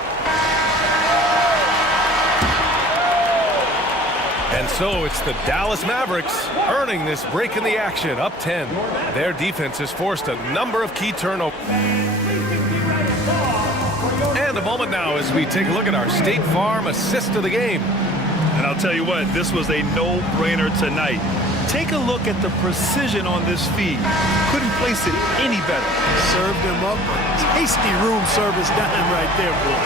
And so it's the Dallas Mavericks earning this break in the action, up 10. Their defense has forced a number of key turnovers. And a moment now as we take a look at our State Farm assist of the game. And I'll tell you what, this was a no-brainer tonight. Take a look at the precision on this feed. Couldn't place it any better. Served him up a tasty room service dime right there, boy.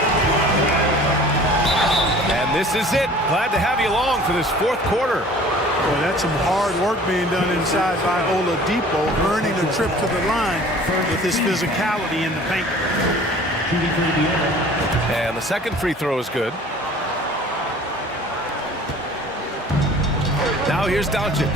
And this is it. Glad to have you along for this fourth quarter. Boy, that's some hard work being done inside by Oladipo, earning a trip to the line with his physicality in the paint. And the second free throw is good. Now here's Doncic.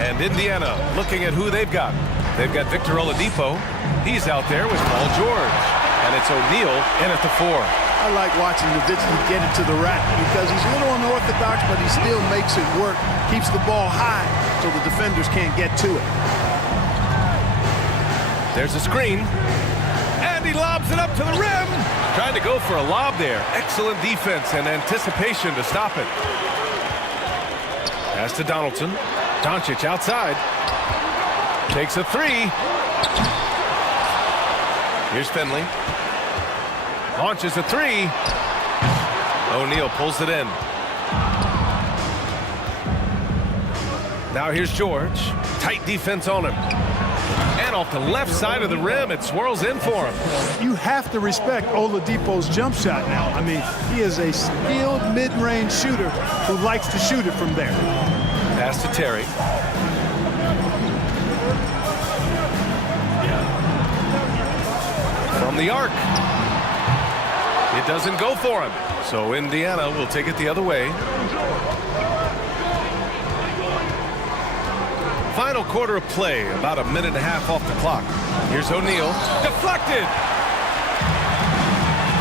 And Indiana looking at who they've got. They've got Victor Oladipo. He's out there with Paul George. And it's O'Neal in at the 4. I like watching Nowitzki get it to the rack because he's a little unorthodox, but he still makes it work. Keeps the ball high so the defenders can't get to it. There's a screen. And he lobs it up to the rim. Trying to go for a lob there. Excellent defense and anticipation to stop it. Pass to Donaldson. Doncic outside. Takes a 3. Here's Finley. Launches a 3. O'Neal pulls it in. Now here's George. Tight defense on him. And off the left side of the rim, it swirls in for him. You have to respect Oladipo's jump shot now. I mean, he is a skilled mid-range shooter who likes to shoot it from there. Pass to Terry. From the arc. It doesn't go for him. So Indiana will take it the other way. Final quarter of play, about a minute and a half off the clock. Here's O'Neal. Deflected.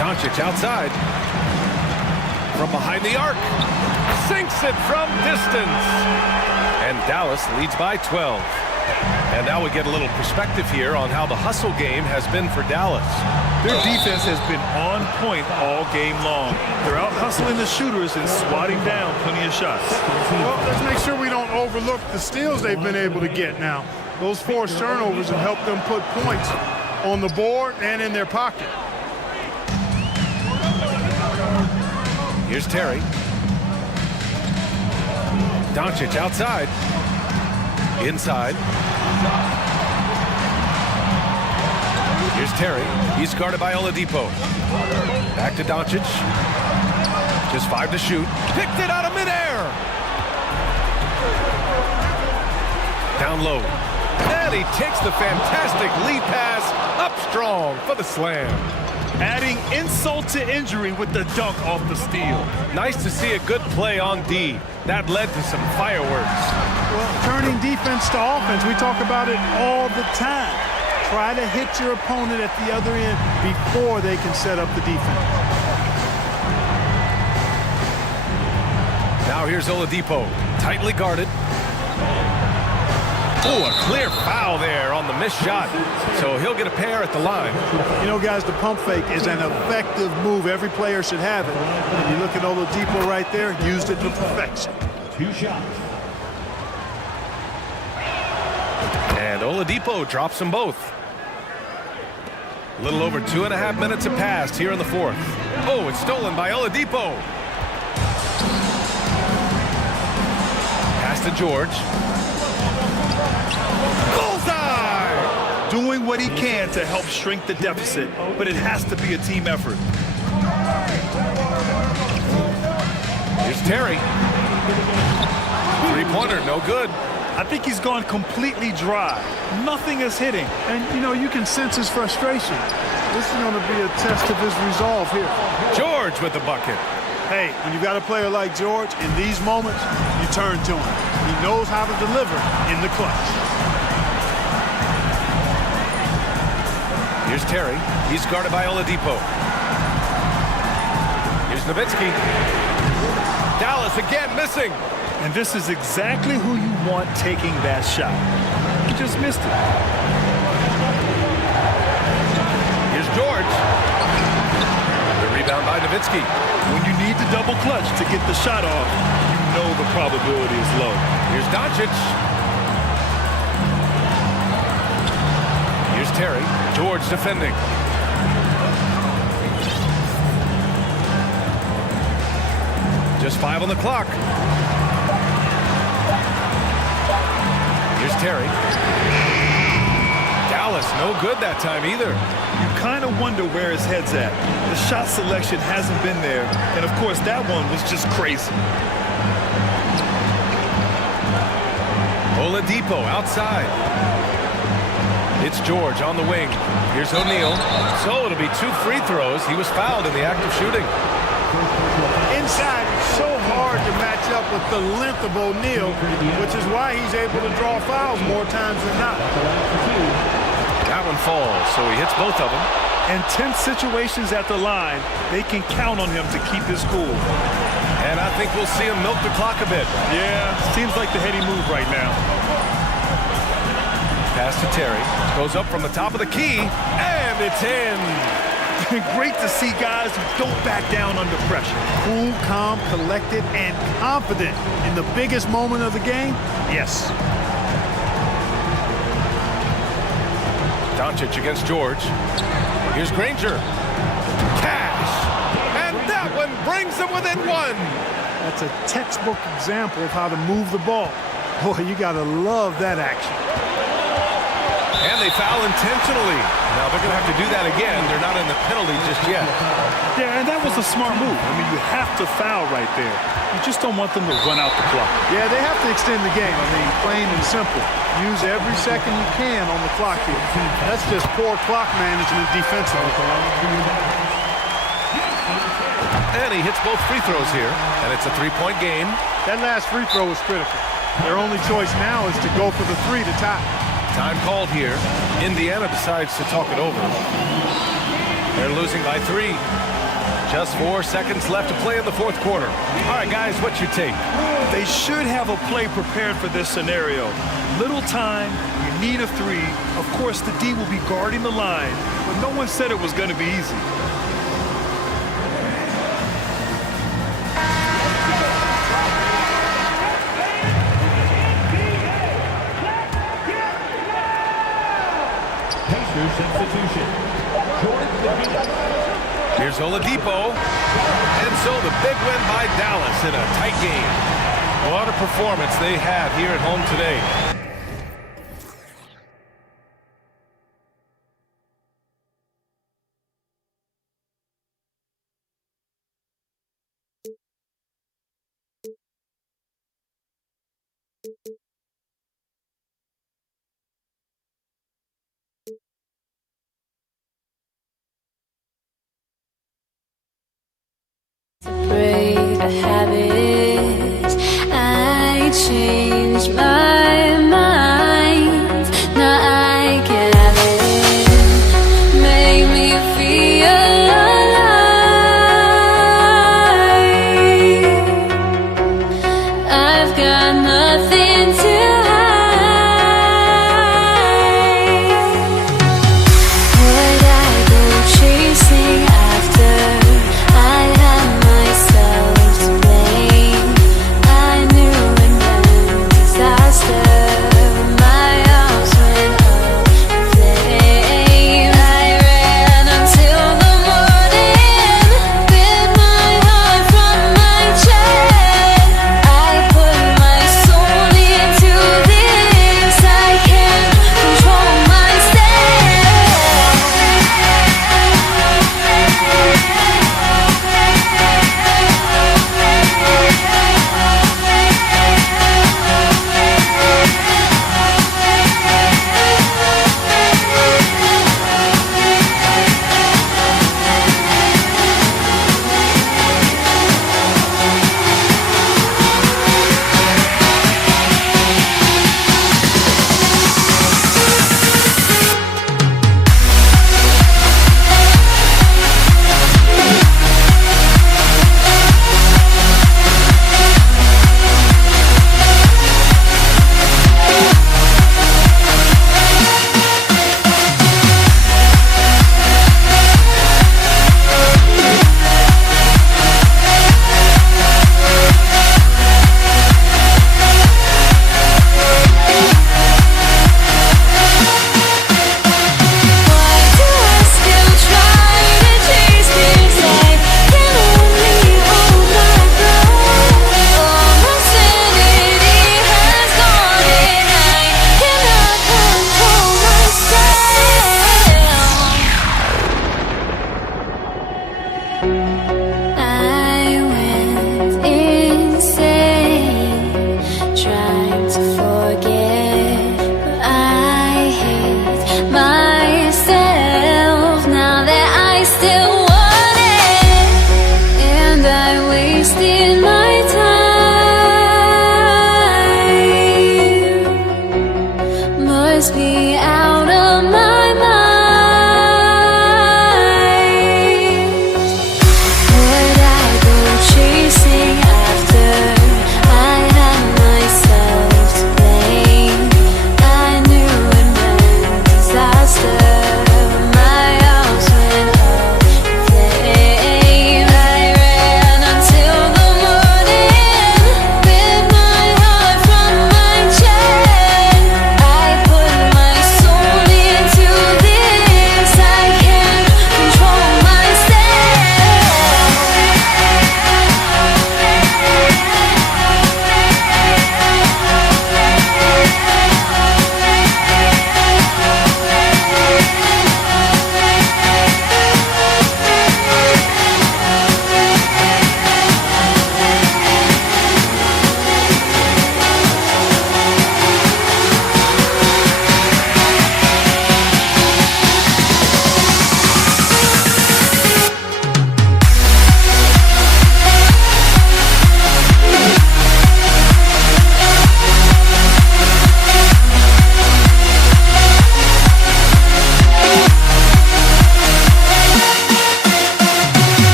Doncic outside. From behind the arc. Sinks it from distance. And Dallas leads by 12. And now we get a little perspective here on how the hustle game has been for Dallas. Their defense has been on point all game long. They're out hustling the shooters and swatting down plenty of shots. Well, let's make sure we don't overlook the steals they've been able to get now. Those forced turnovers have helped them put points on the board and in their pocket. Here's Terry. Doncic outside. Inside. Here's Terry. He's guarded by Oladipo. Back to Doncic. Just 5 to shoot. Picked it out of midair. Down low. And he takes the fantastic lead pass up strong for the slam. Adding insult to injury with the dunk off the steal. Nice to see a good play on D. That led to some fireworks. Well, turning defense to offense, we talk about it all the time. Try to hit your opponent at the other end before they can set up the defense. Now here's Oladipo, tightly guarded. Oh, a clear foul there on the missed shot. So he'll get a pair at the line. You know, guys, the pump fake is an effective move. Every player should have it. And you look at Oladipo right there, used it to perfection. 2 shots. And Oladipo drops them both. A little over 2.5 minutes have passed here in the fourth. Oh, it's stolen by Oladipo. Pass to George. Bullseye! Doing what he can to help shrink the deficit, but it has to be a team effort. Here's Terry. Three-pointer, no good. I think he's gone completely dry. Nothing is hitting. And, you know, you can sense his frustration. This is going to be a test of his resolve here. George with the bucket. Hey, when you've got a player like George, in these moments, you turn to him. He knows how to deliver in the clutch. Here's Terry. He's guarded by Oladipo. Here's Nowitzki. Dallas again missing. And this is exactly who you want taking that shot. He just missed it. Here's George. The rebound by Nowitzki. When you need to double clutch to get the shot off, you know the probability is low. Here's Doncic. Here's Terry. George defending. Just 5 on the clock. Here's Terry. Dallas, no good that time either. You kind of wonder where his head's at. The shot selection hasn't been there. And, of course, that one was just crazy. Oladipo outside. It's George on the wing. Here's O'Neal. So it'll be 2 free throws. He was fouled in the act of shooting. Inside, it's so hard to match up with the length of O'Neal, which is why he's able to draw fouls more times than not. That one falls, so he hits both of them. In tense situations at the line, they can count on him to keep his cool. And I think we'll see him milk the clock a bit. Yeah, seems like the heady move right now. Pass to Terry. Goes up from the top of the key, and it's in. Great to see guys who don't back down under pressure. Cool, calm, collected, and confident in the biggest moment of the game. Yes. Doncic against George. Here's Granger. Cash. And that one brings them within one. That's a textbook example of how to move the ball. Boy, you got to love that action. And they foul intentionally. Now they're going to have to do that again. They're not in the penalty just yet. Yeah, and that was a smart move. I mean, you have to foul right there. You just don't want them to run out the clock. Yeah, they have to extend the game. I mean, plain and simple. Use every second you can on the clock here. That's just poor clock management defensively. And he hits both free throws here, and it's a three-point game. That last free throw was critical. Their only choice now is to go for the three to tie. Time called here. Indiana decides to talk it over. They're losing by 3. Just 4 seconds left to play in the fourth quarter. All right, guys, what's your take? They should have a play prepared for this scenario. Little time, you need a 3. Of course, the D will be guarding the line, but no one said it was going to be easy. Substitution. Here's Oladipo. And so the big win by Dallas in a tight game. What a performance they had here at home today. Break the habits, I changed my mind. Now I can have it. Make me feel alive. I've got nothing to hide. Would I go chasing after? I had myself to blame. I knew it meant disaster.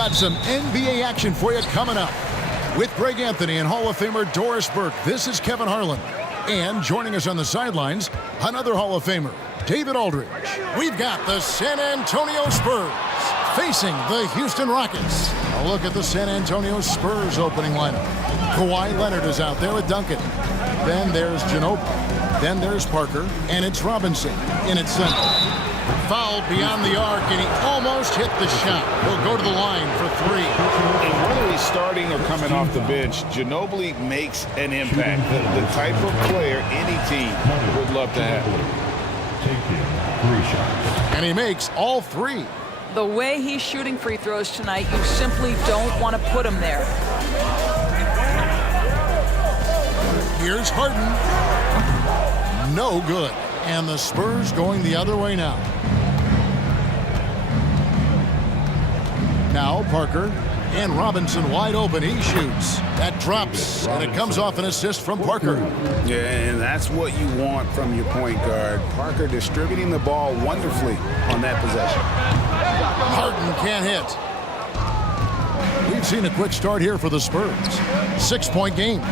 We've got some NBA action for you coming up. With Greg Anthony and Hall of Famer Doris Burke, this is Kevin Harlan. And joining us on the sidelines, another Hall of Famer, David Aldridge. We've got the San Antonio Spurs facing the Houston Rockets. A look at the San Antonio Spurs opening lineup. Kawhi Leonard is out there with Duncan. Then there's Ginobili. Then there's Parker. And it's Robinson in its center. Fouled beyond the arc, and he almost hit the shot. He'll go to the line for three. And whether he's starting or coming off the bench, Ginobili makes an impact. The type of player any team would love to have. Taking 3 shots. And he makes all 3. The way he's shooting free throws tonight, you simply don't want to put him there. Here's Harden. No good. And the Spurs going the other way now. Now Parker. And Robinson wide open. He shoots. That drops. And it comes off an assist from Parker. Yeah, and that's what you want from your point guard. Parker distributing the ball wonderfully on that possession. Harden can't hit. We've seen a quick start here for the Spurs. 6-point game.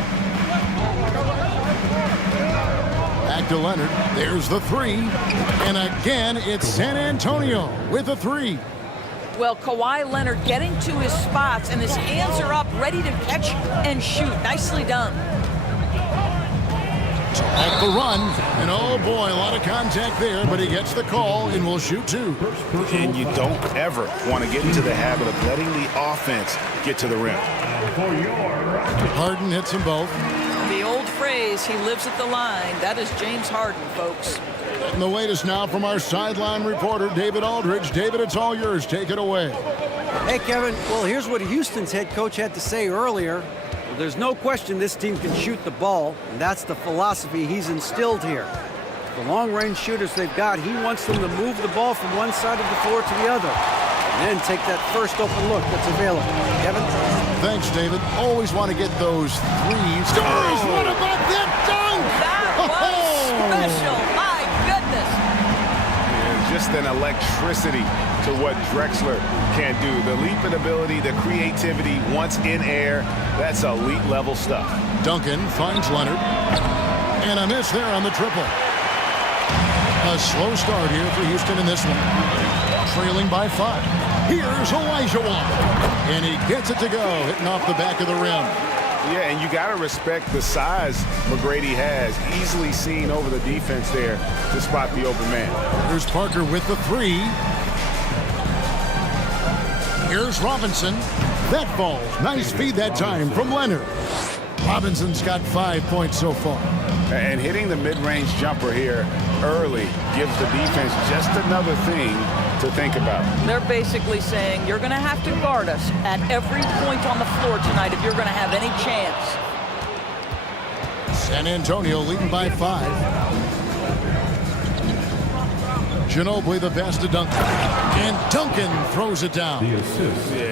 Back to Leonard. There's the 3. And again, it's San Antonio with a 3. Well, Kawhi Leonard getting to his spots, and his hands are up, ready to catch and shoot. Nicely done. Off the run, and oh boy, a lot of contact there, but he gets the call and will shoot 2. And you don't ever want to get into the habit of letting the offense get to the rim. Harden hits them both. The old phrase, he lives at the line. That is James Harden, folks. And the latest now from our sideline reporter, David Aldridge. David, it's all yours. Take it away. Hey, Kevin. Well, here's what Houston's head coach had to say earlier. Well, there's no question this team can shoot the ball, and that's the philosophy he's instilled here. The long-range shooters they've got, he wants them to move the ball from one side of the floor to the other, and then take that first open look that's available. Kevin? Thanks, David. Always want to get those threes. Doris, what about that dunk? That was special. My goodness. Yeah, just an electricity to what Drexler can do. The leaping ability, the creativity, once in air, that's elite level stuff. Duncan finds Leonard. And a miss there on the triple. A slow start here for Houston in this one. Trailing by 5. Here's Olajuwon. And he gets it to go, hitting off the back of the rim. Yeah, and you got to respect the size McGrady has. Easily seen over the defense there to spot the open man. Here's Parker with the 3. Here's Robinson. That falls. Nice feed that time from Leonard. Robinson's got 5 points so far. And hitting the mid-range jumper here early gives the defense just another thing to think about. They're basically saying you're going to have to guard us at every point on the floor tonight if you're going to have any chance. San Antonio leading by 5. Ginobili the pass to Duncan. And Duncan throws it down. Yeah,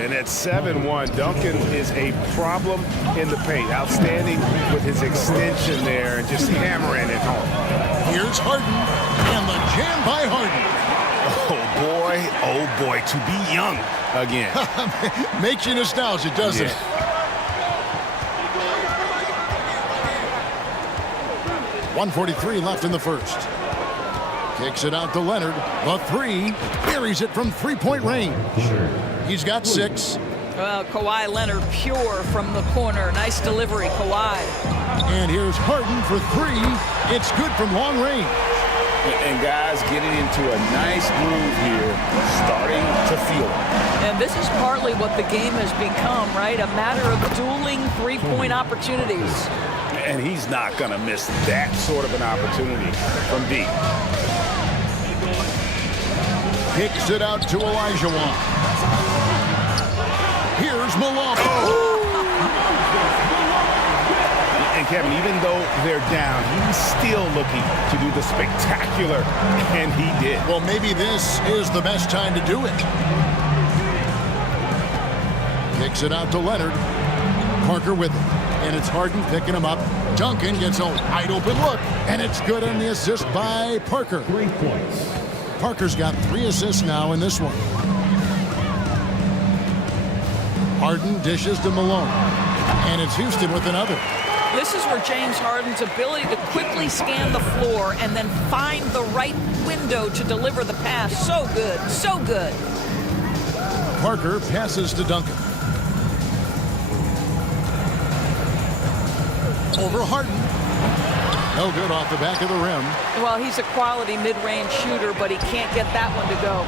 and at 7-1, Duncan is a problem in the paint. Outstanding with his extension there and just hammering it home. Here's Harden. And the jam by Harden. Oh boy, to be young again. Makes you nostalgic, doesn't it? 1:43 left in the first. Kicks it out to Leonard. The 3. Buries it from 3-point range. He's got 6. Well, Kawhi Leonard pure from the corner. Nice delivery, Kawhi. And here's Harden for 3. It's good from long range. And guys getting into a nice groove here, starting to feel it. And this is partly what the game has become, right? A matter of dueling 3-point opportunities. And he's not going to miss that sort of an opportunity from deep. Kicks it out to Olajuwon. Here's Malone. And Kevin, even though they're down, he's still looking to do the spectacular, and he did. Well, maybe this is the best time to do it. Kicks it out to Leonard. Parker with it. And it's Harden picking him up. Duncan gets a wide open look. And it's good on the assist by Parker. 3 points. Parker's got 3 assists now in this one. Harden dishes to Malone. And it's Houston with another. This is where James Harden's ability to quickly scan the floor and then find the right window to deliver the pass. So good, so good. Parker passes to Duncan. Over Harden. No good off the back of the rim. Well, he's a quality mid-range shooter, but he can't get that one to go.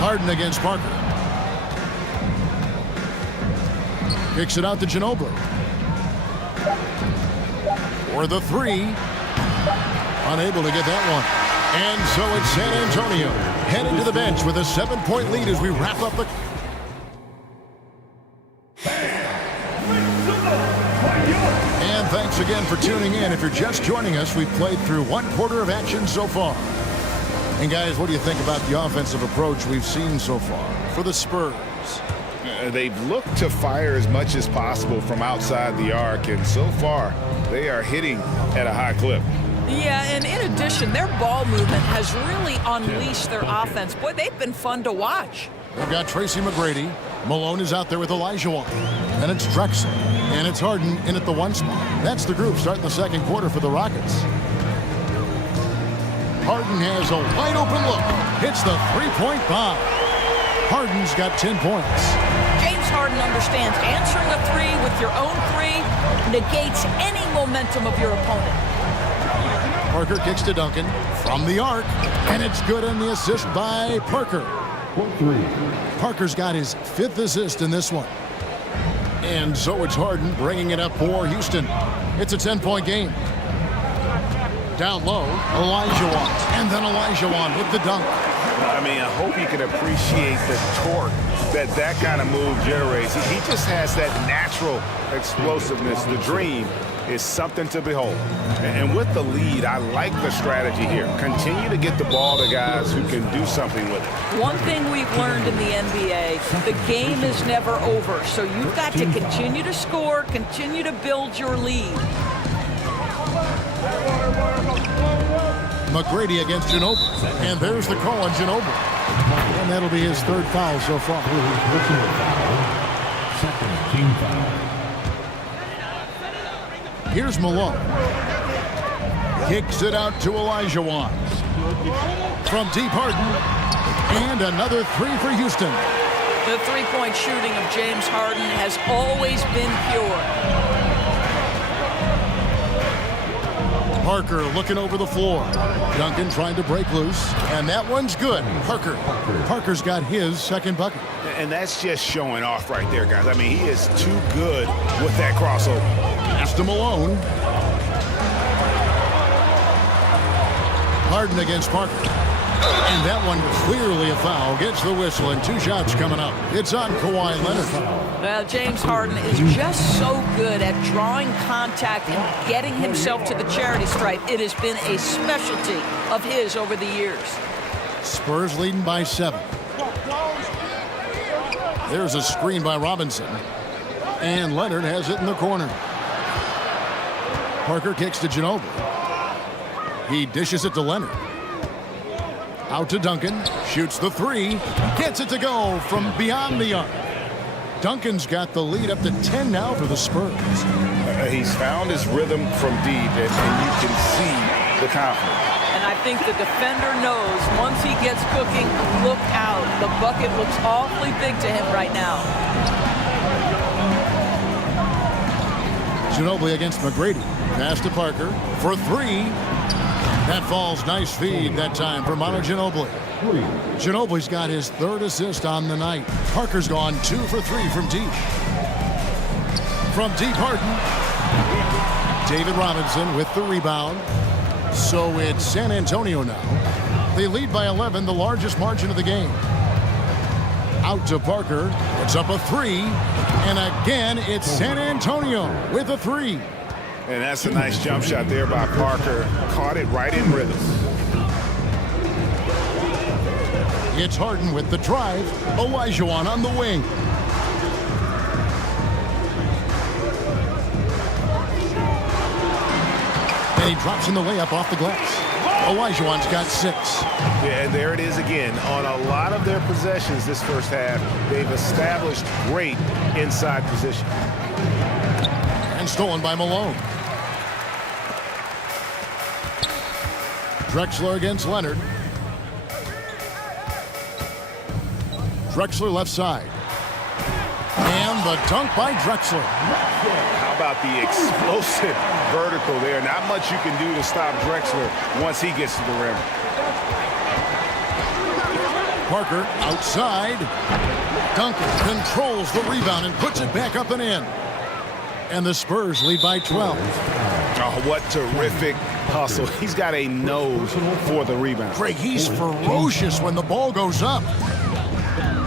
Harden against Parker. Kicks it out to Ginobili. For the three. Unable to get that one. And so it's San Antonio heading to the bench with a 7-point lead as we wrap up the... And thanks again for tuning in. If you're just joining us, we've played through 1 quarter of action so far. And guys, what do you think about the offensive approach we've seen so far for the Spurs? They've looked to fire as much as possible from outside the arc, and so far they are hitting at a high clip. Yeah, and in addition, their ball movement has really unleashed their offense. Boy, they've been fun to watch. We've got Tracy McGrady. Malone is out there with Olajuwon. And it's Drexel. And it's Harden in at the 1 spot. That's the group starting the 2nd quarter for the Rockets. Harden has a wide open look. Hits the 3-point bomb. Harden's got 10 points. James Harden understands answering a 3 with your own 3 negates any momentum of your opponent. Parker kicks to Duncan from the arc, and it's good on the assist by Parker. Parker's got his 5th assist in this one. And so it's Harden bringing it up for Houston. It's a 10-point game. Down low, Olajuwon, and then Olajuwon with the dunk. I mean, I hope you can appreciate the torque that kind of move generates. He just has that natural explosiveness. The dream is something to behold. And with the lead, I like the strategy here. Continue to get the ball to guys who can do something with it. One thing we've learned in the NBA, the game is never over. So you've got to continue to score, continue to build your lead. McGrady against Ginobili. And there's the call on Ginobili. And that'll be his 3rd foul so far. Second team foul. Here's Malone. Kicks it out to Olajuwon. From deep Harden. And another 3 for Houston. The 3-point shooting of James Harden has always been pure. Parker looking over the floor. Duncan trying to break loose. And that one's good. Parker's got his 2nd bucket. And that's just showing off right there, guys. I mean, he is too good with that crossover. Pass to Malone. Harden against Parker. And that one clearly a foul. Gets the whistle and 2 shots coming up. It's on Kawhi Leonard. Well, James Harden is just so good at drawing contact and getting himself to the charity stripe. It has been a specialty of his over the years. Spurs leading by 7. There's a screen by Robinson. And Leonard has it in the corner. Parker kicks to Ginobili. He dishes it to Leonard. Out to Duncan. Shoots the 3. Gets it to go from beyond the arc. Duncan's got the lead up to 10 now for the Spurs. He's found his rhythm from deep, and you can see the confidence. And I think the defender knows once he gets cooking, look out. The bucket looks awfully big to him right now. Ginobili against McGrady. Pass to Parker for 3. That falls. Nice feed that time for Manu Ginobili. Ginobili's got his 3rd assist on the night. Parker's gone 2 for 3 from deep. From deep, Harden. David Robinson with the rebound. So it's San Antonio now. They lead by 11, the largest margin of the game. Out to Parker. It's up a 3. And again, it's San Antonio with a 3. And that's a nice jump shot there by Parker. Caught it right in rhythm. It's Harden with the drive. Olajuwon on the wing. And he drops in the layup off the glass. Olajuwon's got 6. Yeah, and there it is again. On a lot of their possessions this first half, they've established great inside position. And stolen by Malone. Drexler against Leonard. Drexler left side. And the dunk by Drexler. How about the explosive vertical there? Not much you can do to stop Drexler once he gets to the rim. Parker outside. Duncan controls the rebound and puts it back up and in. And the Spurs lead by 12. Oh, what terrific hustle. He's got a nose for the rebound. Craig, he's ferocious when the ball goes up.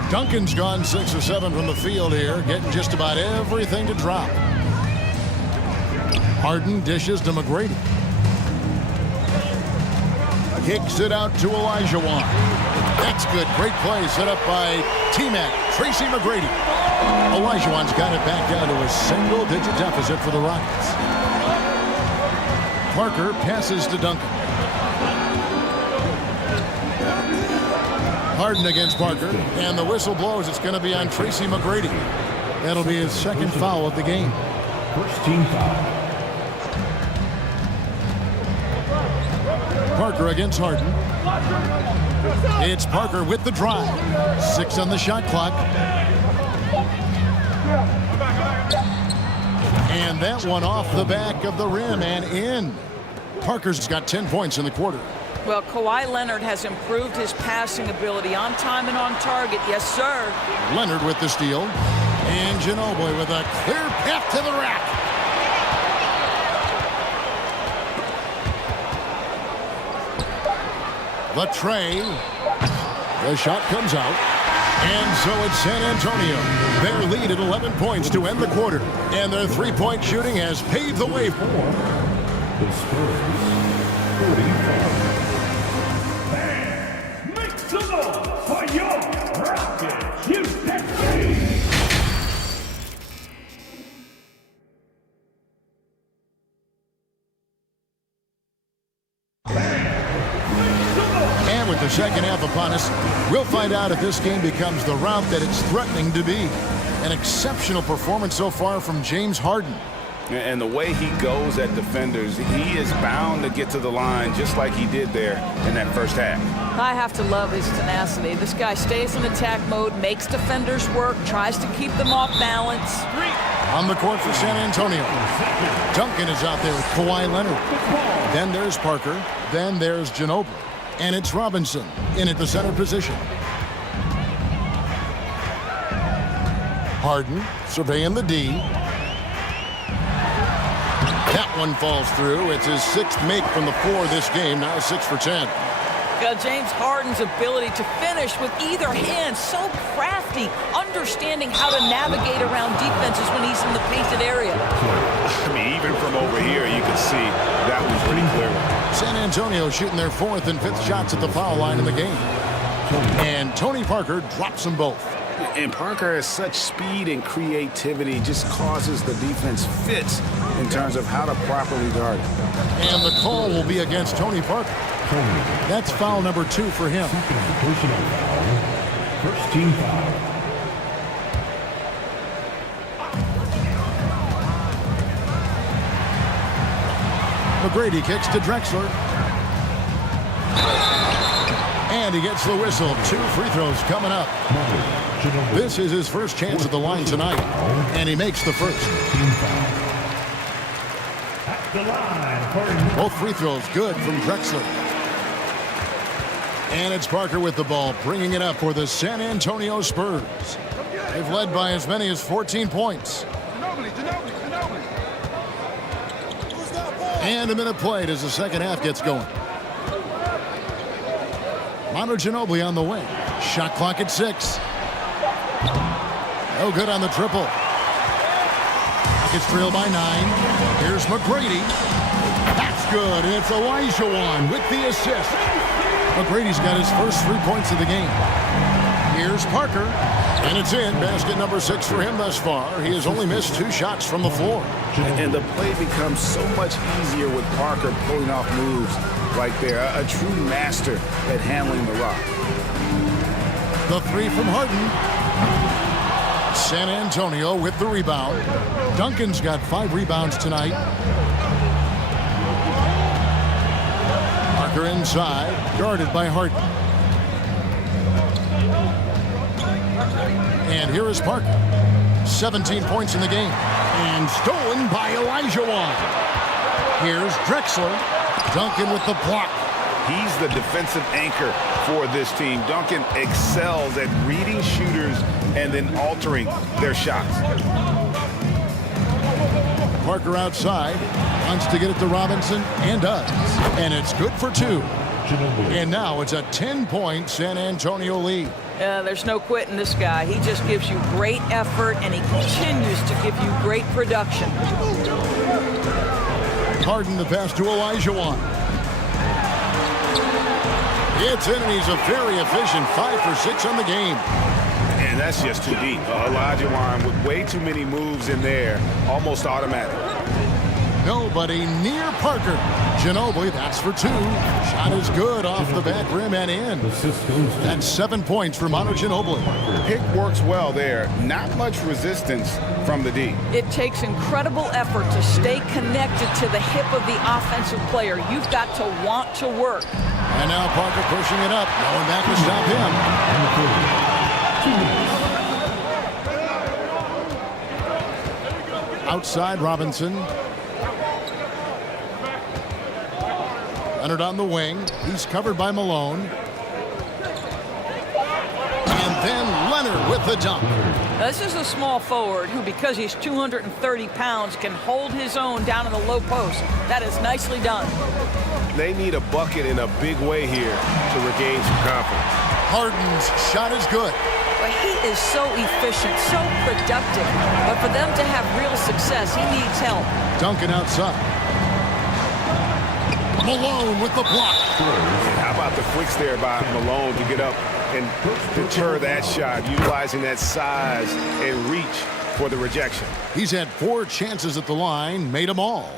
Duncan's gone 6 or 7 from the field here, getting just about everything to drop. Harden dishes to McGrady. Kicks it out to Olajuwon. That's good. Great play set up by T-Mac, Tracy McGrady. Olajuwon's got it back down to a single-digit deficit for the Rockets. Parker passes to Duncan. Harden against Parker, and the whistle blows. It's going to be on Tracy McGrady. That'll be his second foul of the game. First team foul. Parker against Harden. It's Parker with the drive. 6 on the shot clock. And that one off the back of the rim and in. Parker's got 10 points in the quarter. Well, Kawhi Leonard has improved his passing ability on time and on target. Yes, sir. Leonard with the steal. And Ginobili with a clear path to the rack. The tray. The shot comes out. And so it's San Antonio. Their lead at 11 points to end the quarter. And their three-point shooting has paved the way for the Spurs. 45. Make some noise for your Rockets USA. And with the second half upon us, we'll find out if this game becomes the route that it's threatening to be. An exceptional performance so far from James Harden. And the way he goes at defenders, he is bound to get to the line just like he did there in that first half. I have to love his tenacity. This guy stays in attack mode, makes defenders work, tries to keep them off balance. On the court for San Antonio. Duncan is out there with Kawhi Leonard. Then there's Parker. Then there's Ginobili. And it's Robinson in at the center position. Harden surveying the D. That one falls through. It's his 6th make from the floor this game. Now 6 for 10. James Harden's ability to finish with either hand, so crafty, understanding how to navigate around defenses when he's in the painted area. I mean, even from over here, you can see that was pretty clear. San Antonio shooting their 4th and 5th shots at the foul line in the game. And Tony Parker drops them both. And Parker has such speed and creativity, just causes the defense fits in terms of how to properly guard it. And the call will be against Tony Parker. That's foul number 2 for him. Personal foul. First team foul. McGrady kicks to Drexler. And he gets the whistle. 2 free throws coming up. This is his first chance at the line tonight. And he makes the first. Both free throws good from Drexler. And it's Parker with the ball, bringing it up for the San Antonio Spurs. They've led by as many as 14 points. And a minute played as the second half gets going. Manu Ginobili on the wing. Shot clock at 6. No good on the triple. Rockets trail by 9. Here's McGrady. That's good, and it's Olajuwon with the assist. McGrady's got his first 3 points of the game. Here's Parker, and it's in. Basket number 6 for him thus far. He has only missed 2 shots from the floor. And the play becomes so much easier with Parker pulling off moves like they're a true master at handling the rock. The 3 from Harden. San Antonio with the rebound. Duncan's got 5 rebounds tonight. Parker inside, guarded by Harden. And here is Parker. 17 points in the game. And stolen by Olajuwon. Here's Drexler. Duncan with the block. He's the defensive anchor for this team. Duncan excels at reading shooters and then altering their shots. Parker outside. Wants to get it to Robinson and does. And it's good for 2. And now it's a 10-point San Antonio lead. There's no quitting this guy. He just gives you great effort, and he continues to give you great production. Harden the pass to Olajuwon. It's in, and he's a very efficient 5 for 6 on the game. And that's just too deep. Olajuwon with way too many moves in there, almost automatic. Nobody near Parker. Ginobili, that's for 2. Shot is good off the back rim and in. That's 7 points for Manu Ginobili. Pick works well there. Not much resistance from the D. It takes incredible effort to stay connected to the hip of the offensive player. You've got to want to work. And now Parker pushing it up. No one back to stop him. Outside Robinson. Leonard on the wing. He's covered by Malone. And then Leonard with the dunk. Now, this is a small forward who, because he's 230 pounds, can hold his own down in the low post. That is nicely done. They need a bucket in a big way here to regain some confidence. Harden's shot is good. But he is so efficient, so productive. But for them to have real success, he needs help. Duncan outside. Malone with the block. How about the quicks there by Malone to get up and deter that shot, utilizing that size and reach for the rejection. He's had 4 chances at the line, made them all.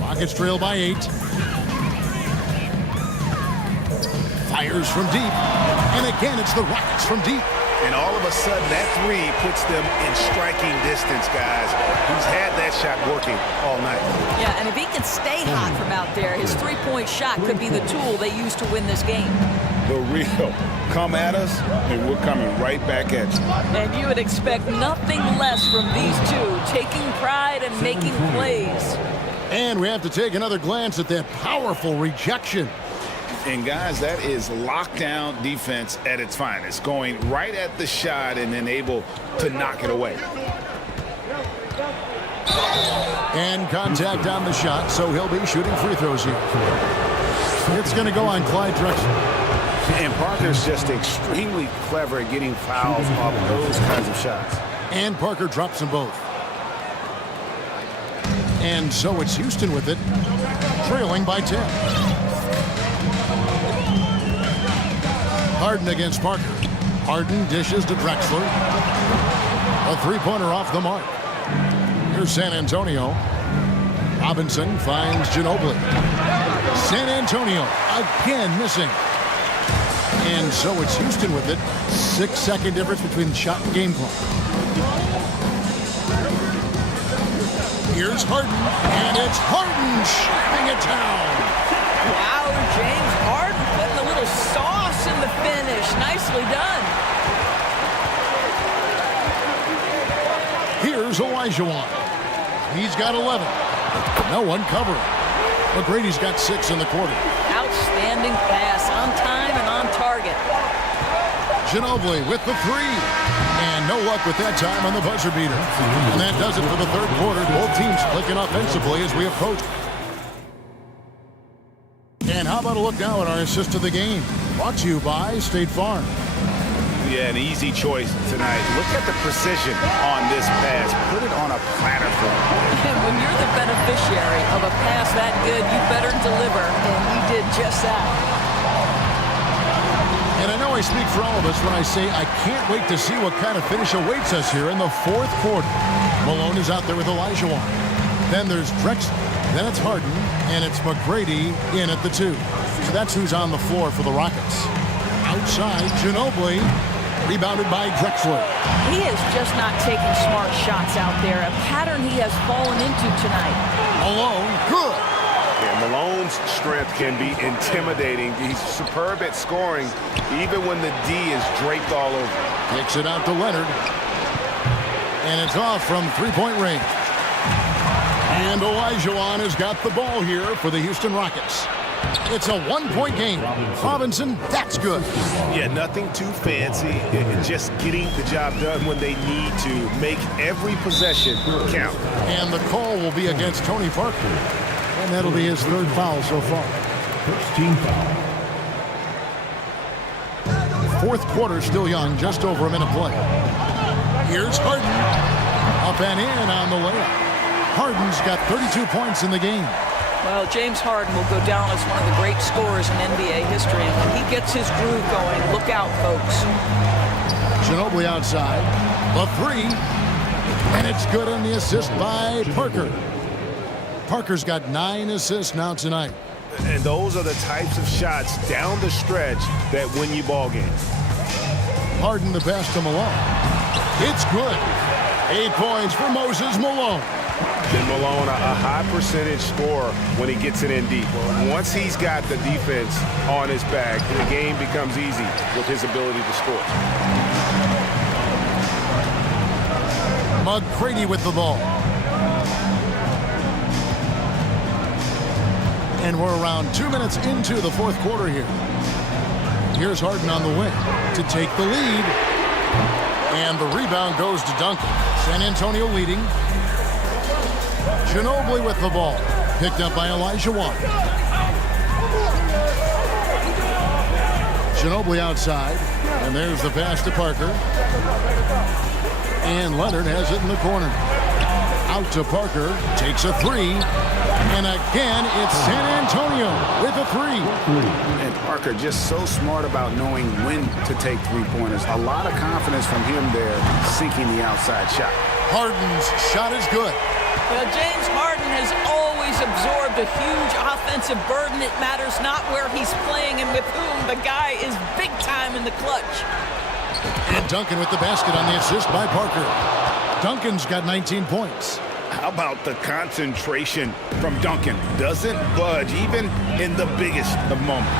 Rockets trail by 8. Fires from deep. And again, it's the Rockets from deep. And all of a sudden, that 3 puts them in striking distance, guys. He's had that shot working all night. Yeah, and if he can stay hot from out there, his 3-point shot could be the tool they use to win this game. The real come at us, and we're coming right back at you. And you would expect nothing less from these two, taking pride and making plays. And we have to take another glance at that powerful rejection. And guys, that is lockdown defense at its finest, going right at the shot and then able to knock it away. And contact on the shot, so he'll be shooting free throws here. It's going to go on Clyde Drexler. And Parker's just extremely clever at getting fouls off those kinds of shots. And Parker drops them both. And so it's Houston with it, trailing by 10. Harden against Parker. Harden dishes to Drexler. A 3-pointer off the mark. Here's San Antonio. Robinson finds Ginobili. San Antonio again missing. And so it's Houston with it. 6-second difference between shot and game clock. Here's Harden, and it's Harden shutting it down. Wow, James Harden putting a little sauce in the finish. Nicely done. Here's Olajuwon. He's got 11. No one covering. McGrady's got 6 in the quarter. Outstanding pass, on time and on target. Ginobili with the 3. And no luck with that time on the buzzer beater. And that does it for the third quarter. Both teams clicking offensively as we approach. And how about a look now at our assist of the game? Brought to you by State Farm. Yeah, an easy choice tonight. Look at the precision on this pass. Put it on a platter for him. And when you're the beneficiary of a pass that good, you better deliver. And he did just that. And I know I speak for all of us when I say I can't wait to see what kind of finish awaits us here in the fourth quarter. Malone is out there with Olajuwon. Then there's Drexler. Then it's Harden, and it's McGrady in at the 2. So that's who's on the floor for the Rockets. Outside, Ginobili, rebounded by Drexler. He is just not taking smart shots out there, a pattern he has fallen into tonight. Malone, good. Yeah, Malone's strength can be intimidating. He's superb at scoring, even when the D is draped all over. Kicks it out to Leonard. And it's off from three-point range. And Olajuwon has got the ball here for the Houston Rockets. It's a one-point game. Robinson, that's good. Yeah, nothing too fancy. Just getting the job done when they need to. Make every possession count. And the call will be against Tony Parker. And that'll be his third foul so far. First team foul. Fourth quarter still young, just over a minute play. Here's Harden. Up and in on the layup. Harden's got 32 points in the game. Well, James Harden will go down as one of the great scorers in NBA history. And when he gets his groove going, look out, folks. Ginobili outside. The 3. And it's good on the assist by Parker. Parker's got 9 assists now tonight. And those are the types of shots down the stretch that win you ball games. Harden the pass to Malone. It's good. 8 points for Moses Malone. Then Malone, a high percentage scorer when he gets it in deep. Once he's got the defense on his back, the game becomes easy with his ability to score. McGrady with the ball. And we're around 2 minutes into the fourth quarter here. Here's Harden on the wing to take the lead. And the rebound goes to Duncan. San Antonio leading. Ginobili with the ball. Picked up by Olajuwon. Ginobili outside. And there's the pass to Parker. And Leonard has it in the corner. Out to Parker. Takes a 3. And again, it's San Antonio with a 3. And Parker just so smart about knowing when to take three-pointers. A lot of confidence from him there, sinking the outside shot. Harden's shot is good. Well, James Harden has always absorbed a huge offensive burden. It matters not where he's playing and with whom. The guy is big time in the clutch. And Duncan with the basket on the assist by Parker. Duncan's got 19 points. How about the concentration from Duncan? Doesn't budge even in the biggest of moments.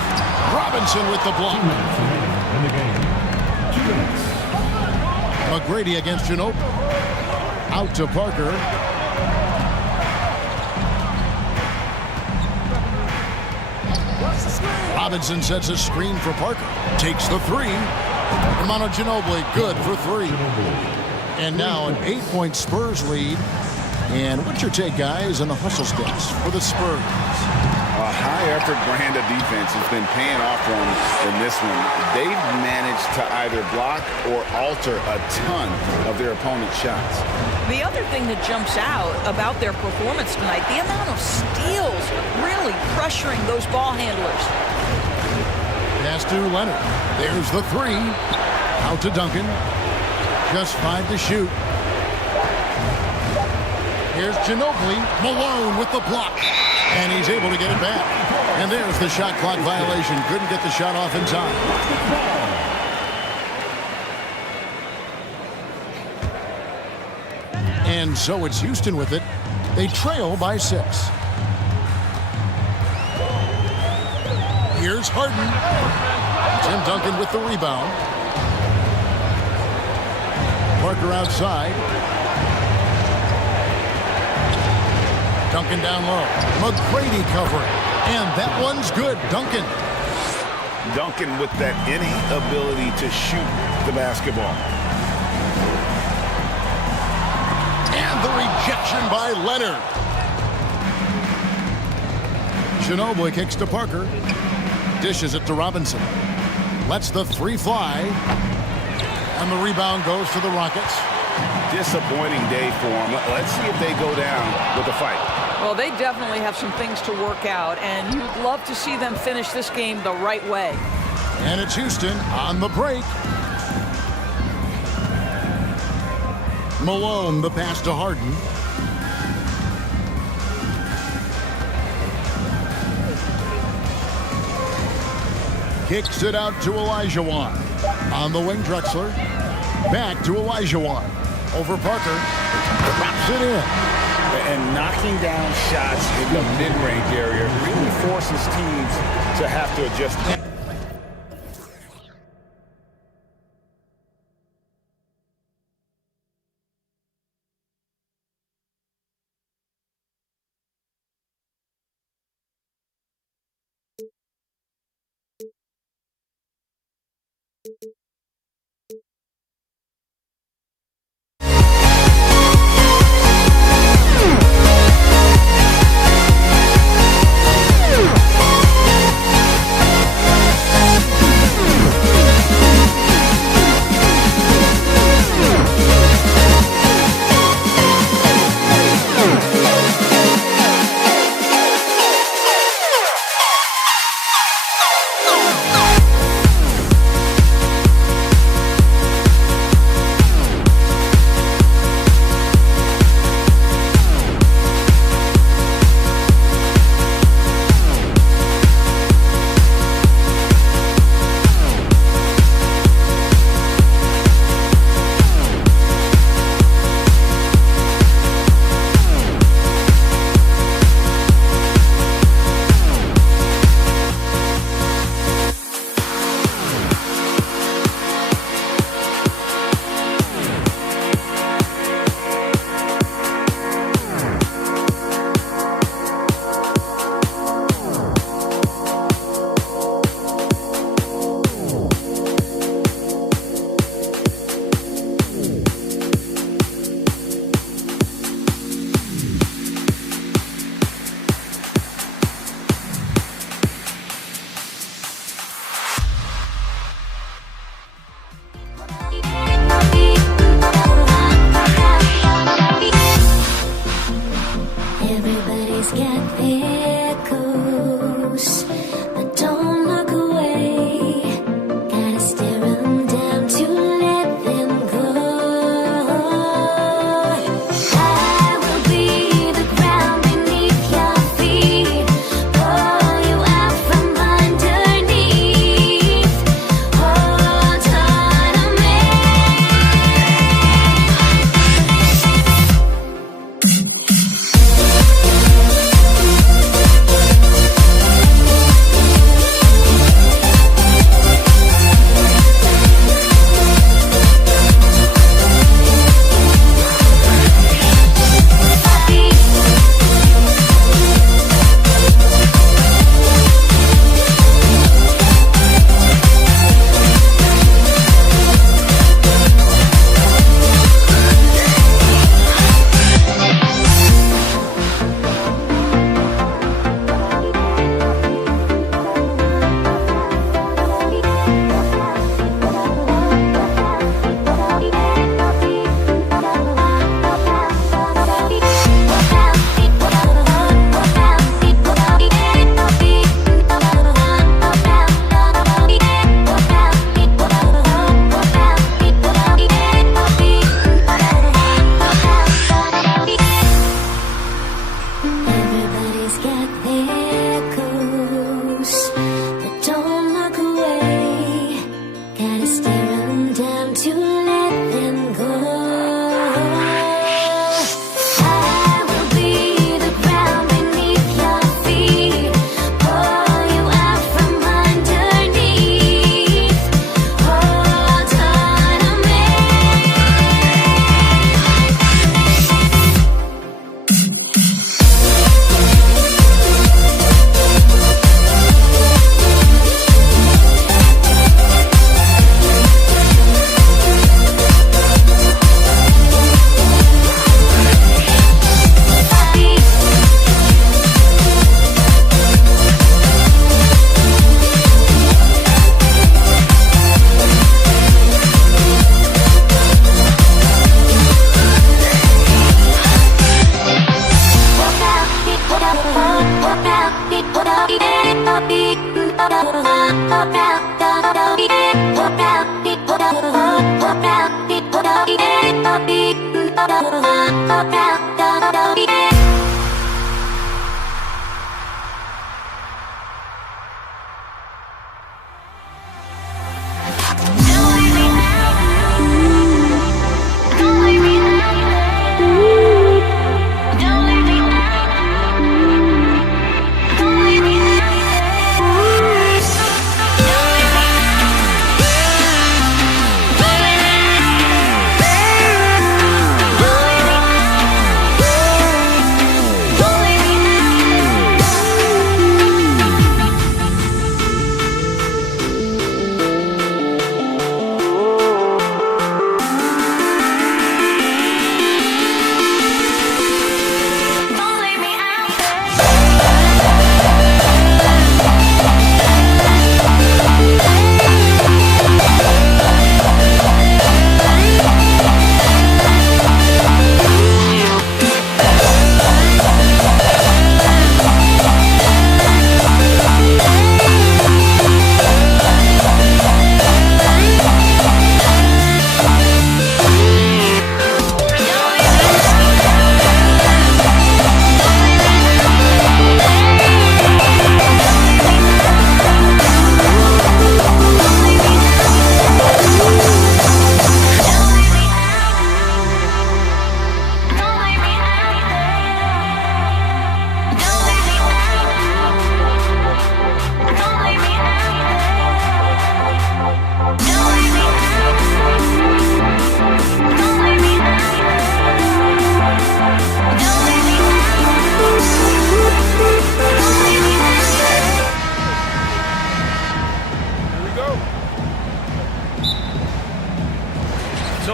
Robinson with the block. In the game. 2 minutes. McGrady against Ginobili. Out to Parker. Robinson sets a screen for Parker. Takes the 3. Romano Ginobili good for 3. And now an 8-point Spurs lead. And what's your take, guys, on the hustle steps for the Spurs? A high-effort brand of defense has been paying off for them in this one. They've managed to either block or alter a ton of their opponent's shots. The other thing that jumps out about their performance tonight, the amount of steals really pressuring those ball handlers. Pass to Leonard. There's the 3. Out to Duncan. Just 5 to shoot. Here's Ginobili. Malone with the block. And he's able to get it back. And there's the shot clock violation. Couldn't get the shot off in time. And so it's Houston with it. They trail by 6. Here's Harden. Tim Duncan with the rebound. Parker outside. Duncan down low. McGrady covering. And that one's good. Duncan. Duncan with that innate ability to shoot the basketball. And the rejection by Leonard. Ginobili kicks to Parker. Dishes it to Robinson. Lets the 3 fly. And the rebound goes to the Rockets. Disappointing day for them. Let's see if they go down with a fight. Well, they definitely have some things to work out, and you'd love to see them finish this game the right way. And it's Houston on the break. Malone, the pass to Harden. Kicks it out to Olajuwon. On the wing, Drexler. Back to Olajuwon. Over Parker. Drops it in. And knocking down shots in the mid-range area really forces teams to have to adjust.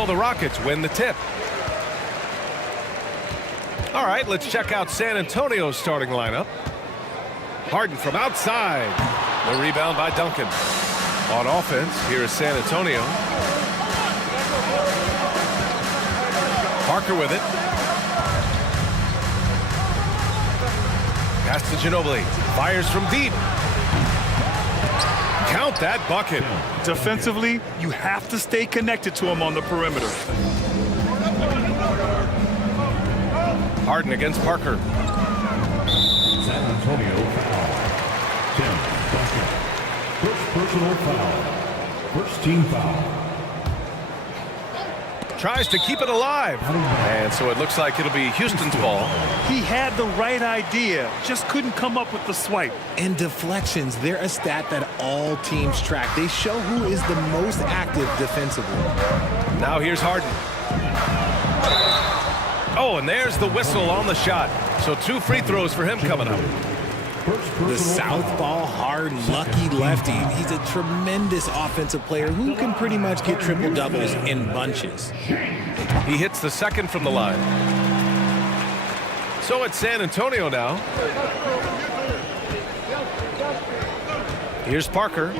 The Rockets win the tip. All right, let's check out San Antonio's starting lineup. Harden from outside. The rebound by Duncan. On offense, here is San Antonio. Parker with it. Pass to Ginobili. Fires from deep. Count that bucket. Defensively, you have to stay connected to him on the perimeter. Harden against Parker. San Antonio foul. Tim Duncan. First personal foul. First team foul. Tries to keep it alive. And so it looks like it'll be Houston's ball. He had the right idea, just couldn't come up with the swipe. And deflections, they're a stat that all teams track. They show who is the most active defensively. Now here's Harden. Oh, and there's the whistle on the shot. So 2 free throws for him coming up. The southpaw, hard, lucky lefty. He's a tremendous offensive player who can pretty much get triple-doubles in bunches. He hits the second from the line. So it's San Antonio now. Here's Parker.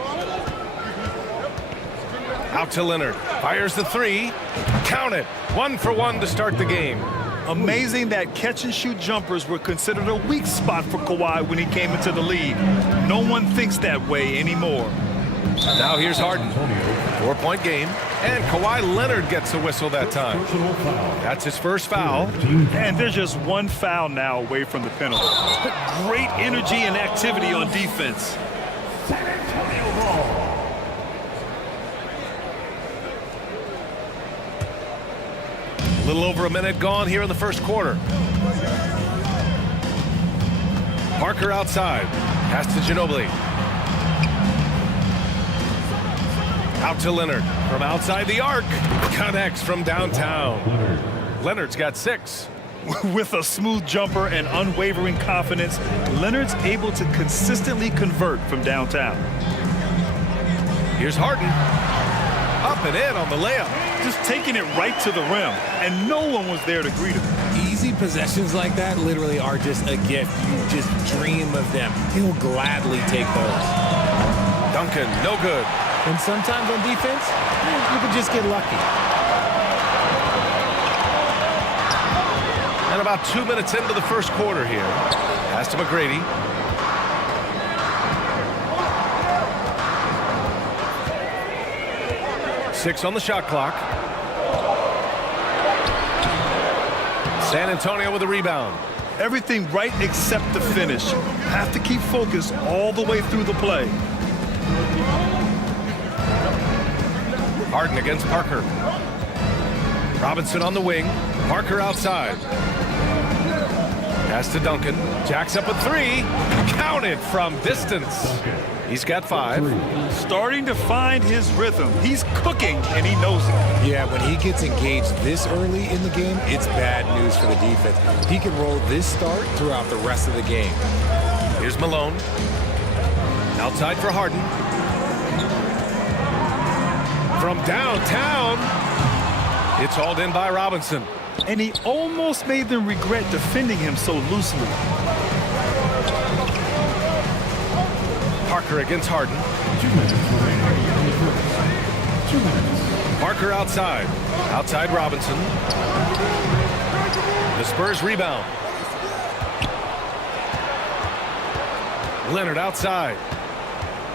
Out to Leonard. Fires the 3. Count it. 1 for 1 to start the game. Amazing that catch-and-shoot jumpers were considered a weak spot for Kawhi when he came into the league. No one thinks that way anymore. Now here's Harden. 4-point game. And Kawhi Leonard gets a whistle that time. That's his first foul. And there's just 1 foul now away from the penalty. Great energy and activity on defense. San Antonio ball. A little over a minute gone here in the first quarter. Parker outside. Pass to Ginobili. Out to Leonard. From outside the arc. Connects from downtown. Leonard's got 6. With a smooth jumper and unwavering confidence, Leonard's able to consistently convert from downtown. Here's Harden. Up and in on the layup. Just taking it right to the rim, and no one was there to greet him. Easy possessions like that literally are just a gift. You just dream of them. He'll gladly take those. Duncan, no good. And sometimes on defense, you can just get lucky. And about 2 minutes into the first quarter here. Pass to McGrady. Six on the shot clock. San Antonio with a rebound. Everything right except the finish. Have to keep focused all the way through the play. Harden against Parker. Robinson on the wing. Parker outside. Pass to Duncan. Jacks up a three. Counted from distance. He's got 5. Starting to find his rhythm. He's cooking, and he knows it. Yeah, when he gets engaged this early in the game, it's bad news for the defense. He can roll this start throughout the rest of the game. Here's Malone. Outside for Harden. From downtown. It's hauled in by Robinson. And he almost made them regret defending him so loosely. Parker against Harden. 2 minutes remaining in the first. 2 minutes. Parker outside. Outside Robinson. The Spurs rebound. Leonard outside.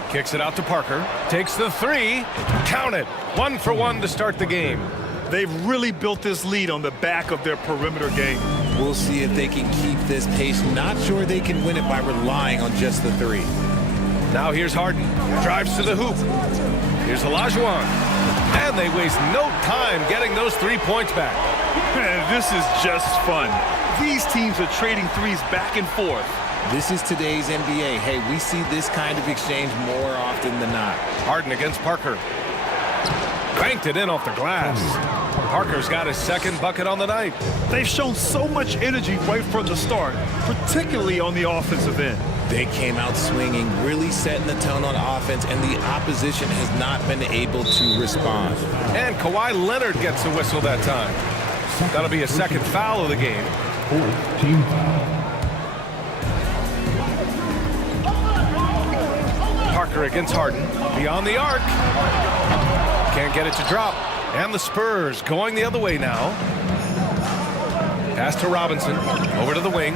Kicks it out to Parker. Takes the 3. Count it. 1 for 1 to start the game. They've really built this lead on the back of their perimeter game. We'll see if they can keep this pace. Not sure they can win it by relying on just the 3. Now here's Harden. Drives to the hoop. Here's Olajuwon. And they waste no time getting those 3 points back. Man, this is just fun. These teams are trading threes back and forth. This is today's NBA. Hey, we see this kind of exchange more often than not. Harden against Parker. Banked it in off the glass. Parker's got his 2nd bucket on the night. They've shown so much energy right from the start, particularly on the offensive end. They came out swinging, really setting the tone on offense, and the opposition has not been able to respond. And Kawhi Leonard gets the whistle that time. That'll be a 2nd foul of the game. 4th team foul. Parker against Harden. Beyond the arc. Can't get it to drop. And the Spurs going the other way now. Pass to Robinson. Over to the wing.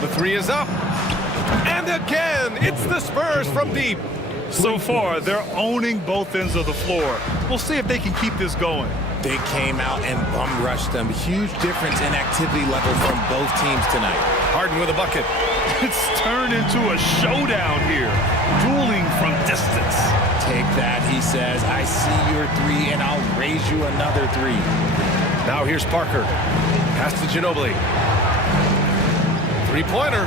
The 3 is up. And again, it's the Spurs from deep. So far, they're owning both ends of the floor. We'll see if they can keep this going. They came out and bum rushed them. Huge difference in activity level from both teams tonight. Harden with a bucket. It's turned into a showdown here. Dueling from distance. Take that, he says. I see your 3, and I'll raise you another 3. Now here's Parker. Pass to Ginobili. 3-pointer.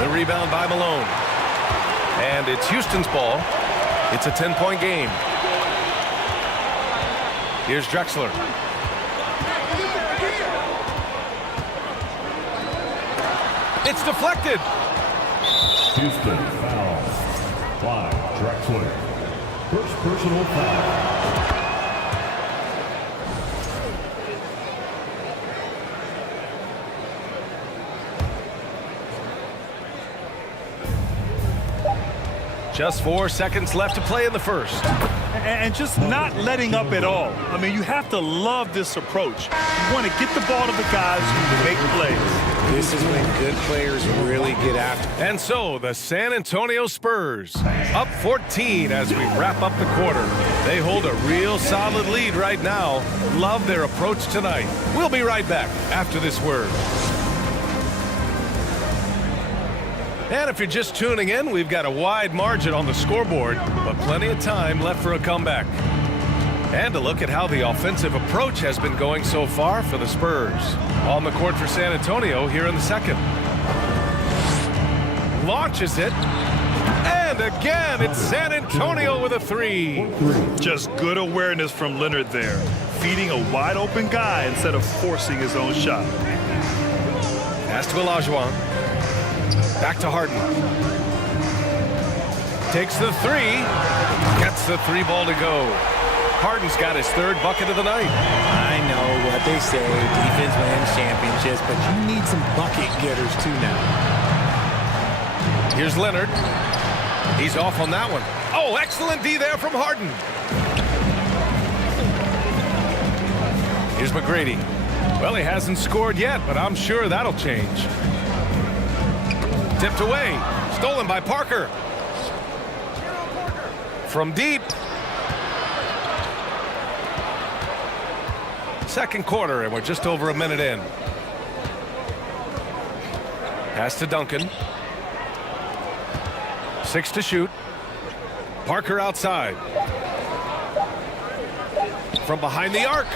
The rebound by Malone. And it's Houston's ball. It's a 10-point game. Here's Drexler. It's deflected. Houston foul by Drexler. First personal foul. Just 4 seconds left to play in the first. And just not letting up at all. I mean, you have to love this approach. You want to get the ball to the guys who make plays. This is when good players really get after. And so the San Antonio Spurs up 14 as we wrap up the quarter. They hold a real solid lead right now. Love their approach tonight. We'll be right back after this word. And if you're just tuning in, we've got a wide margin on the scoreboard, but plenty of time left for a comeback. And a look at how the offensive approach has been going so far for the Spurs. On the court for San Antonio here in the second. Launches it. And again, it's San Antonio with a 3. Just good awareness from Leonard there. Feeding a wide open guy instead of forcing his own shot. Pass to Olajuwon. Back to Harden. Takes the 3. Gets the 3 ball to go. Harden's got his 3rd bucket of the night. I know what they say, defense wins championships, but you need some bucket getters too now. Here's Leonard. He's off on that one. Oh, excellent D there from Harden. Here's McGrady. Well, he hasn't scored yet, but I'm sure that'll change. Tipped away. Stolen by Parker. From deep. Second quarter, and we're just over a minute in. Pass to Duncan. 6 to shoot. Parker outside. From behind the arc.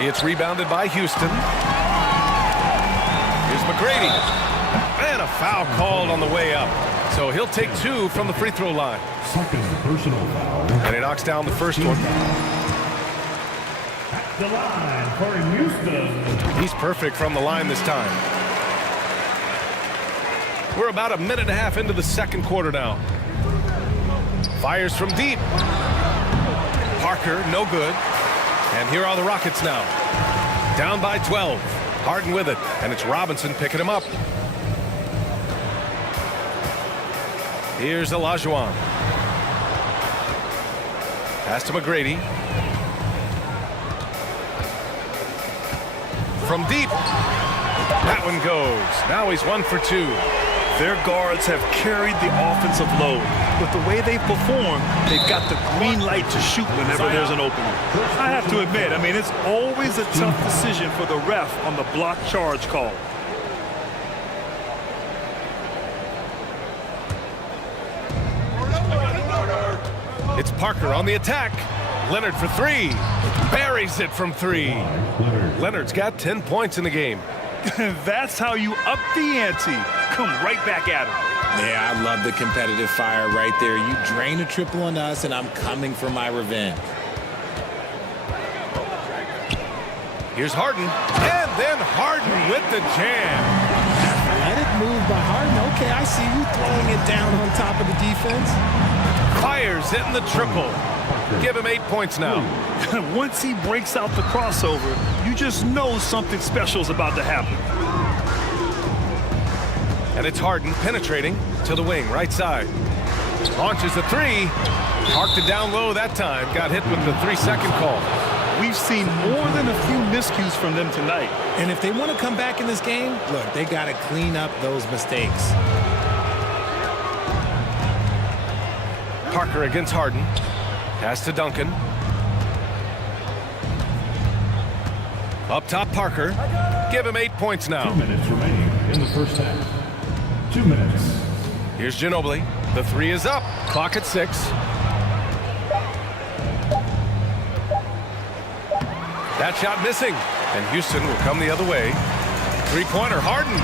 It's rebounded by Houston. Here's McGrady. And a foul called on the way up. So he'll take 2 from the free throw line. Second personal foul. And he knocks down the first one. At the line for Houston. He's perfect from the line this time. We're about a minute and a half into the second quarter now. Fires from deep. Parker, no good. And here are the Rockets now. Down by 12. Harden with it. And it's Robinson picking him up. Here's Olajuwon. Pass to McGrady. From deep. That one goes. Now he's 1 for 2. Their guards have carried the offensive load. With the way they perform, they've got the green light to shoot whenever there's an opening. I have to admit, I mean, it's always a tough decision for the ref on the block charge call. It's Parker on the attack. Leonard for 3. Buries it from 3. Leonard's got 10 points in the game. That's how you up the ante. Come right back at him. Yeah, I love the competitive fire right there. You drain a triple on us, and I'm coming for my revenge. Here's Harden. And then Harden with the jam. Let it move by Harden. Okay, I see you throwing it down on top of the defense. Fires hitting the triple. Give him 8 points now. Once he breaks out the crossover, you just know something special is about to happen. And it's Harden penetrating to the wing, right side. Launches the 3. Parked it down low that time. Got hit with the 3-second call. We've seen more than a few miscues from them tonight. And if they want to come back in this game, look, they got to clean up those mistakes. Parker against Harden. Pass to Duncan. Up top, Parker. Give him 8 points now. 2 minutes remaining in the first half. 2 minutes. Here's Ginobili. The 3 is up. Clock at 6. That shot missing. And Houston will come the other way. 3-pointer, Harden.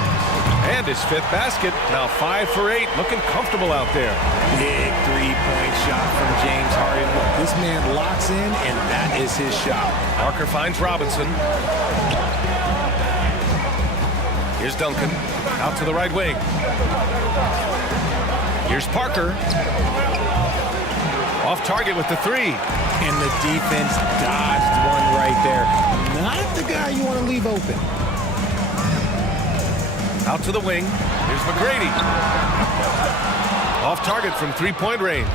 And his 5th basket. Now 5 for 8. Looking comfortable out there. Big 3-point shot from James Harden. This man locks in, and that is his shot. Parker finds Robinson. Here's Duncan. Out to the right wing. Here's Parker. Off target with the 3. And the defense dodged one right there. Not the guy you want to leave open. Out to the wing. Here's McGrady. Off target from 3-point range.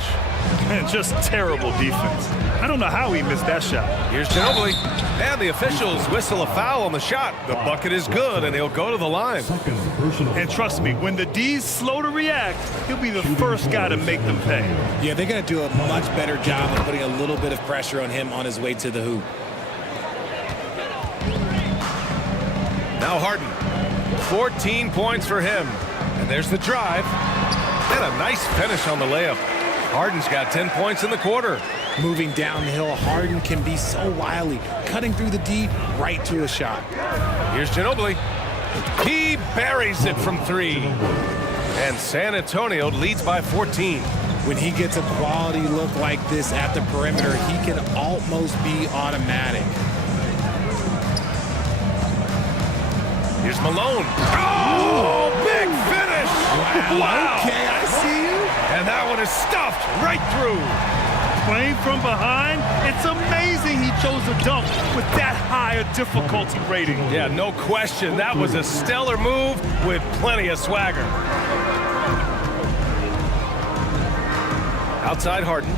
And just terrible defense. I don't know how he missed that shot. Here's Ginobili. And the officials whistle a foul on the shot. The bucket is good, and he'll go to the line. And trust me, when the D's slow to react, he'll be the first guy to make them pay. Yeah, they're going to do a much better job of putting a little bit of pressure on him on his way to the hoop. Now Harden. 14 points for him. And there's the drive. And a nice finish on the layup. Harden's got 10 points in the quarter. Moving downhill, Harden can be so wily, cutting through the D right to a shot. Here's Ginobili. He buries it from 3. And San Antonio leads by 14. When he gets a quality look like this at the perimeter, he can almost be automatic. Here's Malone. Oh, big finish! Wow. Okay, I see you. And that one is stuffed right through. Playing from behind, it's amazing he chose a dunk with that high a difficulty rating. Yeah, no question. That was a stellar move with plenty of swagger. Outside Harden.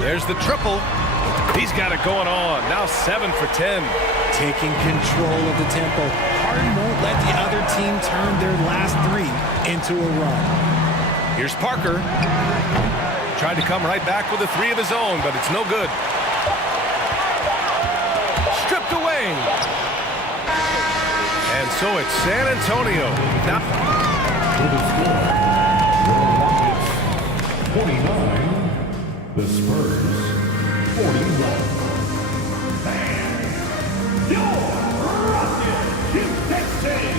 There's the triple. He's got it going on. Now 7 for 10. Taking control of the tempo. Harden won't let the other team turn their last 3 into a run. Here's Parker. tried to come right back with a three of his own, but it's no good. Stripped away. And so it's San Antonio. Now The score, your Rockets 49, the Spurs 41. And your Rockets, Houston City.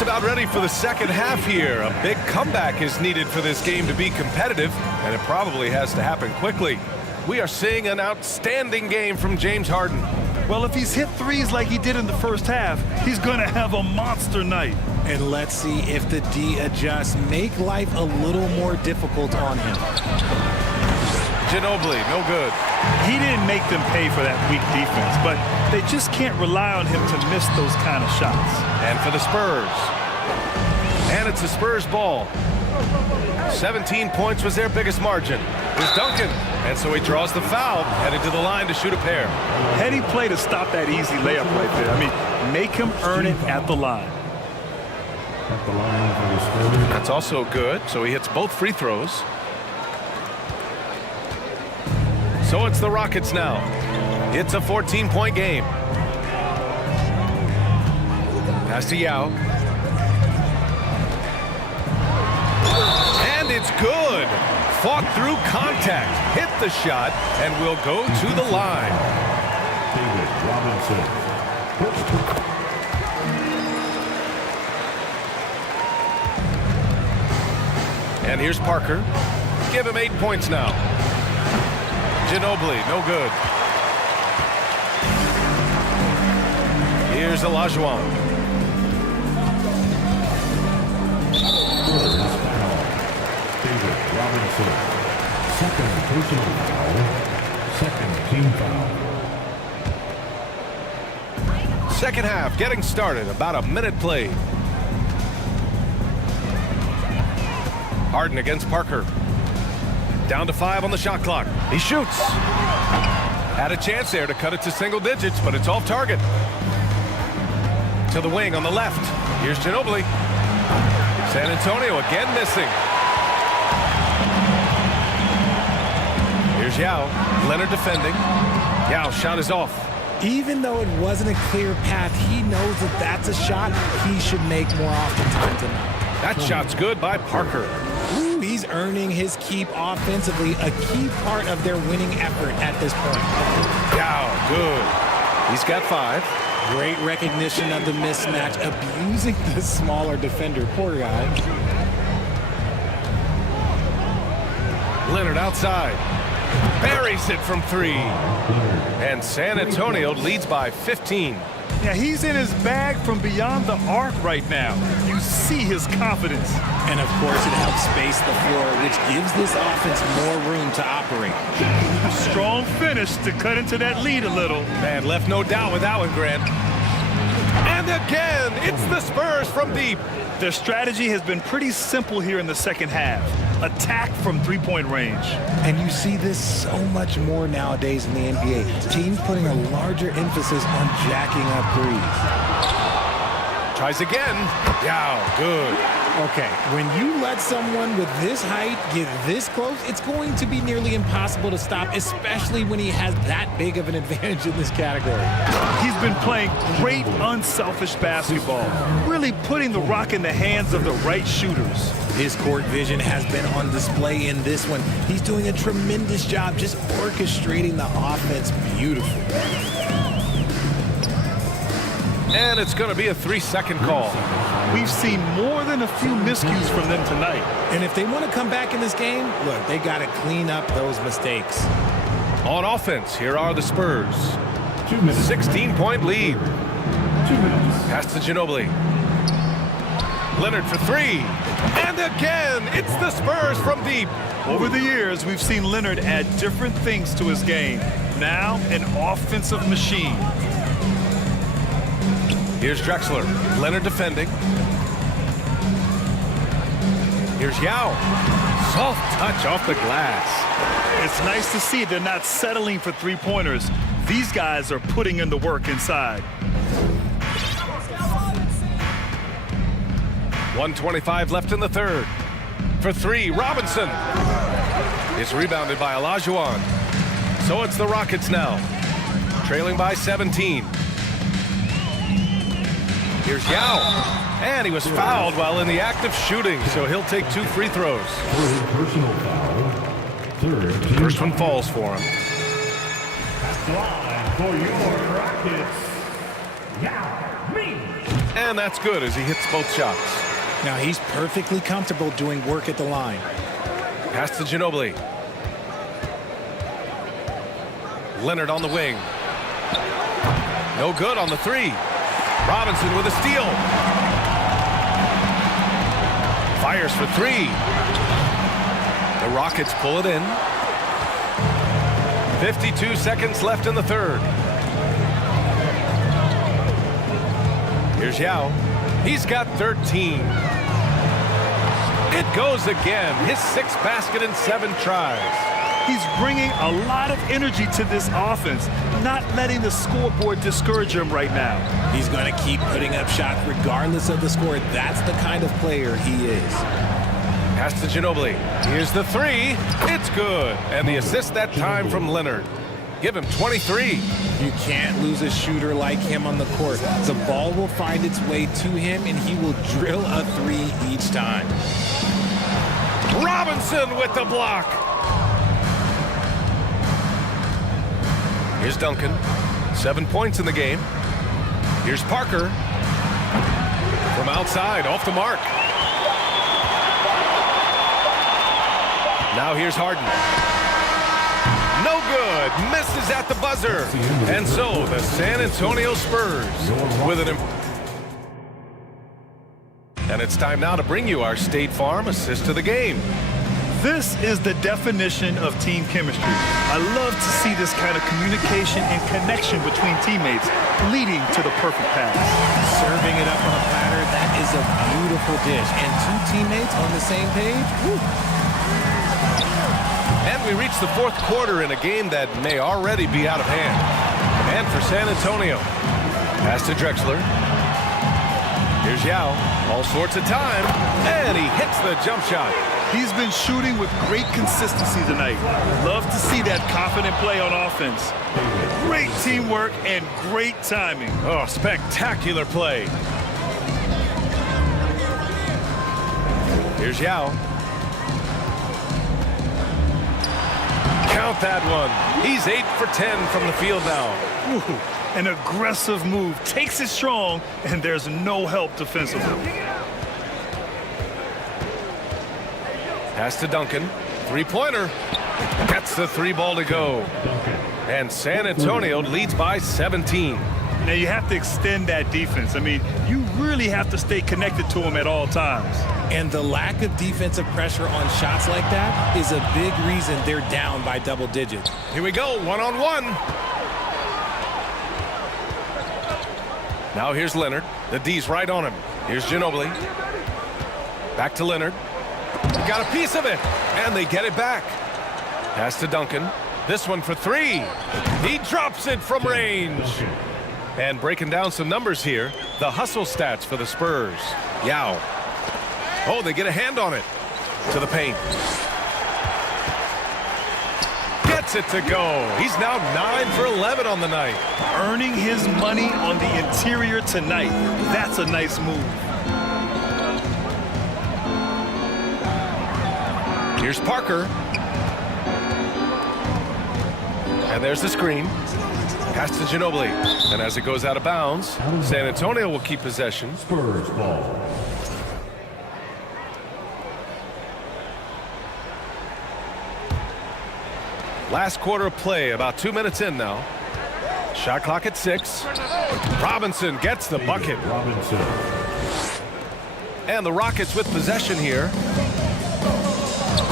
just about ready for the second half here. A big comeback is needed for this game to be competitive, and it probably has to happen quickly. We are seeing an outstanding game from James Harden. Well, if he's hit threes like he did in the first half, he's going to have a monster night. And let's see if the D adjusts. Make life a little more difficult on him. Ginobili, no good. He didn't make them pay for that weak defense, but they just can't rely on him to miss those kind of shots. And for the Spurs. And it's the Spurs ball. 17 points was their biggest margin. Here's Duncan. And so he draws the foul, headed to the line to shoot a pair. Heady play to stop that easy layup right there. I mean, make him earn it at the line. At the line for the Spurs. That's also good, so he hits both free throws. So it's the Rockets now. It's a 14-point game. Pass to Yao. And it's good. Fought through contact, hit the shot, and will go to the line. David Robinson. And here's Parker. Give him 8 points now. Ginobili, no good. Here's Olajuwon. David Robinson. Second personal foul. Second team foul. Second half getting started. About a minute played. Harden against Parker. Down to 5 on the shot clock. He shoots. Had a chance there to cut it to single digits, but it's off target. To the wing on the left. Here's Ginobili. San Antonio again missing. Here's Yao. Leonard defending. Yao shot is off. Even though it wasn't a clear path, he knows that that's a shot he should make more often tonight. That shot's good by Parker. Ooh, he's earning his keep offensively, a key part of their winning effort at this point. Yao, good. He's got 5. Great recognition of the mismatch, abusing the smaller defender. Poor guy. Leonard outside. Buries it from 3. And San Antonio leads by 15. Yeah, he's in his bag from beyond the arc right now. You see his confidence. And, of course, it helps space the floor, which gives this offense more room to operate. Strong finish to cut into that lead a little. Man, left no doubt with that one, Grant. And again, it's the Spurs from deep. Their strategy has been pretty simple here in the second half. Attack from three-point range. And you see this so much more nowadays in the NBA. Teams putting a larger emphasis on jacking up threes. Tries again. Yao, good. Okay, when you let someone with this height get this close, it's going to be nearly impossible to stop, especially when he has that big of an advantage in this category. He's been playing great, unselfish basketball, really putting the rock in the hands of the right shooters. His court vision has been on display in this one. He's doing a tremendous job just orchestrating the offense beautifully. And it's going to be a 3-second call. We've seen more than a few miscues from them tonight. And if they want to come back in this game, look, they got to clean up those mistakes. On offense, here are the Spurs. 2 minutes. 16-point lead. 2 minutes. Pass to Ginobili. Leonard for 3. And again, it's the Spurs from deep. Over the years, we've seen Leonard add different things to his game. Now, an offensive machine. Here's Drexler. Leonard defending. Here's Yao. Soft touch off the glass. It's nice to see they're not settling for three-pointers. These guys are putting in the work inside. .125 left in the third. For three, Robinson. It's rebounded by Olajuwon. So it's the Rockets now, trailing by 17. Here's Yao. And he was fouled while in the act of shooting, so he'll take 2 free throws. Personal foul. First one falls for him. Line for your Rockets. Yao Ming. And that's good as he hits both shots. Now he's perfectly comfortable doing work at the line. Pass to Ginobili. Leonard on the wing. No good on the three. Robinson with a steal. Fires for three. The Rockets pull it in. 52 seconds left in the third. Here's Yao. He's got 13. It goes again. His 6th basket in 7 tries. He's bringing a lot of energy to this offense, not letting the scoreboard discourage him right now. He's going to keep putting up shots regardless of the score. That's the kind of player he is. Pass to Ginobili. Here's the three. It's good. And the assist that time from Leonard. Give him 23. You can't lose a shooter like him on the court. The ball will find its way to him, and he will drill a three each time. Robinson with the block. Here's Duncan. 7 points in the game. Here's Parker. From outside, off the mark. Now here's Harden. No good. Misses at the buzzer. And so the San Antonio Spurs with an... And it's time now to bring you our State Farm assist of the game. This is the definition of team chemistry. I love to see this kind of communication and connection between teammates leading to the perfect pass. Serving it up on a platter, that is a beautiful dish. And 2 teammates on the same page, woo. And we reach the 4th quarter in a game that may already be out of hand. And for San Antonio, pass to Drexler. Here's Yao, all sorts of time, and he hits the jump shot. He's been shooting with great consistency tonight. Love to see that confident play on offense. Great teamwork and great timing. Oh, spectacular play. Here's Yao. Count that one. He's 8 for 10 from the field now. Ooh, an aggressive move. Takes it strong, and there's no help defensively. Pass to Duncan. 3-pointer. Gets the 3 ball to go. And San Antonio leads by 17. Now you have to extend that defense. I mean, you really have to stay connected to him at all times. And the lack of defensive pressure on shots like that is a big reason they're down by double digits. Here we go, 1-on-1. Now here's Leonard. The D's right on him. Here's Ginobili. Back to Leonard. He got a piece of it, and they get it back. Pass to Duncan. This one for 3. He drops it from range. And breaking down some numbers here, the hustle stats for the Spurs. Yao. Oh, they get a hand on it. To the paint. Gets it to go. He's now 9 for 11 on the night. Earning his money on the interior tonight. That's a nice move. Here's Parker. And there's the screen. Pass to Ginobili. And as it goes out of bounds, San Antonio will keep possession. Spurs ball. Last quarter of play, about 2 minutes in now. Shot clock at 6. Robinson gets the bucket. Robinson. And the Rockets with possession here.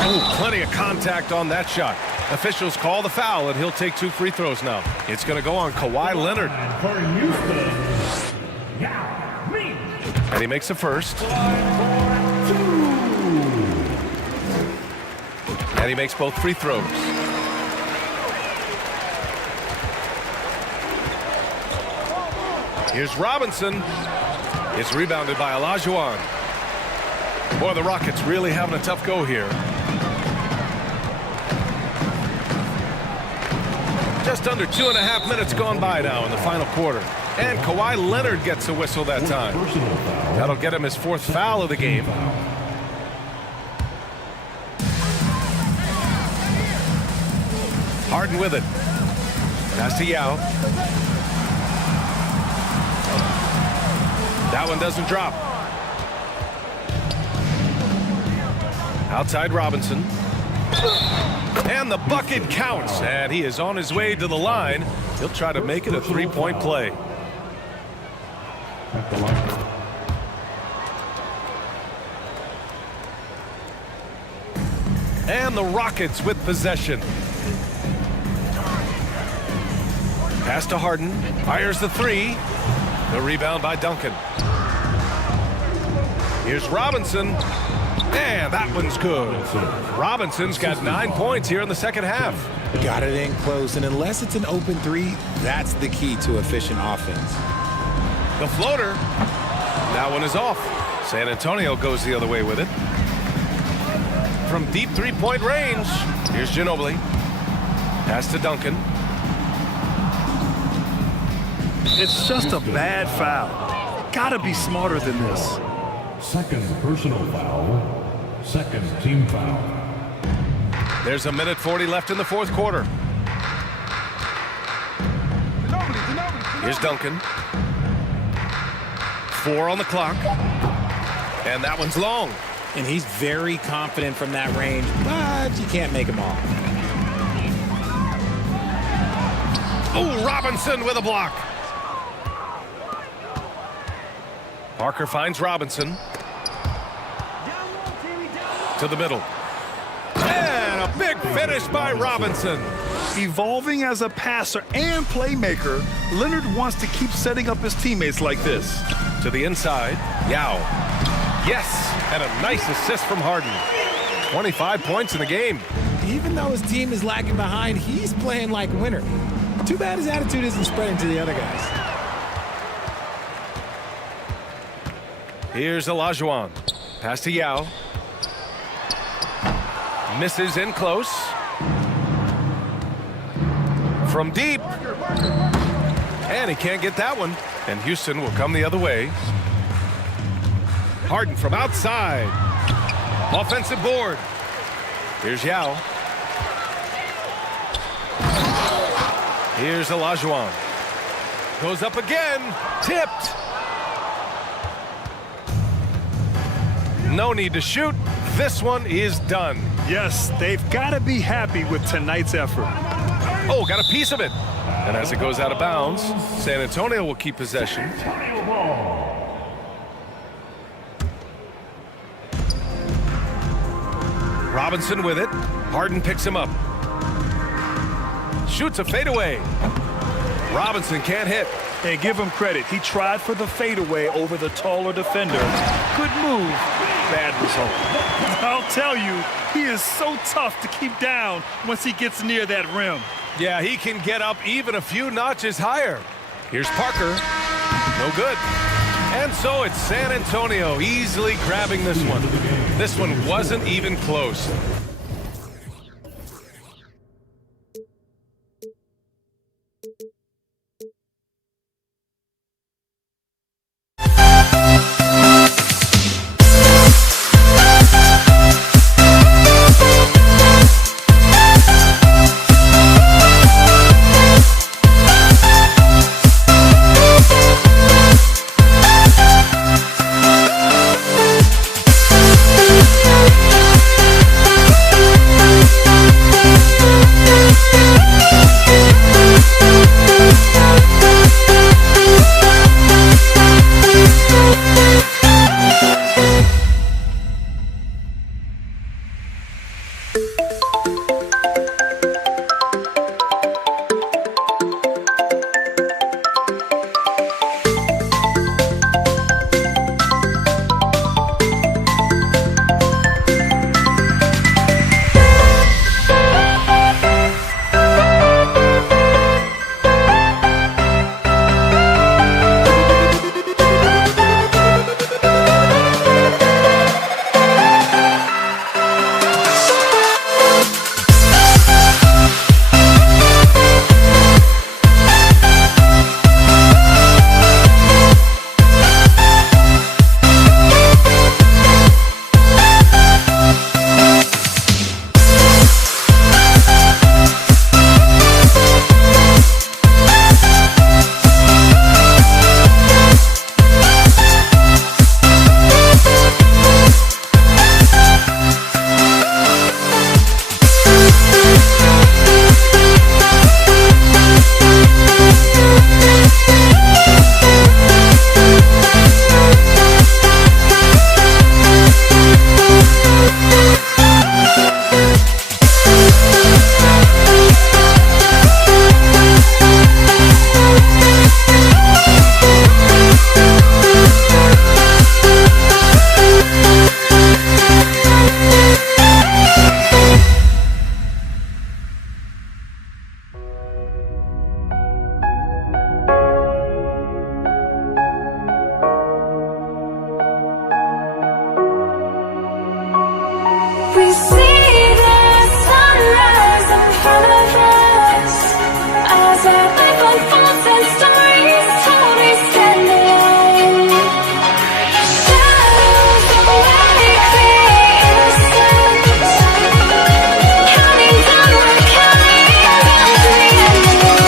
Ooh, plenty of contact on that shot. Officials call the foul, and he'll take 2 free throws now. It's going to go on Kawhi Leonard. For Houston, Yao Ming. And he makes a first. And he makes both free throws. Here's Robinson. It's rebounded by Olajuwon. Boy, the Rockets really having a tough go here. Just under 2.5 minutes gone by now in the final quarter. And Kawhi Leonard gets a whistle that time. That'll get him his 4th foul of the game. Harden with it. Pass to Yao. That one doesn't drop. Outside Robinson. And the bucket counts. And he is on his way to the line. He'll try to make it a 3-point play. And the Rockets with possession. Pass to Harden. Fires the 3. The rebound by Duncan. Here's Robinson. And that one's good. Robinson's got 9 points here in the second half. Got it in close, and unless it's an open 3, that's the key to efficient offense. The floater. That one is off. San Antonio goes the other way with it. From deep 3-point range. Here's Ginobili. Pass to Duncan. It's just a bad foul. Gotta be smarter than this. Second personal foul. Second team foul. There's a minute 40 left in the 4th quarter. Here's Duncan. 4 on the clock. And that one's long. And he's very confident from that range, but you can't make him off. Oh, Robinson with a block. Parker finds Robinson. To the middle. And a big finish by Robinson. Evolving as a passer and playmaker, Leonard wants to keep setting up his teammates like this. To the inside, Yao. Yes, and a nice assist from Harden. 25 points in the game. Even though his team is lagging behind, he's playing like a winner. Too bad his attitude isn't spreading to the other guys. Here's Olajuwon. Pass to Yao. Misses in close. From deep. And he can't get that one. And Houston will come the other way. Harden from outside. Offensive board. Here's Yao. Here's Olajuwon. Goes up again. Tipped. No need to shoot. This one is done. Yes, they've got to be happy with tonight's effort. Oh, got a piece of it. And as it goes out of bounds, San Antonio will keep possession. Robinson with it. Harden picks him up. Shoots a fadeaway. Robinson can't hit. Hey, give him credit. He tried for the fadeaway over the taller defender. Good move, bad result. I'll tell you, he is so tough to keep down once he gets near that rim. Yeah, he can get up even a few notches higher. Here's Parker. No good. And so it's San Antonio easily grabbing this one. This one wasn't even close. We see the sunrise in front of us as our life unfolds and stories told. We stand alone. Shadows away, innocence. Counting down, we're counting down to the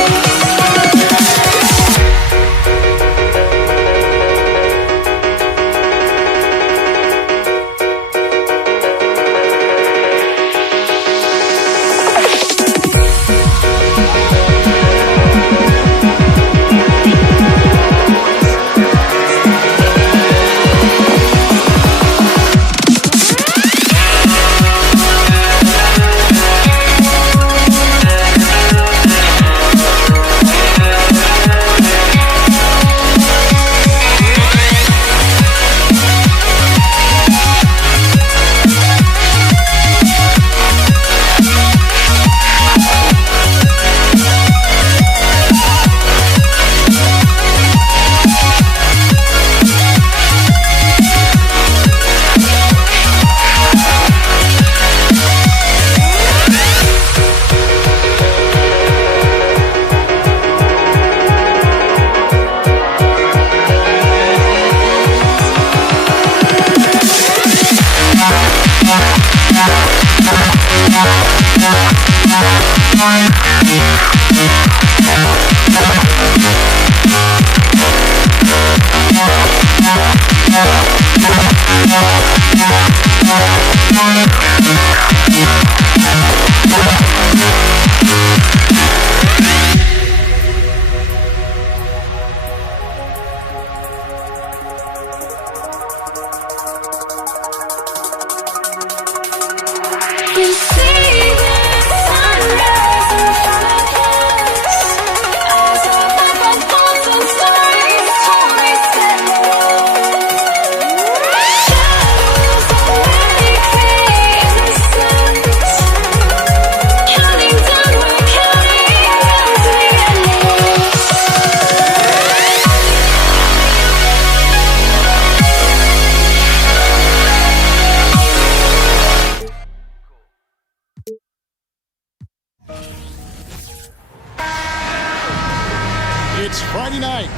It's Friday night,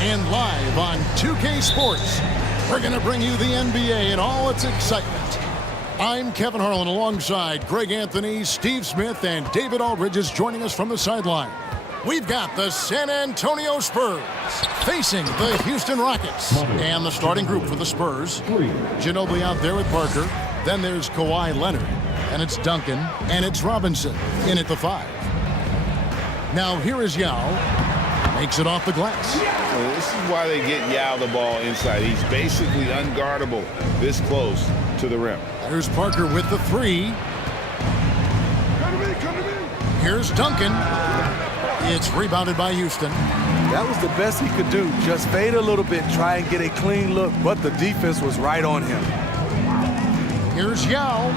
and live on 2K Sports, we're going to bring you the NBA and all its excitement. I'm Kevin Harlan alongside Greg Anthony, Steve Smith, and David Aldridge is joining us from the sideline. We've got the San Antonio Spurs facing the Houston Rockets. And the starting group for the Spurs, Ginobili out there with Parker. Then there's Kawhi Leonard, and it's Duncan, and it's Robinson in at the 5. Now here is Yao. Makes it off the glass. Well, this is why they get Yao the ball inside. He's basically unguardable this close to the rim. Here's Parker with the 3. Here's Duncan. It's rebounded by Houston. That was the best he could do. Just fade a little bit, try and get a clean look, but the defense was right on him. Here's Yao.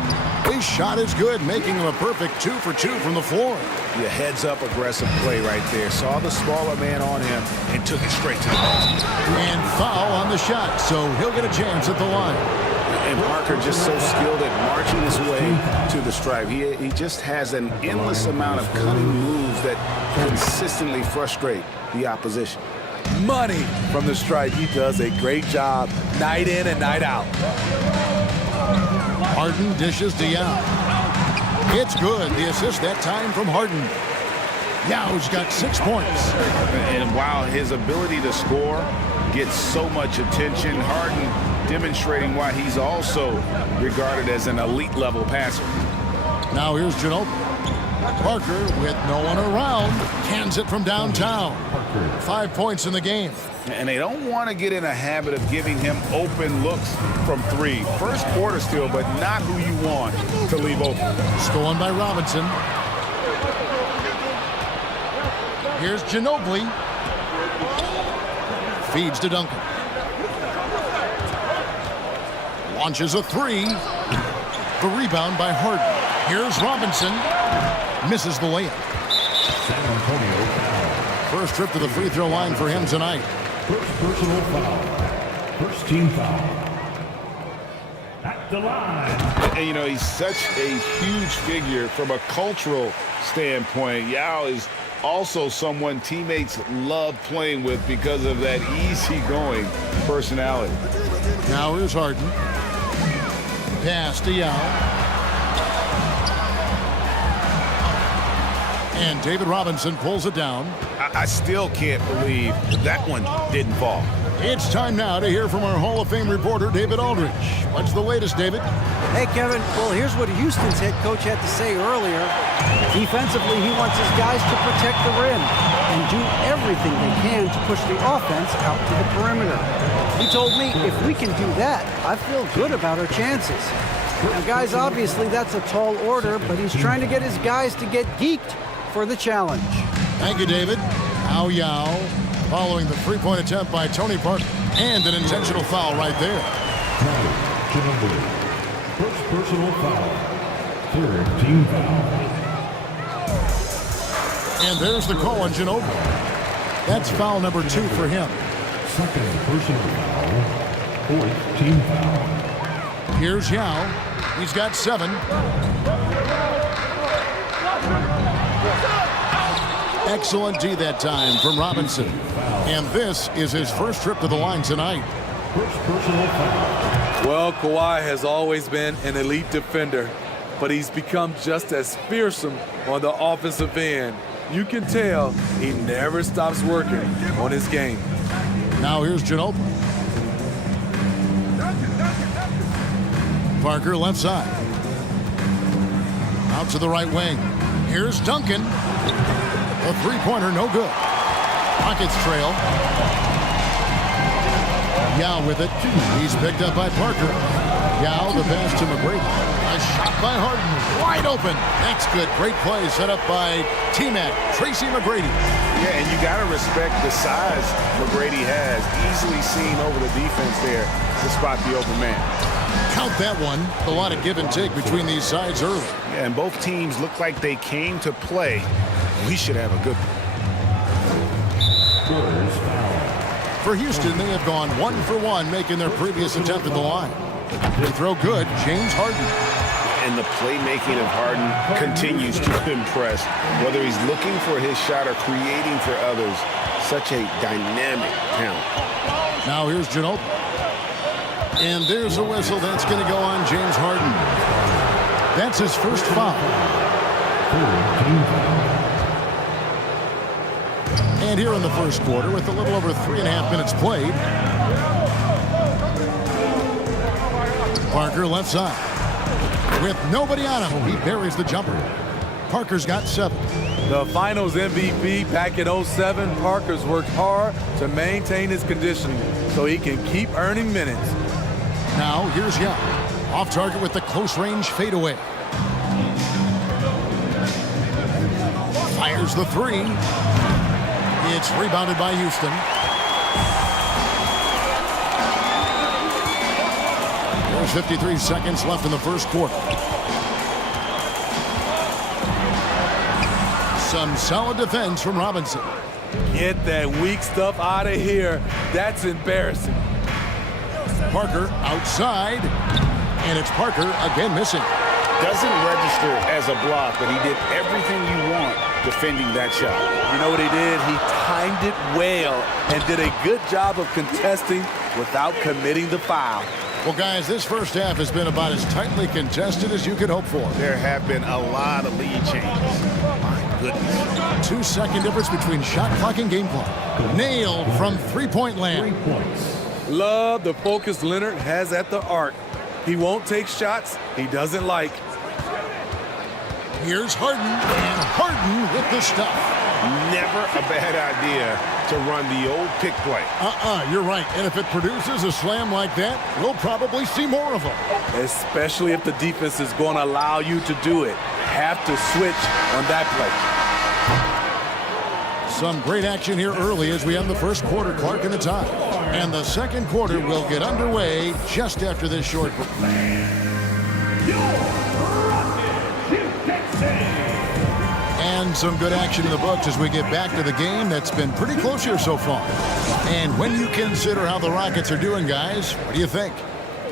His shot is good, making him a perfect 2 for 2 from the floor. Yeah, heads-up aggressive play right there. Saw the smaller man on him and took it straight to the basket. And foul on the shot, so he'll get a chance at the line. And Parker just so skilled at marching his way to the stripe. He just has an endless amount of cunning moves that consistently frustrate the opposition. Money from the stripe. He does a great job night in and night out. Harden dishes to Yao. It's good. The assist that time from Harden. Yao's got 6 points. And while his ability to score gets so much attention, Harden demonstrating why he's also regarded as an elite level passer. Now here's Ginobili. Parker with no one around cans it from downtown. 5 points in the game. And they don't want to get in a habit of giving him open looks from 3. First quarter still, but not who you want to leave open. Stolen by Robinson. Here's Ginobili. Feeds to Duncan. Launches a 3. The rebound by Harden. Here's Robinson. Misses the layup. San Antonio foul. First trip to the free throw line for him tonight. First personal foul. First team foul. At the line. And, you know, he's such a huge figure from a cultural standpoint. Yao is also someone teammates love playing with because of that easygoing personality. Now here's Harden. Pass to Yao. And David Robinson pulls it down. I still can't believe that one didn't fall. It's time now to hear from our Hall of Fame reporter, David Aldridge. What's the latest, David? Hey, Kevin. Well, here's what Houston's head coach had to say earlier. Defensively, he wants his guys to protect the rim and do everything they can to push the offense out to the perimeter. He told me, if we can do that, I feel good about our chances. Now, guys, obviously that's a tall order, but he's trying to get his guys to get geeked for the challenge. Thank you, David. Now Yao following the three-point attempt by Tony Parker and an intentional foul right there. First personal foul. Third team foul. And there's the call on Ginobili. That's foul number 2 for him. Second personal foul. Fourth team foul. Here's Yao. He's got 7. Excellent D that time from Robinson. And this is his first trip to the line tonight. First personal foul. Well, Kawhi has always been an elite defender, but he's become just as fearsome on the offensive end. You can tell he never stops working on his game. Now here's Ginobili. Parker left side. Out to the right wing. Here's Duncan. A three-pointer, no good. Rockets trail. Yao with it. He's picked up by Parker. Yao, the pass to McGrady. A shot by Harden. Wide open. That's good. Great play set up by T-Mac, Tracy McGrady. Yeah, and you got to respect the size McGrady has. Easily seen over the defense there to spot the open man. Count that one. A lot of give and take between these sides early. Yeah, and both teams look like they came to play. We should have a good one. For Houston, they have gone 1 for 1, making their previous attempt at the line. They throw good. James Harden. And the playmaking of Harden continues to impress. Whether he's looking for his shot or creating for others, such a dynamic talent. Now here's Ginobili. And there's a whistle that's going to go on James Harden. That's his first foul. And here in the first quarter, with a little over 3.5 minutes played, Parker left side. With nobody on him, he buries the jumper. Parker's got 7. The finals MVP back in 07, Parker's worked hard to maintain his conditioning so he can keep earning minutes. Now here's Young. Off target with the close range fadeaway. Fires the 3. It's rebounded by Houston. There's 53 seconds left in the first quarter. Some solid defense from Robinson. Get that weak stuff out of here. That's embarrassing. Parker outside. And it's Parker again missing. Doesn't register as a block, but he did everything you want defending that shot. You know what he did? He timed it well and did a good job of contesting without committing the foul. Well, guys, this first half has been about as tightly contested as you could hope for. There have been a lot of lead changes. My goodness. 2-second difference between shot clock and game clock. Nailed from three-point land. Love the focus Leonard has at the arc. He won't take shots he doesn't like. Here's Harden, and Harden with the stuff. Never a bad idea to run the old pick play. You're right. And if it produces a slam like that, we'll probably see more of them. Especially if the defense is going to allow you to do it. Have to switch on that play. Some great action here early as we end the first quarter. Clark in the tie. And the second quarter will get underway just after this short break. And some good action in the books as we get back to the game that's been pretty close here so far. And when you consider how the Rockets are doing, guys, what do you think?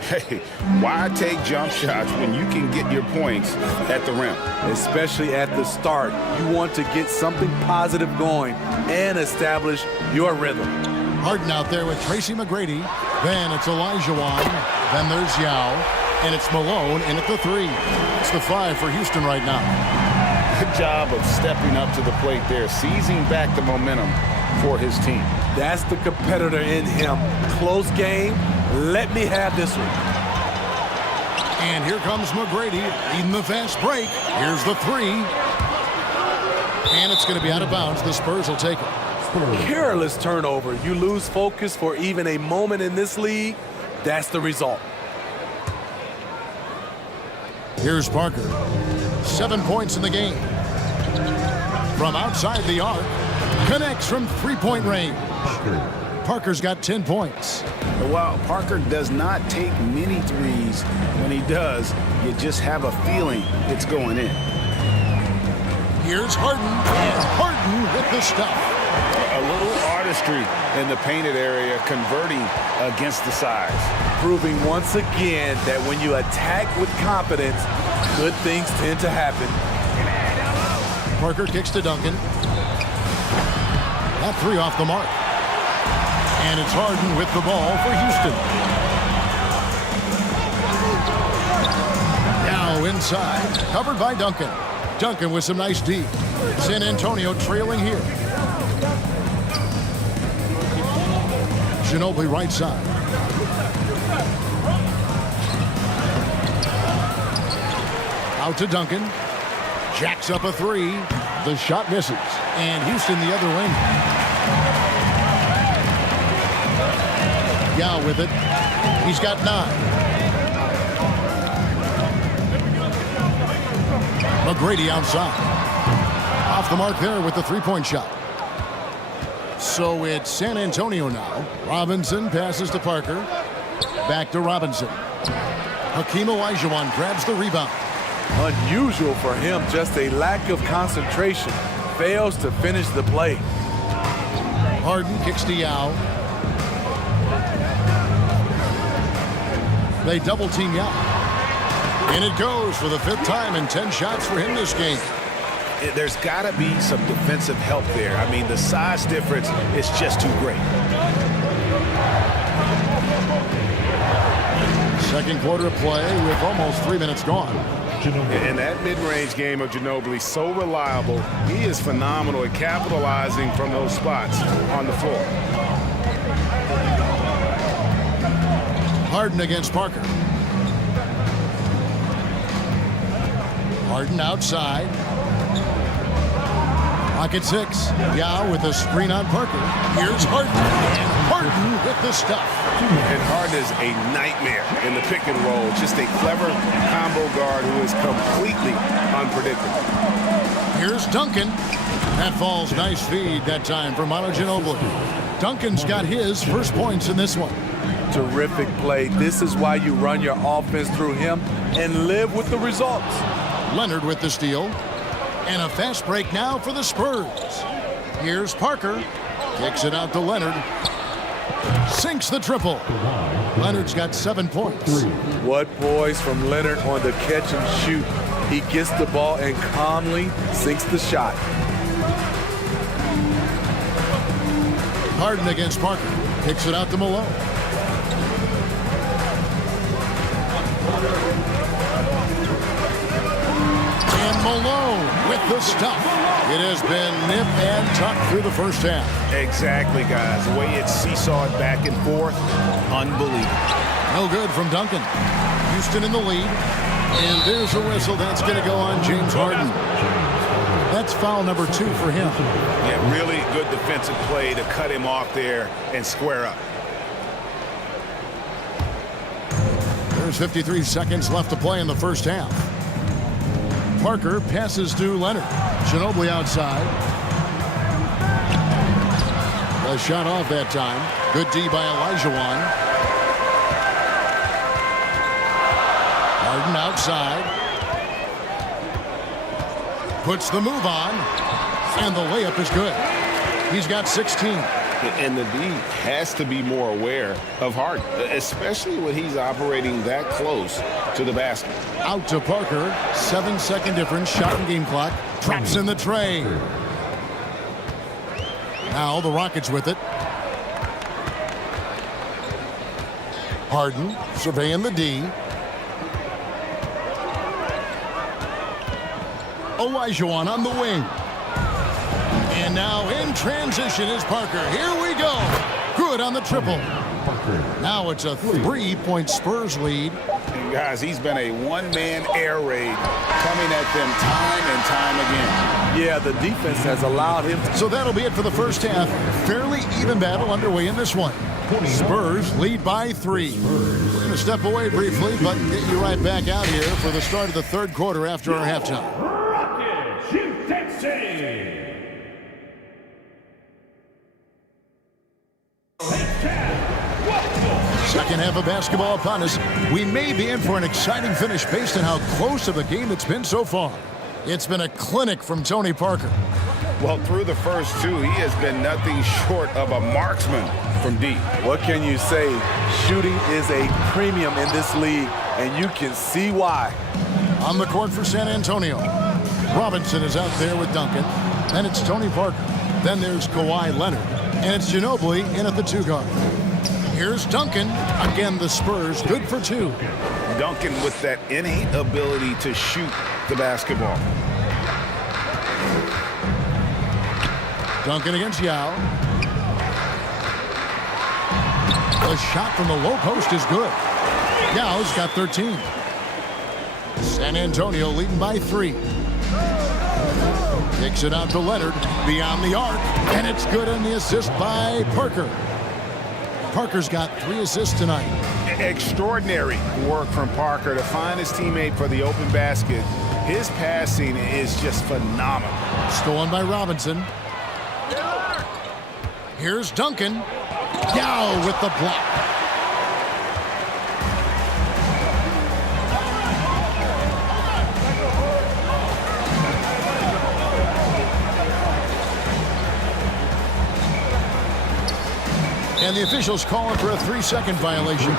Hey, why take jump shots when you can get your points at the rim? Especially at the start. You want to get something positive going and establish your rhythm. Harden out there with Tracy McGrady. Then it's Olajuwon. Then there's Yao. And it's Malone in at the 3. It's the 5 for Houston right now. Good job of stepping up to the plate there, seizing back the momentum for his team. That's the competitor in him. Close game. Let me have this one. And here comes McGrady leading the fast break. Here's the 3. And it's going to be out of bounds. The Spurs will take it. Careless turnover. You lose focus for even a moment in this league. That's the result. Here's Parker. 7 points in the game. From outside the arc. Connects from three-point range. Parker's got 10 points. While Parker does not take many threes, when he does, you just have a feeling it's going in. Here's Harden. And Harden with the stuff. A little artistry in the painted area, converting against the size. Proving once again that when you attack with confidence, good things tend to happen. Parker kicks to Duncan. That 3 off the mark. And it's Harden with the ball for Houston. Now inside, covered by Duncan. Duncan with some nice D. San Antonio trailing here. Ginobili right side. Out to Duncan. Jacks up a 3. The shot misses. And Houston the other wing. Yao with it. He's got 9. McGrady outside. Off the mark there with the three-point shot. So it's San Antonio now. Robinson passes to Parker. Back to Robinson. Hakeem Olajuwon grabs the rebound. Unusual for him, just a lack of concentration. Fails to finish the play. Harden kicks to Yao. They double team Yao. And it goes for the 5th time and 10 shots for him this game. There's got to be some defensive help there. I mean, the size difference is just too great. Second quarter of play with almost 3 minutes gone. And that mid-range game of Ginobili, so reliable. He is phenomenal at capitalizing from those spots on the floor. Harden against Parker. Harden outside. Pocket 6. Yao with a screen on Parker. Here's Harden. And Harden with the stuff. And Harden is a nightmare in the pick and roll. Just a clever combo guard who is completely unpredictable. Here's Duncan. That falls. Nice feed that time for Manu Ginobili. Duncan's got his first points in this one. Terrific play. This is why you run your offense through him and live with the results. Leonard with the steal. And a fast break now for the Spurs. Here's Parker. Kicks it out to Leonard. Sinks the triple. Leonard's got 7 points. What poise from Leonard on the catch and shoot. He gets the ball and calmly sinks the shot. Harden against Parker. Kicks it out to Malone. And Malone with the stuff. It has been nip and tuck through the first half. Exactly, guys. The way it's seesawed back and forth, unbelievable. No good from Duncan. Houston in the lead. And there's a whistle that's going to go on James Harden. That's foul number 2 for him. Yeah, really good defensive play to cut him off there and square up. There's 53 seconds left to play in the first half. Parker passes to Leonard. Ginobili outside. A shot off that time. Good D by Olajuwon. Harden outside. Puts the move on. And the layup is good. He's got 16. And the D has to be more aware of Harden, especially when he's operating that close to the basket. Out to Parker. 7-second difference. Shot and game clock. Drops in the tray. Now the Rockets with it. Harden surveying the D. Olajuwon on the wing. And now in transition is Parker. Here we go. Good on the triple. Now it's a 3-point Spurs lead. And guys, he's been a one-man air raid coming at them time and time again. Yeah, the defense has allowed him to. So that'll be it for the first half. Fairly even battle underway in this one. Spurs lead by 3. We're going to step away briefly, but get you right back out here for the start of the third quarter after our halftime. Rockets, Texas. Second half of basketball upon us. We may be in for an exciting finish based on how close of a game it's been so far. It's been a clinic from Tony Parker. Well, through the first 2, he has been nothing short of a marksman from deep. What can you say? Shooting is a premium in this league, and you can see why. On the court for San Antonio, Robinson is out there with Duncan. Then it's Tony Parker. Then there's Kawhi Leonard. And it's Ginobili in at the 2 guard. Here's Duncan. Again, the Spurs good for 2. Duncan with that innate ability to shoot the basketball. Duncan against Yao. The shot from the low post is good. Yao's got 13. San Antonio leading by 3. Kicks it out to Leonard beyond the arc, and it's good on the assist by Parker. Parker's got 3 assists tonight. Extraordinary work from Parker to find his teammate for the open basket. His passing is just phenomenal. Stolen by Robinson. Here's Duncan. Yao with the block. And the officials calling for a 3-second violation.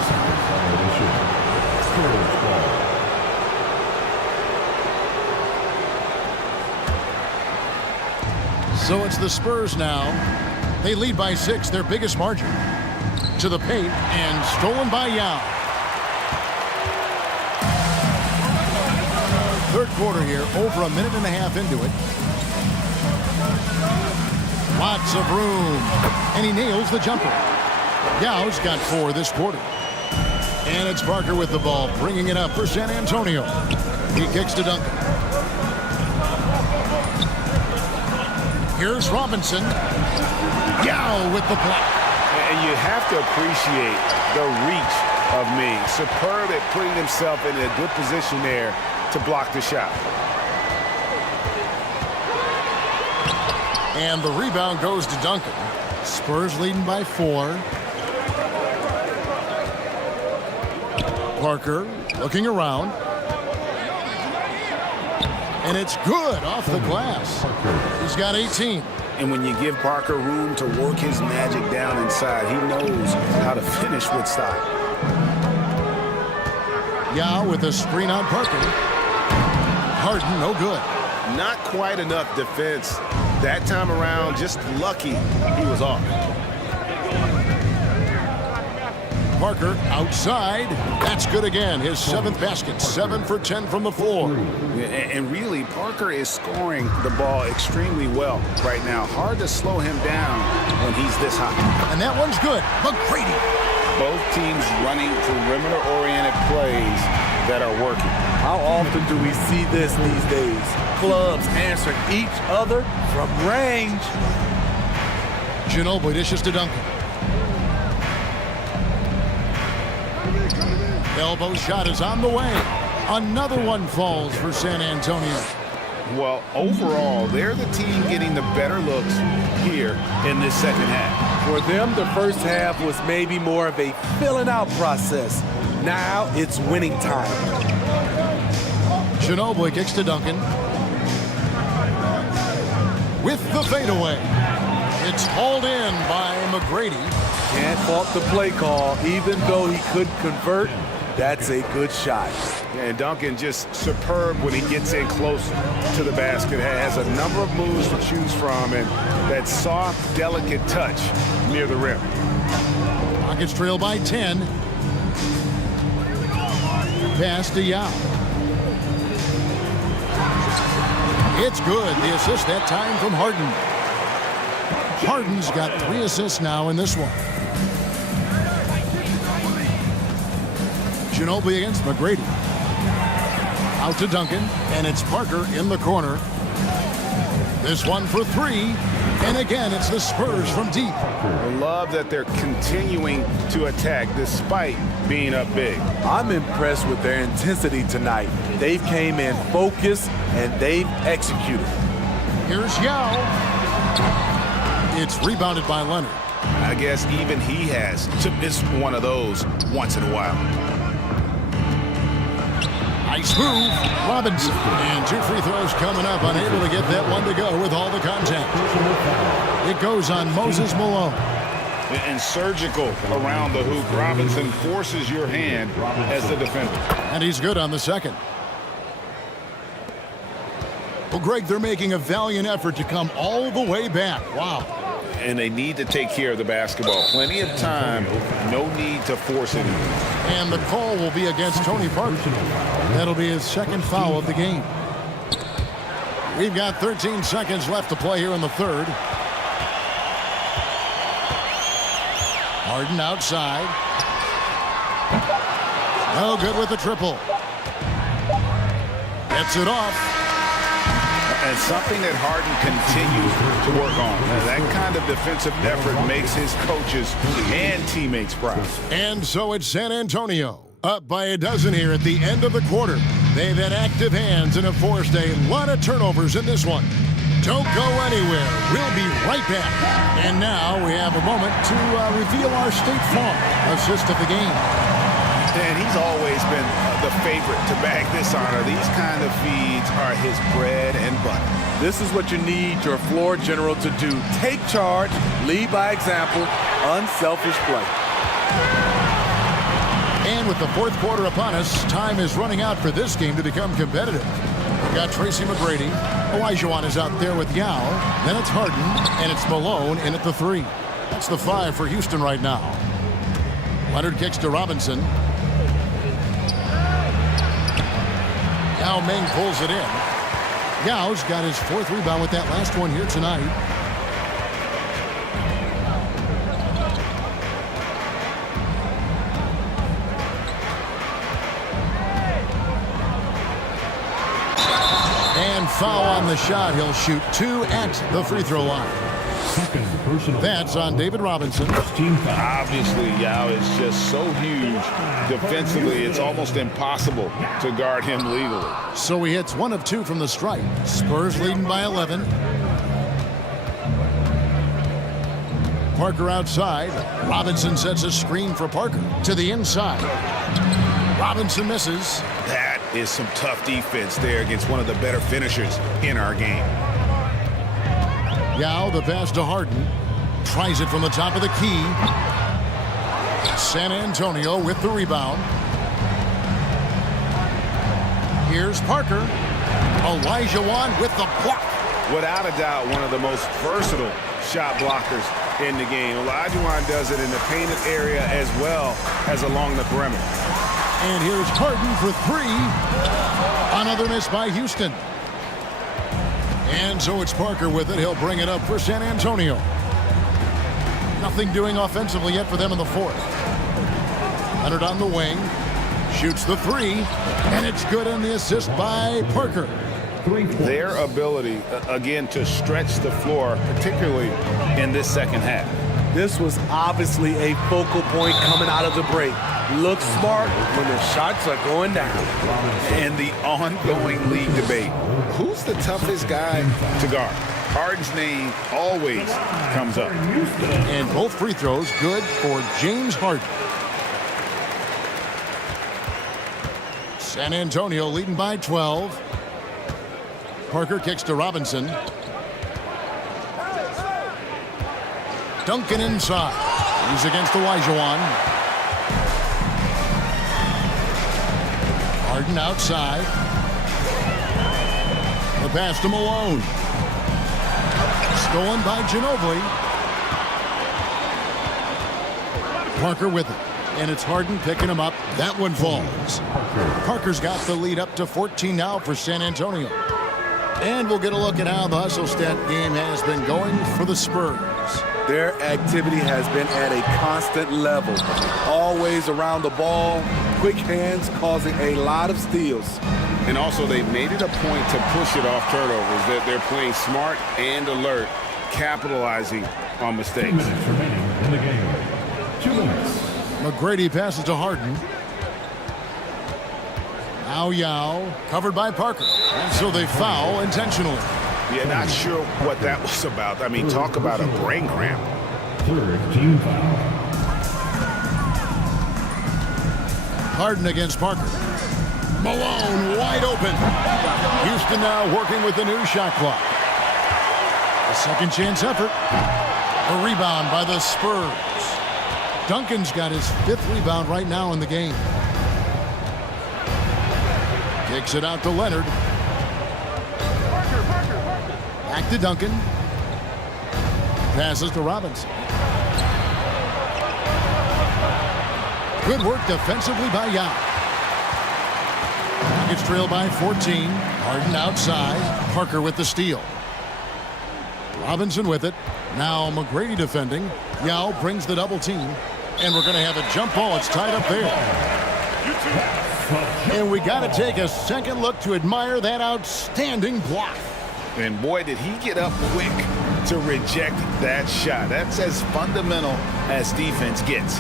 So it's the Spurs now. They lead by 6, their biggest margin. To the paint, and stolen by Yao. Third quarter here, over a minute and a half into it. Lots of room, and he nails the jumper. Yao's got 4 this quarter. And it's Parker with the ball, bringing it up for San Antonio. He kicks to Duncan. Here's Robinson. Yao with the block. And you have to appreciate the reach of Ming. Superb at putting himself in a good position there to block the shot. And the rebound goes to Duncan. Spurs leading by 4. Parker looking around. And it's good off the glass. He's got 18. And when you give Parker room to work his magic down inside, he knows how to finish with style. Yao with a screen on Parker. Harden, no good. Not quite enough defense that time around. Just lucky he was off. Parker outside. That's good again. His 7th basket. 7 for 10 from the floor. And really, Parker is scoring the ball extremely well right now. Hard to slow him down when he's this hot. And that one's good. McGrady. Both teams running perimeter-oriented plays that are working. How often do we see this these days? Clubs answering each other from range. Ginobili dishes to Duncan. Elbow shot is on the way. Another one falls for San Antonio. Well, overall, they're the team getting the better looks here in this second half. For them, the first half was maybe more of a filling out process. Now it's winning time. Ginobili kicks to Duncan. With the fadeaway. It's hauled in by McGrady. Can't fault the play call. Even though he couldn't convert, that's a good shot. And Duncan just superb when he gets in close to the basket. Has a number of moves to choose from, and that soft, delicate touch near the rim. Rockets trail by 10. Pass to Yao. It's good. The assist that time from Harden. Harden's got 3 assists now in this one. Ginobili against McGrady. Out to Duncan, and it's Parker in the corner. This one for 3, and again, it's the Spurs from deep. I love that they're continuing to attack despite being up big. I'm impressed with their intensity tonight. They've came in focused, and they've executed. Here's Yao. It's rebounded by Leonard. I guess even he has to miss one of those once in a while. Nice move, Robinson. And 2 free throws coming up, unable to get that one to go with all the contact. It goes on Moses Malone. And surgical around the hoop. Robinson forces your hand as the defender. And he's good on the second. Well, Greg, they're making a valiant effort to come all the way back. Wow. And they need to take care of the basketball. Plenty of time. No need to force it. And the call will be against Tony Parker. That'll be his second foul of the game. We've got 13 seconds left to play here in the third. Harden outside. No good with the triple. Gets it off. And something that Harden continues to work on. That kind of defensive effort makes his coaches and teammates proud. And so it's San Antonio, up by a dozen here at the end of the quarter. They've had active hands and have forced a lot of turnovers in this one. Don't go anywhere. We'll be right back. And now we have a moment to reveal our State Farm assist of the game. And he's always been the favorite to bag this honor. These kind of feeds are his bread and butter. This is what you need your floor general to do. Take charge, lead by example, unselfish play. And with the fourth quarter upon us, time is running out for this game to become competitive. We've got Tracy McGrady. Olajuwon is out there with Yao. Then it's Harden, and it's Malone in at the 3. That's the 5 for Houston right now. Leonard kicks to Robinson. Yao Ming pulls it in. Yao's got his 4th rebound with that last one here tonight. And foul on the shot. He'll shoot 2 at the free throw line. That's on David Robinson. Obviously, Yao is just so huge defensively, it's almost impossible to guard him legally. So he hits 1 of 2 from the stripe. Spurs leading by 11. Parker outside. Robinson sets a screen for Parker to the inside. Robinson misses. That is some tough defense there against one of the better finishers in our game. Yao, the pass to Harden. Tries it from the top of the key. San Antonio with the rebound. Here's Parker. Olajuwon with the block. Without a doubt, one of the most versatile shot blockers in the game. Olajuwon does it in the painted area as well as along the perimeter. And here's Harden for 3. Another miss by Houston. And so it's Parker with it. He'll bring it up for San Antonio. Nothing doing offensively yet for them in the 4th. Leonard on the wing. Shoots the 3. And it's good on the assist by Parker. Their ability, again, to stretch the floor, particularly in this second half. This was obviously a focal point coming out of the break. Look smart when the shots are going down. And the ongoing league debate. Who's the toughest guy to guard? Harden's name always comes up. And both free throws good for James Harden. San Antonio leading by 12. Parker kicks to Robinson. Duncan inside. He's against Olajuwon. Harden outside. The pass to Malone. Stolen by Ginobili. Parker with it. And it's Harden picking him up. That one falls. Parker's got the lead up to 14 now for San Antonio. And we'll get a look at how the hustle stat game has been going for the Spurs. Their activity has been at a constant level. Always around the ball, quick hands causing a lot of steals. And also they've made it a point to push it off turnovers. That they're playing smart and alert, capitalizing on mistakes. 2 minutes remaining in the game. 2 minutes. McGrady passes to Harden. Now Yao covered by Parker. And so they foul intentionally. Yeah, not sure what that was about. I mean, talk about a brain cramp. Third team foul. Harden against Parker. Malone wide open. Houston now working with the new shot clock. A second chance effort. A rebound by the Spurs. Duncan's got his 5th rebound right now in the game. Kicks it out to Leonard. Back to Duncan. Passes to Robinson. Good work defensively by Yao. Nuggets trail by 14. Harden outside. Parker with the steal. Robinson with it. Now McGrady defending. Yao brings the double team. And we're going to have a jump ball. It's tied up there. And we got to take a second look to admire that outstanding block. And boy, did he get up quick to reject that shot. That's as fundamental as defense gets.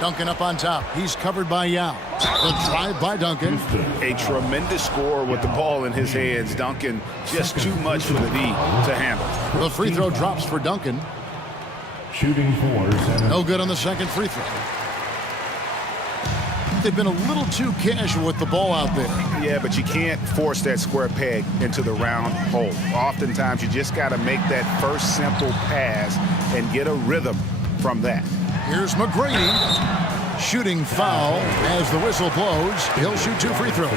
Duncan up on top. He's covered by Yao. The drive by Duncan. A tremendous score with the ball in his hands. Duncan just too much for the D to handle. The free throw drops for Duncan. Shooting for no good on the second free throw. They've been a little too casual with the ball out there. Yeah, but you can't force that square peg into the round hole. Oftentimes, you just got to make that first simple pass and get a rhythm from that. Here's McGrady. Shooting foul as the whistle blows. He'll shoot 2 free throws.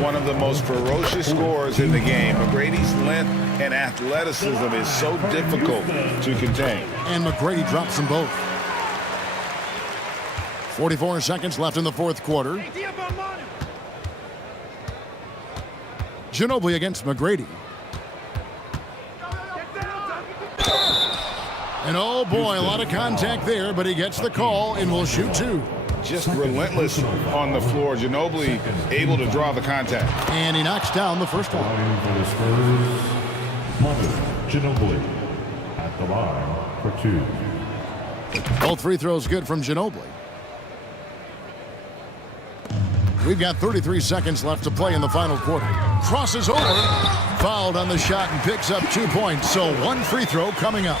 One of the most ferocious scorers in the game. McGrady's length and athleticism is so difficult to contain. And McGrady drops them both. 44 seconds left in the 4th quarter. Ginobili against McGrady. And oh boy, a lot of contact there, but he gets the call and will shoot 2. Just relentless on the floor. Ginobili able to draw the contact. And he knocks down the first one. For the Spurs, Ginobili at the line for 2. Both free throws good from Ginobili. We've got 33 seconds left to play in the final quarter. Crosses over, fouled on the shot and picks up 2 points. So 1 free throw coming up.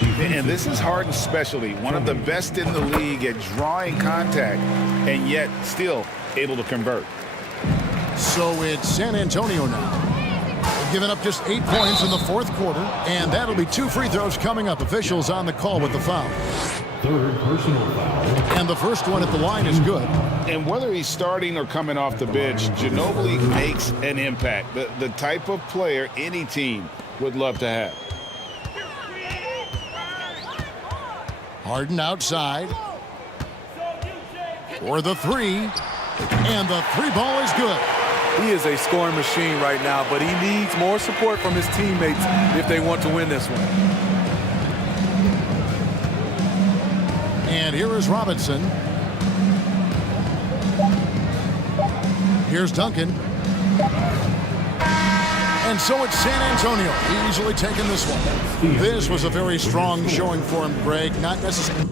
And this is Harden's specialty. One of the best in the league at drawing contact and yet still able to convert. So it's San Antonio now. They've given up just 8 points in the 4th quarter, and that'll be 2 free throws coming up. Officials on the call with the foul. 3rd personal foul. And the first one at the line is good. And whether he's starting or coming off the bench, Ginobili makes an impact. The type of player any team would love to have. Harden outside. For the 3. And the 3 ball is good. He is a scoring machine right now, but he needs more support from his teammates if they want to win this one. And here is Robinson. Here's Duncan. And so it's San Antonio easily taking this one. This was a very strong showing for him, Greg. Not necessarily.